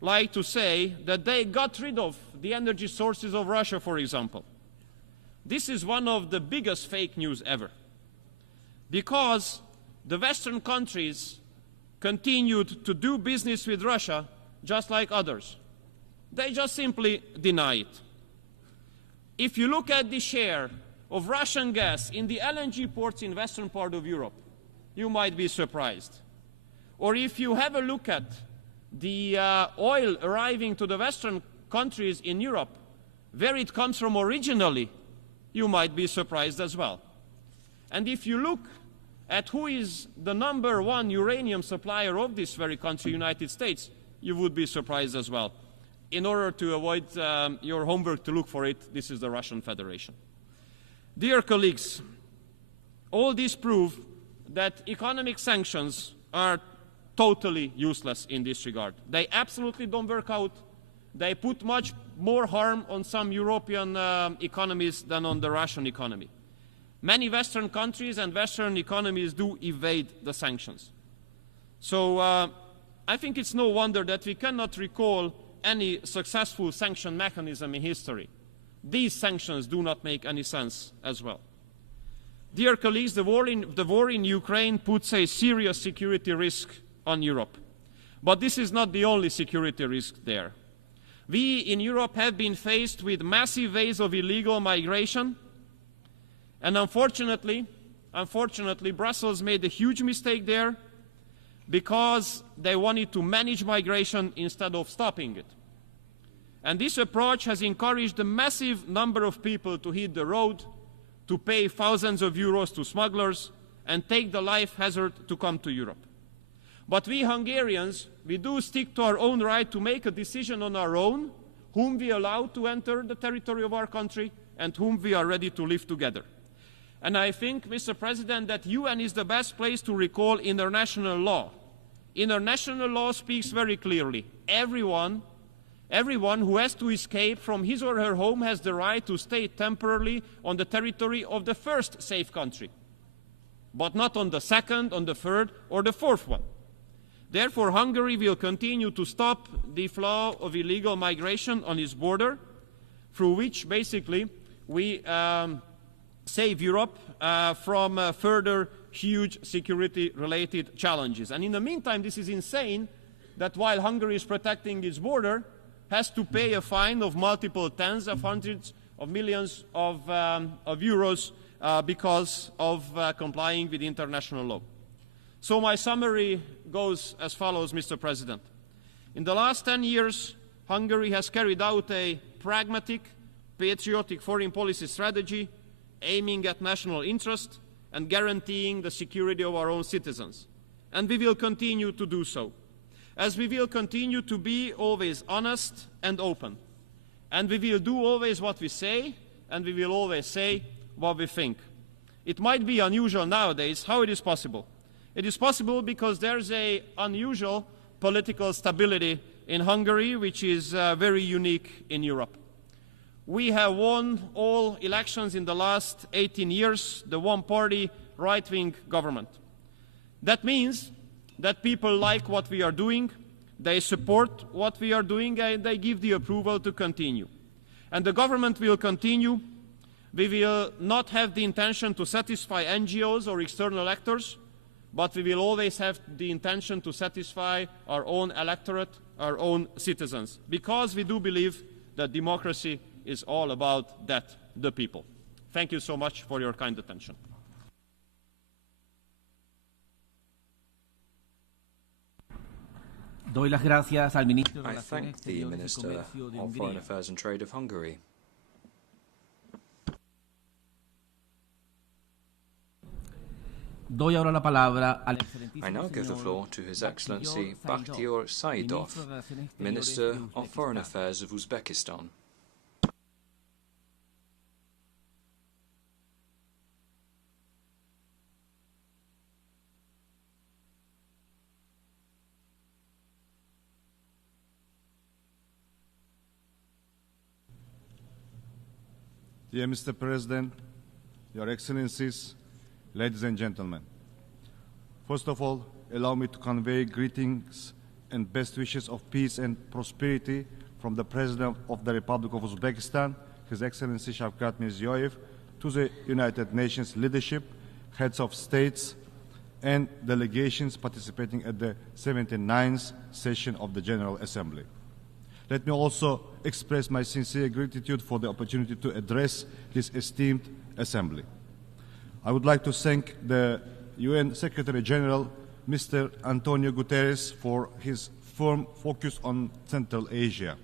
like to say that they got rid of the energy sources of Russia, for example. This is one of the biggest fake news ever, because the Western countries continued to do business with Russia just like others. They just simply deny it. If you look at the share of Russian gas in the LNG ports in western part of Europe, you might be surprised. Or if you have a look at the oil arriving to the western countries in Europe, where it comes from originally, you might be surprised as well. And if you look at who is the #1 uranium supplier of this very country, United States, you would be surprised as well. In order to avoid your homework to look for it, this is the Russian Federation. Dear colleagues, all this proves that economic sanctions are totally useless in this regard. They absolutely don't work out. They put much more harm on some European economies than on the Russian economy. Many Western countries and Western economies do evade the sanctions. So I think it's no wonder that we cannot recall any successful sanction mechanism in history. These sanctions do not make any sense as well. Dear colleagues, the war in Ukraine puts a serious security risk on Europe. But this is not the only security risk there. We in Europe have been faced with massive waves of illegal migration, and unfortunately, Brussels made a huge mistake there because they wanted to manage migration instead of stopping it. And this approach has encouraged a massive number of people to hit the road, to pay thousands of euros to smugglers, and take the life hazard to come to Europe. But we Hungarians, we do stick to our own right to make a decision on our own, whom we allow to enter the territory of our country and whom we are ready to live together. And I think, Mr. President, that UN is the best place to recall international law. International law speaks very clearly. Everyone who has to escape from his or her home has the right to stay temporarily on the territory of the first safe country, but not on the second, on the third, or the fourth one. Therefore, Hungary will continue to stop the flow of illegal migration on its border, through which basically we save Europe from further huge security-related challenges. And in the meantime, this is insane that while Hungary is protecting its border, has to pay a fine of multiple tens of hundreds of millions of euros because of complying with international law. So my summary goes as follows, Mr. President. In the last 10 years, Hungary has carried out a pragmatic, patriotic foreign policy strategy aiming at national interest and guaranteeing the security of our own citizens. And we will continue to do so, as we will continue to be always honest and open. And we will do always what we say, and we will always say what we think. It might be unusual nowadays. How it is possible? It is possible because there's an unusual political stability in Hungary, which is very unique in Europe. We have won all elections in the last 18 years, the one-party right-wing government. That means that people like what we are doing, they support what we are doing, and they give the approval to continue. And the government will continue. We will not have the intention to satisfy NGOs or external actors, but we will always have the intention to satisfy our own electorate, our own citizens, because we do believe that democracy is all about that, the people. Thank you so much for your kind attention. I thank the Minister of Foreign Affairs and Trade of Hungary. I now give the floor to His Excellency Bakhtiyor Saidov, Minister of Foreign Affairs of Uzbekistan. Dear Mr. President, Your Excellencies, ladies and gentlemen, first of all, allow me to convey greetings and best wishes of peace and prosperity from the President of the Republic of Uzbekistan, His Excellency Shavkat Mirziyoyev, to the United Nations leadership, heads of states, and delegations participating at the 79th session of the General Assembly. Let me also express my sincere gratitude for the opportunity to address this esteemed Assembly. I would like to thank the UN Secretary General, Mr. Antonio Guterres, for his firm focus on Central Asia.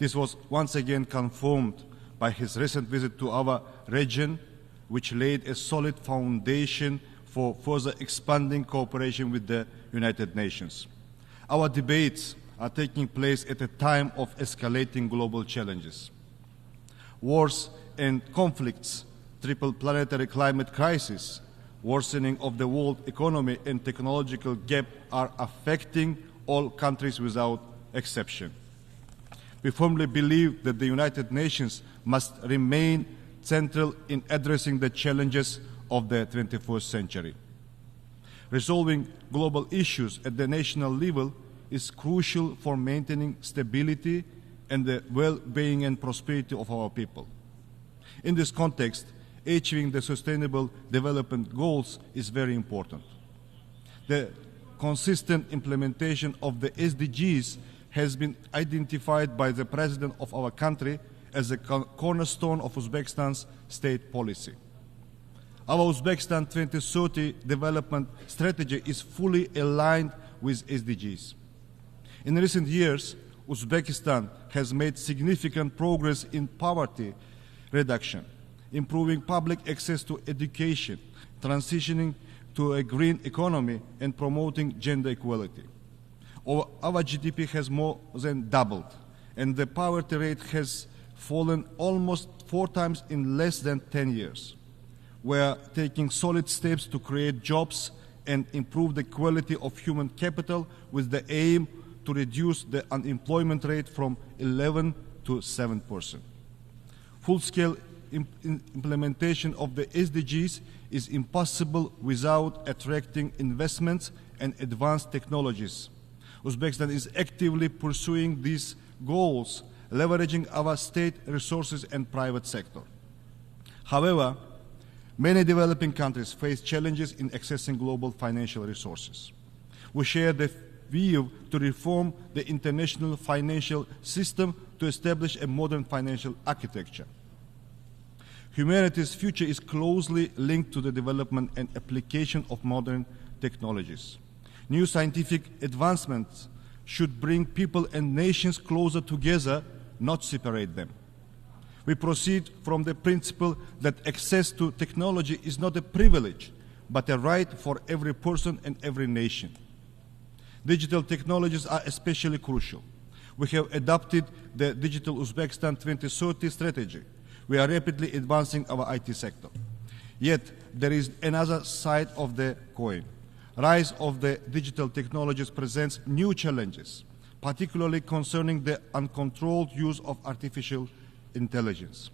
This was once again confirmed by his recent visit to our region, which laid a solid foundation for further expanding cooperation with the United Nations. Our debates are taking place at a time of escalating global challenges. Wars and conflicts, triple planetary climate crisis, worsening of the world economy and technological gap are affecting all countries without exception. We firmly believe that the United Nations must remain central in addressing the challenges of the 21st century. Resolving global issues at the national level is crucial for maintaining stability and the well-being and prosperity of our people. In this context, achieving the Sustainable Development Goals is very important. The consistent implementation of the SDGs has been identified by the President of our country as a cornerstone of Uzbekistan's state policy. Our Uzbekistan 2030 development strategy is fully aligned with SDGs. In recent years, Uzbekistan has made significant progress in poverty reduction, improving public access to education, transitioning to a green economy, and promoting gender equality. Our GDP has more than doubled, and the poverty rate has fallen almost 4 times in less than 10 years. We are taking solid steps to create jobs and improve the quality of human capital with the aim to reduce the unemployment rate from 11 to 7%. Full-scale implementation of the SDGs is impossible without attracting investments and advanced technologies. Uzbekistan is actively pursuing these goals, leveraging our state resources and private sector. However, many developing countries face challenges in accessing global financial resources. We share the view to reform the international financial system to establish a modern financial architecture. Humanity's future is closely linked to the development and application of modern technologies. New scientific advancements should bring people and nations closer together, not separate them. We proceed from the principle that access to technology is not a privilege, but a right for every person and every nation. Digital technologies are especially crucial. We have adopted the Digital Uzbekistan 2030 strategy. We are rapidly advancing our IT sector. Yet, there is another side of the coin. Rise of the digital technologies presents new challenges, particularly concerning the uncontrolled use of artificial intelligence.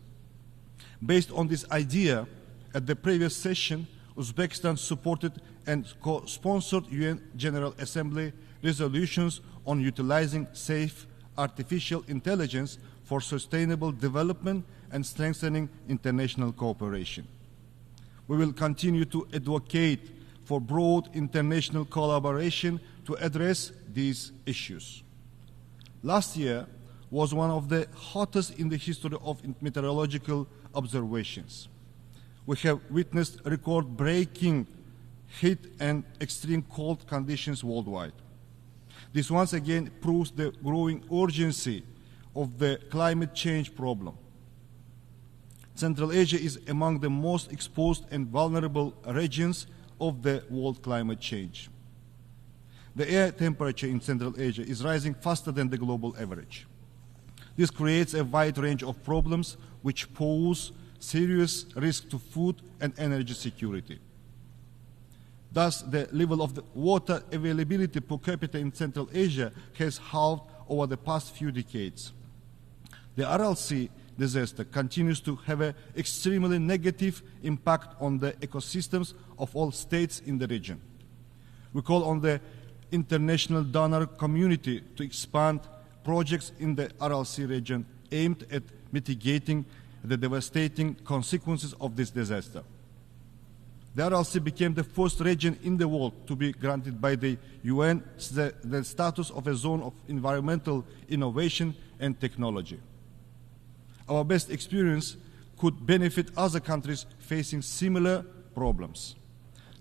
Based on this idea, at the previous session, Uzbekistan supported and co-sponsored UN General Assembly resolutions on utilizing safe artificial intelligence for sustainable development and strengthening international cooperation. We will continue to advocate for broad international collaboration to address these issues. Last year was one of the hottest in the history of meteorological observations. We have witnessed record-breaking heat and extreme cold conditions worldwide. This once again proves the growing urgency of the climate change problem. Central Asia is among the most exposed and vulnerable regions of the world climate change. The air temperature in Central Asia is rising faster than the global average. This creates a wide range of problems which pose serious risk to food and energy security. Thus, the level of the water availability per capita in Central Asia has halved over the past few decades. The RLC disaster continues to have an extremely negative impact on the ecosystems of all states in the region. We call on the international donor community to expand projects in the RLC region aimed at mitigating the devastating consequences of this disaster. The RLC became the first region in the world to be granted by the UN the status of a zone of environmental innovation and technology. Our best experience could benefit other countries facing similar problems.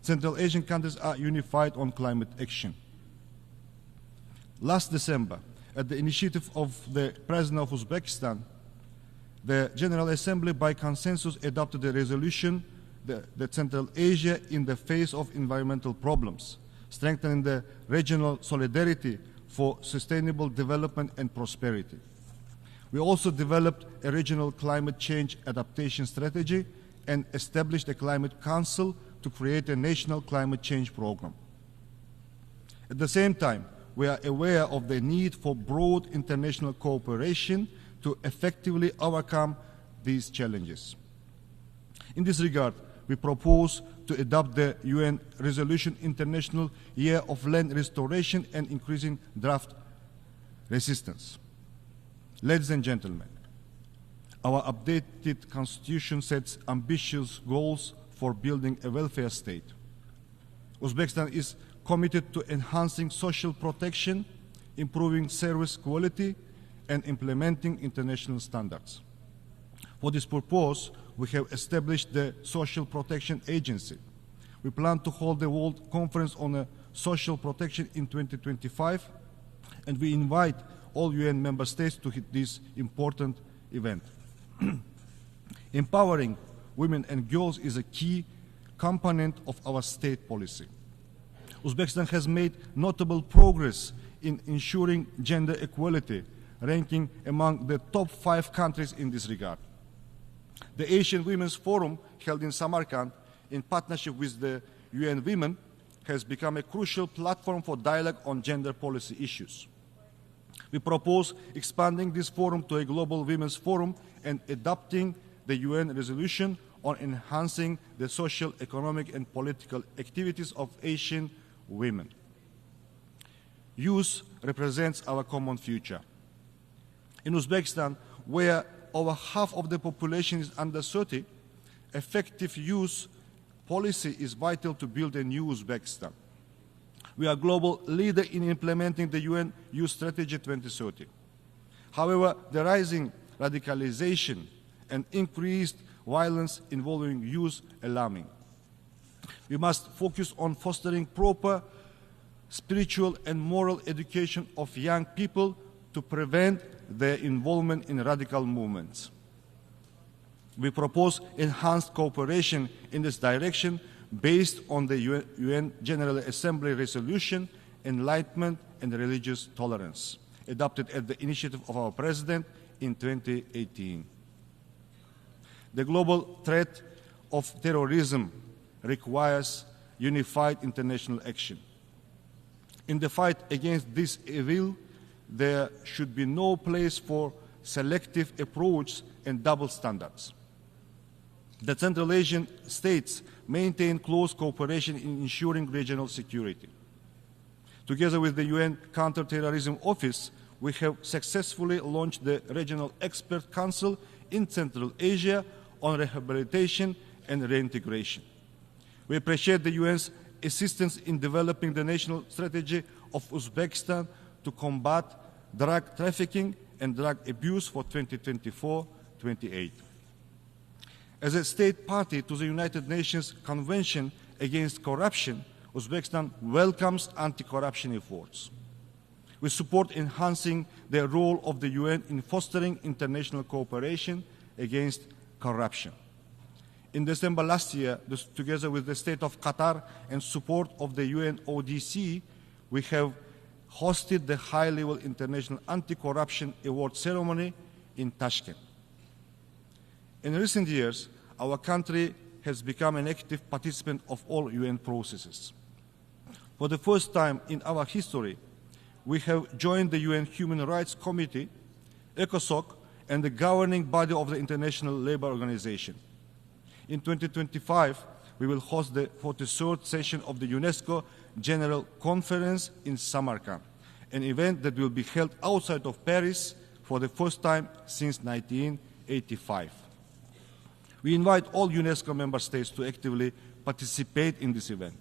Central Asian countries are unified on climate action. Last December, at the initiative of the President of Uzbekistan, the General Assembly by consensus adopted a resolution that Central Asia in the face of environmental problems, strengthening the regional solidarity for sustainable development and prosperity. We also developed a regional climate change adaptation strategy and established a climate council to create a national climate change program. At the same time, we are aware of the need for broad international cooperation to effectively overcome these challenges. In this regard, we propose to adopt the UN Resolution International Year of Land Restoration and Increasing Drought Resistance. Ladies and gentlemen, our updated constitution sets ambitious goals for building a welfare state. Uzbekistan is committed to enhancing social protection, improving service quality, and implementing international standards. For this purpose, we have established the Social Protection Agency. We plan to hold the World Conference on Social Protection in 2025, and we invite all UN member states to hit this important event. Empowering women and girls is a key component of our state policy. Uzbekistan has made notable progress in ensuring gender equality, ranking among the top 5 countries in this regard. The Asian Women's Forum, held in Samarkand in partnership with the UN Women, has become a crucial platform for dialogue on gender policy issues. We propose expanding this forum to a global women's forum and adopting the UN resolution on enhancing the social, economic, and political activities of Asian women. Youth represents our common future. In Uzbekistan, where over half of the population is under 30, effective youth policy is vital to build a new Uzbekistan. We are a global leader in implementing the UN Youth Strategy 2030. However, the rising radicalization and increased violence involving youth alarming. We must focus on fostering proper spiritual and moral education of young people to prevent their involvement in radical movements. We propose enhanced cooperation in this direction based on the UN General Assembly Resolution, Enlightenment and Religious Tolerance, adopted at the initiative of our President in 2018. The global threat of terrorism requires unified international action. In the fight against this evil, there should be no place for selective approach and double standards. The Central Asian states maintain close cooperation in ensuring regional security. Together with the UN Counterterrorism Office, we have successfully launched the Regional Expert Council in Central Asia on rehabilitation and reintegration. We appreciate the UN's assistance in developing the national strategy of Uzbekistan to combat drug trafficking and drug abuse for 2024-28. As a state party to the United Nations Convention Against Corruption, Uzbekistan welcomes anti-corruption efforts. We support enhancing the role of the UN in fostering international cooperation against corruption. In December last year, together with the State of Qatar and support of the UN ODC, we have hosted the high-level International Anti-Corruption Award ceremony in Tashkent. In recent years, our country has become an active participant of all UN processes. For the first time in our history, we have joined the UN Human Rights Committee, ECOSOC, and the governing body of the International Labour Organization. In 2025, we will host the 43rd session of the UNESCO General Conference in Samarkand, an event that will be held outside of Paris for the first time since 1985. We invite all UNESCO member states to actively participate in this event.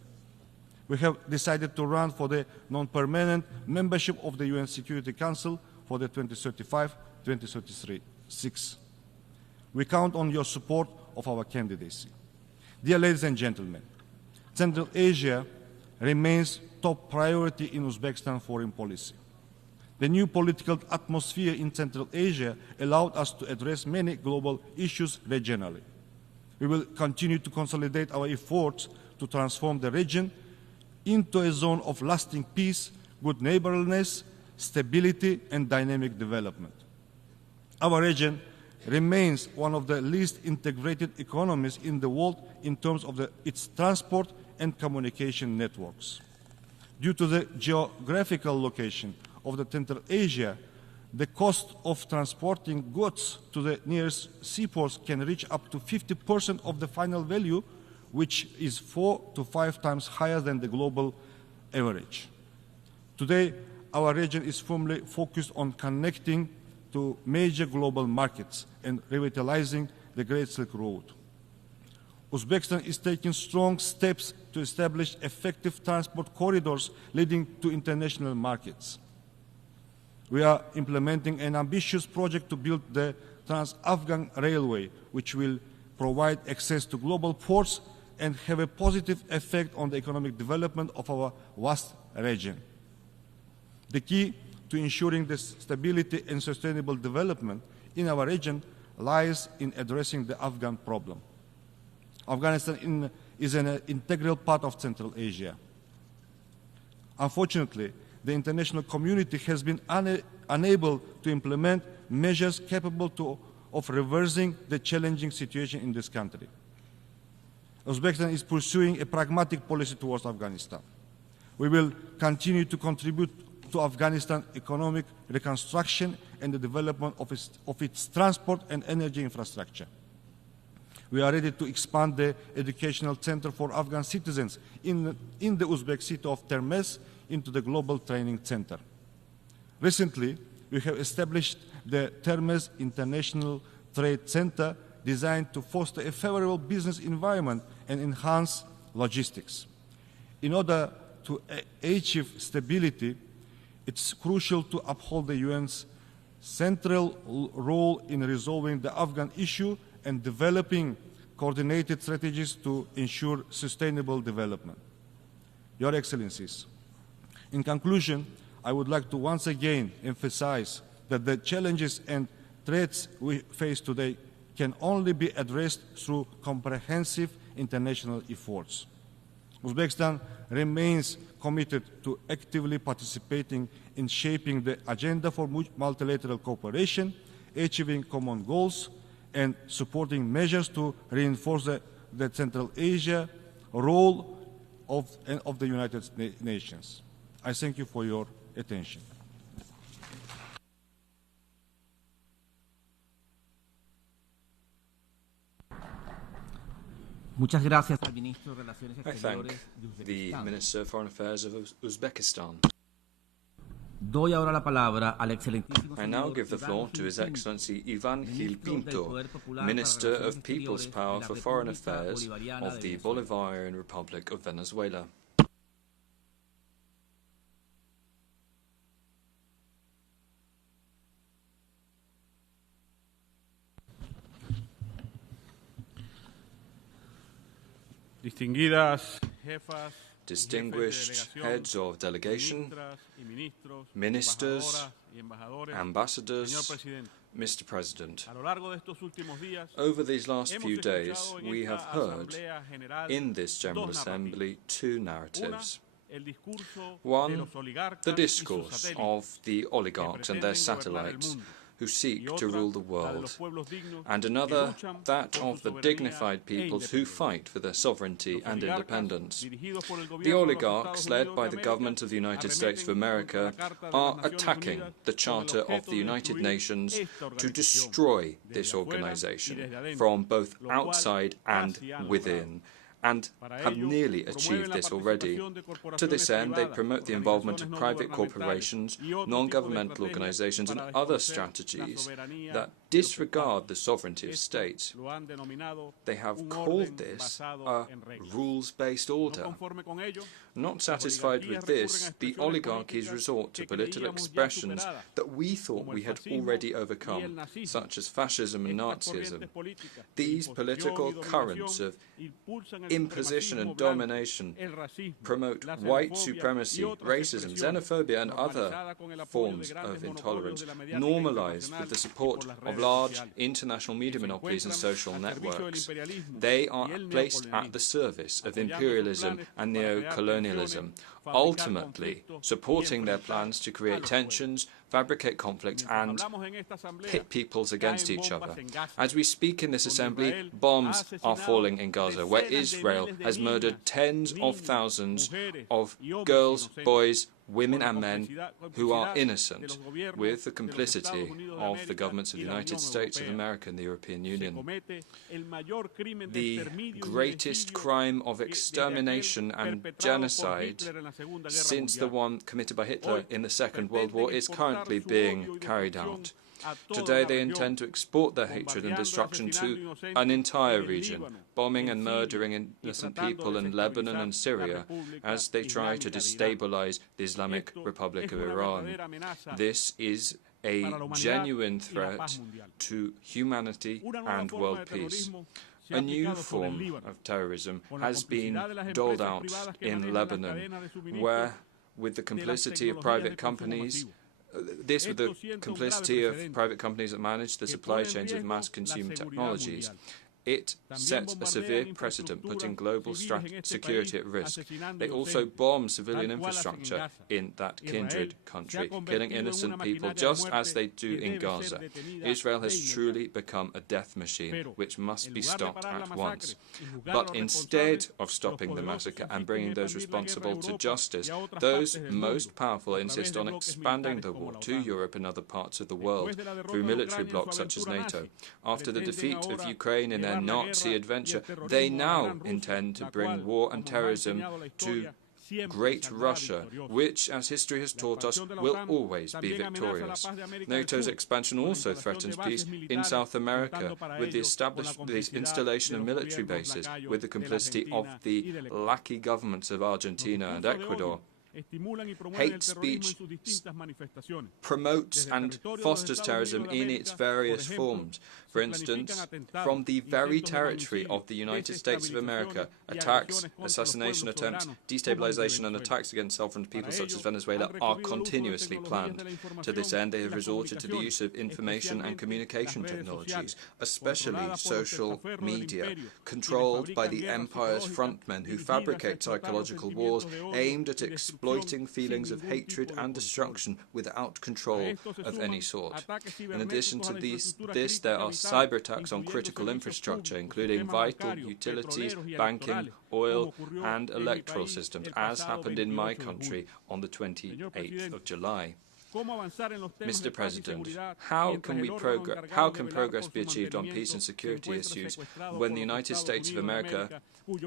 We have decided to run for the non-permanent membership of the UN Security Council for the 2035-2036. We count on your support of our candidacy. Dear ladies and gentlemen, Central Asia remains top priority in Uzbekistan foreign policy. The new political atmosphere in Central Asia allowed us to address many global issues regionally. We will continue to consolidate our efforts to transform the region into a zone of lasting peace, good neighborliness, stability, and dynamic development. Our region remains one of the least integrated economies in the world in terms of its transport and communication networks. Due to the geographical location of the Central Asia, the cost of transporting goods to the nearest seaports can reach up to 50% of the final value, which is 4 to 5 times higher than the global average. Today, our region is firmly focused on connecting to major global markets and revitalizing the Great Silk Road. Uzbekistan is taking strong steps to establish effective transport corridors leading to international markets. We are implementing an ambitious project to build the Trans-Afghan Railway, which will provide access to global ports and have a positive effect on the economic development of our vast region. The key to ensuring the stability and sustainable development in our region lies in addressing the Afghan problem. Afghanistan is an integral part of Central Asia. Unfortunately, the international community has been unable to implement measures capable of reversing the challenging situation in this country. Uzbekistan is pursuing a pragmatic policy towards Afghanistan. We will continue to contribute to Afghanistan's economic reconstruction and the development of its transport and energy infrastructure. We are ready to expand the educational center for Afghan citizens in the Uzbek city of Termez into the global training center. Recently, we have established the Termez International Trade Center, designed to foster a favorable business environment and enhance logistics. In order to achieve stability, it's crucial to uphold the UN's central role in resolving the Afghan issue and developing coordinated strategies to ensure sustainable development. Your Excellencies, in conclusion, I would like to once again emphasize that the challenges and threats we face today can only be addressed through comprehensive international efforts. Uzbekistan remains committed to actively participating in shaping the agenda for multilateral cooperation, achieving common goals, and supporting measures to reinforce the Central Asia role of the United Nations. I thank you for your attention. Muchas gracias al ministro de Relaciones I thank Exteriores de the Uzbekistán. Minister of Foreign Affairs of Uzbekistan. Doy ahora la palabra al excelentísimo I now señor give the floor Iván to His Gil Excellency Ivan Ministro Gil del Pinto, Poder Popular Minister para of Relaciones People's Exteriores Power de la for Foreign República Affairs Bolivariana of de the Venezuela. Bolivarian Republic of Venezuela. Distinguidas jefas, Distinguished heads of delegation, ministers, ambassadors, Mr. President, over these last few days, we have heard in this General Assembly two narratives. One, the discourse of the oligarchs and their satellites who seek to rule the world, and another, that of the dignified peoples who fight for their sovereignty and independence. The oligarchs, led by the government of the United States of America, are attacking the Charter of the United Nations to destroy this organization from both outside and within, and have nearly achieved this already. To this end, they promote the involvement of private corporations, non-governmental organizations, and other strategies that disregard the sovereignty of states. They have called this a rules-based order. Not satisfied with this, the oligarchies resort to political expressions that we thought we had already overcome, such as fascism and Nazism. These political currents of imposition and domination promote white supremacy, racism, xenophobia, and other forms of intolerance, normalized with the support of large international media monopolies and social networks. They are placed at the service of imperialism and neo-colonialism. colonialism, ultimately supporting their plans to create tensions, fabricate conflict, and pit peoples against each other. As we speak in this assembly, bombs are falling in Gaza, where Israel has murdered tens of thousands of girls, boys, women and men who are innocent, with the complicity of the governments of the United States of America and the European Union. The greatest crime of extermination and genocide since the one committed by Hitler in the Second World War is currently being carried out. Today they intend to export their hatred and destruction to an entire region, bombing and murdering innocent people in Lebanon and Syria as they try to destabilize the Islamic Republic of Iran. This is a genuine threat to humanity and world peace. A new form of terrorism has been doled out in Lebanon, where, with the complicity of private companies, with the complicity of private companies that manage the supply chains of mass consumer technologies, it sets a severe precedent, putting global security at risk. They also bomb civilian infrastructure in that kindred country, killing innocent people just as they do in Gaza. Israel has truly become a death machine, which must be stopped at once. But instead of stopping the massacre and bringing those responsible to justice, those most powerful insist on expanding the war to Europe and other parts of the world through military blocs such as NATO. After the defeat of Ukraine in their Nazi adventure, they now intend to bring war and terrorism to Great Russia, which, as history has taught us, will always be victorious. NATO's expansion also threatens peace in South America with the installation of military bases, with the complicity of the lackey governments of Argentina and Ecuador. Hate speech promotes and fosters terrorism in its various forms. For instance, from the very territory of the United States of America, attacks, assassination attempts, destabilization and attacks against sovereign people such as Venezuela are continuously planned. To this end, they have resorted to the use of information and communication technologies, especially social media, controlled by the empire's frontmen who fabricate psychological wars aimed at exploiting feelings of hatred and destruction without control of any sort. In addition to this, there are cyber attacks on critical infrastructure, including vital utilities, banking, oil, and electoral systems, as happened in my country on the 28th of July. Mr. President, how can progress be achieved on peace and security issues when the United States of America,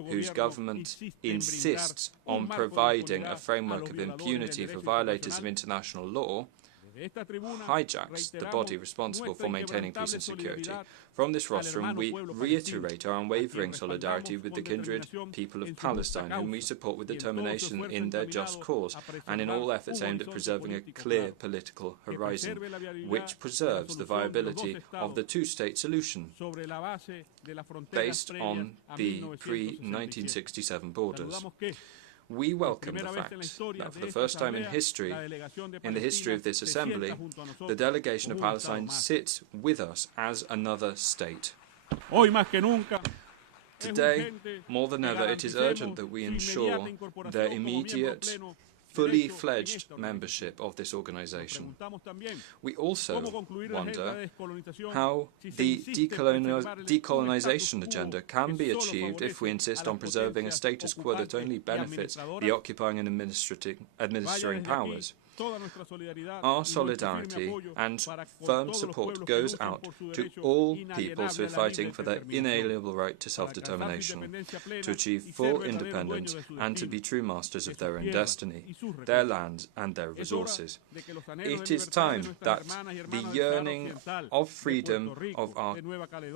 whose government insists on providing a framework of impunity for violators of international law, hijacks the body responsible for maintaining peace and security? From this rostrum, we reiterate our unwavering solidarity with the kindred people of Palestine, whom we support with determination in their just cause, and in all efforts aimed at preserving a clear political horizon, which preserves the viability of the two-state solution, based on the pre-1967 borders. We welcome the fact that for the first time in the history of this Assembly, the delegation of Palestine sits with us as another state. Today, more than ever, it is urgent that we ensure their immediate, fully fledged membership of this organization. We also wonder how the decolonization agenda can be achieved if we insist on preserving a status quo that only benefits the occupying and administering powers. Our solidarity and firm support goes out to all peoples who are fighting for their inalienable right to self-determination, to achieve full independence and to be true masters of their own destiny, their lands and their resources. It is time that the yearning of freedom of our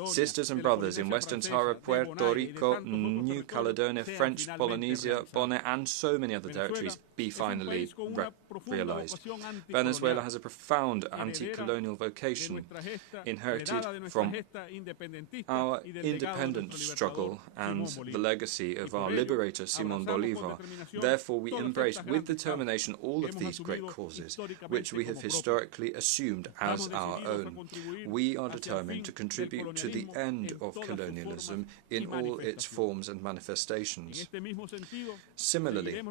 sisters and brothers in Western Sahara, Puerto Rico, New Caledonia, French Polynesia, Bonaire and so many other territories be finally realized. realized. Venezuela has a profound anti-colonial vocation inherited from our independence struggle and the legacy of our liberator Simón Bolívar. Therefore, we embrace with determination all of these great causes, which we have historically assumed as our own. We are determined to contribute to the end of colonialism in all its forms and manifestations. Similarly,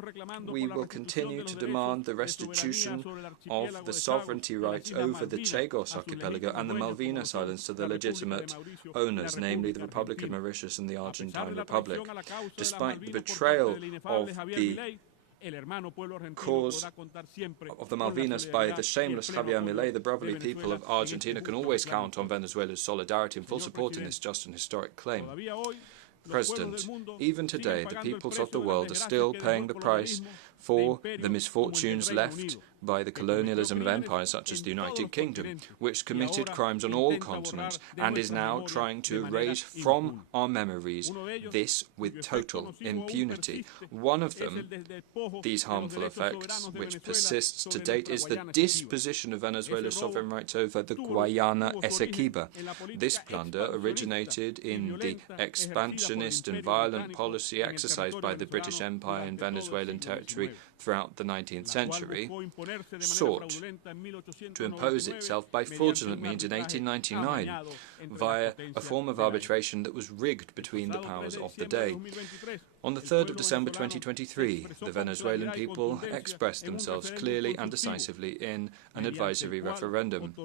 we will continue to demand the restitution of the sovereignty rights over the Chagos archipelago and the Malvinas Islands to the legitimate owners, namely the Republic of Mauritius and the Argentine Republic. Despite the betrayal of the cause of the Malvinas by the shameless Javier Milei, the brotherly people of Argentina can always count on Venezuela's solidarity and full support in this just and historic claim. President, even today, the peoples of the world are still paying the price for the misfortunes left by the colonialism of empires such as the United Kingdom, which committed crimes on all continents and is now trying to erase from our memories this with total impunity. One of them, these harmful effects, which persists to date, is the disposition of Venezuela's sovereign rights over the Guayana Esequiba. This plunder originated in the expansionist and violent policy exercised by the British Empire in Venezuelan territory throughout the 19th century, sought to impose itself by fraudulent means in 1899 via a form of arbitration that was rigged between the powers of the day. On the 3rd of December 2023, the Venezuelan people expressed themselves clearly and decisively in an advisory referendum,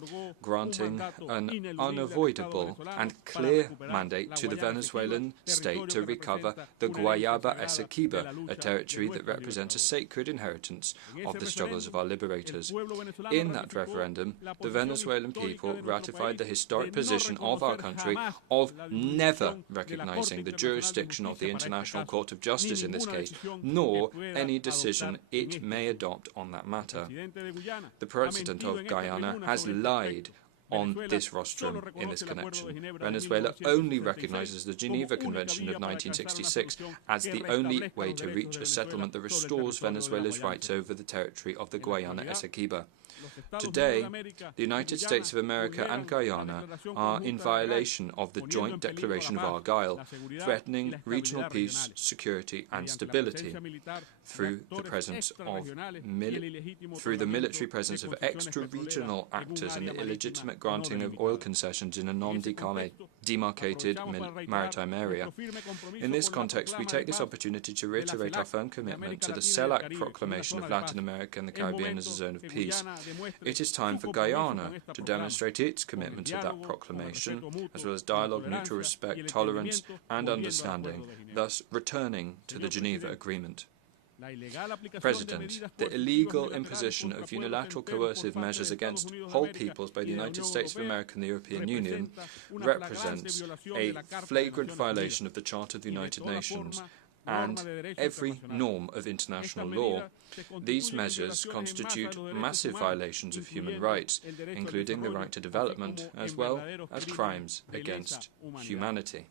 granting an unavoidable and clear mandate to the Venezuelan state to recover the Guayana Esequiba, a territory that represents a sacred inheritance of the struggles of our liberators. In that referendum, the Venezuelan people ratified the historic position of our country of never recognizing the jurisdiction of the International Court of Justice in this case, nor any decision it may adopt on that matter. The President of Guyana has lied on this rostrum in this connection. Venezuela only recognizes the Geneva Convention of 1966 as the only way to reach a settlement that restores Venezuela's rights over the territory of the Guayana Esequiba. Today, the United States of America and Guyana are in violation of the Joint Declaration of Argyll, threatening regional peace, security and stability through the military presence of extra-regional actors and the illegitimate granting of oil concessions in a non-demarcated maritime area. In this context, we take this opportunity to reiterate our firm commitment to the CELAC proclamation of Latin America and the Caribbean as a zone of peace. It is time for Guyana to demonstrate its commitment to that proclamation, as well as dialogue, mutual respect, tolerance and understanding, thus returning to the Geneva Agreement. President, the illegal imposition of unilateral coercive measures against whole peoples by the United States of America and the European Union represents a flagrant violation of the Charter of the United Nations and every norm of international law. These measures constitute massive violations of human rights, including the right to development, as well as crimes against humanity.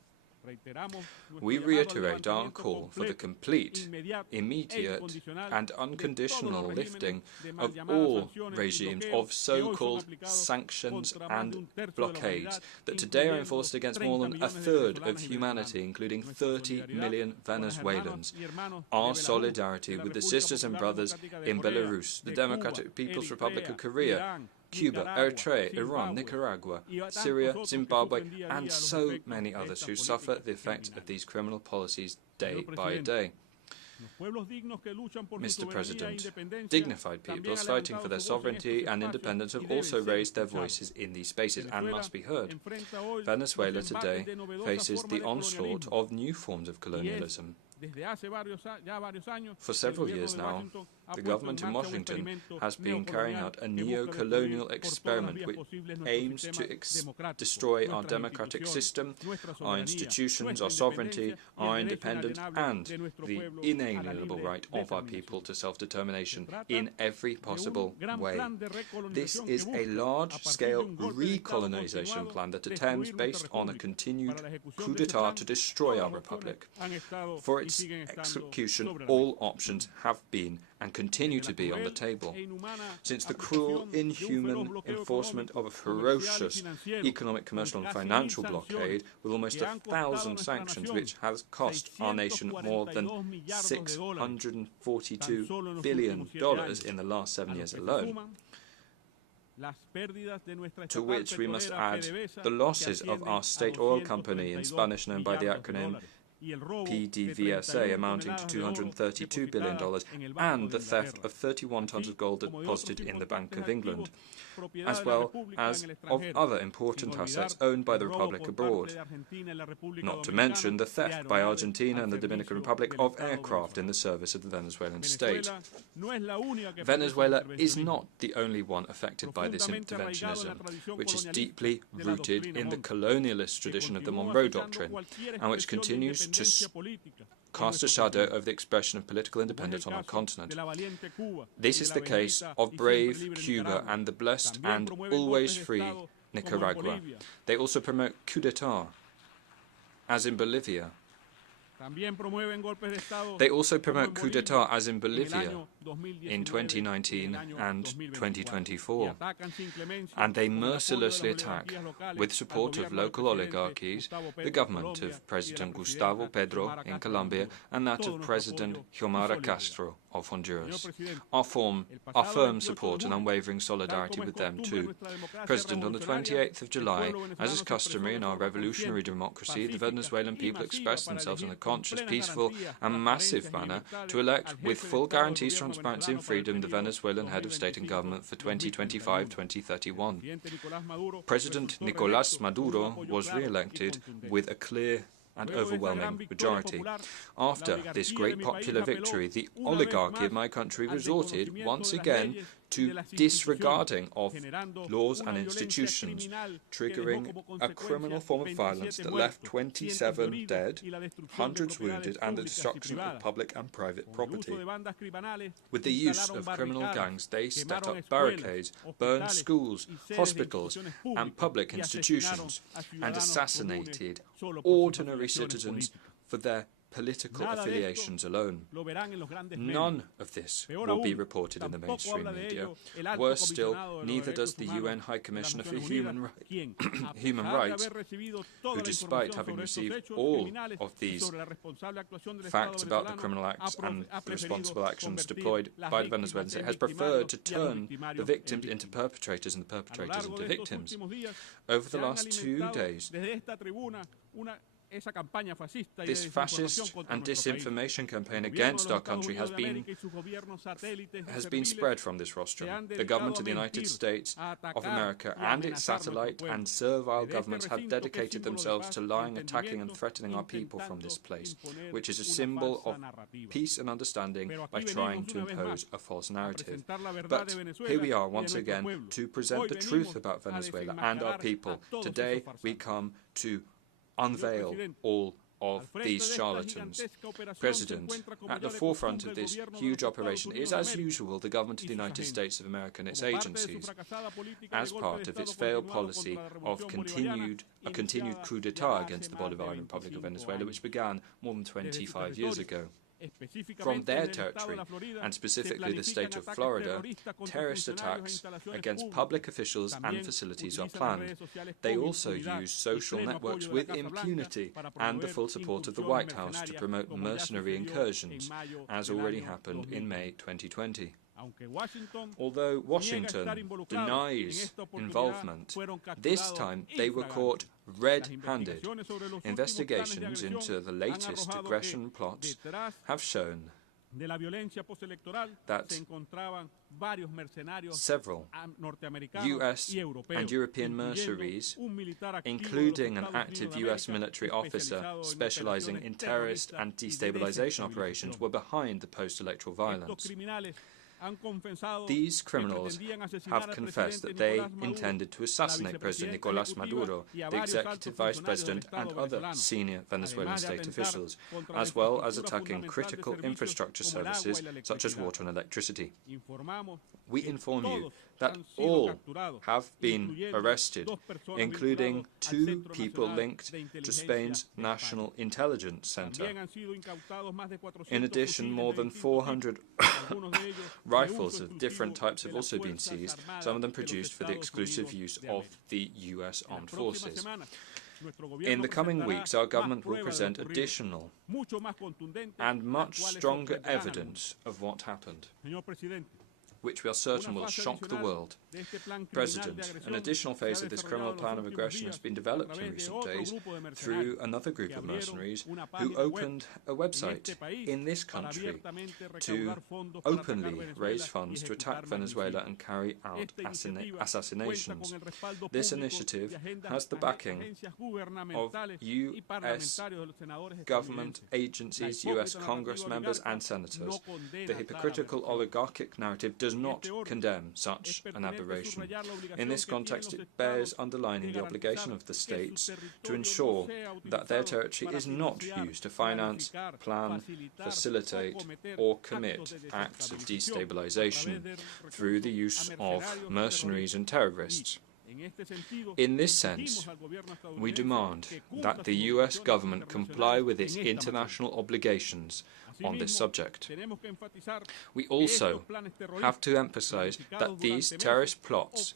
We reiterate our call for the complete, immediate and unconditional lifting of all regimes of so-called sanctions and blockades that today are enforced against more than a third of humanity, including 30 million Venezuelans. Our solidarity with the sisters and brothers in Belarus, the Democratic People's Republic of Korea, Cuba, Eritrea, Iran, Nicaragua, Syria, Zimbabwe, and so many others who suffer the effects of these criminal policies day by day. Mr. President, dignified peoples fighting for their sovereignty and independence have also raised their voices in these spaces and must be heard. Venezuela today faces the onslaught of new forms of colonialism. For several years now, the government in Washington has been carrying out a neo-colonial experiment which aims to destroy our democratic system, our institutions, our sovereignty, our independence, and the inalienable right of our people to self-determination in every possible way. This is a large-scale recolonization plan that attempts, based on a continued coup d'etat, to destroy our republic. For its its execution, all options have been and continue to be on the table. Since the cruel, inhuman enforcement of a ferocious economic, commercial and financial blockade with almost 1,000 sanctions, which has cost our nation more than $642 billion in the last 7 years alone, to which we must add the losses of our state oil company, in Spanish known by the acronym PDVSA, amounting to $232 billion, and the theft of 31 tons of gold deposited in the Bank of England, as well as of other important assets owned by the Republic abroad, not to mention the theft by Argentina and the Dominican Republic of aircraft in the service of the Venezuelan state. Venezuela is not the only one affected by this interventionism, which is deeply rooted in the colonialist tradition of the Monroe Doctrine, and which continues to cast a shadow over the expression of political independence on our continent. This is the case of brave Cuba and the blessed and always free Nicaragua. They also promote coup d'etat, as in Bolivia. They also promote coup d'etat, as in Bolivia, in 2019 and 2024. And they mercilessly attack, with support of local oligarchies, the government of President Gustavo Petro in Colombia and that of President Xiomara Castro of Honduras. Our firm support and unwavering solidarity with them too. President, on the 28th of July, as is customary in our revolutionary democracy, the Venezuelan people expressed themselves in a conscious, peaceful and massive manner to elect, with full guarantees, transparency and freedom, the Venezuelan head of state and government for 2025-2031. President Nicolás Maduro was re-elected with a clear and overwhelming majority. After this great popular victory, the oligarchy of my country resorted once again to disregarding of laws and institutions, triggering a criminal form of violence that left 27 dead, hundreds wounded, and the destruction of public and private property. With the use of criminal gangs, they set up barricades, burned schools, hospitals, and public institutions, and assassinated ordinary citizens for their political affiliations alone. None of this will be reported in the mainstream media. Worse still, neither does the UN High Commissioner for Human Rights, who, despite having received all of these facts about the criminal acts and the responsible actions deployed by the Venezuelan state, has preferred to turn the victims into perpetrators and the perpetrators into victims. Over the last 2 days, this fascist and disinformation campaign against our country has been spread from this rostrum. The government of the United States of America and its satellite and servile governments have dedicated themselves to lying, attacking and threatening our people from this place, which is a symbol of peace and understanding, by trying to impose a false narrative. But here we are once again to present the truth about Venezuela and our people. Today we come to unveil all of these charlatans. President, at the forefront of this huge operation is, as usual, the government of the United States of America and its agencies, as part of its failed policy of a continued coup d'etat against the Bolivarian Republic of Venezuela, which began more than 25 years ago. From their territory, and specifically the state of Florida, terrorist attacks against public officials and facilities are planned. They also use social networks with impunity and the full support of the White House to promote mercenary incursions, as already happened in May 2020. Although Washington denies involvement, this time they were caught red-handed. Investigations into the latest aggression plots have shown that several US and European mercenaries, including an active US military officer specializing in terrorist and destabilization operations, were behind the post-electoral violence. These criminals have confessed that they intended to assassinate President Nicolás Maduro, the executive vice president, and other senior Venezuelan state officials, as well as attacking critical infrastructure services such as water and electricity. We inform you that all have been arrested, including 2 people linked to Spain's National Intelligence Center. In addition, more than 400 rifles of different types have also been seized, some of them produced for the exclusive use of the US Armed Forces. In the coming weeks, our government will present additional and much stronger evidence of what happened, which we are certain will shock the world. President, an additional phase of this criminal plan of aggression has been developed in recent days through another group of mercenaries who opened a website in this country to openly raise funds to attack Venezuela and carry out assassinations. This initiative has the backing of US government agencies, US Congress members and senators. The hypocritical oligarchic narrative does not condemn such an aberration. In this context, it bears underlining the obligation of the states to ensure that their territory is not used to finance, plan, facilitate, or commit acts of destabilization through the use of mercenaries and terrorists. In this sense, we demand that the US government comply with its international obligations on this subject. We also have to emphasize that these terrorist plots,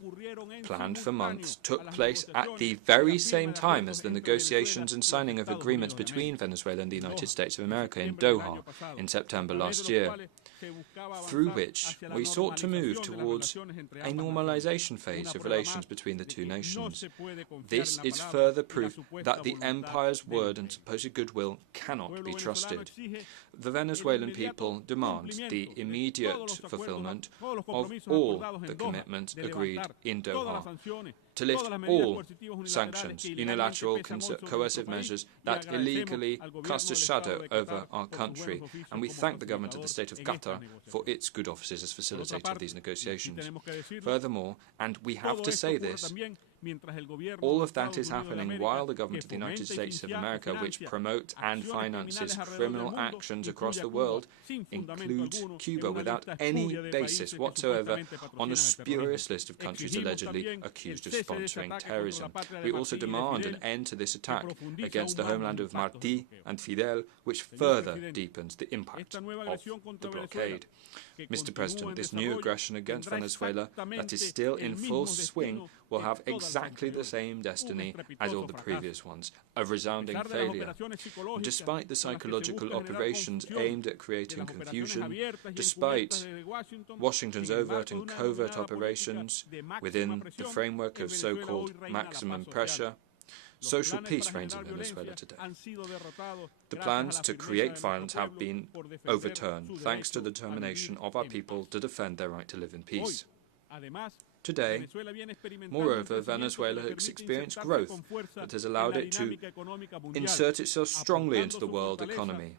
planned for months, took place at the very same time as the negotiations and signing of agreements between Venezuela and the United States of America in Doha in September last year, through which we sought to move towards a normalization phase of relations between the 2 nations. This is further proof that the empire's word and supposed goodwill cannot be trusted. The Venezuelan people demand the immediate fulfillment of all the commitments agreed in Doha, to lift all sanctions, unilateral coercive measures that illegally cast a shadow over our country, and we thank the government of the state of Qatar for its good offices as facilitator of these negotiations. Furthermore, and we have to say this, all of that is happening while the government of the United States of America, which promotes and finances criminal actions across the world, includes Cuba without any basis whatsoever on a spurious list of countries allegedly accused of sponsoring terrorism. We also demand an end to this attack against the homeland of Martí and Fidel, which further deepens the impact of the blockade. Mr. President, this new aggression against Venezuela that is still in full swing will have exactly the same destiny as all the previous ones, a resounding failure. Despite the psychological operations aimed at creating confusion, despite Washington's overt and covert operations within the framework of so-called maximum pressure, social peace reigns in Venezuela today. The plans to create violence have been overturned thanks to the determination of our people to defend their right to live in peace. Today, moreover, Venezuela has experienced growth that has allowed it to insert itself strongly into the world economy,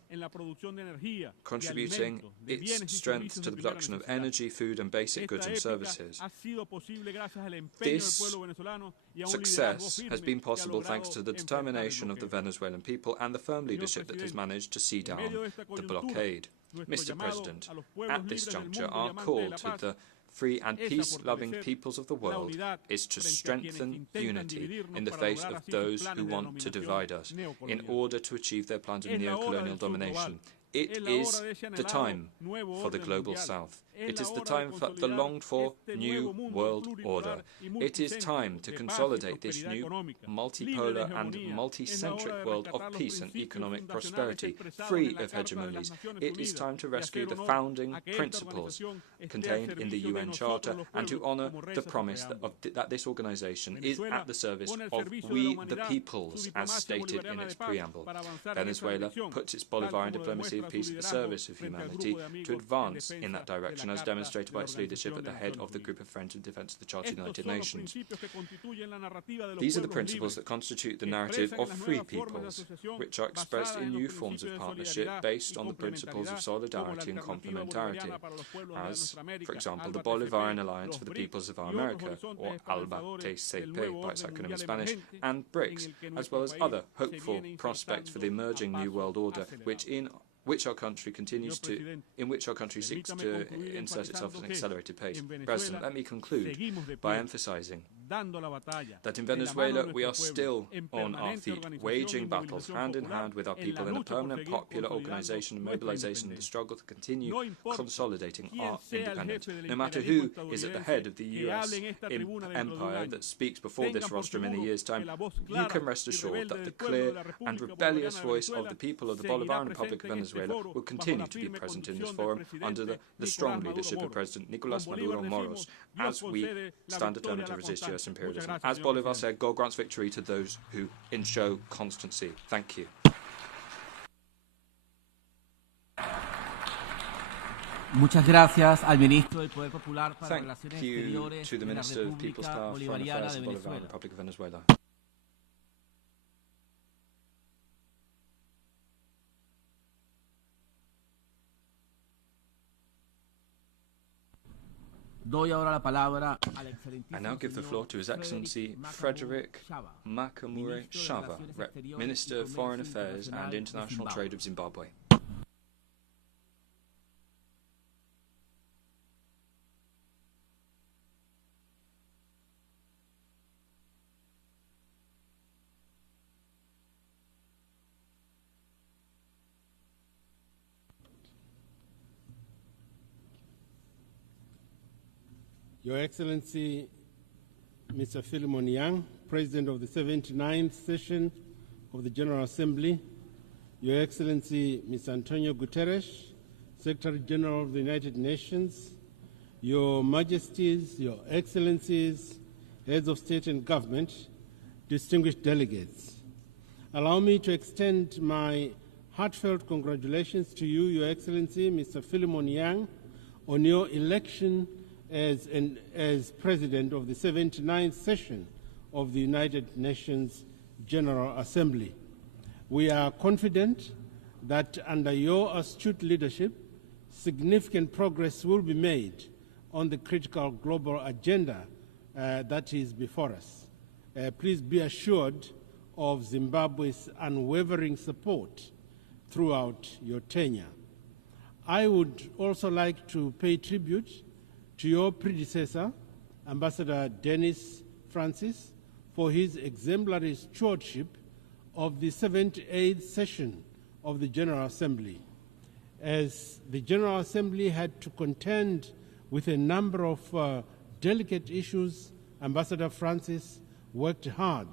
contributing its strength to the production of energy, food and basic goods and services. This success has been possible thanks to the determination of the Venezuelan people and the firm leadership that has managed to see down the blockade. Mr. President, at this juncture, our call to the free and peace-loving peoples of the world is to strengthen unity in the face of those who want to divide us in order to achieve their plans of neo-colonial domination. It is the time for the Global South. It is the time for the longed-for new world order. It is time to consolidate this new multipolar and multi-centric world of peace and economic prosperity, free of hegemonies. It is time to rescue the founding principles contained in the UN Charter and to honor the promise that this organization is at the service of we the peoples, as stated in its preamble. Venezuela puts its Bolivarian diplomacy of peace at the service of humanity to advance in that direction nation as demonstrated by its leadership at the head of the Group of Friends in Defence of the Charter of the United Nations. These are the principles that constitute the narrative of free peoples, which are expressed in new forms of partnership based on the principles of solidarity and complementarity, as, for example, the Bolivarian Alliance for the Peoples of America, or ALBA-TCP by its acronym in Spanish, and BRICS, as well as other hopeful prospects for the emerging new world order, in which our country seeks to insert itself at an accelerated pace. President, let me conclude by emphasizing that in Venezuela we are still on our feet, waging battles hand in hand with our people in a permanent popular organization and mobilization in the struggle to continue consolidating our independence. No matter who is at the head of the US empire that speaks before this rostrum in a year's time, you can rest assured that the clear and rebellious voice of the people of the Bolivarian Republic of Venezuela will continue to be present in this forum under the strong leadership of President Nicolás Maduro Moros, as we stand determined to resist US imperialism. As Bolivar said, God grants victory to those who enshow constancy. Thank you. Muchas gracias al ministro del Poder Popular para Thank Relaciones you Exteriores to the de la Minister of People's República Power, Foreign Bolivariana Affairs de of the Bolivarian Venezuela. Republic of Venezuela. Doy ahora la palabra al I now give the floor to His Excellency Frederick Makamure Shava, Minister of Foreign Affairs and International Trade of Zimbabwe. Your Excellency, Mr. Philemon Yang, President of the 79th session of the General Assembly, Your Excellency, Mr. Antonio Guterres, Secretary General of the United Nations, Your Majesties, Your Excellencies, Heads of State and Government, distinguished delegates. Allow me to extend my heartfelt congratulations to you, Your Excellency, Mr. Philemon Yang, on your election as President of the 79th session of the United Nations General Assembly. We are confident that under your astute leadership, significant progress will be made on the critical global agenda that is before us. Please be assured of Zimbabwe's unwavering support throughout your tenure. I would also like to pay tribute to your predecessor, Ambassador Dennis Francis, for his exemplary stewardship of the 78th session of the General Assembly. As the General Assembly had to contend with a number of delicate issues, Ambassador Francis worked hard,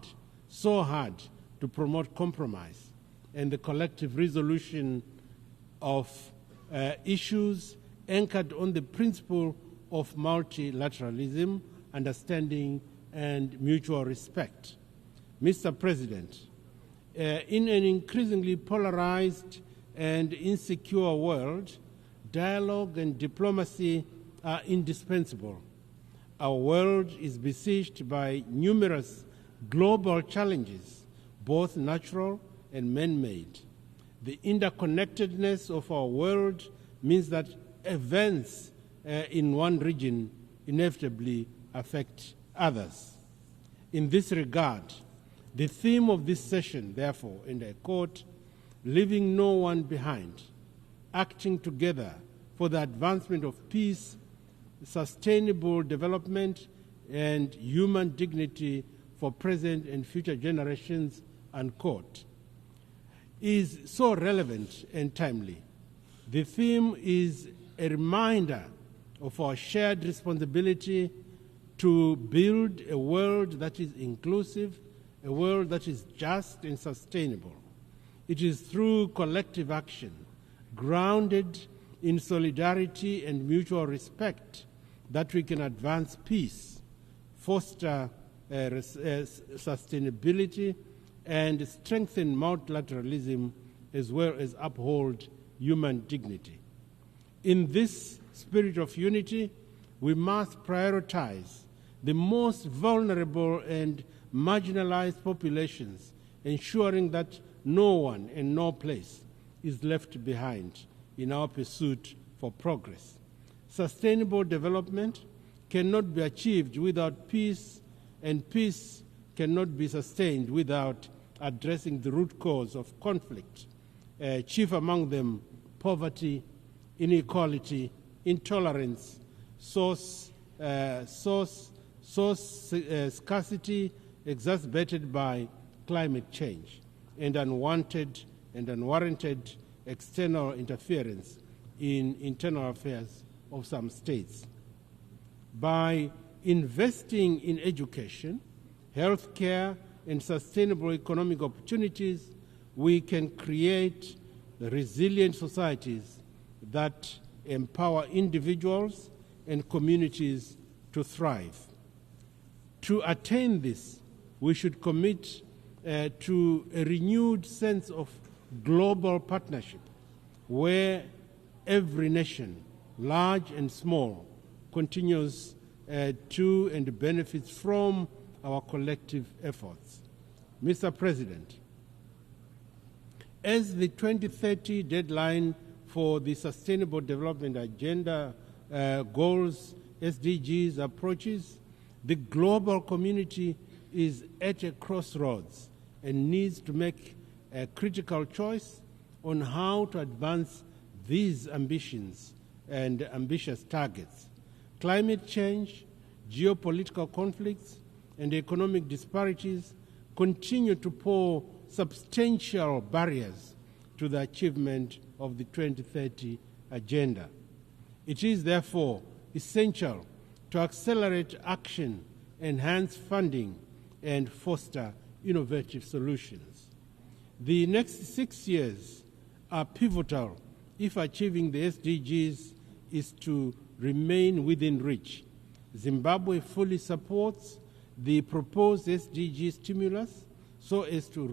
so hard, to promote compromise and the collective resolution of issues anchored on the principle of multilateralism, understanding, and mutual respect. Mr. President, in an increasingly polarized and insecure world, dialogue and diplomacy are indispensable. Our world is besieged by numerous global challenges, both natural and man-made. The interconnectedness of our world means that events in one region inevitably affect others. In this regard, the theme of this session, therefore, and I quote, leaving no one behind, acting together for the advancement of peace, sustainable development, and human dignity for present and future generations, unquote, is so relevant and timely. The theme is a reminder of our shared responsibility to build a world that is inclusive, a world that is just and sustainable. It is through collective action, grounded in solidarity and mutual respect, that we can advance peace, foster sustainability, and strengthen multilateralism, as well as uphold human dignity. In this spirit of unity, we must prioritize the most vulnerable and marginalized populations, ensuring that no one and no place is left behind in our pursuit for progress. Sustainable development cannot be achieved without peace, and peace cannot be sustained without addressing the root cause of conflict, chief among them poverty, inequality, intolerance, scarcity exacerbated by climate change, and unwanted and unwarranted external interference in internal affairs of some states. By investing in education, healthcare, and sustainable economic opportunities, we can create resilient societies that empower individuals and communities to thrive. To attain this, we should commit to a renewed sense of global partnership, where every nation, large and small, continues to and benefits from our collective efforts. Mr. President, as the 2030 deadline for the Sustainable Development Agenda goals, SDGs, approaches, the global community is at a crossroads and needs to make a critical choice on how to advance these ambitions and ambitious targets. Climate change, geopolitical conflicts, and economic disparities continue to pose substantial barriers to the achievement of the 2030 agenda. It is therefore essential to accelerate action, enhance funding, and foster innovative solutions. The next 6 years are pivotal if achieving the SDGs is to remain within reach. Zimbabwe fully supports the proposed SDG stimulus so as to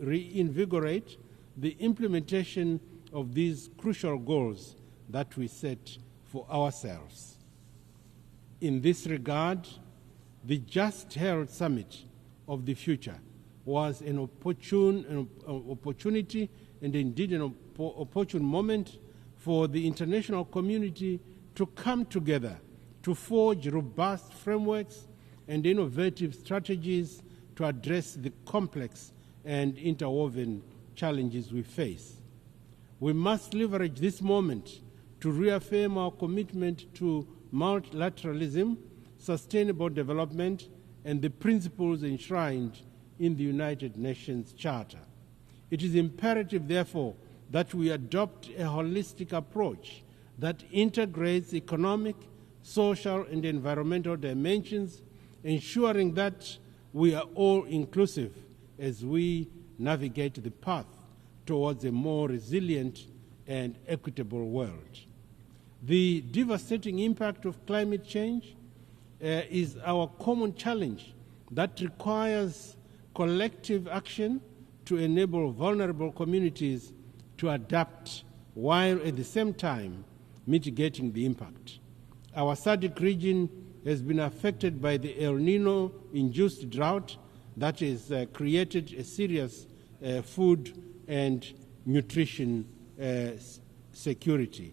reinvigorate the implementation of these crucial goals that we set for ourselves. In this regard, the just held summit of the future was an opportunity and indeed an opportune moment for the international community to come together to forge robust frameworks and innovative strategies to address the complex and interwoven challenges we face. We must leverage this moment to reaffirm our commitment to multilateralism, sustainable development, and the principles enshrined in the United Nations Charter. It is imperative, therefore, that we adopt a holistic approach that integrates economic, social, and environmental dimensions, ensuring that we are all inclusive as we navigate the path towards a more resilient and equitable world. The devastating impact of climate change is our common challenge that requires collective action to enable vulnerable communities to adapt while at the same time mitigating the impact. Our SADC region has been affected by the El Nino-induced drought that has created a serious food and nutrition security.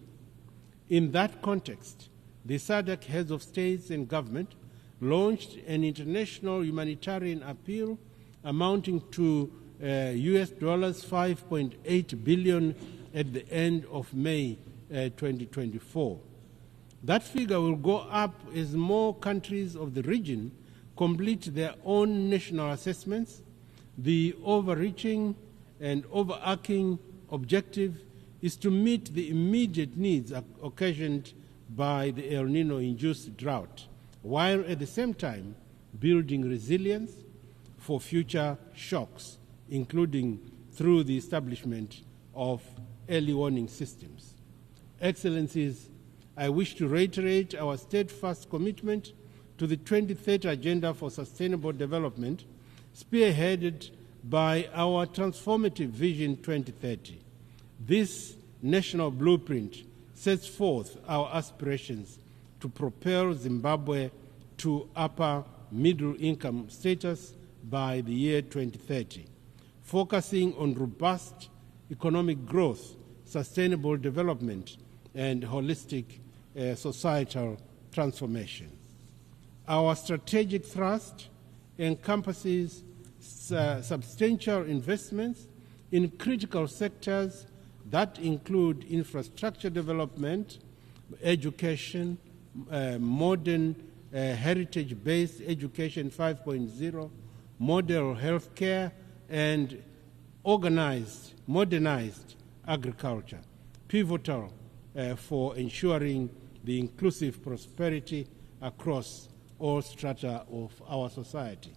In that context, the SADC heads of states and government launched an international humanitarian appeal amounting to US $5.8 billion at the end of May 2024. That figure will go up as more countries of the region complete their own national assessments. The overreaching and overarching objective is to meet the immediate needs occasioned by the El Nino-induced drought, while at the same time building resilience for future shocks, including through the establishment of early warning systems. Excellencies, I wish to reiterate our steadfast commitment to the 2030 Agenda for Sustainable Development, spearheaded by our transformative Vision 2030. This national blueprint sets forth our aspirations to propel Zimbabwe to upper middle income status by the year 2030, focusing on robust economic growth, sustainable development, and holistic societal transformation. Our strategic thrust encompasses substantial investments in critical sectors that include infrastructure development, education, modern heritage-based education 5.0, model healthcare, and modernized agriculture, pivotal for ensuring the inclusive prosperity across all strata of our society.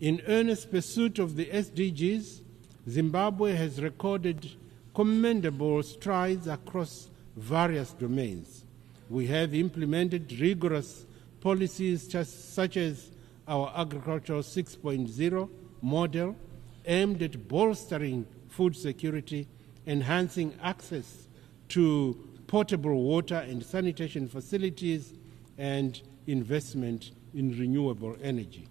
In earnest pursuit of the SDGs, Zimbabwe has recorded commendable strides across various domains. We have implemented rigorous policies such as our Agricultural 6.0 model aimed at bolstering food security, enhancing access to potable water and sanitation facilities, and investment in renewable energy.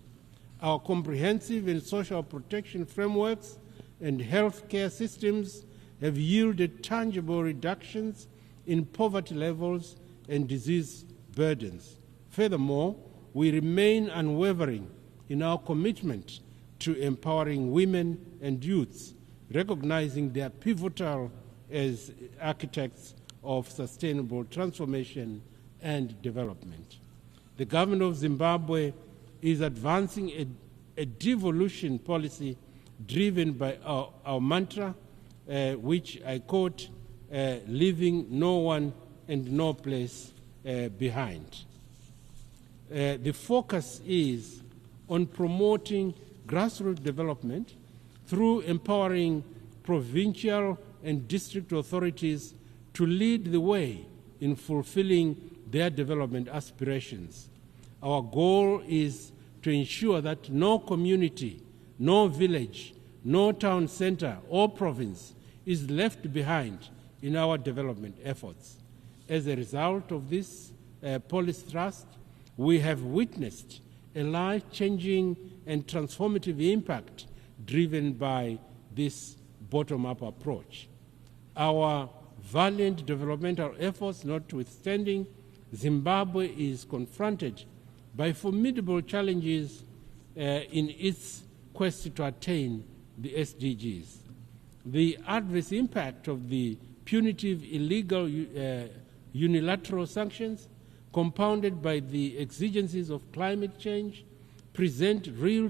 Our comprehensive and social protection frameworks and healthcare systems have yielded tangible reductions in poverty levels and disease burdens. Furthermore, we remain unwavering in our commitment to empowering women and youths, recognizing their pivotal as architects of sustainable transformation and development. The government of Zimbabwe is advancing a devolution policy driven by our mantra, which I quote, leaving no one and no place behind. The focus is on promoting grassroots development through empowering provincial and district authorities to lead the way in fulfilling their development aspirations. Our goal is to ensure that no community, no village, no town center or province is left behind in our development efforts. As a result of this policy thrust, we have witnessed a life-changing and transformative impact driven by this bottom-up approach. Our valiant developmental efforts notwithstanding, Zimbabwe is confronted by formidable challenges in its quest to attain the SDGs. The adverse impact of the punitive, illegal, unilateral sanctions, compounded by the exigencies of climate change, present real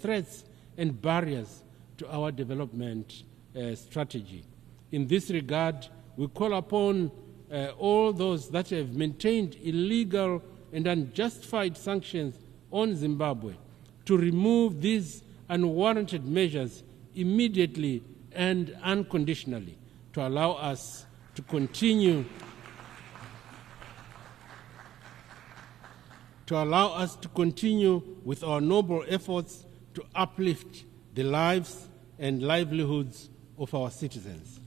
threats and barriers to our development strategy. In this regard, we call upon all those that have maintained illegal and unjustified sanctions on Zimbabwe to remove these unwarranted measures immediately and unconditionally to allow us to continue with our noble efforts to uplift the lives and livelihoods of our citizens.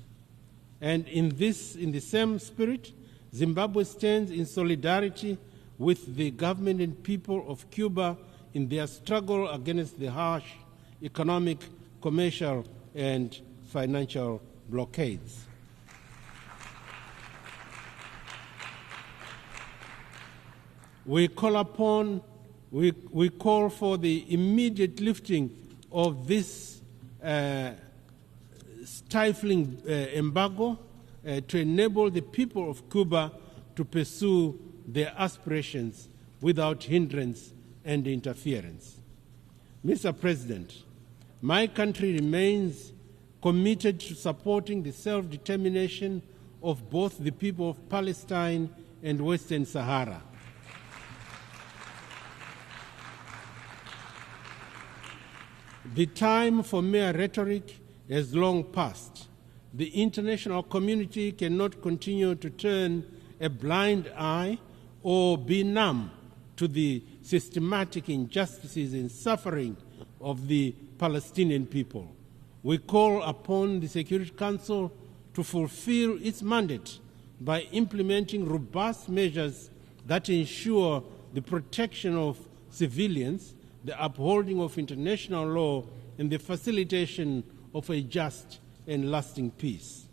And in the same spirit, Zimbabwe stands in solidarity with the government and people of Cuba in their struggle against the harsh economic, commercial, and financial blockades. We call for the immediate lifting of this stifling embargo to enable the people of Cuba to pursue their aspirations without hindrance and interference. Mr. President, my country remains committed to supporting the self-determination of both the people of Palestine and Western Sahara. The time for mere rhetoric has long passed. The international community cannot continue to turn a blind eye or be numb to the systematic injustices and suffering of the Palestinian people. We call upon the Security Council to fulfill its mandate by implementing robust measures that ensure the protection of civilians, the upholding of international law, and the facilitation of a just and lasting peace.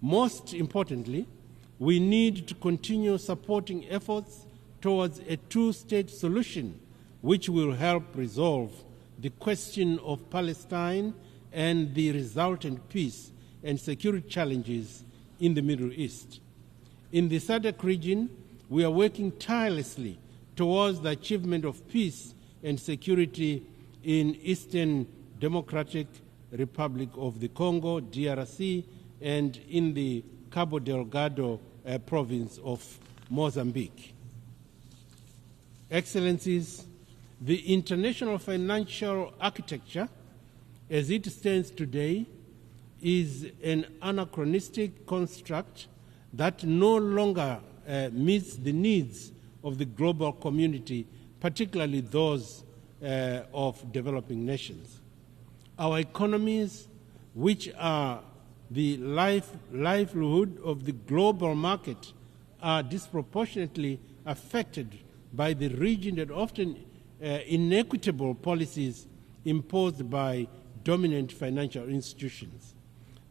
Most importantly, we need to continue supporting efforts towards a two-state solution which will help resolve the question of Palestine and the resultant peace and security challenges in the Middle East. In the SADC region, we are working tirelessly towards the achievement of peace and security in Eastern Democratic Republic of the Congo, DRC, and in the Cabo Delgado province of Mozambique. Excellencies, the international financial architecture, as it stands today, is an anachronistic construct that no longer meets the needs of the global community, particularly those of developing nations. Our economies, which are the livelihood of the global market, are disproportionately affected by the rigid and often inequitable policies imposed by dominant financial institutions.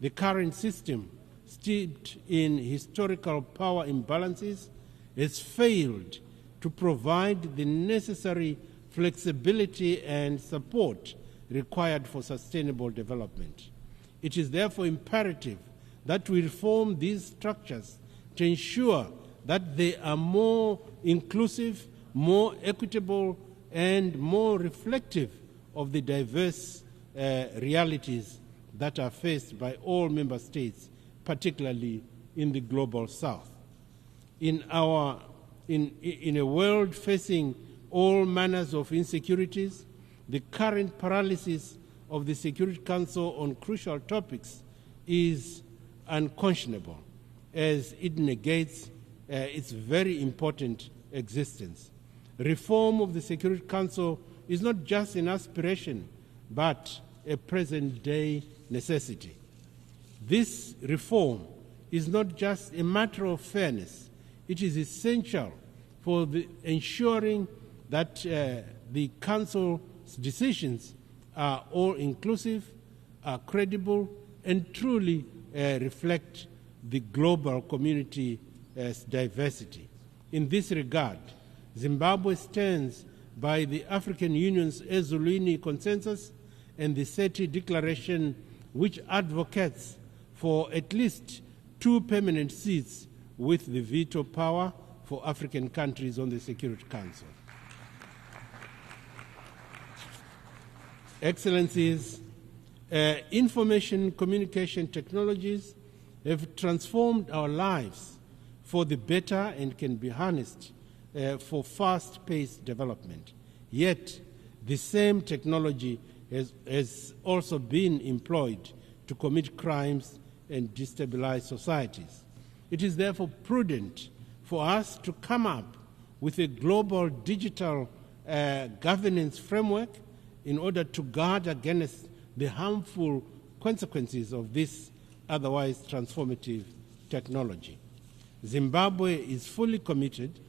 The current system, steeped in historical power imbalances, has failed to provide the necessary flexibility and support required for sustainable development. It is therefore imperative that we reform these structures to ensure that they are more inclusive, more equitable, and more reflective of the diverse realities that are faced by all member states, particularly in the global south. In a world facing all manners of insecurities, the current paralysis of the Security Council on crucial topics is unconscionable, as it negates its very important existence. Reform of the Security Council is not just an aspiration, but a present-day necessity. This reform is not just a matter of fairness. It is essential for ensuring that the Council's decisions are all-inclusive, are credible, and truly reflect the global community's diversity. In this regard, Zimbabwe stands by the African Union's Ezulwini Consensus and the SETI Declaration, which advocates for at least 2 permanent seats with the veto power for African countries on the Security Council. Excellencies, information communication technologies have transformed our lives for the better and can be harnessed for fast-paced development. Yet, the same technology has also been employed to commit crimes and destabilize societies. It is therefore prudent for us to come up with a global digital governance framework in order to guard against the harmful consequences of this otherwise transformative technology. Zimbabwe is fully committed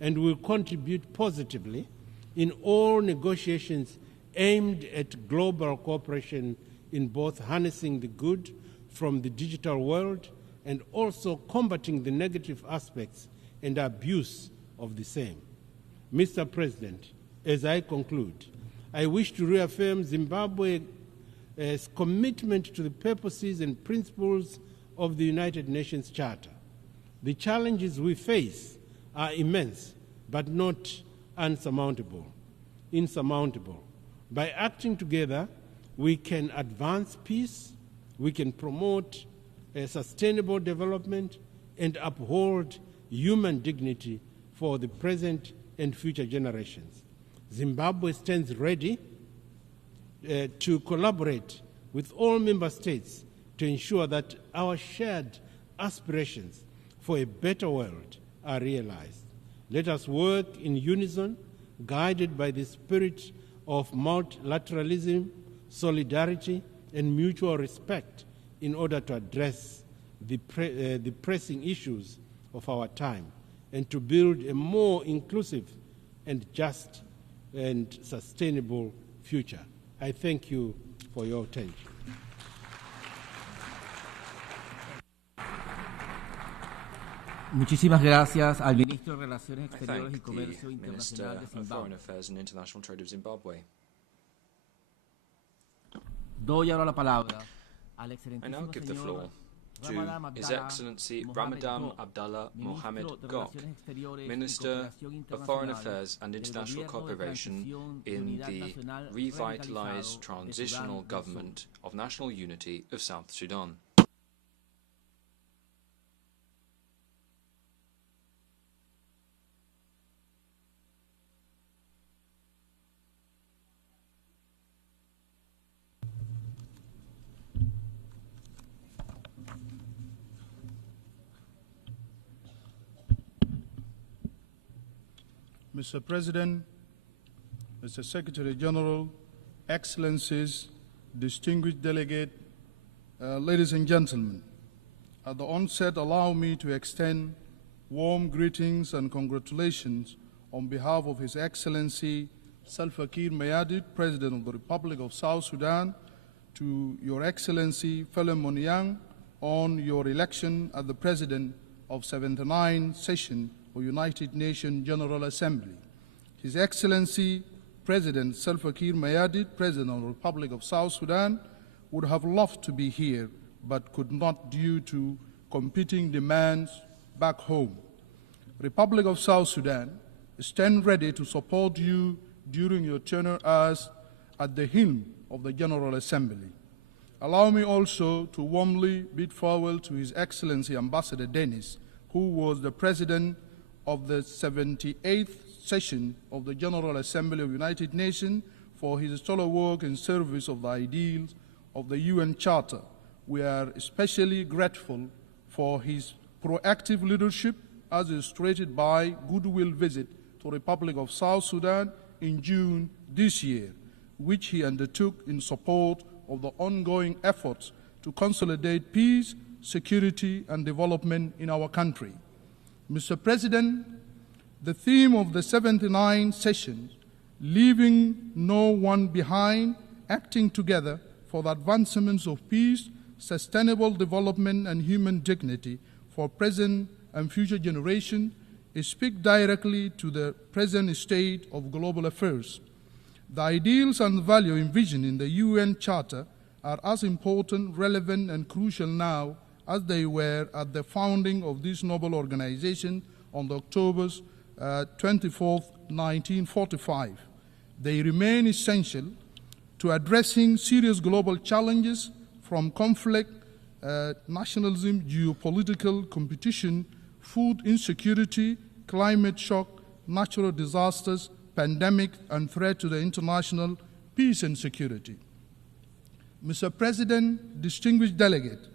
and will contribute positively in all negotiations aimed at global cooperation in both harnessing the good from the digital world and also combating the negative aspects and abuse of the same. Mr. President, as I conclude, I wish to reaffirm Zimbabwe's commitment to the purposes and principles of the United Nations Charter. The challenges we face are immense, but not insurmountable. By acting together, we can advance peace, we can promote sustainable development, and uphold human dignity for the present and future generations. Zimbabwe stands ready to collaborate with all member states to ensure that our shared aspirations for a better world are realized. Let us work in unison, guided by the spirit of multilateralism, solidarity, and mutual respect in order to address the pressing issues of our time and to build a more inclusive and just and sustainable future. I thank you for your attention. Muchísimas gracias al Ministro de Relaciones I Exteriores y thank Comercio the Minister Internacional de of Foreign Zimbabwe. Affairs and International Trade of Zimbabwe. Doy ahora la palabra al I now excelentísimo give the floor señor to His Excellency Ramadan Abdallah Mohamed Gok, Minister of Foreign Affairs and International Cooperation in the revitalized transitional government of national unity of South Sudan. Mr. President, Mr. Secretary General, Excellencies, distinguished delegate, ladies and gentlemen, at the onset, allow me to extend warm greetings and congratulations on behalf of His Excellency Salva Kiir Mayardit, President of the Republic of South Sudan, to Your Excellency Philemon Yang on your election as the President of 79th Session of United Nations General Assembly. His Excellency President Salva Kiir Mayardit, President of the Republic of South Sudan, would have loved to be here but could not due to competing demands back home. Republic of South Sudan stand ready to support you during your tenure as at the helm of the General Assembly. Allow me also to warmly bid farewell to His Excellency Ambassador Dennis, who was the President of the 78th Session of the General Assembly of United Nations for his stellar work in service of the ideals of the UN Charter. We are especially grateful for his proactive leadership as illustrated by goodwill visit to the Republic of South Sudan in June this year, which he undertook in support of the ongoing efforts to consolidate peace, security, and development in our country. Mr. President, the theme of the 79th session, leaving no one behind, acting together for the advancements of peace, sustainable development, and human dignity for present and future generations, speak directly to the present state of global affairs. The ideals and values envisioned in the UN Charter are as important, relevant, and crucial now as they were at the founding of this noble organization on October 24, 1945. They remain essential to addressing serious global challenges from conflict, nationalism, geopolitical competition, food insecurity, climate shock, natural disasters, pandemic, and threat to the international peace and security. Mr. President, distinguished delegate,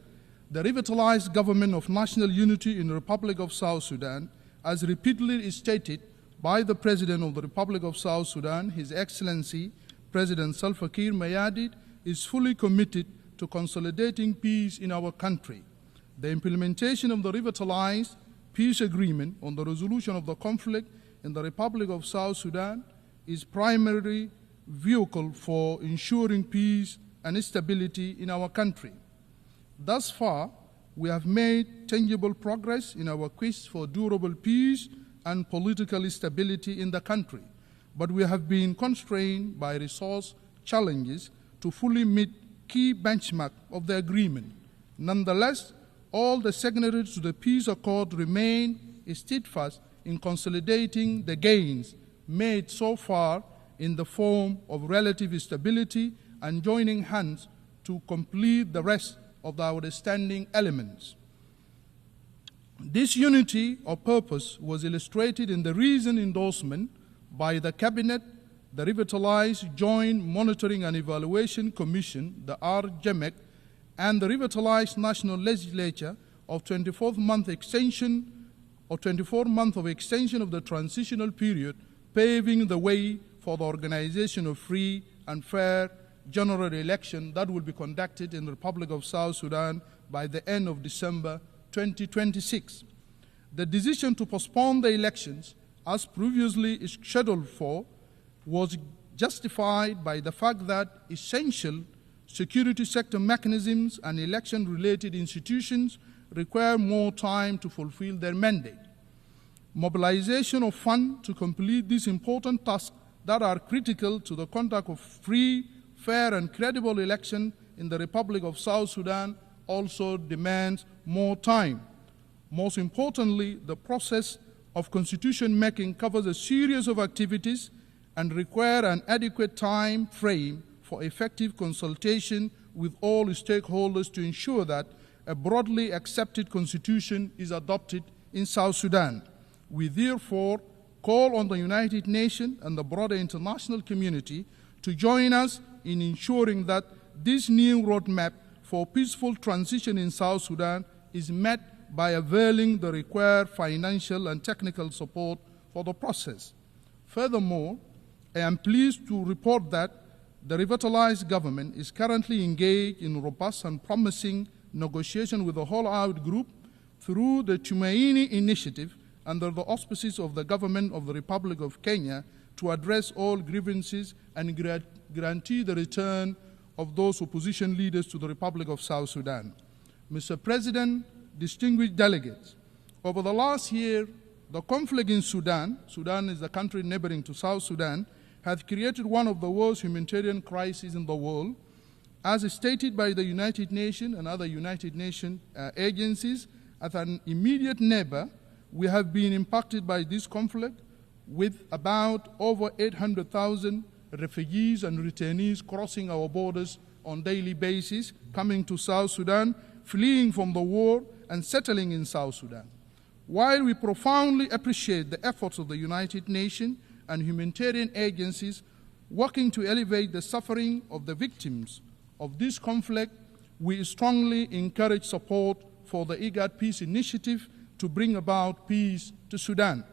the revitalized government of national unity in the Republic of South Sudan, as repeatedly stated by the President of the Republic of South Sudan, His Excellency President Salva Kiir Mayardit, is fully committed to consolidating peace in our country. The implementation of the revitalized peace agreement on the resolution of the conflict in the Republic of South Sudan is primary vehicle for ensuring peace and stability in our country. Thus far, we have made tangible progress in our quest for durable peace and political stability in the country, but we have been constrained by resource challenges to fully meet key benchmarks of the agreement. Nonetheless, all the signatories to the peace accord remain steadfast in consolidating the gains made so far in the form of relative stability and joining hands to complete the rest of the outstanding elements. This unity of purpose was illustrated in the recent endorsement by the Cabinet, the Revitalized Joint Monitoring and Evaluation Commission, the RJMEC, and the Revitalized National Legislature of 24 month of extension of the transitional period, paving the way for the organization of free and fair general election that will be conducted in the Republic of South Sudan by the end of December 2026. The decision to postpone the elections, as previously scheduled for, was justified by the fact that essential security sector mechanisms and election-related institutions require more time to fulfill their mandate. Mobilization of funds to complete these important tasks that are critical to the conduct of free, fair, and credible election in the Republic of South Sudan also demands more time. Most importantly, the process of constitution making covers a series of activities and require an adequate time frame for effective consultation with all stakeholders to ensure that a broadly accepted constitution is adopted in South Sudan. We therefore call on the United Nations and the broader international community to join us in ensuring that this new roadmap for peaceful transition in South Sudan is met by availing the required financial and technical support for the process. Furthermore, I am pleased to report that the revitalized government is currently engaged in robust and promising negotiation with the All-Out Group through the Tumaini Initiative under the auspices of the government of the Republic of Kenya to address all grievances and guarantee the return of those opposition leaders to the Republic of South Sudan. Mr. President, distinguished delegates, over the last year, the conflict in Sudan is the country neighboring to South Sudan, has created one of the worst humanitarian crises in the world. As stated by the United Nations and other United Nations agencies, as an immediate neighbor, we have been impacted by this conflict with about over 800,000 refugees and returnees crossing our borders on a daily basis, coming to South Sudan, fleeing from the war and settling in South Sudan. While we profoundly appreciate the efforts of the United Nations and humanitarian agencies working to elevate the suffering of the victims of this conflict, we strongly encourage support for the IGAD Peace Initiative to bring about peace to Sudan.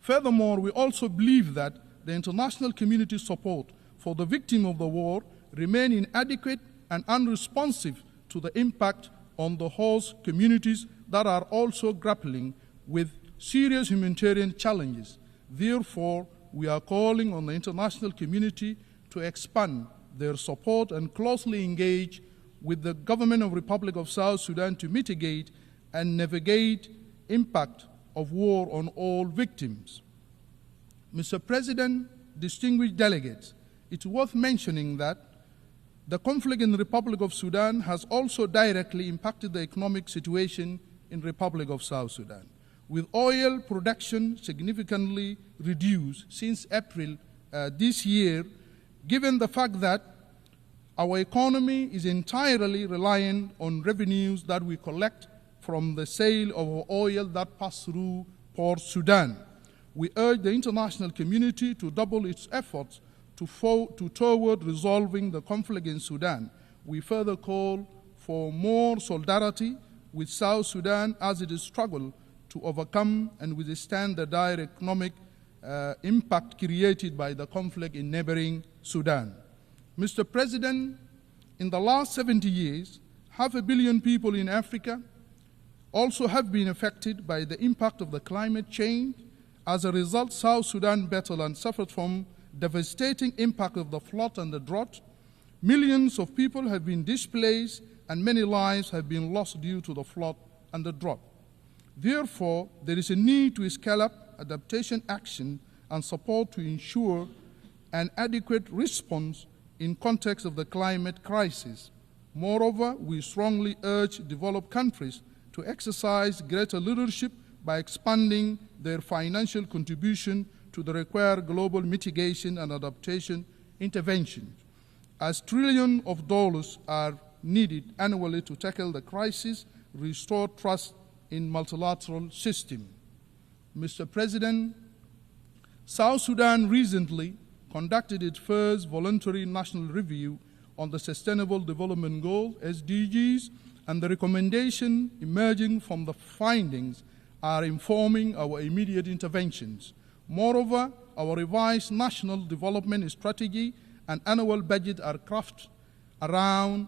Furthermore, we also believe that the international community's support for the victim of the war remain inadequate and unresponsive to the impact on the host communities that are also grappling with serious humanitarian challenges. Therefore, we are calling on the international community to expand their support and closely engage with the government of the Republic of South Sudan to mitigate and navigate impact of war on all victims. Mr. President, distinguished delegates, it's worth mentioning that the conflict in the Republic of Sudan has also directly impacted the economic situation in the Republic of South Sudan, with oil production significantly reduced since April this year, given the fact that our economy is entirely reliant on revenues that we collect from the sale of oil that pass through Port Sudan. We urge the international community to double its efforts toward resolving the conflict in Sudan. We further call for more solidarity with South Sudan as it struggles to overcome and withstand the dire economic impact created by the conflict in neighboring Sudan. Mr. President, in the last 70 years, 500 million people in Africa also have been affected by the impact of the climate change. As a result, South Sudan battled and suffered from devastating impact of the flood and the drought. Millions of people have been displaced and many lives have been lost due to the flood and the drought. Therefore, there is a need to scale up adaptation action and support to ensure an adequate response in context of the climate crisis. Moreover, we strongly urge developed countries to exercise greater leadership by expanding their financial contribution to the required global mitigation and adaptation interventions, as trillions of dollars are needed annually to tackle the crisis, restore trust in multilateral system. Mr. President, South Sudan recently conducted its first voluntary national review on the Sustainable Development Goals, SDGs, and the recommendations emerging from the findings are informing our immediate interventions. Moreover, our revised national development strategy and annual budget are crafted around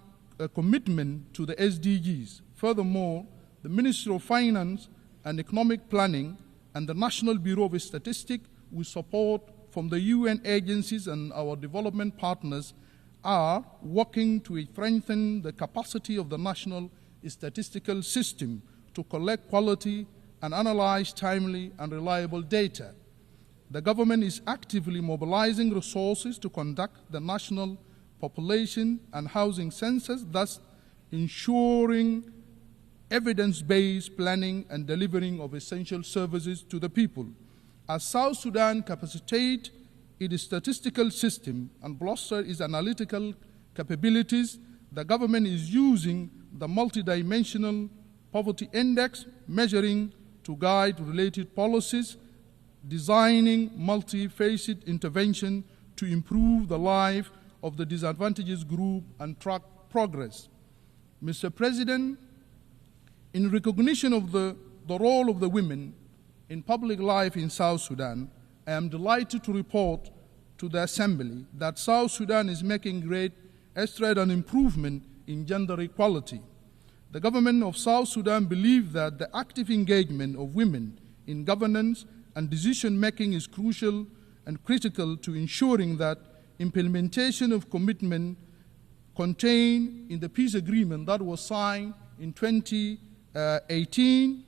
commitment to the SDGs. Furthermore, the Ministry of Finance and Economic Planning and the National Bureau of Statistics, with support from the UN agencies and our development partners, are working to strengthen the capacity of the national statistical system to collect quality and analyze timely and reliable data. The government is actively mobilizing resources to conduct the national population and housing census, thus ensuring evidence-based planning and delivering of essential services to the people. As South Sudan capacitates its statistical system and bolsters its analytical capabilities, the government is using the multidimensional poverty index measuring to guide related policies, designing multi-faceted intervention to improve the life of the disadvantaged group and track progress. Mr. President, in recognition of the role of the women in public life in South Sudan, I am delighted to report to the Assembly that South Sudan is making great strides and improvement in gender equality. The government of South Sudan believes that the active engagement of women in governance and decision-making is crucial and critical to ensuring that implementation of commitment contained in the peace agreement that was signed in 2018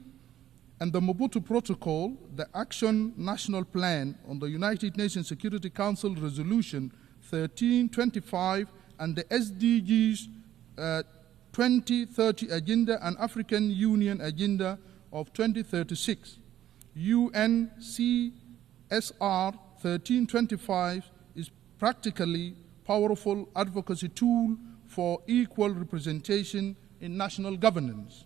and the Mobutu Protocol, the Action National Plan on the United Nations Security Council Resolution 1325 and the SDGs 2030 Agenda and African Union Agenda of 2036. UNCSR 1325 is practically powerful advocacy tool for equal representation in national governance.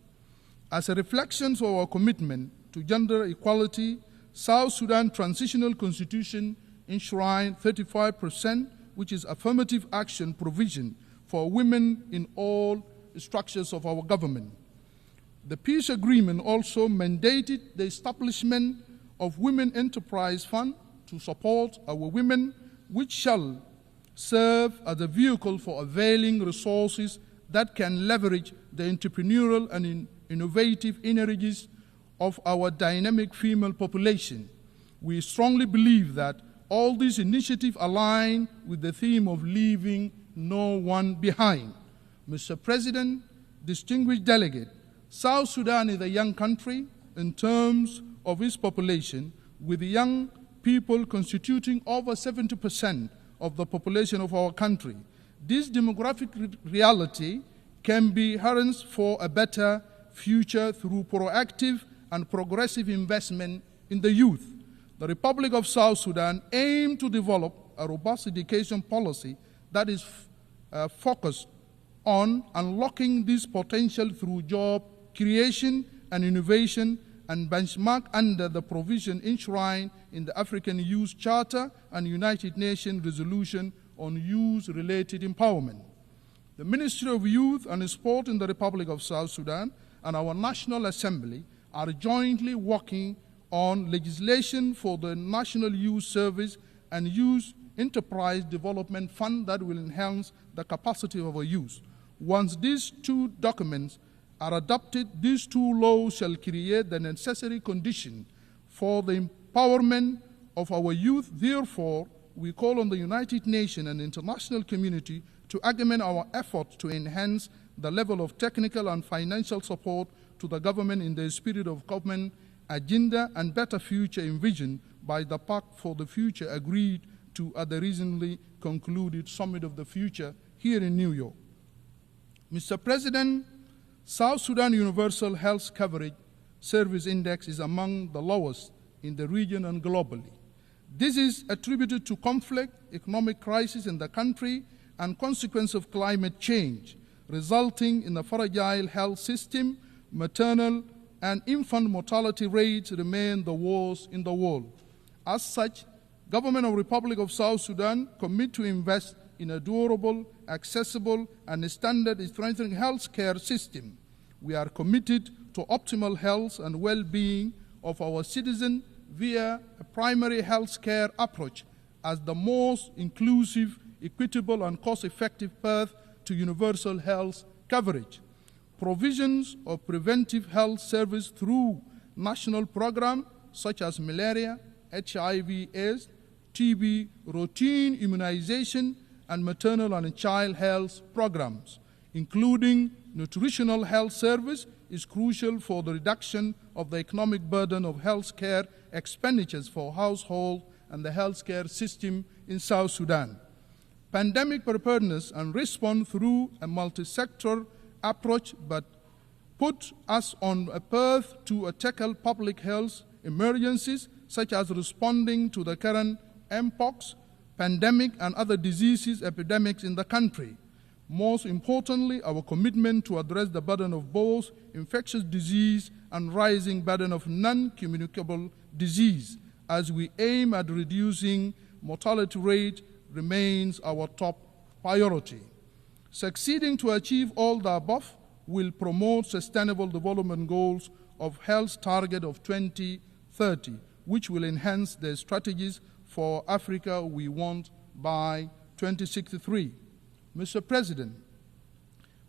As a reflection of our commitment to gender equality, South Sudan Transitional Constitution enshrined 35%, which is affirmative action provision for women in all structures of our government. The peace agreement also mandated the establishment of Women Enterprise Fund to support our women, which shall serve as a vehicle for availing resources that can leverage the entrepreneurial and innovative energies of our dynamic female population. We strongly believe that all these initiatives align with the theme of leaving no one behind. Mr. President, distinguished delegate, South Sudan is a young country in terms of its population, with young people constituting over 70% of the population of our country. This demographic reality can be harnessed for a better future through proactive and progressive investment in the youth. The Republic of South Sudan aims to develop a robust education policy that is focused on unlocking this potential through job creation and innovation, and benchmark under the provision enshrined in the African Youth Charter and United Nations Resolution on Youth-Related Empowerment. The Ministry of Youth and Sport in the Republic of South Sudan and our National Assembly are jointly working on legislation for the National Youth Service and Youth Enterprise Development Fund that will enhance the capacity of our youth. Once these two documents are adopted, these two laws shall create the necessary condition for the empowerment of our youth. Therefore, we call on the United Nations and international community to augment our efforts to enhance the level of technical and financial support to the government in the spirit of common agenda and better future envisioned by the Pact for the Future agreed to at the recently concluded Summit of the Future here in New York. Mr. President, South Sudan Universal Health Coverage Service Index is among the lowest in the region and globally. This is attributed to conflict, economic crisis in the country, and consequence of climate change, resulting in a fragile health system. Maternal and infant mortality rates remain the worst in the world. As such, Government of Republic of South Sudan commit to invest in a durable, accessible, and standard strengthening health care system. We are committed to optimal health and well-being of our citizens via a primary health care approach as the most inclusive, equitable, and cost-effective path to universal health coverage, provisions of preventive health service through national programs such as malaria, HIV/AIDS, TB, routine immunization, and maternal and child health programs, including nutritional health service, is crucial for the reduction of the economic burden of health care expenditures for households and the healthcare system in South Sudan. Pandemic preparedness and response through a multi-sector approach but put us on a path to tackle public health emergencies such as responding to the current mpox pandemic and other diseases epidemics in the country. Most importantly, our commitment to address the burden of both infectious disease and rising burden of non-communicable disease as we aim at reducing mortality rate remains our top priority. Succeeding to achieve all the above will promote sustainable development goals of health target of 2030, which will enhance the strategies for Africa we want by 2063. Mr. President,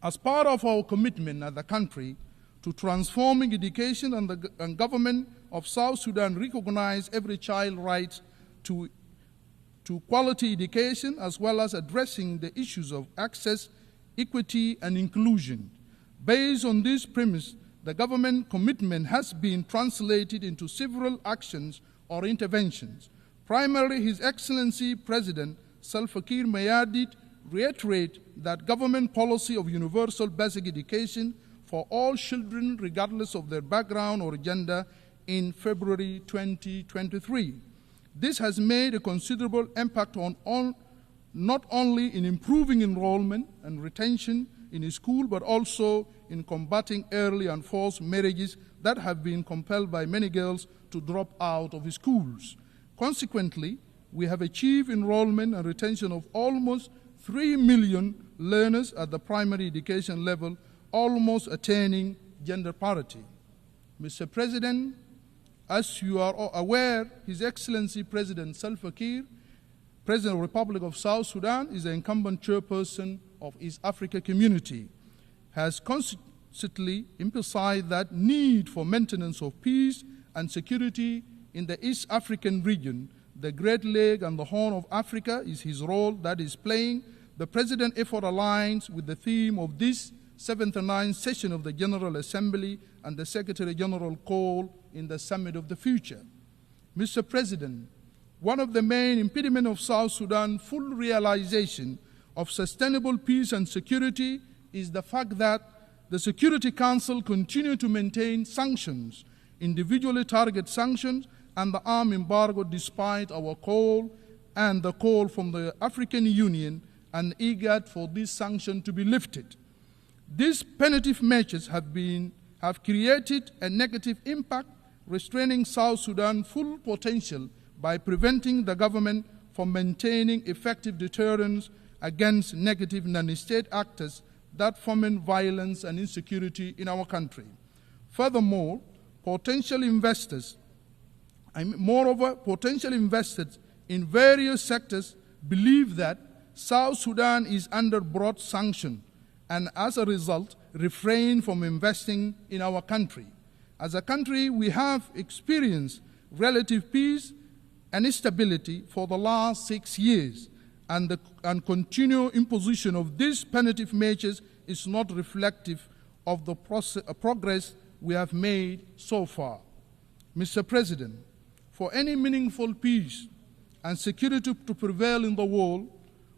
as part of our commitment as a country to transforming education and government of South Sudan recognize every child's right to quality education as well as addressing the issues of access, equity, and inclusion. Based on this premise, the government commitment has been translated into several actions or interventions. Primarily, His Excellency President Salva Kiir Mayardit reiterate that government policy of universal basic education for all children regardless of their background or gender in February 2023. This has made a considerable impact on not only in improving enrollment and retention in school, but also in combating early and forced marriages that have been compelled by many girls to drop out of schools. Consequently, we have achieved enrollment and retention of almost 3 million learners at the primary education level, almost attaining gender parity. Mr. President, as you are aware, His Excellency President Salva Kiir, President of the Republic of South Sudan, is the incumbent chairperson of East Africa Community, has constantly emphasized that need for maintenance of peace and security in the East African region. The Great Lake and the Horn of Africa is his role that is playing. The President effort aligns with the theme of this 79th session of the General Assembly and the Secretary General call in the Summit of the Future. Mr. President, one of the main impediments of South Sudan's full realization of sustainable peace and security is the fact that the Security Council continues to maintain sanctions, individually target sanctions, and the arms embargo despite our call and the call from the African Union and IGAD for this sanction to be lifted. These punitive measures have created a negative impact, restraining South Sudan's full potential by preventing the government from maintaining effective deterrence against negative non-state actors that foment violence and insecurity in our country. Furthermore, potential investors in various sectors believe that South Sudan is under broad sanction and as a result refrain from investing in our country. As a country, we have experienced relative peace and stability for the last 6 years, and continued imposition of these punitive measures is not reflective of the progress we have made so far. Mr. President, for any meaningful peace and security to prevail in the world,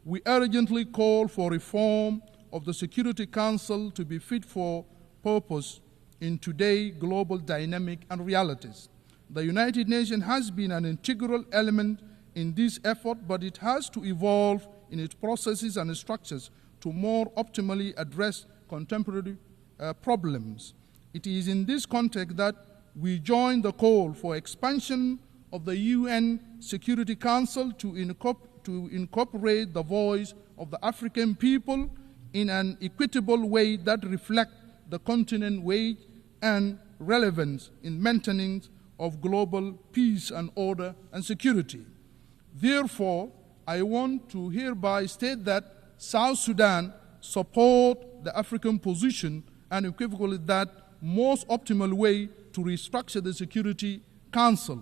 we urgently call for reform of the Security Council to be fit for purpose in today's global dynamic and realities. The United Nations has been an integral element in this effort, but it has to evolve in its processes and structures to more optimally address contemporary problems. It is in this context that we join the call for expansion of the UN Security Council to incorporate the voice of the African people in an equitable way that reflects the continent's weight and relevance in maintaining of global peace and order and security. Therefore, I want to hereby state that South Sudan supports the African position unequivocally that most optimal way to restructure the Security Council.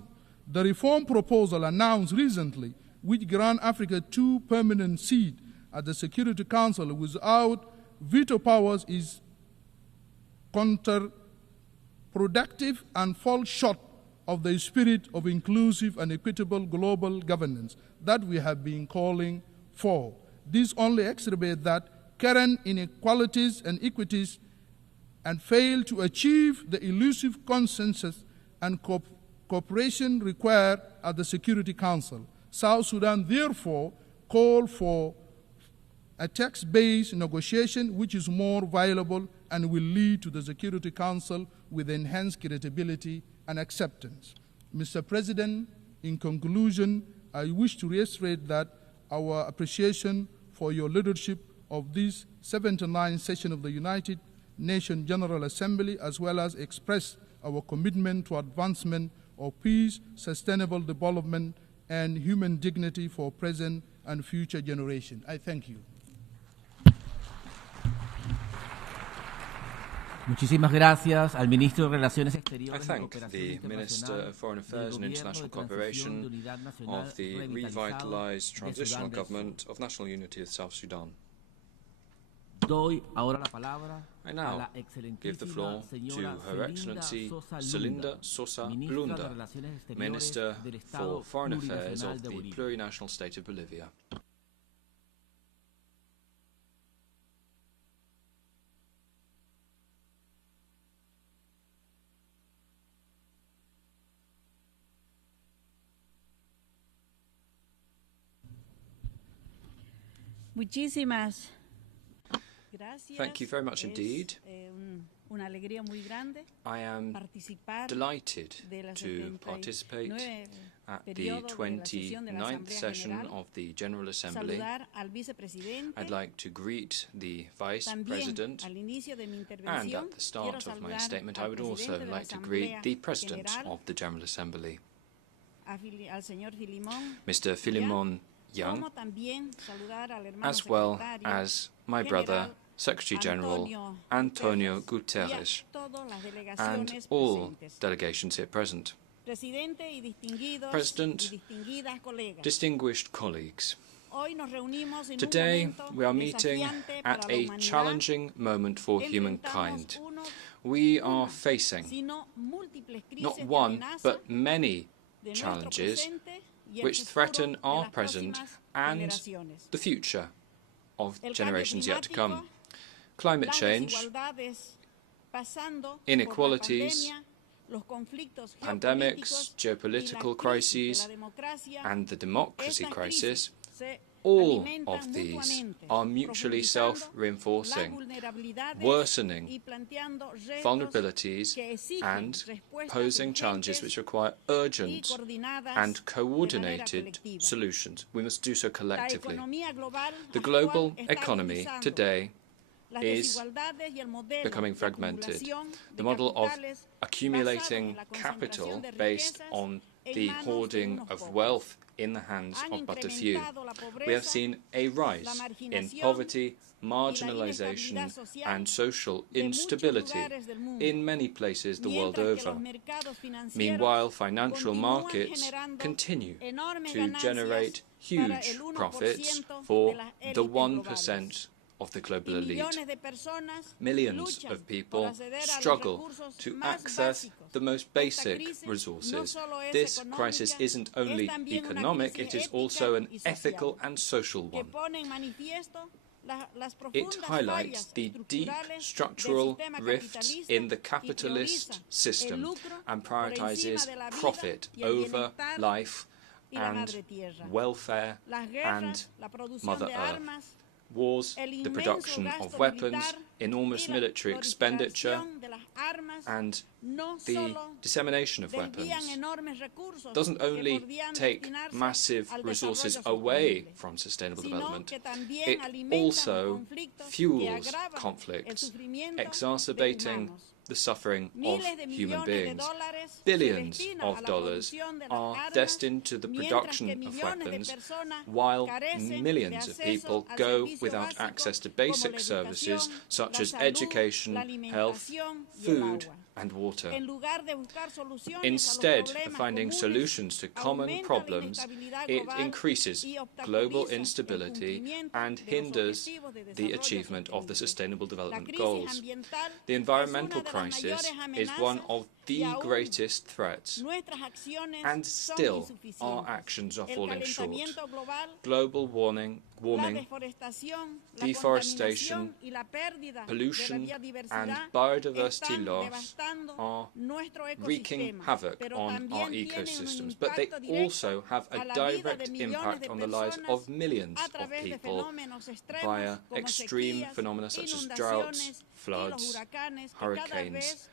The reform proposal announced recently, which grant Africa 2 permanent seats at the Security Council without veto powers, is counterproductive and falls short of the spirit of inclusive and equitable global governance that we have been calling for. This only exacerbates that current inequalities and equities and fail to achieve the elusive consensus and cooperation required at the Security Council. South Sudan therefore called for a text-based negotiation which is more viable and will lead to the Security Council with enhanced credibility and acceptance. Mr. President, in conclusion, I wish to reiterate that our appreciation for your leadership of this 79th session of the United Nations General Assembly, as well as express our commitment to advancement of peace, sustainable development, and human dignity for present and future generations. I thank you. Muchísimas gracias al Ministro de Relaciones Exteriores. I thank the Minister of Foreign Affairs and International Cooperation of the revitalized transitional government of national unity of South Sudan. I now give the floor to Her Excellency Selinda Sosa Lunda, Minister for Foreign Affairs of the plurinational state of Bolivia. Muchísimas gracias. Thank you very much indeed. Una alegría muy grande. I am delighted to participate at the 29th session of the General Assembly. I'd like to greet the Vice President, and at the start of my statement I would also like to greet the President of the General Assembly, Mr. Filimon Young, as well as my brother, Secretary General Antonio Guterres, and all delegations here present. President, distinguished colleagues, today we are meeting at a challenging moment for humankind. We are facing not one but many challenges which threaten our present and the future of generations yet to come. Climate change, inequalities, pandemics, geopolitical crises, and the democracy crisis, all of these are mutually self-reinforcing, worsening vulnerabilities and posing challenges which require urgent and coordinated solutions. We must do so collectively. The global economy today is becoming fragmented. The model of accumulating capital based on the hoarding of wealth in the hands of but a few. We have seen a rise in poverty, marginalization, and social instability in many places the world over. Meanwhile, financial markets continue to generate huge profits for the 1% of the global elite. Millions of people struggle to access the most basic resources. This crisis isn't only economic, it is also an ethical and social one. It highlights the deep structural rifts in the capitalist system and prioritizes profit over life and welfare and Mother Earth. Wars, the production of weapons, enormous military expenditure, and the dissemination of weapons doesn't only take massive resources away from sustainable development, it also fuels conflicts, exacerbating the suffering of human beings. Billions of dollars are destined to the production of weapons, while millions of people go without access to basic services such as education, health, food, and water. Instead of finding solutions to common problems, it increases global instability and hinders the achievement of the Sustainable Development Goals. The environmental crisis is one of the greatest threats, and still our actions are falling short. Global warming, deforestation, pollution, and biodiversity loss are wreaking havoc on our ecosystems, but they also have a direct impact on the lives of millions of people via extreme phenomena such as droughts, floods, hurricanes,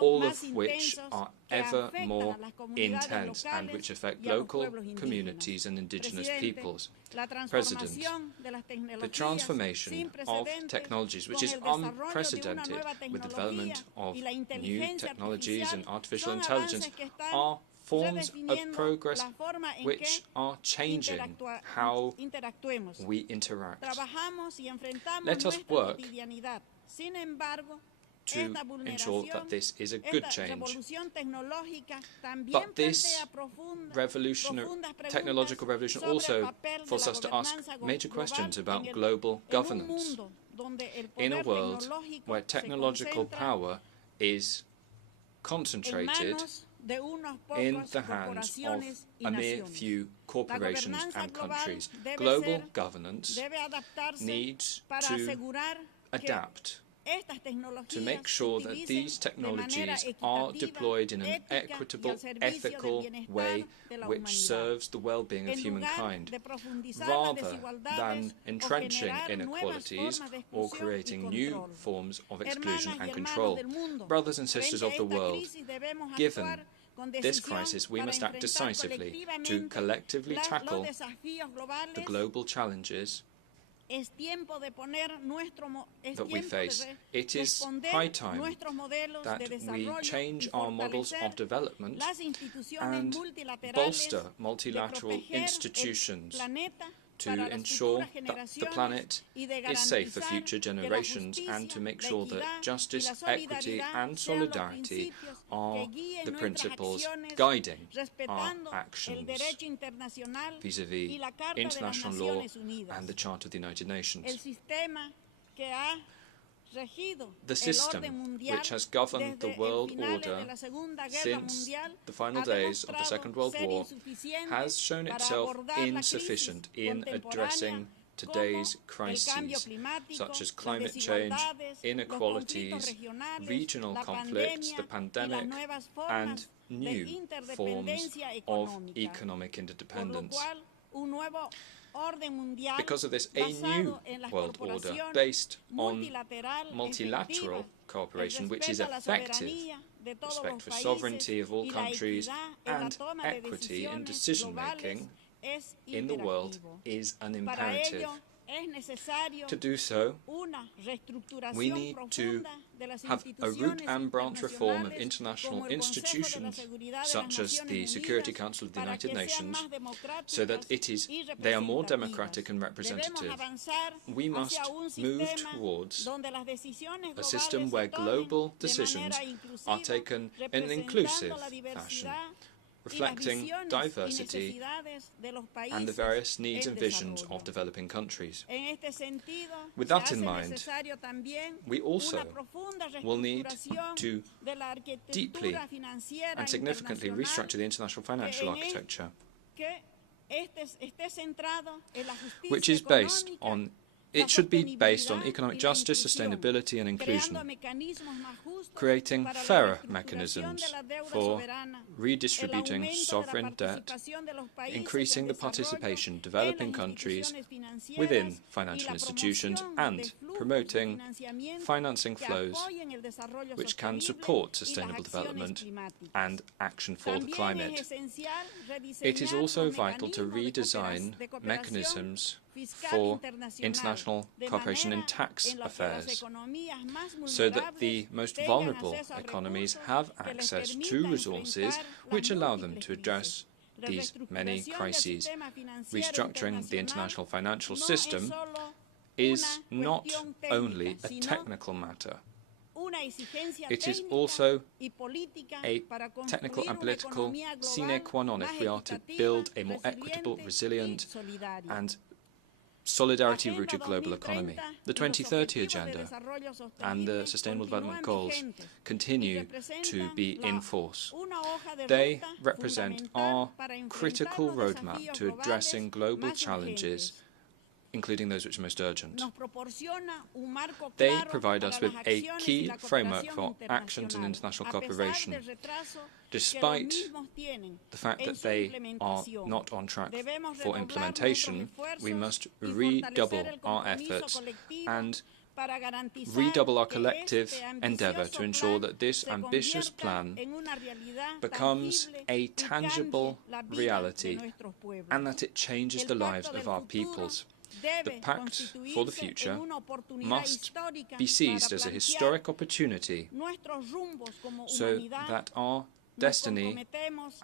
all of which are ever more intense and which affect local communities and indigenous peoples. President, the transformation of technologies, which is unprecedented with the development of new technologies and artificial intelligence, are forms of progress which are changing how we interact. Let us work to ensure that this is a good change. But this technological revolution also forces us to ask major questions about global governance. In a world where technological power is concentrated in the hands of a mere few corporations and countries, global governance needs to adapt to make sure that these technologies are deployed in an equitable, ethical way which serves the well-being of humankind, rather than entrenching inequalities or creating new forms of exclusion and control. Brothers and sisters of the world, given this crisis, we must act decisively to collectively tackle the global challenges that we face. It is high time that we change our models of development and bolster multilateral institutions to ensure that the planet is safe for future generations and to make sure that justice, equity and solidarity are the principles guiding our actions vis-à-vis international law and the Charter of the United Nations. The system which has governed the world order since the final days of the Second World War has shown itself insufficient in addressing today's crises, such as climate change, inequalities, regional conflicts, the pandemic, and new forms of economic interdependence. Because of this, a new world order based on multilateral cooperation, which is effective, respect for sovereignty of all countries, and equity in decision-making in the world is an imperative. To do so, we need to have a root and branch reform of international institutions, such as the Security Council of the United Nations, so that they are more democratic and representative. We must move towards a system where global decisions are taken in an inclusive fashion, reflecting diversity and the various needs and visions of developing countries. With that in mind, we also will need to deeply and significantly restructure the international financial architecture, which is based on It should be based on economic justice, sustainability and inclusion, creating fairer mechanisms for redistributing sovereign debt, increasing the participation of developing countries within financial institutions and promoting financing flows which can support sustainable development and action for the climate. It is also vital to redesign mechanisms for international cooperation in tax affairs so that the most vulnerable economies have access to resources which allow them to address these many crises. Restructuring the international financial system is not only a technical matter. It is also a technical and political sine qua non if we are to build a more equitable, resilient and solidarity-rooted global economy. The 2030 Agenda and the Sustainable Development Goals continue to be in force. They represent our critical roadmap to addressing global challenges, including those which are most urgent. They provide us with a key framework for actions in international cooperation, despite the fact that they are not on track for implementation. We must redouble our efforts and redouble our collective endeavour to ensure that this ambitious plan becomes a tangible reality and that it changes the lives of our peoples. The Pact for the Future must be seized as a historic opportunity so that our destiny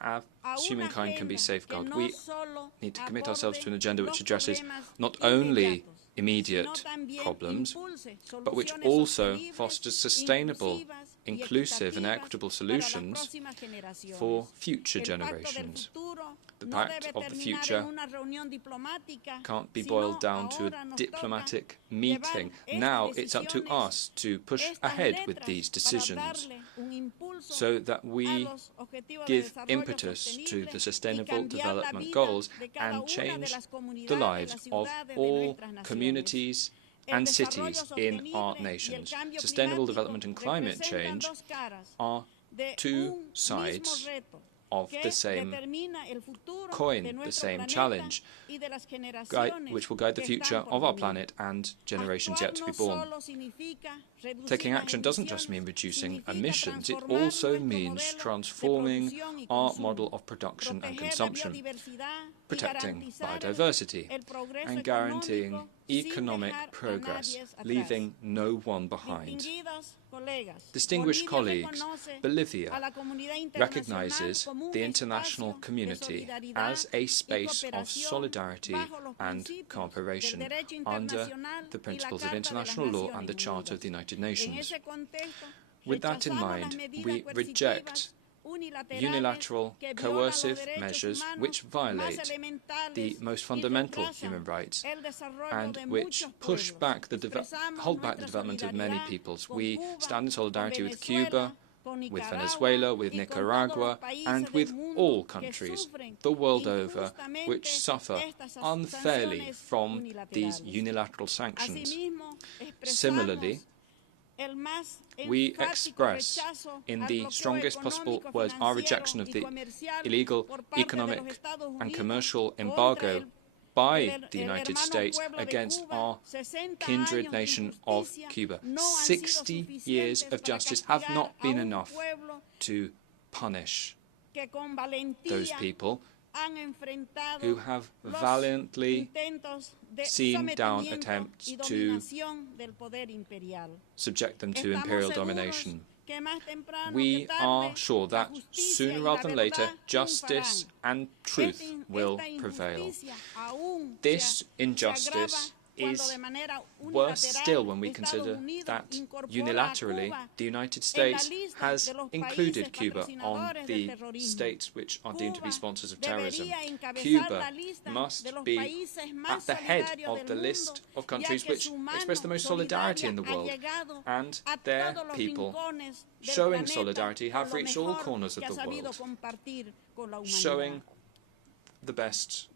as humankind can be safeguarded. We need to commit ourselves to an agenda which addresses not only immediate problems, but which also fosters sustainable, inclusive and equitable solutions for future generations. The Pact of the Future can't be boiled down to a diplomatic meeting. Now it's up to us to push ahead with these decisions so that we give impetus to the Sustainable Development Goals and change the lives of all communities and cities in our nations. Sustainable development and climate change are two sides of the same coin, the same challenge, which will guide the future of our planet and generations yet to be born. Taking action doesn't just mean reducing emissions, it also means transforming our model of production and consumption, protecting biodiversity, and guaranteeing economic progress, leaving no one behind. Distinguished colleagues, Bolivia recognizes the international community as a space of solidarity and cooperation under the principles of international law and the Charter of the United Nations. With that in mind, we reject unilateral coercive measures which violate the most fundamental human rights and which hold back the development of many peoples. We stand in solidarity with Cuba, with Venezuela, with Nicaragua, and with all countries the world over which suffer unfairly from these unilateral sanctions. Similarly, we express in the strongest possible words our rejection of the illegal economic and commercial embargo by the United States against our kindred nation of Cuba. 60 years of justice have not been enough to punish those people who have valiantly seen down attempts to subject them to imperial domination. We are sure that sooner rather than later, justice and truth will prevail. This injustice is worse still when we consider that unilaterally the United States has included Cuba on the states which are deemed to be sponsors of terrorism. Cuba must be at the head of the list of countries which express the most solidarity in the world, and their people, showing solidarity, have reached all corners of the world, showing the best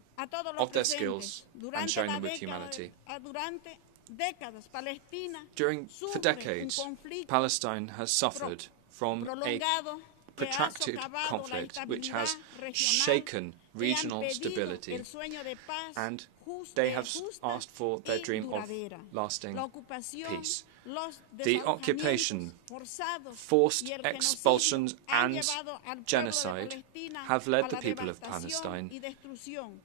of their skills and showing them with humanity. For decades, Palestine has suffered from a protracted conflict which has shaken regional stability, and they have asked for their dream of lasting peace. The occupation, forced expulsions and genocide have led the people of Palestine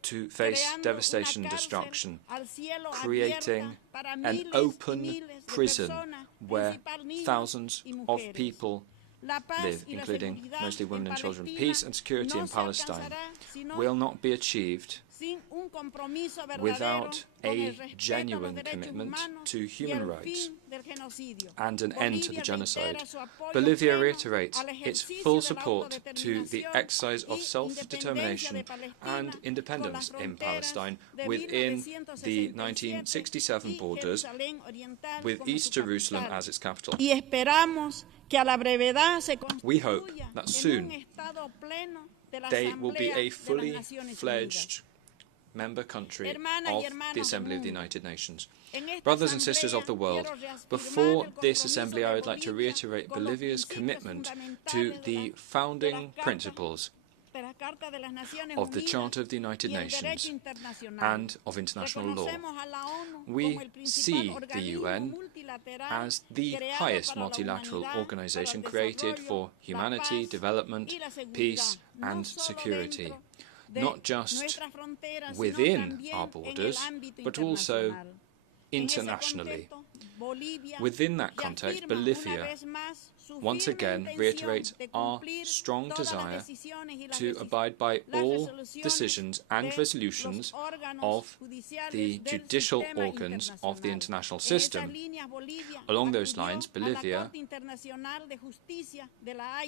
to face devastation and destruction, creating an open prison where thousands of people live, including mostly women and children. Peace and security in Palestine will not be achieved without a genuine commitment to human rights and an end to the genocide. Bolivia reiterates its full support to the exercise of self-determination and independence in Palestine within the 1967 borders, with East Jerusalem as its capital. We hope that soon they will be a fully fledged member country of the Assembly of the United Nations. Brothers and sisters of the world, before this Assembly I would like to reiterate Bolivia's commitment to the founding principles of the Charter of the United Nations and of international law. We see the UN as the highest multilateral organization created for humanity, development, peace and security, not just within our borders, but also internationally. Within that context, Bolivia once again reiterates our strong desire to abide by all decisions and resolutions of the judicial organs of the international system. Along those lines, Bolivia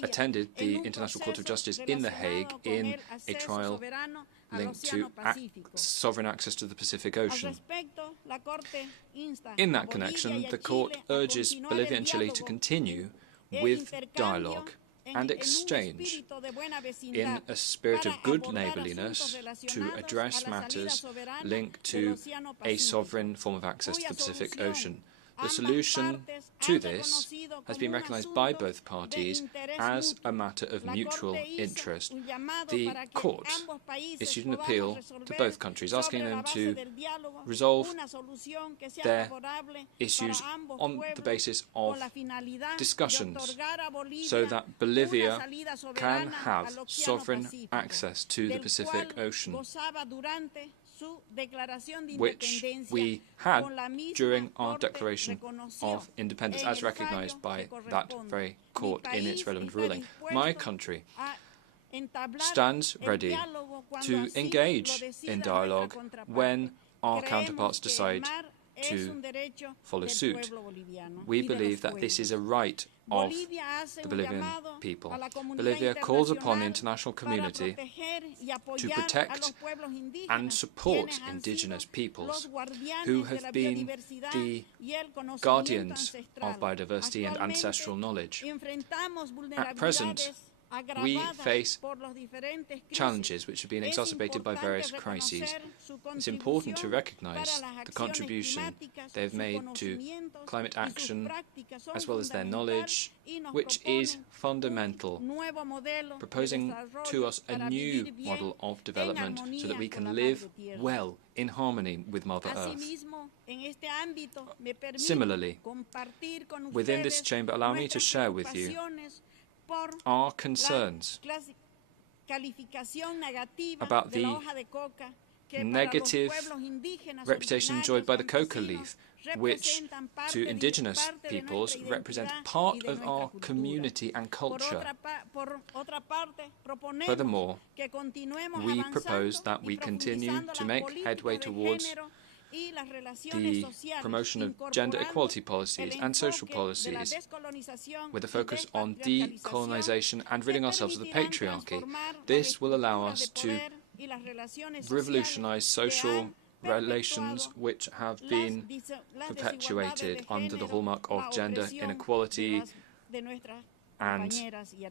attended the International Court of Justice in The Hague in a trial linked to sovereign access to the Pacific Ocean. In that connection, the court urges Bolivia and Chile to continue with dialogue and exchange in a spirit of good neighbourliness to address matters linked to a sovereign form of access to the Pacific Ocean. The solution to this has been recognised by both parties as a matter of mutual interest. The court issued an appeal to both countries, asking them to resolve their issues on the basis of discussions, so that Bolivia can have sovereign access to the Pacific Ocean, which we had during our Declaration of Independence, as recognised by that very court in its relevant ruling. My country stands ready to engage in dialogue when our counterparts decide to follow suit. We believe that this is a right of the Bolivian people. Bolivia calls upon the international community to protect and support indigenous peoples who have been the guardians of biodiversity and ancestral knowledge. At present, we face challenges which have been exacerbated by various crises. It's important to recognise the contribution they have made to climate action, as well as their knowledge, which is fundamental, proposing to us a new model of development so that we can live well in harmony with Mother Earth. Similarly, within this chamber, allow me to share with you our concerns about the negative reputation enjoyed by the coca leaf, which to indigenous peoples represents part of our community and culture. Furthermore, we propose that we continue to make headway towards the promotion of gender equality policies and social policies, with a focus on decolonization and ridding ourselves of the patriarchy. This will allow us to revolutionize social relations which have been perpetuated under the hallmark of gender inequality and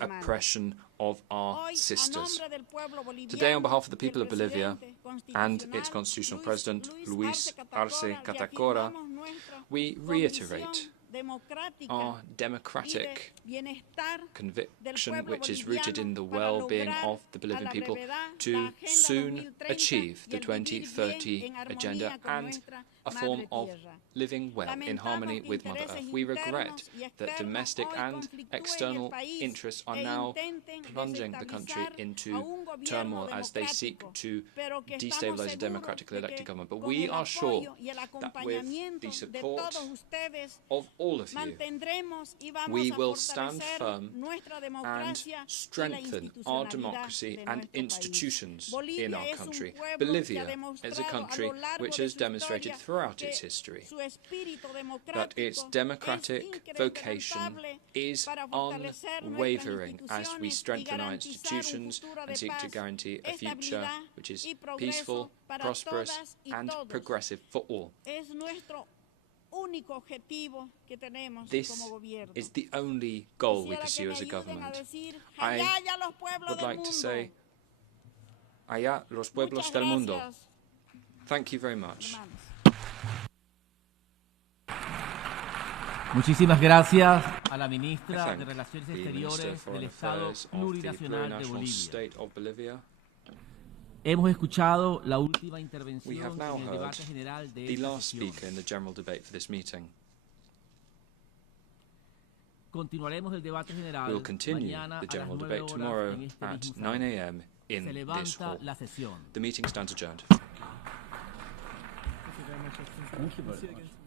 oppression of our sisters. Today, on behalf of the people of Bolivia and its constitutional president, Luis Arce Catacora, we reiterate our democratic conviction, which is rooted in the well-being of the Bolivian people, to soon achieve the 2030 agenda and a form of living well in harmony with Mother Earth. We regret that domestic and external interests are now plunging the country into turmoil as they seek to destabilize a democratically elected government. But we are sure that with the support of all of you, we will stand firm and strengthen our democracy and institutions in our country. Bolivia is a country which has demonstrated throughout its history that its democratic vocation is unwavering as we strengthen our institutions and seek to guarantee a future which is peaceful, prosperous and progressive for all. This is the only goal we pursue as a government. I would like to say, allá los pueblos del mundo. Thank you very much. Muchísimas gracias a la ministra de Relaciones Exteriores del Estado Plurinacional de Bolivia. Hemos escuchado la última intervención en el debate general de esta sesión. Continuaremos el debate general mañana a las 9 horas en este mismo salón. Se levanta la sesión. The meeting stands adjourned. Thank you very much.